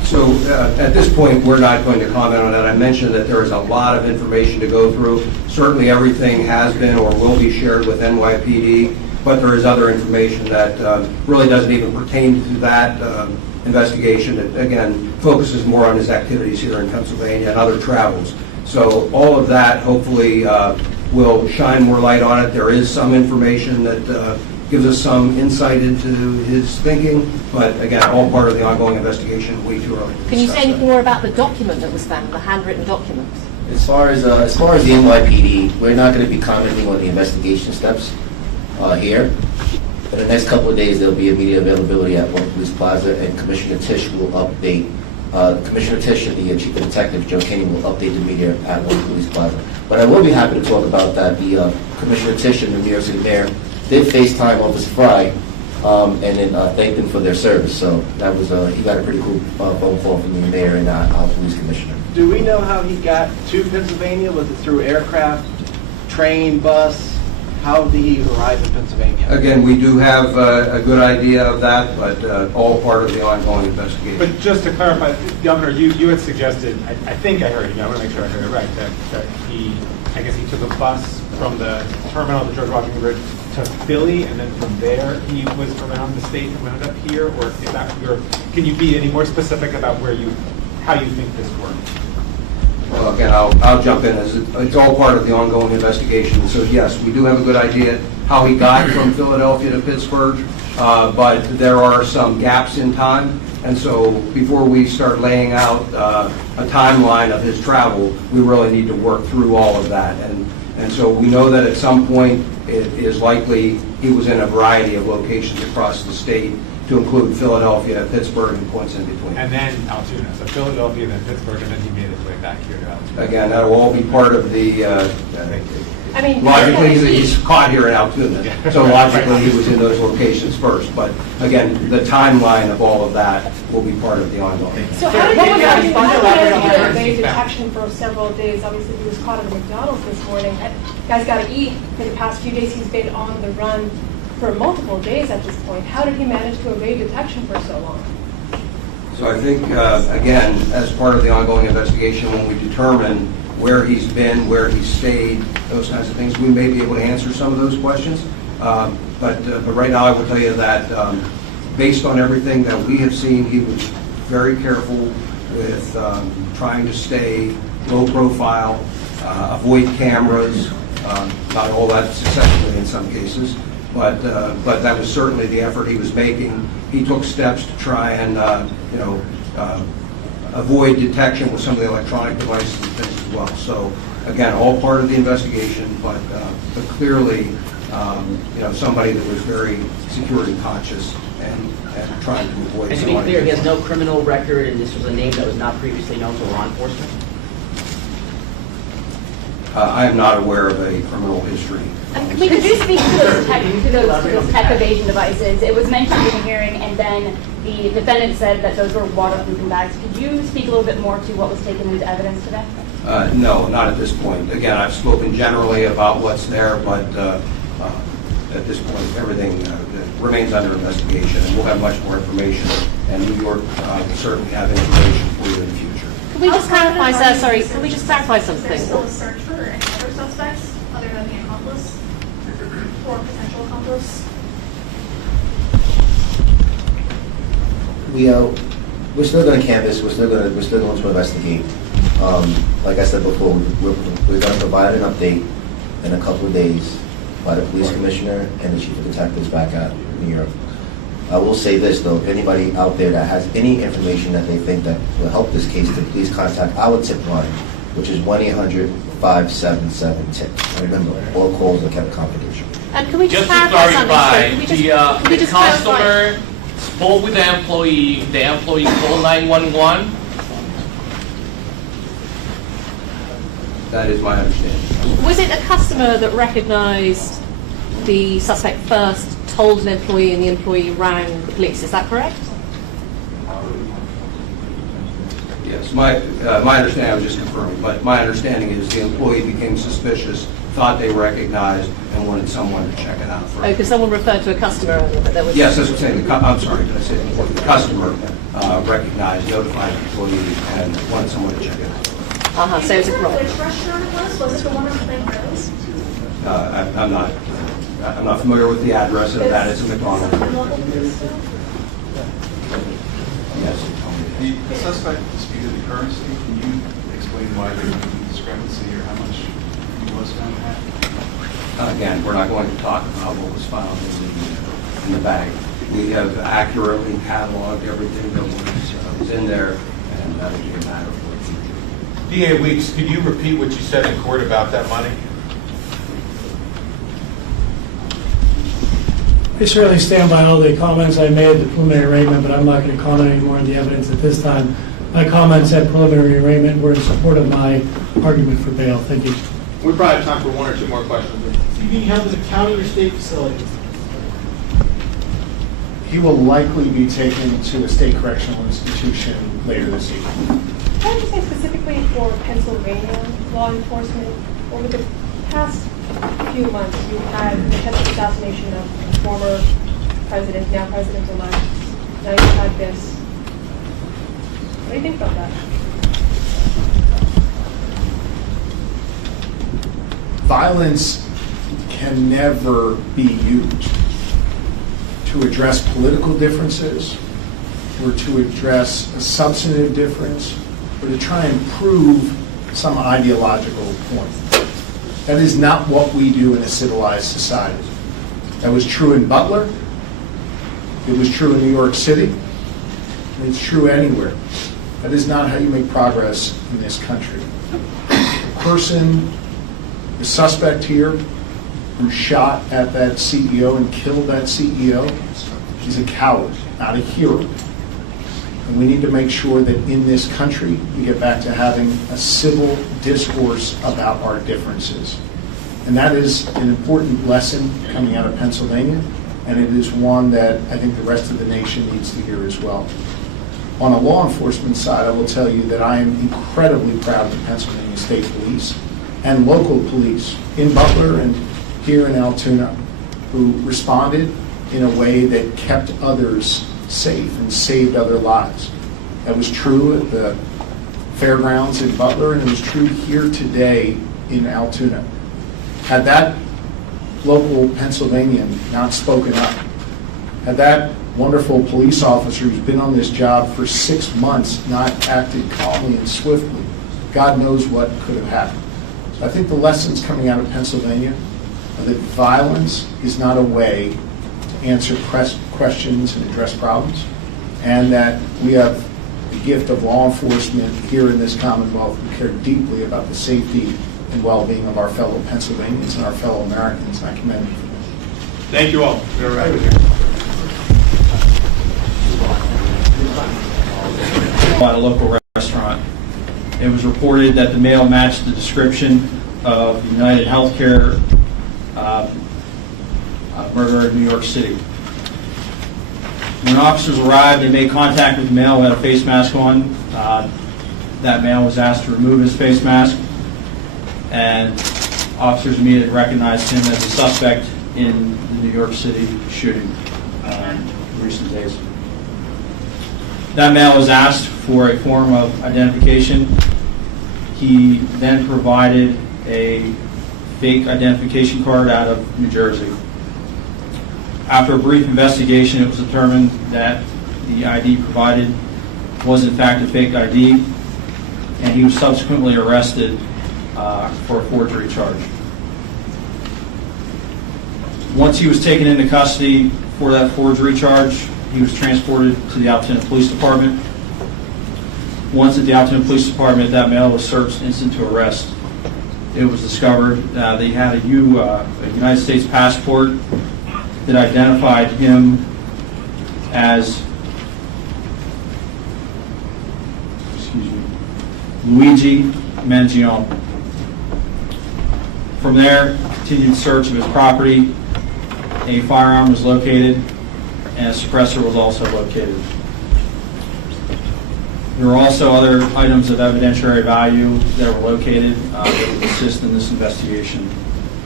So at this point, we're not going to comment on that. I mentioned that there is a lot of information to go through. Certainly everything has been or will be shared with NYPD, but there is other information that really doesn't even pertain to that investigation. It, again, focuses more on his activities here in Pennsylvania and other travels. So all of that hopefully will shine more light on it. There is some information that gives us some insight into his thinking, but again, all part of the ongoing investigation, way too early. Can you say anything more about the document that was found, the handwritten document? As far as the NYPD, we're not going to be commenting on the investigation steps here. In the next couple of days, there'll be immediate availability at One Police Plaza, and Commissioner Tisch will update. Commissioner Tisch and the Chief of Detective, Joe Kinney, will update the media at One Police Plaza. But I will be happy to talk about that. The Commissioner Tisch and the New York City Mayor did FaceTime Officer Fry and then thanked them for their service. So that was he got a pretty cool phone call from the mayor and our police commissioner. Do we know how he got to Pennsylvania? Was it through aircraft, train, bus? How did he arrive in Pennsylvania? Again, we do have a good idea of that, but all part of the ongoing investigation. But just to clarify, Governor, you had suggested, I think I heard you, I want to make sure I heard it right, that he, I guess he took a bus from the terminal at the George Washington Bridge to Philly, and then from there he was around the state and wound up here, or is that can you be any more specific about how you think this worked? Well, again, I'll jump in. It's all part of the ongoing investigation. So yes, we do have a good idea how he got from Philadelphia to Pittsburgh, but there are some gaps in time. And so before we start laying out a timeline of his travel, we really need to work through all of that. And so we know that at some point it is likely he was in a variety of locations across the state, to include Philadelphia, Pittsburgh, and points in between. And then Altoona. So Philadelphia, then Pittsburgh, and then he made his way back here to Altoona. Again, that will all be part of the, I mean, logically, he's caught here in Altoona, so logically he was in those locations first. But again, the timeline of all of that will be part of the ongoing. So how did you evade detection for several days? Obviously, he was caught at McDonald's this morning. Guy's got to eat. For the past few days, he's been on the run for multiple days at this point. How did he manage to evade detection for so long? So I think, again, as part of the ongoing investigation, when we determine where he's been, where he's stayed, those kinds of things, we may be able to answer some of those questions. But right now I will tell you that based on everything that we have seen, he was very careful with trying to stay low profile, avoid cameras, not all that successfully in some cases. But that was certainly the effort he was making. He took steps to try and, avoid detection with some of the electronic devices and things as well. So, again, all part of the investigation, but clearly, somebody that was very security conscious and trying to avoid. And to be clear, he has no criminal record, and this was a name that was not previously known to law enforcement? I am not aware of a criminal history. Could you speak to those tech evasion devices? It was mentioned in the hearing, and then the defendant said that those were waterproofing bags. Could you speak a little bit more to what was taken into evidence today? No, not at this point. Again, I've spoken generally about what's there, but at this point, everything remains under investigation, and we'll have much more information, and New York will certainly have information for you in the future. Can we just clarify, sir? Sorry, can we just clarify something? Is there still a search for any other suspects other than the accomplice or potential accomplice? We're still going to canvass. We're still going to investigate. Like I said before, we're going to provide an update in a couple of days by the police commissioner and the chief of detectives back at New York. I will say this, though, if anybody out there that has any information that they think that will help this case, to please contact our tip line, which is 1-800-577-TIP. Remember, all calls are kept confidential. And can we just to clarify, the clarify? customer spoke with the employee called 911. That is my understanding. Was it a customer that recognized the suspect first, told an employee, and the employee rang the police? Is that correct? Yes, my understanding, I was just confirming, but my understanding is the employee became suspicious thought they recognized and wanted someone to check it out Oh, first. because someone referred to a customer earlier, but there was... Yes, that's what I'm saying. I'm sorry, did I say the customer recognized, notified the employee, and wanted someone to check it out. So it's a problem. Which restaurant it was? Was it the one on Plain Rose? I'm not familiar with the address of that. It's a McDonald. Yes. The suspect disputed the currency. Can you explain why there was a discrepancy or how much he was found to have? Again, we're not going to talk about what was found in the bag. We have accurately cataloged everything that was in there, and that would be a matter for the future. DA Weeks, could you repeat what you said in court about that money? I certainly stand by all the comments I made at the preliminary arraignment, but I'm not going to comment any more on the evidence at this time. My comments at preliminary arraignment were in support of my argument for bail. Thank you. We probably have time for one or two more questions. Is he being held as a county or state facility? He will likely be taken to a state correctional institution later this evening. Can you say specifically for Pennsylvania law enforcement, over the past few months, you've had the attempted assassination of former president, now president-elect. Now you've had this. What do you think about that? Violence can never be used to address political differences or to address a substantive difference or to try and prove some ideological point. That is not what we do in a civilized society. That was true in Butler. It was true in New York City. And it's true anywhere. That is not how you make progress in this country. The person, the suspect here, who shot at that CEO and killed that CEO, is a coward, not a hero. And we need to make sure that in this country, we get back to having a civil discourse about our differences. And that is an important lesson coming out of Pennsylvania, and it is one that I think the rest of the nation needs to hear as well. On a law enforcement side, I will tell you that I am incredibly proud of the Pennsylvania State Police and local police in Butler and here in Altoona, who responded in a way that kept others safe and saved other lives. That was true at the fairgrounds in Butler, and it was true here today in Altoona. Had that local Pennsylvanian not spoken up, had that wonderful police officer who's been on this job for 6 months not acted calmly and swiftly, God knows what could have happened. So I think the lessons coming out of Pennsylvania are that violence is not a way to answer questions and address problems, and that we have the gift of law enforcement here in this Commonwealth who care deeply about the safety and well-being of our fellow Pennsylvanians and our fellow Americans, and I commend you for that. Thank you all. You're right. At a local restaurant. It was reported that the male matched the description of the UnitedHealthcare murderer in New York City. When officers arrived, they made contact with the male who had a face mask on. That male was asked to remove his face mask, and officers immediately recognized him as a suspect in the New York City shooting in recent days. That male was asked for a form of identification. He then provided a fake identification card out of New Jersey. After a brief investigation, it was determined that the ID provided was in fact a fake ID, and he was subsequently arrested for a forgery charge. Once he was taken into custody for that forgery charge, he was transported to the Altoona Police Department. Once at the Altoona Police Department, that male was searched instant to arrest. It was discovered that he had a United States passport that identified him as Luigi Mangione. From there, continued search of his property. A firearm was located, and a suppressor was also located. There were also other items of evidentiary value that were located that would assist in this investigation.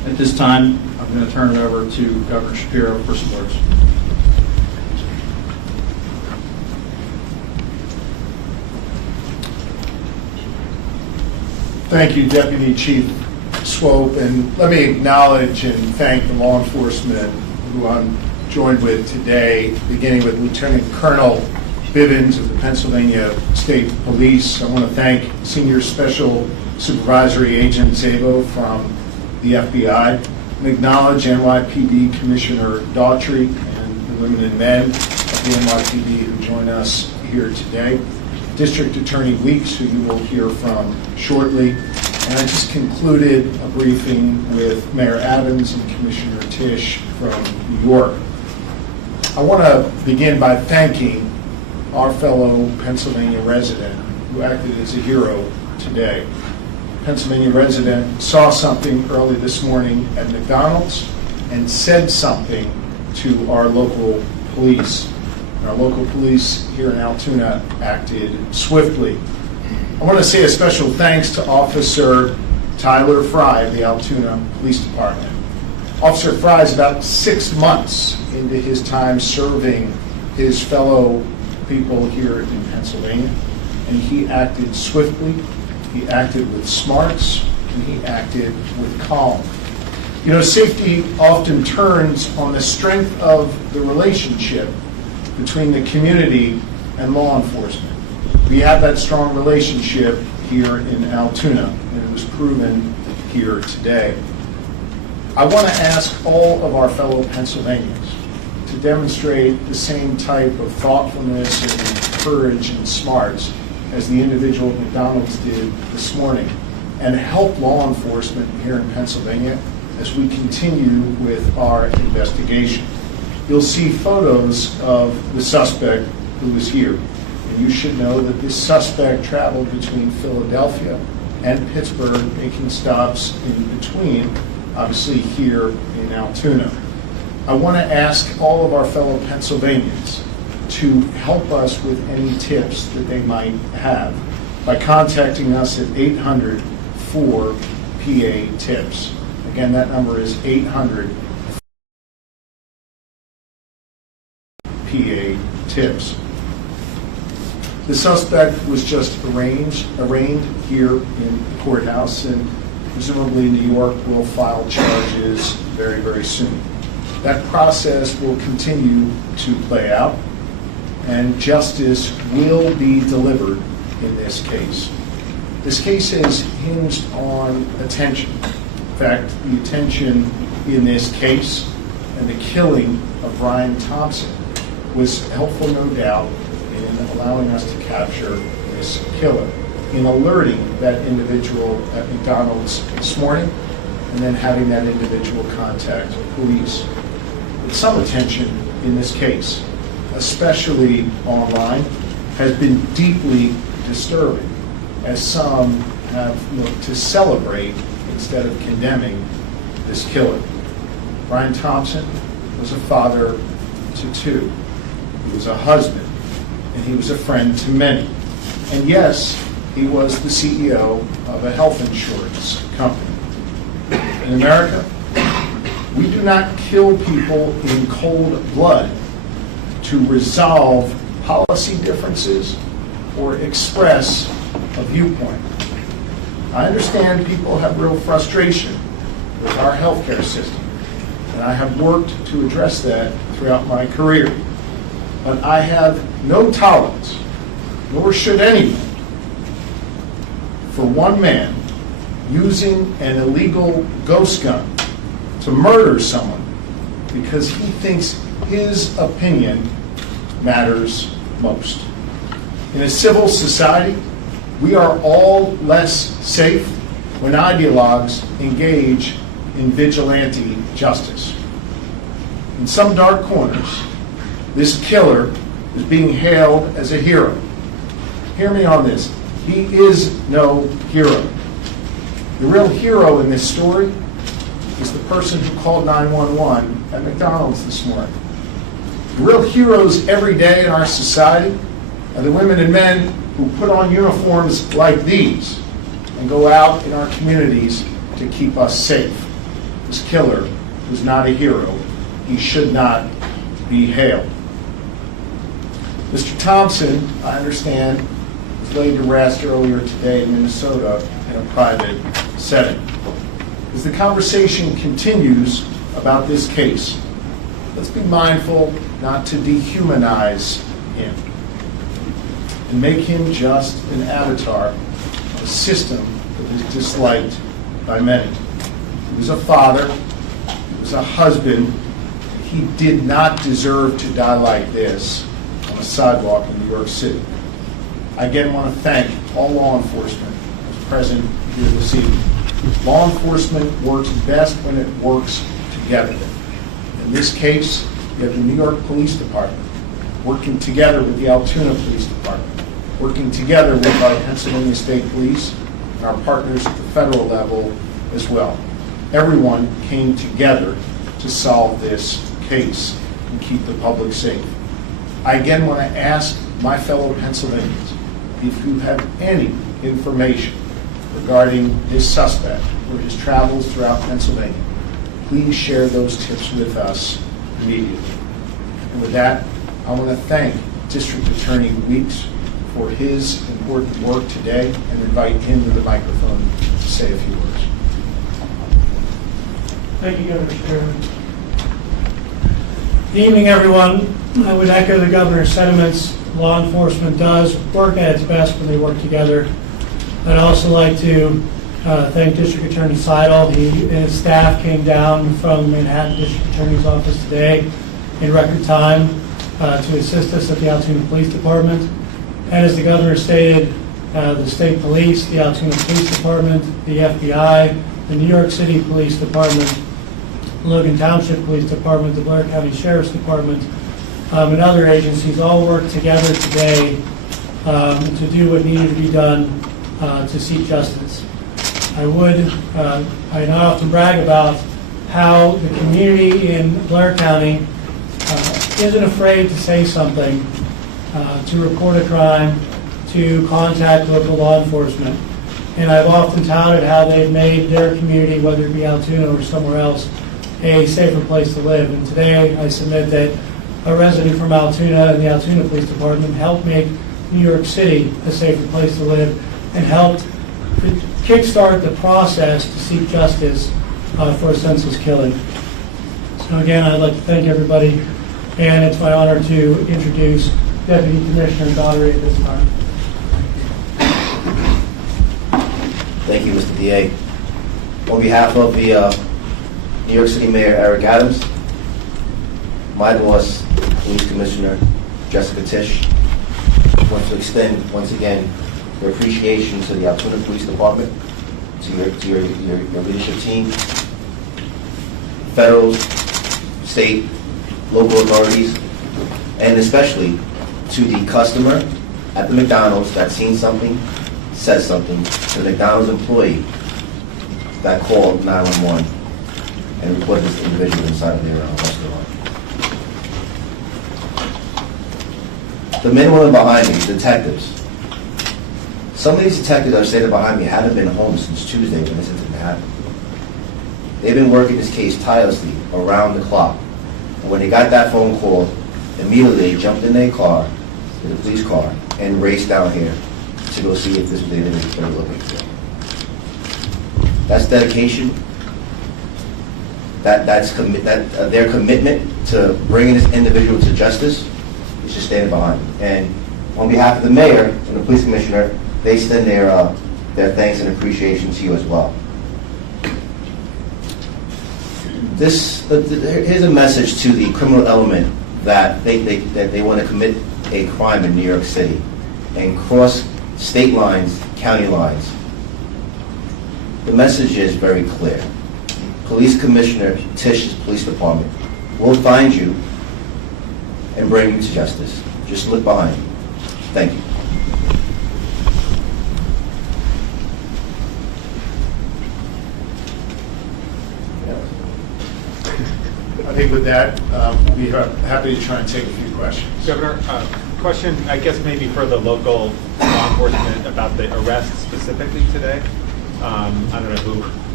At this time, I'm going to turn it over to Governor Shapiro for some words. Thank you, Deputy Chief Swope, and let me acknowledge and thank the law enforcement who I'm joined with today, beginning with Lieutenant Colonel Bivens of the Pennsylvania State Police. I want to thank Senior Special Supervisory Agent Szabo from the FBI, and acknowledge NYPD Commissioner Daughtry and the women and men of the NYPD who join us here today. District Attorney Weeks, who you will hear from shortly. And I just concluded a briefing with Mayor Adams and Commissioner Tisch from New York. I want to begin by thanking our fellow Pennsylvania resident who acted as a hero today. Pennsylvania resident saw something early this morning at McDonald's and said something to our local police. Our local police here in Altoona acted swiftly. I want to say a special thanks to Officer Tyler Fry of the Altoona Police Department. Officer Fry is about 6 months into his time serving his fellow people here in Pennsylvania, and he acted swiftly, he acted with smarts, and he acted with calm. You know, safety often turns on the strength of the relationship between the community and law enforcement. We have that strong relationship here in Altoona, and it was proven here today. I want to ask all of our fellow Pennsylvanians to demonstrate the same type of thoughtfulness and courage and smarts as the individual at McDonald's did this morning, and help law enforcement here in Pennsylvania as we continue with our investigation. You'll see photos of the suspect who was here. And you should know that this suspect traveled between Philadelphia and Pittsburgh, making stops in between, obviously here in Altoona. I want to ask all of our fellow Pennsylvanians to help us with any tips that they might have by contacting us at 800-4PA-TIPS. Again, that number is 800-PA-TIPS. The suspect was just arraigned here in the courthouse, and presumably New York will file charges very, very soon. That process will continue to play out, and justice will be delivered in this case. This case is hinged on attention. In fact, the attention in this case and the killing of Brian Thompson was helpful, no doubt, in allowing us to capture this killer, in alerting that individual at McDonald's this morning, and then having that individual contact police. But some attention in this case, especially online, has been deeply disturbing, as some have looked to celebrate instead of condemning this killer. Brian Thompson was a father to two. He was a husband, and he was a friend to many. And yes, he was the CEO of a health insurance company. In America, we do not kill people in cold blood to resolve policy differences or express a viewpoint. I understand people have real frustration with our healthcare system, and I have worked to address that throughout my career. But I have no tolerance, nor should anyone, for one man using an illegal ghost gun to murder someone because he thinks his opinion matters most. In a civil society, we are all less safe when ideologues engage in vigilante justice. In some dark corners, this killer is being hailed as a hero. Hear me on this. He is no hero. The real hero in this story is the person who called 911 at McDonald's this morning. The real heroes every day in our society are the women and men who put on uniforms like these and go out in our communities to keep us safe. This killer was not a hero. He should not be hailed. Mr. Thompson, I understand, was laid to rest earlier today in Minnesota in a private setting. As the conversation continues about this case, let's be mindful not to dehumanize him and make him just an avatar of a system that is disliked by many. He was a father, he was a husband. He did not deserve to die like this on a sidewalk in New York City. I again want to thank all law enforcement who's present here this evening. Law enforcement works best when it works together. In this case, you have the New York Police Department working together with the Altoona Police Department, working together with our Pennsylvania State Police and our partners at the federal level as well. Everyone came together to solve this case and keep the public safe. I again want to ask my fellow Pennsylvanians, if you have any information regarding this suspect or his travels throughout Pennsylvania, please share those tips with us immediately. And with that, I want to thank District Attorney Weeks for his important work today and invite him to the microphone to say a few words. Thank you, Governor Shapiro. Good evening, everyone. I would echo the governor's sentiments. Law enforcement does work at its best when they work together. I'd also like to thank District Attorney Sidle. He and his staff came down from Manhattan District Attorney's Office today in record time to assist us at the Altoona Police Department. And as the governor stated, the state police, the Altoona Police Department, the FBI, the New York City Police Department, Logan Township Police Department, the Blair County Sheriff's Department, and other agencies all work together today to do what needed to be done to seek justice. I not often brag about how the community in Blair County isn't afraid to say something, to report a crime, to contact local law enforcement. And I've often touted how they've made their community, whether it be Altoona or somewhere else, a safer place to live. And today I submit that a resident from Altoona and the Altoona Police Department helped make New York City a safer place to live and helped kickstart the process to seek justice for a senseless killing. So again, I'd like to thank everybody, and it's my honor to introduce Deputy Commissioner Daugherty at this time. Thank you, Mr. DA. On behalf of the New York City Mayor Eric Adams, my boss, Police Commissioner Jessica Tisch, want to extend once again your appreciation to the Altoona Police Department, to your leadership team, federal, state, local authorities, and especially to the customer at the McDonald's that seen something, said something, to the McDonald's employee that called 911 and reported this individual inside of their restaurant. The men and women behind me, detectives. Some of these detectives that are standing behind me haven't been home since Tuesday when this incident happened. They've been working this case tirelessly around the clock. And when they got that phone call, immediately they jumped in their car, in the police car, and raced down here to go see if this was the individual they were looking for. That's dedication. That's their commitment to bringing this individual to justice is just standing behind them. And on behalf of the mayor and the police commissioner, they extend their thanks and appreciation to you as well. Here's a message to the criminal element that they want to commit a crime in New York City and cross state lines, county lines. The message is very clear. Police Commissioner Tisch's police department will find you and bring you to justice. Just look behind you. Thank you. I think with that, we'll be happy to try and take a few questions. Governor, question, I guess maybe for the local law enforcement about the arrest specifically today. I don't know who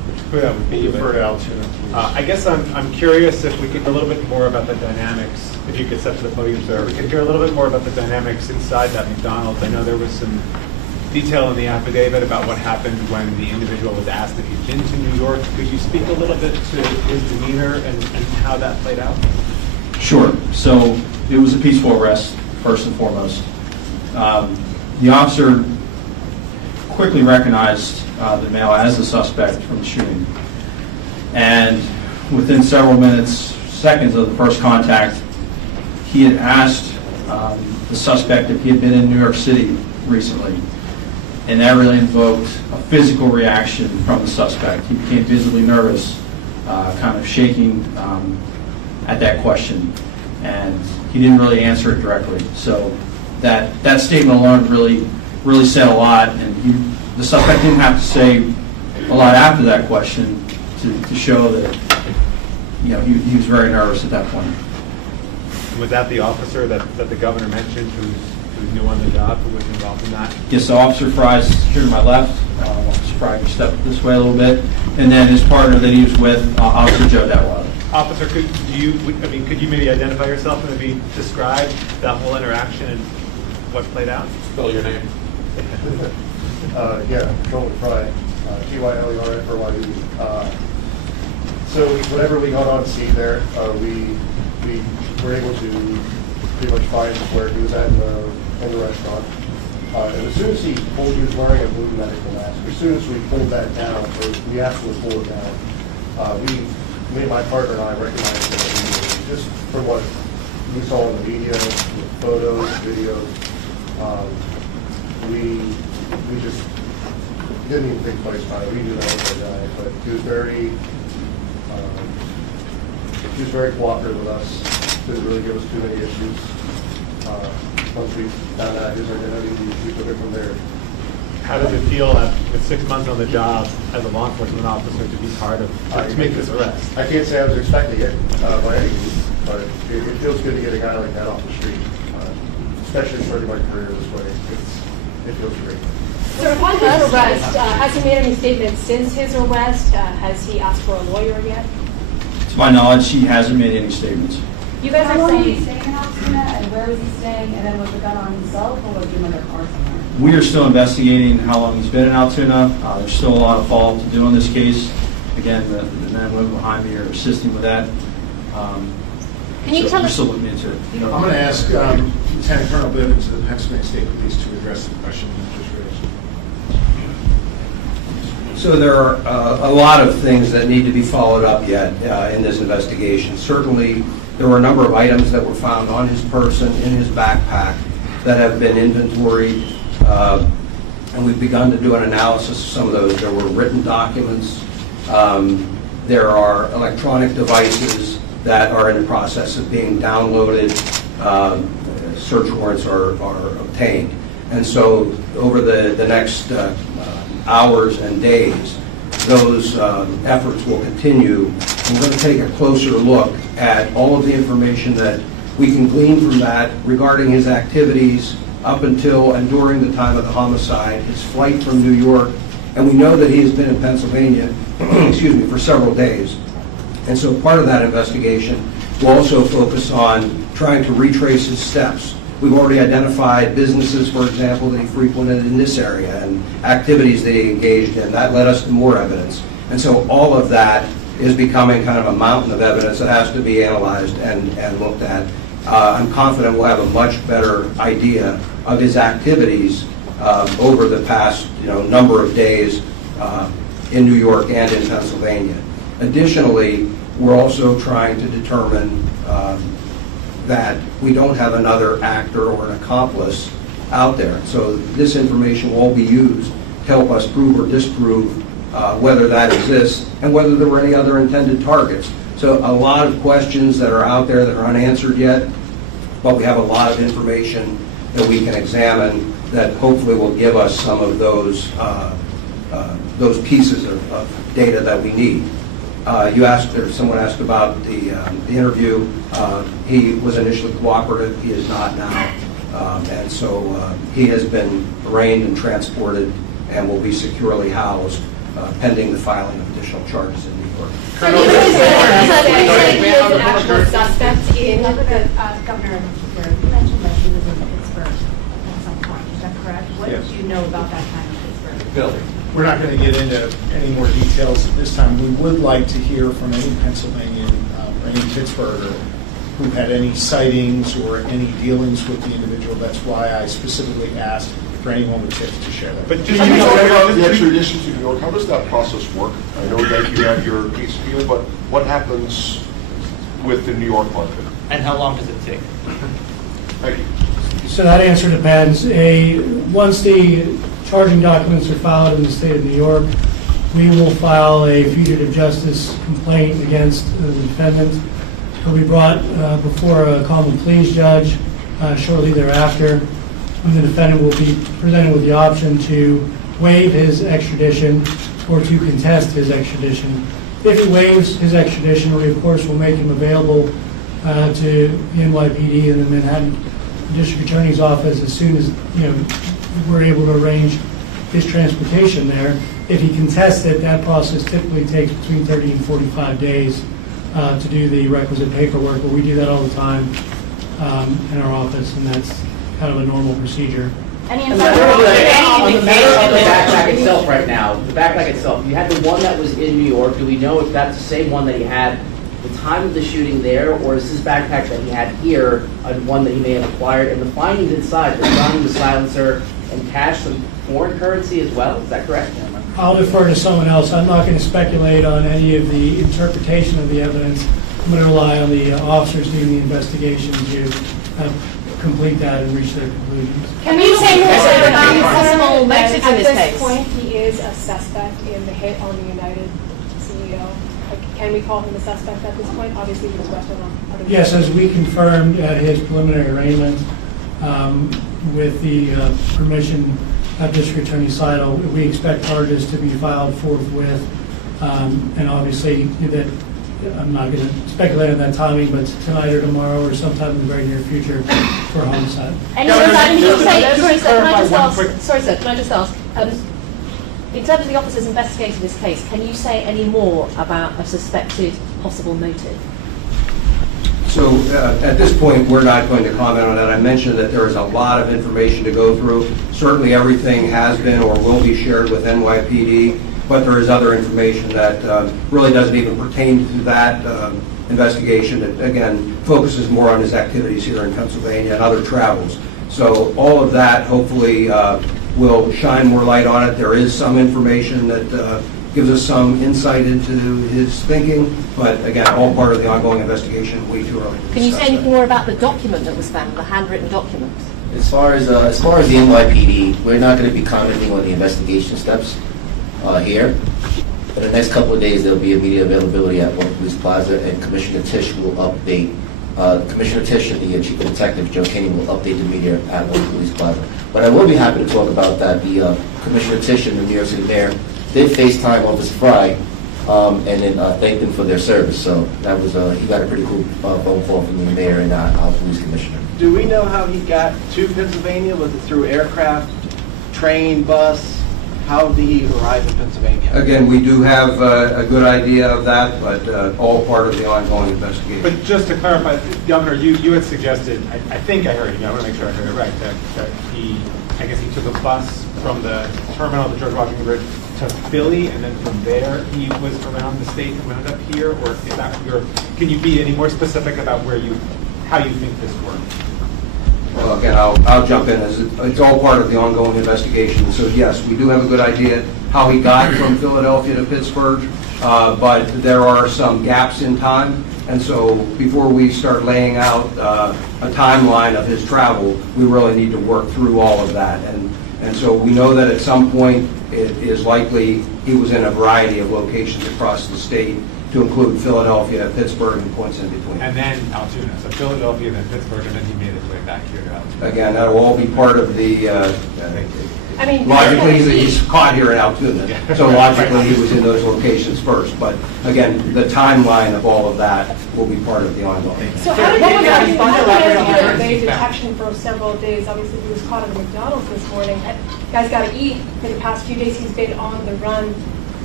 That would be For Altoona. I guess I'm curious if we could hear a little bit more about the dynamics, if you could step to the podium, sir. We could hear a little bit more about the dynamics inside that McDonald's. I know there was some detail in the affidavit about what happened when the individual was asked if he'd been to New York. Could you speak a little bit to his demeanor and how that played out? Sure. So it was a peaceful arrest, first and foremost. The officer quickly recognized the male as the suspect from the shooting. And within several minutes, seconds of the first contact, he had asked the suspect if he had been in New York City recently. And that really invoked a physical reaction from the suspect. He became visibly nervous, kind of shaking at that question. And he didn't really answer it directly. So that statement alone really said a lot. And the suspect didn't have to say a lot after that question to show that he was very nervous at that point. Was that the officer that the governor mentioned who's new on the job, who was involved in that? Yes, so Officer Fry's here to my left. Officer Fry can step this way a little bit. And then his partner that he was with, Officer Joe Detweiler. Officer, could you maybe identify yourself and maybe describe that whole interaction and what played out? Spell your name. Yeah, Patrolman Fry, Tylerfry. So whenever we got on scene there, we were able to pretty much find where he was at in the restaurant. And as soon as he was wearing a blue medical mask. As soon as we pulled that down, or we asked him to pull it down, me and my partner and I recognized him immediately, just from what we saw in the media, with photos, videos. We just didn't even think twice about it. We knew that was our guy, but he was very cooperative with us. Didn't really give us too many issues. Once we found out his identity, we took it from there. How does it feel with 6 months on the job as a law enforcement officer to be part of, to make this arrest? I can't say I was expecting it by any means, but it feels good to get a guy like that off the street, especially starting my career this way. It feels great. So upon his arrest, has he made any statements since his arrest? Has he asked for a lawyer yet? To my knowledge, he hasn't made any statements. You guys How are long was he saying, staying in Altuna, and where was he staying, and then was the gun on himself, or was he in another car somewhere? We are still investigating how long he's been in Altoona. There's still a lot of follow-up to do on this case. Again, the men and women behind me are assisting with that. Can you tell we're us? still looking into it. I'm going to ask Lieutenant Colonel Bivens of the Pennsylvania State Police to address the question you just raised. So there are a lot of things that need to be followed up yet in this investigation. Certainly, there were a number of items that were found on his person, in his backpack, that have been inventoried, and we've begun to do an analysis of some of those. There were written documents. There are electronic devices that are in the process of being downloaded. Search warrants are obtained. And so over the next hours and days, those efforts will continue. We're going to take a closer look at all of the information that we can glean from that regarding his activities up until and during the time of the homicide, his flight from New York, and we know that he has been in Pennsylvania, excuse me, for several days. And so part of that investigation will also focus on trying to retrace his steps. We've already identified businesses, for example, that he frequented in this area and activities that he engaged in. That led us to more evidence. And so all of that is becoming kind of a mountain of evidence that has to be analyzed and looked at. I'm confident we'll have a much better idea of his activities over the past number of days in New York and in Pennsylvania. Additionally, we're also trying to determine that we don't have another actor or an accomplice out there. So this information will all be used to help us prove or disprove whether that exists and whether there were any other intended targets. So a lot of questions that are out there that are unanswered yet, but we have a lot of information that we can examine that hopefully will give us some of those pieces of data that we need. You asked, or someone asked about the interview. He was initially cooperative. He is not now. And so he has been arraigned and transported and will be securely housed pending the filing of additional charges in New York. Can you say he is an actual suspect in the, Governor, you mentioned that he was in Pittsburgh at some point, is that correct? What did you know about that time in Pittsburgh? Bill, we're not going to get into any more details at this time. We would like to hear from any Pennsylvanian or any Pittsburgher who had any sightings or any dealings with the individual. That's why I specifically asked for anyone with tips to share that. But just about the extradition to New York, how does that process work? I know that you have your case here, but what happens with the New York part of it? And how long does it take? Thank you. So that answer depends. Once the charging documents are filed in the state of New York, we will file a fugitive justice complaint against the defendant. He'll be brought before a common pleas judge shortly thereafter, and the defendant will be presented with the option to waive his extradition or to contest his extradition. If he waives his extradition, we of course will make him available to the NYPD and the Manhattan District Attorney's Office as soon as we're able to arrange his transportation there. If he contests it, that process typically takes between 30 and 45 days to do the requisite paperwork, but we do that all the time in our office, and that's kind of a normal procedure. On the backpack itself right now, the backpack itself, you had the one that was in New York. Do we know if that's the same one that he had the time of the shooting there, or is this backpack that he had here one that he may have acquired? And the findings inside, the gun, the silencer, and cash, some foreign currency as well, is that correct? I'll defer to someone else. I'm not going to speculate on any of the interpretation of the evidence. I'm going to rely on the officers doing the investigation to complete that and reach their conclusions. Can you say more about his possible motives in At this this case? point, he is a suspect in the hit on the United CEO. Can we call him a suspect at this point? Obviously, he was arrested on other. Yes, as we confirmed at his preliminary arraignment, with the permission of District Attorney Sidle, we expect charges to be filed forthwith. And obviously, that I'm not going to speculate on that timing, but tonight or tomorrow or sometime in the very near future for homicide. And sorry, sir, can I just ask, in terms of the officers investigating this case, can you say any more about a suspected possible motive? So at this point, we're not going to comment on that. I mentioned that there is a lot of information to go through. Certainly everything has been or will be shared with NYPD, but there is other information that really doesn't even pertain to that investigation. It, again, focuses more on his activities here in Pennsylvania and other travels. So all of that hopefully will shine more light on it. There is some information that gives us some insight into his thinking, but again, all part of the ongoing investigation, way too early to Can you say discuss anything that. more about the document that was found, the handwritten document? As far as the NYPD, we're not going to be commenting on the investigation steps here. For the next couple of days, there'll be immediate availability at One Police Plaza, and Commissioner Tisch will update. Commissioner Tisch and the Chief of Detective, Joe Kinney, will update the media at One Police Plaza. But I will be happy to talk about that. The Commissioner Tisch and the New York City Mayor did FaceTime Officer Fry and then thanked them for their service. So that was he got a pretty cool phone call from the mayor and our police commissioner. Do we know how he got to Pennsylvania? Was it through aircraft, train, bus? How did he arrive in Pennsylvania? Again, we do have a good idea of that, but all part of the ongoing investigation. But just to clarify, Governor, you had suggested, I think I heard you, I want to make sure I heard it right, that he, I guess he took a bus from the terminal at the George Washington Bridge to Philly, and then from there he was around the state and wound up here, or is that can you be any more specific about how you think this worked? Well, again, I'll jump in. It's all part of the ongoing investigation. So yes, we do have a good idea how he got from Philadelphia to Pittsburgh, but there are some gaps in time. And so before we start laying out a timeline of his travel, we really need to work through all of that. And so we know that at some point it is likely he was in a variety of locations across the state, to include Philadelphia, Pittsburgh, and points in between. And then Altoona, so Philadelphia, then Pittsburgh, and then he made his way back here to Altoona. Again, that will all be part of the, I mean, logically, he's caught here in Altoona, so logically he was in those locations first. But again, the timeline of all of that will be part of the ongoing. So how did he evade detection for several days? Obviously, he was caught at the McDonald's this morning. Guy's got to eat. For the past few days, he's been on the run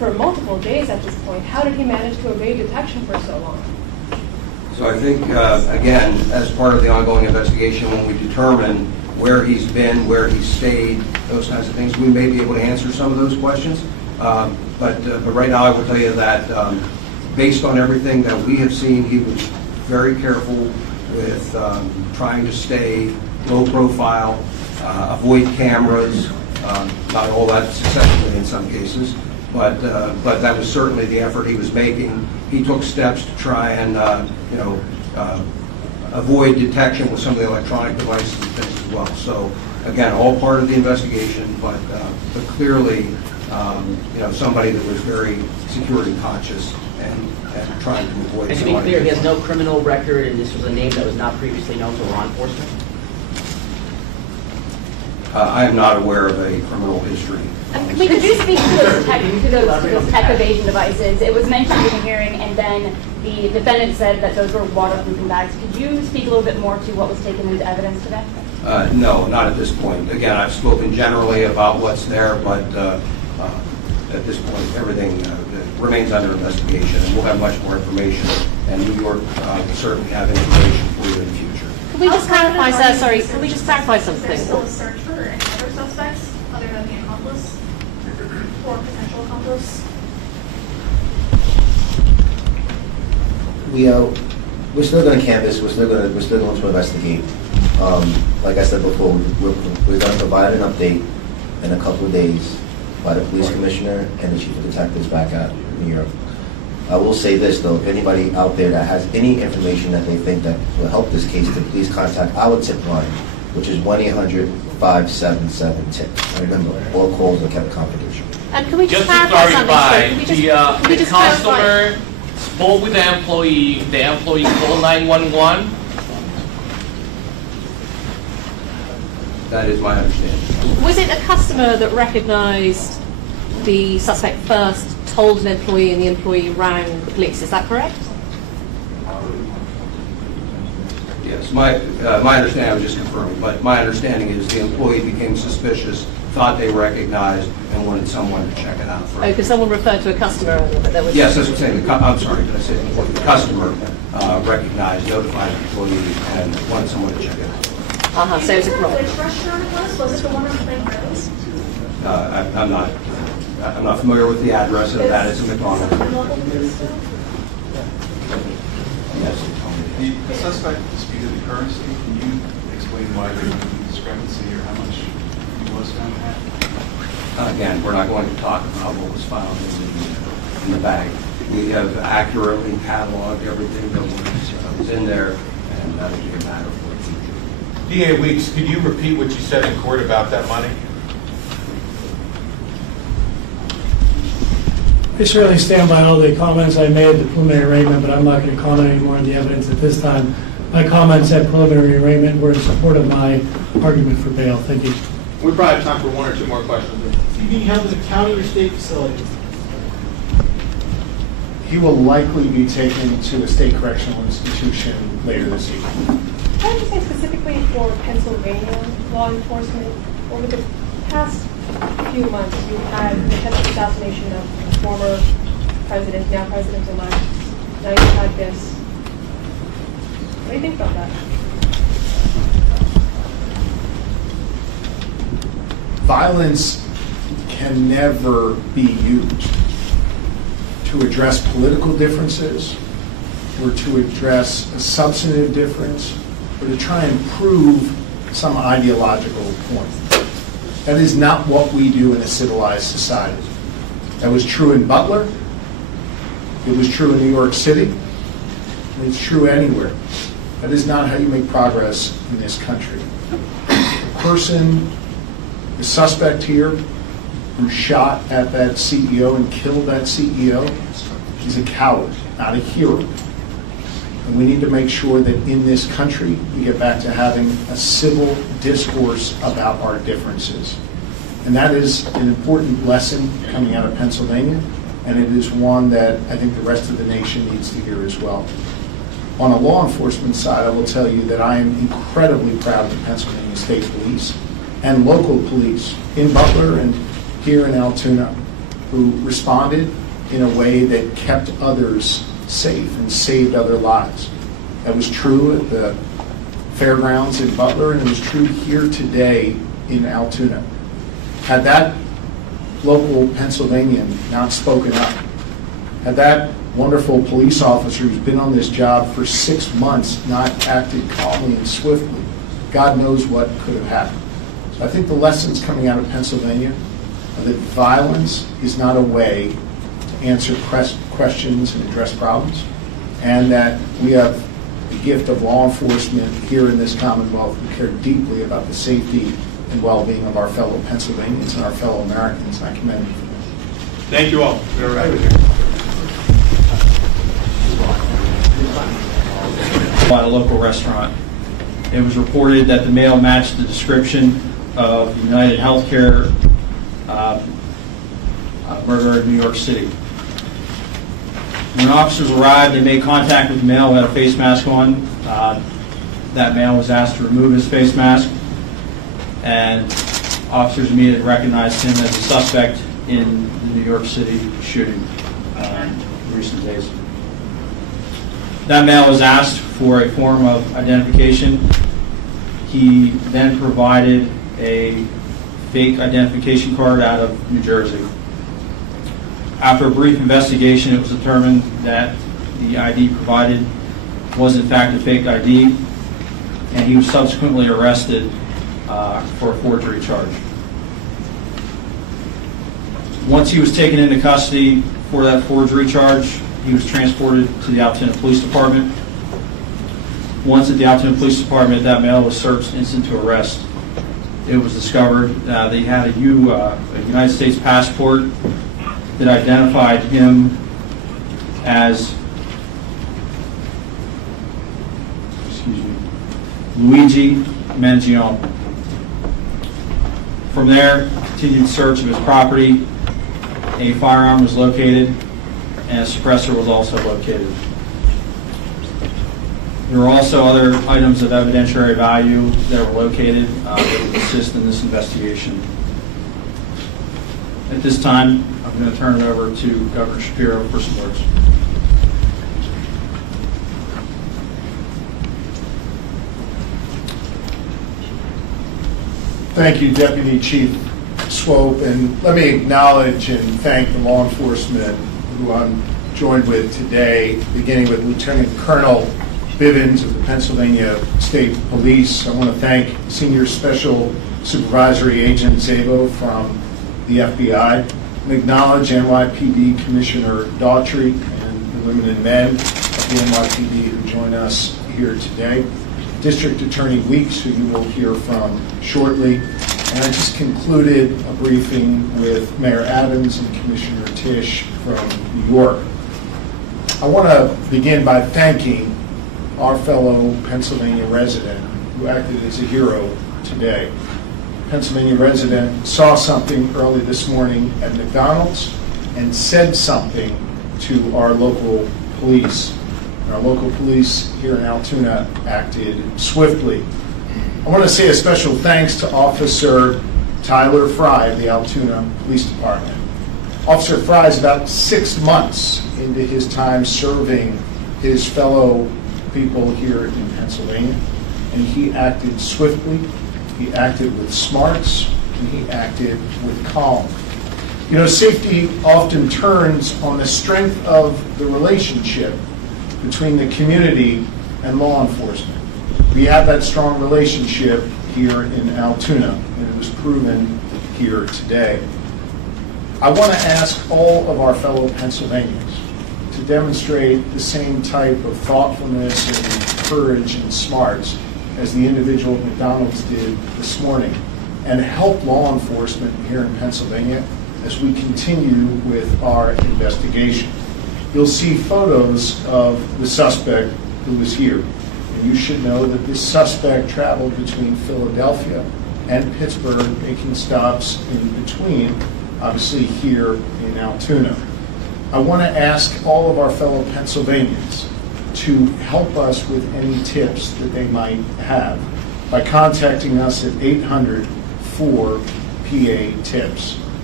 for multiple days at this point. How did he manage to evade detection for so long? So I think, again, as part of the ongoing investigation, when we determine where he's been, where he's stayed, those kinds of things, we may be able to answer some of those questions. But right now, I will tell you that based on everything that we have seen, he was very careful with trying to stay low profile, avoid cameras, not all that successfully in some cases, but that was certainly the effort he was making. He took steps to try and avoid detection with some of the electronic devices and things as well. So again, all part of the investigation, but clearly, somebody that was very security conscious and trying to avoid. And to be clear, he has no criminal record, and this was a name that was not previously known to law enforcement? I am not aware of a criminal history. Could you speak to those tech evasion devices? It was mentioned in the hearing, and then the defendant said that those were waterproofing bags. Could you speak a little bit more to what was taken into evidence today? No, not at this point. Again, I've spoken generally about what's there, but at this point, everything remains under investigation, and we'll have much more information, and New York will certainly have information for you in the future. Can we just clarify, sir? Sorry, can we just clarify something? Is there still a search for any other suspects other than the accomplice or potential accomplice? We're still going to canvass. We're still going to investigate. Like I said before, we're going to provide an update in a couple of days by the police commissioner and the chief of detectives back at New York. I will say this though: if anybody out there that has any information that they think that will help this case, to please contact our tip line, which is 1-800-577-TIP. Remember, all calls are kept confidential. And can we just to clarify something? clarify, Can we the just clarify? customer spoke with the employee called 911. That is my understanding. Was it a customer that recognised the suspect first, told an employee, and the employee rang the police? Is that correct? Yes, my understanding, I was just confirming, but my understanding is the employee became suspicious, thought they recognized, and wanted someone to check it out first. Oh, because someone referred to a customer earlier, but there was... Yes, that's what I'm saying. I'm sorry, did I say the employee? The customer recognized, notified the employee, and wanted someone to check it out. So it's a problem. Which restaurant it was? Was it the one on Plain Rose? I'm not familiar with the address of that. It's a McDonald. Yes. The suspect disputed the currency. Can you explain why there was a discrepancy or how much he was found to have? Again, we're not going to talk about what was found in the bag. We have accurately cataloged everything that was in there, and that will be a matter for the future. DA Weeks, could you repeat what you said in court about that money? I certainly stand by all the comments I made at the preliminary arraignment, but I'm not going to comment anymore on the evidence at this time. My comments at preliminary arraignment were in support of my argument for bail. Thank you. We probably have time for one or two more questions. Is he being held at a county or state facility? He will likely be taken to a state correctional institution later this evening. Can I just say specifically for Pennsylvania law enforcement, over the past few months, you've had the attempted assassination of a former president, now president-elect. Now you've had this. What do you think about that? Violence can never be used to address political differences or to address a substantive difference or to try and prove some ideological point. That is not what we do in a civilized society. That was true in Butler. It was true in New York City. And it's true anywhere. That is not how you make progress in this country. The suspect here who shot at that CEO and killed that CEO is a coward, not a hero. And we need to make sure that in this country we get back to having a civil discourse about our differences. And that is an important lesson coming out of Pennsylvania, and it is one that I think the rest of the nation needs to hear as well. On a law enforcement side, I will tell you that I am incredibly proud of the Pennsylvania State Police and local police in Butler and here in Altoona. who responded in a way that kept others safe and saved other lives. That was true at the fairgrounds in Butler, and it was true here today in Altoona. Had that local Pennsylvanian not spoken up, had that wonderful police officer who's been on this job for 6 months not acted calmly and swiftly, God knows what could have happened. So I think the lessons coming out of Pennsylvania are that violence is not a way to answer questions and address problems, and that we have the gift of law enforcement here in this Commonwealth who care deeply about the safety and well-being of our fellow Pennsylvanians and our fellow Americans, and I commend you for that. Thank you all. We're right with you. At a local restaurant. It was reported that the male matched the description of the UnitedHealthcare murderer in New York City. When officers arrived, they made contact with the male who had a face mask on. That male was asked to remove his face mask, and officers immediately recognized him as a suspect in the New York City shooting in recent days. That male was asked for a form of identification. He then provided a fake identification card out of New Jersey. After a brief investigation, it was determined that the ID provided was in fact a fake ID, and he was subsequently arrested for a forgery charge. Once he was taken into custody for that forgery charge, he was transported to the Altoona Police Department. Once at the Altoona Police Department, that male was searched instant to arrest. It was discovered that he had a United States passport that identified him as Luigi Mangione. From there, continued search of his property. A firearm was located, and a suppressor was also located. There were also other items of evidentiary value that were located that would assist in this investigation. At this time, I'm going to turn it over to Governor Shapiro for some words. Thank you, Deputy Chief Swope, and let me acknowledge and thank the law enforcement who I'm joined with today, beginning with Lieutenant Colonel Bivens of the Pennsylvania State Police. I want to thank Senior Special Supervisory Agent Szabo from the FBI, and acknowledge NYPD Commissioner Daughtry and the women and men of the NYPD who join us here today. District Attorney Weeks, who you will hear from shortly. And I just concluded a briefing with Mayor Adams and Commissioner Tisch from New York. I want to begin by thanking our fellow Pennsylvania resident who acted as a hero today. Pennsylvania resident saw something early this morning at McDonald's and said something to our local police. And our local police here in Altoona acted swiftly. I want to say a special thanks to Officer Tyler Fry of the Altoona Police Department. Officer Fry is about 6 months into his time serving his fellow people here in Pennsylvania, and he acted swiftly, he acted with smarts, and he acted with calm. You know, safety often turns on the strength of the relationship between the community and law enforcement. We have that strong relationship here in Altoona, and it was proven here today. I want to ask all of our fellow Pennsylvanians to demonstrate the same type of thoughtfulness and courage and smarts as the individual at McDonald's did this morning, and help law enforcement here in Pennsylvania as we continue with our investigation. You'll see photos of the suspect who was here. And you should know that this suspect traveled between Philadelphia and Pittsburgh, making stops in between, obviously here in Altoona. I want to ask all of our fellow Pennsylvanians to help us with any tips that they might have by contacting us at 800-4-PA-TIPS.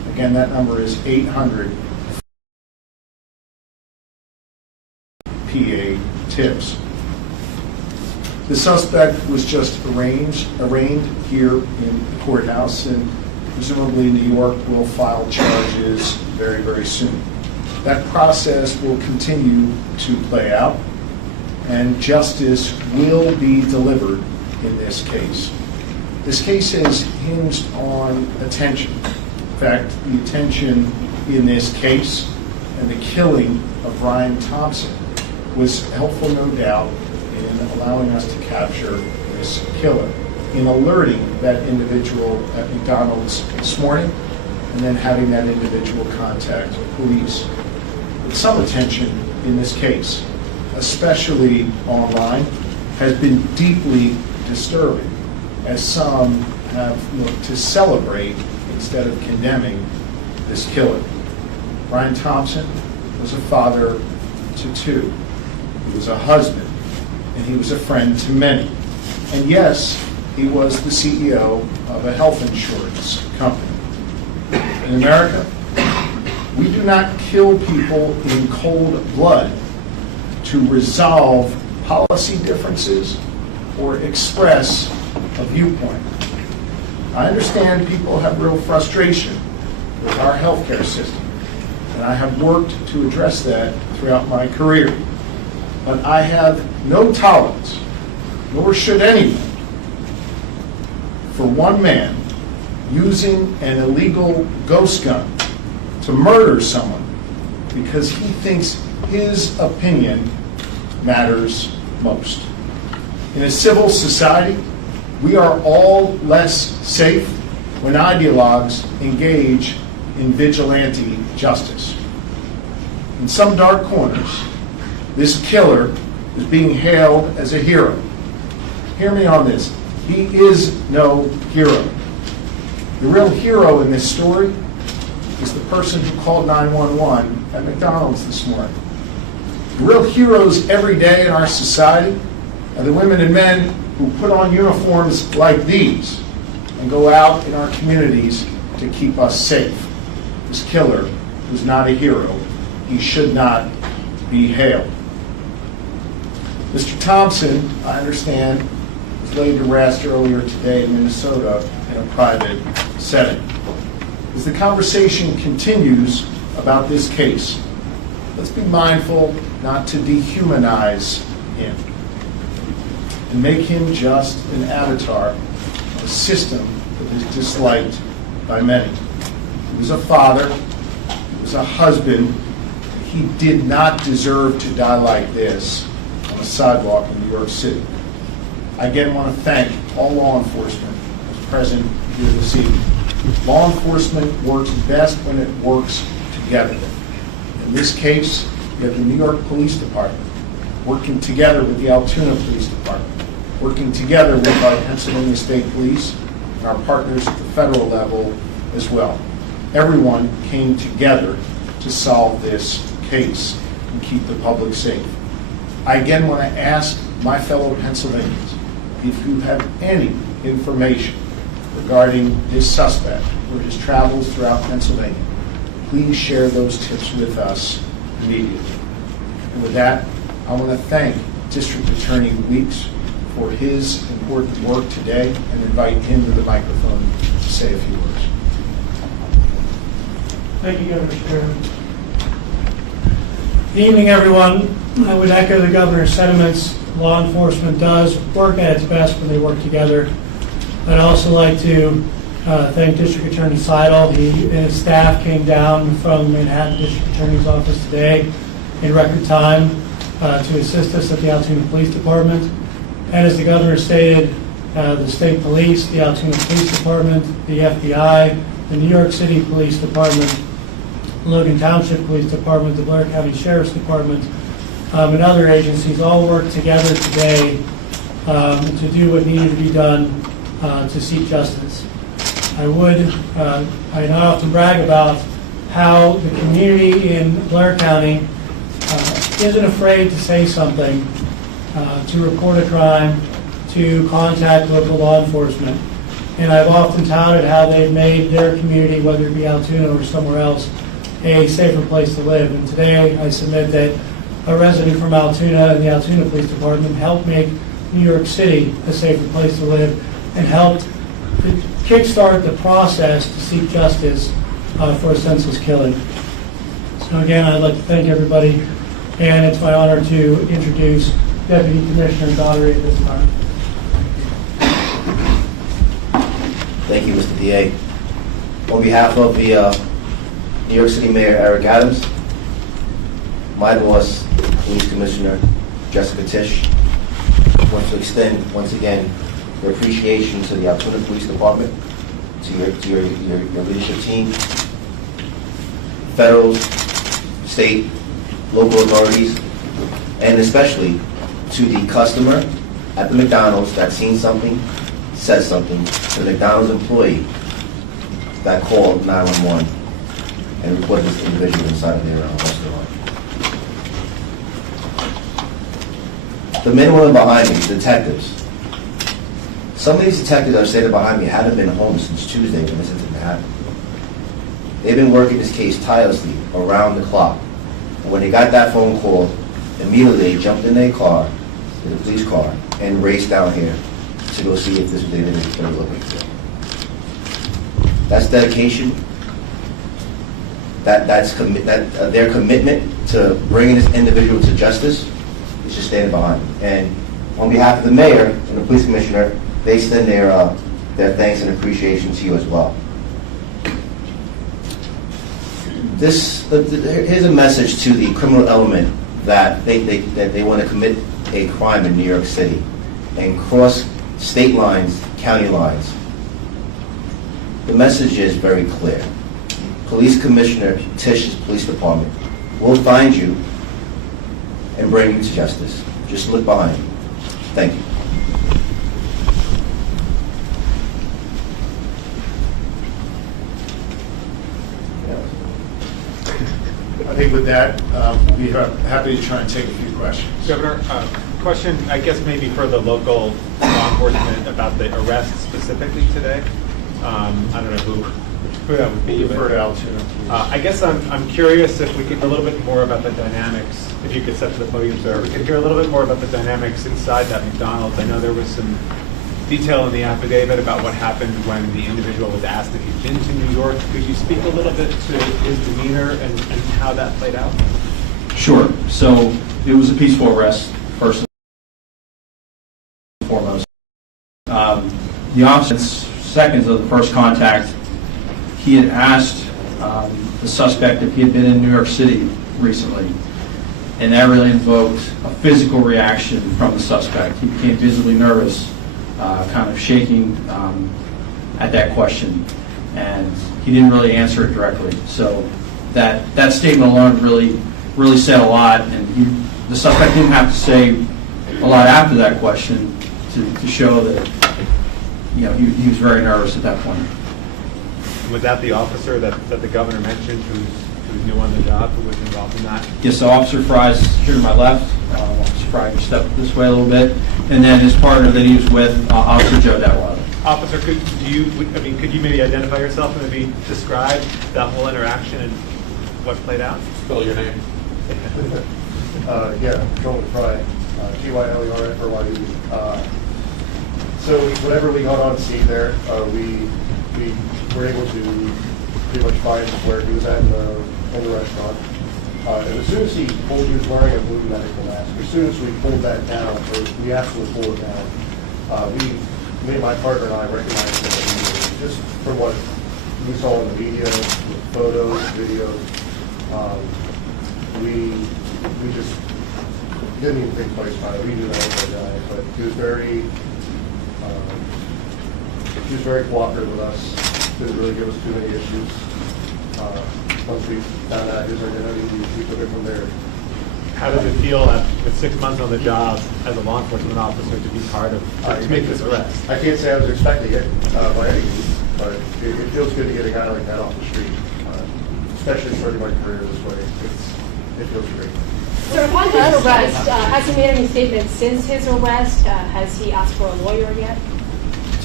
Again, that number is 800 PA tips. The suspect was just arraigned here in the courthouse, and presumably New York will file charges very, very soon. That process will continue to play out, and justice will be delivered in this case. This case is hinged on attention. In fact, the attention in this case and the killing of Brian Thompson was helpful, no doubt, in allowing us to capture this killer, in alerting that individual at McDonald's this morning, and then having that individual contact police. But some attention in this case, especially online, has been deeply disturbing, as some have looked to celebrate instead of condemning this killer. Brian Thompson was a father to two. He was a husband, and he was a friend to many. And yes, he was the CEO of a health insurance company. In America, we do not kill people in cold blood to resolve policy differences or express a viewpoint. I understand people have real frustration with our healthcare system, and I have worked to address that throughout my career. But I have no tolerance, nor should anyone, for one man using an illegal ghost gun to murder someone because he thinks his opinion matters most. In a civil society, we are all less safe when ideologues engage in vigilante justice. In some dark corners, this killer is being hailed as a hero. Hear me on this. He is no hero. The real hero in this story is the person who called 911 at McDonald's this morning. The real heroes every day in our society are the women and men who put on uniforms like these and go out in our communities to keep us safe. This killer was not a hero. He should not be hailed. Mr. Thompson, I understand, was laid to rest earlier today in Minnesota in a private setting. As the conversation continues about this case, let's be mindful not to dehumanize him and make him just an avatar of a system that is disliked by many. He was a father, he was a husband. He did not deserve to die like this on a sidewalk in New York City. I again want to thank all law enforcement who's present here this evening. Law enforcement works best when it works together. In this case, you have the New York Police Department working together with the Altoona Police Department, working together with our Pennsylvania State Police and our partners at the federal level as well. Everyone came together to solve this case and keep the public safe. I again want to ask my fellow Pennsylvanians, if you have any information regarding this suspect or his travels throughout Pennsylvania, please share those tips with us immediately. And with that, I want to thank District Attorney Weeks for his important work today and invite him to the microphone to say a few words. Thank you, Governor Shapiro. Good evening, everyone. I would echo the governor's sentiments. Law enforcement does work at its best when they work together. I'd also like to thank District Attorney Sidle. He and his staff came down from Manhattan District Attorney's Office today in record time to assist us at the Altoona Police Department. And as the governor stated, the state police, the Altoona Police Department, the FBI, the New York City Police Department, Logan Township Police Department, the Blair County Sheriff's Department, and other agencies all worked together today to do what needed to be done to seek justice. I not often brag about how the community in Blair County isn't afraid to say something, to report a crime, to contact local law enforcement. And I've often touted how they've made their community, whether it be Altoona or somewhere else, a safer place to live. And today I submit that a resident from Altoona and the Altoona Police Department helped make New York City a safer place to live and helped to kickstart the process to seek justice for a senseless killing. So again, I'd like to thank everybody, and it's my honor to introduce Deputy Commissioner Daugherty at this time. Thank you, Mr. DA. On behalf of the New York City Mayor Eric Adams, my boss, Police Commissioner Jessica Tisch, want to extend once again your appreciation to the Altoona Police Department, to your leadership team, federal, state, local authorities, and especially to the customer at the McDonald's that seen something, said something, to the McDonald's employee that called 911 and reported this individual inside of their restaurant. The men and women behind me, detectives. Some of these detectives that are standing behind me haven't been home since Tuesday when this incident happened. They've been working this case tirelessly around the clock. And when they got that phone call, immediately they jumped in their car, in the police car, and raced down here to go see if this was the individual they were looking for. That's dedication. That's their commitment to bringing this individual to justice is just standing behind them. And on behalf of the mayor and the police commissioner, they extend their thanks and appreciation to you as well. Here's a message to the criminal element that they want to commit a crime in New York City and cross state lines, county lines. The message is very clear. Police Commissioner Tisch's police department will find you and bring you to justice. Just look behind you. Thank you. I think with that, we'll be happy to try and take a few questions. Governor, question, I guess maybe for the local law enforcement about the arrest specifically today. I don't know who that would be. Refer to Altoona, please. I guess I'm curious if we could a little bit more about the dynamics, if you could step to the podium, sir. We could hear a little bit more about the dynamics inside that McDonald's. I know there was some detail in the affidavit about what happened when the individual was asked if he'd been to New York. Could you speak a little bit to his demeanor and how that played out? Sure. So it was a peaceful arrest, first and foremost. The officer, seconds of the first contact, he had asked the suspect if he had been in New York City recently, and that really invoked a physical reaction from the suspect. He became visibly nervous, kind of shaking at that question, and he didn't really answer it directly. So that statement alone really said a lot, and the suspect didn't have to say a lot after that question to show that he was very nervous at that point. Was that the officer that the governor mentioned who's new on the job, who was involved in that? Yes, so Officer Fry's here to my left. Officer Fry can step this way a little bit. And then his partner that he was with, Officer Joe Detweiler. Officer, could you maybe identify yourself and maybe describe that whole interaction and what played out? Spell your name. Yeah, Joel Fry, Tylerfry. So whenever we got on scene there, we were able to pretty much find where he was at in the restaurant. And as soon as he was wearing a blue medical mask, as soon as we pulled that down, or we absolutely pulled it down, me and my partner and I recognized that just from what we saw in the media, with photos, videos, we just didn't even think twice about it. We knew that was our guy, but he was very cooperative with us. Didn't really give us too many issues. Once we found out his identity, we took it from there. How does it feel with 6 months on the job as a law enforcement officer to be part of, to make this arrest? I can't say I was expecting it by any means, but it feels good to get a guy like that off the street, especially starting my career this way. It feels great. So upon his arrest, has he made any statements since his arrest? Has he asked for a lawyer yet?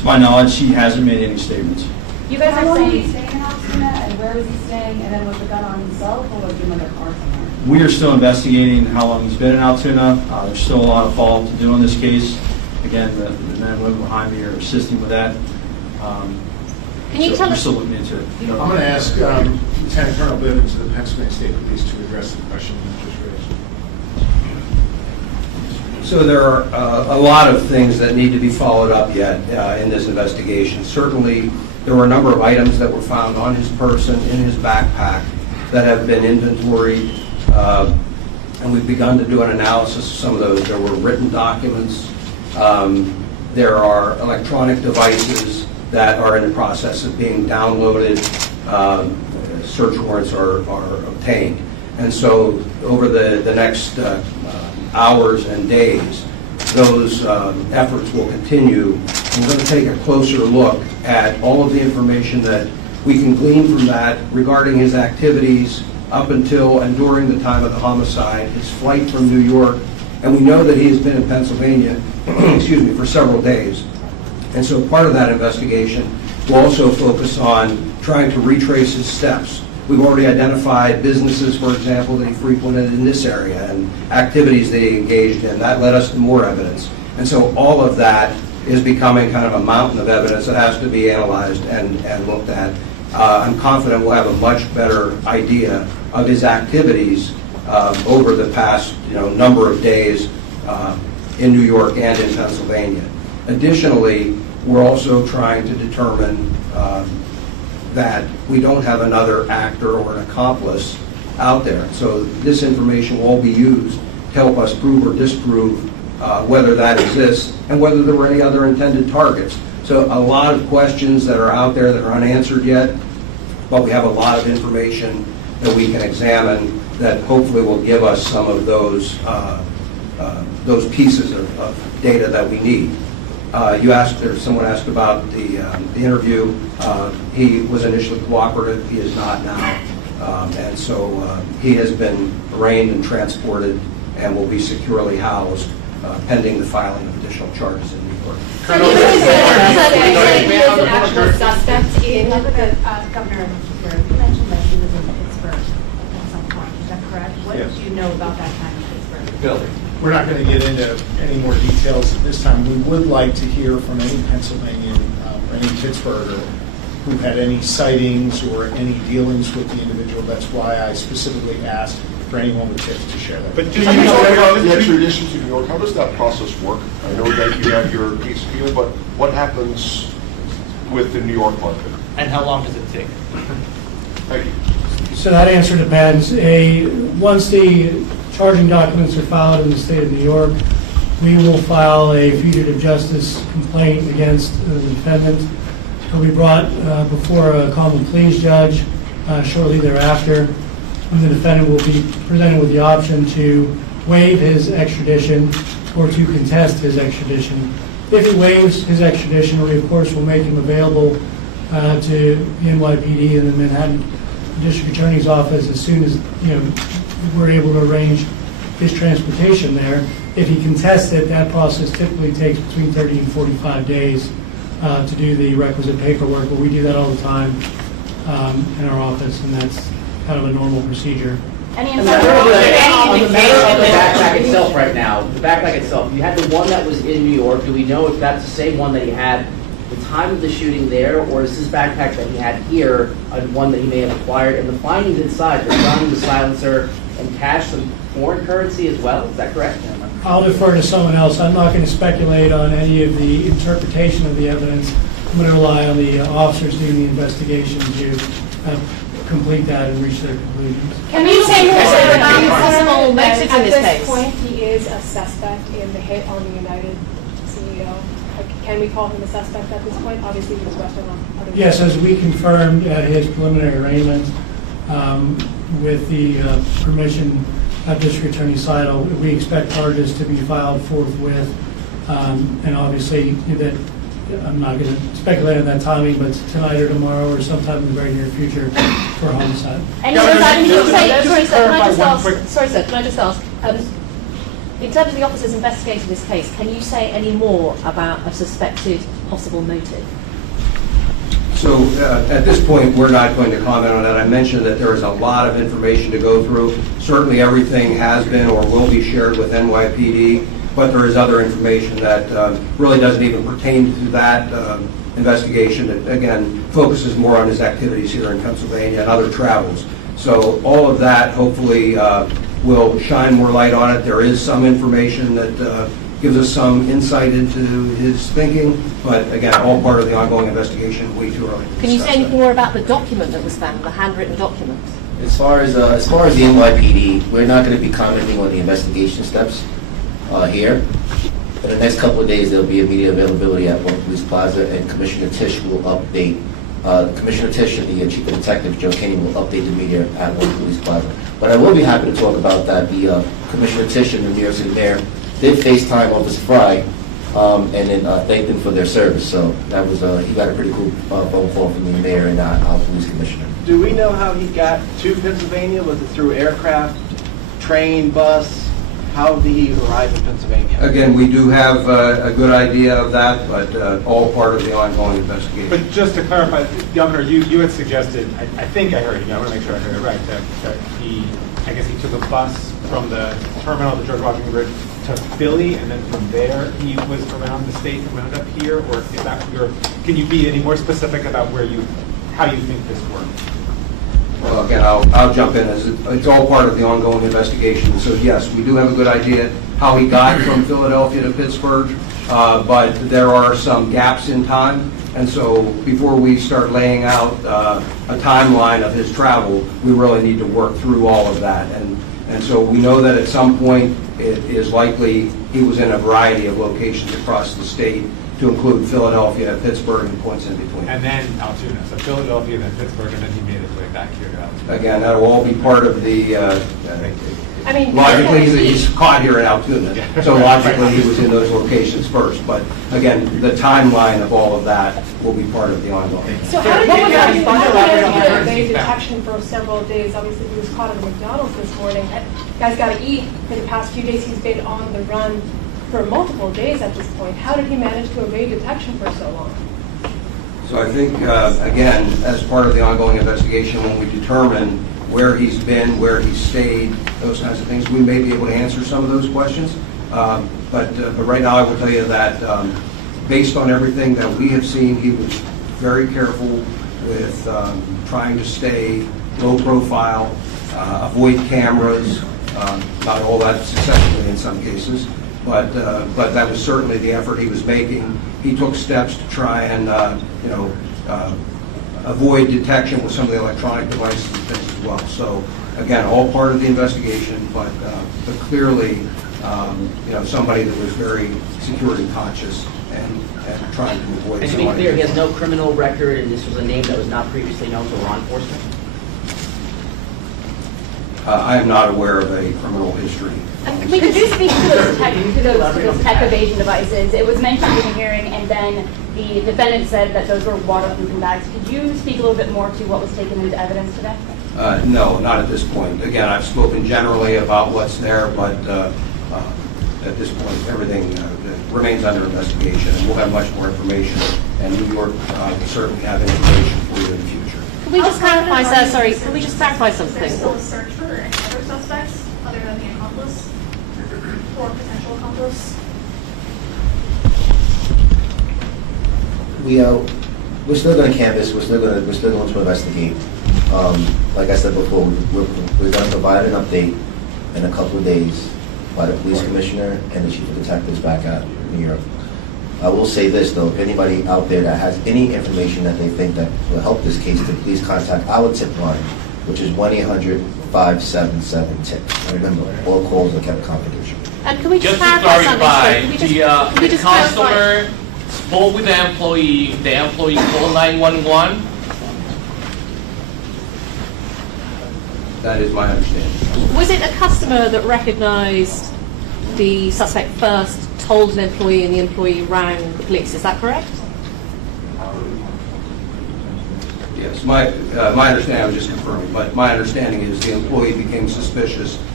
To my knowledge, he hasn't made any statements. You guys How are long did he saying, stay in Altoona, and where was he staying, and then was the gun on himself, or was he in another car somewhere? We are still investigating how long he's been in Altoona. There's still a lot of follow-up to do on this case. Again, the men and women behind me are assisting with that. Can you So tell we're us? still looking into it. I'm going to ask Lieutenant Colonel Bivens of the Pennsylvania State Police to address the question you just raised. So there are a lot of things that need to be followed up yet in this investigation. Certainly, there were a number of items that were found on his person, in his backpack, that have been inventoried, and we've begun to do an analysis of some of those. There were written documents. There are electronic devices that are in the process of being downloaded. Search warrants are obtained. And so over the next hours and days, those efforts will continue. We're going to take a closer look at all of the information that we can glean from that regarding his activities up until and during the time of the homicide, his flight from New York, and we know that he has been in Pennsylvania, excuse me, for several days. And so part of that investigation will also focus on trying to retrace his steps. We've already identified businesses, for example, that he frequented in this area and activities that he engaged in. That led us to more evidence. And so all of that is becoming kind of a mountain of evidence that has to be analyzed and looked at. I'm confident we'll have a much better idea of his activities over the past number of days in New York and in Pennsylvania. Additionally, we're also trying to determine that we don't have another actor or an accomplice out there. So this information will all be used to help us prove or disprove whether that exists and whether there were any other intended targets. So a lot of questions that are out there that are unanswered yet, but we have a lot of information that we can examine that hopefully will give us some of those pieces of data that we need. You asked, or someone asked about the interview. He was initially cooperative. He is not now. And so he has been arraigned and transported and will be securely housed pending the filing of additional charges in New York. He is an actual suspect in the Governor, you mentioned that he was in Pittsburgh at some point. Is that correct? What Yes. did you know about that time in Pittsburgh? Bill, we're not going to get into any more details at this time. We would like to hear from any Pennsylvanian or any Pittsburgher who had any sightings or any dealings with the individual. That's why I specifically asked for anyone with tips to share that. But just the extradition to New York, how does that process work? I know that you have your case here, but what happens with the New York market? And how long does it take? Thank you. So that answer depends. Once the charging documents are filed in the state of New York, we will file a fugitive justice complaint against the defendant. He'll be brought before a common pleas judge shortly thereafter. And the defendant will be presented with the option to waive his extradition or to contest his extradition. If he waives his extradition, we of course will make him available to the NYPD and the Manhattan District Attorney's Office as soon as we're able to arrange his transportation there. If he contests it, that process typically takes between 30 and 45 days to do the requisite paperwork, but we do that all the time in our office, and that's kind of a normal procedure. Any On the backpack itself right now, the backpack itself, you had the one that was in New York. Do we know if that's the same one that he had the time of the shooting there, or is this backpack that he had here one that he may have acquired? And the findings inside, the gun, the silencer, and cash, some foreign currency as well, is that correct? I'll defer to someone else. I'm not going to speculate on any of the interpretation of the evidence. I'm going to rely on the officers doing the investigation to complete that and reach their conclusions. Can you say more about possible motives in At this this case? point, he is a suspect in the hit on the United CEO. Can we call him a suspect at this point? Obviously, he was arrested on other. Yes, as we confirmed at his preliminary arraignment, with the permission of District Attorney Sidle, we expect charges to be filed forthwith. And obviously, that I'm not going to speculate on that timing, but tonight or tomorrow or sometime in the very near future for a homicide. And sorry, sir, can I just ask, In terms of the officers investigating this case, can you say any more about a suspected possible motive? So at this point, we're not going to comment on that. I mentioned that there is a lot of information to go through. Certainly everything has been or will be shared with NYPD, but there is other information that really doesn't even pertain to that investigation. It, again, focuses more on his activities here in Pennsylvania and other travels. So all of that hopefully will shine more light on it. There is some information that gives us some insight into his thinking, but again, all part of the ongoing investigation, way too early to Can you discuss say anything that. more about the document that was found, the handwritten document? As far as the NYPD, we're not going to be commenting on the investigation steps here. In the next couple of days, there'll be a media availability at One Police Plaza, and Commissioner Tisch will update. Commissioner Tisch and the Chief of Detective, Joe Kinney, will update the media at One Police Plaza. But I will be happy to talk about that. The Commissioner Tisch and the New York City Mayor did FaceTime Officer Fry and then thanked them for their service. So that was he got a pretty cool phone call from the mayor and our police commissioner. Do we know how he got to Pennsylvania? Was it through aircraft, train, bus? How did he arrive in Pennsylvania? Again, we do have a good idea of that, but all part of the ongoing investigation. But just to clarify, Governor, you had suggested, I think I heard you, I want to make sure I heard it right, that I guess he took a bus from the terminal at the George Washington Bridge to Philly, and then from there he was around the state and wound up here, or is that can you be any more specific about how you think this worked? Well, again, I'll jump in. It's all part of the ongoing investigation. So yes, we do have a good idea how he got from Philadelphia to Pittsburgh, but there are some gaps in time. And so before we start laying out a timeline of his travel, we really need to work through all of that. And so we know that at some point it is likely he was in a variety of locations across the state, to include Philadelphia, Pittsburgh, and points in between. And then Altoona, so Philadelphia, then Pittsburgh, and then he made his way back here to Altoona. Again, that will all be part of the, I mean, logically, he's caught here in Altoona, so logically he was in those locations first. But again, the timeline of all of that will be part of the ongoing. So how did he evade detection for several days? Obviously, he was caught at the McDonald's this morning. Guy's got to eat. For the past few days, he's been on the run for multiple days at this point. How did he manage to evade detection for so long? So I think, again, as part of the ongoing investigation, when we determine where he's been, where he's stayed, those kinds of things, we may be able to answer some of those questions. But right now, I will tell you that based on everything that we have seen, he was very careful with trying to stay low profile, avoid cameras, not all that successfully in some cases. But that was certainly the effort he was making. He took steps to try and, avoid detection with some of the electronic devices and things as well. So, again, all part of the investigation, but clearly, somebody that was very security conscious and trying to avoid. And to be clear, he has no criminal record, and this was a name that was not previously known to law enforcement? I am not aware of a criminal history. Could you speak to those tech evasion devices? It was mentioned in the hearing, and then the defendant said that those were waterproofing bags. Could you speak a little bit more to what was taken into evidence today? No, not at this point. Again, I've spoken generally about what's there, but at this point, everything remains under investigation, and we'll have much more information, and New York will certainly have information for you in the future. Can we just clarify, sir? Sorry, can we just clarify something? Is there still a search for any other suspects other than the accomplice or potential accomplice? We're still going to canvass. We're still going to investigate. Like I said before, we're going to provide an update in a couple of days by the police commissioner and the chief of detectives back at New York. I will say this though: if anybody out there that has any information that they think that will help this case, to please contact our tip line, which is 1-800-577-TIP. And remember, all calls are kept confidential. And can we just clarify, something? the customer spoke with the employee called 911. That is my understanding. Was it a customer that recognized the suspect first, told an employee, and the employee rang the police? Is that correct? Yes, my understanding, I was just confirming, but my understanding is the employee became suspicious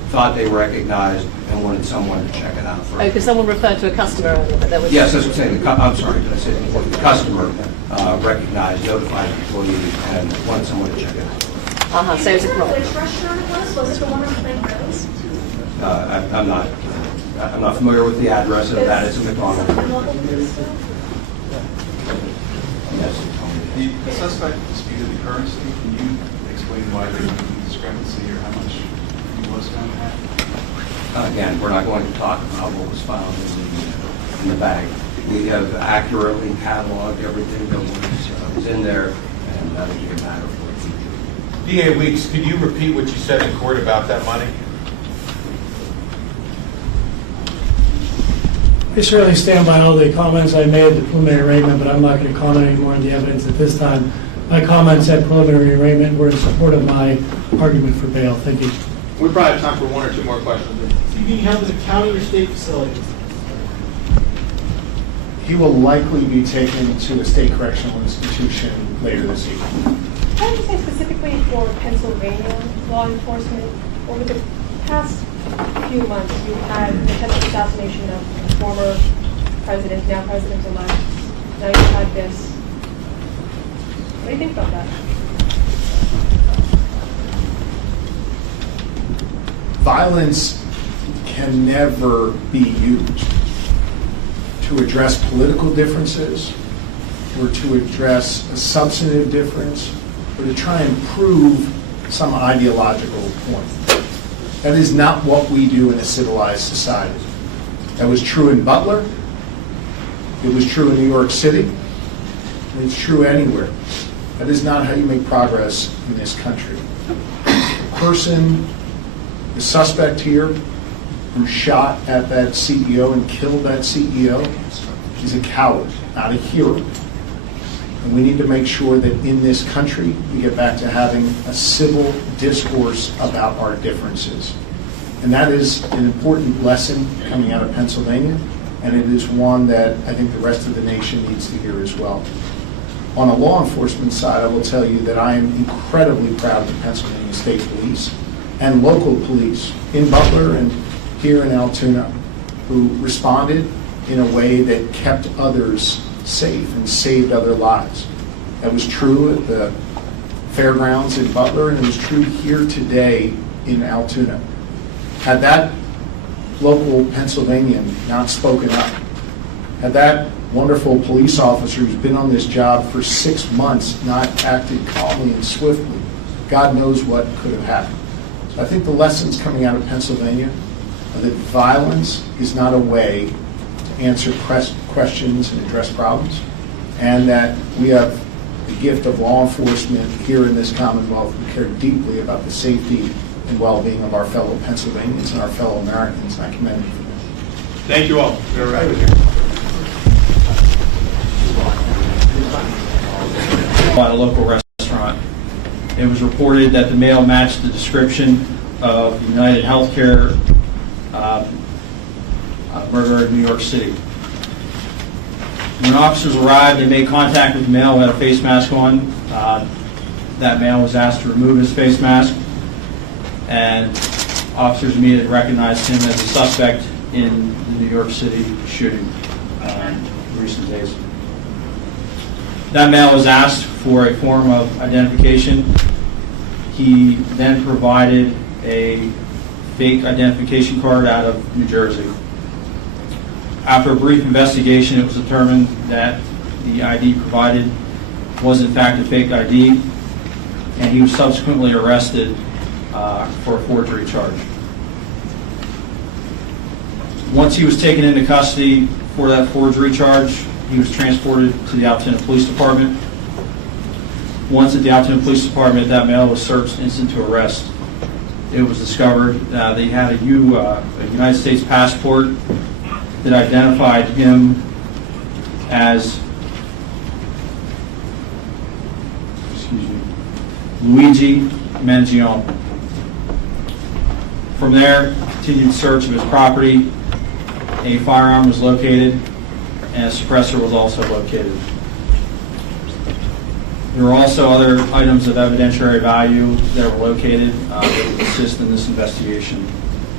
thought they recognized and wanted someone to check it out Oh, first. because someone referred to a customer earlier, but there was... Yes, that's what I'm saying. I'm sorry, did I say the employee? The customer recognized, notified the employee, and wanted someone to check it out. So it's a problem. Which restaurant it was it the one on Plain Rose? I'm not familiar with the address of that. It's a McDonald. Yes. The suspect disputed the currency. Can you explain why there was a discrepancy or how much he was found to have? Again, we're not going to talk about what was found in the bag. We have accurately cataloged everything that was in there, and that'll be a matter for the future. DA Weeks, could you repeat what you said in court about that money? I certainly stand by all the comments I made at the preliminary arraignment, but I'm not going to comment any more on the evidence at this time. My comments at preliminary arraignment were in support of my argument for bail. Thank you. We probably have time for one or two more questions. Is he being held in a county or state facility? He will likely be taken to a state correctional institution later this evening. Can you say specifically for Pennsylvania law enforcement, over the past few months, you've had an attempted assassination of a former president, now president-elect. Now you've had this. What do you think about that? Violence can never be used to address political differences or to address a substantive difference or to try and prove some ideological point. That is not what we do in a civilized society. That was true in Butler. It was true in New York City. And it's true anywhere. That is not how you make progress in this country. The suspect here who shot at that CEO and killed that CEO is a coward, not a hero. And we need to make sure that in this country we get back to having a civil discourse about our differences. And that is an important lesson coming out of Pennsylvania, and it is one that I think the rest of the nation needs to hear as well. On a law enforcement side, I will tell you that I am incredibly proud of the Pennsylvania State Police and local police in Butler and here in Altoona who responded in a way that kept others safe and saved other lives. That was true at the fairgrounds in Butler, and it was true here today in Altoona. Had that local Pennsylvanian not spoken up, had that wonderful police officer who's been on this job for 6 months not acted calmly and swiftly, God knows what could have happened. So I think the lessons coming out of Pennsylvania are that violence is not a way to answer questions and address problems, and that we have the gift of law enforcement here in this Commonwealth who care deeply about the safety and well-being of our fellow Pennsylvanians and our fellow Americans, and I commend you for that. Thank you all. At a local restaurant. It was reported that the male matched the description of UnitedHealthcare murderer in New York City. When officers arrived, they made contact with the male who had a face mask on. That male was asked to remove his face mask, and officers immediately recognized him as a suspect in the New York City shooting in recent days. That male was asked for a form of identification. He then provided a fake identification card out of New Jersey. After a brief investigation, it was determined that the ID provided was in fact a fake ID, and he was subsequently arrested for a forgery charge. Once he was taken into custody for that forgery charge, he was transported to the Altoona Police Department. Once at the Altoona Police Department, that male was searched instant to arrest. It was discovered that he had a United States passport that identified him as Luigi Mangione. From there, continued search of his property. A firearm was located, and a suppressor was also located. There were also other items of evidentiary value that were located that would assist in this investigation.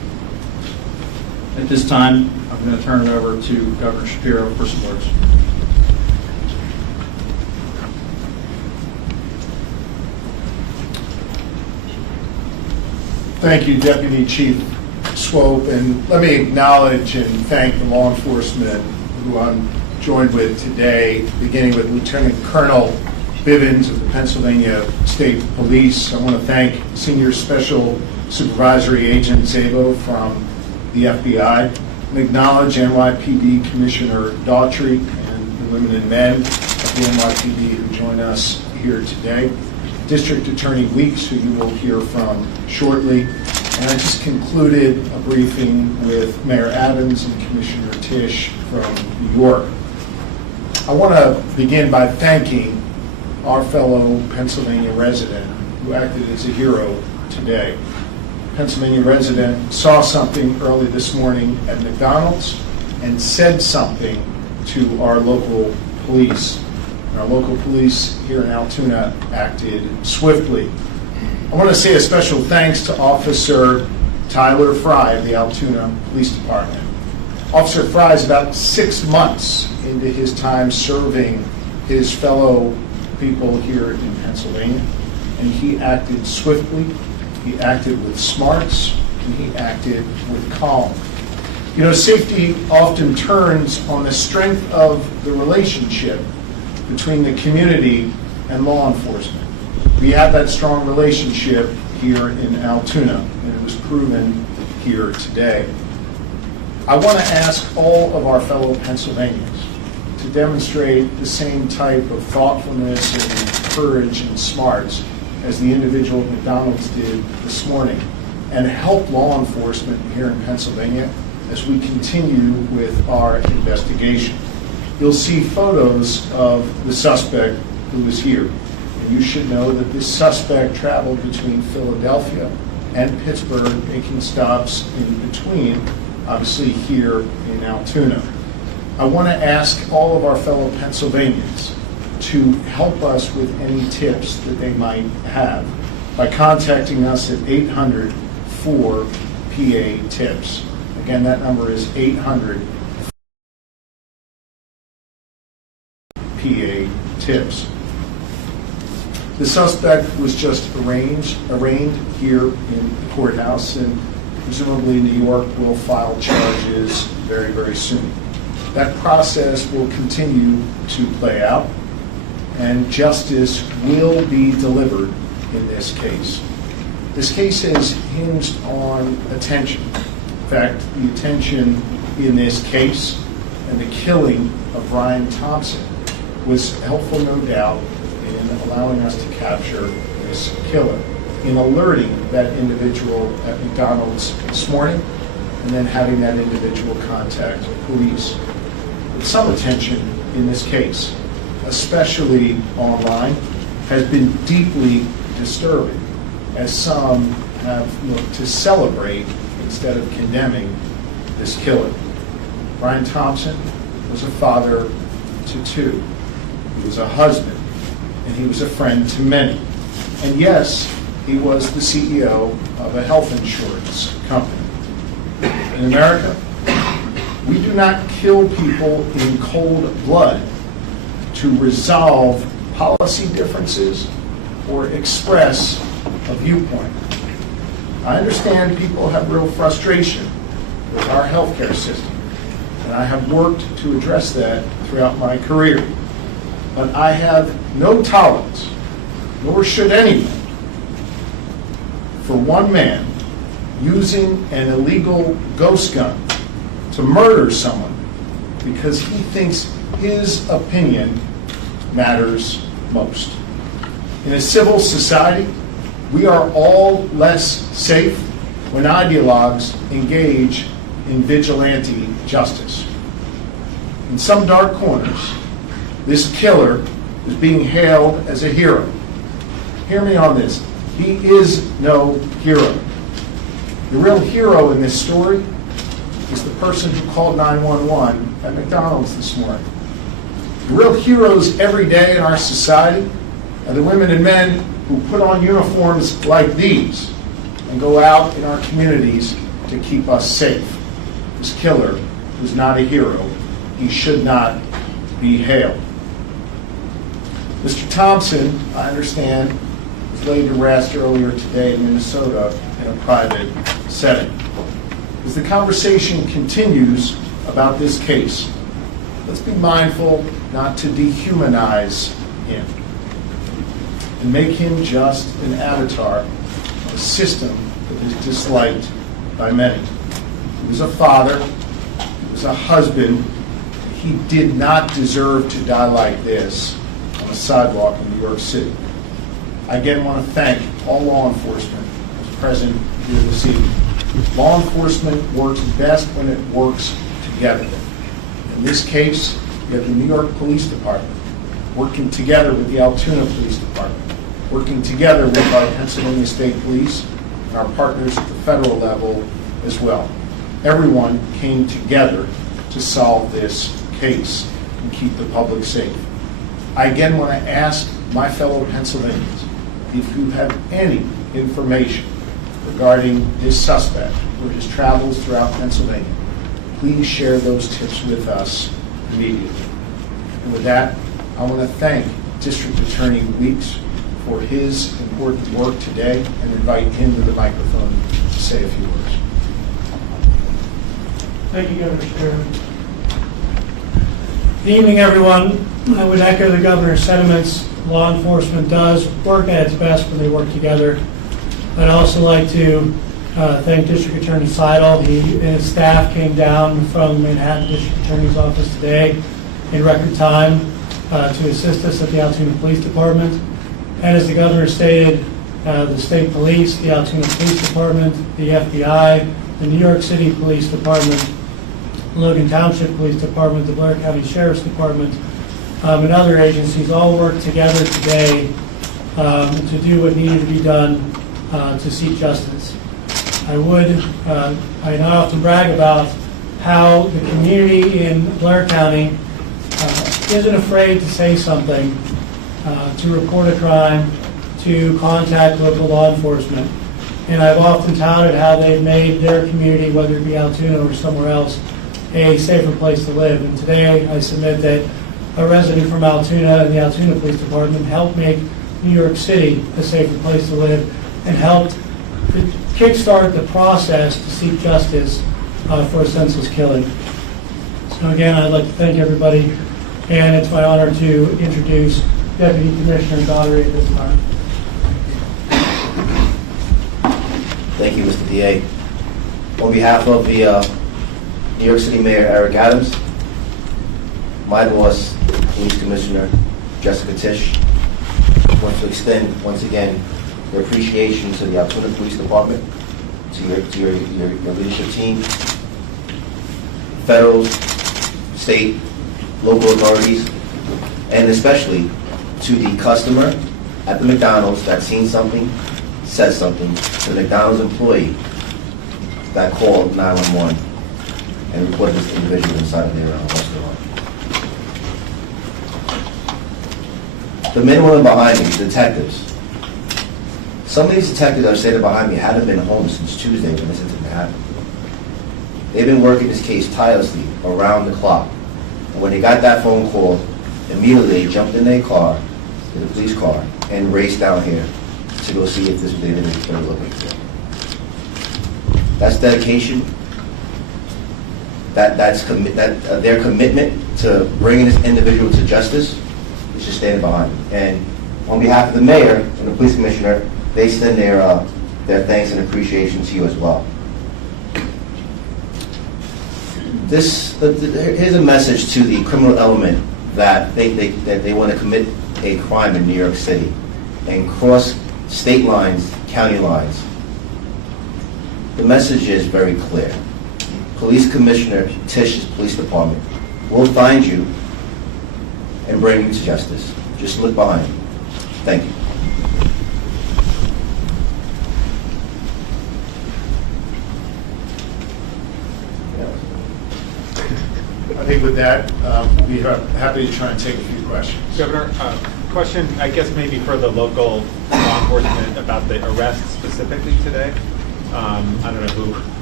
At this time, I'm going to turn it over to Governor Shapiro for some words. Thank you, Deputy Chief Swope, and let me acknowledge and thank the law enforcement who I'm joined with today, beginning with Lieutenant Colonel Bivens of the Pennsylvania State Police. I want to thank Senior Special Supervisory Agent Szabo from the FBI, and acknowledge NYPD Commissioner Daughtry and the women and men of the NYPD who join us here today. District Attorney Weeks, who you will hear from shortly. And I just concluded a briefing with Mayor Adams and Commissioner Tisch from New York. I want to begin by thanking our fellow Pennsylvania resident who acted as a hero today. Pennsylvania resident saw something early this morning at McDonald's and said something to our local police. Our local police here in Altoona acted swiftly. I want to say a special thanks to Officer Tyler Fry of the Altoona Police Department. Officer Fry is about 6 months into his time serving his fellow people here in Pennsylvania, and he acted swiftly, he acted with smarts, and he acted with calm. You know, safety often turns on the strength of the relationship between the community and law enforcement. We have that strong relationship here in Altoona, and it was proven here today. I want to ask all of our fellow Pennsylvanians to demonstrate the same type of thoughtfulness and courage and smarts as the individual at McDonald's did this morning, and help law enforcement here in Pennsylvania as we continue with our investigation. You'll see photos of the suspect who was here. And you should know that this suspect traveled between Philadelphia and Pittsburgh, making stops in between, obviously here in Altoona. I want to ask all of our fellow Pennsylvanians to help us with any tips that they might have by contacting us at 800-4PA-TIPS. Again, that number is 800-PA-TIPS. The suspect was just arraigned here in the courthouse, and presumably New York will file charges very, very soon. That process will continue to play out, and justice will be delivered in this case. This case is hinged on attention. In fact, the attention in this case and the killing of Brian Thompson was helpful, no doubt, in allowing us to capture this killer, in alerting that individual at McDonald's this morning, and then having that individual contact police. But some attention in this case, especially online, has been deeply disturbing, as some have looked to celebrate instead of condemning this killer. Brian Thompson was a father to two. He was a husband, and he was a friend to many. And yes, he was the CEO of a health insurance company. In America, we do not kill people in cold blood to resolve policy differences or express a viewpoint. I understand people have real frustration with our healthcare system, and I have worked to address that throughout my career. But I have no tolerance, nor should anyone, for one man using an illegal ghost gun to murder someone because he thinks his opinion matters most. In a civil society, we are all less safe when ideologues engage in vigilante justice. In some dark corners, this killer is being hailed as a hero. Hear me on this. He is no hero. The real hero in this story is the person who called 911 at McDonald's this morning. The real heroes every day in our society are the women and men who put on uniforms like these and go out in our communities to keep us safe. This killer was not a hero. He should not be hailed. Mr. Thompson, I understand, was laid to rest earlier today in Minnesota in a private setting. As the conversation continues about this case, let's be mindful not to dehumanize him and make him just an avatar of a system that is disliked by many. He was a father, he was a husband. He did not deserve to die like this on a sidewalk in New York City. I again want to thank all law enforcement who's present here this evening. Law enforcement works best when it works together. In this case, you have the New York Police Department working together with the Altoona Police Department, working together with our Pennsylvania State Police and our partners at the federal level as well. Everyone came together to solve this case and keep the public safe. I again want to ask my fellow Pennsylvanians if you have any information regarding this suspect or his travels throughout Pennsylvania, please share those tips with us immediately. And with that, I want to thank District Attorney Weeks for his important work today and invite him to the microphone to say a few words. Thank you, Governor Shapiro. Good evening, everyone. I would echo the governor's sentiments. Law enforcement does work at its best when they work together. I'd also like to thank District Attorney Sidle. He and his staff came down from Manhattan District Attorney's Office today in record time to assist us at the Altoona Police Department. And as the governor stated, the state police, the Altoona Police Department, the FBI, the New York City Police Department, Logan Township Police Department, the Blair County Sheriff's Department, and other agencies all worked together today to do what needed to be done to seek justice. I not often brag about how the community in Blair County isn't afraid to say something, to report a crime, to contact local law enforcement. And I've often touted how they've made their community, whether it be Altoona or somewhere else, a safer place to live. And today I submit that a resident from Altoona and the Altoona Police Department helped make New York City a safer place to live and helped kickstart the process to seek justice for a senseless killing. So again, I'd like to thank everybody, and it's my honor to introduce Deputy Commissioner Daugherty at this time. Thank you, Mr. DA. On behalf of the New York City Mayor Eric Adams, my boss, Police Commissioner Jessica Tisch, want to extend once again your appreciation to the Altoona Police Department, to your leadership team, federal, state, local authorities, and especially to the customer at the McDonald's that seen something, said something, to the McDonald's employee that called 911 and reported this individual inside of their restaurant. The men and women behind me, detectives. Some of these detectives that are standing behind me haven't been home since Tuesday when this incident happened. They've been working this case tirelessly around the clock. And when they got that phone call, immediately they jumped in their car, in the police car, and raced down here to go see if this was the individual they were looking for. That's dedication. That's their commitment to bringing this individual to justice is just standing behind me. And on behalf of the mayor and the police commissioner, they extend their thanks and appreciation to you as well. Here's a message to the criminal element that they want to commit a crime in New York City and cross state lines, county lines. The message is very clear. Police Commissioner Tisch's police department will find you and bring you to justice. Just look behind you. Thank you. I think with that, we'll be happy to try and take a few questions. Governor, question, I guess maybe for the local law enforcement about the arrest specifically today. I don't know who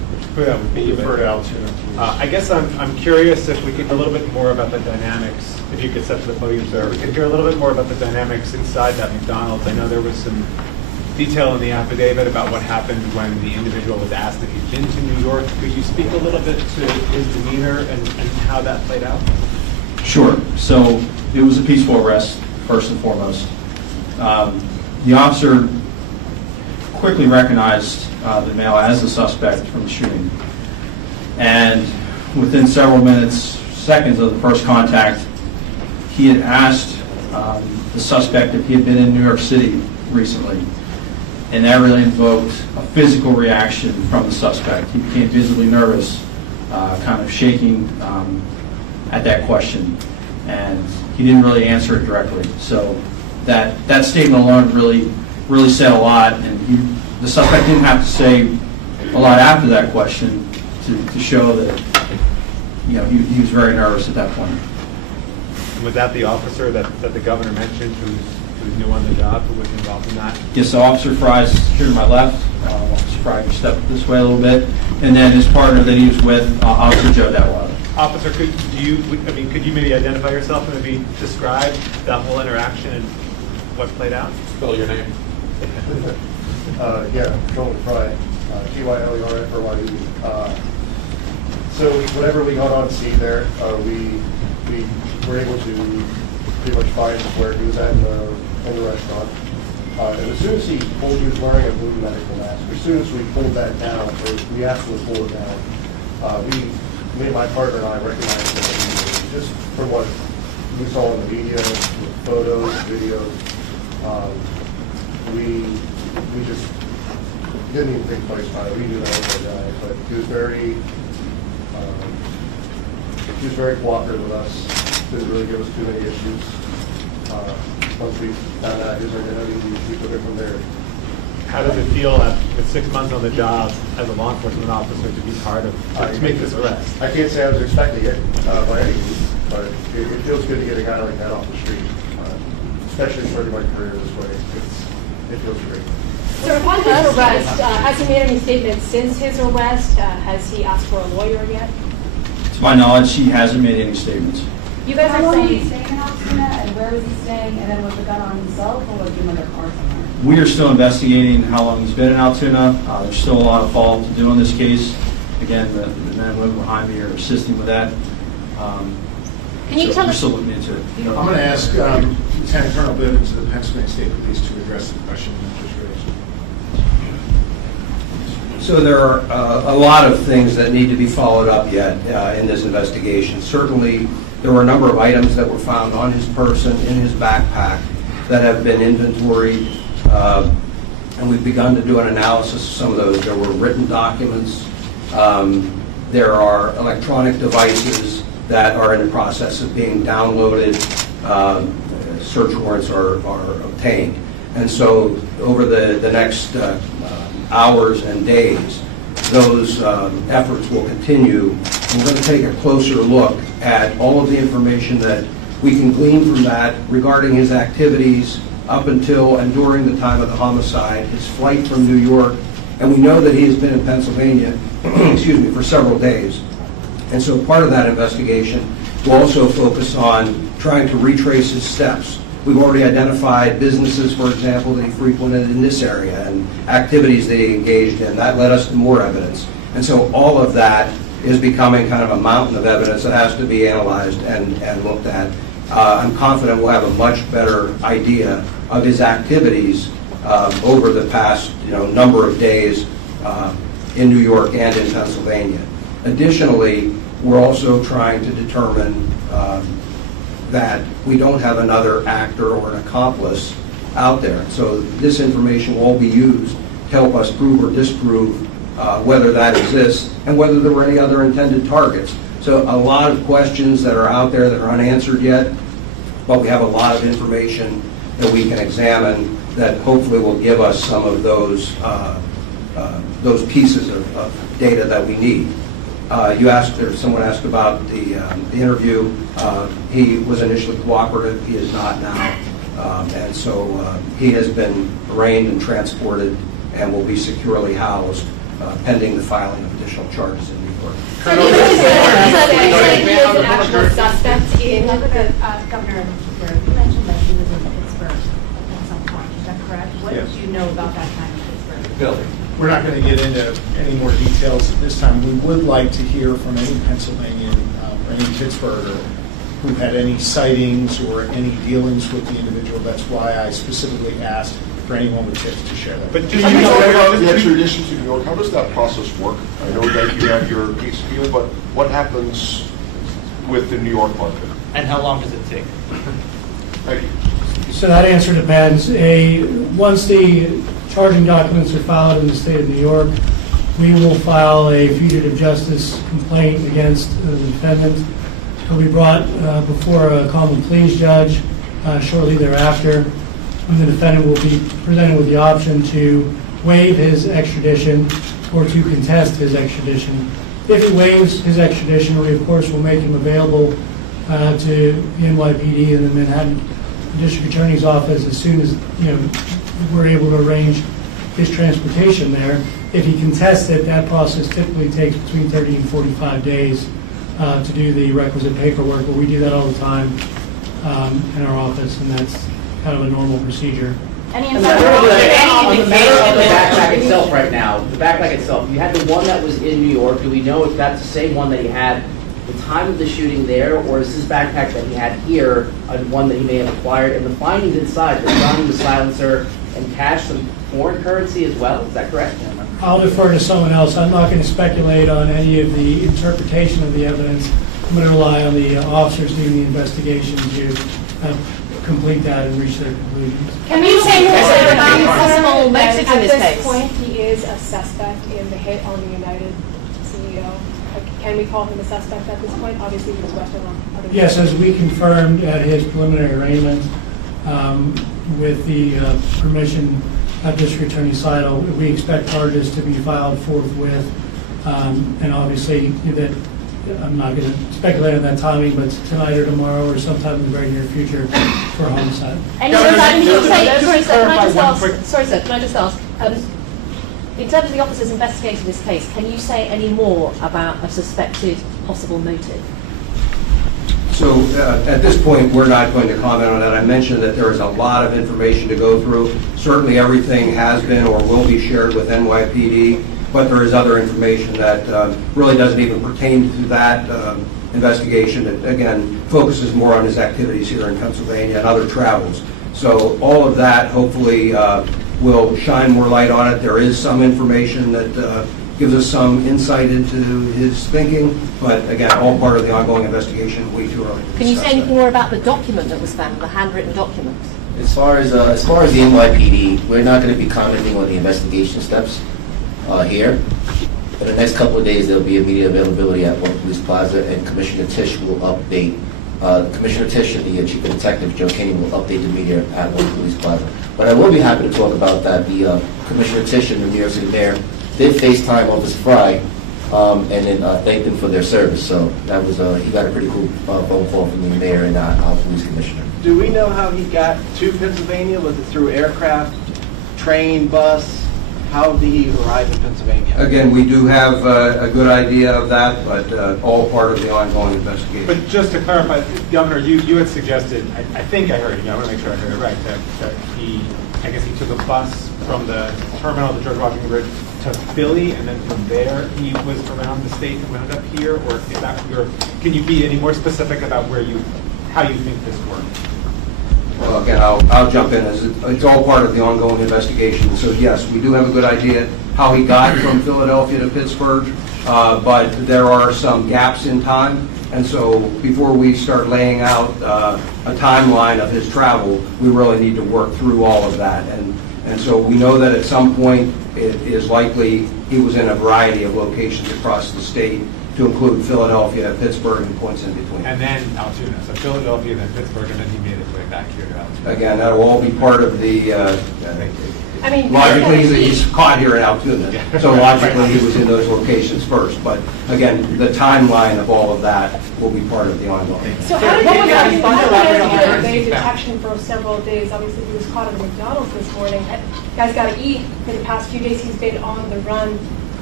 That would be. Refer to Altuna. I guess I'm curious if we could a little bit more about the dynamics, if you could step to the podium, sir. We could hear a little bit more about the dynamics inside that McDonald's. I know there was some detail in the affidavit about what happened when the individual was asked if he'd been to New York. Could you speak a little bit to his demeanor and how that played out? Sure. So it was a peaceful arrest, first and foremost. The officer quickly recognized the male as the suspect from the shooting. And within several seconds of the first contact, he had asked the suspect if he had been in New York City recently. And that really invoked a physical reaction from the suspect. He became visibly nervous, kind of shaking at that question. And he didn't really answer it directly. So that statement alone really said a lot. And the suspect didn't have to say a lot after that question to show that he was very nervous at that point. Was that the officer that the governor mentioned who's new on the job, who was involved in that? Yes, so Officer Fry's here to my left. Officer Fry can step this way a little bit. And then his partner that he was with, Officer Joe Detweiler. Officer, could you maybe identify yourself and maybe describe that whole interaction and what played out? Spell your name. Yeah, Joel Fry, Tylerfry. So whenever we got on scene there, we were able to pretty much find where he was at in the restaurant. And as soon as he was wearing a blue medical mask, as soon as we pulled that down, or we asked him to pull it down, me and my partner and I recognized him just from what we saw in the media, photos, videos. We just didn't even think twice about it. We knew that was our guy, but he was very cooperative with us. Didn't really give us too many issues. Once we found out his identity, we took it from there. How does it feel with 6 months on the job as a law enforcement officer to be part of, to make this arrest? I can't say I was expecting it by any means, but it feels good to get a guy like that off the street, especially starting my career this way. It feels great. So upon his arrest, has he made any statements since his arrest? Has he asked for a lawyer yet? To my knowledge, he hasn't made any statements. You guys How are long was he saying, staying in Altoona, and where was he staying, and then was the gun on himself, or was he in their car somewhere? We are still investigating how long he's been in Altoona. There's still a lot of follow-up to do on this case. Again, the men and women behind me are assisting with that. Can you tell we're us? still looking into it. I'm going to ask Lieutenant Colonel Bivens of the Pennsylvania State Police to address the question you just raised. So there are a lot of things that need to be followed up yet in this investigation. Certainly, there were a number of items that were found on his person, in his backpack, that have been inventoried, and we've begun to do an analysis of some of those. There were written documents. There are electronic devices that are in the process of being downloaded. Search warrants are obtained. And so over the next hours and days, those efforts will continue. We're going to take a closer look at all of the information that we can glean from that regarding his activities up until and during the time of the homicide, his flight from New York, and we know that he has been in Pennsylvania, excuse me, for several days. And so part of that investigation will also focus on trying to retrace his steps. We've already identified businesses, for example, that he frequented in this area and activities that he engaged in. That led us to more evidence. And so all of that is becoming kind of a mountain of evidence that has to be analyzed and looked at. I'm confident we'll have a much better idea of his activities over the past number of days in New York and in Pennsylvania. Additionally, we're also trying to determine that we don't have another actor or an accomplice out there. So this information will all be used to help us prove or disprove whether that exists and whether there were any other intended targets. So a lot of questions that are out there that are unanswered yet, but we have a lot of information that we can examine that hopefully will give us some of those pieces of data that we need. You asked, or someone asked about the interview. He was initially cooperative. He is not now. And so he has been arraigned and transported and will be securely housed pending the filing of additional charges in New York. So he is an actual suspect in the Governor, you mentioned that he was in Pittsburgh at some point, is that correct? What Yes. did you know about that time in Pittsburgh? Billy. We're not going to get into any more details at this time. We would like to hear from any Pennsylvanian or any Pittsburgher who had any sightings or any dealings with the individual. That's why I specifically asked for anyone with tips to share that. But do you know about the extradition to New York? How does that process work? I know that you have your case here, but what happens with the New York market? And how long does it take? Thank you. So that answer depends. Once the charging documents are filed in the state of New York, we will file a fugitive justice complaint against the defendant. He'll be brought before a common pleas judge shortly thereafter. And the defendant will be presented with the option to waive his extradition or to contest his extradition. If he waives his extradition, we of course will make him available to the NYPD and the Manhattan District Attorney's Office as soon as we're able to arrange his transportation there. If he contests it, that process typically takes between 30 and 45 days to do the requisite paperwork, but we do that all the time in our office, and that's kind of a normal procedure. Any On insight? the backpack itself right now, the backpack itself, you had the one that was in New York. Do we know if that's the same one that he had the time of the shooting there, or is this backpack that he had here one that he may have acquired? And the findings inside, the gun, the silencer, and cash, some foreign currency as well, is that correct? I'll defer to someone else. I'm not going to speculate on any of the interpretation of the evidence. I'm going to rely on the officers doing the investigation to complete that and reach their conclusions. Can you say more about possible motives in this At case? this point, he is a suspect in the hit on the United CEO. Can we call him a suspect at this point? Obviously, he was arrested on other. Yes, as we confirmed at his preliminary arraignment, with the permission of District Attorney Sidle, we expect charges to be filed forthwith. And obviously, that I'm not going to speculate on that timing, but tonight or tomorrow or sometime in the very near future for homicide. Any insight? Can you say, sorry sir, can I just ask, in terms of the officers investigating this case, can you say any more about a suspected possible motive? So at this point, we're not going to comment on that. I mentioned that there is a lot of information to go through. Certainly everything has been or will be shared with NYPD, but there is other information that really doesn't even pertain to that investigation. That, again, focuses more on his activities here in Pennsylvania and other travels. So all of that hopefully will shine more light on it. There is some information that gives us some insight into his thinking, but again, all part of the ongoing investigation. Way too early to Can you say discuss anything that. more about the document that was found, the handwritten document? As far as the NYPD, we're not going to be commenting on the investigation steps here. In the next couple of days, there'll be immediate availability at One Police Plaza, and Commissioner Tisch will update. Commissioner Tisch and the Chief of Detective, Joe Kinney, will update the media at One Police Plaza. But I will be happy to talk about that. The Commissioner Tisch and the New York City Mayor did FaceTime Officer Fry and then thanked them for their service. So that was he got a pretty cool phone call from the mayor and our police commissioner. Do we know how he got to Pennsylvania? Was it through aircraft, train, bus? How did he arrive in Pennsylvania? Again, we do have a good idea of that, but all part of the ongoing investigation. But just to clarify, Governor, you had suggested, I think I heard you, I want to make sure I heard it right, that I guess he took a bus from the terminal at the George Washington Bridge to Philly, and then from there he was around the state and wound up here, or is that can you be any more specific about how you think this worked? Well, again, I'll jump in. It's all part of the ongoing investigation. So yes, we do have a good idea how he got from Philadelphia to Pittsburgh, but there are some gaps in time. And so before we start laying out a timeline of his travel, we really need to work through all of that. And so we know that at some point it is likely he was in a variety of locations across the state, to include Philadelphia, Pittsburgh, and points in between. And then Altoona. So Philadelphia, then Pittsburgh, and then he made his way back here to Altoona. Again, that will all be part of the, I mean, logically, he's caught here in Altoona, so logically he was in those locations first. But again, the timeline of all of that will be part of the ongoing. So how did you get evade detection for several days? Obviously, he was caught at McDonald's this morning. Guy's got to eat. For the past few days, he's been on the run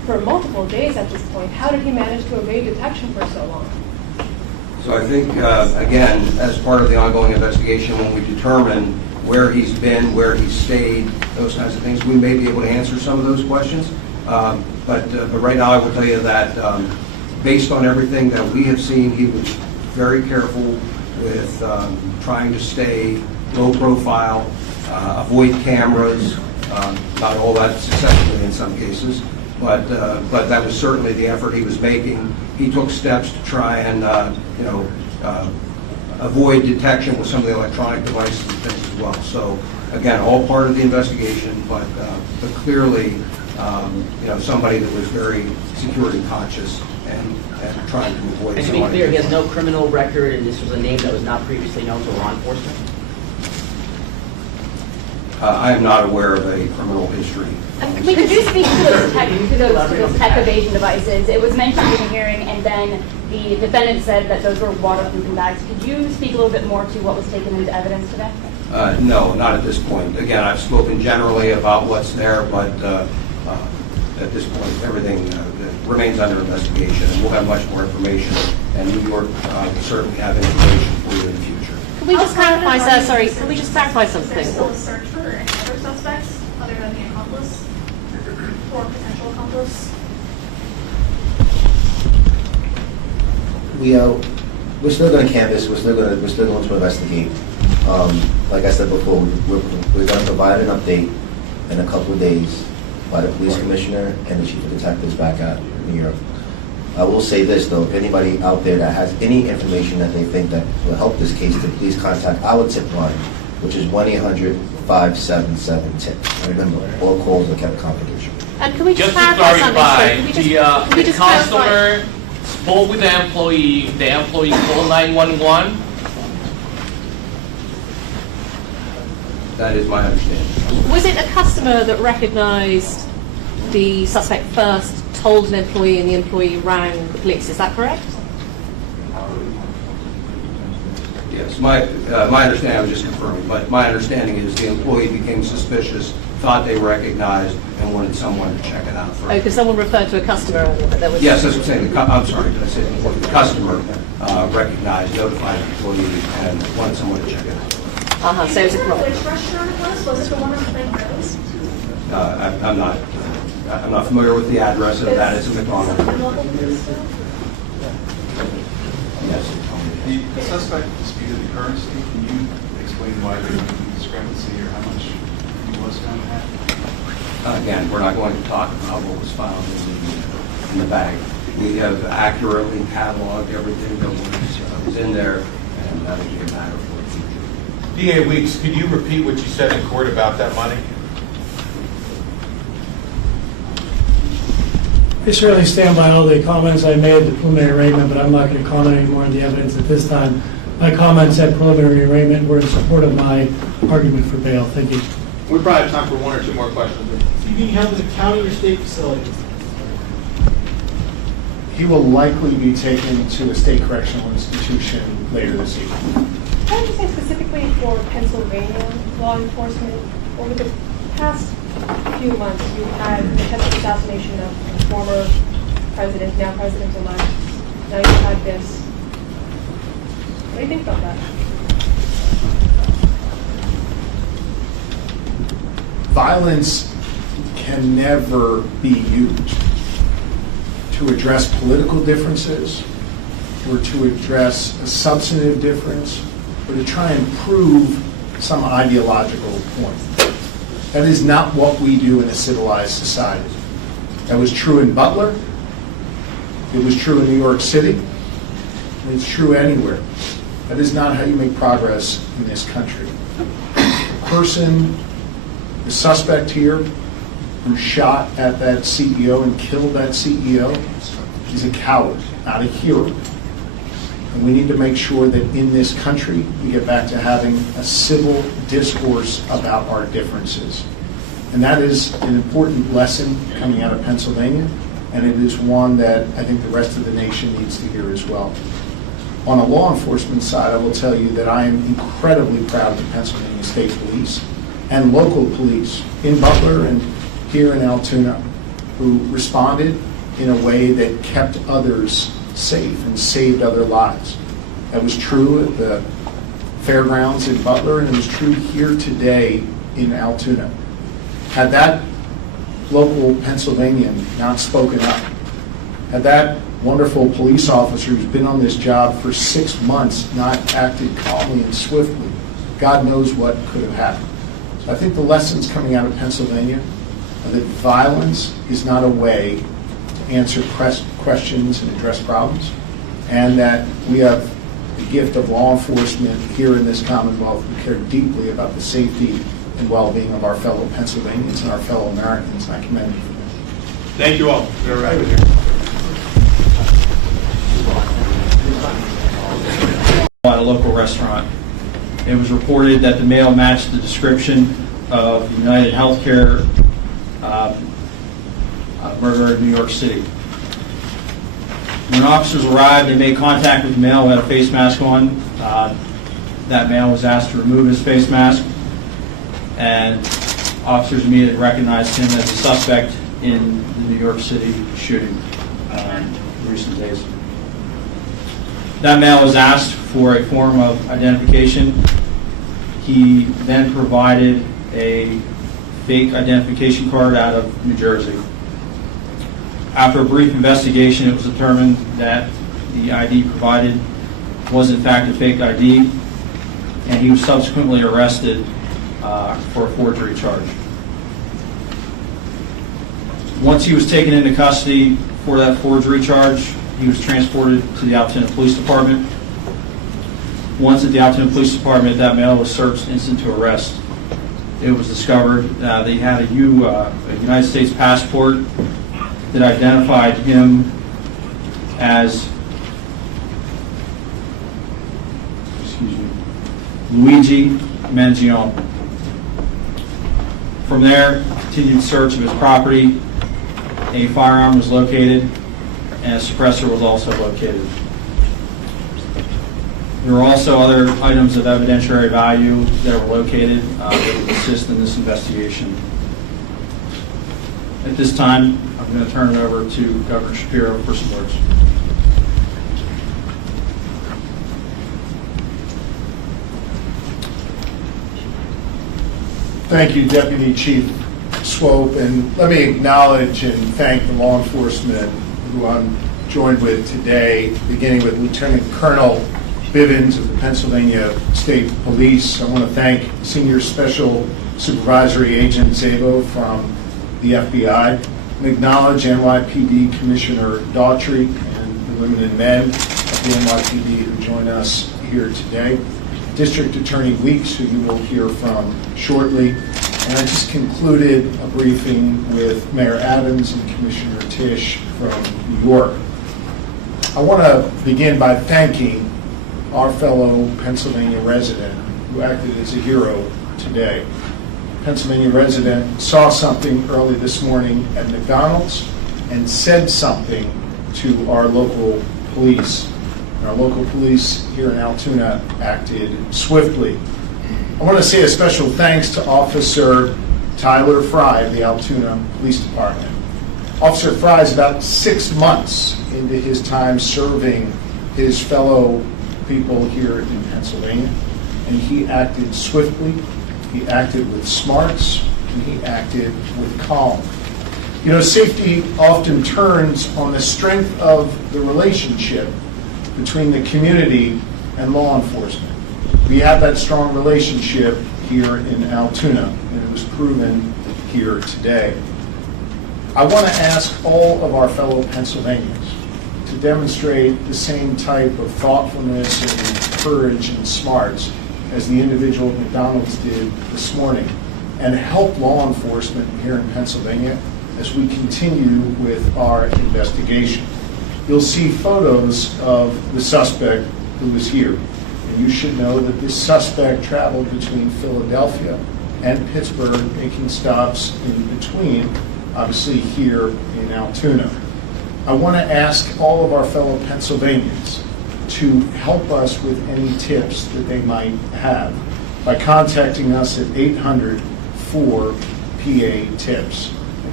for multiple days at this point. How did he manage to evade detection for so long? So I think, again, as part of the ongoing investigation, when we determine where he's been, where he's stayed, those kinds of things, we may be able to answer some of those questions. But right now, I will tell you that based on everything that we have seen, he was very careful with trying to stay low profile, avoid cameras, not all that successfully in some cases, but that was certainly the effort he was making. He took steps to try and avoid detection with some of the electronic devices and things as well. So again, all part of the investigation, but clearly, somebody that was very security conscious and trying to avoid. And to be clear, he has no criminal record, and this was a name that was not previously known to law enforcement? I am not aware of a criminal history. Could you speak to those tech evasion devices? It was mentioned in the hearing, and then the defendant said that those were waterproofing bags. Could you speak a little bit more to what was taken into evidence today? No, not at this point. Again, I've spoken generally about what's there, but at this point, everything remains under investigation, and we'll have much more information, and New York will certainly have information for you in the future. Can we just clarify, sir? Sorry, can we just clarify something? There's still a search for any other suspects other than the accomplice or potential accomplice. We're still going to canvass. We're still going to investigate. Like I said before, we're going to provide an update in a couple of days by the police commissioner and the chief of detectives back at New York. I will say this though, if anybody out there that has any information that they think that will help this case, to please contact our tip line, which is 1-800-577-TIP. Remember, all calls are kept confidential. And can we just to clarify clarify, something? the customer spoke with the employee called 911. That is my understanding. Was it a customer that recognized the suspect first, told an employee, and the employee rang the police? Is that correct? Yes, my understanding, I was just confirming, but my understanding is the employee became suspicious, thought they recognized, and wanted someone to check it out first. Oh, because someone referred to a customer earlier, but there was... Yes, that's what I'm saying. I'm sorry, did I say the employee? The customer recognized, notified the employee, and wanted someone to check it out. So it was a problem. Which restaurant it was? Was it the one on Plain Rose? I'm not familiar with the address of that. It's a McDonald. Yes. The suspect disputed the currency. Can you explain why there was a discrepancy or how much he was found to have? Again, we're not going to talk about what was found in the bag. We have accurately cataloged everything that was in there, and that will be a matter for the future. DA Weeks, could you repeat what you said in court about that money? I certainly stand by all the comments I made at the preliminary arraignment, but I'm not going to comment any more on the evidence at this time. My comments at preliminary arraignment were in support of my argument for bail. Thank you. We probably have time for one or two more questions. Is he being held at a county or state facility? He will likely be taken to a state correctional institution later this evening. Can I just say specifically for Pennsylvania law enforcement, over the past few months, you've had the attempted assassination of former president, now president-elect. Now you've had this. What do you think about that? Violence can never be used to address political differences or to address a substantive difference or to try and prove some ideological point. That is not what we do in a civilized society. That was true in Butler. It was true in New York City. And it's true anywhere. That is not how you make progress in this country. The suspect here who shot at that CEO and killed that CEO is a coward, not a hero. And we need to make sure that in this country we get back to having a civil discourse about our differences. And that is an important lesson coming out of Pennsylvania, and it is one that I think the rest of the nation needs to hear as well. On a law enforcement side, I will tell you that I am incredibly proud of the Pennsylvania State Police and local police in Butler and here in Altoona who responded in a way that kept others safe and saved other lives. That was true at the fairgrounds in Butler, and it was true here today in Altoona. Had that local Pennsylvanian not spoken up, had that wonderful police officer who's been on this job for 6 months not acted calmly and swiftly, God knows what could have happened. So I think the lessons coming out of Pennsylvania are that violence is not a way to answer questions and address problems, and that we have the gift of law enforcement here in this Commonwealth who care deeply about the safety and well-being of our fellow Pennsylvanians and our fellow Americans, and I commend you for that. Thank you all. You're right with you. At a local restaurant. It was reported that the male matched the description of the UnitedHealthcare murderer in New York City. When officers arrived, they made contact with the male who had a face mask on. That male was asked to remove his face mask, and officers immediately recognized him as a suspect in the New York City shooting in recent days. That male was asked for a form of identification. He then provided a fake identification card out of New Jersey. After a brief investigation, it was determined that the ID provided was in fact a fake ID, and he was subsequently arrested for a forgery charge. Once he was taken into custody for that forgery charge, he was transported to the Altoona Police Department. Once at the Altoona Police Department, that male was searched instant to arrest. It was discovered that he had a United States passport that identified him as Luigi Mangione. From there, continued search of his property. A firearm was located, and a suppressor was also located. There were also other items of evidentiary value that were located that would assist in this investigation. At this time, I'm going to turn it over to Governor Shapiro for some words. Thank you, Deputy Chief Swope, and let me acknowledge and thank the law enforcement who I'm joined with today, beginning with Lieutenant Colonel Bivens of the Pennsylvania State Police. I want to thank Senior Special Supervisory Agent Szabo from the FBI, and acknowledge NYPD Commissioner Daughtry and the women and men of the NYPD who join us here today, District Attorney Weeks, who you will hear from shortly, and I just concluded a briefing with Mayor Adams and Commissioner Tisch from New York. I want to begin by thanking our fellow Pennsylvania resident who acted as a hero today. Pennsylvania resident saw something early this morning at McDonald's and said something to our local police. And our local police here in Altoona acted swiftly. I want to say a special thanks to Officer Tyler Fry of the Altoona Police Department. Officer Fry is about 6 months into his time serving his fellow people here in Pennsylvania, and he acted swiftly, he acted with smarts, and he acted with calm. You know, safety often turns on the strength of the relationship between the community and law enforcement. We have that strong relationship here in Altoona, and it was proven here today. I want to ask all of our fellow Pennsylvanians to demonstrate the same type of thoughtfulness and courage and smarts as the individual at McDonald's did this morning, and help law enforcement here in Pennsylvania as we continue with our investigation. You'll see photos of the suspect who was here, and you should know that this suspect traveled between Philadelphia and Pittsburgh, making stops in between, obviously here in Altoona. I want to ask all of our fellow Pennsylvanians to help us with any tips that they might have by contacting us at 800-4-PA-TIPS.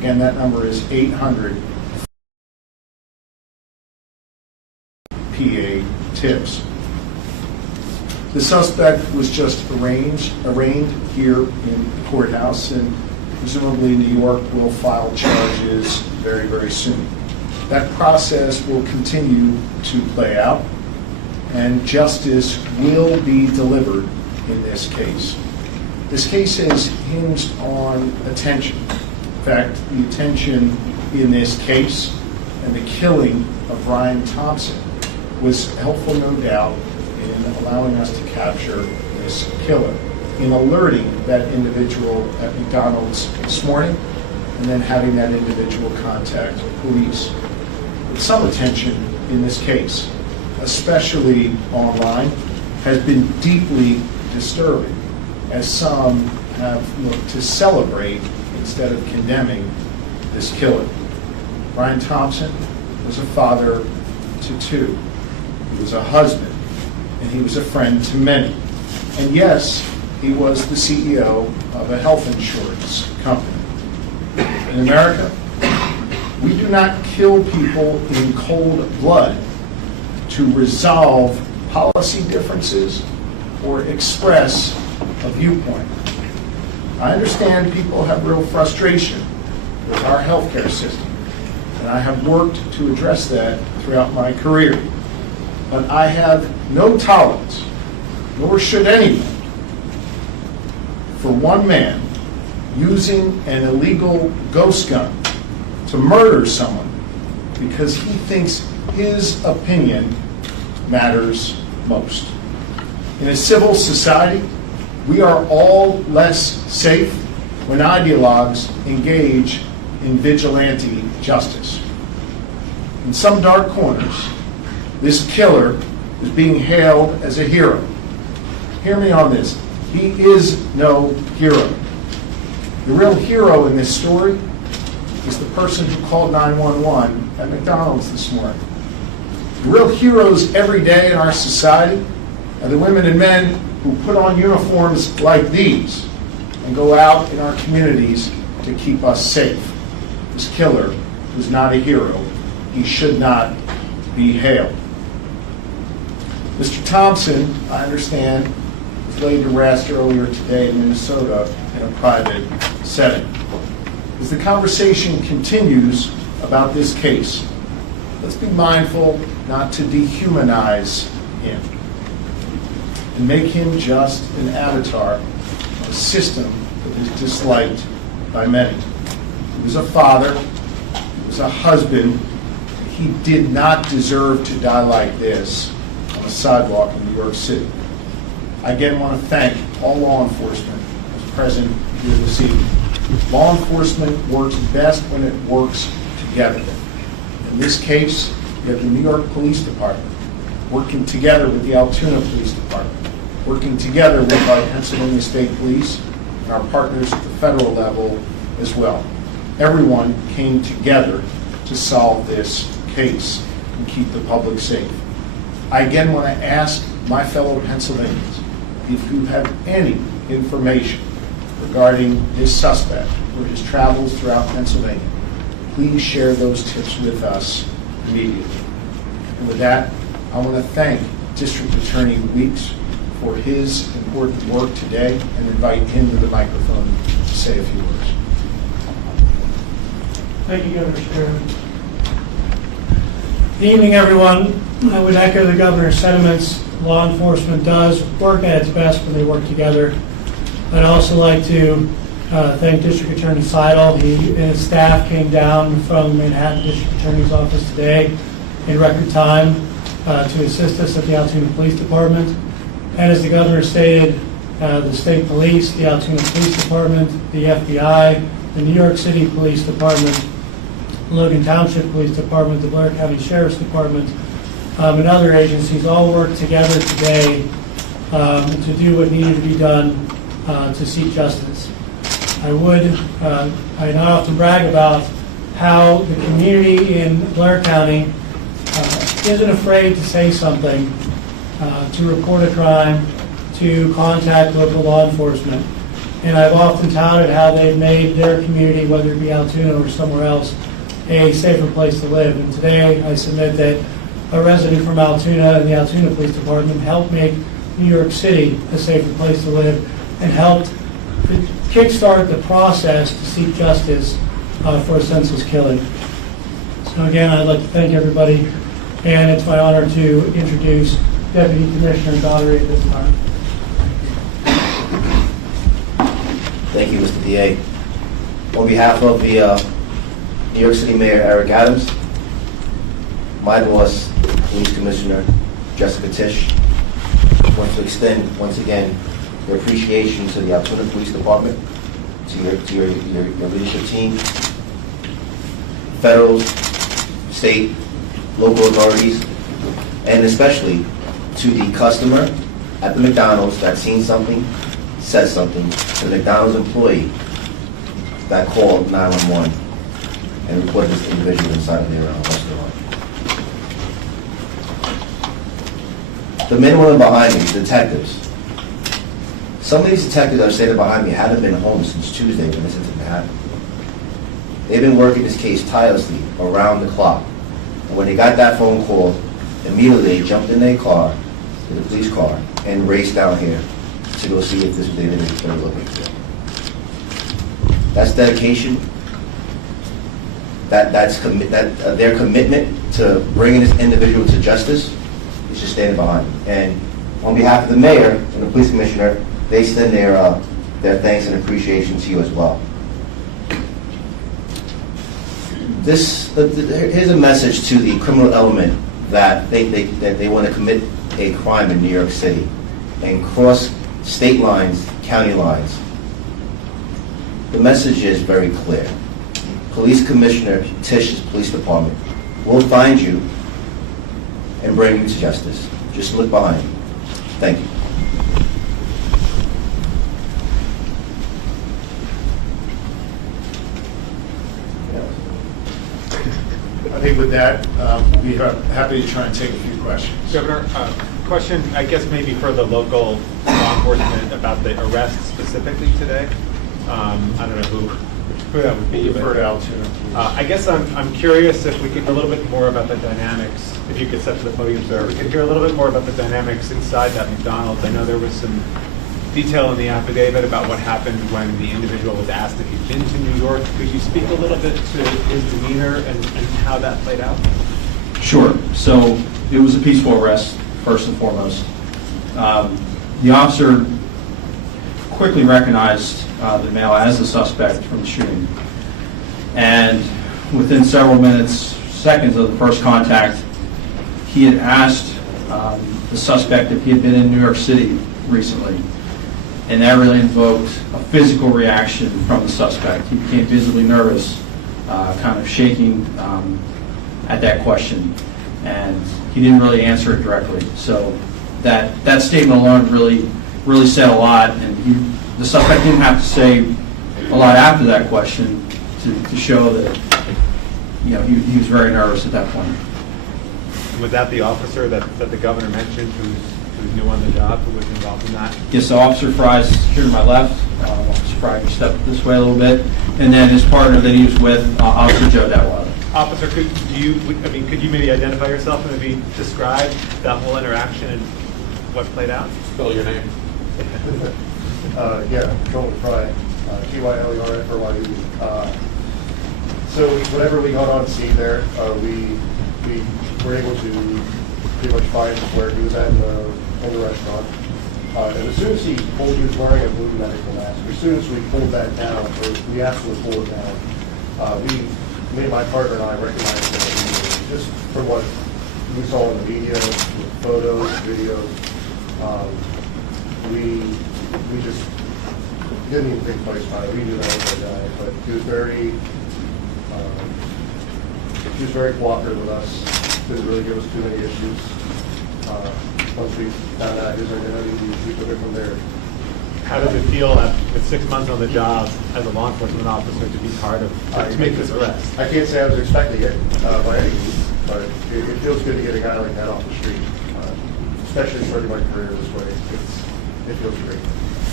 Again, that number is 800 PA tips. The suspect was just arraigned here in the courthouse, and presumably New York will file charges very, very soon. That process will continue to play out, and justice will be delivered in this case. This case is hinged on attention. In fact, the attention in this case and the killing of Brian Thompson was helpful, no doubt, in allowing us to capture this killer, in alerting that individual at McDonald's this morning, and then having that individual contact police. But some attention in this case, especially online, has been deeply disturbing, as some have looked to celebrate instead of condemning this killer. Brian Thompson was a father to two. He was a husband, and he was a friend to many. And yes, he was the CEO of a health insurance company. In America, we do not kill people in cold blood to resolve policy differences or express a viewpoint. I understand people have real frustration with our healthcare system, and I have worked to address that throughout my career. But I have no tolerance, nor should anyone, for one man using an illegal ghost gun to murder someone because he thinks his opinion matters most. In a civil society, we are all less safe when ideologues engage in vigilante justice. In some dark corners, this killer is being hailed as a hero. Hear me on this. He is no hero. The real hero in this story is the person who called 911 at McDonald's this morning. The real heroes every day in our society are the women and men who put on uniforms like these and go out in our communities to keep us safe. This killer was not a hero. He should not be hailed. Mr. Thompson, I understand, was laid to rest earlier today in Minnesota in a private setting. As the conversation continues about this case, let's be mindful not to dehumanize him and make him just an avatar of a system that is disliked by many. He was a father, he was a husband. He did not deserve to die like this on a sidewalk in New York City. I again want to thank all law enforcement who's present here this evening. Law enforcement works best when it works together. In this case, you have the New York Police Department working together with the Altoona Police Department, working together with our Pennsylvania State Police and our partners at the federal level as well. Everyone came together to solve this case and keep the public safe. I again want to ask my fellow Pennsylvanians, if you have any information regarding this suspect or his travels throughout Pennsylvania, please share those tips with us immediately. And with that, I want to thank District Attorney Weeks for his important work today and invite him to the microphone to say a few words. Thank you, Governor Shapiro. Good evening, everyone. I would echo the governor's sentiments. Law enforcement does work at its best when they work together. I'd also like to thank District Attorney Sidle. He and his staff came down from Manhattan District Attorney's Office today in record time to assist us at the Altoona Police Department. And as the governor stated, the state police, the Altoona Police Department, the FBI, the New York City Police Department, Logan Township Police Department, the Blair County Sheriff's Department, and other agencies all worked together today to do what needed to be done to seek justice. I not often brag about how the community in Blair County isn't afraid to say something, to report a crime, to contact local law enforcement. And I've often touted how they've made their community, whether it be Altoona or somewhere else, a safer place to live. And today I submit that a resident from Altoona and the Altoona Police Department helped make New York City a safer place to live and helped kickstart the process to seek justice for a senseless killing. So again, I'd like to thank everybody, and it's my honor to introduce Deputy Commissioner Daugherty at this time. Thank you, Mr. DA. On behalf of the New York City Mayor Eric Adams, my boss, Police Commissioner Jessica Tisch, wants to extend once again your appreciation to the Altoona Police Department, to your leadership team, federal, state, local authorities, and especially to the customer at the McDonald's that seen something, said something, to the McDonald's employee that called 911 and reported this individual inside of their restaurant. The men and women behind me, detectives. Some of these detectives that are standing behind me haven't been home since Tuesday when this incident happened. They've been working this case tirelessly around the clock. And when they got that phone call, immediately they jumped in their car, in the police car, and raced down here to go see if this was the individual they were looking for. That's dedication. That's their commitment to bringing this individual to justice is just standing behind them. And on behalf of the mayor and the police commissioner, they extend their thanks and appreciation to you as well. Here's a message to the criminal element that they want to commit a crime in New York City and cross state lines, county lines. The message is very clear. Police Commissioner Tisch's police department will find you and bring you to justice. Just look behind you. Thank you. I think with that, we'll be happy to try and take a few questions. Governor, question, I guess maybe for the local law enforcement about the arrest specifically today. I don't know who that would be. Refer to Altoona. I guess I'm curious if we could hear a little bit more about the dynamics, if you could step to the podium, sir. We could hear a little bit more about the dynamics inside that McDonald's. I know there was some detail in the affidavit about what happened when the individual was asked if he'd been to New York. Could you speak a little bit to his demeanor and how that played out? Sure. So it was a peaceful arrest, first and foremost. The officer quickly recognized the male as the suspect from the shooting. And within several seconds of the first contact, he had asked the suspect if he had been in New York City recently. And that really invoked a physical reaction from the suspect. He became visibly nervous, kind of shaking at that question. And he didn't really answer it directly. So that statement alone really said a lot. And the suspect didn't have to say a lot after that question to show that he was very nervous at that point. Was that the officer that the governor mentioned who's new on the job, who was involved in that? Yes, so Officer Fry's here to my left. Officer Fry can step this way a little bit. And then his partner that he was with, Officer Joe Detweiler. Officer, could you maybe identify yourself and maybe describe that whole interaction and what played out? Spell your name. Yeah, Joel Fry, Tylerfry. So whenever we got on scene there, we were able to pretty much find where he was at in the restaurant. And as soon as he was wearing a blue medical mask, as soon as we pulled that down, or we absolutely pulled it down, me and my partner and I recognized him immediately, just from what we saw in the media, photos, videos. We just didn't even think twice about it. We knew that was the guy, but he was very cooperative with us. Didn't really give us too many issues. Once we found out his identity, we took it from there. How does it feel with 6 months on the job as a law enforcement officer to be part of, to make this arrest? I can't say I was expecting it by any means, but it feels good to get a guy like that off the street, especially starting my career this way. It feels great.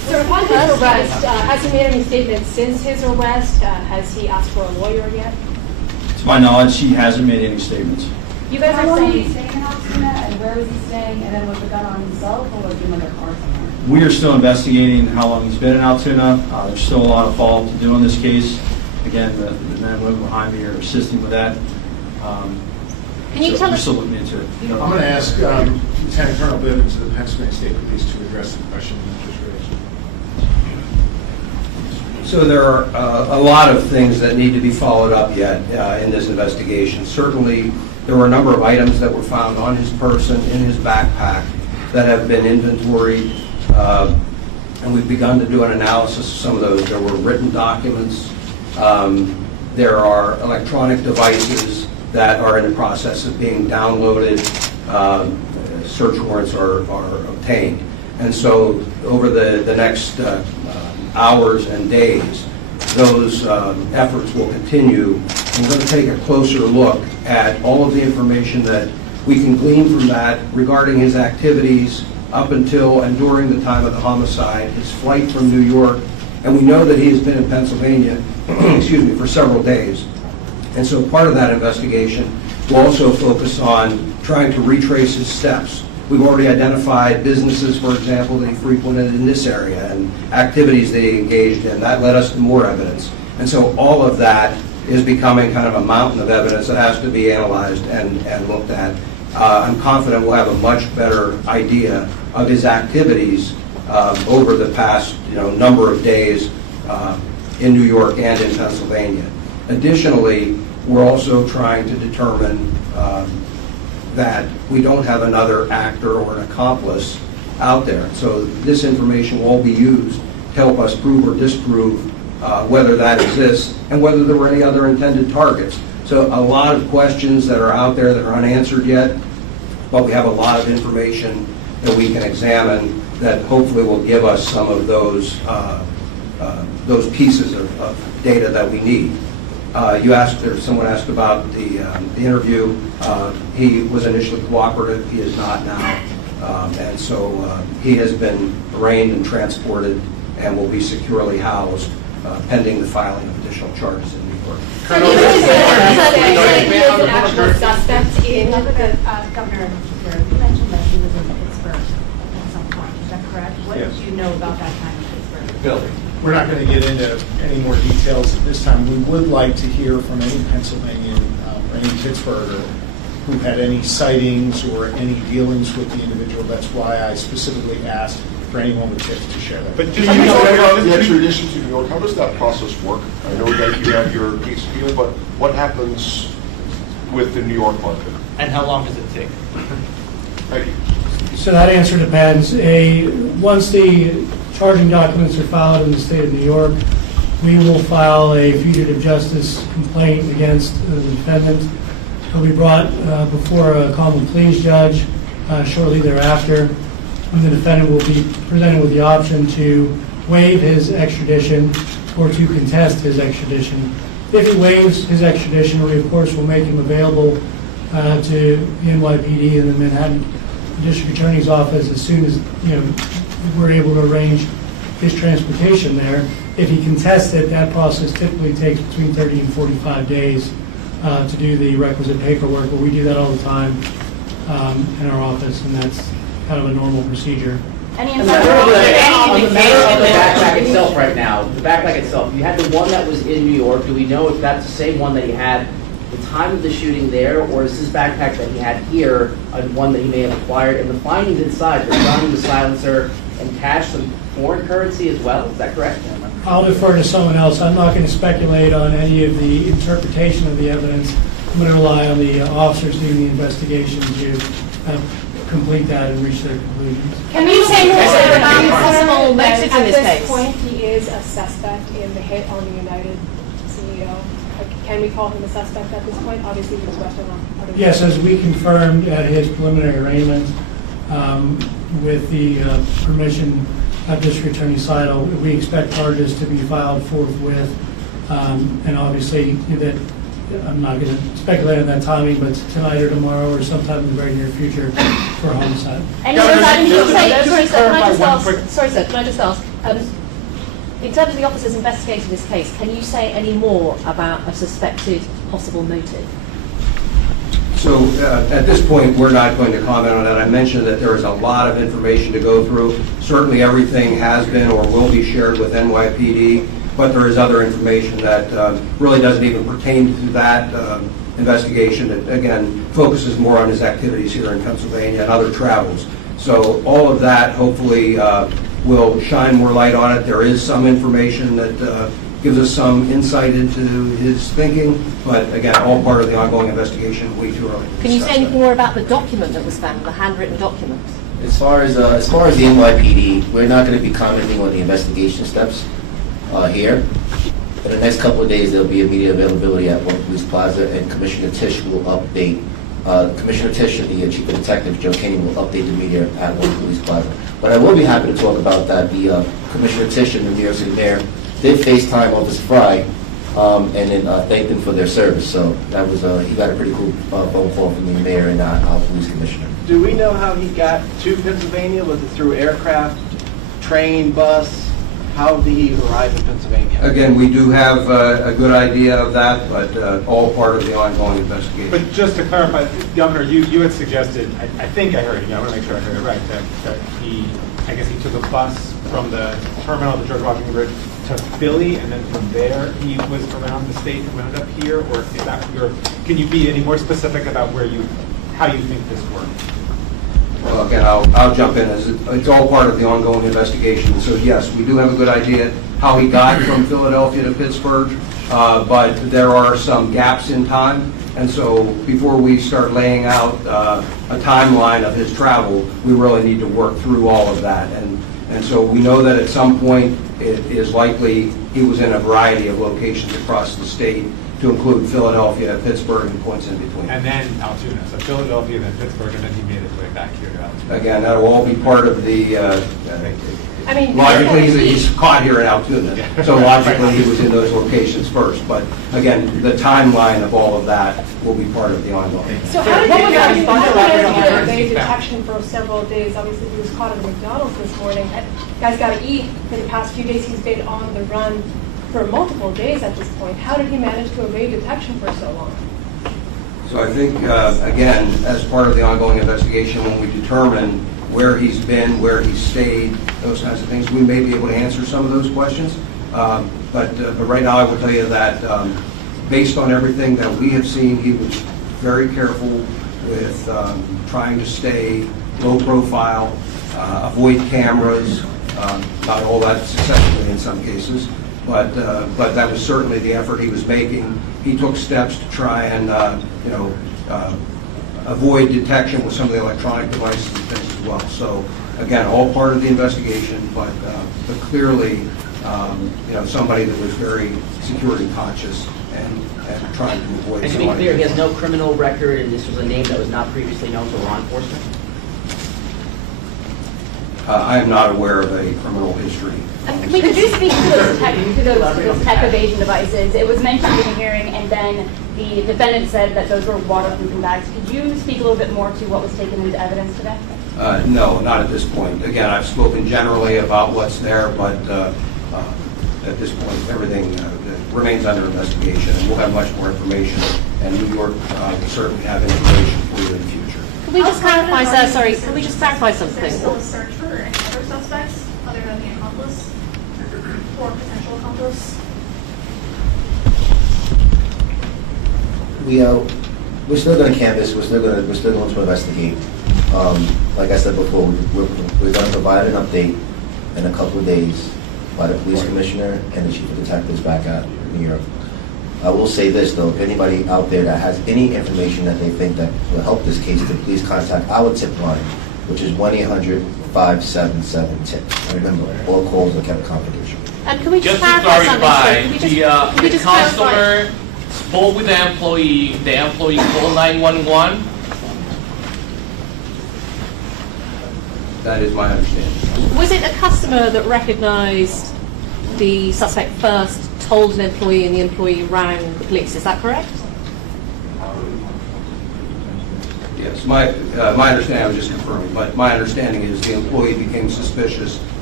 So upon his arrest, has he made any statements since his arrest? Has he asked for a lawyer yet? To my knowledge, he hasn't made any statements. You guys How are long was he saying, staying in Altoona, and where was he staying, and then was the gun on himself, or was he in a car somewhere? We are still investigating how long he's been in Altoona. There's still a lot of follow-up to do on this case. Again, the men and women behind me are assisting with that. Can you So tell we're us? still looking into it. I'm going to ask Lieutenant Colonel Bivens of the Pennsylvania State Police to address the question you just raised. So there are a lot of things that need to be followed up yet in this investigation. Certainly, there were a number of items that were found on his person, in his backpack, that have been inventoried, and we've begun to do an analysis of some of those. There were written documents. There are electronic devices that are in the process of being downloaded. Search warrants are obtained. And so over the next hours and days, those efforts will continue. We're going to take a closer look at all of the information that we can glean from that regarding his activities up until and during the time of the homicide, his flight from New York, and we know that he has been in Pennsylvania, excuse me, for several days. And so part of that investigation will also focus on trying to retrace his steps. We've already identified businesses, for example, that he frequented in this area and activities that he engaged in. That led us to more evidence. And so all of that is becoming kind of a mountain of evidence that has to be analyzed and looked at. I'm confident we'll have a much better idea of his activities over the past number of days in New York and in Pennsylvania. Additionally, we're also trying to determine that we don't have another actor or an accomplice out there. So this information will all be used to help us prove or disprove whether that exists and whether there were any other intended targets. So a lot of questions that are out there that are unanswered yet, but we have a lot of information that we can examine that hopefully will give us some of those pieces of data that we need. You asked, or someone asked about the interview. He was initially cooperative. He is not now. And so he has been arraigned and transported and will be securely housed pending the filing of additional charges in New York. He is an actual suspect in Governor, you mentioned that he was in Pittsburgh at some point. Is that correct? What Yes. did you know about that time in Pittsburgh? Bill, we're not going to get into any more details at this time. We would like to hear from any Pennsylvanian or any Pittsburgher who had any sightings or any dealings with the individual. That's why I specifically asked for anyone with tips to share that. But do you know about the extradition to New York? How does that process work? I know that you have your case here, but what happens with the New York market? And how long does it take? Thank you. So that answer depends. Once the charging documents are filed in the state of New York, we will file a fugitive justice complaint against the defendant. He'll be brought before a common pleas judge shortly thereafter, and the defendant will be presented with the option to waive his extradition or to contest his extradition. If he waives his extradition, we of course will make him available to the NYPD and the Manhattan District Attorney's Office as soon as we're able to arrange his transportation there. If he contests it, that process typically takes between 30 and 45 days to do the requisite paperwork, but we do that all the time in our office, and that's kind of a normal procedure. Any On insight? the backpack itself right now, the backpack itself, you had the one that was in New York. Do we know if that's the same one that he had the time of the shooting there, or is this backpack that he had here one that he may have acquired? And the findings inside, the gun, the silencer, and cash, some foreign currency as well, is that correct? I'll defer to someone else. I'm not going to speculate on any of the interpretation of the evidence. I'm going to rely on the officers doing the investigation to complete that and reach their conclusions. Can we say more about possible motives in this At case? this point, he is a suspect in the hit on the United CEO. Can we call him a suspect at this point? Obviously, there's Western other. Yes, as we confirmed at his preliminary arraignment, with the permission of District Attorney Sidle, we expect charges to be filed forthwith. And obviously, that I'm not going to speculate on that timing, but tonight or tomorrow or sometime in the very near future for homicide. Any other items you say? Sorry, sir, can I just ask? In terms of the officers investigating this case, can you say any more about a suspected possible motive? So at this point, we're not going to comment on that. I mentioned that there is a lot of information to go through. Certainly everything has been or will be shared with NYPD, but there is other information that really doesn't even pertain to that investigation. It, again, focuses more on his activities here in Pennsylvania and other travels. So all of that hopefully will shine more light on it. There is some information that gives us some insight into his thinking, but again, all part of the ongoing investigation. Way too early. Can you say anything more about the document that was found, the handwritten document? As far as the NYPD, we're not going to be commenting on the investigation steps here. In the next couple of days, there'll be immediate availability at One Police Plaza, and Commissioner Tisch will update. Commissioner Tisch and the Chief of Detective, Joe Kinney, will update the media at One Police Plaza. But I will be happy to talk about that. The Commissioner Tisch and the New York City Mayor did FaceTime Officer Fry and then thanked them for their service. So that was he got a pretty cool phone call from the mayor and our police commissioner. Do we know how he got to Pennsylvania? Was it through aircraft, train, bus? How did he arrive in Pennsylvania? Again, we do have a good idea of that, but all part of the ongoing investigation. But just to clarify, Governor, you had suggested, I think I heard you, I want to make sure I heard it right, that I guess he took a bus from the terminal of the George Washington Bridge to Philly, and then from there he was around the state and wound up here, or is that can you be any more specific about how you think this worked? Well, again, I'll jump in. It's all part of the ongoing investigation. So yes, we do have a good idea how he got from Philadelphia to Pittsburgh, but there are some gaps in time. And so before we start laying out a timeline of his travel, we really need to work through all of that. And so we know that at some point it is likely he was in a variety of locations across the state, to include Philadelphia, Pittsburgh, and points in between. And then Altoona. So Philadelphia, then Pittsburgh, and then he made his way back here to Altoona. Again, that will all be part of the, I mean, logically, he's caught here in Altoona, so logically he was in those locations first. But again, the timeline of all of that will be part of the ongoing. So how did you guys evade detection for several days? Obviously, he was caught at McDonald's this morning. Guy's got to eat. For the past few days, he's been on the run for multiple days at this point. How did he manage to evade detection for so long? So I think, again, as part of the ongoing investigation, when we determine where he's been, where he's stayed, those kinds of things, we may be able to answer some of those questions. But right now I will tell you that based on everything that we have seen, he was very careful with trying to stay low profile, avoid cameras, not all that successfully in some cases. But that was certainly the effort he was making. He took steps to try and avoid detection with some of the electronic devices and things as well. So again, all part of the investigation, but clearly, somebody that was very security conscious and trying to avoid. And to be clear, he has no criminal record, and this was a name that was not previously known to law enforcement? I am not aware of a criminal history. Could you speak to those tech evasion devices? It was mentioned in the hearing, and then the defendant said that those were waterproofing bags. Could you speak a little bit more to what was taken into evidence today? No, not at this point. Again, I've spoken generally about what's there, but at this point, everything remains under investigation, and we'll have much more information, and New York will certainly have information for you in the future. Can we just clarify, sir? Sorry, can we just clarify something? Is there still a search for any other suspects other than the accomplice or potential accomplice? We're still going to canvass. We're still going to investigate. Like I said before, we're going to provide an update in a couple of days by the police commissioner and the chief of detectives back at New York. I will say this, though, if anybody out there that has any information that they think that will help this case, then please contact our tip line, which is 1-800-577-TIP. Remember, all calls are kept confidential. And can we just clarify something? the customer spoke with the employee called 911. That is my understanding. Was it a customer that recognized the suspect first, told an employee, and the employee rang the police? Is that correct? Yes, my understanding, I was just confirming, but my understanding is the employee became suspicious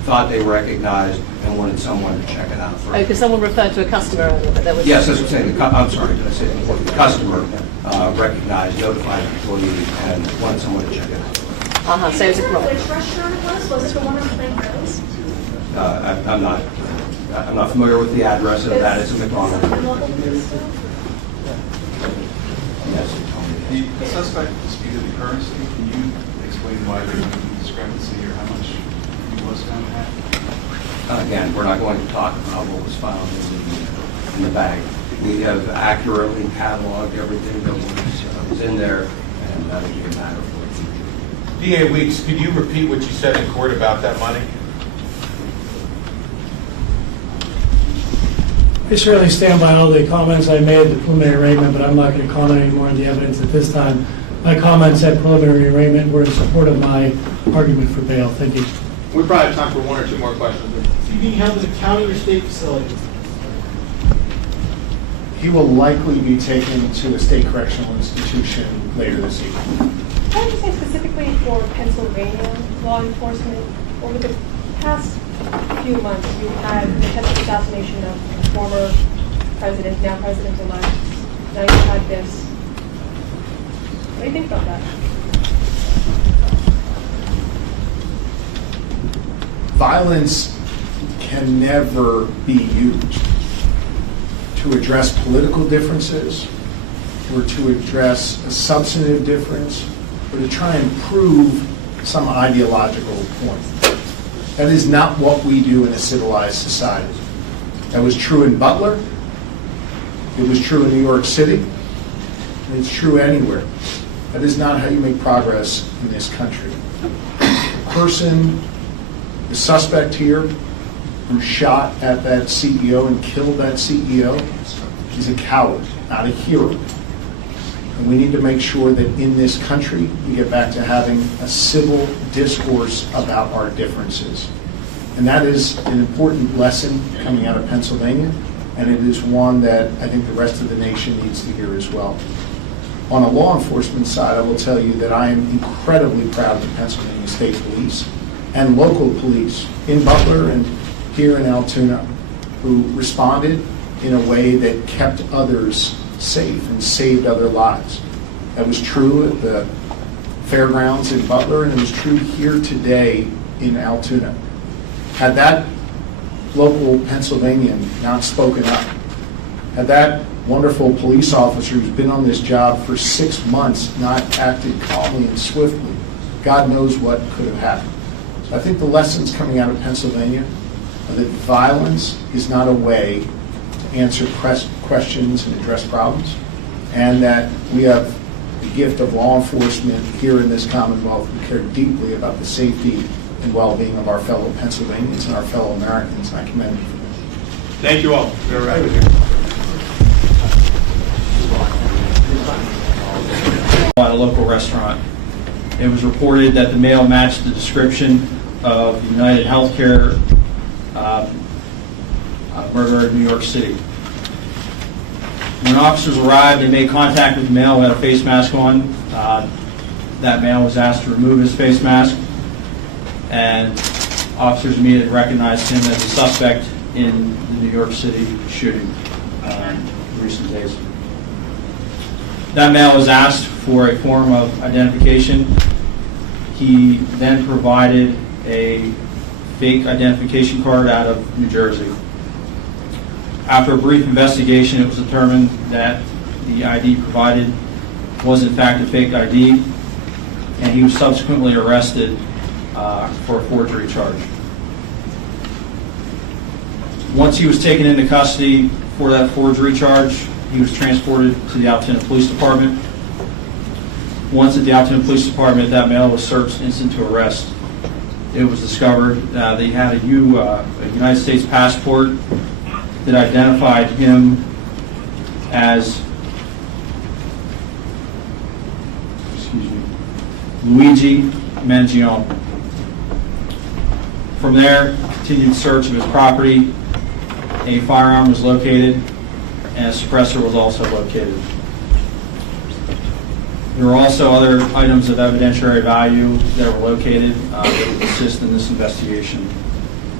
thought they recognized and wanted someone to check it out Oh, first. because someone referred to a customer earlier, but there was... Yes, that's what I'm saying. I'm sorry, did I say the word? The customer recognized, notified the employee, and wanted someone to check it out. So it was a problem. Which restaurant it was? Was it the one on Plain Rose? I'm not familiar with the address of that. It's a McDonald. Yes. The suspect disputed the currency. Can you explain why there was a discrepancy or how much he was found to have? Again, we're not going to talk about what was found in the bag. We have accurately cataloged everything that was in there, and that'll be a matter for the future. DA Weeks, could you repeat what you said in court about that money? I certainly stand by all the comments I made at the preliminary arraignment, but I'm not going to comment any more on the evidence at this time. My comments at preliminary arraignment were in support of my argument for bail. Thank you. We probably have time for one or two more questions. Is he being held at a county or state facility? He will likely be taken to a state correctional institution later this evening. Can I just say specifically for Pennsylvania law enforcement, over the past few months, you've had the attempted assassination of former president, now president-elect. Now you've had this. What do you think about that? Violence can never be used to address political differences or to address a substantive difference or to try and prove some ideological point. That is not what we do in a civilized society. That was true in Butler, it was true in New York City, and it's true anywhere. That is not how you make progress in this country. The suspect here who shot at that CEO and killed that CEO is a coward, not a hero. And we need to make sure that in this country, we get back to having a civil discourse about our differences. And that is an important lesson coming out of Pennsylvania, and it is one that I think the rest of the nation needs to hear as well. On a law enforcement side, I will tell you that I am incredibly proud of the Pennsylvania State Police and local police in Butler and here in Altoona who responded in a way that kept others safe and saved other lives. That was true at the fairgrounds in Butler, and it was true here today in Altoona. Had that local Pennsylvanian not spoken up, had that wonderful police officer who's been on this job for 6 months not acted calmly and swiftly, God knows what could have happened. So I think the lessons coming out of Pennsylvania are that violence is not a way to answer questions and address problems, and that we have the gift of law enforcement here in this Commonwealth who care deeply about the safety and well-being of our fellow Pennsylvanians and our fellow Americans, and I commend you for that. Thank you all. You're right. At a local restaurant. It was reported that the male matched the description of the UnitedHealthcare murderer in New York City. When officers arrived, they made contact with the male who had a face mask on. That male was asked to remove his face mask, and officers immediately recognized him as a suspect in the New York City shooting in recent days. That male was asked for a form of identification. He then provided a fake identification card out of New Jersey. After a brief investigation, it was determined that the ID provided was in fact a fake ID, and he was subsequently arrested for a forgery charge. Once he was taken into custody for that forgery charge, he was transported to the Altuna Police Department. Once at the Altuna Police Department, that male was searched instant to arrest. It was discovered that he had a United States passport that identified him as Luigi Mangione. From there, continued search of his property. A firearm was located, and a suppressor was also located. There were also other items of evidentiary value that were located that would assist in this investigation.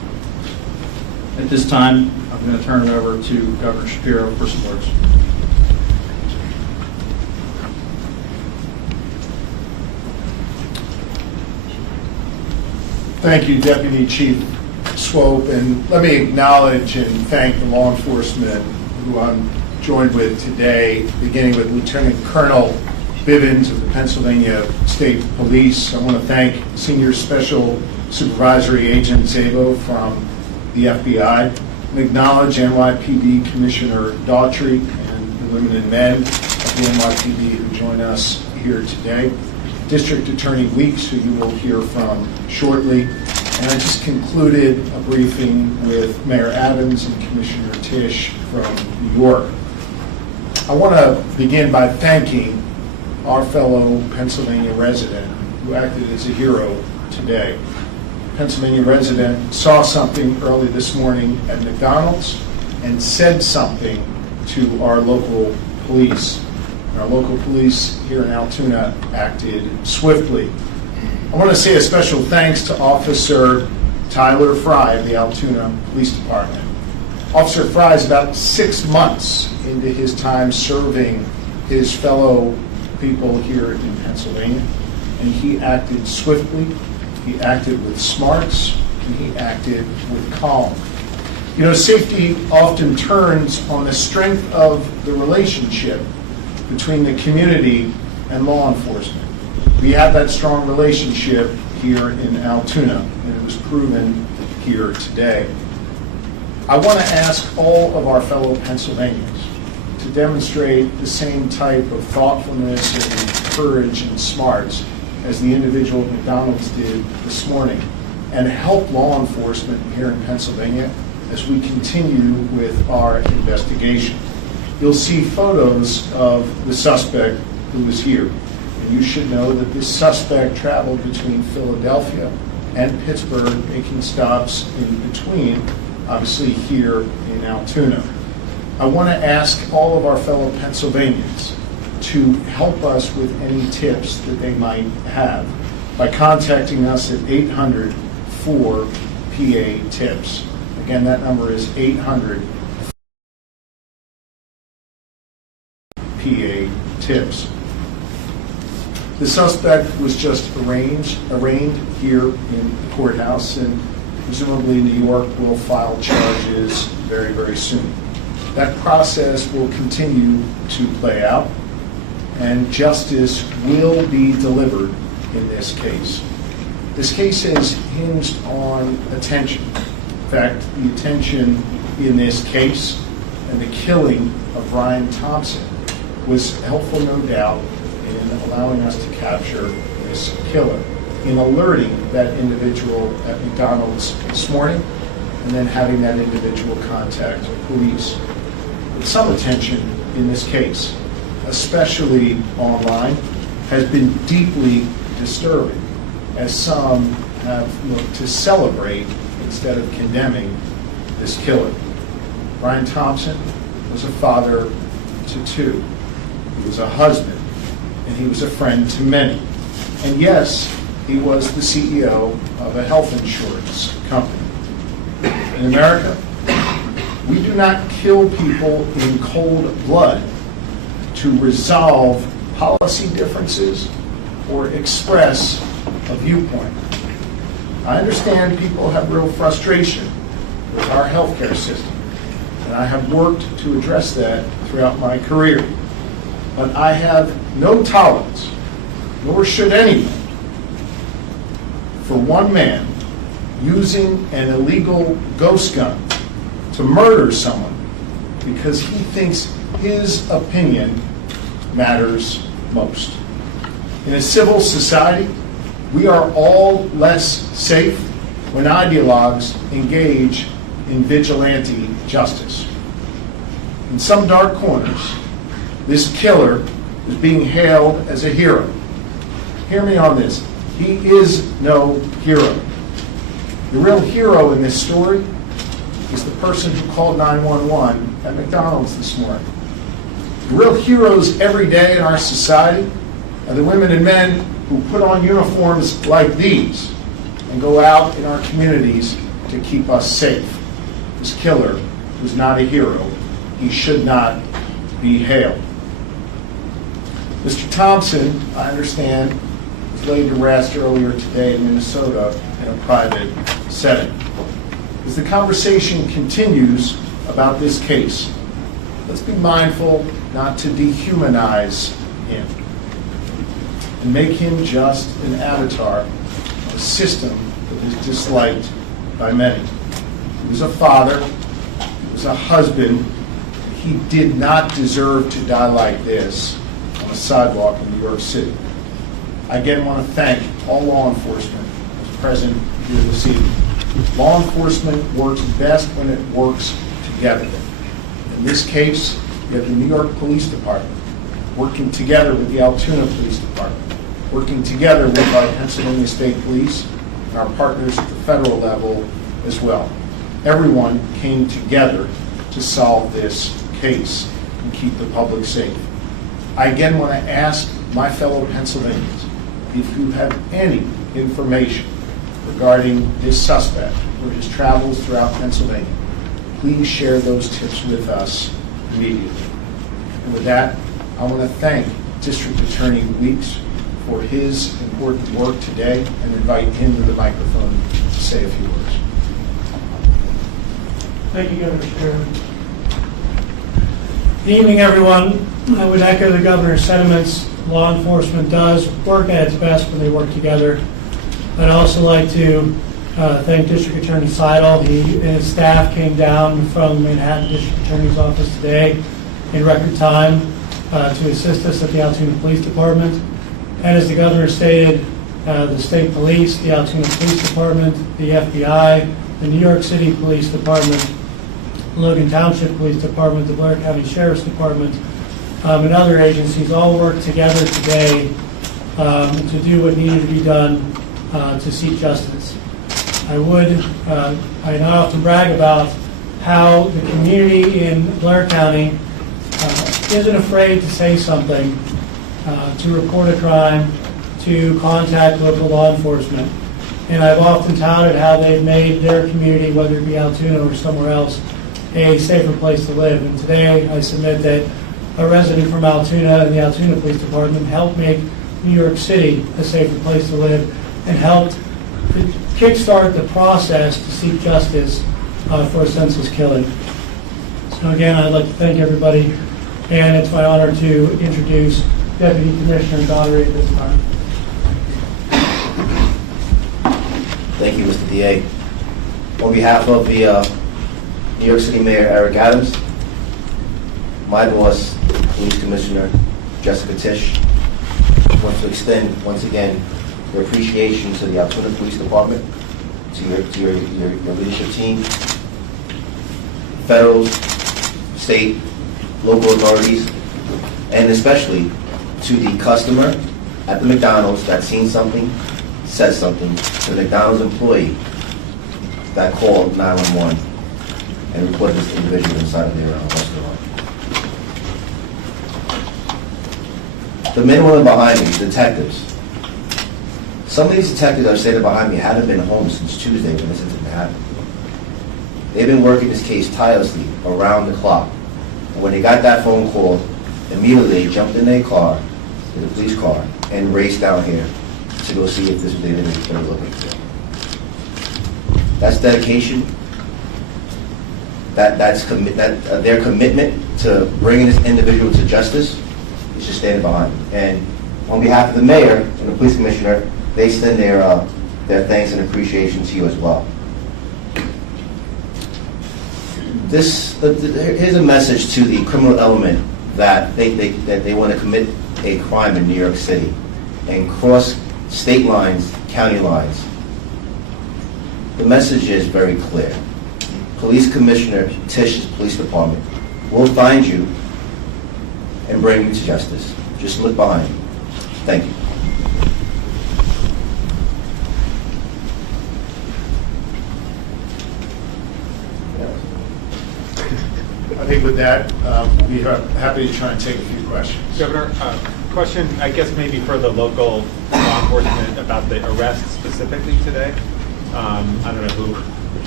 At this time, I'm going to turn it over to Governor Shapiro for some words. Thank you, Deputy Chief Swope, and let me acknowledge and thank the law enforcement who I'm joined with today, beginning with Lieutenant Colonel Bivens of the Pennsylvania State Police. I want to thank Senior Special Supervisory Agent Szabo from the FBI, and acknowledge NYPD Commissioner Daughtry and the women and men of the NYPD who join us here today. District Attorney Weeks, who you will hear from shortly. And I just concluded a briefing with Mayor Adams and Commissioner Tisch from New York. I want to begin by thanking our fellow Pennsylvania resident who acted as a hero today. Pennsylvania resident saw something early this morning at McDonald's and said something to our local police. Our local police here in Altoona acted swiftly. I want to say a special thanks to Officer Tyler Fry of the Altoona Police Department. Officer Fry is about 6 months into his time serving his fellow people here in Pennsylvania, and he acted swiftly, he acted with smarts, and he acted with calm. You know, safety often turns on the strength of the relationship between the community and law enforcement. We have that strong relationship here in Altoona, and it was proven here today. I want to ask all of our fellow Pennsylvanians to demonstrate the same type of thoughtfulness and courage and smarts as the individual at McDonald's did this morning, and help law enforcement here in Pennsylvania as we continue with our investigation. You'll see photos of the suspect who was here. And you should know that this suspect traveled between Philadelphia and Pittsburgh, making stops in between, obviously here in Altoona. I want to ask all of our fellow Pennsylvanians to help us with any tips that they might have by contacting us at 800-4PA-TIPS. Again, that number is 800-PA-TIPS. The suspect was just arraigned here in the courthouse, and presumably New York will file charges very, very soon. That process will continue to play out, and justice will be delivered in this case. This case is hinged on attention. In fact, the attention in this case and the killing of Brian Thompson was helpful, no doubt, in allowing us to capture this killer, in alerting that individual at McDonald's this morning, and then having that individual contact police. But some attention in this case, especially online, has been deeply disturbing, as some have looked to celebrate instead of condemning this killer. Brian Thompson was a father to two. He was a husband, and he was a friend to many. And yes, he was the CEO of a health insurance company. In America, we do not kill people in cold blood to resolve policy differences or express a viewpoint. I understand people have real frustration with our healthcare system, and I have worked to address that throughout my career. But I have no tolerance, nor should anyone, for one man using an illegal ghost gun to murder someone because he thinks his opinion matters most. In a civil society, we are all less safe when ideologues engage in vigilante justice. In some dark corners, this killer is being hailed as a hero. Hear me on this. He is no hero. The real hero in this story is the person who called 911 at McDonald's this morning. The real heroes every day in our society are the women and men who put on uniforms like these and go out in our communities to keep us safe. This killer was not a hero. He should not be hailed. Mr. Thompson, I understand, was laid to rest earlier today in Minnesota in a private setting. As the conversation continues about this case, let's be mindful not to dehumanize him and make him just an avatar of a system that is disliked by many. He was a father, he was a husband. He did not deserve to die like this on a sidewalk in New York City. I again want to thank all law enforcement who's present here this evening. Law enforcement works best when it works together. In this case, you have the New York Police Department working together with the Altoona Police Department, working together with our Pennsylvania State Police and our partners at the federal level as well. Everyone came together to solve this case and keep the public safe. I again want to ask my fellow Pennsylvanians, if you have any information regarding this suspect or his travels throughout Pennsylvania, please share those tips with us immediately. And with that, I want to thank District Attorney Weeks for his important work today and invite him to the microphone to say a few words. Thank you, Governor Shapiro. Good evening, everyone. I would echo the governor's sentiments. Law enforcement does work at its best when they work together. I'd also like to thank District Attorney Sidle. He and his staff came down from the Manhattan District Attorney's Office today in record time to assist us at the Altoona Police Department. And as the governor stated, the state police, the Altoona Police Department, the FBI, the New York City Police Department, Logan Township Police Department, the Blair County Sheriff's Department, and other agencies all worked together today to do what needed to be done to seek justice. I not often brag about how the community in Blair County isn't afraid to say something, to report a crime, to contact local law enforcement. And I've often touted how they've made their community, whether it be Altoona or somewhere else, a safer place to live. And today I submit that a resident from Altoona and the Altoona Police Department helped make New York City a safer place to live and helped kickstart the process to seek justice for a senseless killing. So again, I'd like to thank everybody, and it's my honor to introduce Deputy Commissioner Daugherty at this time. Thank you, Mr. DA. On behalf of the New York City Mayor Eric Adams, my boss, Police Commissioner Jessica Tisch, want to extend once again your appreciation to the Altoona Police Department, to your leadership team, federal, state, local authorities, and especially to the customer at the McDonald's that seen something, said something, to the McDonald's employee that called 911 and reported this individual inside of their restaurant. The men and women behind me, detectives. Some of these detectives I've stated behind me haven't been home since Tuesday when this incident happened. They've been working this case tirelessly around the clock. And when they got that phone call, immediately they jumped in their car, in the police car, and raced down here to go see if this was the individual they were looking for. That's dedication. That's their commitment to bringing this individual to justice is just standing behind them. And on behalf of the mayor and the police commissioner, they extend their thanks and appreciation to you as well. Here's a message to the criminal element that they want to commit a crime in New York City and cross state lines, county lines. The message is very clear. Police Commissioner Tisch's police department will find you and bring you to justice. Just look behind you. Thank you. I think with that, we'll be happy to try and take a few questions. Governor, question, I guess maybe for the local law enforcement about the arrest specifically today. I don't know who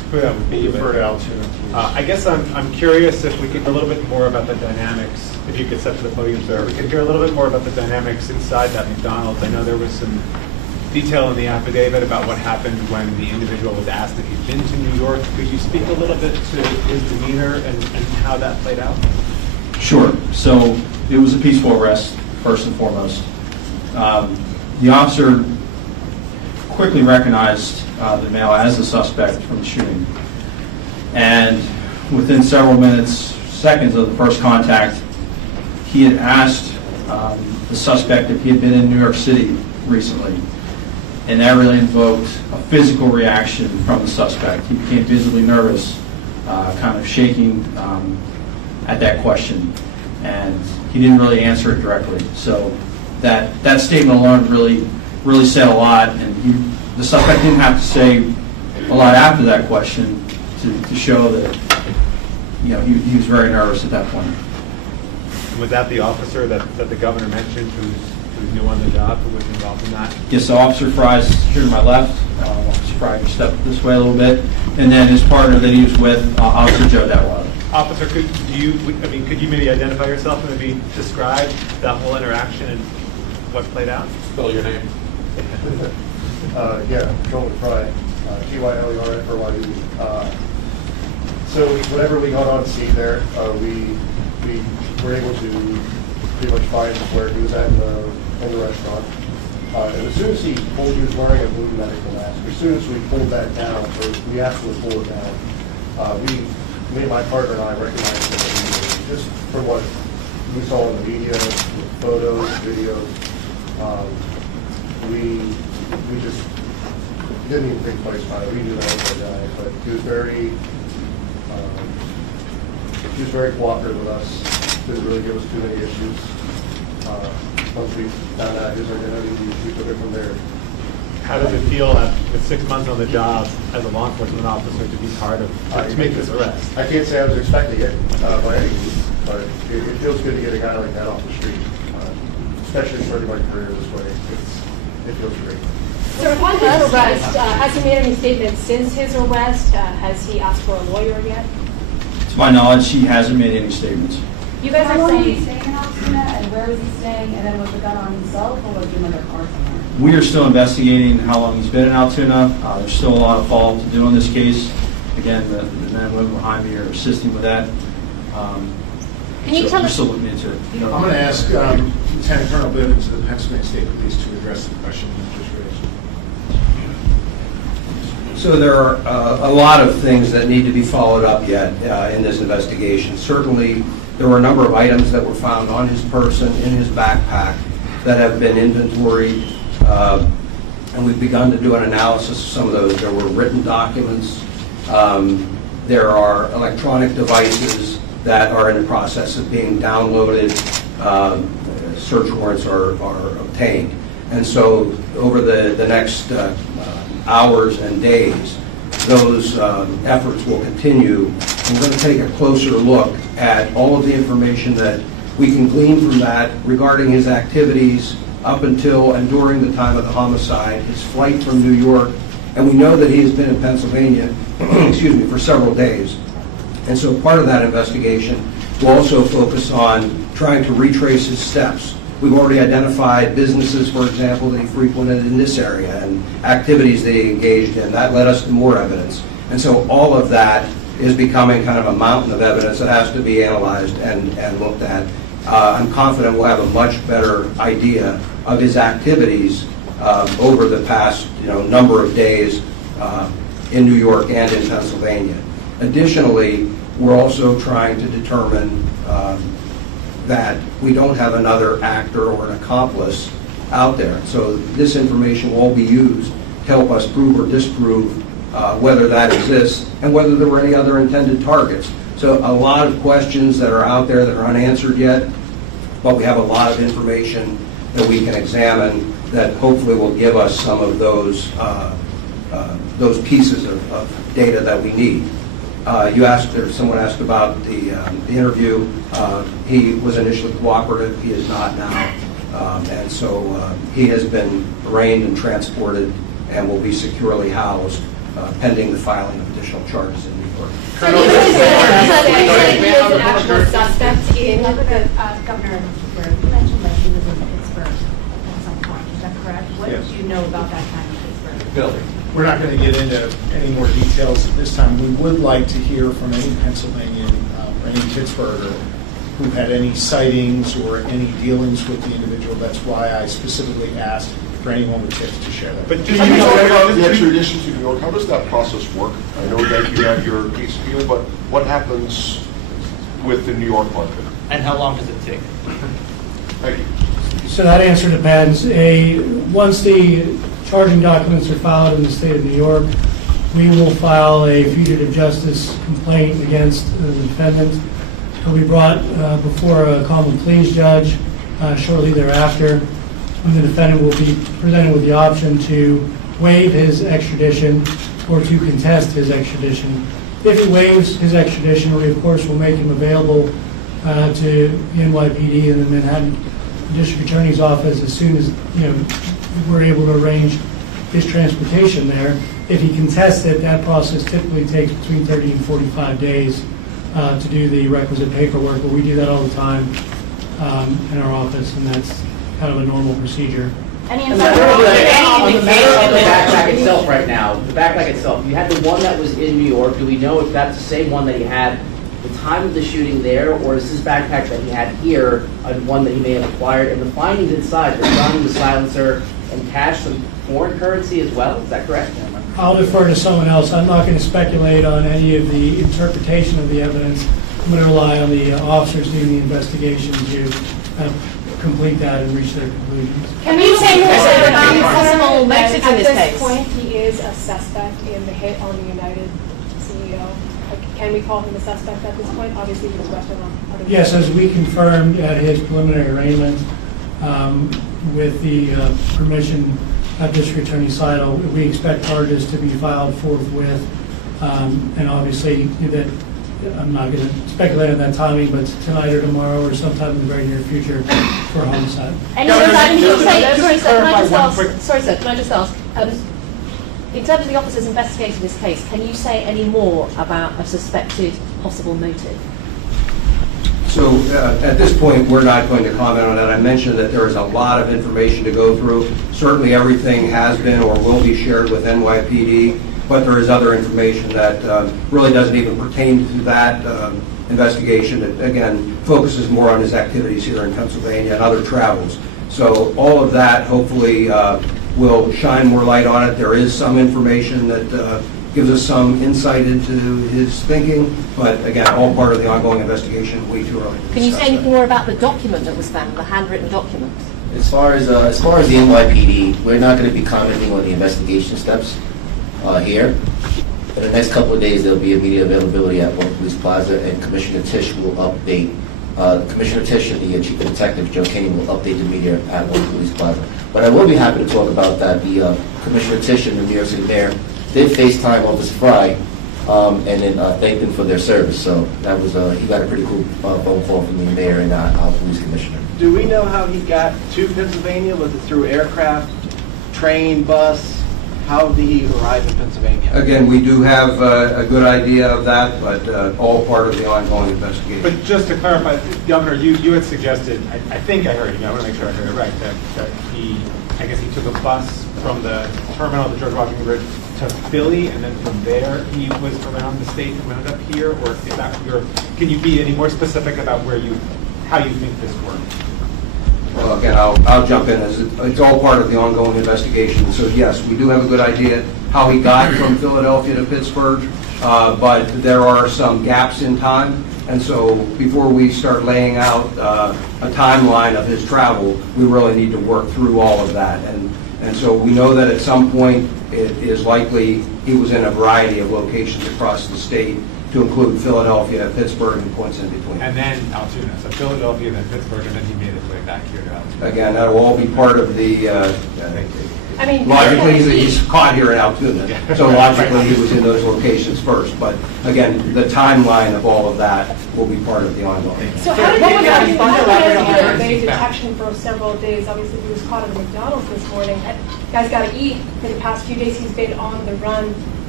That would be Refer to Altuna, please. I guess I'm curious if we could hear a little bit more about the dynamics, if you could step to the podium, sir. We could hear a little bit more about the dynamics inside that McDonald's. I know there was some detail in the affidavit about what happened when the individual was asked if he'd been to New York. Could you speak a little bit to his demeanor and how that played out? Sure. So it was a peaceful arrest, first and foremost. The officer quickly recognized the male as the suspect from the shooting. And within several seconds of the first contact, he had asked the suspect if he had been in New York City recently. And that really invoked a physical reaction from the suspect. He became visibly nervous, kind of shaking at that question. And he didn't really answer it directly. So that statement alone really said a lot. And the suspect didn't have to say a lot after that question to show that he was very nervous at that point. Was that the officer that the governor mentioned who's new on the job, who was involved in that? Yes, so Officer Fry's here to my left. Officer Fry can step this way a little bit. And then his partner that he was with, Officer Joe Detweiler. Officer, could you maybe identify yourself and maybe describe that whole interaction and what played out? Spell your name. Yeah, Joel Fry, Tylerfry. So whenever we got on scene there, we were able to pretty much find where he was at in the restaurant. And as soon as he was wearing a blue medical mask, as soon as we pulled that down, or we asked him to pull it down, me and my partner and I recognized him immediately, just from what we saw in the media, with photos, videos. We just didn't even think twice about it. We knew that was our guy, but he was very cooperative with us. Didn't really give us too many issues. Once we found out his identity, we took it from there. How does it feel with 6 months on the job as a law enforcement officer to be part of, to make this arrest? I can't say I was expecting it by any means, but it feels good to get a guy like that off the street, especially starting my career this way. It feels great. So upon his arrest, has he made any statements since his arrest? Has he asked for a lawyer yet? To my knowledge, he hasn't made any statements. You guys How are long was he saying staying in Altuna, and where was he staying, and then was the gun on himself, or was he in another car somewhere? We are still investigating how long he's been in Altoona. There's still a lot of follow-up to do on this case. Again, the men and women behind me are assisting with that. Can you tell we're us? still looking into it. I'm going to ask Lieutenant Colonel Bivens of the Pennsylvania State Police to address the question you just raised. So there are a lot of things that need to be followed up yet in this investigation. Certainly, there were a number of items that were found on his person, in his backpack, that have been inventoried, and we've begun to do an analysis of some of those. There were written documents. There are electronic devices that are in the process of being downloaded. Search warrants are obtained. And so over the next hours and days, those efforts will continue. We're going to take a closer look at all of the information that we can glean from that regarding his activities up until and during the time of the homicide, his flight from New York, and we know that he has been in Pennsylvania excuse me, for several days. And so part of that investigation will also focus on trying to retrace his steps. We've already identified businesses, for example, that he frequented in this area and activities that he engaged in. That led us to more evidence. And so all of that is becoming kind of a mountain of evidence that has to be analyzed and looked at. I'm confident we'll have a much better idea of his activities over the past number of days in New York and in Pennsylvania. Additionally, we're also trying to determine that we don't have another actor or an accomplice out there. So this information will all be used to help us prove or disprove whether that exists and whether there were any other intended targets. So a lot of questions that are out there that are unanswered yet, but we have a lot of information that we can examine that hopefully will give us some of those pieces of data that we need. You asked, or someone asked about the interview. He was initially cooperative. He is not now. And so he has been arraigned and transported and will be securely housed pending the filing of a additional charges in New York. So he was an actual suspect in the, Governor, you mentioned that he was in Pittsburgh at some point, is that correct? What Yes. do you know about that time in Pittsburgh? We're not going to get into any more details at this time. We would like to hear from any Pennsylvanian or any Pittsburgher who had any sightings or any dealings with the individual. That's why I specifically asked for anyone with tips to share that. But do you know about the extradition to New York? How does that process work? I know that you have your case here, but what happens with the New York part of it? And how long does it take? Thank you. So that answer depends. Once the charging documents are filed in the state of New York, we will file a fugitive justice complaint against the defendant. He'll be brought before a common pleas judge shortly thereafter, and the defendant will be presented with the option to waive his extradition or to contest his extradition. If he waives his extradition, we of course will make him available to the NYPD and the Manhattan District Attorney's Office as soon as we're able to arrange his transportation there. If he contests it, that process typically takes between 30 and 45 days to do the requisite paperwork, but we do that all the time in our office, and that's kind of a normal procedure. Any On insight? the backpack itself right now, the backpack itself, you had the one that was in New York. Do we know if that's the same one that he had the time of the shooting there, or is this backpack that he had here one that he may have acquired? And the findings inside, the gun, the silencer, and cash, some foreign currency as well, is that correct? I'll defer to someone else. I'm not going to speculate on any of the interpretation of the evidence. I'm going to rely on the officers doing the investigation to complete that and reach their conclusions. Can you say more about possible motives in this At case? this point, he is a suspect in the hit on the United CEO. Can we call him a suspect at this point? Obviously, he was arrested on other. Yes, as we confirmed at his preliminary arraignment, with the permission of District Attorney Sidle, we expect charges to be filed forthwith. And obviously, that I'm not going to speculate on that timing, but tonight or tomorrow or sometime in the very near future for homicide. Any other items you say? Sorry, sir, can I just ask? In terms of the officers investigating this case, can you say any more about a suspected possible motive? So at this point, we're not going to comment on that. I mentioned that there is a lot of information to go through. Certainly everything has been or will be shared with NYPD, but there is other information that really doesn't even pertain to that investigation. It, again, focuses more on his activities here in Pennsylvania and other travels. So all of that hopefully will shine more light on it. There is some information that gives us some insight into his thinking, but again, all part of the ongoing investigation. Way too early to Can you discuss say that. anything more about the document that was found, the handwritten document? As far as the NYPD, we're not going to be commenting on the investigation steps here. In the next couple of days, there'll be immediate availability at One Police Plaza, and Commissioner Tisch will update. Commissioner Tisch and the Chief of Detective, Joe Kinney, will update the media at One Police Plaza. But I will be happy to talk about that. The Commissioner Tisch and the New York City Mayor did FaceTime Officer Fry and then thanked them for their service. So that was he got a pretty cool phone call from the mayor and our police commissioner. Do we know how he got to Pennsylvania? Was it through aircraft, train, bus? How did he arrive in Pennsylvania? Again, we do have a good idea of that, but all part of the ongoing investigation. But just to clarify, Governor, you had suggested, I think I heard you, I want to make sure I heard it right, that I guess he took a bus from the terminal at the George Washington Bridge to Philly, and then from there he was around the state and wound up here, or is that can you be any more specific about how you think this worked? Well, again, I'll jump in. It's all part of the ongoing investigation. So yes, we do have a good idea how he got from Philadelphia to Pittsburgh, but there are some gaps in time. And so before we start laying out a timeline of his travel, we really need to work through all of that. And so we know that at some point it is likely he was in a variety of locations across the state, to include Philadelphia, Pittsburgh, and points in between. And then Altoona, so Philadelphia, then Pittsburgh, and then he made his way back here to Altoona. Again, that will all be part of the, I mean, logically, he's caught here in Altoona, so logically he was in those locations first. But again, the timeline of all of that will be part of the ongoing. So how did he get evade detection for several days? Obviously, he was caught at McDonald's this morning. Guy's got to eat. For the past few days, he's been on the run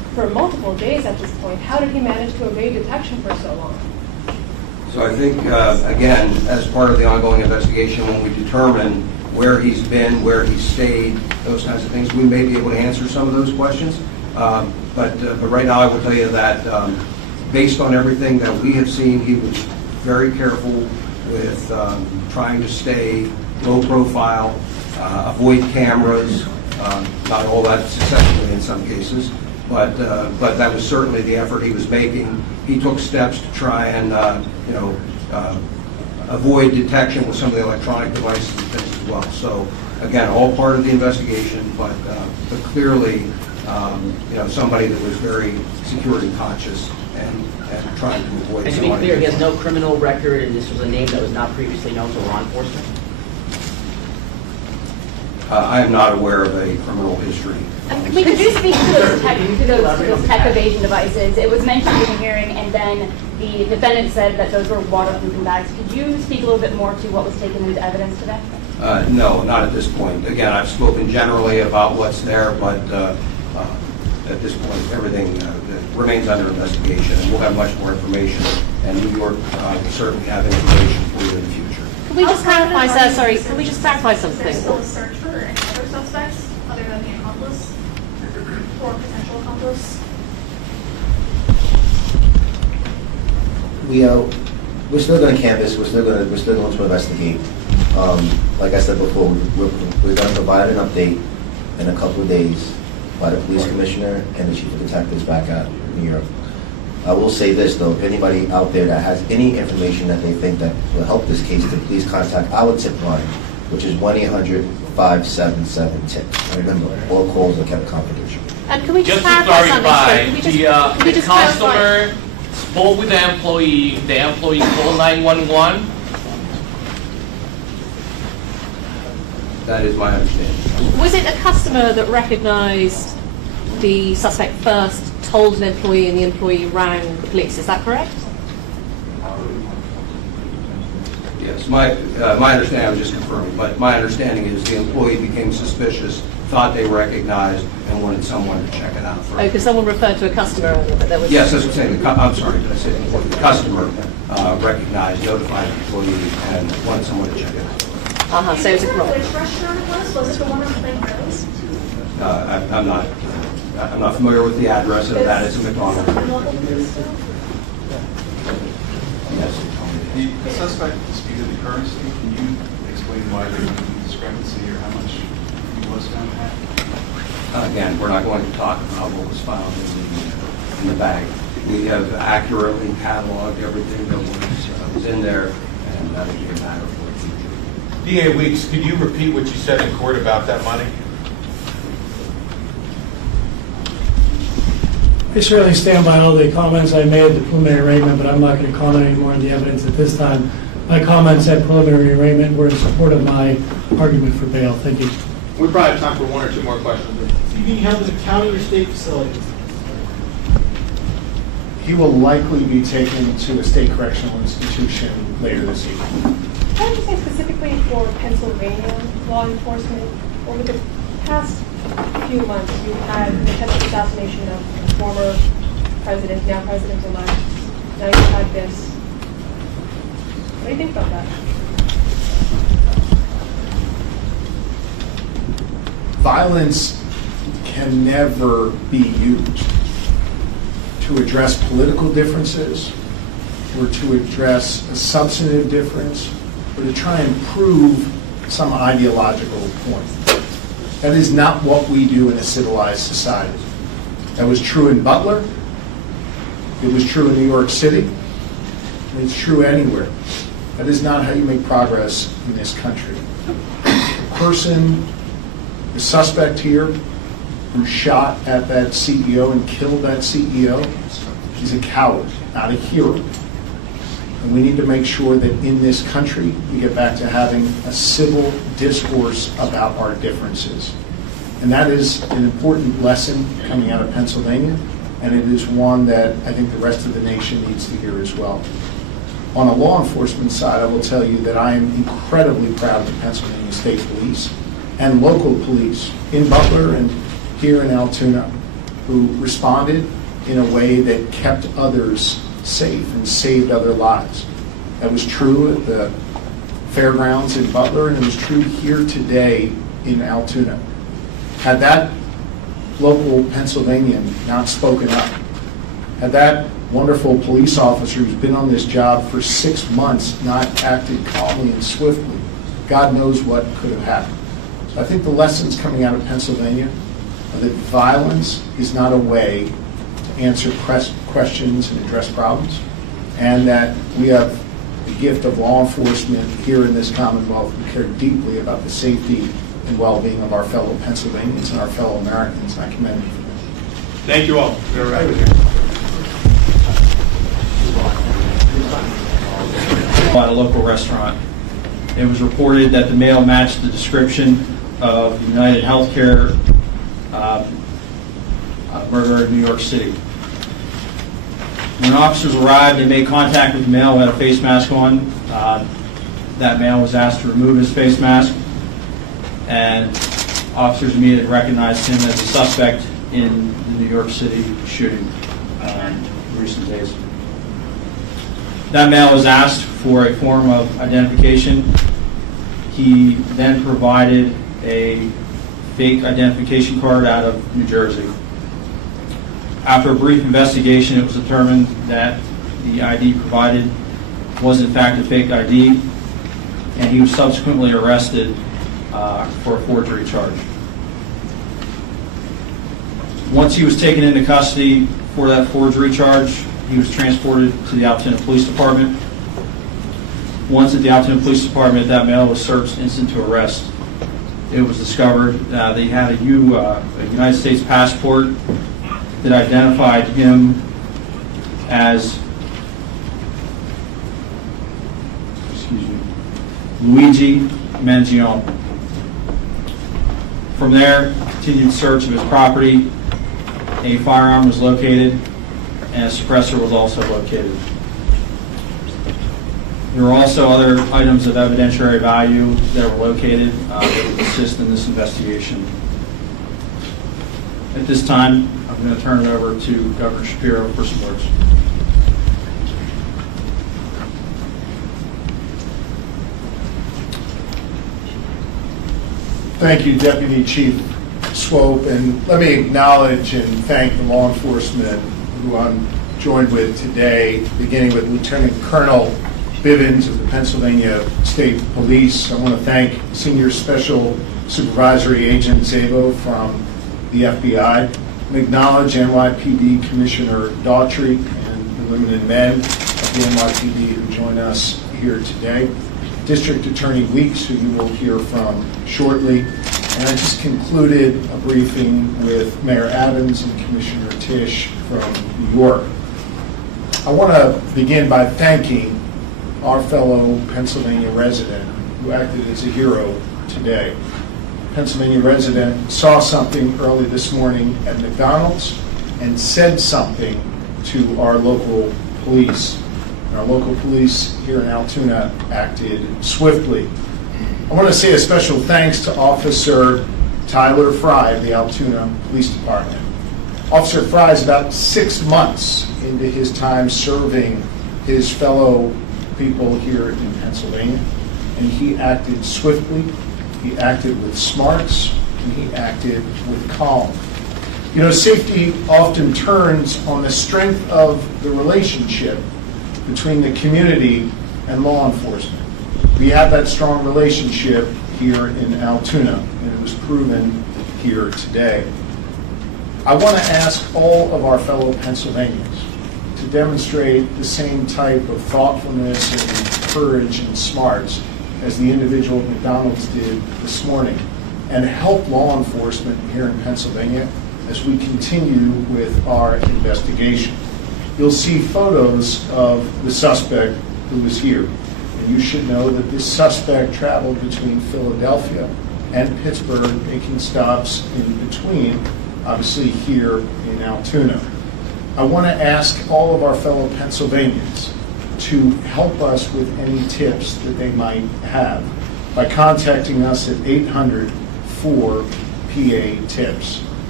for multiple days at this point. How did he manage to evade detection for so long? So I think, again, as part of the ongoing investigation, when we determine where he's been, where he's stayed, those kinds of things, we may be able to answer some of those questions. But right now, I will tell you that based on everything that we have seen, he was very careful with trying to stay low profile, avoid cameras, not all that successfully in some cases, but that was certainly the effort he was making. He took steps to try and avoid detection with some of the electronic devices and things as well. So again, all part of the investigation, but clearly, somebody that was very security conscious and trying to avoid. And to be clear, he has no criminal record, and this was a name that was not previously known to law enforcement? I am not aware of a criminal history. Could you speak to those tech evasion devices? It was mentioned in the hearing, and then the defendant said that those were waterproofing bags. Could you speak a little bit more to what was taken into evidence today? No, not at this point. Again, I've spoken generally about what's there, but at this point, everything remains under investigation, and we'll have much more information, and New York will certainly have information for you in the future. Can we just clarify, sir? Sorry, can we just clarify something? Is there still a search for any other suspects other than the accomplice or potential accomplice? We're still going to canvass. We're still going to investigate. Like I said before, we're going to provide an update in a couple of days by the police commissioner and the chief of detectives back at New York. I will say this though, if anybody out there that has any information that they think that will help this case, then please contact our tip line, which is 1-800-577-TIP. And remember, all calls are kept confidential. And can we just to clarify clarify, something? the customer spoke with the employee called 911. That is my understanding. Was it a customer that recognized the suspect first, told an employee, and the employee rang the police? Is that correct? Yes, my understanding, I was just confirming, but my understanding is the employee became suspicious, thought they recognized, and wanted someone to check it out first. Oh, because someone referred to a customer that there was... Yes, that's what I'm saying. I'm sorry, did I say the employee? The customer recognized, notified the employee, and wanted someone to check it out. So it was a problem. Which restaurant it was? Was it the one on Plain Rose? I'm not familiar with the address of that. It's a McDonald. Yes. The suspect disputed the currency. Can you explain why there was a discrepancy or how much he was found to have? Again, we're not going to talk about what was found in the bag. We have accurately cataloged everything that was in there, and that'll be a matter of what we do. DA Weeks, could you repeat what you said in court about that money? I certainly stand by all the comments I made at the preliminary arraignment, but I'm not going to comment any more on the evidence at this time. My comments at preliminary arraignment were in support of my argument for bail. Thank you. We probably have time for one or two more questions. Is he being held at a county or state facility? He will likely be taken to a state correctional institution later this evening. Can I just say specifically for Pennsylvania law enforcement, over the past few months, you've had the attempted assassination of a former president, now president-elect. Now you've had this. What do you think about that? Violence can never be used to address political differences or to address a substantive difference or to try and prove some ideological point. That is not what we do in a civilized society. That was true in Butler. It was true in New York City. And it's true anywhere. That is not how you make progress in this country. The suspect here who shot at that CEO and killed that CEO, he's a coward, not a hero. And we need to make sure that in this country, we get back to having a civil discourse about our differences. And that is an important lesson coming out of Pennsylvania, and it is one that I think the rest of the nation needs to hear as well. On a law enforcement side, I will tell you that I am incredibly proud of the Pennsylvania State Police and local police in Butler and here in Altoona. who responded in a way that kept others safe and saved other lives. That was true at the fairgrounds in Butler, and it was true here today in Altoona. Had that local Pennsylvanian not spoken up, had that wonderful police officer who's been on this job for 6 months not acted calmly and swiftly, God knows what could have happened. So I think the lessons coming out of Pennsylvania are that violence is not a way to answer questions and address problems, and that we have the gift of law enforcement here in this Commonwealth who care deeply about the safety and well-being of our fellow Pennsylvanians and our fellow Americans, and I commend you for that. Thank you all. You're right with you. At a local restaurant. It was reported that the male matched the description of UnitedHealthcare murderer in New York City. When officers arrived, they made contact with the male who had a face mask on. That male was asked to remove his face mask, and officers immediately recognized him as a suspect in the New York City shooting in recent days. That male was asked for a form of identification. He then provided a fake identification card out of New Jersey. After a brief investigation, it was determined that the ID provided was in fact a fake ID, and he was subsequently arrested for a forgery charge. Once he was taken into custody for that forgery charge, he was transported to the Altoona Police Department. Once at the Altoona Police Department, that male was searched instant to arrest. It was discovered that he had a United States passport that identified him as Luigi Mangione. From there, continued search of his property. A firearm was located, and a suppressor was also located. There were also other items of evidentiary value that were located that would assist in this investigation. At this time, I'm going to turn it over to Governor Shapiro for some words. Thank you, Deputy Chief Swope, and let me acknowledge and thank the law enforcement who I'm joined with today, beginning with Lieutenant Colonel Bivens of the Pennsylvania State Police. I want to thank Senior Special Supervisory Agent Zabo from the FBI, and acknowledge NYPD Commissioner Daughtry and the women and men of the NYPD who join us here today, District Attorney Weeks, who you will hear from shortly, and I just concluded a briefing with Mayor Adams and Commissioner Tisch from New York. I want to begin by thanking our fellow Pennsylvania resident who acted as a hero today. Pennsylvania resident saw something early this morning at McDonald's and said something to our local police. And our local police here in Altoona acted swiftly. I want to say a special thanks to Officer Tyler Fry of the Altoona Police Department. Officer Fry is about 6 months into his time serving his fellow people here in Pennsylvania, and he acted swiftly, he acted with smarts, and he acted with calm. You know, safety often turns on the strength of the relationship between the community and law enforcement. We have that strong relationship here in Altoona, and it was proven here today. I want to ask all of our fellow Pennsylvanians to demonstrate the same type of thoughtfulness and courage and smarts as the individual at McDonald's did this morning, and help law enforcement here in Pennsylvania as we continue with our investigation. You'll see photos of the suspect who was here, and you should know that this suspect traveled between Philadelphia and Pittsburgh, making stops in between, obviously here in Altoona. I want to ask all of our fellow Pennsylvanians to help us with any tips that they might have by contacting us at 800-4-PA-TIPS.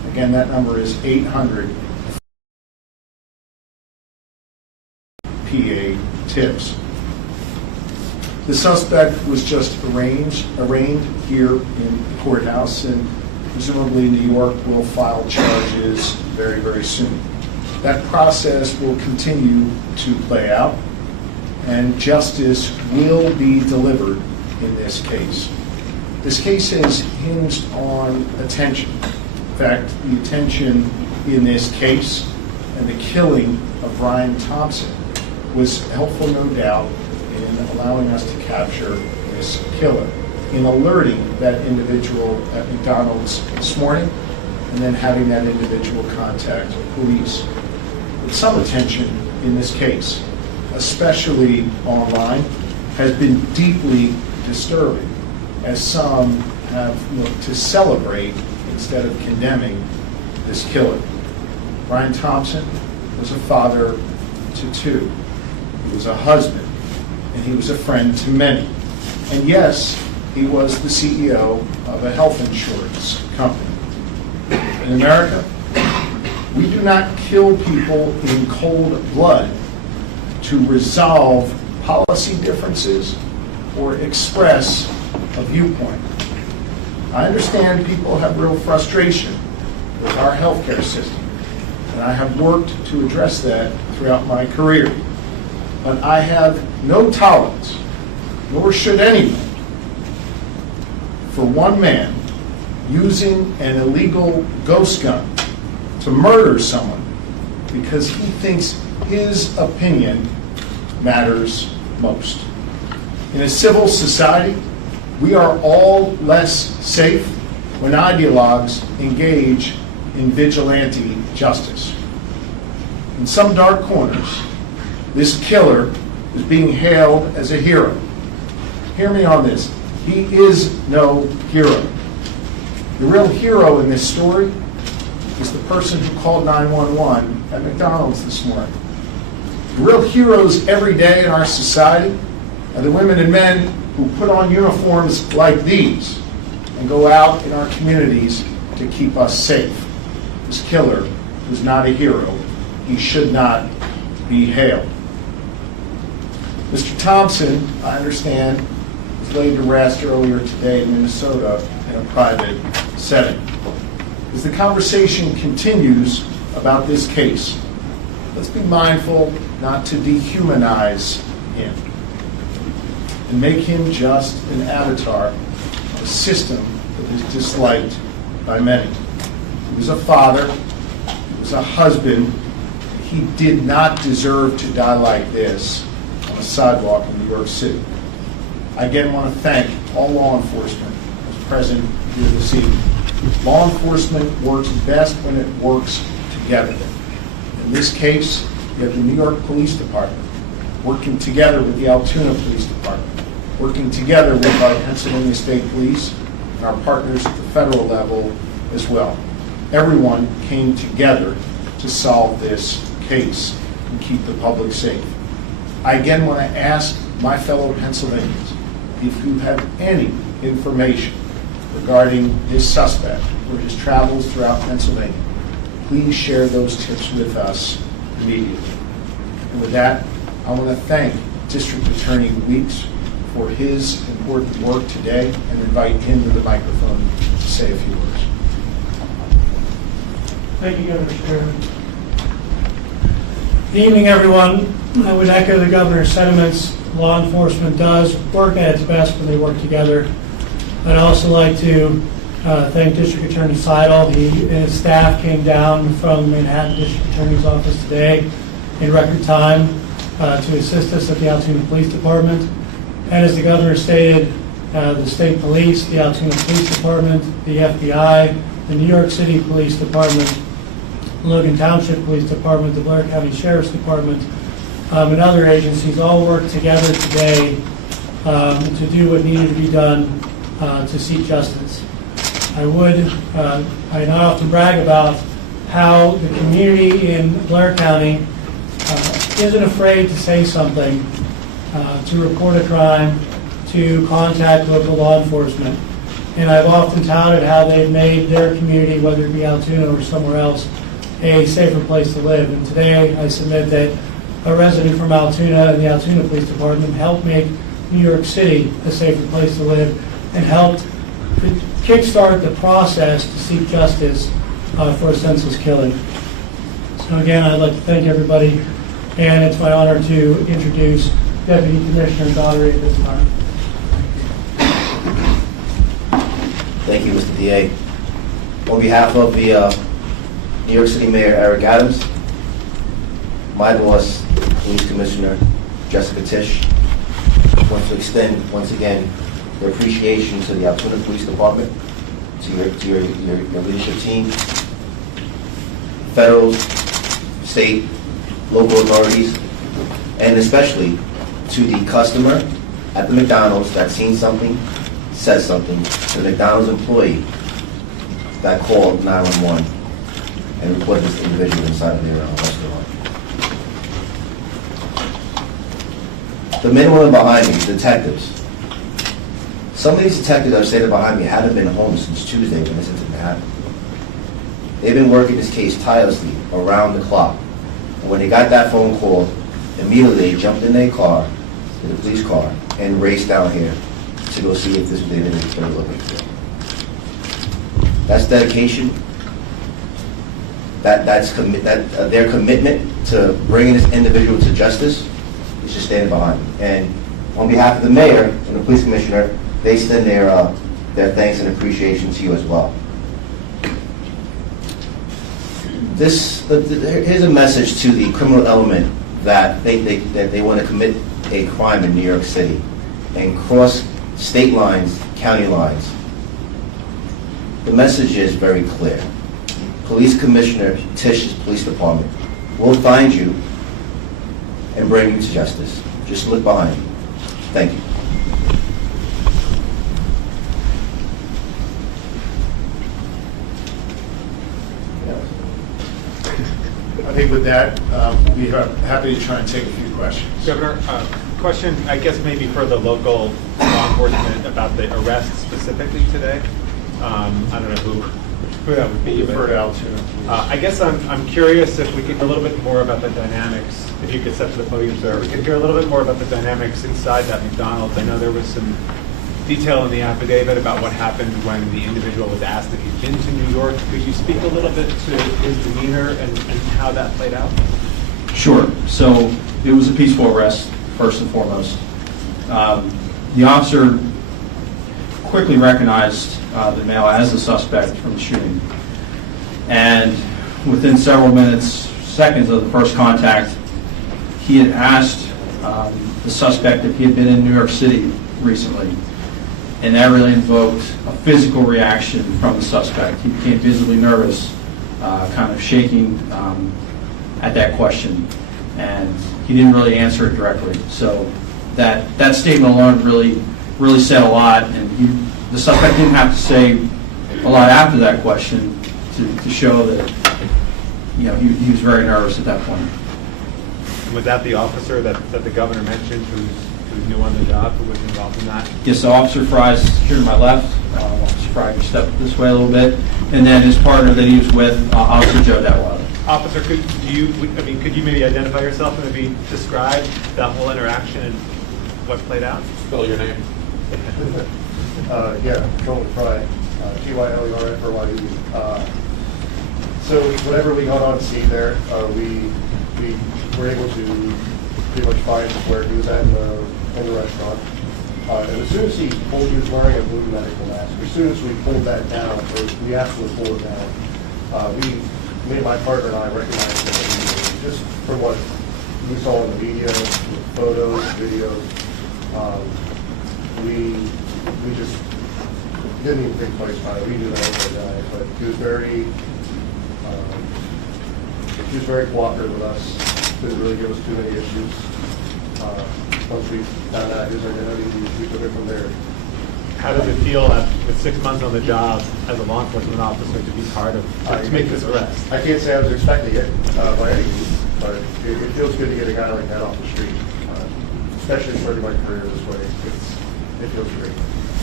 Again, that number is 800 PA tips. The suspect was just arraigned here in the courthouse, and presumably New York will file charges very, very soon. That process will continue to play out, and justice will be delivered in this case. This case is hinged on attention. In fact, the attention in this case and the killing of Brian Thompson was helpful, no doubt, in allowing us to capture this killer, in alerting that individual at McDonald's this morning, and then having that individual contact police. But some attention in this case, especially online, has been deeply disturbing, as some have looked to celebrate instead of condemning this killer. Brian Thompson was a father to two. He was a husband, and he was a friend to many. And yes, he was the CEO of a health insurance company. In America, we do not kill people in cold blood to resolve policy differences or express a viewpoint. I understand people have real frustration with our healthcare system, and I have worked to address that throughout my career. But I have no tolerance, nor should anyone, for one man using an illegal ghost gun to murder someone because he thinks his opinion matters most. In a civil society, we are all less safe when ideologues engage in vigilante justice. In some dark corners, this killer is being hailed as a hero. Hear me on this. He is no hero. The real hero in this story is the person who called 911 at McDonald's this morning. The real heroes every day in our society are the women and men who put on uniforms like these and go out in our communities to keep us safe. This killer is not a hero. He should not be hailed. Mr. Thompson, I understand, was laid to rest earlier today in Minnesota in a private setting. As the conversation continues about this case, let's be mindful not to dehumanize him and make him just an avatar of a system that is disliked by many. He was a father, he was a husband. He did not deserve to die like this on a sidewalk in New York City. I again want to thank all law enforcement who's present here this evening. Law enforcement works best when it works together. In this case, you have the New York Police Department working together with the Altoona Police Department, working together with our Pennsylvania State Police and our partners at the federal level as well. Everyone came together to solve this case and keep the public safe. I again want to ask my fellow Pennsylvanians, if you have any information regarding this suspect or his travels throughout Pennsylvania, please share those tips with us immediately. And with that, I want to thank District Attorney Weeks for his important work today and invite him to the microphone to say a few words. Thank you, Governor Shapiro. Good evening, everyone. I would echo the governor's sentiments. Law enforcement does work at its best when they work together. I'd also like to thank District Attorney Sidle. He and his staff came down from the Manhattan District Attorney's Office today in record time to assist us at the Altoona Police Department. And as the governor stated, the state police, the Altoona Police Department, the FBI, the New York City Police Department, Logan Township Police Department, the Blair County Sheriff's Department, and other agencies all worked together today to do what needed to be done to seek justice. I not often brag about how the community in Blair County isn't afraid to say something, to report a crime, to contact local law enforcement. And I've often touted how they've made their community, whether it be Altoona or somewhere else, a safer place to live. And today I submit that a resident from Altoona and the Altoona Police Department helped make New York City a safer place to live and helped kickstart the process to seek justice for a senseless killing. So again, I'd like to thank everybody, and it's my honor to introduce Deputy Commissioner Daugherty at this time. Thank you, Mr. DA. On behalf of the New York City Mayor Eric Adams, my boss, Police Commissioner Jessica Tisch, wants to extend once again their appreciation to the Altoona Police Department, to your leadership team, federal, state, local authorities, and especially to the customer at the McDonald's that seen something, said something, to the McDonald's employee that called 911 and reported this individual inside of their restaurant. The men and women behind me, detectives. Some of these detectives that are standing behind me haven't been home since Tuesday when this incident happened. They've been working this case tirelessly around the clock. And when they got that phone call, immediately they jumped in their car, in the police car, and raced down here to go see if this was the individual they were looking for. That's dedication. That's their commitment to bringing this individual to justice is just standing behind me. And on behalf of the mayor and the police commissioner, they extend their thanks and appreciation to you as well. Here's a message to the criminal element that they want to commit a crime in New York City and cross state lines, county lines. The message is very clear. Police Commissioner Tisch's police department will find you and bring you to justice. Just look behind you. Thank you. I think with that, we'll be happy to try and take a few questions. Governor, question, I guess maybe for the local law enforcement about the arrest specifically today. I don't know who that would be. For Altoona. I guess I'm curious if we could hear a little bit more about the dynamics, if you could step to the podium, sir. We could hear a little bit more about the dynamics inside that McDonald's. I know there was some detail in the affidavit about what happened when the individual was asked if he'd been to New York. Could you speak a little bit to his demeanor and how that played out? Sure. So it was a peaceful arrest, first and foremost. The officer quickly recognized the male as the suspect from the shooting. And within several seconds of the first contact, he had asked the suspect if he had been in New York City recently. And that really invoked a physical reaction from the suspect. He became visibly nervous, kind of shaking at that question. And he didn't really answer it directly. So that statement alone really said a lot. And the suspect didn't have to say a lot after that question to show that he was very nervous at that point. And was that the officer that the governor mentioned who's new on the job, who was involved in that? Yes, so Officer Fry's here to my left. Officer Fry can step this way a little bit. And then his partner that he was with, Officer Joe Detweiler. Officer, could you maybe identify yourself and maybe describe that whole interaction and what played out? Spell your name. Yeah, Joel Fry, Tylerfry. So whenever we got on scene there, we were able to pretty much find where he was at in the restaurant. And as soon as he was wearing a blue medical mask. As soon as we pulled that down, or we absolutely pulled it down, me and my partner and I recognized him immediately, just from what we saw in the media, photos, videos. We just didn't even think twice about it. We knew that was our guy, but he was very cooperative with us. Didn't really give us too many issues. Once we found out his identity, we took it from there. How does it feel with 6 months on the job as a law enforcement officer to be part of, to make this arrest? I can't say I was expecting it by any means, but it feels good to get a guy like that off the street, especially starting my career this way. It feels great.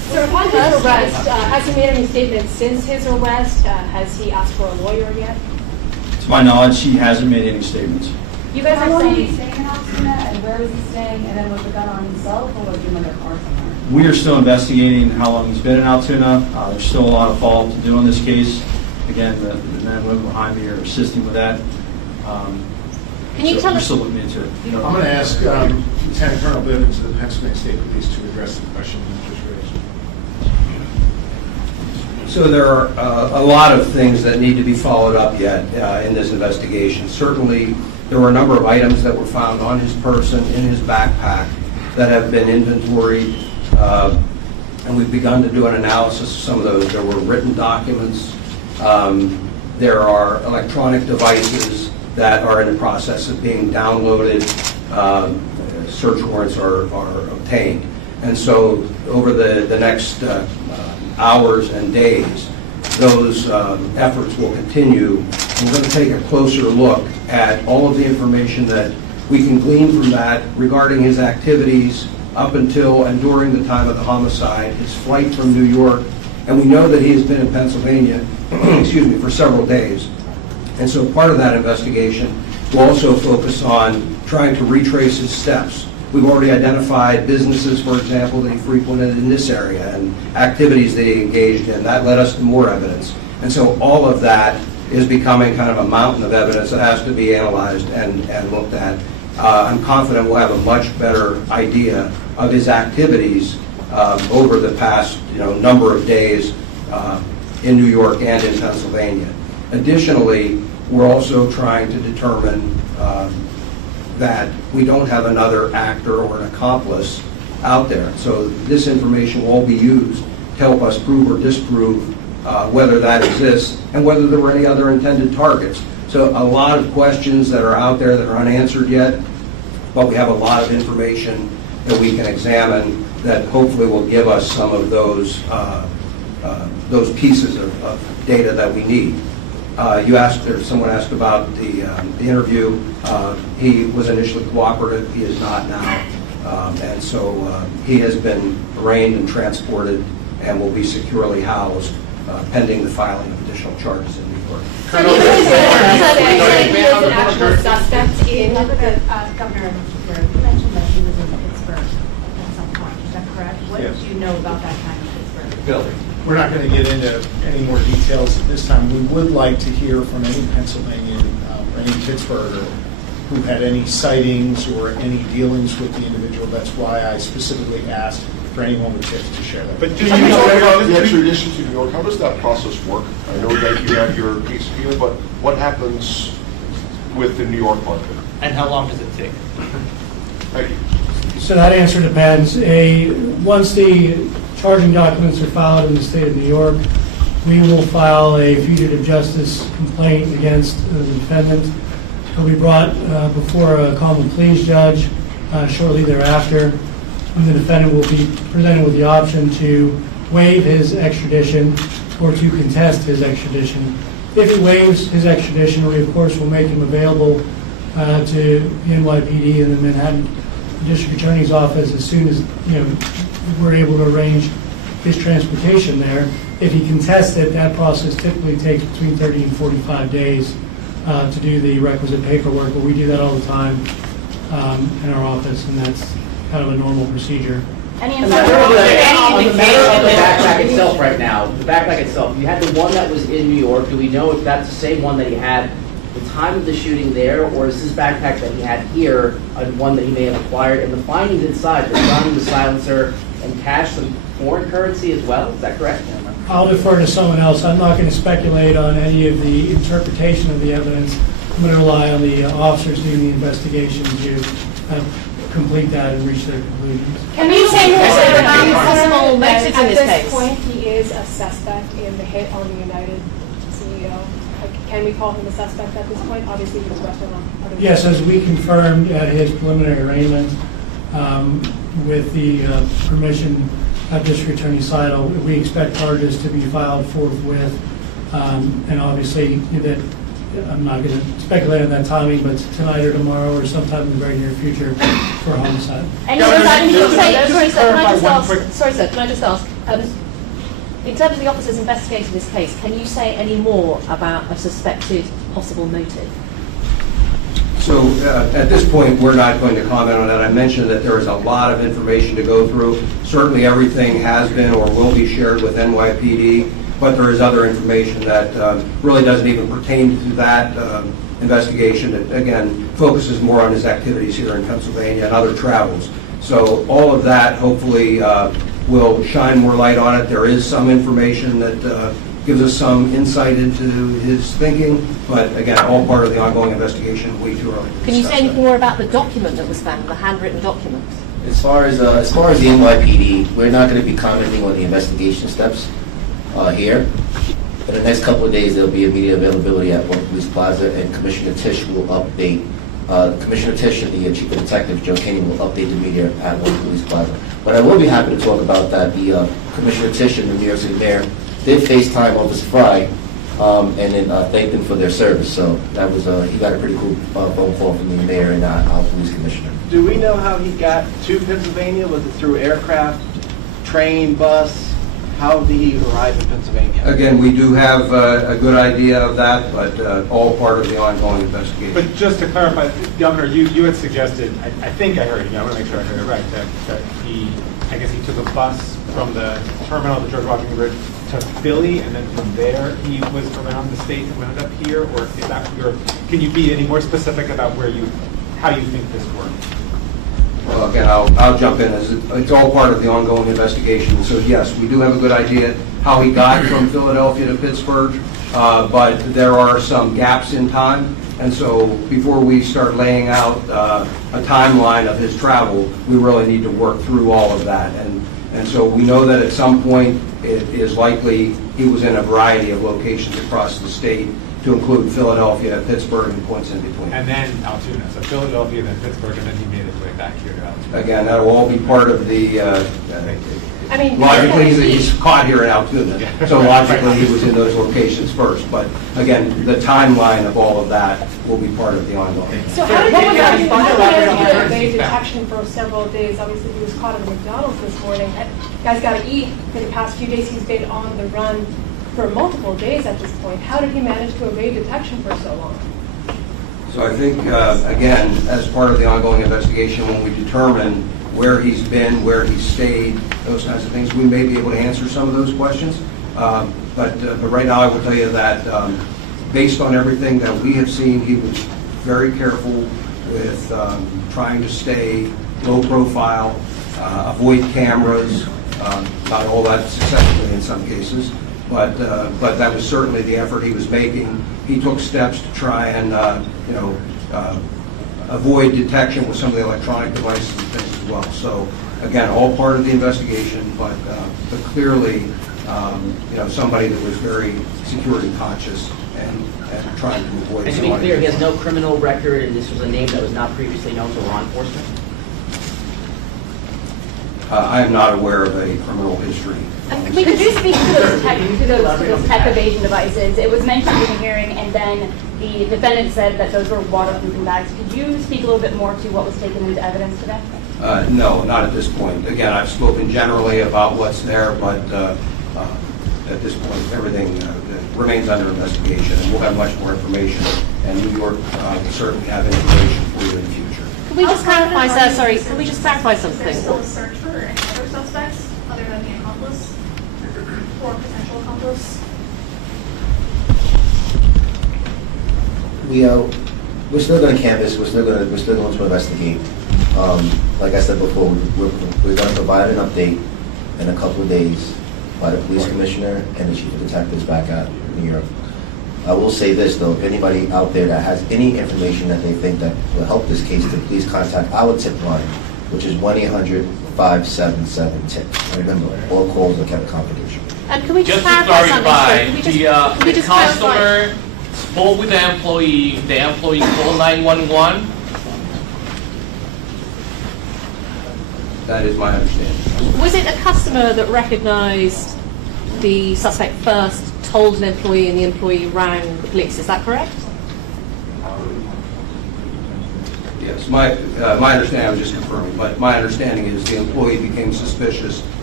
So upon his arrest, has he made any statements since his arrest? Has he asked for a lawyer yet? To my knowledge, he hasn't made any statements. You guys How are long was he saying, staying in Altoona, and where was he staying, and then was the gun on himself, or was he in another car somewhere? We are still investigating how long he's been in Altoona. There's still a lot of follow-up to do on this case. Again, the men and women behind me are assisting with that. Can you tell We're us? still looking into it. I'm going to ask Lieutenant Colonel Bivens of the Pennsylvania State Police to address the question you just raised. So there are a lot of things that need to be followed up yet in this investigation. Certainly, there were a number of items that were found on his person, in his backpack, that have been inventoried, and we've begun to do an analysis of some of those. There were written documents. There are electronic devices that are in the process of being downloaded. Search warrants are obtained. And so over the next hours and days, those efforts will continue. We're going to take a closer look at all of the information that we can glean from that regarding his activities up until and during the time of the homicide, his flight from New York, and we know that he has been in Pennsylvania, excuse me, for several days. And so part of that investigation will also focus on trying to retrace his steps. We've already identified businesses, for example, that he frequented in this area and activities that he engaged in. That led us to more evidence. And so all of that is becoming kind of a mountain of evidence that has to be analyzed and looked at. I'm confident we'll have a much better idea of his activities over the past number of days in New York and in Pennsylvania. Additionally, we're also trying to determine that we don't have another actor or an accomplice out there. So this information will all be used to help us prove or disprove whether that exists and whether there were any other intended targets. So a lot of questions that are out there that are unanswered yet, but we have a lot of information that we can examine that hopefully will give us some of those pieces of data that we need. Someone asked about the interview. He was initially cooperative. He is not now. And so he has been arraigned and transported and will be securely housed pending the filing of additional charges in New York. So he is an actual suspect in the... Governor, you mentioned that he was in Pittsburgh at some point. Is that correct? What Yes. did you know about that time in Pittsburgh? We're not going to get into any more details at this time. We would like to hear from any Pennsylvanian or any Pittsburgher who had any sightings or any dealings with the individual. That's why I specifically asked for anyone with tips to share that. But just about the extradition to New York, how does that process work? I know that you have your case here, but what happens with the New York market? And how long does it take? Thank you. So that answer depends. Once the charging documents are filed in the state of New York, we will file a fugitive justice complaint against the defendant. He'll be brought before a common pleas judge shortly thereafter. And the defendant will be presented with the option to waive his extradition or to contest his extradition. If he waives his extradition, we of course will make him available to the NYPD and the Manhattan District Attorney's Office as soon as we're able to arrange his transportation there. If he contests it, that process typically takes between 30 and 45 days to do the requisite paperwork, but we do that all the time in our office, and that's kind of a normal procedure. On the backpack itself right now, the backpack itself, you had the one that was in New York. Do we know if that's the same one that he had the time of the shooting there, or is this backpack that he had here one that he may have acquired? And the findings inside, the gun, the silencer, and cash, some foreign currency as well, is that correct? I'll defer to someone else. I'm not going to speculate on any of the interpretation of the evidence. I'm going to rely on the officers doing the investigation to complete that and reach their conclusions. Can you say more about possible motives in this At case? this point, he is a suspect in the hit on the United CEO. Can we call him a suspect at this point? Obviously, he was arrested on other... Yes, as we confirmed at his preliminary arraignment, with the permission of District Attorney Sidle, we expect charges to be filed forthwith. And obviously, that I'm not going to speculate on that timing, but tonight or tomorrow or sometime in the very near future for homicide. And sorry, sir, can I just ask, In terms of the officers investigating this case, can you say any more about a suspected possible motive? So at this point, we're not going to comment on that. I mentioned that there is a lot of information to go through. Certainly everything has been or will be shared with NYPD, but there is other information that really doesn't even pertain to that investigation. It, again, focuses more on his activities here in Pennsylvania and other travels. So all of that hopefully will shine more light on it. There is some information that gives us some insight into his thinking, but again, all part of the ongoing investigation, way too early to Can you say discuss anything that. more about the document that was found, the handwritten document? As far as the NYPD, we're not going to be commenting on the investigation steps here. In the next couple of days, there'll be immediate availability at One Police Plaza, and Commissioner Tisch will update. Commissioner Tisch and the Chief of Detectives, Joe Caney, will update the media at One Police Plaza. But I will be happy to talk about that. The Commissioner Tisch and the New York City Mayor did FaceTime Officer Fry and then thanked them for their service. So that was he got a pretty cool phone call from the mayor and our police commissioner. Do we know how he got to Pennsylvania? Was it through aircraft, train, bus? How did he arrive in Pennsylvania? Again, we do have a good idea of that, but all part of the ongoing investigation. But just to clarify, Governor, you had suggested, I think I heard you, I want to make sure I heard it right, that he, I guess he took a bus from the terminal at the George Washington Bridge to Philly, and then from there he was around the state and wound up here, or is that, or can you be any more specific about how you think this worked? Well, again, I'll jump in. It's all part of the ongoing investigation. So yes, we do have a good idea how he got from Philadelphia to Pittsburgh, but there are some gaps in time. And so before we start laying out a timeline of his travel, we really need to work through all of that. And so we know that at some point it is likely he was in a variety of locations across the state, to include Philadelphia, Pittsburgh, and points in between. And then Altoona, so Philadelphia, then Pittsburgh, and then he made his way back here to Altoona. Again, that will all be part of the, I mean, logically, he's caught here in Altoona, so logically he was in those locations first. But again, the timeline of all of that will be part of the ongoing. So how did he evade detection for several days? Obviously, he was caught at the McDonald's this morning. Guy's got to eat. For the past few days, he's been on the run for multiple days at this point. How did he manage to evade detection for so long? So I think, again, as part of the ongoing investigation, when we determine where he's been, where he's stayed, those kinds of things, we may be able to answer some of those questions. But right now, I will tell you that based on everything that we have seen, he was very careful with trying to stay low profile, avoid cameras, not all that successfully in some cases. But that was certainly the effort he was making. He took steps to try and avoid detection with some of the electronic devices and things as well. So again, all part of the investigation, but clearly, somebody that was very security conscious and trying to avoid. And to be clear, he has no criminal record, and this was a name that was not previously known to law enforcement? I am not aware of a criminal history. Could you speak to those tech evasion devices? It was mentioned in the hearing, and then the defendant said that those were waterproofing bags. Could you speak a little bit more to what was taken into evidence today? No, not at this point. Again, I've spoken generally about what's there, but at this point, everything remains under investigation, and we'll have much more information, and New York will certainly have information for you in the future. Can we just clarify, sir? Sorry, can we just clarify something? There's still a search for any other suspects other than the accomplice or potential accomplice? We're still going to canvass. We're still going to investigate. Like I said before, we're going to provide an update in a couple of days by the police commissioner and the chief of detectives back at New York. I will say this though: if anybody out there that has any information that they think that will help this case, to please contact our tip line, which is 1-800-577-TIP. Remember, all calls are kept confidential. And can we just to clarify, the customer spoke with the employee called 911. That is my understanding. Was it a customer that recognized the suspect first, told an employee, and the employee rang the police? Is that correct? Yes, my understanding, I'm just confirming, but my understanding is the employee became suspicious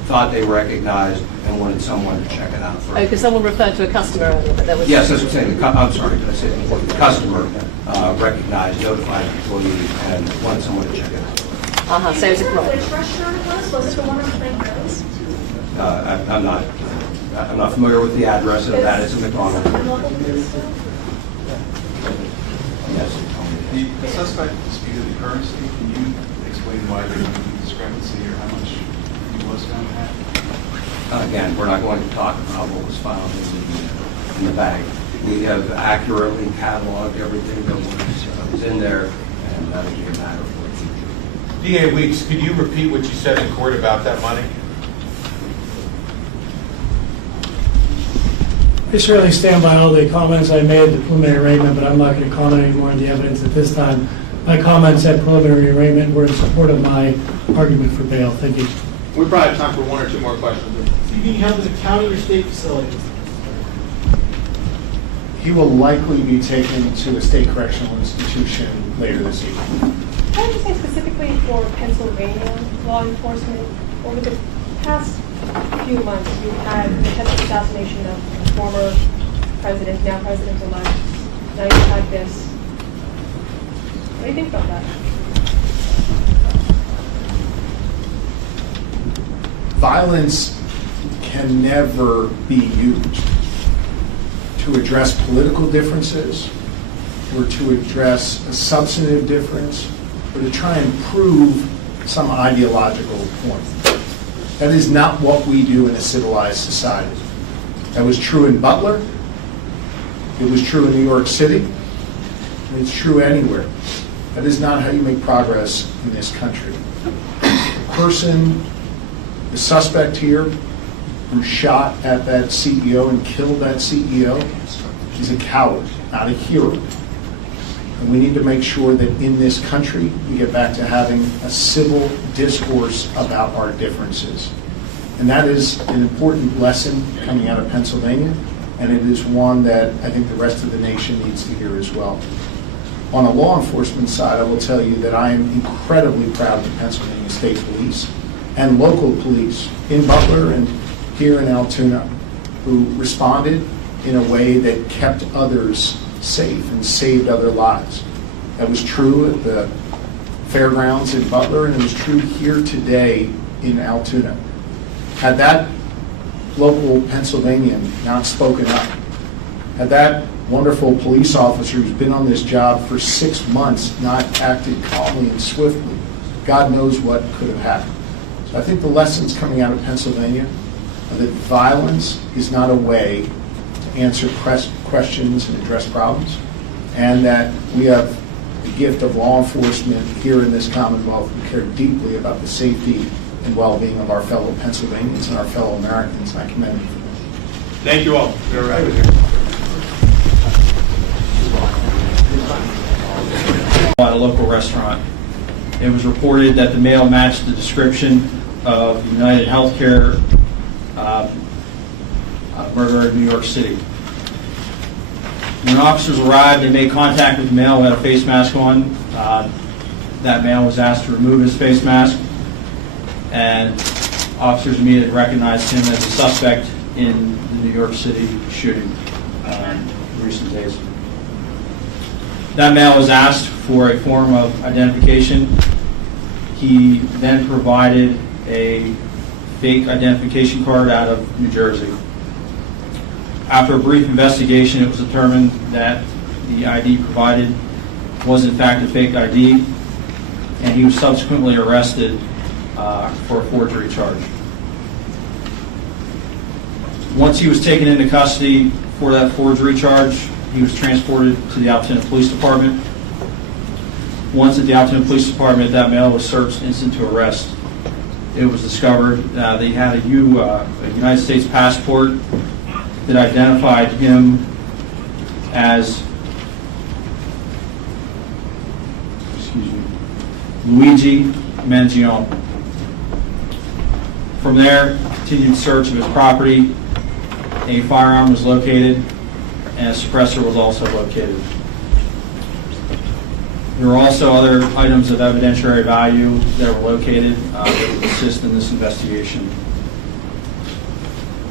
thought they recognized and wanted someone to check it out Oh, first. because someone referred to a customer earlier, but there was... Yes, that's what I'm saying. I'm sorry, did I say the customer recognized, notified the employee, and wanted someone to check it out. So it's a problem. Which restaurant it was it the one on Plain Rose? I'm not familiar with the address of that. It's a McDonald. Yes. The suspect disputed the currency. Can you explain why there was a discrepancy or how much he was found to have? Again, we're not going to talk about what was found in the bag. We have accurately cataloged everything that was in there, and that'll be a matter for the future. DA Weeks, could you repeat what you said in court about that money? I certainly stand by all the comments I made at the preliminary arraignment, but I'm not going to comment any more on the evidence at this time. My comments at preliminary arraignment were in support of my argument for bail. Thank you. We probably have time for one or two more questions. Is he being held at a county or state facility? He will likely be taken to a state correctional institution later this evening. Can I just say specifically for Pennsylvania law enforcement, over the past few months, we've had the attempted assassination of a former president, now president-elect. Now you've had this. What do you think about that? Violence can never be used to address political differences or to address a substantive difference or to try and prove some ideological point. That is not what we do in a civilized society. That was true in Butler. It was true in New York City. And it's true anywhere. That is not how you make progress in this country. The suspect here who shot at that CEO and killed that CEO is a coward, not a hero. And we need to make sure that in this country we get back to having a civil discourse about our differences. And that is an important lesson coming out of Pennsylvania, and it is one that I think the rest of the nation needs to hear as well. On a law enforcement side, I will tell you that I am incredibly proud of the Pennsylvania State Police and local police in Butler and here in Altoona who responded in a way that kept others safe and saved other lives. That was true at the fairgrounds in Butler, and it was true here today in Altoona. Had that local Pennsylvanian not spoken up, had that wonderful police officer who's been on this job for 6 months not acted calmly and swiftly, God knows what could have happened. So I think the lessons coming out of Pennsylvania are that violence is not a way to answer questions and address problems, and that we have the gift of law enforcement here in this Commonwealth who care deeply about the safety and well-being of our fellow Pennsylvanians and our fellow Americans, and I commend you for that. Thank you all. You're right. At a local restaurant. It was reported that the male matched the description of UnitedHealthcare murderer in New York City. When officers arrived, they made contact with the male who had a face mask on. That male was asked to remove his face mask, and officers immediately recognized him as a suspect in the New York City shooting in recent days. That male was asked for a form of identification. He then provided a fake identification card out of New Jersey. After a brief investigation, it was determined that the ID provided was in fact a fake ID, and he was subsequently arrested for a forgery charge. Once he was taken into custody for that forgery charge, he was transported to the Altoona Police Department. Once at the Altoona Police Department, that male was searched instant to arrest. It was discovered that he had a United States passport that identified him as Luigi Mangione. From there, continued search of his property. A firearm was located, and a suppressor was also located. There were also other items of evidentiary value that were located that would assist in this investigation.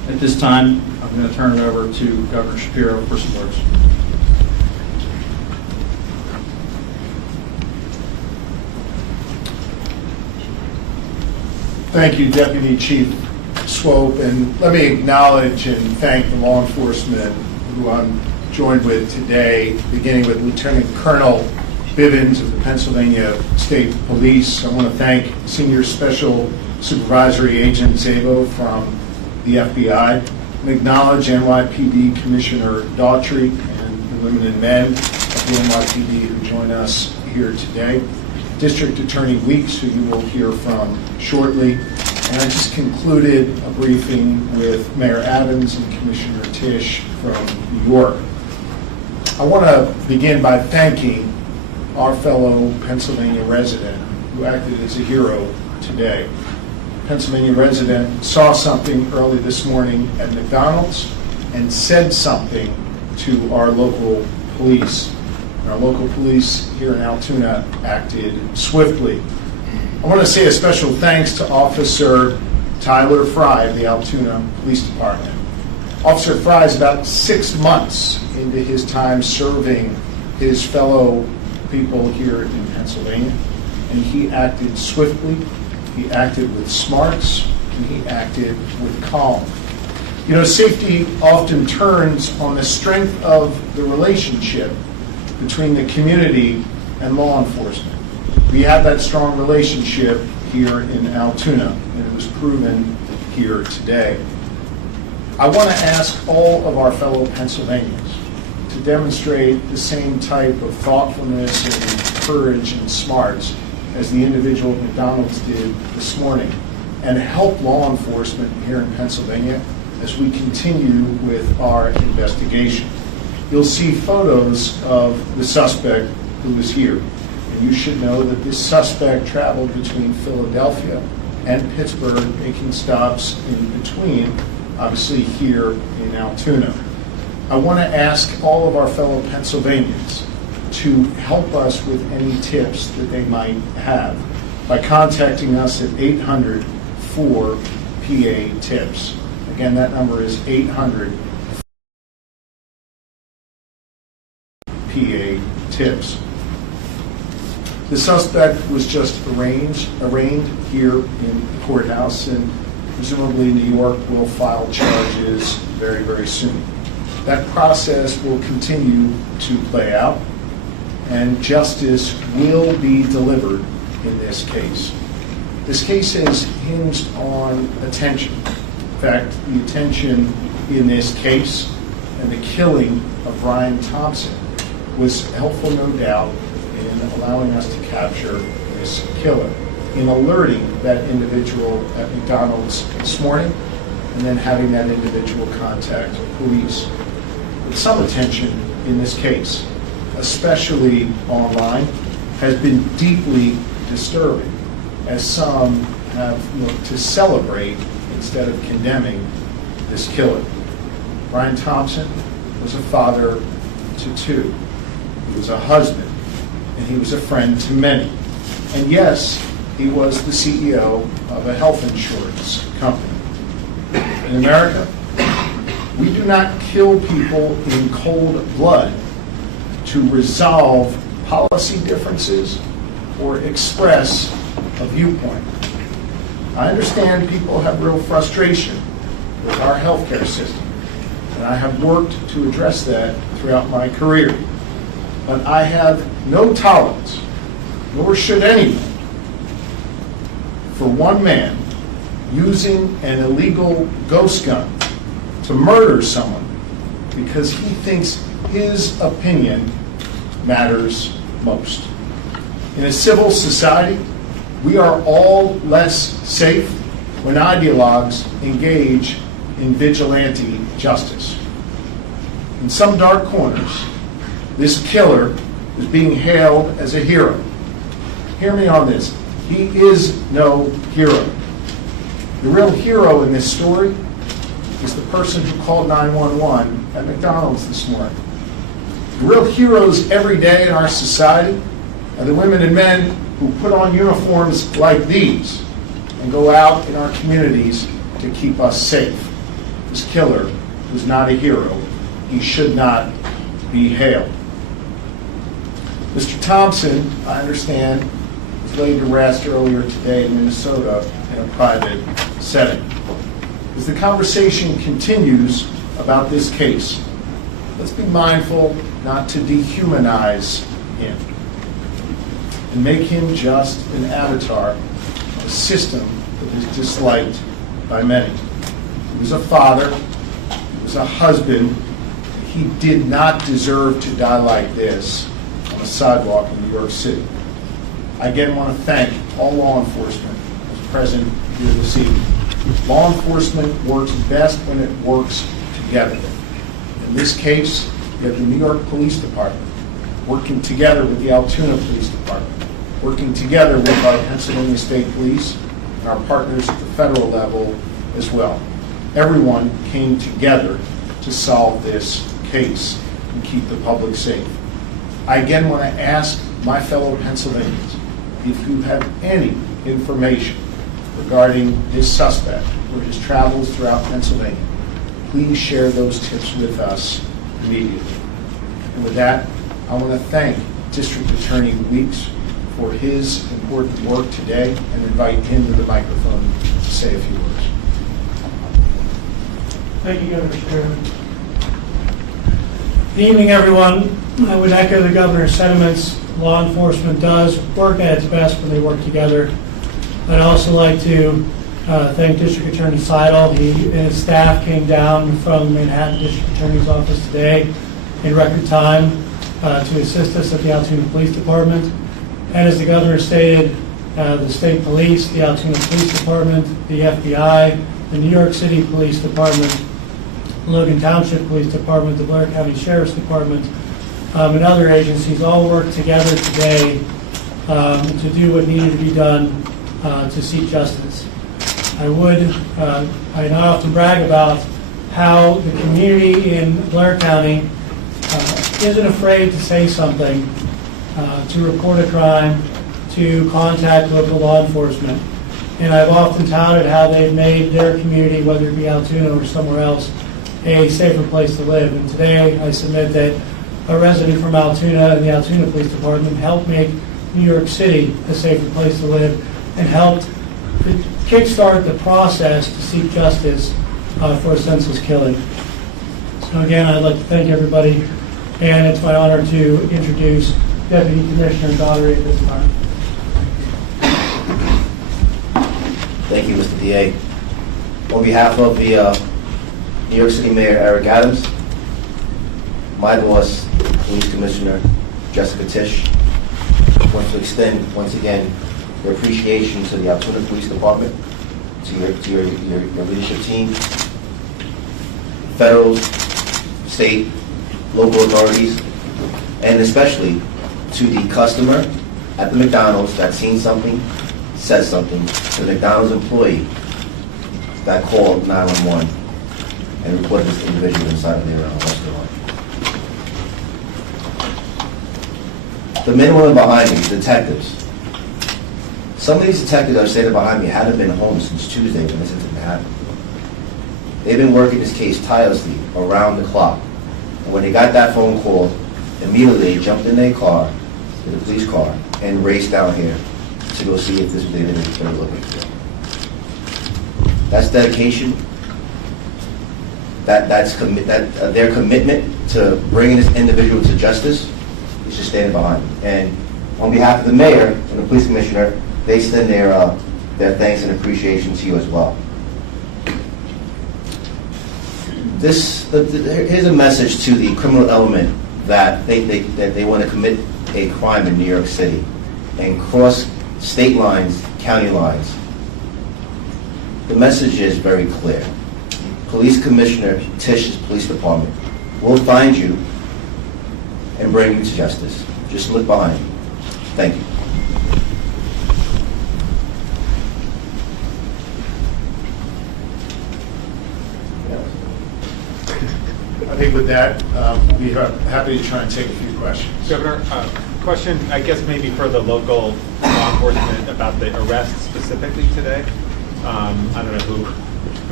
At this time, I'm going to turn it over to Governor Shapiro for some words. Thank you, Deputy Chief Swope, and let me acknowledge and thank the law enforcement who I'm joined with today, beginning with Lieutenant Colonel Bivens of the Pennsylvania State Police. I want to thank Senior Special Supervisory Agent Zabo from the FBI, and acknowledge NYPD Commissioner Daughtry and the women and men of the NYPD who join us here today. District Attorney Weeks, who you will hear from shortly. And I just concluded a briefing with Mayor Adams and Commissioner Tisch from New York. I want to begin by thanking our fellow Pennsylvania resident who acted as a hero today. Pennsylvania resident saw something early this morning at McDonald's and said something to our local police. And our local police here in Altoona acted swiftly. I want to say a special thanks to Officer Tyler Fry of the Altoona Police Department. Officer Fry is about 6 months into his time serving his fellow people here in Pennsylvania, and he acted swiftly, he acted with smarts, and he acted with calm. You know, safety often turns on the strength of the relationship between the community and law enforcement. We have that strong relationship here in Altoona, and it was proven here today. I want to ask all of our fellow Pennsylvanians to demonstrate the same type of thoughtfulness and courage and smarts as the individual at McDonald's did this morning, and help law enforcement here in Pennsylvania as we continue with our investigation. You'll see photos of the suspect who was here. And you should know that this suspect traveled between Philadelphia and Pittsburgh, making stops in between, obviously here in Altoona. I want to ask all of our fellow Pennsylvanians to help us with any tips that they might have by contacting us at 800-4PA-TIPS. Again, that number is 800-PA-TIPS. The suspect was just arraigned here in the courthouse, and presumably New York will file charges very, very soon. That process will continue to play out, and justice will be delivered in this case. This case is hinged on attention. In fact, the attention in this case and the killing of Brian Thompson was helpful, no doubt, in allowing us to capture this killer, in alerting that individual at McDonald's this morning, and then having that individual contact police. But some attention in this case, especially online, has been deeply disturbing, as some have looked to celebrate instead of condemning this killer. Brian Thompson was a father to two. He was a husband, and he was a friend to many. And yes, he was the CEO of a health insurance company. In America, we do not kill people in cold blood to resolve policy differences or express a viewpoint. I understand people have real frustration with our healthcare system, and I have worked to address that throughout my career. But I have no tolerance, nor should anyone, for one man using an illegal ghost gun to murder someone because he thinks his opinion matters most. In a civil society, we are all less safe when ideologues engage in vigilante justice. In some dark corners, this killer is being hailed as a hero. Hear me on this. He is no hero. The real hero in this story is the person who called 911 at McDonald's this morning. The real heroes every day in our society are the women and men who put on uniforms like these and go out in our communities to keep us safe. This killer was not a hero. He should not be hailed. Mr. Thompson, I understand, was laid to rest earlier today in Minnesota in a private setting. As the conversation continues about this case, let's be mindful not to dehumanize him and make him just an avatar of a system that is disliked by many. He was a father, he was a husband. He did not deserve to die like this on a sidewalk in New York City. I again want to thank all law enforcement who's present here this evening. Law enforcement works best when it works together. In this case, you have the New York Police Department working together with the Altoona Police Department, working together with our Pennsylvania State Police and our partners at the federal level as well. Everyone came together to solve this case and keep the public safe. I again want to ask my fellow Pennsylvanians, if you have any information regarding this suspect or his travels throughout Pennsylvania, please share those tips with us immediately. And with that, I want to thank District Attorney Weeks for his important work today and invite him to the microphone to say a few words. Thank you, Governor Shapiro. Good evening, everyone. I would echo the governor's sentiments. Law enforcement does work at its best when they work together. I'd also like to thank District Attorney Sidle. He and his staff came down from the Manhattan District Attorney's Office today in record time to assist us at the Altoona Police Department. And as the governor stated, the state police, the Altoona Police Department, the FBI, the New York City Police Department, Logan Township Police Department, the Blair County Sheriff's Department, and other agencies all worked together today to do what needed to be done to seek justice. I not often brag about how the community in Blair County isn't afraid to say something, to report a crime, to contact local law enforcement. And I've often touted how they've made their community, whether it be Altoona or somewhere else, a safer place to live. And today I submit that a resident from Altoona and the Altoona Police Department helped make New York City a safer place to live and helped kickstart the process to seek justice for a senseless killing. So again, I'd like to thank everybody, and it's my honor to introduce Deputy Commissioner Daugherty at this time. Thank you, Mr. DA. On behalf of the New York City Mayor Eric Adams, my boss, Police Commissioner Jessica Tisch, want to extend once again your appreciation to the Altoona Police Department, to your leadership team, federal, state, local authorities, and especially to the customer at the McDonald's that seen something, said something, to the McDonald's employee that called 911 and reported this individual inside of their restaurant. The men and women behind me, detectives. Some of these detectives that are standing behind me haven't been home since Tuesday when this incident happened. They've been working this case tirelessly around the clock. And when they got that phone call, immediately they jumped in their car, in the police car, and raced down here to go see if this was the individual they were looking for. That's dedication. Their commitment to bringing this individual to justice is just standing behind them. And on behalf of the mayor and the police commissioner, they extend their thanks and appreciation to you as well. Here's a message to the criminal element that they want to commit a crime in New York City and cross state lines, county lines. The message is very clear. Police Commissioner Tisch's police department will find you and bring you to justice. Just look behind you. Thank you. I think with that, we'll be happy to try and take a few questions. Governor, question, I guess maybe for the local law enforcement about the arrest specifically today. I don't know who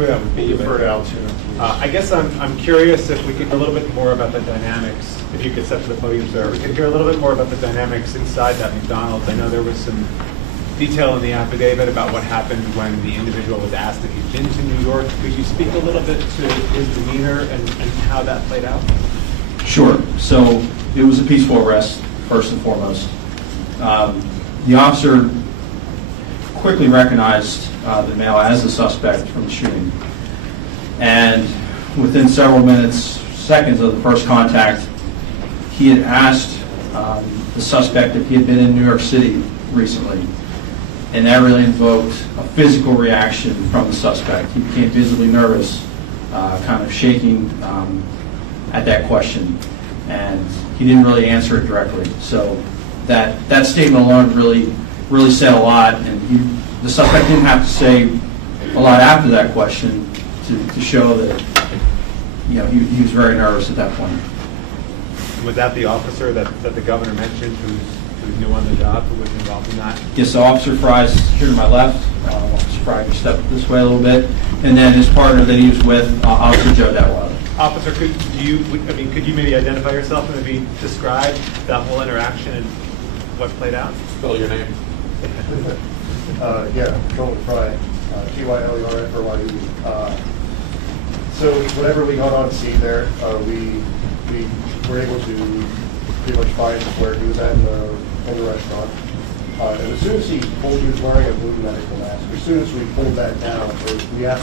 That would be For Altoona. I guess I'm curious if we could hear a little bit more about the dynamics, if you could step to the podium, sir. We could hear a little bit more about the dynamics inside that McDonald's. I know there was some detail in the affidavit about what happened when the individual was asked if he'd been to New York. Could you speak a little bit to his demeanor and how that played out? Sure. So it was a peaceful arrest, first and foremost. The officer quickly recognized the male as the suspect from the shooting. And within several seconds of the first contact, he had asked the suspect if he had been in New York City recently. And that really invoked a physical reaction from the suspect. He became visibly nervous, kind of shaking at that question. And he didn't really answer it directly. So that statement alone really said a lot. And the suspect didn't have to say a lot after that question to show that he was very nervous at that point. Was that the officer that the governor mentioned who's new on the job, who was involved in that? Yes, so Officer Fry's here to my left. Officer Fry can step this way a little bit. And then his partner that he was with, Officer Joe Detweiler. Officer, could you maybe identify yourself and maybe describe that whole interaction and what played out? Spell your name. Yeah, Patrolman Fry, Tylerfrye. So whenever we got on scene there, we were able to pretty much find where he was at in the restaurant. And as soon as he was wearing a blue medical mask, as soon as we pulled that down, we asked